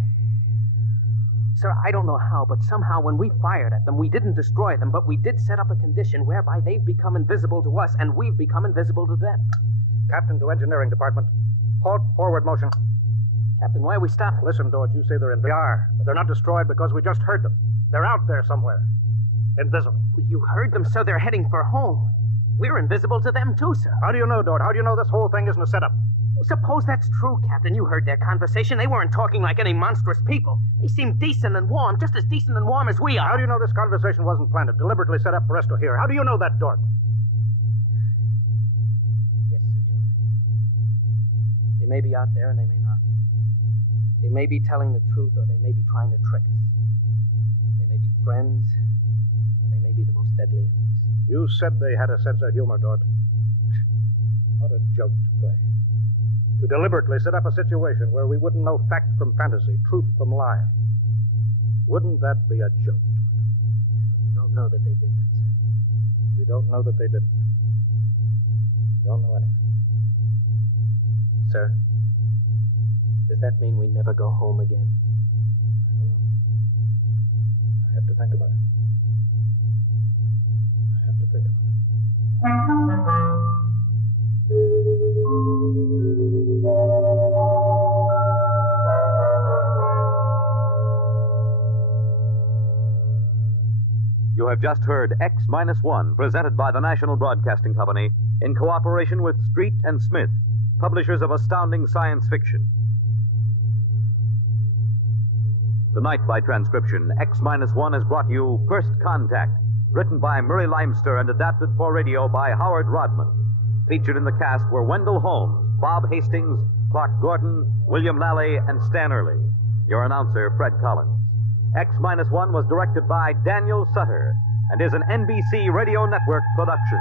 Sir, I don't know how, but somehow when we fired at them, we didn't destroy them, but we did set up a condition whereby they've become invisible to us, and we've become invisible to them. Captain to engineering department. Halt, forward motion. Captain, why are we stopping? Listen, Dort, you say they're in. They are, but they're not destroyed because we just heard them. They're out there somewhere. Invisible. You heard them, sir. They're heading for home. We're invisible to them, too, sir. How do you know, Dort? How do you know this whole thing isn't a setup? Suppose that's true, Captain. You heard their conversation. They weren't talking like any monstrous people. They seemed decent and warm, just as decent and warm as we are. How do you know this conversation wasn't planned, deliberately set up for us to hear? How do you know that, Dort? Yes, sir, you're right. They may be out there and they may not. They may be telling the truth or they may be trying to trick us. They may be friends or they may be the most deadly enemies. You said they had a sense of humor, Dort. What a joke to play. To deliberately set up a situation where we wouldn't know fact from fantasy, truth from lie. Wouldn't that be a joke, Dort? But we don't know that they did that, sir. We don't know that they didn't. We don't know anything. Sir, does that mean we never go home again? I don't know. I have to think about it. I have to think about it. You have just heard X-1, presented by the National Broadcasting Company in cooperation with Street and Smith, publishers of astounding science fiction. Tonight, by transcription, X-1 has brought you First Contact, written by Murray Leinster and adapted for radio by Howard Rodman. Featured in the cast were Wendell Holmes, Bob Hastings, Clark Gordon, William Lally, and Stan Early. Your announcer, Fred Collins. X-1 was directed by Daniel Sutter and is an NBC Radio Network production.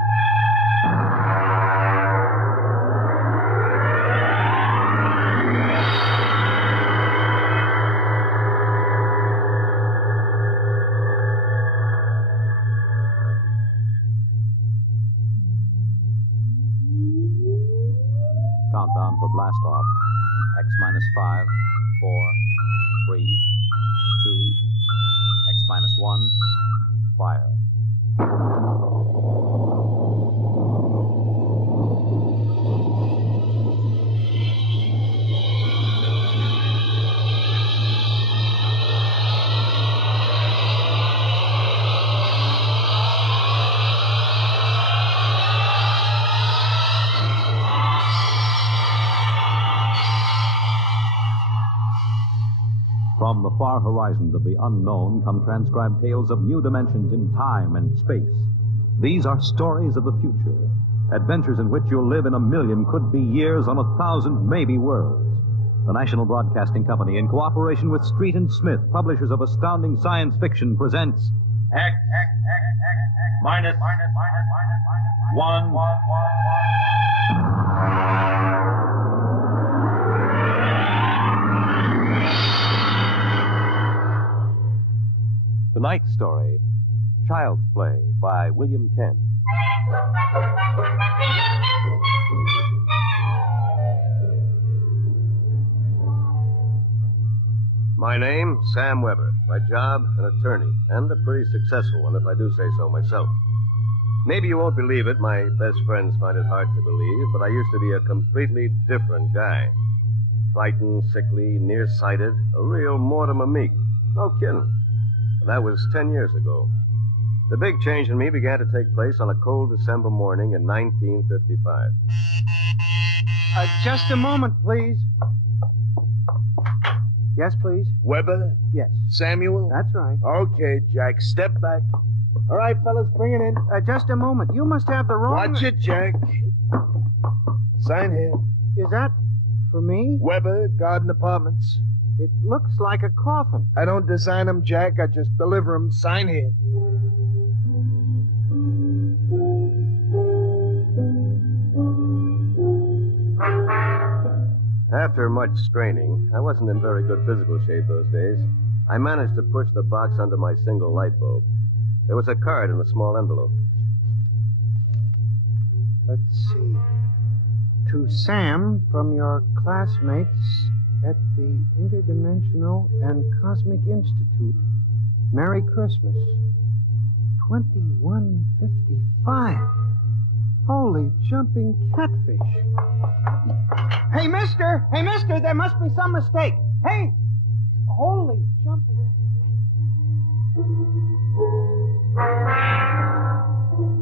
Countdown for blast off. X-5, 4, 3, 2, X-1, fire. From the far horizons of the unknown come transcribed tales of new dimensions in time and space. These are stories of the future, adventures in which you'll live in a million could-be years on 1,000 maybe worlds. The National Broadcasting Company, in cooperation with Street and Smith, publishers of astounding science fiction, presents X minus 1. Tonight's story, Child's Play by William Tenn. My name, Sam Weber. My job, an attorney, and a pretty successful one, if I do say so myself. Maybe you won't believe it. My best friends find it hard to believe, but I used to be a completely different guy. Frightened, sickly, nearsighted, a real Mortimer Meek. No kidding. That was 10 years ago. The big change in me began to take place on a cold December morning in 1955. Just a moment, please. Yes, please? Weber? Yes. Samuel? That's right. Okay, Jack, step back. All right, fellas, bring it in. Just a moment. You must have the wrong... Watch it, Jack. Sign here. Is that for me? Weber, Garden Apartments. It looks like a coffin. I don't design them, Jack. I just deliver them. Sign here. After much straining, I wasn't in very good physical shape those days. I managed to push the box under my single light bulb. There was a card in a small envelope. Let's see. To Sam from your classmates at the Interdimensional and Cosmic Institute. Merry Christmas. 2155. Holy jumping catfish. Hey, mister! Hey, mister! There must be some mistake. Hey! Holy jumping.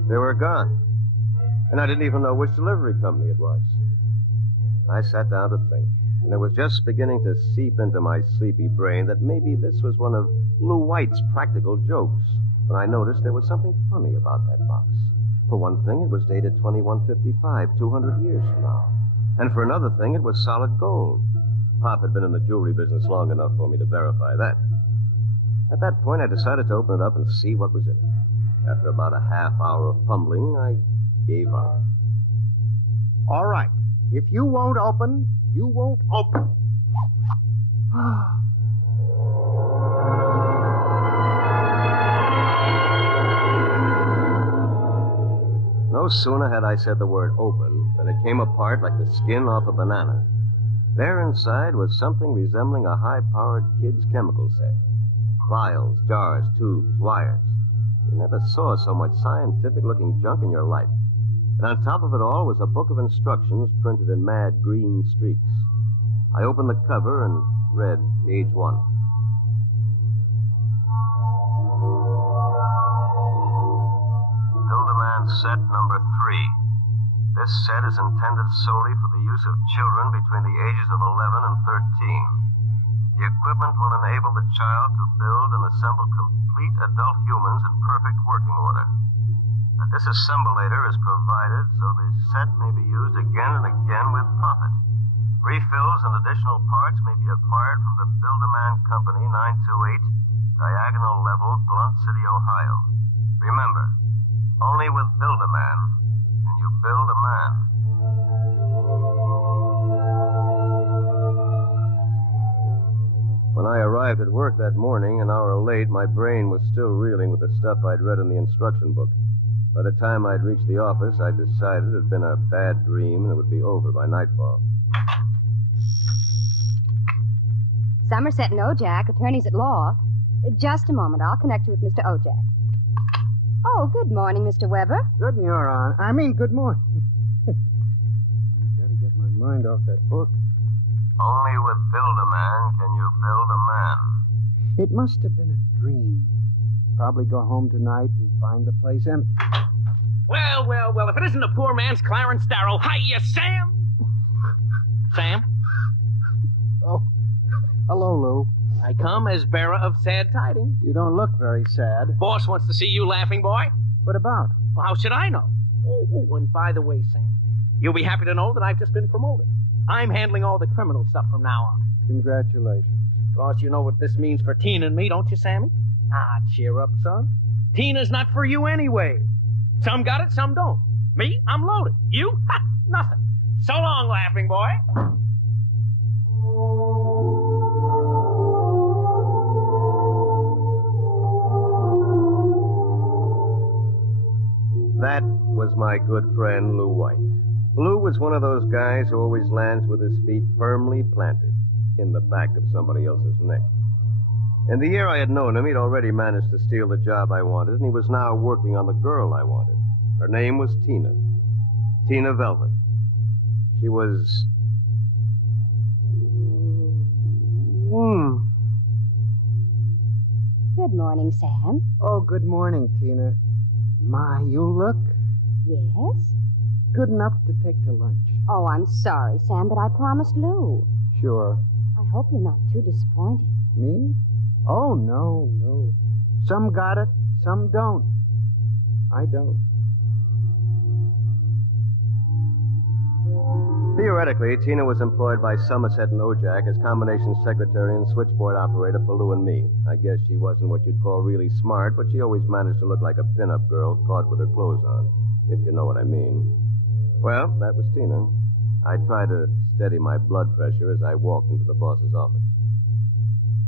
They were gone. And I didn't even know which delivery company it was. I sat down to think, and it was just beginning to seep into my sleepy brain that maybe this was one of Lou White's practical jokes when I noticed there was something funny about that box. For one thing, it was dated 2155, 200 years from now. And for another thing, it was solid gold. Pop had been in the jewelry business long enough for me to verify that. At that point, I decided to open it up and see what was in it. After about a half hour of fumbling, I gave up. All right. If you won't open, you won't open. No sooner had I said the word open than it came apart like the skin off a banana. There inside was something resembling a high-powered kid's chemical set. Vials, jars, tubes, wires. You never saw so much scientific-looking junk in your life. And on top of it all was a book of instructions printed in mad green streaks. I opened the cover and read page 1. Build-A-Man set number 3. This set is intended solely for the use of children between the ages of 11 and 13. The equipment will enable the child to build and assemble complete adult humans in perfect working order. A disassemblator is provided so the set may be used again and again with profit. Refills and additional parts may be acquired from the Build-A-Man Company, 928, Diagonal Level, Blunt City, Ohio. Remember, only with Build-A-Man can you build a man. When I arrived at work that morning, an hour late, my brain was still reeling with the stuff I'd read in the instruction book. By the time I'd reached the office, I decided it had been a bad dream and it would be over by nightfall. Somerset and Ojak, attorneys at law. Just a moment. I'll connect you with Mr. Ojak. Oh, good morning, Mr. Weber. Good good morning. Gotta get my mind off that book. Only with Build-A-Man can you build a man. It must have been a dream. Probably go home tonight and find the place empty. Well, if it isn't a poor man's Clarence Darrow. Hiya, Sam! Sam? Oh, hello, Lou. I come as bearer of sad tidings. You don't look very sad. Boss wants to see you laughing, boy. What about? Well, how should I know? Oh, and by the way, Sam, you'll be happy to know that I've just been promoted. I'm handling all the criminal stuff from now on. Congratulations. Boss, you know what this means for Tina and me, don't you, Sammy? Ah, cheer up, son. Tina's not for you anyway. Some got it, some don't. Me, I'm loaded. You? Ha! Nothing. So long, laughing boy. That was my good friend, Lou White. Lou was one of those guys who always lands with his feet firmly planted in the back of somebody else's neck. In the year I had known him, he'd already managed to steal the job I wanted, and he was now working on the girl I wanted. Her name was Tina. Tina Veldt. She was... Good morning, Sam. Oh, good morning, Tina. My, you look... Yes? Good enough to take to lunch. Oh, I'm sorry, Sam, but I promised Lou. Sure. I hope you're not too disappointed. Me? Oh, no. Some got it, some don't. I don't. Theoretically, Tina was employed by Somerset and Ojak as combination secretary and switchboard operator for Lou and me. I guess she wasn't what you'd call really smart, but she always managed to look like a pin-up girl caught with her clothes on, if you know what I mean. Well, that was Tina. I tried to steady my blood pressure as I walked into the boss's office.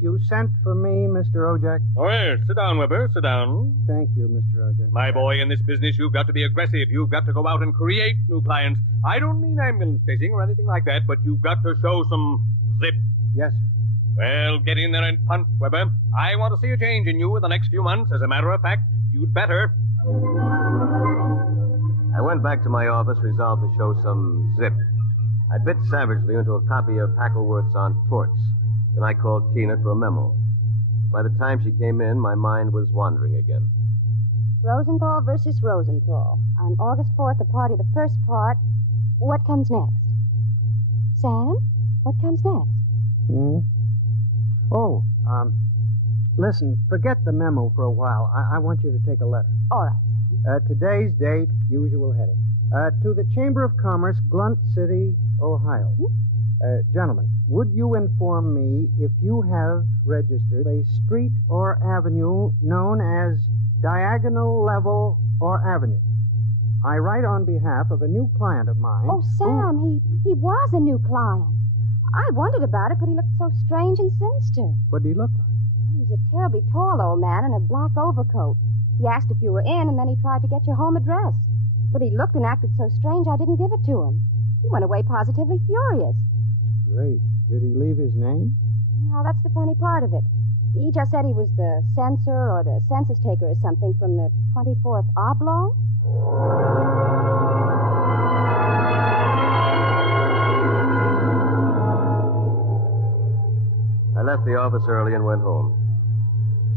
You sent for me, Mr. Ojak? Oh, yes. Sit down, Weber. Sit down. Thank you, Mr. Ojak. My boy, in this business, you've got to be aggressive. You've got to go out and create new clients. I don't mean ambulance chasing or anything like that, but you've got to show some zip. Yes, sir. Well, get in there and punch, Weber. I want to see a change in you in the next few months. As a matter of fact, you'd better. I went back to my office resolved to show some zip. I bit savagely into a copy of Hackleworth's On Torts. Then I called Tina for a memo. By the time she came in, my mind was wandering again. Rosenthal versus Rosenthal. On August 4th, the party, the first part. What comes next? Sam? What comes next? Oh, listen, forget the memo for a while. I want you to take a letter. All right. Today's date, usual heading. To the Chamber of Commerce, Blunt City, Ohio. Gentlemen, would you inform me if you have registered a street or avenue known as Diagonal Level or Avenue? I write on behalf of a new client of mine. Oh, Sam, he was a new client. I wondered about it, but he looked so strange and sinister. What did he look like? He was a terribly tall old man in a black overcoat. He asked if you were in, and then he tried to get your home address. But he looked and acted so strange, I didn't give it to him. He went away positively furious. Great. Did he leave his name? Well, that's the funny part of it. He just said he was the censor or the census taker or something from the 24th Oblong. I left the office early and went home.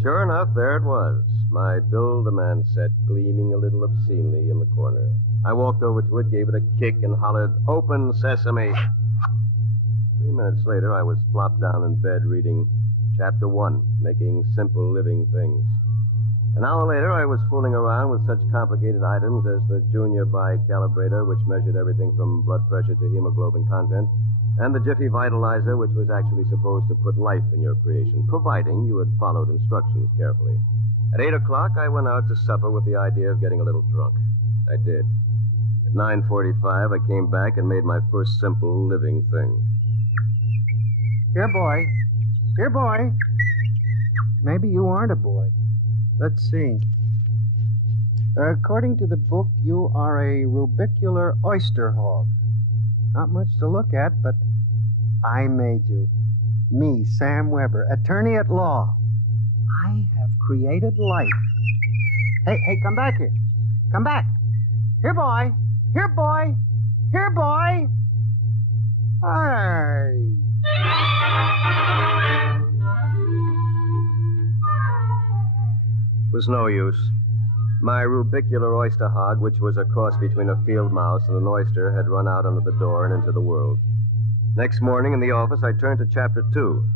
Sure enough, there it was, my Build-A-Man set gleaming a little obscenely in the corner. I walked over to it, gave it a kick, and hollered, "Open sesame!" 3 minutes later, I was flopped down in bed reading Chapter 1, Making Simple Living Things. An hour later, I was fooling around with such complicated items as the Junior Bicalibrator, which measured everything from blood pressure to hemoglobin content, and the Jiffy Vitalizer, which was actually supposed to put life in your creation, providing you had followed instructions carefully. At 8 o'clock, I went out to supper with the idea of getting a little drunk. I did. At 9:45, I came back and made my first simple living thing. Here, boy. Here, boy. Maybe you aren't a boy. Let's see. According to the book, you are a rubicular oyster hog. Not much to look at, but I made you. Me, Sam Weber, attorney at law. I have created life. Hey, come back here. Come back. Here, boy. Here, boy. Here, boy. Hey. It was no use. My rubicular oyster hog, which was a cross between a field mouse and an oyster, had run out under the door and into the world. Next morning in the office, I turned to Chapter 2,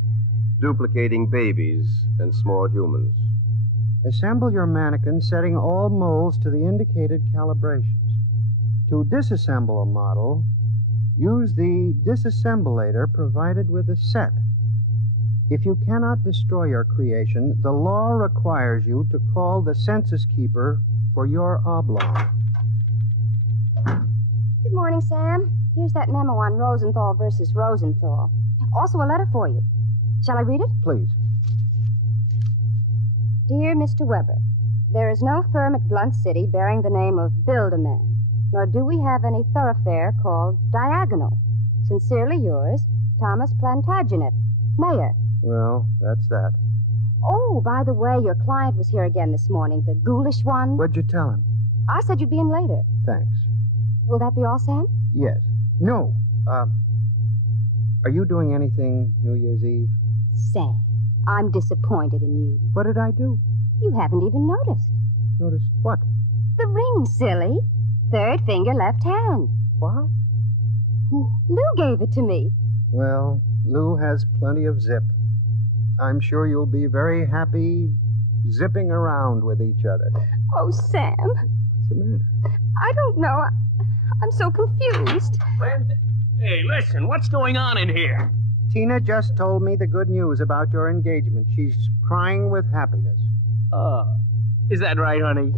Duplicating Babies and Small Humans. Assemble your mannequin, setting all molds to the indicated calibrations. To disassemble a model, use the disassemblator provided with a set. If you cannot destroy your creation, the law requires you to call the census keeper for your oblong. Good morning, Sam. Here's that memo on Rosenthal versus Rosenthal. Also a letter for you. Shall I read it? Please. Dear Mr. Weber, there is no firm at Blunt City bearing the name of Build-A-Man, nor do we have any thoroughfare called Diagonal. Sincerely yours, Thomas Plantagenet, Mayor. Well, that's that. Oh, by the way, your client was here again this morning, the ghoulish one. What'd you tell him? I said you'd be in later. Thanks. Will that be all, Sam? Yes. No. Are you doing anything New Year's Eve? Sam, I'm disappointed in you. What did I do? You haven't even noticed. Noticed what? The ring, silly. Third finger, left hand. What? Lou gave it to me. Well, Lou has plenty of zip. I'm sure you'll be very happy zipping around with each other. Oh, Sam. What's the matter? I don't know. I'm so confused. Hey, listen, what's going on in here? Tina just told me the good news about your engagement. She's crying with happiness. Is that right, honey?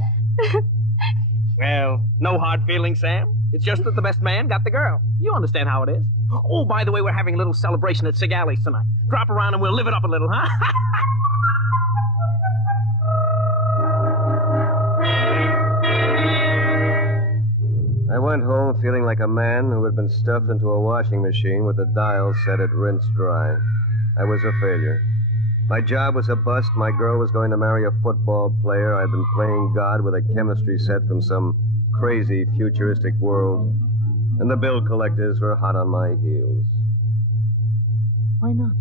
Well, no hard feelings, Sam. It's just that the best man got the girl. You understand how it is. Oh, by the way, we're having a little celebration at Shanghaied tonight. Drop around and we'll live it up a little, huh? I went home feeling like a man who had been stuffed into a washing machine with the dial set at rinse dry. I was a failure. My job was a bust. My girl was going to marry a football player. I'd been playing God with a chemistry set from some crazy futuristic world. And the bill collectors were hot on my heels. Why not?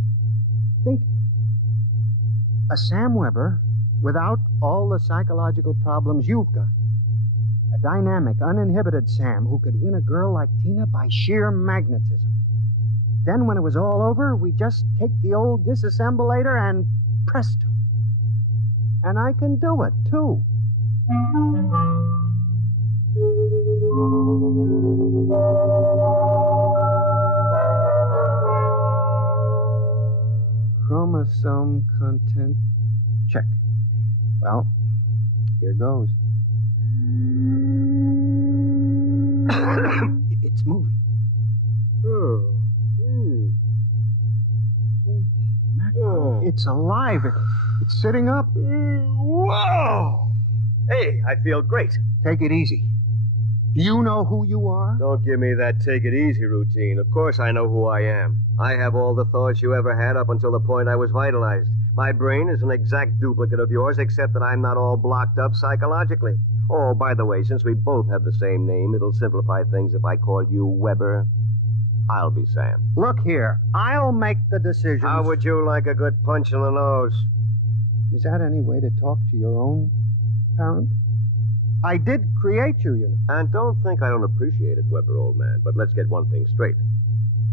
Think of it. A Sam Weber without all the psychological problems you've got. A dynamic, uninhibited Sam who could win a girl like Tina by sheer magnetism. Then when it was all over, we just take the old disassemblator and presto. And I can do it, too. Chromosome content check. Well, here goes. It's moving. Holy mackerel. It's alive. It's sitting up. Whoa! Hey, I feel great. Take it easy. Do you know who you are? Don't give me that take it easy routine. Of course I know who I am. I have all the thoughts you ever had up until the point I was vitalized. My brain is an exact duplicate of yours, except that I'm not all blocked up psychologically. Oh, by the way, since we both have the same name, it'll simplify things if I call you Weber. I'll be Sam. Look here. I'll make the decision. How would you like a good punch in the nose? Is that any way to talk to your own parent? I did create you, you know. And don't think I don't appreciate it, Weber, old man. But let's get one thing straight.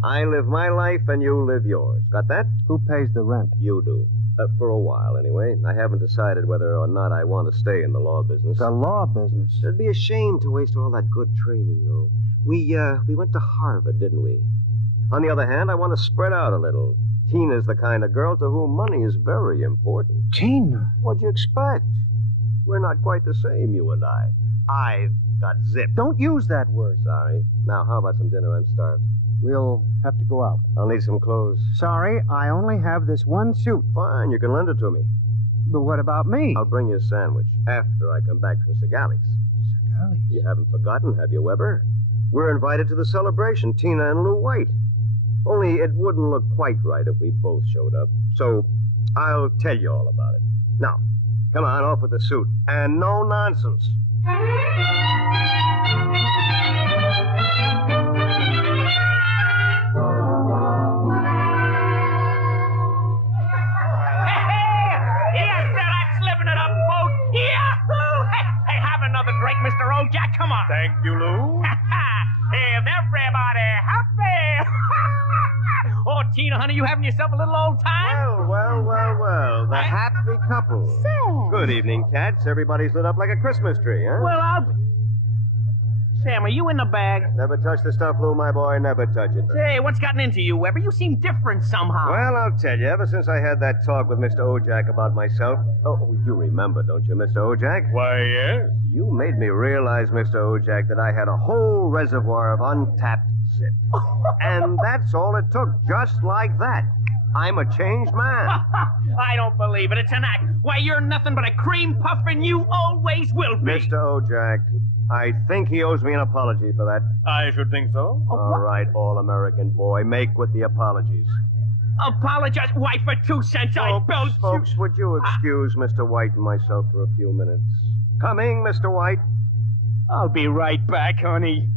I live my life and you live yours. Got that? Who pays the rent? You do. For a while, anyway. I haven't decided whether or not I want to stay in the law business. The law business? It'd be a shame to waste all that good training, though. We went to Harvard, didn't we? On the other hand, I want to spread out a little. Tina's the kind of girl to whom money is very important. Tina? What'd you expect? We're not quite the same, you and I. I've got zip. Don't use that word. Sorry. Now, how about some dinner? I'm starved. We'll have to go out. I'll need some clothes. Sorry, I only have this one suit. Fine, you can lend it to me. But what about me? I'll bring you a sandwich after I come back from Sagalis. Sagalis? You haven't forgotten, have you, Weber? We're invited to the celebration, Tina and Lou White. Only it wouldn't look quite right if we both showed up. So I'll tell you all about it. Now, come on, off with the suit. And no nonsense. Drink, Mr. Ojack, come on. Thank you, Lou. Is everybody happy? Oh, Tina, honey, you having yourself a little old time? Well. The happy couple. Sam. Good evening, cats. Everybody's lit up like a Christmas tree, huh? Well, Sam, are you in the bag? Never touch the stuff, Lou, my boy. Never touch it. Hey, what's gotten into you, Weber? You seem different somehow. Well, I'll tell you. Ever since I had that talk with Mr. Ojack about myself... Oh, you remember, don't you, Mr. Ojack? Why, yes. You made me realize, Mr. Ojack, that I had a whole reservoir of untapped zip. And that's all it took, just like that. I'm a changed man. I don't believe it. It's an act. Why, you're nothing but a cream puff, and you always will be. Mr. Ojack, I think he owes me an apology for that. I should think so. All right, all-American boy, make with the apologies. Apologize? Why, for 2 cents I built you... Folks, would you excuse Mr. White and myself for a few minutes? Coming, Mr. White. I'll be right back, honey.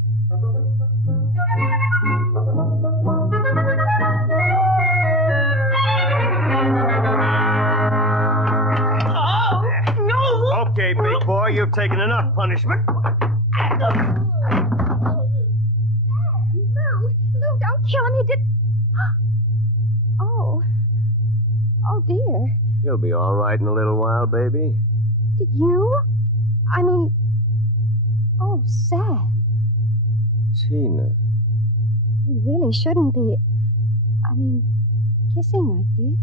Okay, big boy, you've taken enough punishment. Lou, don't kill him. He did... Oh, dear. He'll be all right in a little while, baby. Did you? I mean... Oh, Sam. Tina. We really shouldn't be... kissing like this.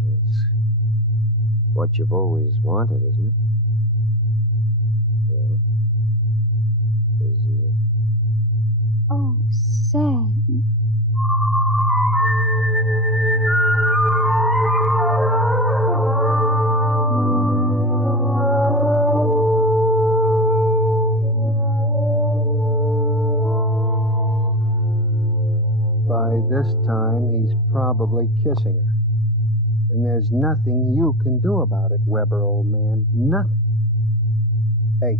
Well, it's what you've always wanted, isn't it? Well, isn't it? Oh, Sam. By this time, he's probably kissing her. And there's nothing you can do about it, Weber, old man. Nothing. Hey,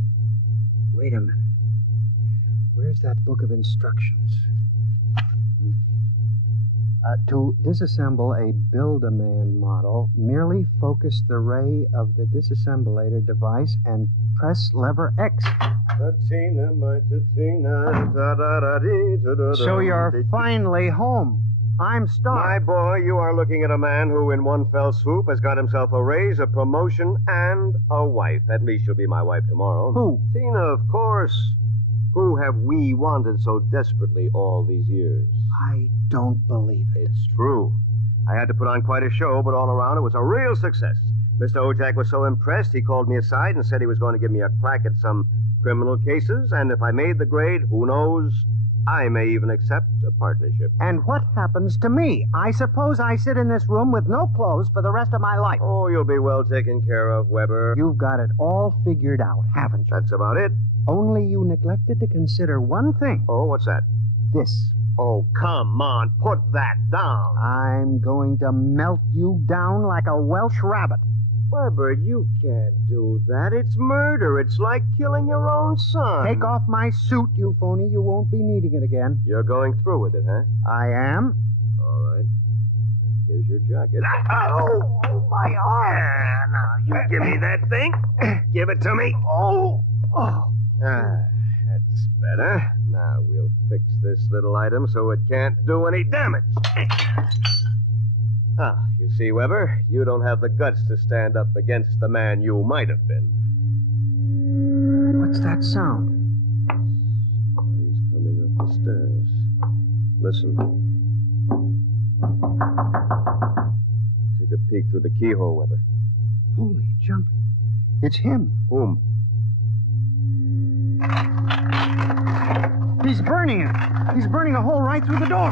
wait a minute. Where's that book of instructions? To disassemble a Build-A-Man model, merely focus the ray of the disassemblator device and press lever X. Tatina, my tatina, da-da-da-dee, So you're finally home. I'm Star. My boy, you are looking at a man who, in one fell swoop, has got himself a raise, a promotion, and a wife. At least she'll be my wife tomorrow. Who? Tina, of course. Who have we wanted so desperately all these years? I don't believe it. It's true. I had to put on quite a show, but all around it was a real success. Mr. Ojak was so impressed, he called me aside and said he was going to give me a crack at some criminal cases, and if I made the grade, who knows, I may even accept a partnership. And what happens to me? I suppose I sit in this room with no clothes for the rest of my life. Oh, you'll be well taken care of, Weber. You've got it all figured out, haven't you? That's about it. Only you neglected to consider one thing. Oh, what's that? This. Oh, come on, put that down. I'm going to melt you down like a Welsh rabbit. Weber, you can't do that. It's murder. It's like killing your own son. Take off my suit, you phony. You won't be needing it again. You're going through with it, huh? I am. All right. Here's your jacket. Oh, my arm. Now, you give me that thing. Give it to me. Oh. That's better. Now we'll fix this little item so it can't do any damage. You see, Weber, you don't have the guts to stand up against the man you might have been. What's that sound? Somebody's coming up the stairs. Listen. Take a peek through the keyhole, Weber. Holy jumping. It's him. Whom? He's burning it. He's burning a hole right through the door.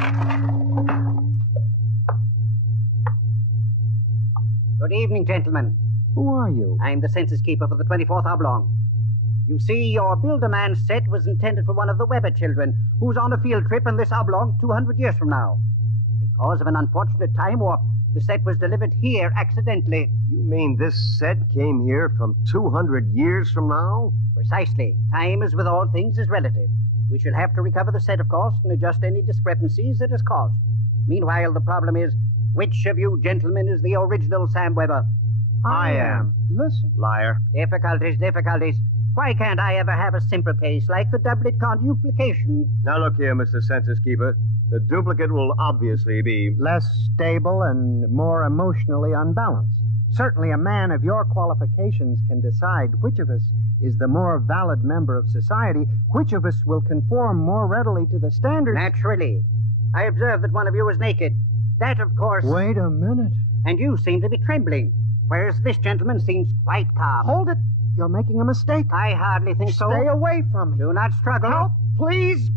Good evening, gentlemen. Who are you? I'm the census keeper for the 24th Oblong. You see, your Build-A-Man set was intended for one of the Weber children who's on a field trip in this Oblong 200 years from now. Because of an unfortunate time warp, the set was delivered here accidentally. You mean this set came here from 200 years from now? Precisely. Time, as with all things, is relative. We shall have to recover the set, of course, and adjust any discrepancies it has caused. Meanwhile, the problem is, which of you gentlemen is the original Sam Weber? I am. Listen. Liar. Difficulties. Why can't I ever have a simple case like the doublet conduplication? Now look here, Mr. Census Keeper. The duplicate will obviously be less stable and more emotionally unbalanced. Certainly a man of your qualifications can decide which of us is the more valid member of society, which of us will conform more readily to the standards. Naturally. I observed that one of you was naked. That, of course... Wait a minute. And you seem to be trembling, whereas this gentleman seems quite calm. Hold it. You're making a mistake. I hardly think so. Stay away from me. Do not struggle. Help, please,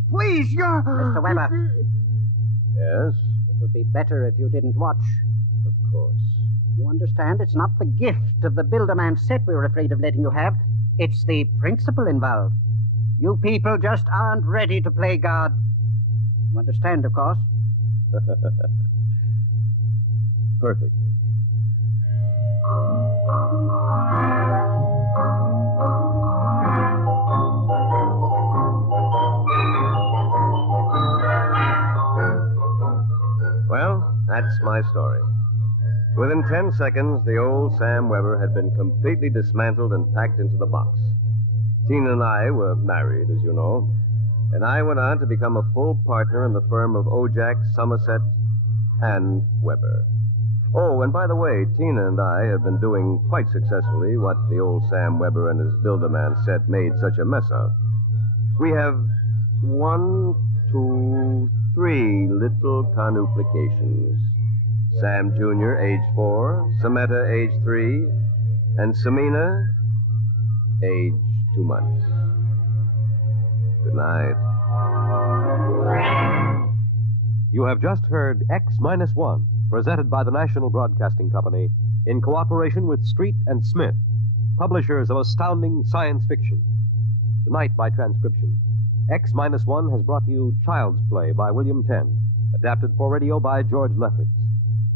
you're... Mr. Weber. Yes? It would be better if you didn't watch. Of course. You understand, it's not the gift of the Build-A-Man set we're afraid of letting you have. It's the principle involved. You people just aren't ready to play God. You understand, of course? Perfectly. Well, that's my story. Within 10 seconds, the old Sam Weber had been completely dismantled and packed into the box. Tina and I were married, as you know, and I went on to become a full partner in the firm of Ojak, Somerset, and Weber. Oh, and by the way, Tina and I have been doing quite successfully what the old Sam Weber and his Build-A-Man set made such a mess of. We have 1, 2, 3 little conuplications. Sam Jr., age 4, Samantha, age 3, and Samina, age 2 months. Good night. You have just heard X-1, presented by the National Broadcasting Company in cooperation with Street and Smith, publishers of astounding science fiction. Tonight, by transcription, X-1 has brought you Child's Play by William Tenn, adapted for radio by George Lefferts.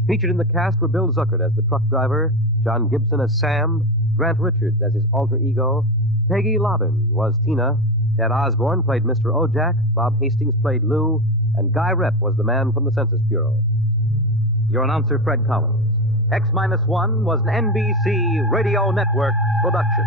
Featured in the cast were Bill Zuckert as the truck driver, John Gibson as Sam, Grant Richards as his alter ego, Peggy Lobbin was Tina, Ted Osborne played Mr. Ojak, Bob Hastings played Lou, and Guy Rep was the man from the Census Bureau. Your announcer, Fred Collins. X-1 was an NBC Radio Network production.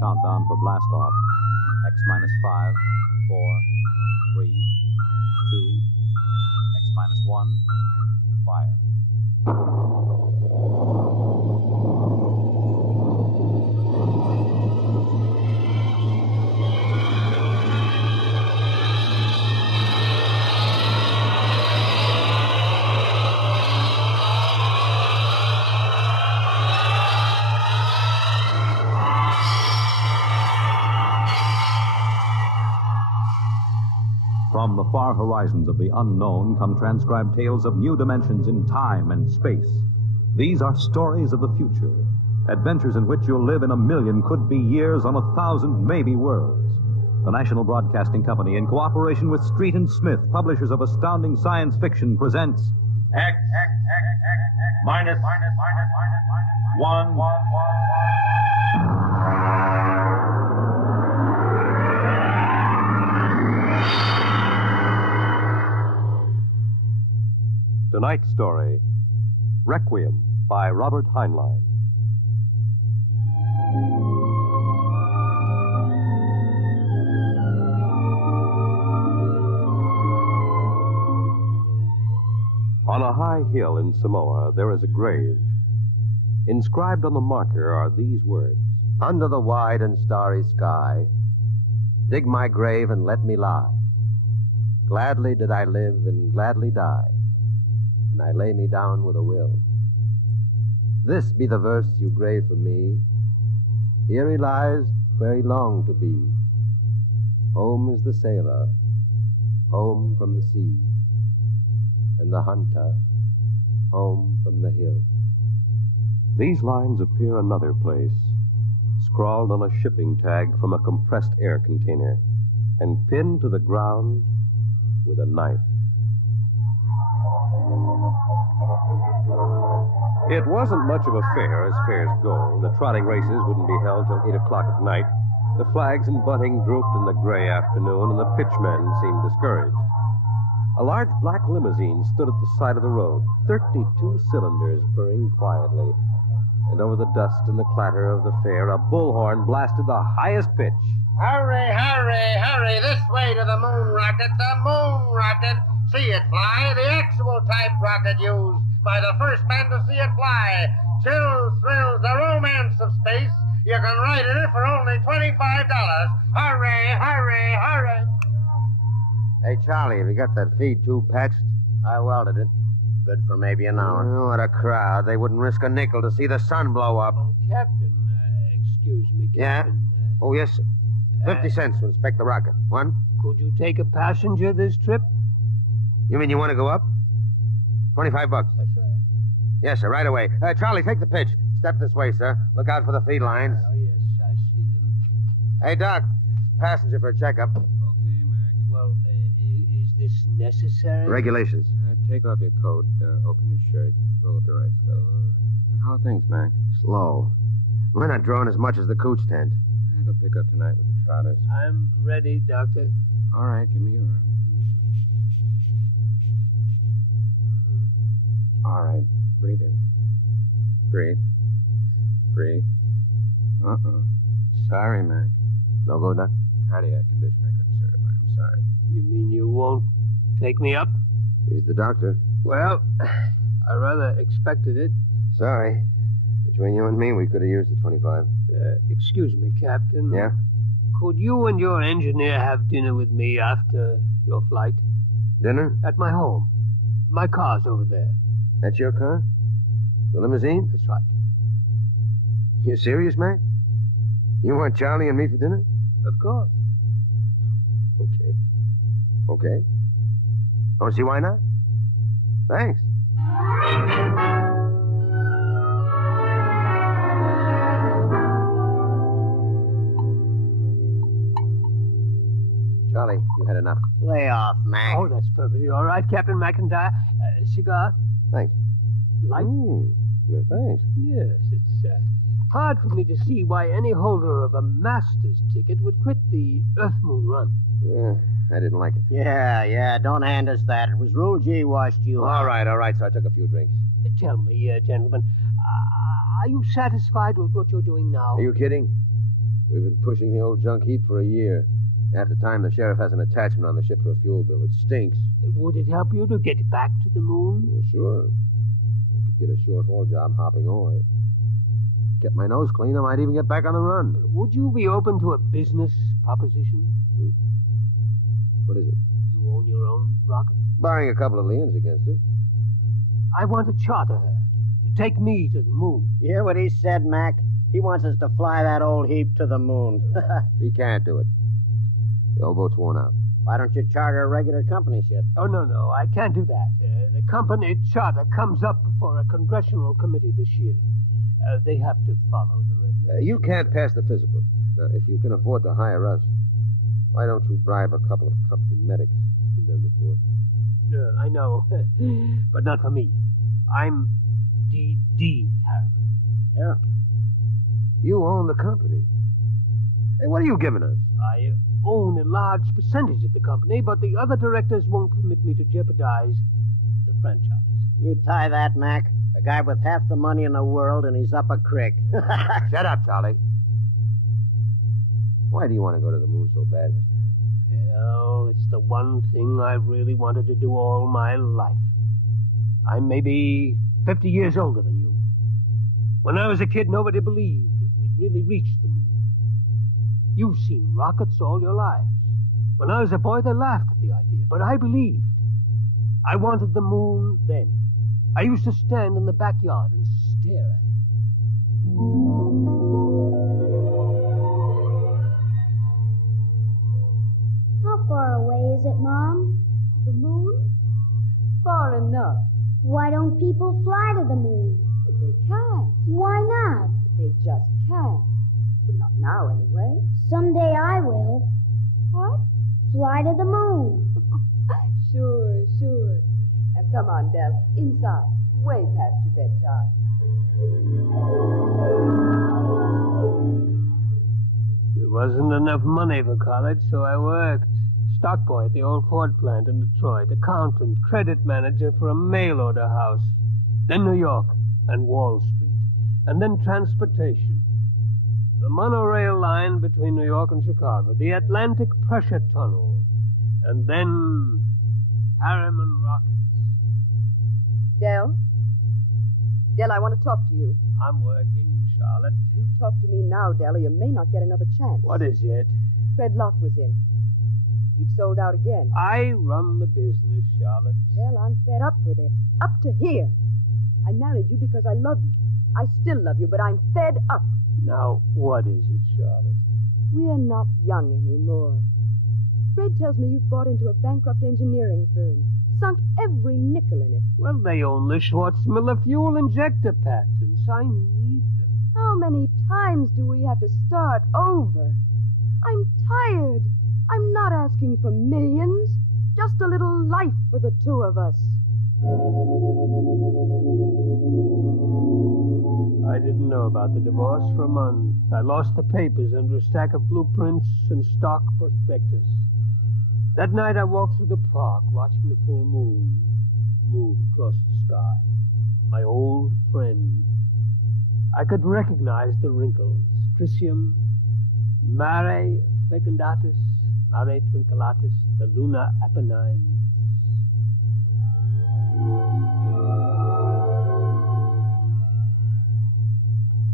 Countdown for blast off. X-5, 4, 3, 2, X-1, fire. From the far horizons of the unknown come transcribed tales of new dimensions in time and space. These are stories of the future, adventures in which you'll live in a million could-be years on 1,000 maybe worlds. The National Broadcasting Company, in cooperation with Street and Smith, publishers of astounding science fiction, presents X minus 1. Tonight's story, Requiem by Robert Heinlein. On a high hill in Samoa, there is a grave. Inscribed on the marker are these words: Under the wide and starry sky, dig my grave and let me lie. Gladly did I live and gladly die, and I lay me down with a will. This be the verse you grave for me. Here he lies where he longed to be. Home is the sailor, home from the sea, and the hunter, home from the hill. These lines appear another place, scrawled on a shipping tag from a compressed air container, and pinned to the ground with a knife. It wasn't much of a fair, as fairs go. The trotting races wouldn't be held till 8 o'clock at night. The flags and bunting drooped in the gray afternoon, and the pitchmen seemed discouraged. A large black limousine stood at the side of the road, 32 cylinders purring quietly. And over the dust and the clatter of the fair, a bullhorn blasted the highest pitch. Hurry, hurry, hurry, this way to the moon rocket, See it fly, the actual type rocket used by the first man to see it fly. Chills, thrills, the romance of space. You can ride in it for only $25. Hurry, hurry, hurry. Hey, Charlie, have you got that feed tube patched? I welded it. Good for maybe an hour. Oh, what a crowd. They wouldn't risk a nickel to see the sun blow up. Oh, Captain, excuse me, Captain. Yeah? Oh, yes, sir. 50 cents to inspect the rocket. One? Could you take a passenger this trip? You mean you want to go up? $25. That's right. Yes, sir, right away. Charlie, take the pitch. Step this way, sir. Look out for the feed lines. Oh, yes, I see them. Hey, Doc. Passenger for a checkup. Okay, Mac. Well, is this necessary? Regulations. Take off your coat, open your shirt, roll up your right sleeve. All right. How are things, Mac? Slow. We're not drawing as much as the cooch tent. It'll pick up tonight with the trotters. I'm ready, Doctor. All right, give me your arm. All right, breathe in. Breathe. Breathe. Sorry, Mac. No go, Doc? Cardiac condition I couldn't certify. I'm sorry. You mean you won't take me up? He's the doctor. Well, I rather expected it. Sorry. Between you and me, we could have used the 25. Excuse me, Captain. Yeah? Could you and your engineer have dinner with me after your flight? Dinner? At my home. My car's over there. That's your car? The limousine? That's right. You serious, Mac? You want Charlie and me for dinner? Of course. Okay. Don't see why not. Thanks. Charlie, you had enough. Lay off, Mac. Oh, that's perfectly all right, Captain McIntyre. Cigar? Thanks. Light? Yeah, thanks. Yes, it's hard for me to see why any holder of a master's ticket would quit the Earth-Moon run. Yeah, I didn't like it. Yeah, don't hand us that. It was Rule G washed you out. All right, so I took a few drinks. Tell me, gentlemen, are you satisfied with what you're doing now? Are you kidding? We've been pushing the old junk heap for a year. Half the time, the sheriff has an attachment on the ship for a fuel bill. It stinks. Would it help you to get back to the moon? Well, sure. I could get a short-haul job hopping ore. Get my nose clean, I might even get back on the run. Would you be open to a business proposition? What is it? You own your own rocket? Barring a couple of liens against it. I want to charter her to take me to the moon. You hear what he said, Mac? He wants us to fly that old heap to the moon. He can't do it. The old boat's worn out. Why don't you charter a regular company ship? Oh, no, I can't do that. The company charter comes up before a congressional committee this year. They have to follow the regulations. You can't pass the physical. If you can afford to hire us, why don't you bribe a couple of company medics? It's been done before. I know, but not for me. I'm D. Harriman. Yeah. You own the company. Hey, what are you giving us? I own a large percentage of the company, but the other directors won't permit me to jeopardize the franchise. You tie that, Mac. A guy with half the money in the world, and he's up a creek. Shut up, Charlie. Why do you want to go to the moon so bad, Mr. Harriman? Well, it's the one thing I really wanted to do all my life. I'm maybe 50 years older than you. When I was a kid, nobody believed that we'd really reached the moon. You've seen rockets all your lives. When I was a boy, they laughed at the idea, but I believed. I wanted the moon then. I used to stand in the backyard and stare at it. How far away is it, Mom? The moon? Far enough. Why don't people fly to the moon? They can't. Why not? They just can't. But not now, anyway. Someday I will. What? Fly to the moon. Sure. Now, come on, Del. Inside. Way past your bedtime. There wasn't enough money for college, so I worked. Stock boy at the old Ford plant in Detroit, accountant, credit manager for a mail order house, then New York and Wall Street, and then transportation. The monorail line between New York and Chicago, the Atlantic Pressure Tunnel, and then Harriman rockets. Del, I want to talk to you. I'm working, Charlotte. You talk to me now, Del, or you may not get another chance. What is it? Fred Lott was in. You've sold out again. I run the business, Charlotte. Del, I'm fed up with it. Up to here. I married you because I love you. I still love you, but I'm fed up. Now, what is it, Charlotte? We're not young anymore. Fred tells me you've bought into a bankrupt engineering firm, sunk every nickel in it. Well, they own the Schwarzmiller fuel injector patents. I need them. How many times do we have to start over? I'm tired. I'm not asking for millions, just a little life for the two of us. I didn't know about the divorce for a month. I lost the papers under a stack of blueprints and stock prospectus. That night I walked through the park, watching the full moon move across the sky. My old friend. I could recognize the wrinkles. Crisium, Mare fecundatus, Mare twinkulatus, the Luna Apennines.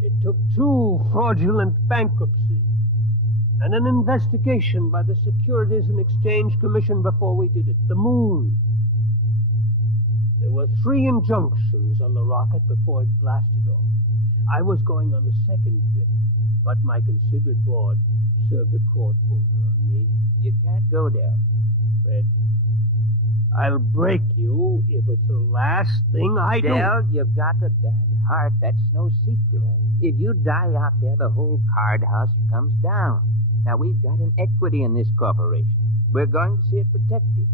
It took 2 fraudulent bankruptcies and an investigation by the Securities and Exchange Commission before we did it. The moon. There were 3 injunctions on the rocket before it blasted off. I was going on the second trip, but my considerate board served a court order on me. You can't go there. Fred, I'll break you if it's the last thing I do. Dell, you've got a bad heart. That's no secret. If you die out there, the whole card house comes down. Now, we've got an equity in this corporation. We're going to see it protected.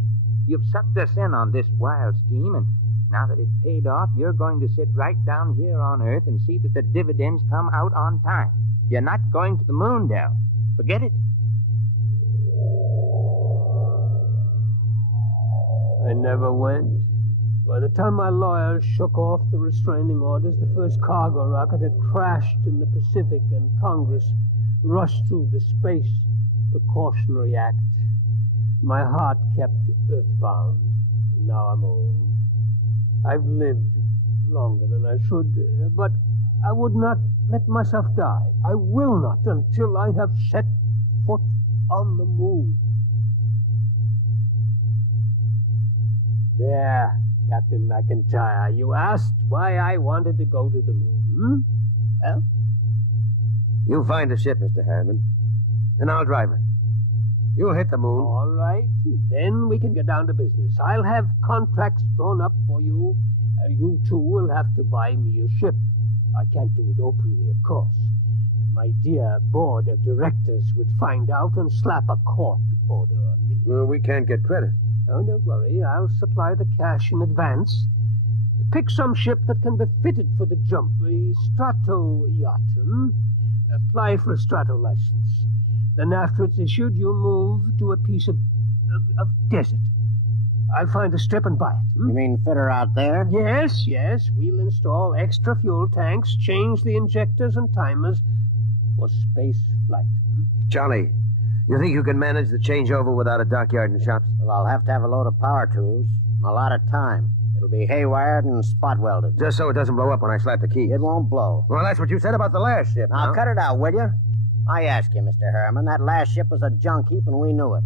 You've sucked us in on this wild scheme, and now that it's paid off, you're going to sit right down here on Earth and see that the dividends come out on time. You're not going to the moon, Dell. Forget it. I never went. By the time my lawyers shook off the restraining orders, the first cargo rocket had crashed in the Pacific, and Congress rushed through the Space Precautionary Act. My heart kept earthbound, and now I'm old. I've lived longer than I should, but I would not let myself die. I will not until I have set foot on the moon. There, Captain McIntyre, you asked why I wanted to go to the moon. Well? You find a ship, Mr. Harriman, and I'll drive her. You'll hit the moon. All right, then we can get down to business. I'll have contracts drawn up for you. You two will have to buy me a ship. I can't do it openly, of course. My dear board of directors would find out and slap a court order on me. Well, we can't get credit. Oh, don't worry. I'll supply the cash in advance. Pick some ship that can be fitted for the jump. A strato yacht. Apply for a strato license. Then after it's issued, you'll move to a piece of desert. I'll find a strip and buy it. You mean fit her out there? Yes. We'll install extra fuel tanks, change the injectors and timers for space flight. Charlie, you think you can manage the changeover without a dockyard and shops? Well, I'll have to have a load of power tools and a lot of time. It'll be haywired and spot welded. Just so it doesn't blow up when I slap the key. It won't blow. Well, that's what you said about the last ship. Now, cut it out, will you? I ask you, Mr. Harriman, that last ship was a junk heap and we knew it.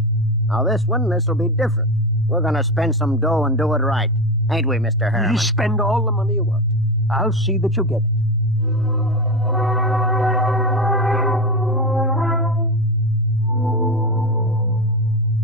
Now, this'll be different. We're going to spend some dough and do it right. Ain't we, Mr. Harriman? You spend all the money you want. I'll see that you get it.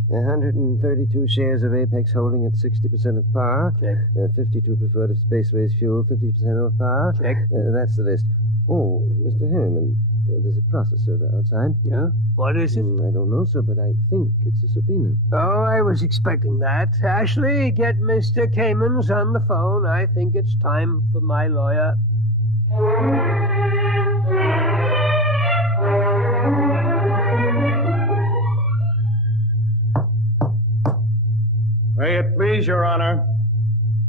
$132 shares of Apex Holding at 60% of par. Check. 52 preferred of Spaceways Fuel, 50% off par. Check. That's the list. Oh, Mr. Harriman, there's a process server outside. Yeah? What is it? I don't know, sir, but I think it's a subpoena. Oh, I was expecting that. Ashley, get Mr. Kamens on the phone. I think it's time for my lawyer. May it please Your Honor,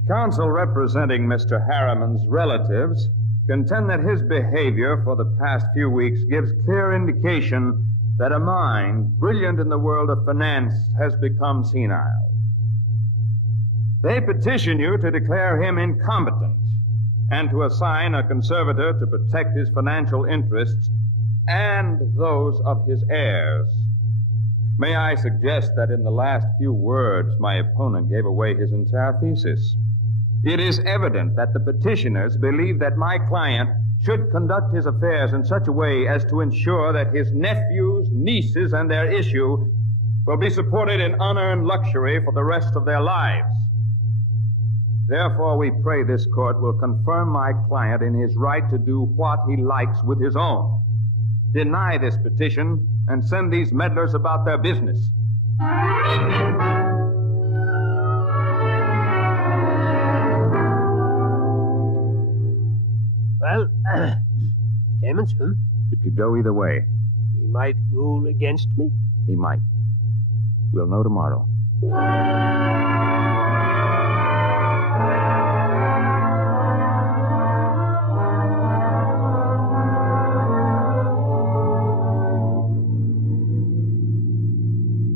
counsel representing Mr. Harriman's relatives contend that his behavior for the past few weeks gives clear indication that a mind brilliant in the world of finance has become senile. They petition you to declare him incompetent and to assign a conservator to protect his financial interests and those of his heirs. May I suggest that in the last few words, my opponent gave away his entire thesis. It is evident that the petitioners believe that my client should conduct his affairs in such a way as to ensure that his nephews, nieces, and their issue will be supported in unearned luxury for the rest of their lives. Therefore, we pray this court will confirm my client in his right to do what he likes with his own. Deny this petition and send these meddlers about their business. Well, Kamens, It could go either way. He might rule against me? He might. We'll know tomorrow.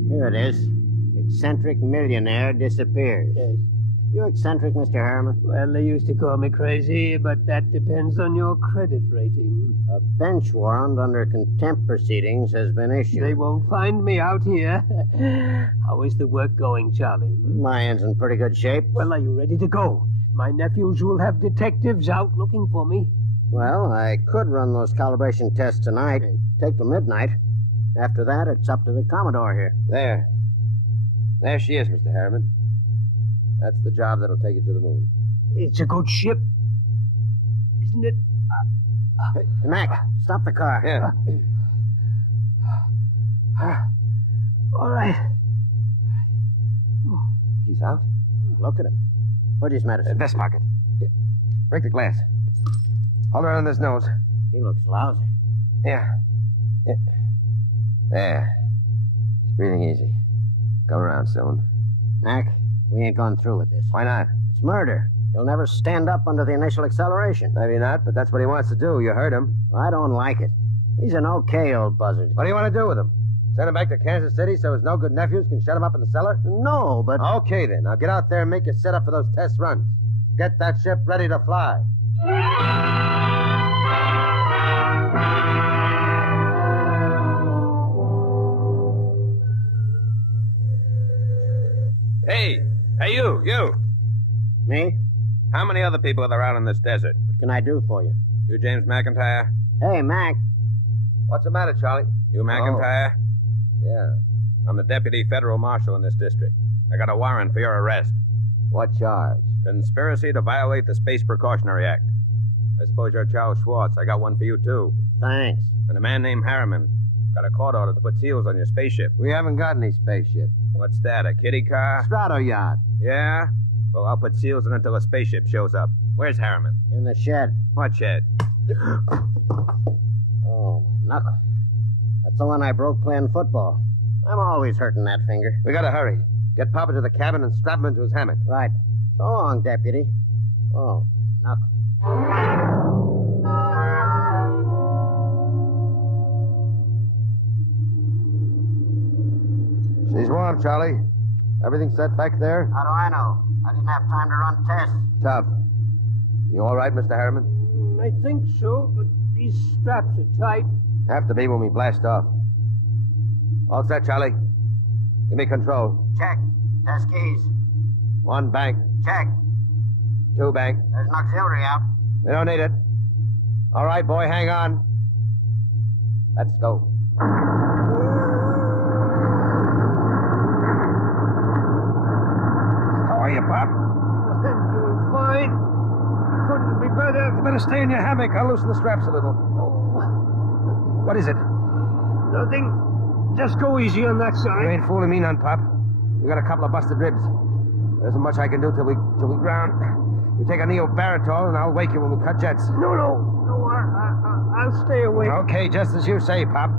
Here it is. Eccentric millionaire disappears. Yes. You eccentric, Mr. Harriman? Well, they used to call me crazy, but that depends on your credit rating. A bench warrant under contempt proceedings has been issued. They won't find me out here. How is the work going, Charlie? My end's in pretty good shape. Well, are you ready to go? My nephews will have detectives out looking for me. Well, I could run those calibration tests tonight. Take till midnight. After that, it's up to the Commodore here. There. There she is, Mr. Harriman. That's the job that'll take you to the moon. It's a good ship, isn't it? Hey, Mac, stop the car. Yeah. All right. He's out. Look at him. Where's his medicine? Vest pocket. Here. Break the glass. Hold her on his nose. He looks lousy. Yeah. There. He's breathing easy. Come around soon. Mac, we ain't gone through with this. Why not? It's murder. He'll never stand up under the initial acceleration. Maybe not, but that's what he wants to do. You heard him. I don't like it. He's an okay old buzzard. What do you want to do with him? Send him back to Kansas City so his no-good nephews can shut him up in the cellar? No, but... Okay, then. Now get out there and make your set up for those test runs. Get that ship ready to fly. Hey, you. Me? How many other people are there out in this desert? What can I do for you? You James McIntyre? Hey, Mac. What's the matter, Charlie? You McIntyre? Yeah. I'm the deputy federal marshal in this district. I got a warrant for your arrest. What charge? Conspiracy to violate the Space Precautionary Act. I suppose you're Charles Schwartz. I got one for you, too. Thanks. And a man named Harriman. Got a court order to put seals on your spaceship. We haven't got any spaceship. What's that, a kiddie car? Strato yacht. Yeah? Well, I'll put seals on it until a spaceship shows up. Where's Harriman? In the shed. What shed? Oh, my knuckle. That's the one I broke playing football. I'm always hurting that finger. We gotta hurry. Get Papa to the cabin and strap him into his hammock. Right. So long, Deputy. Oh, my knuckle. She's warm, Charlie. Everything set back there? How do I know? I didn't have time to run tests. Tough. You all right, Mr. Harriman? I think so, but these straps are tight. Have to be when we blast off. All set, Charlie. Give me control. Check. Test keys. 1 bank. Check. 2 bank. There's an auxiliary out. We don't need it. All right, boy, hang on. Let's go. How are you, Pop? I'm doing fine. Couldn't be better. You better stay in your hammock. I'll loosen the straps a little. What is it? Nothing. Just go easy on that side. You ain't fooling me none, Pop. You got a couple of busted ribs. There isn't much I can do till we ground. You take a neobaritol and I'll wake you when we cut jets. No, I'll stay awake. Okay, just as you say, Pop.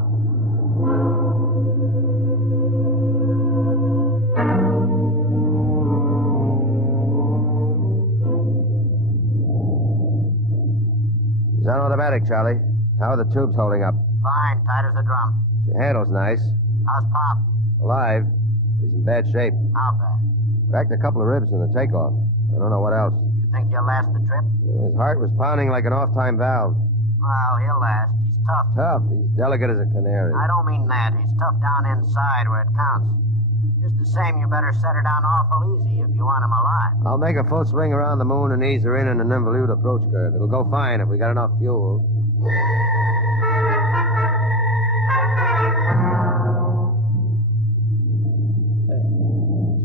She's on automatic, Charlie. How are the tubes holding up? Fine, tight as a drum. She handles nice. How's Pop? Alive. But he's in bad shape. How bad? Cracked a couple of ribs in the takeoff. I don't know what else. You think he'll last the trip? His heart was pounding like an off-time valve. Well, he'll last. He's tough. Tough. He's delicate as a canary. I don't mean that. He's tough down inside where it counts. Just the same, you better set her down awful easy if you want him alive. I'll make a full swing around the moon and ease her in an involute approach curve. It'll go fine if we got enough fuel.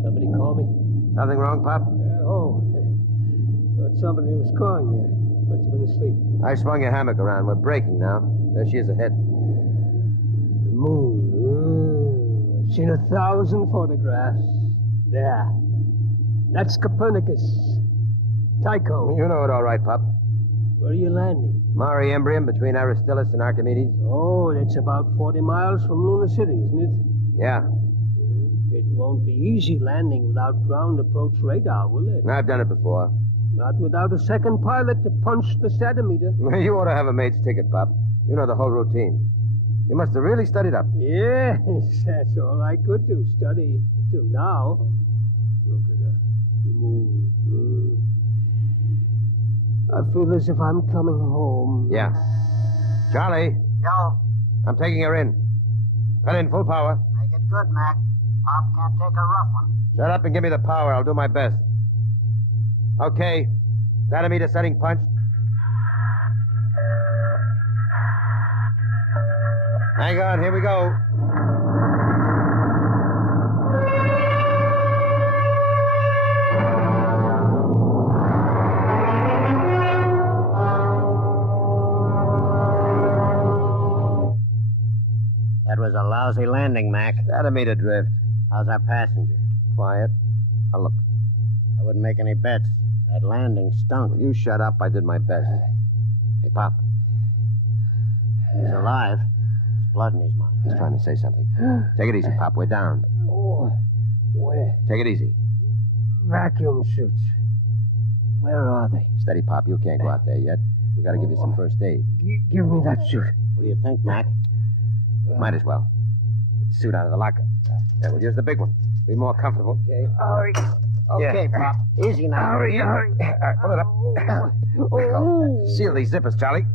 Somebody call me? Nothing wrong, Pop? Thought somebody was calling me. Must have been asleep. I swung your hammock around. We're breaking now. There she is ahead. The moon. I've seen 1,000 photographs. There. That's Copernicus. Tycho. You know it all right, Pop. Where are you landing? Mare Imbrium between Aristillus and Archimedes. Oh, that's about 40 miles from Lunar City, isn't it? Yeah. It won't be easy landing without ground approach radar, will it? I've done it before. Not without a second pilot to punch the centimeter. You ought to have a mate's ticket, Pop. You know the whole routine. You must have really studied up. Yes, that's all I could do, study until now. Look at her. The moon. I feel as if I'm coming home. Yeah. Charlie, Yo, I'm taking her in. Cut in full power. make it good, Mac. Pop can't take a rough one. Shut up and give me the power. I'll do my best. Okay. Dynamite setting punch. Hang on, here we go. That was a lousy landing, Mac. Dynamite adrift. How's our passenger? Quiet. Now look. I wouldn't make any bets. That landing stunk. Will you shut up? I did my best. Hey, Pop. He's alive. There's blood in his mouth. He's trying to say something. Take it easy, Pop. We're down. Oh, where? Take it easy. Vacuum suits. Where are they? Steady, Pop. You can't go out there yet. We got to give you some first aid. Give me that suit. What do you think, Mac? Might as well. Get the suit out of the locker. Yeah, we'll use the big one. Be more comfortable. Okay. Hurry. Okay, Pop. Easy now. Hurry. All right, pull it up. Oh. Seal these zippers, Charlie.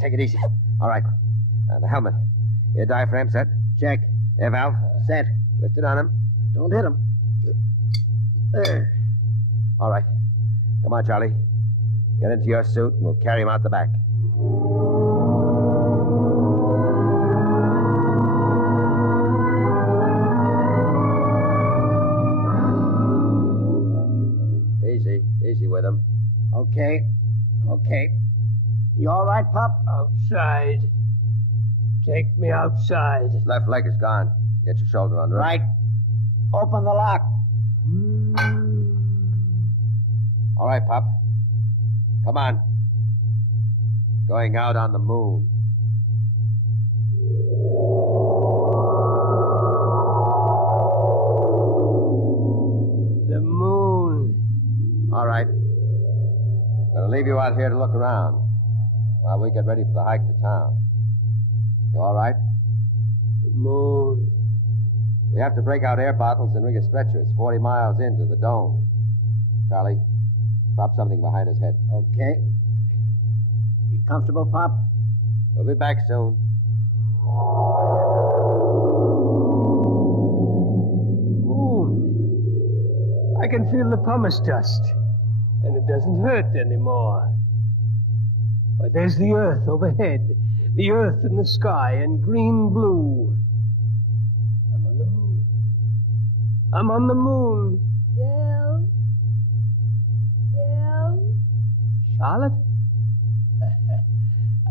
Take it easy. All right. The helmet. Your diaphragm set? Check. Air valve? Set. Lift it on him. Don't hit him. There. All right. Come on, Charlie. Get into your suit, and we'll carry him out the back. Easy with him. Okay. You all right, Pop? Outside. Take me outside. His left leg is gone. Get your shoulder under it. Right. Open the lock. All right, Pop. Come on. We're going out on the moon. The moon. All right. Gonna leave you out here to look around while we get ready for the hike to town. You all right? The moon. We have to break out air bottles and rig a stretcher. It's 40 miles into the dome. Charlie, drop something behind his head. Okay. You comfortable, Pop? We'll be back soon. Moon. I can feel the pumice dust, and it doesn't hurt anymore. But there's the earth overhead, the earth in the sky, and green blue. I'm on the moon. I'm on the moon. Dell? Charlotte?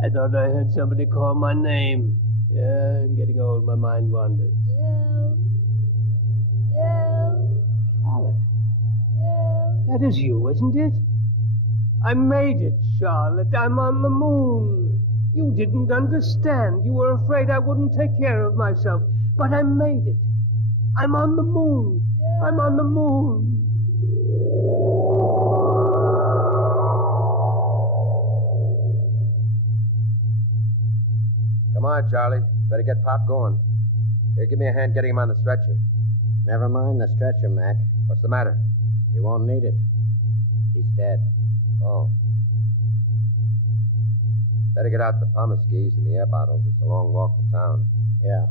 I thought I heard somebody call my name. Yeah, I'm getting old. My mind wanders. Dell? Charlotte. That is you, isn't it? I made it, Charlotte. I'm on the moon. You didn't understand. You were afraid I wouldn't take care of myself. But I made it. I'm on the moon. I'm on the moon. Come on, Charlie. We better get Pop going. Here, give me a hand getting him on the stretcher. Never mind the stretcher, Mac. What's the matter? He won't need it. He's dead. Oh. Better get out the pumice skis and the air bottles. It's a long walk to town. Yeah.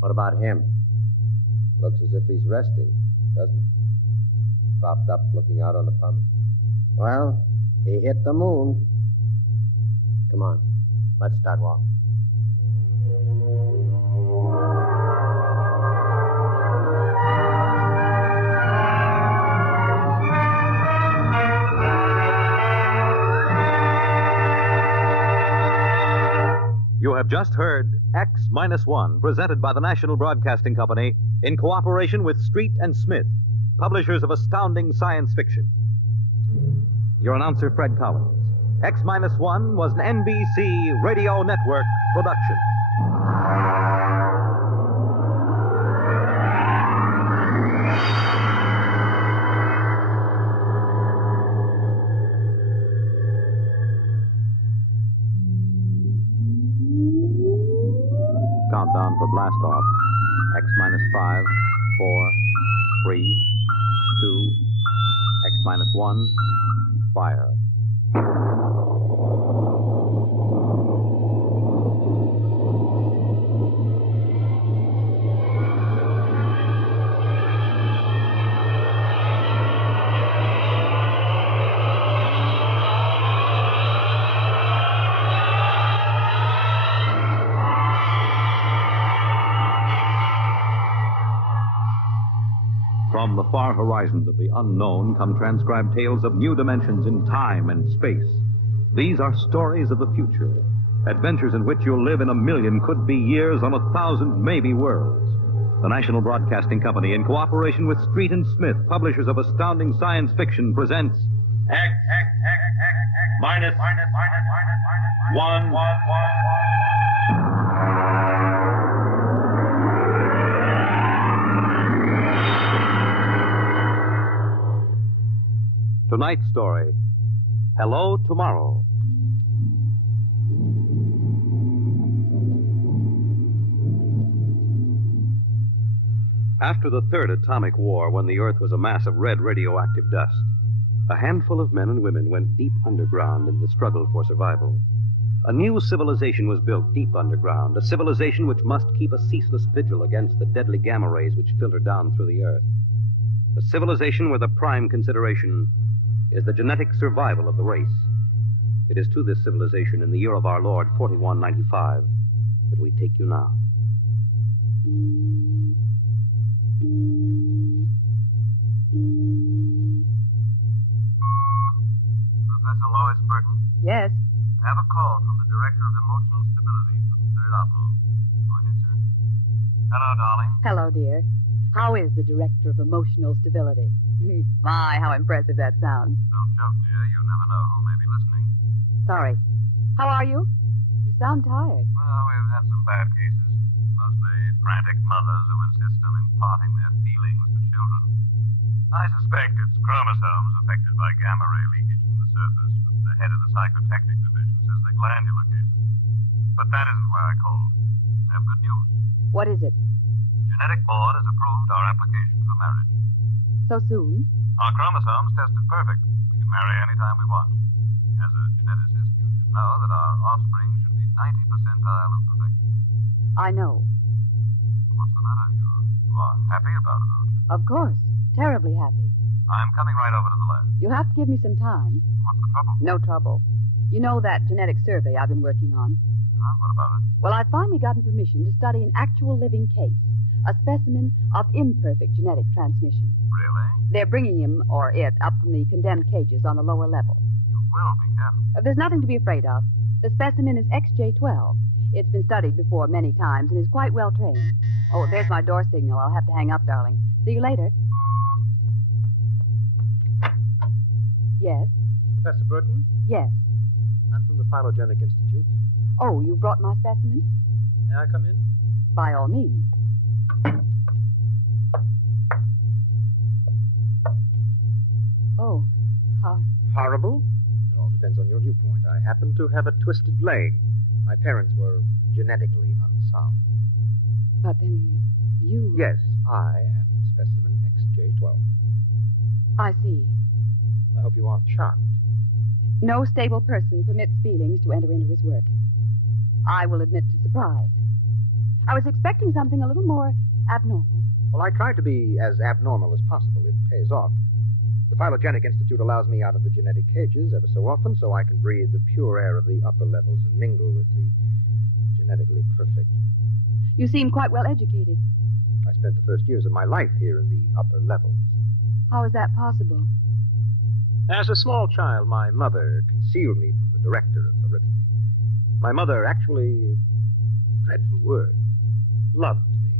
What about him? Looks as if he's resting, doesn't he? Propped up, looking out on the pumice. Well, he hit the moon. Come on. Let's start walking. You have just heard X-1, presented by the National Broadcasting Company in cooperation with Street and Smith, publishers of astounding science fiction. Your announcer, Fred Collins. X-1 was an NBC Radio Network production. Countdown for blast off. X-5, 4, 3, 2, X minus 1, fire. From the far horizons of the unknown come transcribed tales of new dimensions in time and space. These are stories of the future, adventures in which you'll live in a million could-be years on 1,000 maybe worlds. The National Broadcasting Company, in cooperation with Street and Smith, publishers of astounding science fiction, presents X minus 1. Tonight's story, Hello Tomorrow. After the third atomic war, when the Earth was a mass of red radioactive dust, a handful of men and women went deep underground in the struggle for survival. A new civilization was built deep underground, a civilization which must keep a ceaseless vigil against the deadly gamma rays which filter down through the Earth. A civilization where the prime consideration is the genetic survival of the race. It is to this civilization in the year of our Lord, 4195, that we take you now. Professor Lois Burton? Yes. I have a call from the Director of Emotional Stability for the third oblong. Go ahead, sir. Hello, darling. Hello, dear. How is the Director of Emotional Stability? My, how impressive that sounds. Don't joke, dear. You never know who may be listening. Sorry. How are you? You sound tired. Well, we've had some bad cases. Mostly frantic mothers who insist on imparting their feelings to children. I suspect it's chromosomes affected by gamma ray leakage from the surface, but the head of the psychotechnic division says they're glandular cases. But that isn't why I called. I have good news. What is it? The genetic board has approved our application for marriage. So soon? Our chromosomes tested perfect. We can marry anytime we want. As a geneticist, you should know that our offspring should be 90 percentile of perfection. I know. What's the matter? You are happy about it, aren't you? Of course. Terribly happy. I'm coming right over to the lab. You'll have to give me some time. What's the trouble? No trouble. You know that genetic survey I've been working on? What about it? Well, I've finally gotten permission to study an actual living case, a specimen of imperfect genetic transmission. Really? They're bringing him, or it, up from the condemned cages on the lower level. You will be careful. There's nothing to be afraid of. The specimen is XJ12. It's been studied before many times and is quite well trained. Oh, there's my door signal. I'll have to hang up, darling. See you later. Yes? Professor Burton? Yes. I'm from the Phylogenic Institute. Oh, you brought my specimen? May I come in? By all means. Oh, how... Horrible? It all depends on your viewpoint. I happen to have a twisted leg. My parents were genetically unsound. But then you... Yes, I am specimen XJ12. I see. I hope you aren't shocked. No stable person permits feelings to enter into his work. I will admit to surprise. I was expecting something a little more abnormal. Well, I try to be as abnormal as possible. It pays off. The Phylogenic Institute allows me out of the genetic cages ever so often so I can breathe the pure air of the upper levels and mingle with the genetically perfect. You seem quite well educated. I spent the first years of my life here in the upper levels. How is that possible? As a small child, my mother concealed me from the director of heredity. My mother actually, dreadful word, loved me.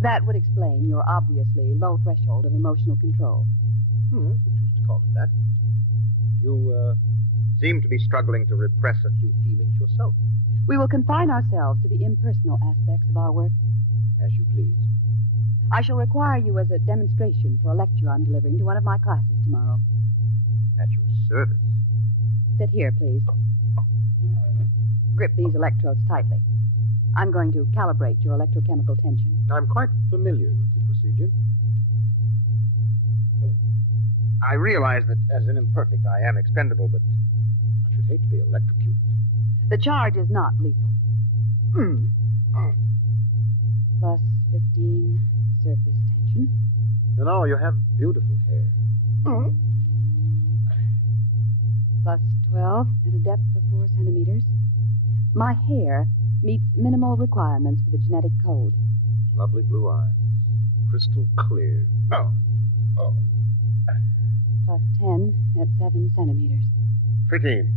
That would explain your obviously low threshold of emotional control. If you choose to call it that. You seem to be struggling to repress a few feelings yourself. We will confine ourselves to the impersonal aspects of our work. As you please. I shall require you as a demonstration for a lecture I'm delivering to one of my classes tomorrow. At your service. Sit here, please. Grip these electrodes tightly. I'm going to calibrate your electrochemical tension. I'm quite familiar with the procedure. I realize that as an imperfect I am expendable, but I should hate to be electrocuted. The charge is not lethal. Plus 15 surface tension. You know, you have beautiful hair. Plus 12 at a depth of 4 centimeters. My hair meets minimal requirements for the genetic code. Lovely blue eyes. Crystal clear. Plus 10 at 7 centimeters. Pretty.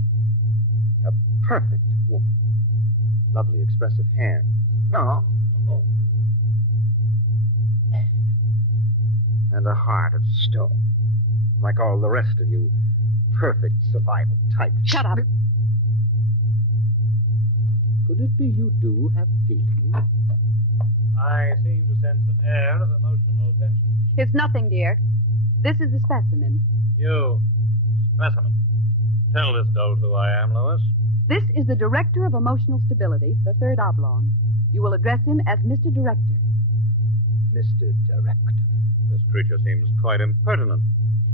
A perfect woman. Lovely expressive hands. And a heart of stone. Like all the rest of you perfect survival types. Shut up. Could it be you do have feelings? I seem to sense an air of emotional tension. It's nothing, dear. This is the specimen. You, specimen. Tell this dolt who I am, Lois. This is the Director of Emotional Stability for the Third Oblong. You will address him as Mr. Director. Mr. Director. This creature seems quite impertinent.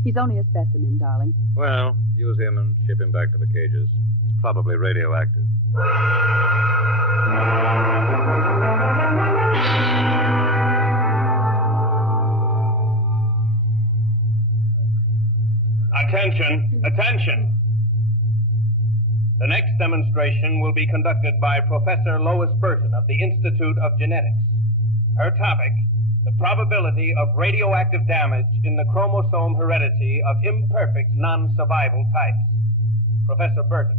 He's only a specimen, darling. Well, use him and ship him back to the cages. He's probably radioactive. Attention, attention. The next demonstration will be conducted by Professor Lois Burton of the Institute of Genetics. Her topic, the probability of radioactive damage in the chromosome heredity of imperfect non-survival types. Professor Burton.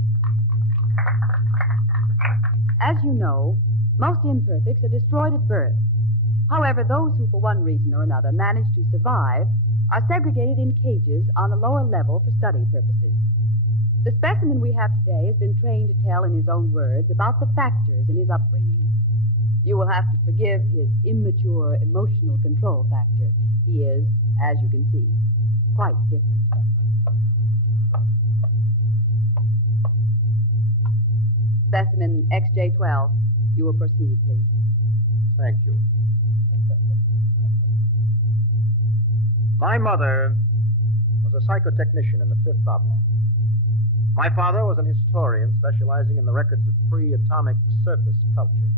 As you know, most imperfects are destroyed at birth. However, those who, for one reason or another, manage to survive are segregated in cages on a lower level for study purposes. The specimen we have today has been trained to tell in his own words about the factors in his upbringing. You will have to forgive his immature emotional control factor. He is, as you can see, quite different. Specimen XJ12. You will proceed, please. Thank you. My mother was a psychotechnician in the Fifth Oblong. My father was an historian specializing in the records of pre-atomic surface culture.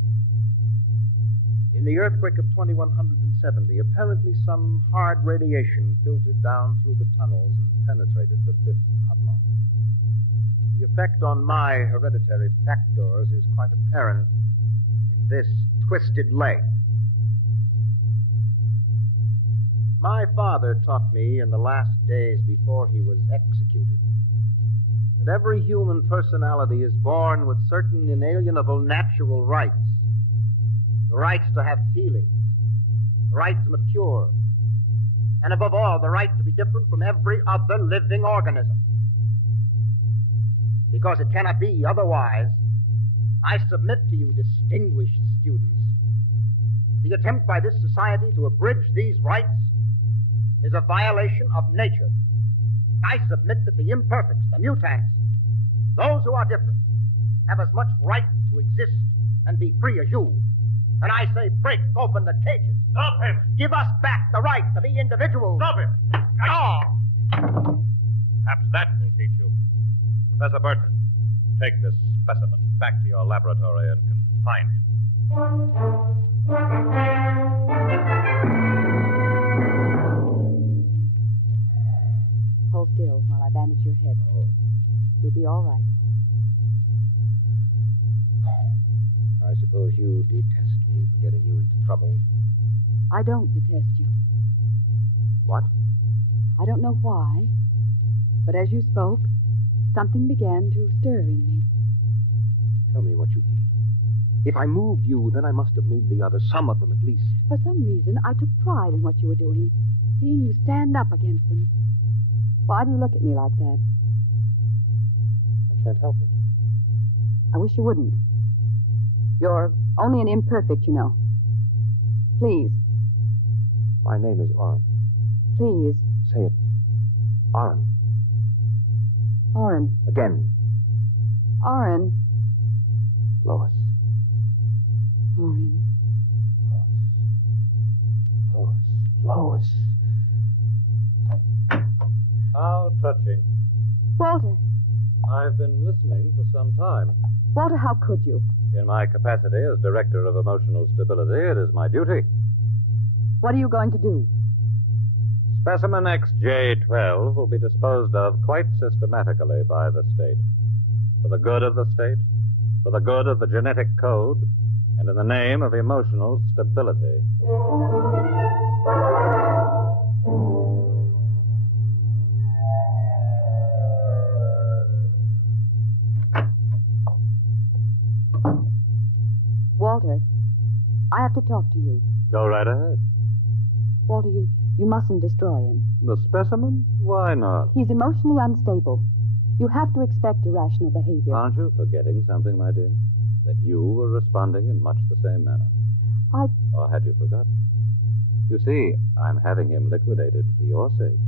In the earthquake of 2170, apparently some hard radiation filtered down through the tunnels and penetrated the Fifth Oblong. The effect on my hereditary factors is quite apparent in this twisted leg. My father taught me in the last days before he was executed that every human personality is born with certain inalienable natural rights. The rights to have feelings, the right to mature, and above all, the right to be different from every other living organism. Because it cannot be otherwise, I submit to you, distinguished students, that the attempt by this society to abridge these rights is a violation of nature. I submit that the imperfects, the mutants, those who are different, have as much right to exist and be free as you. And I say, break open the cages. Stop him! Give us back the right to be individuals. Stop him! Perhaps that will teach you. Professor Burton, take this specimen back to your laboratory and confine him. Hold still while I bandage your head. You'll be all right. I suppose you detest me for getting you into trouble. I don't detest you. What? I don't know why, but as you spoke, something began to stir in me. Tell me what you feel. If I moved you, then I must have moved the others, some of them at least. For some reason, I took pride in what you were doing, seeing you stand up against them. Why do you look at me like that? I can't help it. I wish you wouldn't. You're only an imperfect, you know. Please. My name is Oren. Please. Say it. Oren. Oren. Again. Oren. Lois. Oren. Lois. Lois. Walter. I've been listening for some time. Walter, how could you? In my capacity as Director of Emotional Stability, it is my duty. What are you going to do? Specimen XJ12 will be disposed of quite systematically by the state. For the good of the state, for the good of the genetic code, and in the name of emotional stability. Walter, I have to talk to you. Go right ahead. Walter, you mustn't destroy him. The specimen? Why not? He's emotionally unstable. You have to expect irrational behavior. Aren't you forgetting something, my dear? That you were responding in much the same manner. Or had you forgotten? You see, I'm having him liquidated for your sake.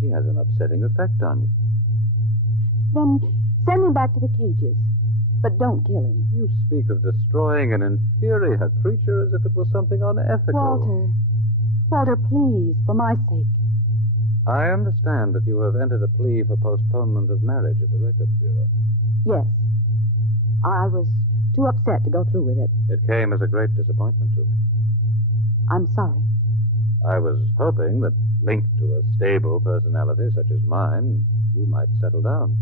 He has an upsetting effect on you. Then send him back to the cages. But don't kill him. You speak of destroying an inferior creature as if it was something unethical. Walter, please, for my sake. I understand that you have entered a plea for postponement of marriage at the Records Bureau. Yes. I was too upset to go through with it. It came as a great disappointment to me. I'm sorry. I was hoping that, linked to a stable personality such as mine, you might settle down.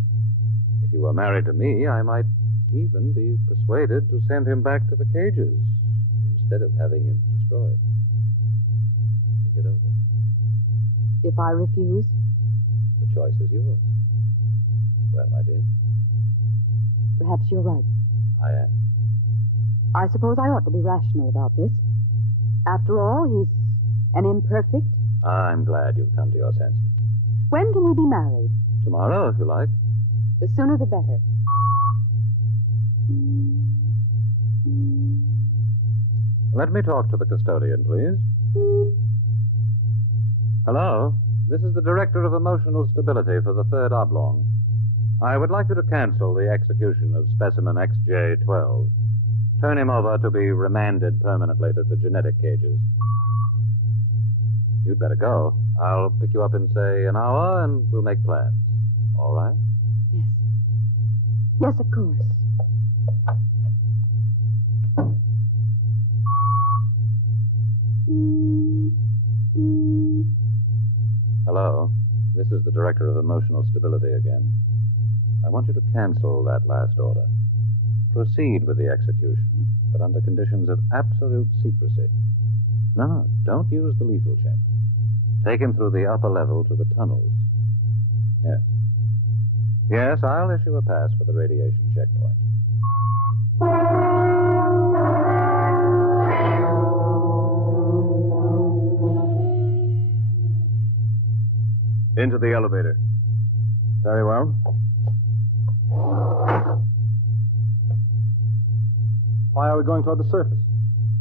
If you were married to me, I might even be persuaded to send him back to the cages instead of having him destroyed. Think it over. If I refuse? The choice is yours. Well, my dear? Perhaps you're right. I am. I suppose I ought to be rational about this. After all, he's an imperfect. I'm glad you've come to your senses. When can we be married? Tomorrow, if you like. The sooner the better. Let me talk to the custodian, please. Hello. This is the Director of Emotional Stability for the Third Oblong. I would like you to cancel the execution of specimen XJ12. Turn him over to be remanded permanently to the genetic cages. You'd better go. I'll pick you up in, say, an hour, and we'll make plans. All right? Yes. Yes, of course. Hello. This is the Director of Emotional Stability again. I want you to cancel that last order. Proceed with the execution, but under conditions of absolute secrecy. No, don't use the lethal chamber. Take him through the upper level to the tunnels. Yes. Yes, I'll issue a pass for the radiation checkpoint. Into the elevator. Very well. Why are we going toward the surface?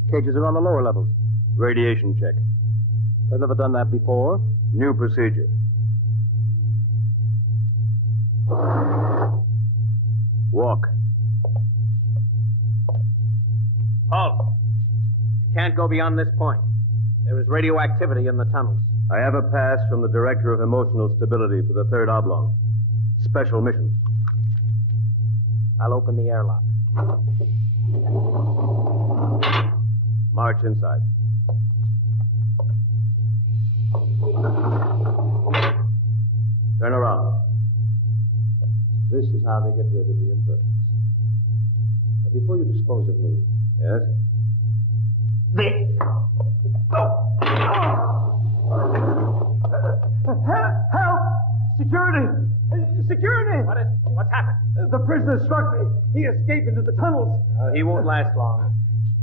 The cages are on the lower levels. Radiation check. I've never done that before. New procedure. Walk. Halt! You can't go beyond this point. There is radioactivity in the tunnels. I have a pass from the Director of Emotional Stability for the Third Oblong. Special missions. I'll open the airlock. March inside. Turn around. This is how they get rid of the imperfects. Now, before you dispose of me... Yes? Help! Security! Security! What's happened? The prisoner struck me. He escaped into the tunnels. He won't last long.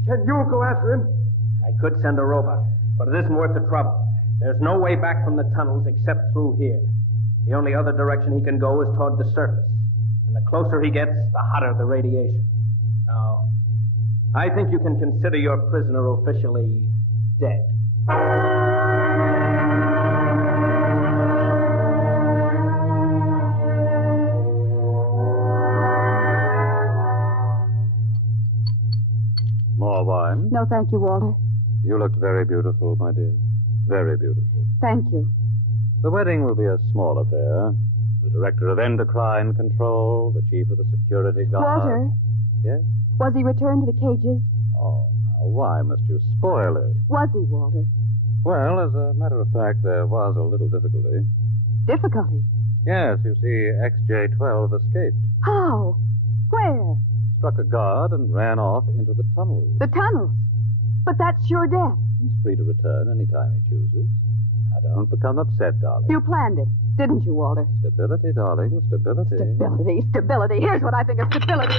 Can you go after him? I could send a robot, but it isn't worth the trouble. There's no way back from the tunnels except through here. The only other direction he can go is toward the surface. And the closer he gets, the hotter the radiation. Now, I think you can consider your prisoner officially dead. More wine? No, thank you, Walter. You looked very beautiful, my dear. Very beautiful. Thank you. The wedding will be a small affair. The director of endocrine control, the chief of the security guard. Walter, Yes? was he returned to the cages? Oh, now why must you spoil it? Was he, Walter? Well, as a matter of fact, there was a little difficulty. Difficulty? Yes, you see, XJ-12 escaped. How? Where? He struck a guard and ran off into the tunnels. The tunnels. But that's sure death. He's free to return any time he chooses. Now, don't become upset, darling. You planned it, didn't you, Walter? Stability, darling, stability. Stability. Here's what I think of stability.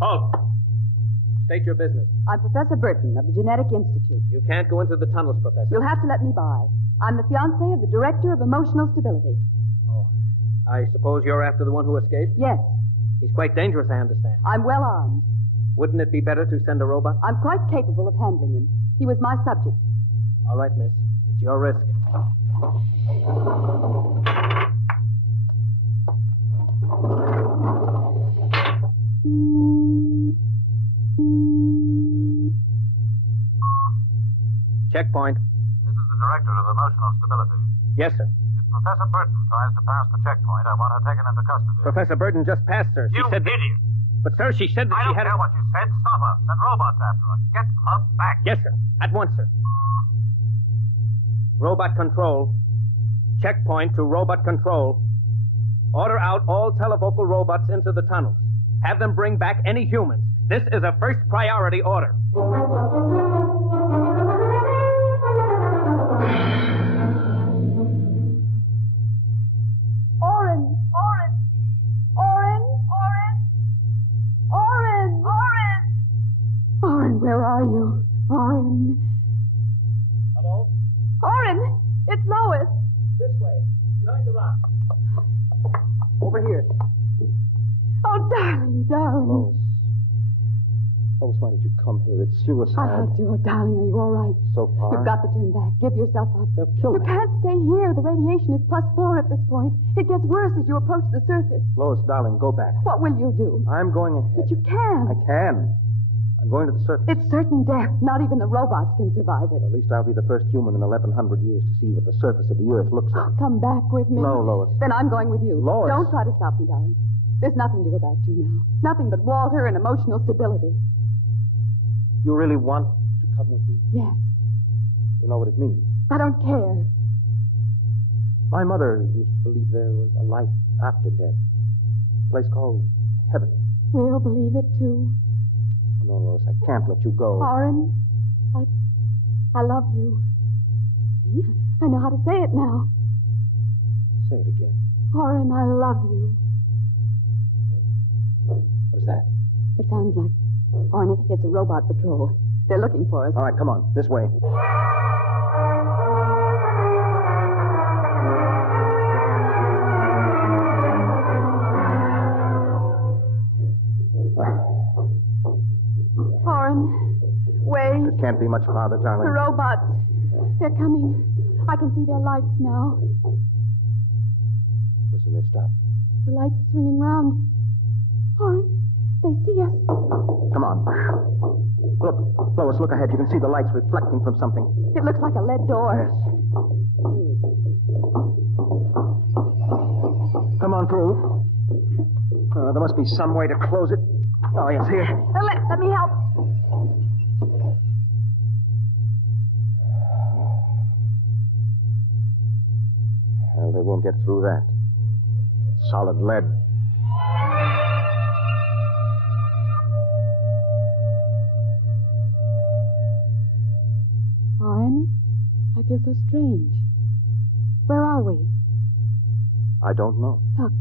Halt! State your business. I'm Professor Burton of the Genetic Institute. You can't go into the tunnels, Professor. You'll have to let me by. I'm the fiancée of the Director of Emotional Stability. Oh, I suppose you're after the one who escaped? Yes. He's quite dangerous, I understand. I'm well armed. Wouldn't it be better to send a robot? I'm quite capable of handling him. He was my subject. All right, miss. It's your risk. Checkpoint. This is the Director of Emotional Stability. Yes, sir. If Professor Burton tries to pass the checkpoint, I want her taken into custody. Professor Burton just passed, sir. She You said... idiot! But, sir, she said that I she don't had... care what she said. Stop her. Send robots after her. Get her back. Yes, sir. At once, sir. Robot control. Checkpoint to robot control. Order out all televocal robots into the tunnels. Have them bring back any humans. This is a first priority order. Oren, where are you? Oren. Hello? Oren, it's Lois. This way. Behind the rock. Over here. Oh, darling, darling. Lois, why did you come here? It's suicide. I had to. Oh, darling, are you all right? So far. You've got to turn back. Give yourself up. They'll kill You me. can't stay here. The radiation is +4 at this point. It gets worse as you approach the surface. Lois, darling, go back. What will you do? I'm going ahead. But you can't. I can. I'm going to the surface. It's certain death. Not even the robots can survive it. At least I'll be the first human in 1,100 years to see what the surface of the Earth looks like. Come back with me. No, Lois. Then I'm going with you. Lois. Don't try to stop me, darling. There's nothing to go back to now. Nothing but Walter and emotional stability. You really want to come with me? Yes. You know what it means. I don't care. My mother used to believe there was a life after death. A place called heaven. We'll believe it, too. Oh, no, Lois, I can't let you go. Oren, I love you. See? I know how to say it now. Say it again. Oren, I love you. What is that? It sounds like... Oren, it's a robot patrol. They're looking for us. All right, come on. This way. Oren, wait. It can't be much farther, darling. The robots. They're coming. I can see their lights now. Listen, they stopped. The lights are swinging round. Oren, they see us. Come on. Look, Lois, look ahead. You can see the lights reflecting from something. It looks like a lead door. Come on through. There must be some way to close it. Oh, yes, here. Let me help. Well, they won't get through that. It's solid lead. Oren, I feel so strange. Where are we? I don't know. Look,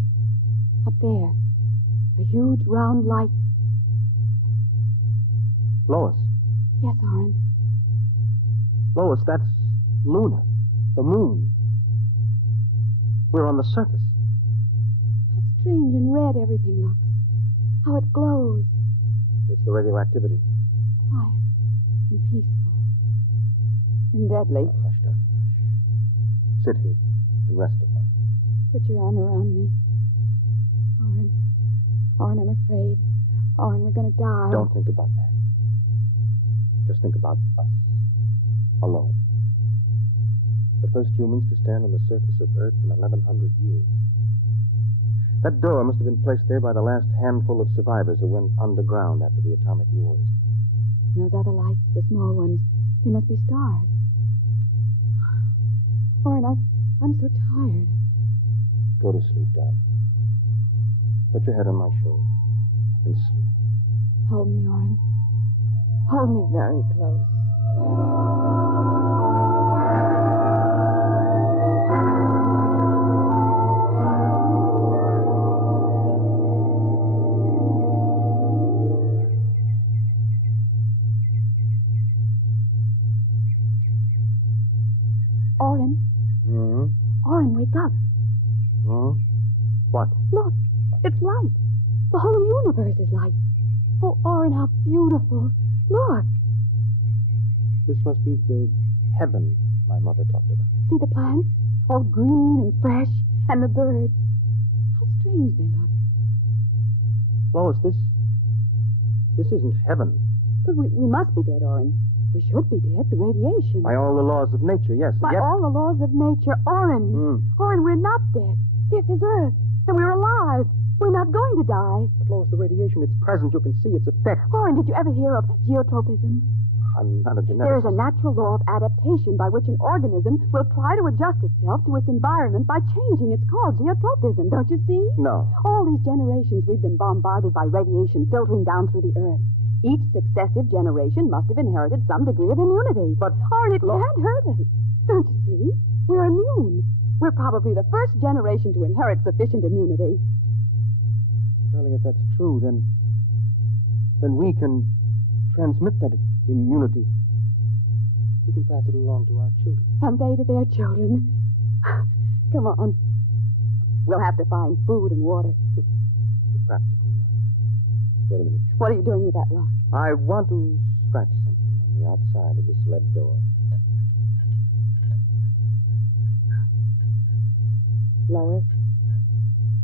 up there. A huge round light. Lois. Yes, Oren. Lois, that's Luna, the moon. We're on the surface. How strange and red everything looks. How it glows. It's the radioactivity. Quiet and peaceful. And deadly. Oh, hush, darling, hush. Sit here and and rest a while. Put your arm around me. Orin, I'm afraid. Orin, we're going to die. Don't think about that. Just think about us. Alone. The first humans to stand on the surface of Earth in 1,100 years. That door must have been placed there by the last handful of survivors who went underground after the atomic wars. And those other lights, the small ones, they must be stars. Orin, I'm so tired. Go to sleep, darling. Put your head on my shoulder and sleep. Hold me, Orin. Hold me very close. Orin. Mm-hmm. Orin, wake up. Hmm? What? Look, it's light. The whole universe is light. Oh, Orin, how beautiful. Look. This must be the heaven my mother talked about. See the plants? All green and fresh. And the birds. How strange they look. Lois, this isn't heaven. But we must be dead, Orin. We should be dead. The radiation. By all the laws of nature, yes. By Yet... all the laws of nature, Orin. Orin, we're not dead. This is Earth. And we're alive. We're not going to die. But Lois, the radiation, it's present. You can see its effect. Orin, did you ever hear of geotropism? I'm not a geneticist. There is a natural law of adaptation by which an organism will try to adjust itself to its environment by changing. It's called geotropism, don't you see? No. All these generations we've been bombarded by radiation filtering down through the Earth. Each successive generation must have inherited some degree of immunity. But, Orin, it can't hurt us. Don't you see? We're immune. We're probably the first generation to inherit sufficient immunity. Darling, if that's true, then we can transmit that immunity. We can pass it along to our children. And they to their children. Come on. We'll have to find food and water. The practical way. Wait a minute. What are you doing with that rock? I want to scratch something on the outside of this lead door. Lois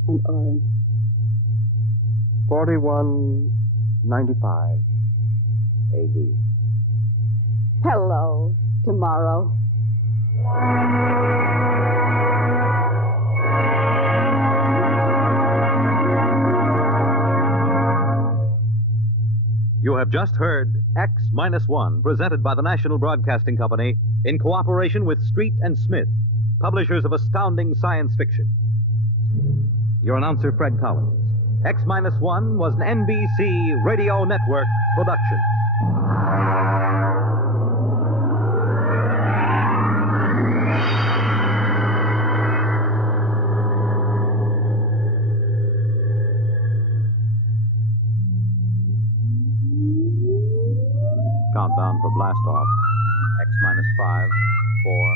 and Orin. 4195 AD. Hello, tomorrow. You have just heard X-1, presented by the National Broadcasting Company in cooperation with Street and Smith, publishers of astounding science fiction. Your announcer, Fred Collins. X-1 was an NBC Radio Network production. Countdown for blast off. X-5, 4,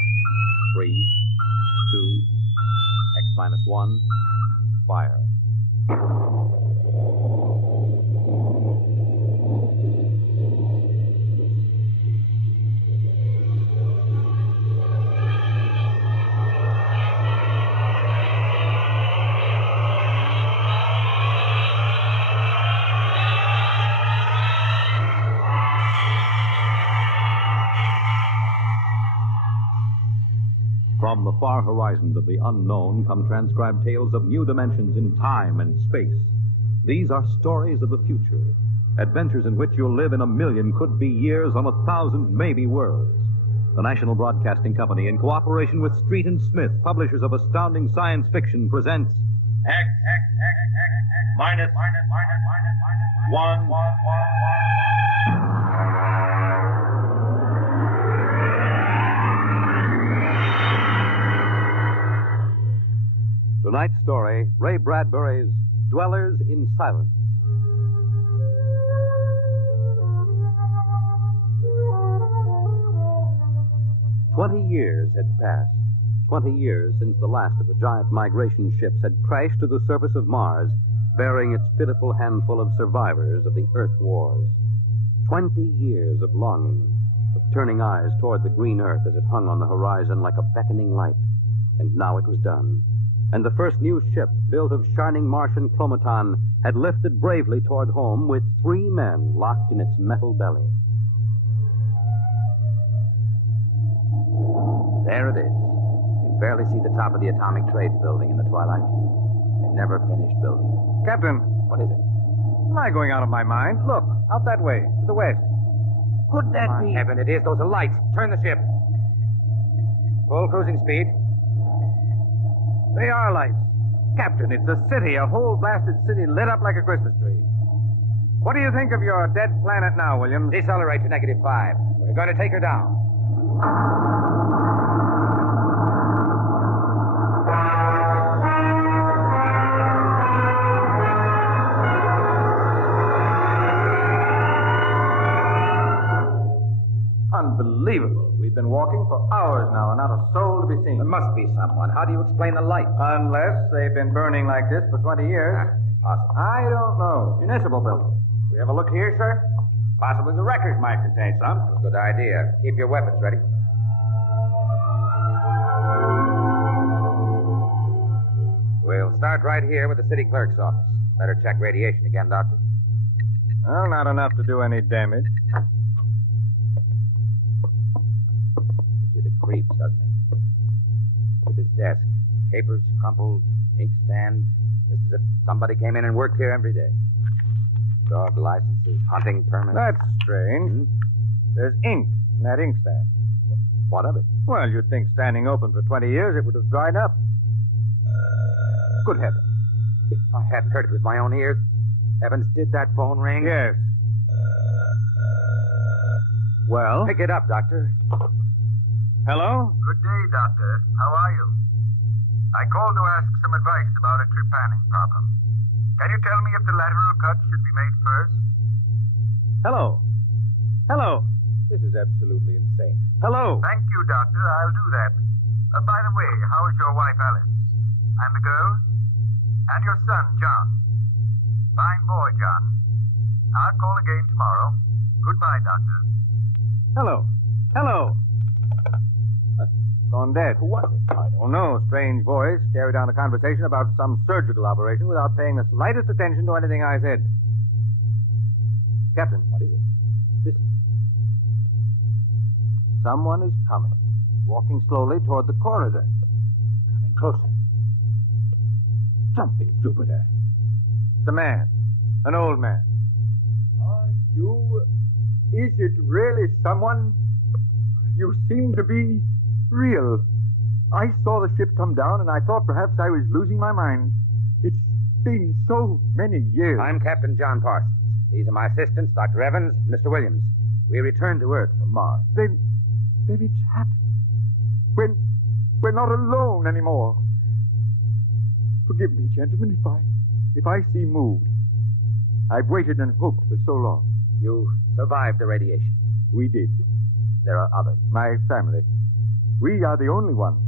3, 2, X-1, fire. From the far horizons of the unknown come transcribed tales of new dimensions in time and space. These are stories of the future, adventures in which you'll live in 1,000,000 could-be years on 1,000 maybe worlds. The National Broadcasting Company, in cooperation with Street and Smith, publishers of astounding science fiction, presents X minus 1. Tonight's story, Ray Bradbury's Dwellers in Silence. "20 years had passed. 20 years since the last of the giant migration ships had crashed to the surface of Mars, bearing its pitiful handful of survivors of the Earth Wars. 20 years of longing, of turning eyes toward the green Earth as it hung on the horizon like a beckoning light. And now it was done. And the first new ship, built of shining Martian chromaton, had lifted bravely toward home with 3 men locked in its metal belly. There it is. You can barely see the top of the Atomic Trades building in the twilight. They never finished building it. Captain. What is it? Am I going out of my mind? Look, out that way, to the west. Could that be? Heaven, it is. Those are lights. Turn the ship. Full cruising speed. They are lights. Captain, it's a city, a whole blasted city lit up like a Christmas tree. What do you think of your dead planet now, Williams? Decelerate to -5. We're going to take her down. Unbelievable. We've been walking for hours now and not a soul to be seen. There must be someone. How do you explain the light? Unless they've been burning like this for 20 years. Impossible. I don't know. Municipal building. We have a look here, sir? Possibly the records might contain some. That's a good idea. Keep your weapons ready. We'll start right here with the city clerk's office. Better check radiation again, Doctor. Well, not enough to do any damage. Gives you the creeps, doesn't it? Look at this desk. Papers crumpled, inkstand, just as if somebody came in and worked here every day. Dog licenses, hunting permits. That's strange. There's ink in that inkstand. What of it? Well, you'd think standing open for 20 years it would have dried up. Good heavens. If I hadn't heard it with my own ears. Evans, did that phone ring? Yes. Well? Pick it up, Doctor. Hello? Good day, Doctor. How are you? I called to ask some advice about a trepanning problem. Can you tell me if the lateral cut should be made first? Hello? Hello? This is absolutely insane. Hello? Thank you, Doctor. I'll do that. By the way, how is your wife, Alice? And the girls? And your son, John? Fine boy, John. I'll call again tomorrow. Goodbye, Doctor. Hello? Hello? Gone dead. Who was it? I don't know. Strange voice carried on a conversation about some surgical operation without paying the slightest attention to anything I said. Captain, what is it? Listen. Someone is coming, walking slowly toward the corridor. Coming closer. Jumping Jupiter. It's a man. An old man. Are you... Is it really someone? You seem to be real. I saw the ship come down, and I thought perhaps I was losing my mind. It's been so many years. I'm Captain John Parsons. These are my assistants, Dr. Evans, and Mr. Williams. We returned to Earth from Mars. Then it's happened. We're not alone anymore. Forgive me, gentlemen, if I seem moved. I've waited and hoped for so long. You survived the radiation. We did. There are others. My family. We are the only ones.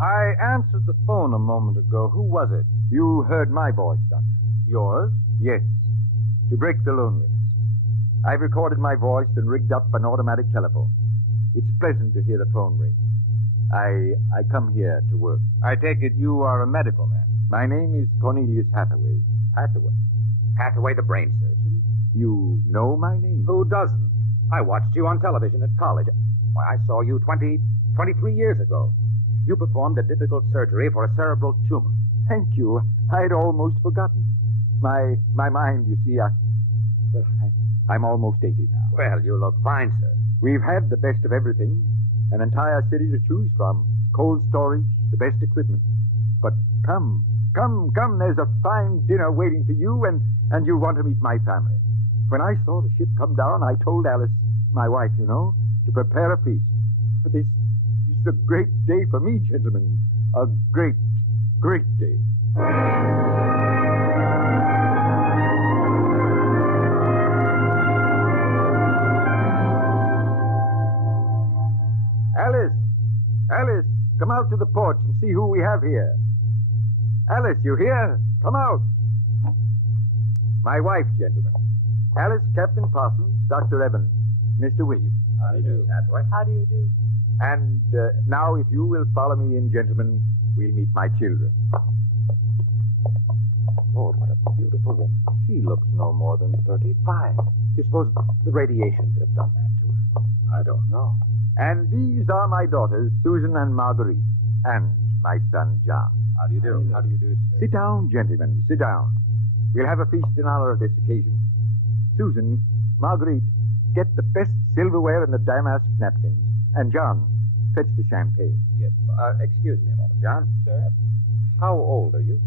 I answered the phone a moment ago. Who was it? You heard my voice, Doctor. Yours? Yes. To break the loneliness. I've recorded my voice and rigged up an automatic telephone. It's pleasant to hear the phone ring. I come here to work. I take it you are a medical man. My name is Cornelius Hathaway. Hathaway? Hathaway, the brain surgeon? You know my name? Who doesn't? I watched you on television at college. Why, I saw you 23 years ago. You performed a difficult surgery for a cerebral tumor. Thank you. I'd almost forgotten. My mind, you see, I'm almost 80 now. Well, you look fine, sir. We've had the best of everything. An entire city to choose from. Cold storage, the best equipment. But come. There's a fine dinner waiting for you, and you'll want to meet my family. When I saw the ship come down, I told Alice, my wife, you know, to prepare a feast. This is a great day for me, gentlemen. A great, great day. Alice, come out to the porch and see who we have here. Alice, you here? Come out. My wife, gentlemen. Alice, Captain Parsons, Dr. Evans, Mr. Williams. How do you do, Hathaway? How do you do? And now, if you will follow me in, gentlemen, we'll meet my children. Lord, what a beautiful woman. She looks no more than 35. Do you suppose the radiation could have done that to her? I don't know. And these are my daughters, Susan and Marguerite, and my son, John. How do you do? How do you do, sir? Sit down, gentlemen, sit down. We'll have a feast in honor of this occasion. Susan, Marguerite, get the best silverware and the damask napkins. And John, fetch the champagne. Yes. Excuse me a moment, John. Sir? How old are you?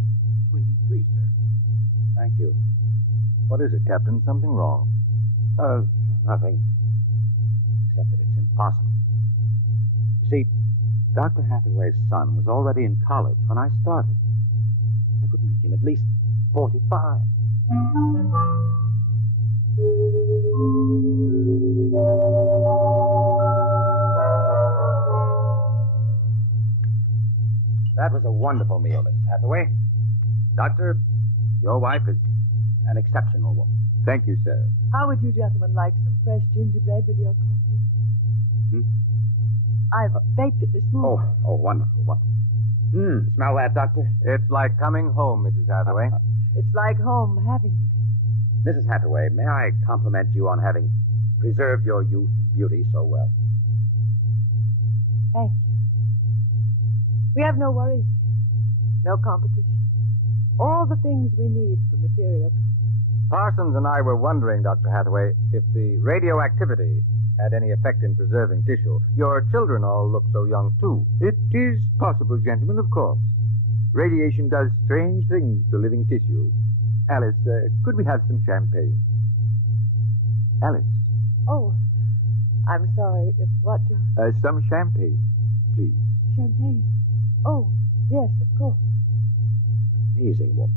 23, sir. Thank you. What is it, Captain? Something wrong? Nothing. Except that it's impossible. You see, Dr. Hathaway's son was already in college when I started. That would make him at least 45. That was a wonderful meal, Mrs. Hathaway. Doctor, your wife is an exceptional woman. Thank you, sir. How would you gentlemen like some fresh gingerbread with your coffee? I've baked it this morning. Oh, wonderful, wonderful. Smell that, Doctor? It's like coming home, Mrs. Hathaway. It's like home having you here. Mrs. Hathaway, may I compliment you on having preserved your youth and beauty so well? Thank you. We have no worries here. No competition. All the things we need for material comfort. Parsons and I were wondering, Dr. Hathaway, if the radioactivity had any effect in preserving tissue. Your children all look so young, too. It is possible, gentlemen, of course. Radiation does strange things to living tissue. Alice, could we have some champagne? Alice. Oh, I'm sorry. If what, John? Some champagne, please. Champagne? Oh, yes, of course. Amazing woman.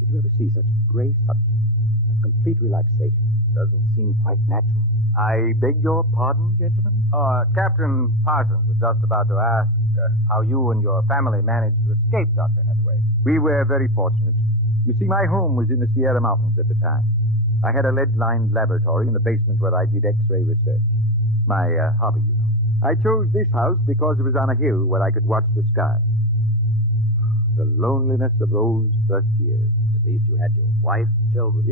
Did you ever see such grace, such complete relaxation? Doesn't seem quite natural. I beg your pardon, gentlemen? Captain Parsons was just about to ask how you and your family managed to escape, Dr. Hathaway. We were very fortunate. You see, my home was in the Sierra Mountains at the time. I had a lead-lined laboratory in the basement where I did X-ray research. My hobby, you know. I chose this house because it was on a hill where I could watch the sky. The loneliness of those first years. But at least you had your wife and children.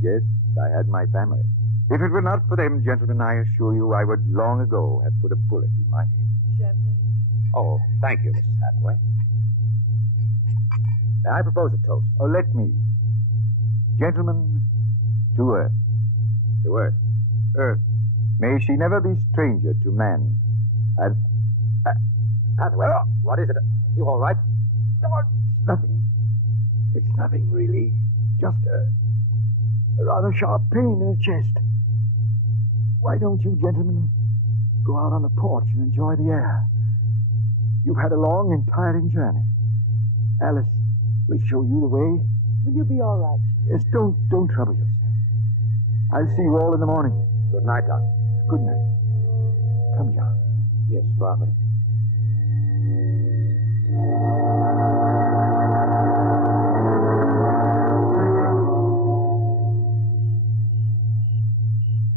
Yes, I had my family. If it were not for them, gentlemen, I assure you I would long ago have put a bullet in my head. Champagne? Oh, thank you, Mrs. Hathaway. May I propose a toast? Oh, let me. Gentlemen, to Earth. To Earth? Earth. May she never be stranger to man. And... Hathaway, what is it? You all right? It's nothing. It's nothing, really. Just a rather sharp pain in the chest. Why don't you gentlemen go out on the porch and enjoy the air? You've had a long and tiring journey. Alice will show you the way. Will you be all right, John? Yes, don't trouble yourself. I'll see you all in the morning. Good night, Doctor. Good night. Come, John. Yes, Father.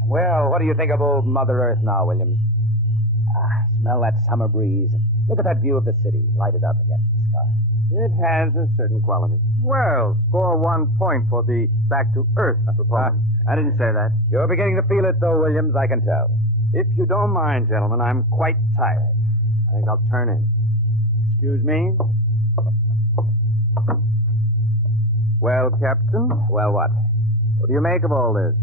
Well, what do you think of old Mother Earth now, Williams? Smell that summer breeze. Look at that view of the city lighted up against the sky. It has a certain quality. Well, score 1 point for the back to Earth proposal. I didn't say that. You're beginning to feel it, though, Williams, I can tell. If you don't mind, gentlemen, I'm quite tired. I think I'll turn in. Excuse me? Well, Captain? Well, what? What do you make of all this?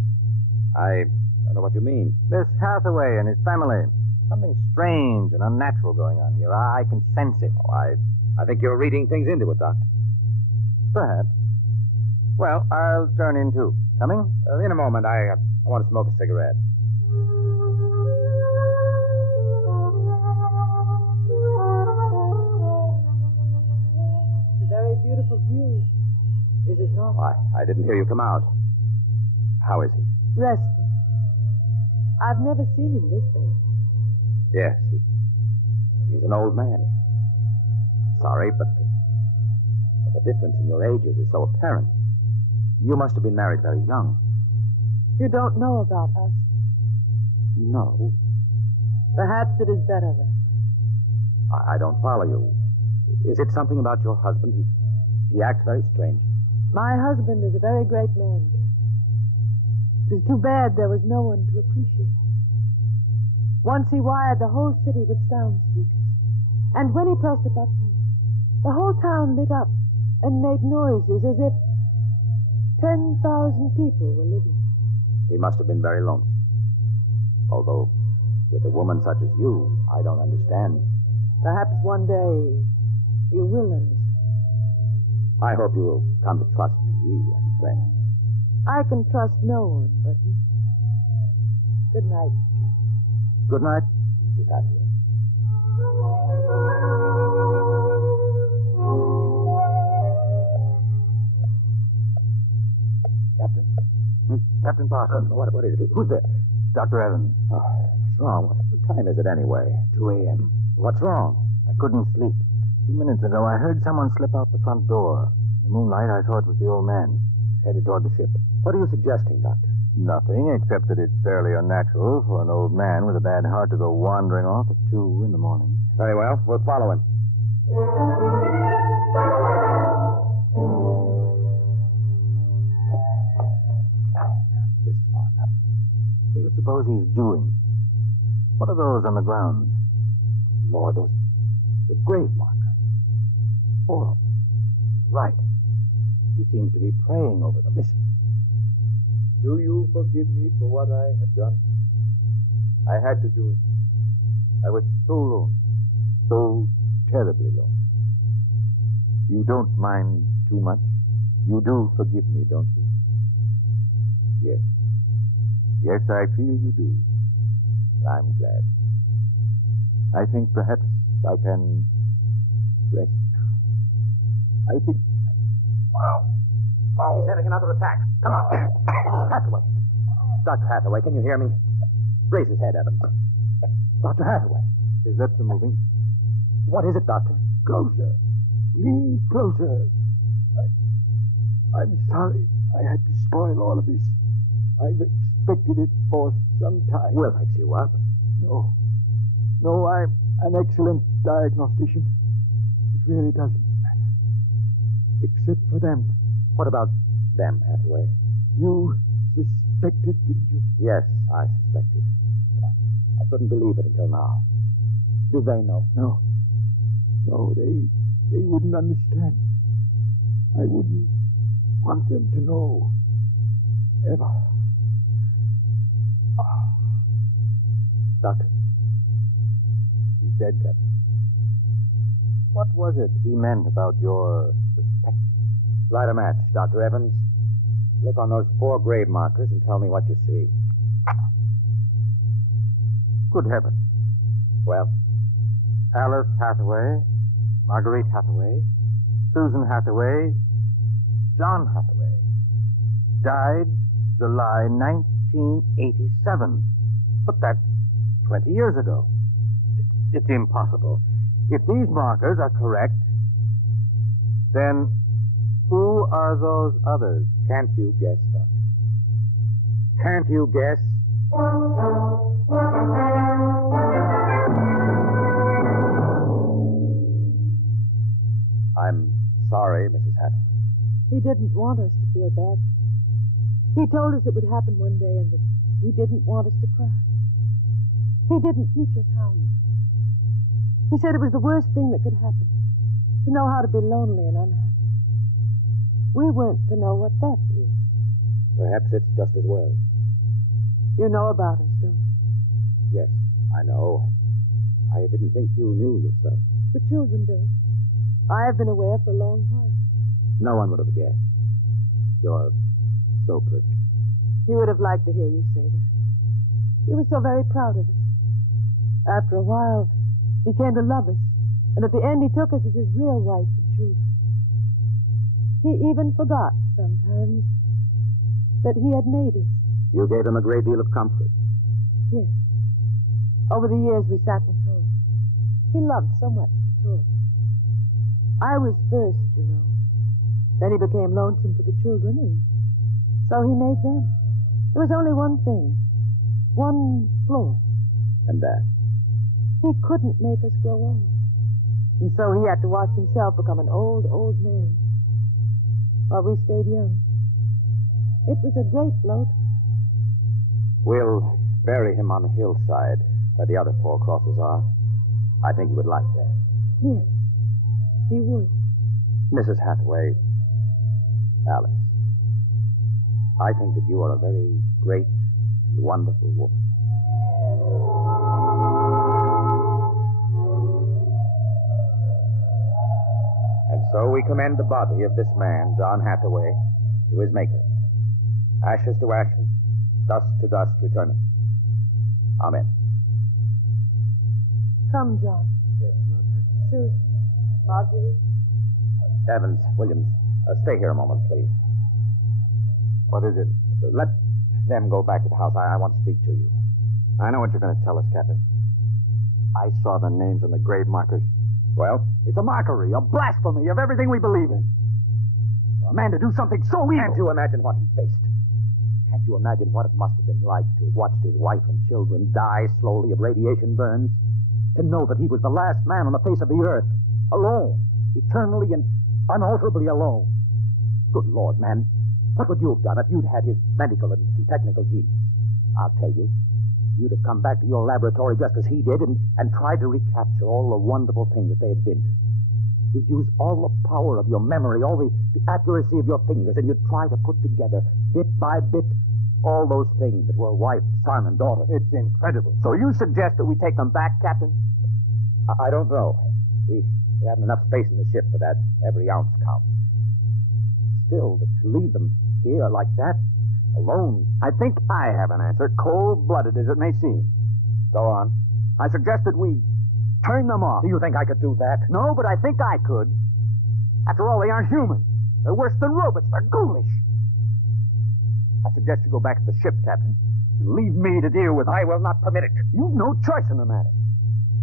I don't know what you mean. This Hathaway and his family. Something strange and unnatural going on here. I can sense it. Oh, I think you're reading things into it, Doctor. Perhaps. Well, I'll turn in, too. Coming? In a moment. I want to smoke a cigarette. It's a very beautiful view, is it not? Why, I didn't hear you come out. How is he? Resting. I've never seen him this bad. Yes, he's an old man. I'm sorry, but the difference in your ages is so apparent. You must have been married very young. You don't know about us. No. Perhaps it is better that way. I don't follow you. Is it something about your husband? He acts very strangely. My husband is a very great man, Captain. It is too bad there was no one to appreciate him. Once he wired the whole city with sound speakers. And when he pressed a button, the whole town lit up and made noises as if 10,000 people were living in it. He must have been very lonesome. Although, with a woman such as you, I don't understand. Perhaps one day you will understand. I hope you will come to trust me as a friend. I can trust no one but him. Good night, Captain. Good night, Mrs. Hathaway. Captain. Captain Parsons. What is it? Who's there? Dr. Evans. Oh, what's wrong? What time is it anyway? 2 a.m. What's wrong? I couldn't sleep. A few minutes ago, I heard someone slip out the front door. In the moonlight, I saw it was the old man. He was headed toward the ship. What are you suggesting, Doctor? Nothing, except that it's fairly unnatural for an old man with a bad heart to go wandering off at 2 in the morning. Very well. We'll follow him. This is far enough. What do you suppose he's doing? What are those on the ground? Good Lord, those are grave markers. 4 of them. You're right. He seems to be praying over them. Listen. Do you forgive me for what I had done? I had to do it. I was so lonely, so terribly lonely. You don't mind too much? You do forgive me, don't you? Yes. Yes, I feel you do. I'm glad. I think perhaps I can rest now. I think... Wow. Oh, he's having another attack. Come on. Hathaway. Dr. Hathaway, can you hear me? Raise his head, Evans. Dr. Hathaway. His lips are moving. What is it, Doctor? Closer. Lean closer. I'm sorry I had to spoil all of this. I've expected it for some time. We'll fix you up. No. No, I'm an excellent diagnostician. It really doesn't matter. Except for them. What about them, Hathaway? You suspected, didn't you? Yes, I suspected. But I couldn't believe it until now. Do they know? No. No, they wouldn't understand. I wouldn't want them to know. Ever. Doctor. He's dead, Captain. What was it he meant about your suspecting? Light a match, Dr. Evans. Look on those 4 grave markers and tell me what you see. Good heavens. Well? Alice Hathaway, Marguerite Hathaway, Susan Hathaway, John Hathaway. Died July 1987. But that's 20 years ago. It's impossible. If these markers are correct, then who are those others? Can't you guess, Doctor? Can't you guess? I'm sorry, Mrs. Hathaway. He didn't want us to feel bad. He told us it would happen one day and that he didn't want us to cry. He didn't teach us how, you know. He said it was the worst thing that could happen, to know how to be lonely and unhappy. We weren't to know what that is. Perhaps it's just as well. You know about us, don't you? Yes, I know. I didn't think you knew yourself. The children don't. I've been aware for a long while. No one would have guessed. You're so perfect. He would have liked to hear you say that. He was so very proud of us. After a while, he came to love us, and at the end he took us as his real wife and children. He even forgot, sometimes, that he had made us. You gave him a great deal of comfort. Yes. Over the years we sat and talked. He loved so much to talk. I was first, you know. Then he became lonesome for the children, and so he made them. There was only one thing. One flaw. And that? He couldn't make us grow old. And so he had to watch himself become an old, old man while we stayed young. It was a great blow to him. We'll bury him on the hillside where the other 4 crosses are. I think he would like that. Yes, he would. Mrs. Hathaway, Alice, I think that you are a very great and wonderful woman. And so we commend the body of this man, John Hathaway, to his Maker. Ashes to ashes, dust to dust returneth. Amen. Come, John. Yes, Mother. Susan, Marjorie. Evans, Williams, stay here a moment, please. What is it? Let them go back to the house. I want to speak to you. I know what you're going to tell us, Captain. I saw the names on the grave markers. Well? It's a mockery, a blasphemy of everything we believe in. For a man to do something so evil. Can't you imagine what he faced? Can't you imagine what it must have been like to watch his wife and children die slowly of radiation burns? To know that he was the last man on the face of the earth, alone, eternally and unalterably alone. Good Lord, man, what would you have done if you'd had his medical and technical genius? I'll tell you, you'd have come back to your laboratory just as he did and tried to recapture all the wonderful things that they had been to you. You'd use all the power of your memory, all the accuracy of your fingers, and you'd try to put together, bit by bit, all those things that were wife, son, and daughter. It's incredible. So you suggest that we take them back, Captain? I don't know. We haven't enough space in the ship for that. Every ounce counts. Still, to leave them here like that, alone. I think I have an answer, cold-blooded as it may seem. Go on. I suggest that we turn them off. Do you think I could do that? No, but I think I could. After all, they aren't human. They're worse than robots. They're ghoulish. I suggest you go back to the ship, Captain, and leave me to deal with them. I will not permit it. You've no choice in the matter.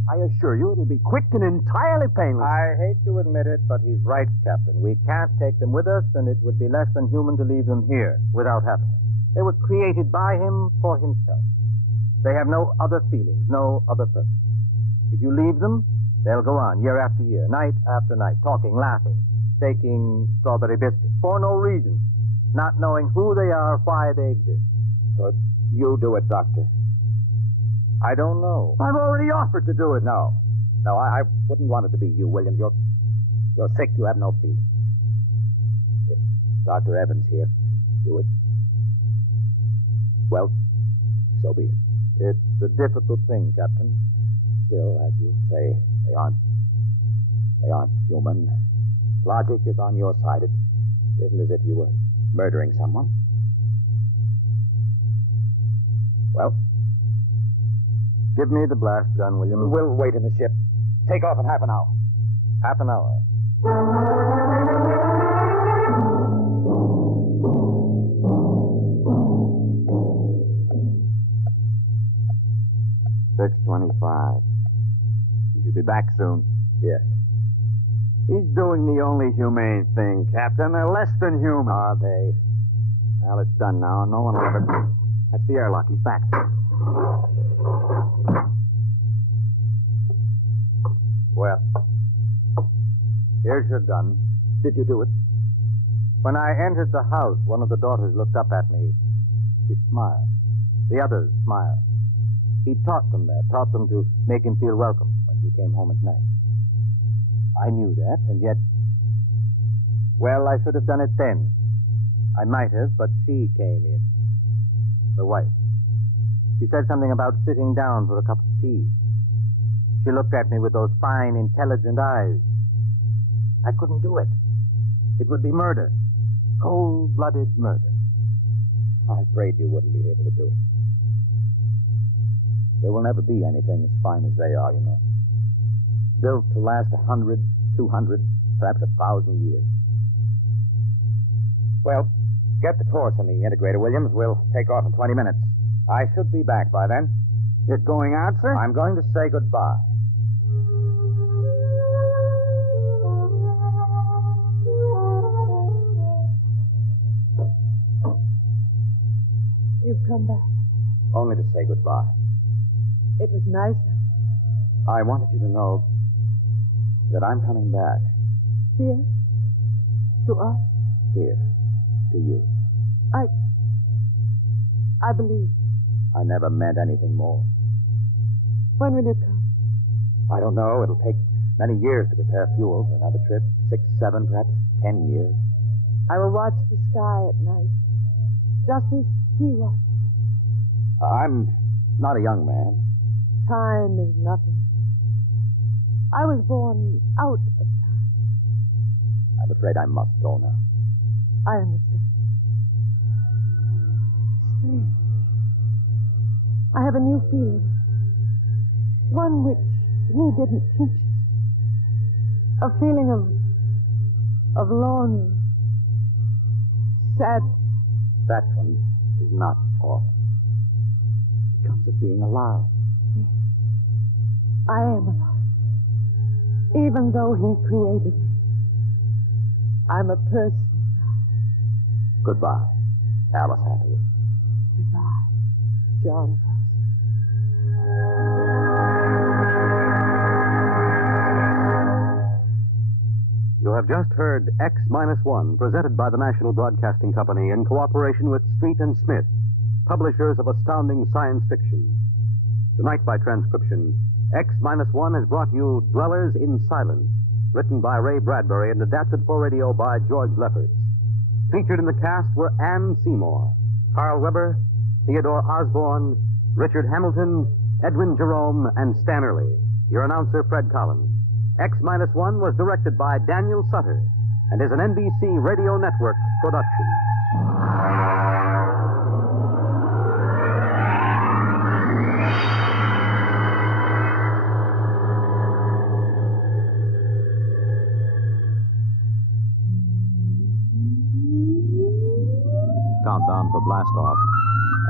I assure you it'll be quick and entirely painless. I hate to admit it, but he's right, Captain. We can't take them with us, and it would be less than human to leave them here without Hathaway. They were created by him for himself. They have no other feelings, no other purpose. If you leave them, they'll go on year after year, night after night, talking, laughing, baking strawberry biscuits for no reason, not knowing who they are, why they exist. Could you do it, Doctor? I don't know. I've already offered to do it. No, I wouldn't want it to be you, Williams. You're sick. You have no feeling. If Dr. Evans here can do it, well, so be it. It's a difficult thing, Captain. Still, as you say, they aren't human. Logic is on your side. It isn't as if you were murdering someone. Well, give me the blast gun, Williams. We'll wait in the ship. Take off in half an hour. Half an hour. 6:25. You should be back soon. Yes. He's doing the only humane thing, Captain. They're less than human. Are they? Well, it's done now. No one will ever... That's the airlock. He's back. Well, here's your gun. Did you do it? When I entered the house, one of the daughters looked up at me. She smiled. The others smiled. He taught them that, taught them to make him feel welcome when he came home at night. I knew that, and yet, well, I should have done it then. I might have, but she came in. The wife. She said something about sitting down for a cup of tea. She looked at me with those fine, intelligent eyes. I couldn't do it. It would be murder. Cold-blooded murder. I prayed you wouldn't be able to do it. There will never be anything as fine as they are, you know. Built to last 100, 200, perhaps 1,000 years. Well, get the course on the integrator, Williams. We'll take off in 20 minutes. I should be back by then. You're going out, sir? I'm going to say goodbye. You've come back. Only to say goodbye. It was nice of you. I wanted you to know that I'm coming back. Here? To us? Here. To you. I believe. I never meant anything more. When will you come? I don't know. It'll take many years to prepare fuel for another trip. 6, 7, perhaps 10 years. I will watch the sky at night, just as he watched. I'm not a young man. Time is nothing to me. I was born out of time. I'm afraid I must go now. I understand. Strange. I have a new feeling. One which he didn't teach us. A feeling of longing. Sad. That one is not taught. It comes of being alive. Yes. I am alive. Even though he created me. I'm a person now. Goodbye, Alice Hathaway. Goodbye, John Parsons. You have just heard X-1, presented by the National Broadcasting Company in cooperation with Street and Smith, publishers of astounding science fiction. Tonight, by transcription, X-1 has brought you Dwellers in Silence, written by Ray Bradbury and adapted for radio by George Lefferts. Featured in the cast were Anne Seymour, Carl Weber, Theodore Osborne, Richard Hamilton, Edwin Jerome, and Stan Early. Your announcer, Fred Collins. X-1 was directed by Daniel Sutter and is an NBC Radio Network production. Countdown for blast off.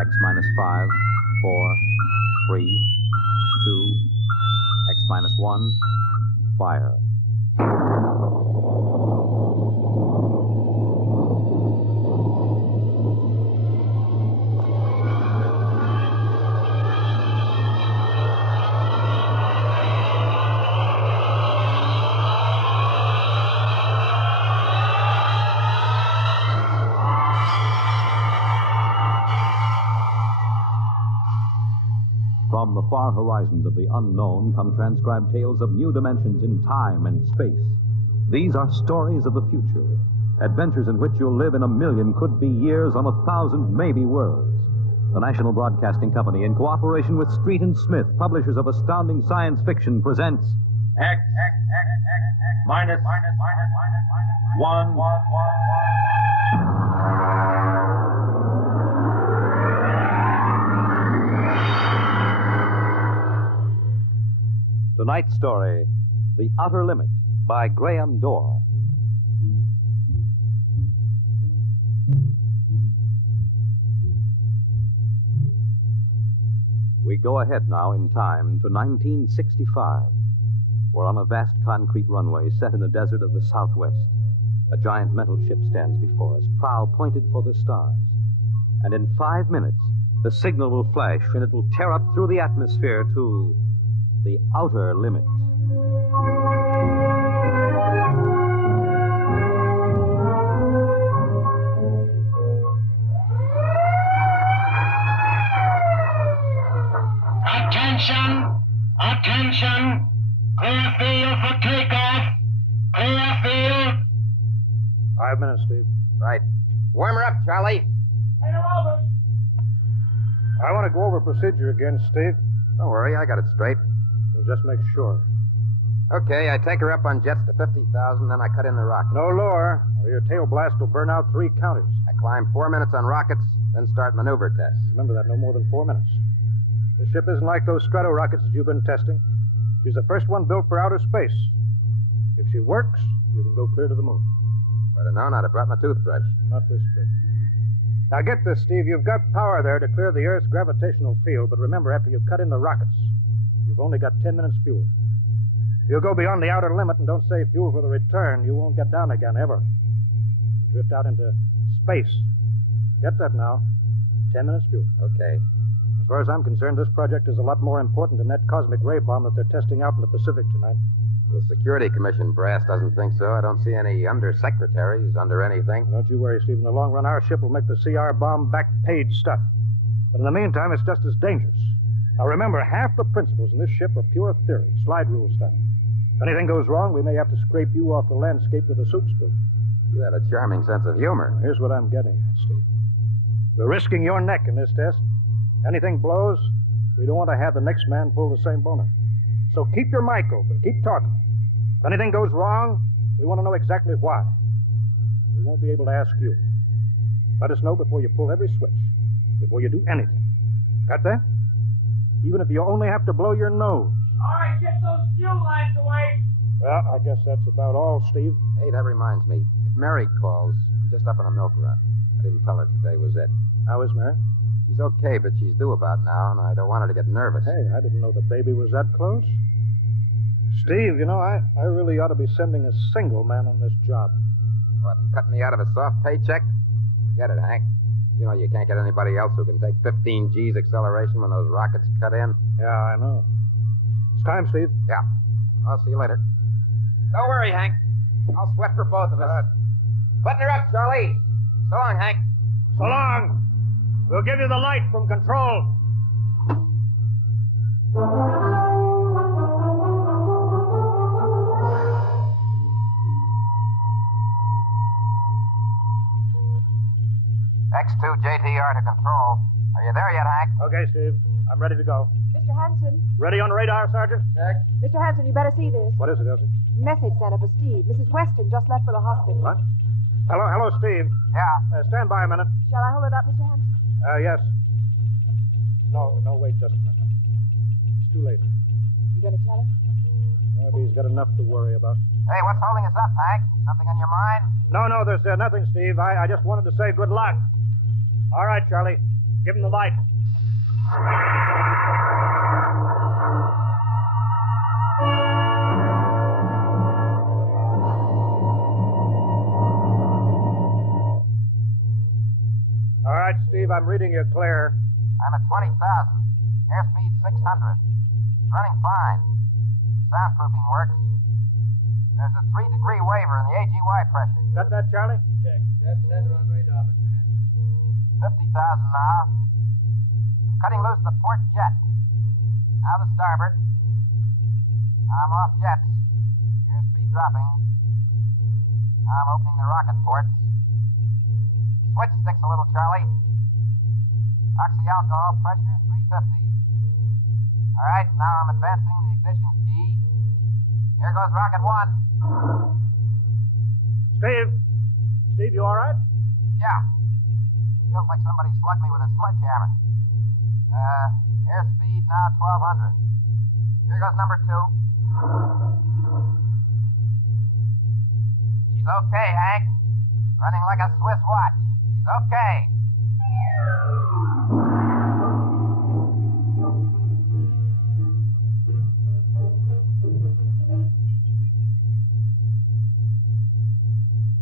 X-5, 4, 3, 2, X-1, fire. From the far horizons of the unknown come transcribed tales of new dimensions in time and space. These are stories of the future, adventures in which you'll live in a million, could be years, on 1,000, maybe worlds. The National Broadcasting Company, in cooperation with Street and Smith, publishers of astounding science fiction, presents X minus 1. Tonight's story, The Outer Limit, by Graham Dorr. We go ahead now in time to 1965. We're on a vast concrete runway set in the desert of the Southwest. A giant metal ship stands before us, prow pointed for the stars. And in 5 minutes, the signal will flash and it will tear up through the atmosphere to the outer limit. Attention! Attention! Clear field for takeoff! Clear field! 5 minutes, Steve. Right. Warm her up, Charlie. Turn her over. I want to go over procedure again, Steve. Don't worry, I got it straight. We'll just make sure. Okay, I take her up on jets to 50,000, then I cut in the rocket. No lower, or your tail blast will burn out 3 counties. I climb 4 minutes on rockets, then start maneuver tests. Remember that, no more than 4 minutes. The ship isn't like those strato rockets that you've been testing. She's the first one built for outer space. If she works, you can go clear to the moon. If I'd have known, I'd have brought my toothbrush. Not this trip. Now get this, Steve. You've got power there to clear the Earth's gravitational field, but remember, after you cut in the rockets, you've only got 10 minutes fuel. If you go beyond the outer limit and don't save fuel for the return, you won't get down again, ever. You'll drift out into space. Get that now. 10 minutes fuel. Okay. As far as I'm concerned, this project is a lot more important than that cosmic ray bomb that they're testing out in the Pacific tonight. The Security Commission brass doesn't think so. I don't see any undersecretaries under anything. Don't you worry, Steve. In the long run, our ship will make the CR bomb back page stuff. But in the meantime, it's just as dangerous. Now remember, half the principles in this ship are pure theory, slide rule stuff. If anything goes wrong, we may have to scrape you off the landscape with a soup spoon. You have a charming sense of humor. Here's what I'm getting at, Steve. We're risking your neck in this test. Anything blows, we don't want to have the next man pull the same boner. So keep your mic open. Keep talking. If anything goes wrong, we want to know exactly why. And we won't be able to ask you. Let us know before you pull every switch. Before you do anything. Got that? Even if you only have to blow your nose. All right, get those fuel lines away. Well, I guess that's about all, Steve. Hey, that reminds me. If Mary calls, I'm just up on a milk run. I didn't tell her today was it. How is Mary? She's okay, but she's due about now, and I don't want her to get nervous. Hey, I didn't know the baby was that close. Steve, you know, I really ought to be sending a single man on this job. What, and cut me out of a soft paycheck? Forget it, Hank. You know you can't get anybody else who can take 15 G's acceleration when those rockets cut in. Yeah, I know. It's time, Steve. Yeah. I'll see you later. Don't worry, Hank. I'll sweat for both of us. Button her up, Charlie. So long, Hank. So long. We'll give you the light from control. X2 JTR to control. Are you there yet, Hank? Okay, Steve. I'm ready to go. Mr. Hanson. Ready on radar, Sergeant? Check. Mr. Hanson, you better see this. What is it, Elsie? Message sent up for Steve. Mrs. Weston just left for the hospital. What? Hello, Steve. Yeah. Stand by a minute. Shall I hold it up, Mr. Hanson? Yes. No, wait just a minute. It's too late. You gonna tell her? Maybe he's got enough to worry about. Hey, what's holding us up, Hank? Something on your mind? No, there's nothing, Steve. I just wanted to say good luck. All right, Charlie. Give him the light. All right, Steve, I'm reading you clear. I'm at 20,000. Airspeed 600. It's running fine. Soundproofing works. There's a 3-degree waiver in the AGY pressure. Got that, Charlie? Check. Dead center on radar, Mr. Hanson. 50,000 now. I'm cutting loose the port jet. Now the starboard. I'm off jets. Airspeed dropping. Now I'm opening the rocket ports. The switch sticks a little, Charlie. Oxy-alcohol pressure 350. All right, now I'm advancing the ignition key. Here goes rocket 1. Steve, you all right? Yeah. Feels like somebody slugged me with a sledgehammer. Airspeed now 1,200. Here goes number 2. She's okay, Hank. Running like a Swiss watch. She's okay.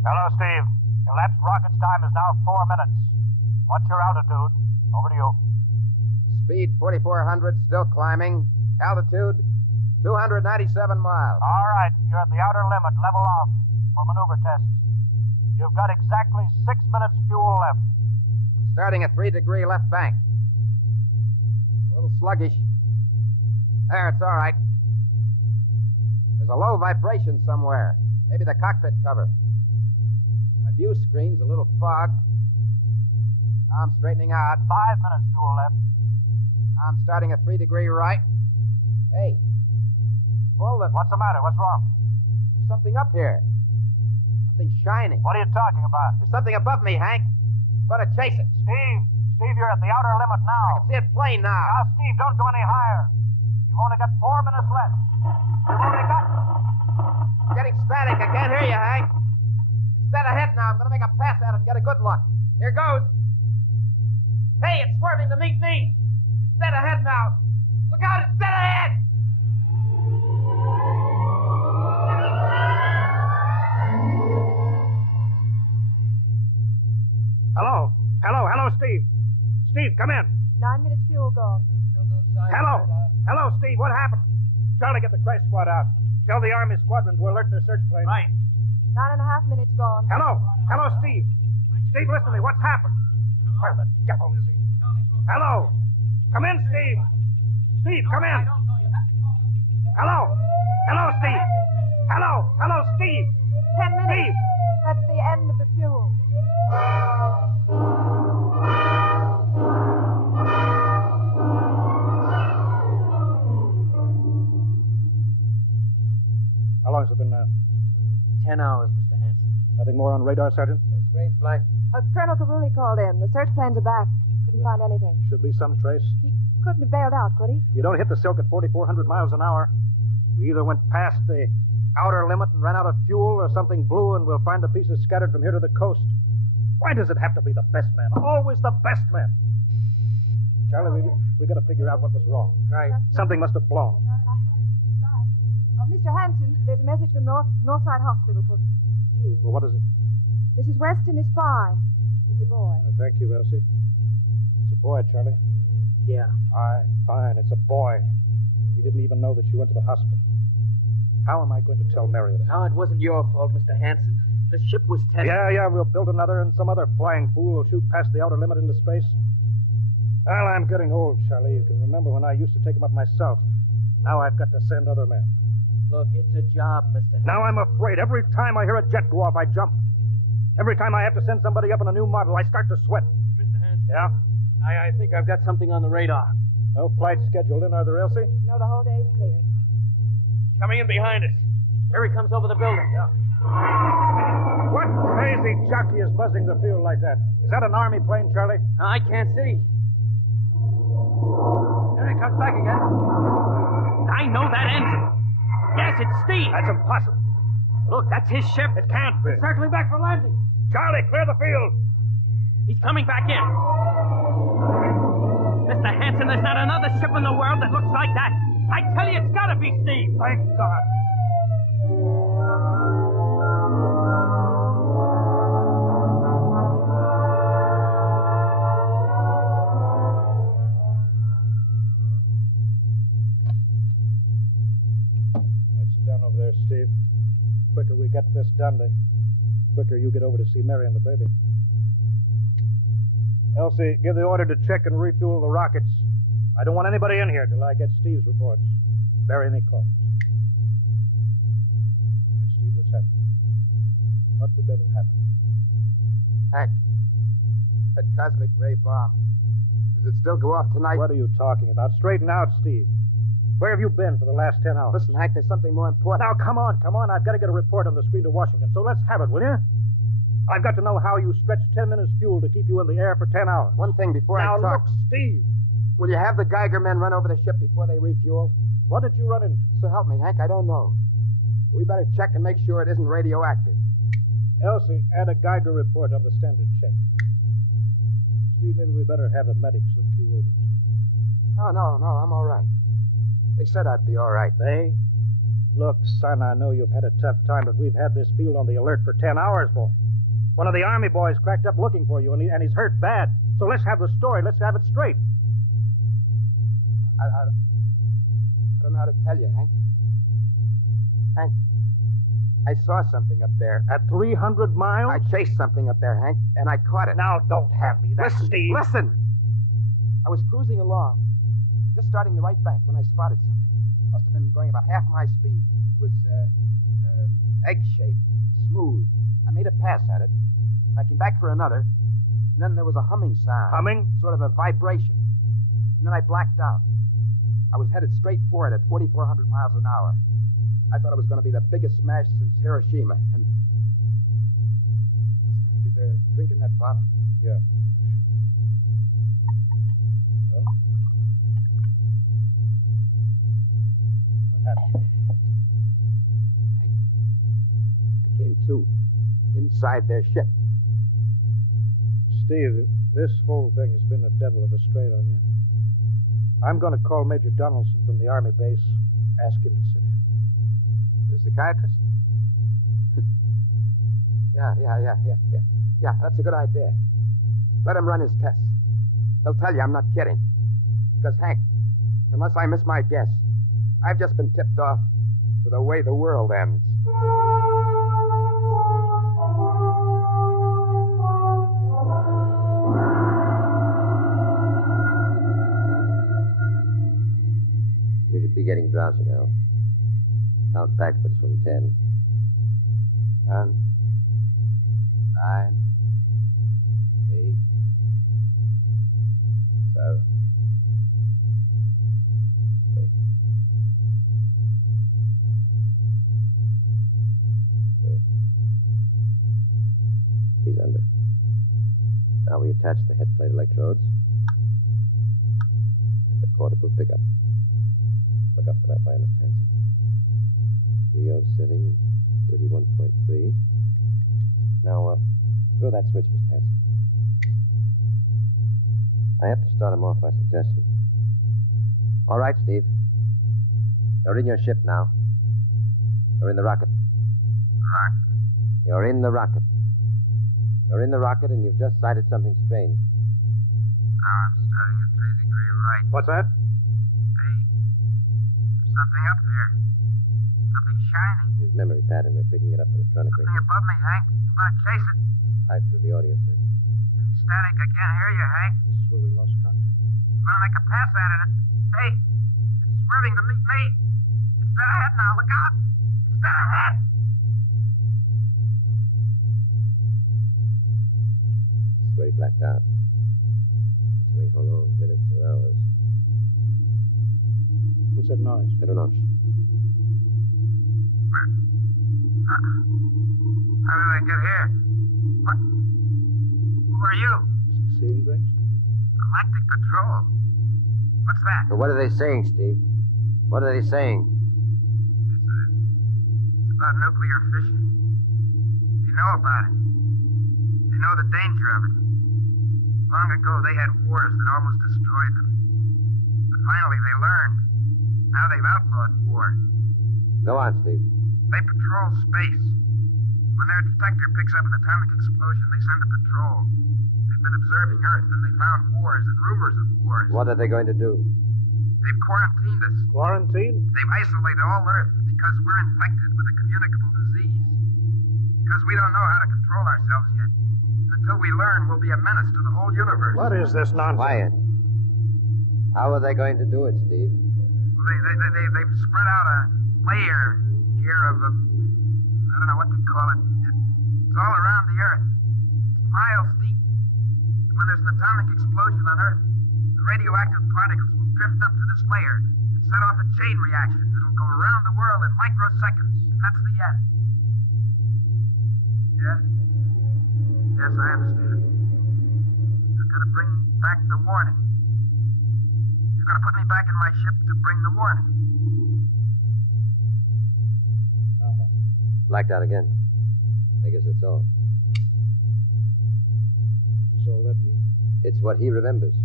Hello, Steve. Elapsed rocket's time is now 4 minutes. What's your altitude? Over to you. Speed 4,400, still climbing. Altitude 297 miles. All right, you're at the outer limit. Level off for maneuver tests. You've got exactly 6 minutes fuel left. I'm starting at 3-degree left bank. She's a little sluggish. There, it's all right. There's a low vibration somewhere. Maybe the cockpit cover. My view screen's a little fogged. Now I'm straightening out. 5 minutes fuel left. Now I'm starting at 3-degree right. Hey. What's the matter? What's wrong? There's something up here. Something shining. What are you talking about? There's something above me, Hank. I'm going to chase it. Steve, you're at the outer limit now. I can see it plain now. Now, Steve, don't go any higher. You've only got 4 minutes left. You've only got... I'm getting static. I can't hear you, Hank. It's dead ahead now. I'm going to make a pass at it and get a good look. Here goes. Hey, it's swerving to meet me. It's dead ahead now. Look out, it's dead ahead. Hello, Steve. Steve, come in. 9 minutes fuel gone. Hello, Steve, what happened? Charlie, get the crash squad out. Tell the Army squadron to alert their search plane. Right. 9.5 minutes gone. Hello. Hello, Steve. Steve, listen to me. What's happened? Where the devil is he? Hello. Come in, Steve. Steve, come in. Hello. Hello, Steve. Hello. Hello, Steve. 10 minutes. Steve. That's the end of the fuel. How long has it been now? 10 hours, Mr. Hanson. Nothing more on radar, Sergeant? Screen's blank. Colonel Carulli called in. The search planes are back. Couldn't find anything. Should be some trace. He couldn't have bailed out, could he? You don't hit the silk at 4,400 miles an hour. We either went past the outer limit and ran out of fuel, or something blew, and we'll find the pieces scattered from here to the coast. Why does it have to be the best man? Always the best man. Charlie, we got to figure out what was wrong. Right. Something must have blown. Mr. Hanson, there's a message from Northside Hospital for Steve. Well, what is it? Mrs. Weston is fine. It's a boy. Thank you, Elsie. It's a boy, Charlie. Yeah. Fine. It's a boy. We didn't even know that she went to the hospital. How am I going to tell Mary that? No, it wasn't your fault, Mr. Hanson. The ship was tested. Yeah, we'll build another, and some other flying fool will shoot past the outer limit into space. Well, I'm getting old, Charlie. You can remember when I used to take them up myself. Now I've got to send other men. Look, it's a job, Mr. Hanson. Now I'm afraid. Every time I hear a jet go off, I jump. Every time I have to send somebody up in a new model, I start to sweat. Mr. Hanson. Yeah? I think I've got something on the radar. No flights scheduled in, are there, Elsie? No, the whole day's cleared. It's coming in behind us. Here he comes over the building. Yeah. What crazy jockey is buzzing the field like that? Is that an Army plane, Charlie? I can't see. Here he comes back again. I know that engine. Yes, it's Steve. That's impossible. Look, that's his ship. It can't be. It's circling back for landing. Charlie, clear the field. He's coming back in. Mr. Hanson, there's not another ship in the world that looks like that. I tell you, it's got to be Steve. Thank God. Steve. Quicker we get this done, the quicker you get over to see Mary and the baby. Elsie, give the order to check and refuel the rockets. I don't want anybody in here till I get Steve's reports. Bury any calls. All right, Steve, what's happened? What the devil happened to you? Hank, that cosmic ray bomb. Does it still go off tonight? What are you talking about? Straighten out, Steve. Where have you been for the last 10 hours? Listen, Hank, there's something more important. Now, come on. I've got to get a report on the screen to Washington, so let's have it, will you? I've got to know how you stretched 10 minutes fuel to keep you in the air for 10 hours. One thing before I talk. Now, look, Steve. Will you have the Geiger men run over the ship before they refuel? What did you run into? So help me, Hank, I don't know. We better check and make sure it isn't radioactive. Elsie, add a Geiger report on the standard check. Steve, maybe we better have the medics look you over, too. No, I'm all right. They said I'd be all right. They? Look, son, I know you've had a tough time, but we've had this field on the alert for 10 hours, boy. One of the Army boys cracked up looking for you, and he's hurt bad. So let's have the story. Let's have it straight. I don't know how to tell you, Hank. Hank, I saw something up there. At 300 miles? I chased something up there, Hank, and I caught it. Now, don't hand me that, Steve. Listen. I was cruising along, just starting the right bank when I spotted something. Must have been going about half my speed. It was egg-shaped, smooth. I made a pass at it. I came back for another, and then there was a humming sound. Humming? Sort of a vibration. And then I blacked out. I was headed straight for it at 4,400 miles an hour. I thought it was going to be the biggest smash since Hiroshima. And listen, Hank, is there a drink in that bottle? Yeah, sure. Well? What happened? I came to inside their ship. Steve, this whole thing has been a devil of a strain on you. I'm going to call Major Donaldson from the Army base, ask him to sit in. The psychiatrist? Yeah, that's a good idea. Let him run his tests. He'll tell you I'm not kidding. Because, Hank, unless I miss my guess, I've just been tipped off to to the way the world ends. You should be getting drowsy now. Count backwards from 10. 10, 9, 8, 7, 6, 5. He's under. Now we attach the head plate electrodes and the cortical pickup. Look up for that wire, Mr. Hanson. 3.0 setting, 31.3. Now, throw that switch, Mr. Hanson. I have to start him off by suggestion. All right, Steve. You're in your ship now. You're in the rocket. Rocket? You're in the rocket. You're in the rocket, and you've just sighted something strange. Now I'm starting at 3° right. What's that? Hey, there's something up there. Something shining. His memory pattern, we're picking it up electronically. Something above me, Hank. I'm going to chase it. Type through the audio circuit. Getting static. I can't hear you, Hank. This is where we lost contact with it. I'm going to make a pass at it. Hey, it's swerving to meet me. It's dead ahead now. Look out. It's dead ahead. It's very blacked out. No telling how long, minutes or hours. What's that noise? I don't know. How did I get here? What? Who are you? Is he seeing things? Galactic Patrol. What's that? But what are they saying, Steve? What are they saying? It's about nuclear fission. They know about it. They know the danger of it. Long ago, they had wars that almost destroyed them. But finally, they learned. Now they've outlawed war. Go on, Steve. They patrol space. When their detector picks up an atomic explosion, they send a patrol. They've been observing Earth, and they found wars and rumors of wars. What are they going to do? They've quarantined us. Quarantine? They've isolated all Earth because we're infected with a communicable disease. Because we don't know how to control ourselves yet. Until we learn, we'll be a menace to the whole universe. What is this nonsense? Quiet. How are they going to do it, Steve? They've spread out a layer here of I don't know what to call it. It's all around the Earth. It's miles deep. And when there's an atomic explosion on Earth, the radioactive particles will drift up to this layer and set off a chain reaction that'll go around the world in microseconds. And that's the end. Yes? Yes, I understand. I've got to bring back the warning. You're going to put me back in my ship to bring the warning. Now what? Blacked out again. I guess that's all. What does all that mean? It's what he remembers.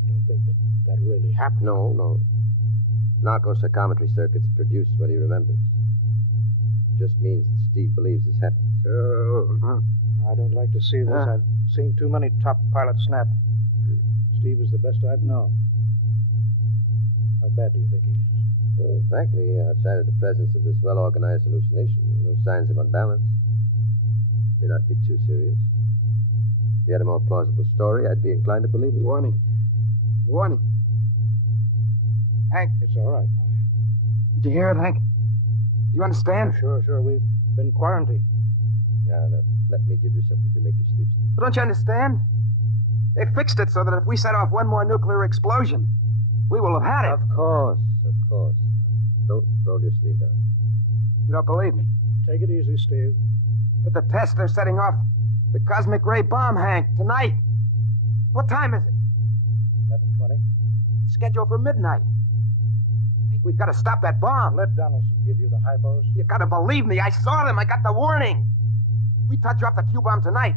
You don't think that really happened? No. Narco-psychometry circuits produce what he remembers. Just means that Steve believes this happened. I don't like to see this. I've seen too many top pilots snap. Steve is the best I've known. How bad do you think he is? Well, frankly, outside of the presence of this well-organized hallucination, there are no signs of unbalance. May not be too serious. If he had a more plausible story, I'd be inclined to believe it. Warning. Hank. It's all right, boy. Did you hear it, Hank? Do you understand? Sure. We've been quarantined. Now, let me give you something to make you sleep, Steve. But don't you understand? They fixed it so that if we set off one more nuclear explosion, we will have had it. Of course. Now, don't roll your sleeve down. You don't believe me? Take it easy, Steve. But the test, they're setting off the cosmic ray bomb, Hank, tonight. What time is it? 11:20. Scheduled for midnight. Hank, we've got to stop that bomb. Let Donaldson give you the hypos. You got to believe me. I saw them. I got the warning. If we touch off the Q-bomb tonight,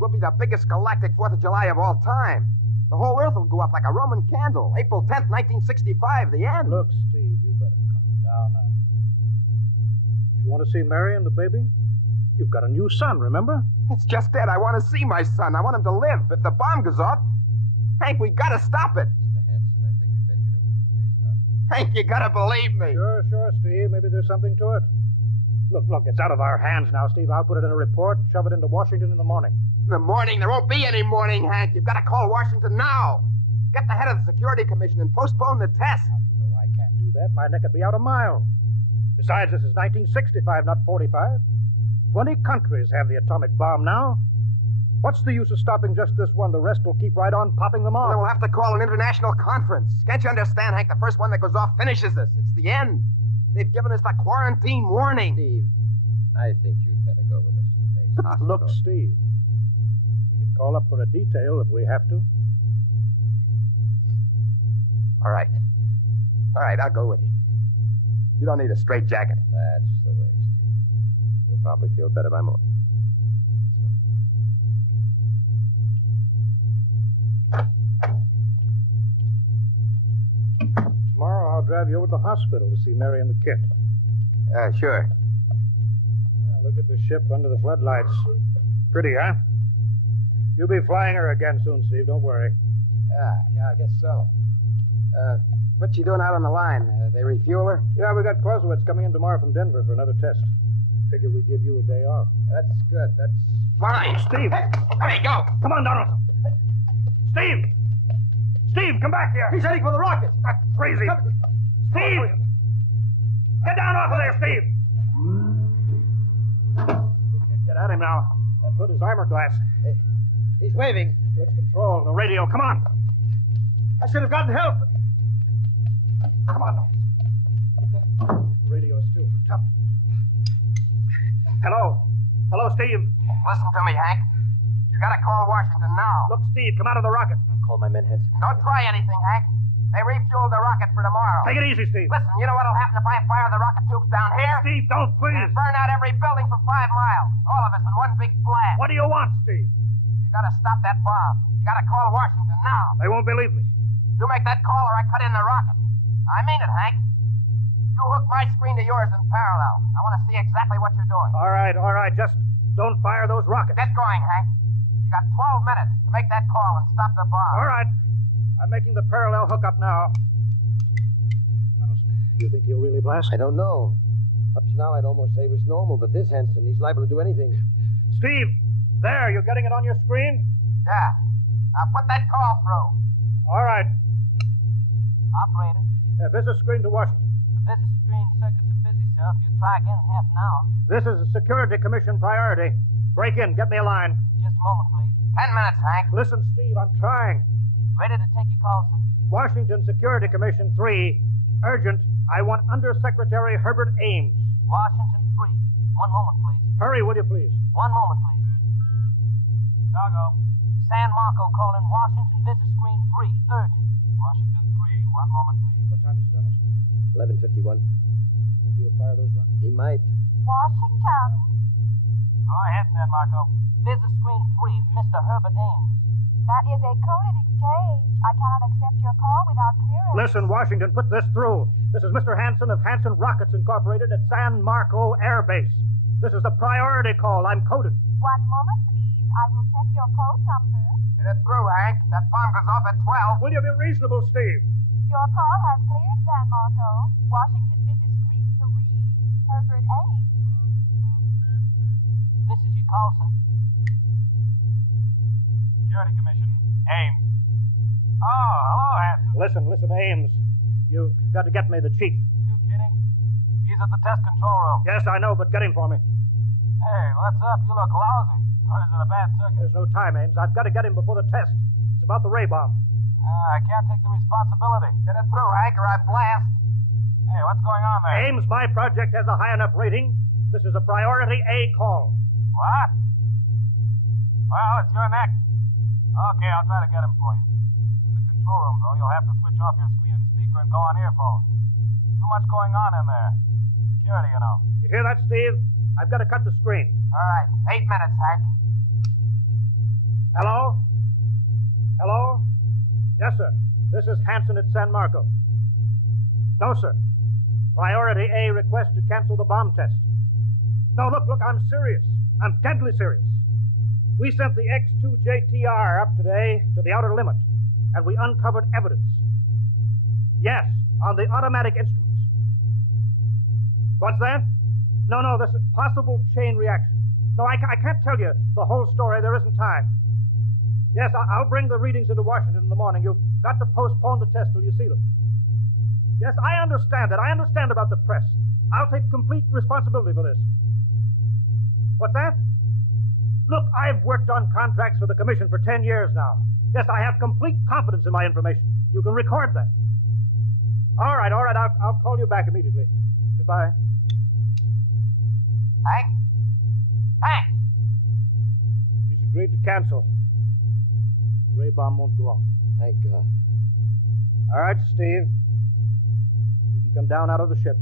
we'll be the biggest galactic 4th of July of all time. The whole Earth will go up like a Roman candle. April 10th, 1965, the end. Look, Steve, you better calm down now. Don't you want to see Mary and the baby? You've got a new son, remember? It's just that. I want to see my son. I want him to live. If the bomb goes off, Hank, we got to stop it. Mr. Hanson, I think we'd better get over to the base hospital. Hank, you gotta believe me. Sure, Steve. Maybe there's something to it. Look, it's out of our hands now, Steve. I'll put it in a report, shove it into Washington in the morning. In the morning? There won't be any morning, Hank. You've got to call Washington now. Get the head of the Security Commission and postpone the test. Now, you know I can't do that. My neck would be out a mile. Besides, this is 1965, not 45. 20 countries have the atomic bomb now. What's the use of stopping just this one? The rest will keep right on popping them off. Well, we'll have to call an international conference. Can't you understand, Hank? The first one that goes off finishes us. It's the end. They've given us the quarantine warning. Steve, I think you'd better go with us to the base hospital. Look, Steve, we can call up for a detail if we have to. All right, I'll go with you. You don't need a straitjacket. That's the way, Steve. You'll probably feel better by morning. Tomorrow I'll drive you over to the hospital to see Mary and the kid. Sure. Look at the ship under the floodlights. Pretty, huh? You'll be flying her again soon, Steve. Don't worry. Yeah, I guess so. What's she doing out on the line? They refuel her? Yeah, we got Clausewitz coming in tomorrow from Denver for another test. Figure we'd give you a day off. That's good. That's fine. Steve! Hey, go! Come on, Donaldson! Steve! Steve, come back here! He's heading for the rocket! That's crazy! Steve! Get down off of there, Steve! We can't get at him now. That hood is armor glass. Hey, he's waving. It's control. The radio, come on! I should have gotten help. Come on. The radio's still hooked up. Hello, Steve. Listen to me, Hank. You gotta call Washington now. Look, Steve, come out of the rocket. I'll call my men, Henson. Don't try anything, Hank. They refueled the rocket for tomorrow. Take it easy, Steve. Listen, you know what'll happen if I fire the rocket tubes down here? Steve, don't, please. And burn out every building for 5 miles. All of us in one big blast. What do you want, Steve? You gotta stop that bomb. You gotta call Washington now. They won't believe me. You make that call or I cut in the rocket. I mean it, Hank. You hook my screen to yours in parallel. I want to see exactly what you're doing. All right. Just don't fire those rockets. Get going, Hank. You got 12 minutes to make that call and stop the bomb. All right. I'm making the parallel hookup now. Donaldson, you think he'll really blast? I don't know. Up to now, I'd almost say he was normal, but this Henson, he's liable to do anything. Steve, there, you're getting it on your screen? Yeah. Now put that call through. All right. Operator. Visit screen to Washington. The visit screen circuits are busy, sir. If you try again in half an hour. This is a Security Commission priority. Break in. Get me a line. Just a moment, please. 10 minutes, Hank. Listen, Steve, I'm trying. Ready to take your call, sir. Washington Security Commission 3. Urgent. I want Undersecretary Herbert Ames. Washington 3. 1 moment, please. Hurry, will you, please? 1 moment, please. Chicago. San Marco calling Washington visit screen 3. Urgent. Washington 3. 1 moment, please. What time is it, Donaldson? 11:51. You think he'll fire those rockets? He might. Washington. Go ahead, San Marco. Visit screen 3, Mr. Herbert Ames. That is a coded exchange. I cannot accept your call without clearance. Listen, Washington, put this through. This is Mr. Hanson of Hanson Rockets Incorporated at San Marco Air Base. This is a priority call. I'm coded. 1 moment, please. I will check your code number. Get it through, Hank. That bomb goes off at 12. Will you be reasonable, Steve? Your call has cleared, San Marco. Washington visit screen 3, Herbert Ames. This is your call, sir. Security Commission, Ames. Oh, hello, Hanson. Listen, Ames. You've got to get me the chief. You kidding? He's at the test control room. Yes, I know, but get him for me. Hey, what's up? You look lousy. Or is it a bad circuit? There's no time, Ames. I've got to get him before the test. It's about the ray bomb. I can't take the responsibility. Get it through, Hank, or I blast. Hey, what's going on there? Ames, my project has a high enough rating. This is a priority A call. What? Well, it's your neck. Okay, I'll try to get him for you. He's in the control room, though. You'll have to switch off your screen and speaker and go on earphones. Too much going on in there. Security, you know. You hear that, Steve? I've got to cut the screen. All right. 8 minutes, Hank. Hello? Hello? Yes, sir. This is Hanson at San Marco. No, sir. Priority A request to cancel the bomb test. No, look, I'm serious. I'm deadly serious. We sent the X-2JTR up today to the outer limit, and we uncovered evidence. Yes, on the automatic instruments. What's that? No, this is possible chain reaction. No, I can't tell you the whole story. There isn't time. Yes, I'll bring the readings into Washington in the morning. You've got to postpone the test till you see them. Yes, I understand that. I understand about the press. I'll take complete responsibility for this. What's that? Look, I've worked on contracts for the Commission for 10 years now. Yes, I have complete confidence in my information. You can record that. All right. I'll call you back immediately. Goodbye. Hank! He's agreed to cancel. The ray bomb won't go off. Thank God. All right, Steve. You can come down out of the ship.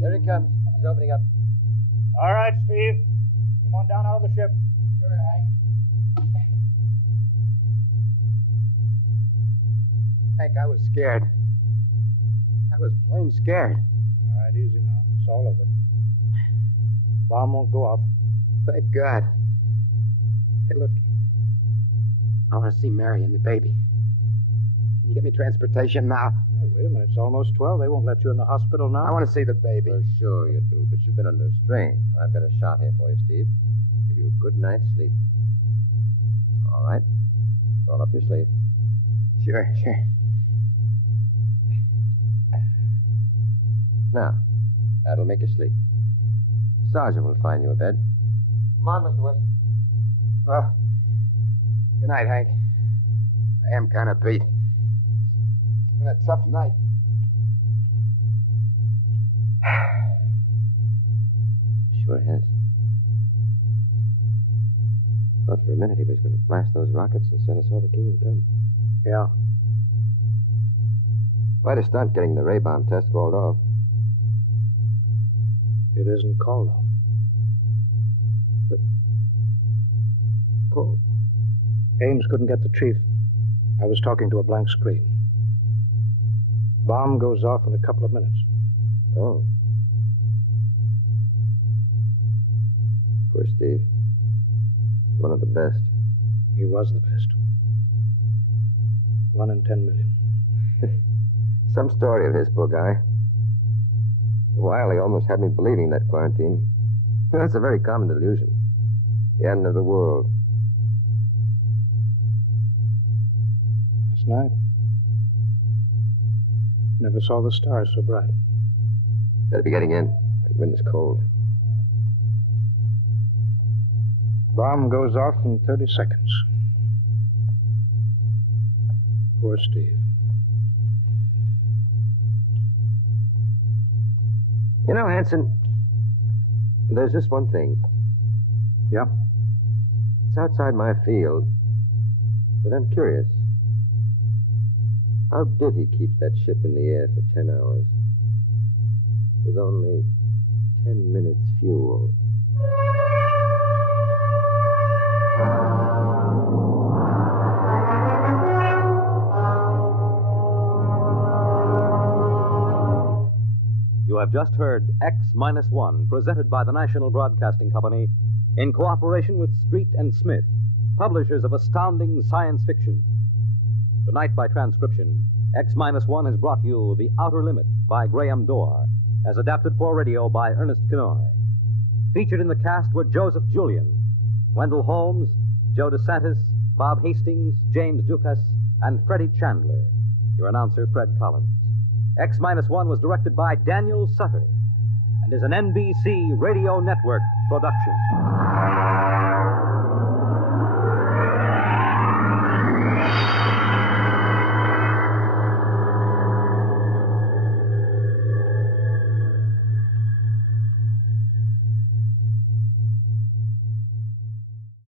Here he comes. He's opening up. All right, Steve. Come on down out of the ship. Sure, Hank. Hank, I was scared. I was plain scared. All right, easy now. It's all over. Bomb won't go off. Thank God. Hey, look. I want to see Mary and the baby. Can you get me transportation now? Hey, wait a minute. It's almost 12. They won't let you in the hospital now. I want to see the baby. For sure you do, but you've been under strain. I've got a shot here for you, Steve. Give you a good night's sleep. All right. Roll up your sleeve. Sure. Now, that'll make you sleep. Sergeant will find you a bed. Come on, Mr. Weston. Well, good night, Hank. I am kind of beat. It's been a tough night. Sure has. Thought for a minute he was going to blast those rockets and send us all to Kingdom Come. Yeah. Quite a stunt getting the ray bomb test called off. It isn't called off. But cold. Ames couldn't get the chief. I was talking to a blank screen. Bomb goes off in a couple of minutes. Oh. Poor Steve. He's one of the best. He was the best. 1 in 10 million. Some story of his, poor guy. For a while, he almost had me believing that quarantine. That's a very common delusion. The end of the world. Last night, never saw the stars so bright. Better be getting in. The wind is cold. Bomb goes off in 30 seconds. Poor Steve. You know, Hanson, there's just one thing. Yeah? It's outside my field, but I'm curious. How did he keep that ship in the air for 10 hours with only 10 minutes fuel? You have just heard X-1, presented by the National Broadcasting Company in cooperation with Street and Smith, publishers of astounding science fiction. Tonight, by transcription, X-1 has brought you The Outer Limit by Graham Dorr, as adapted for radio by Ernest Kenoy. Featured in the cast were Joseph Julian, Wendell Holmes, Joe DeSantis, Bob Hastings, James Dukas, and Freddie Chandler. Your announcer, Fred Collins. X-1 was directed by Daniel Sutter and is an NBC Radio Network production.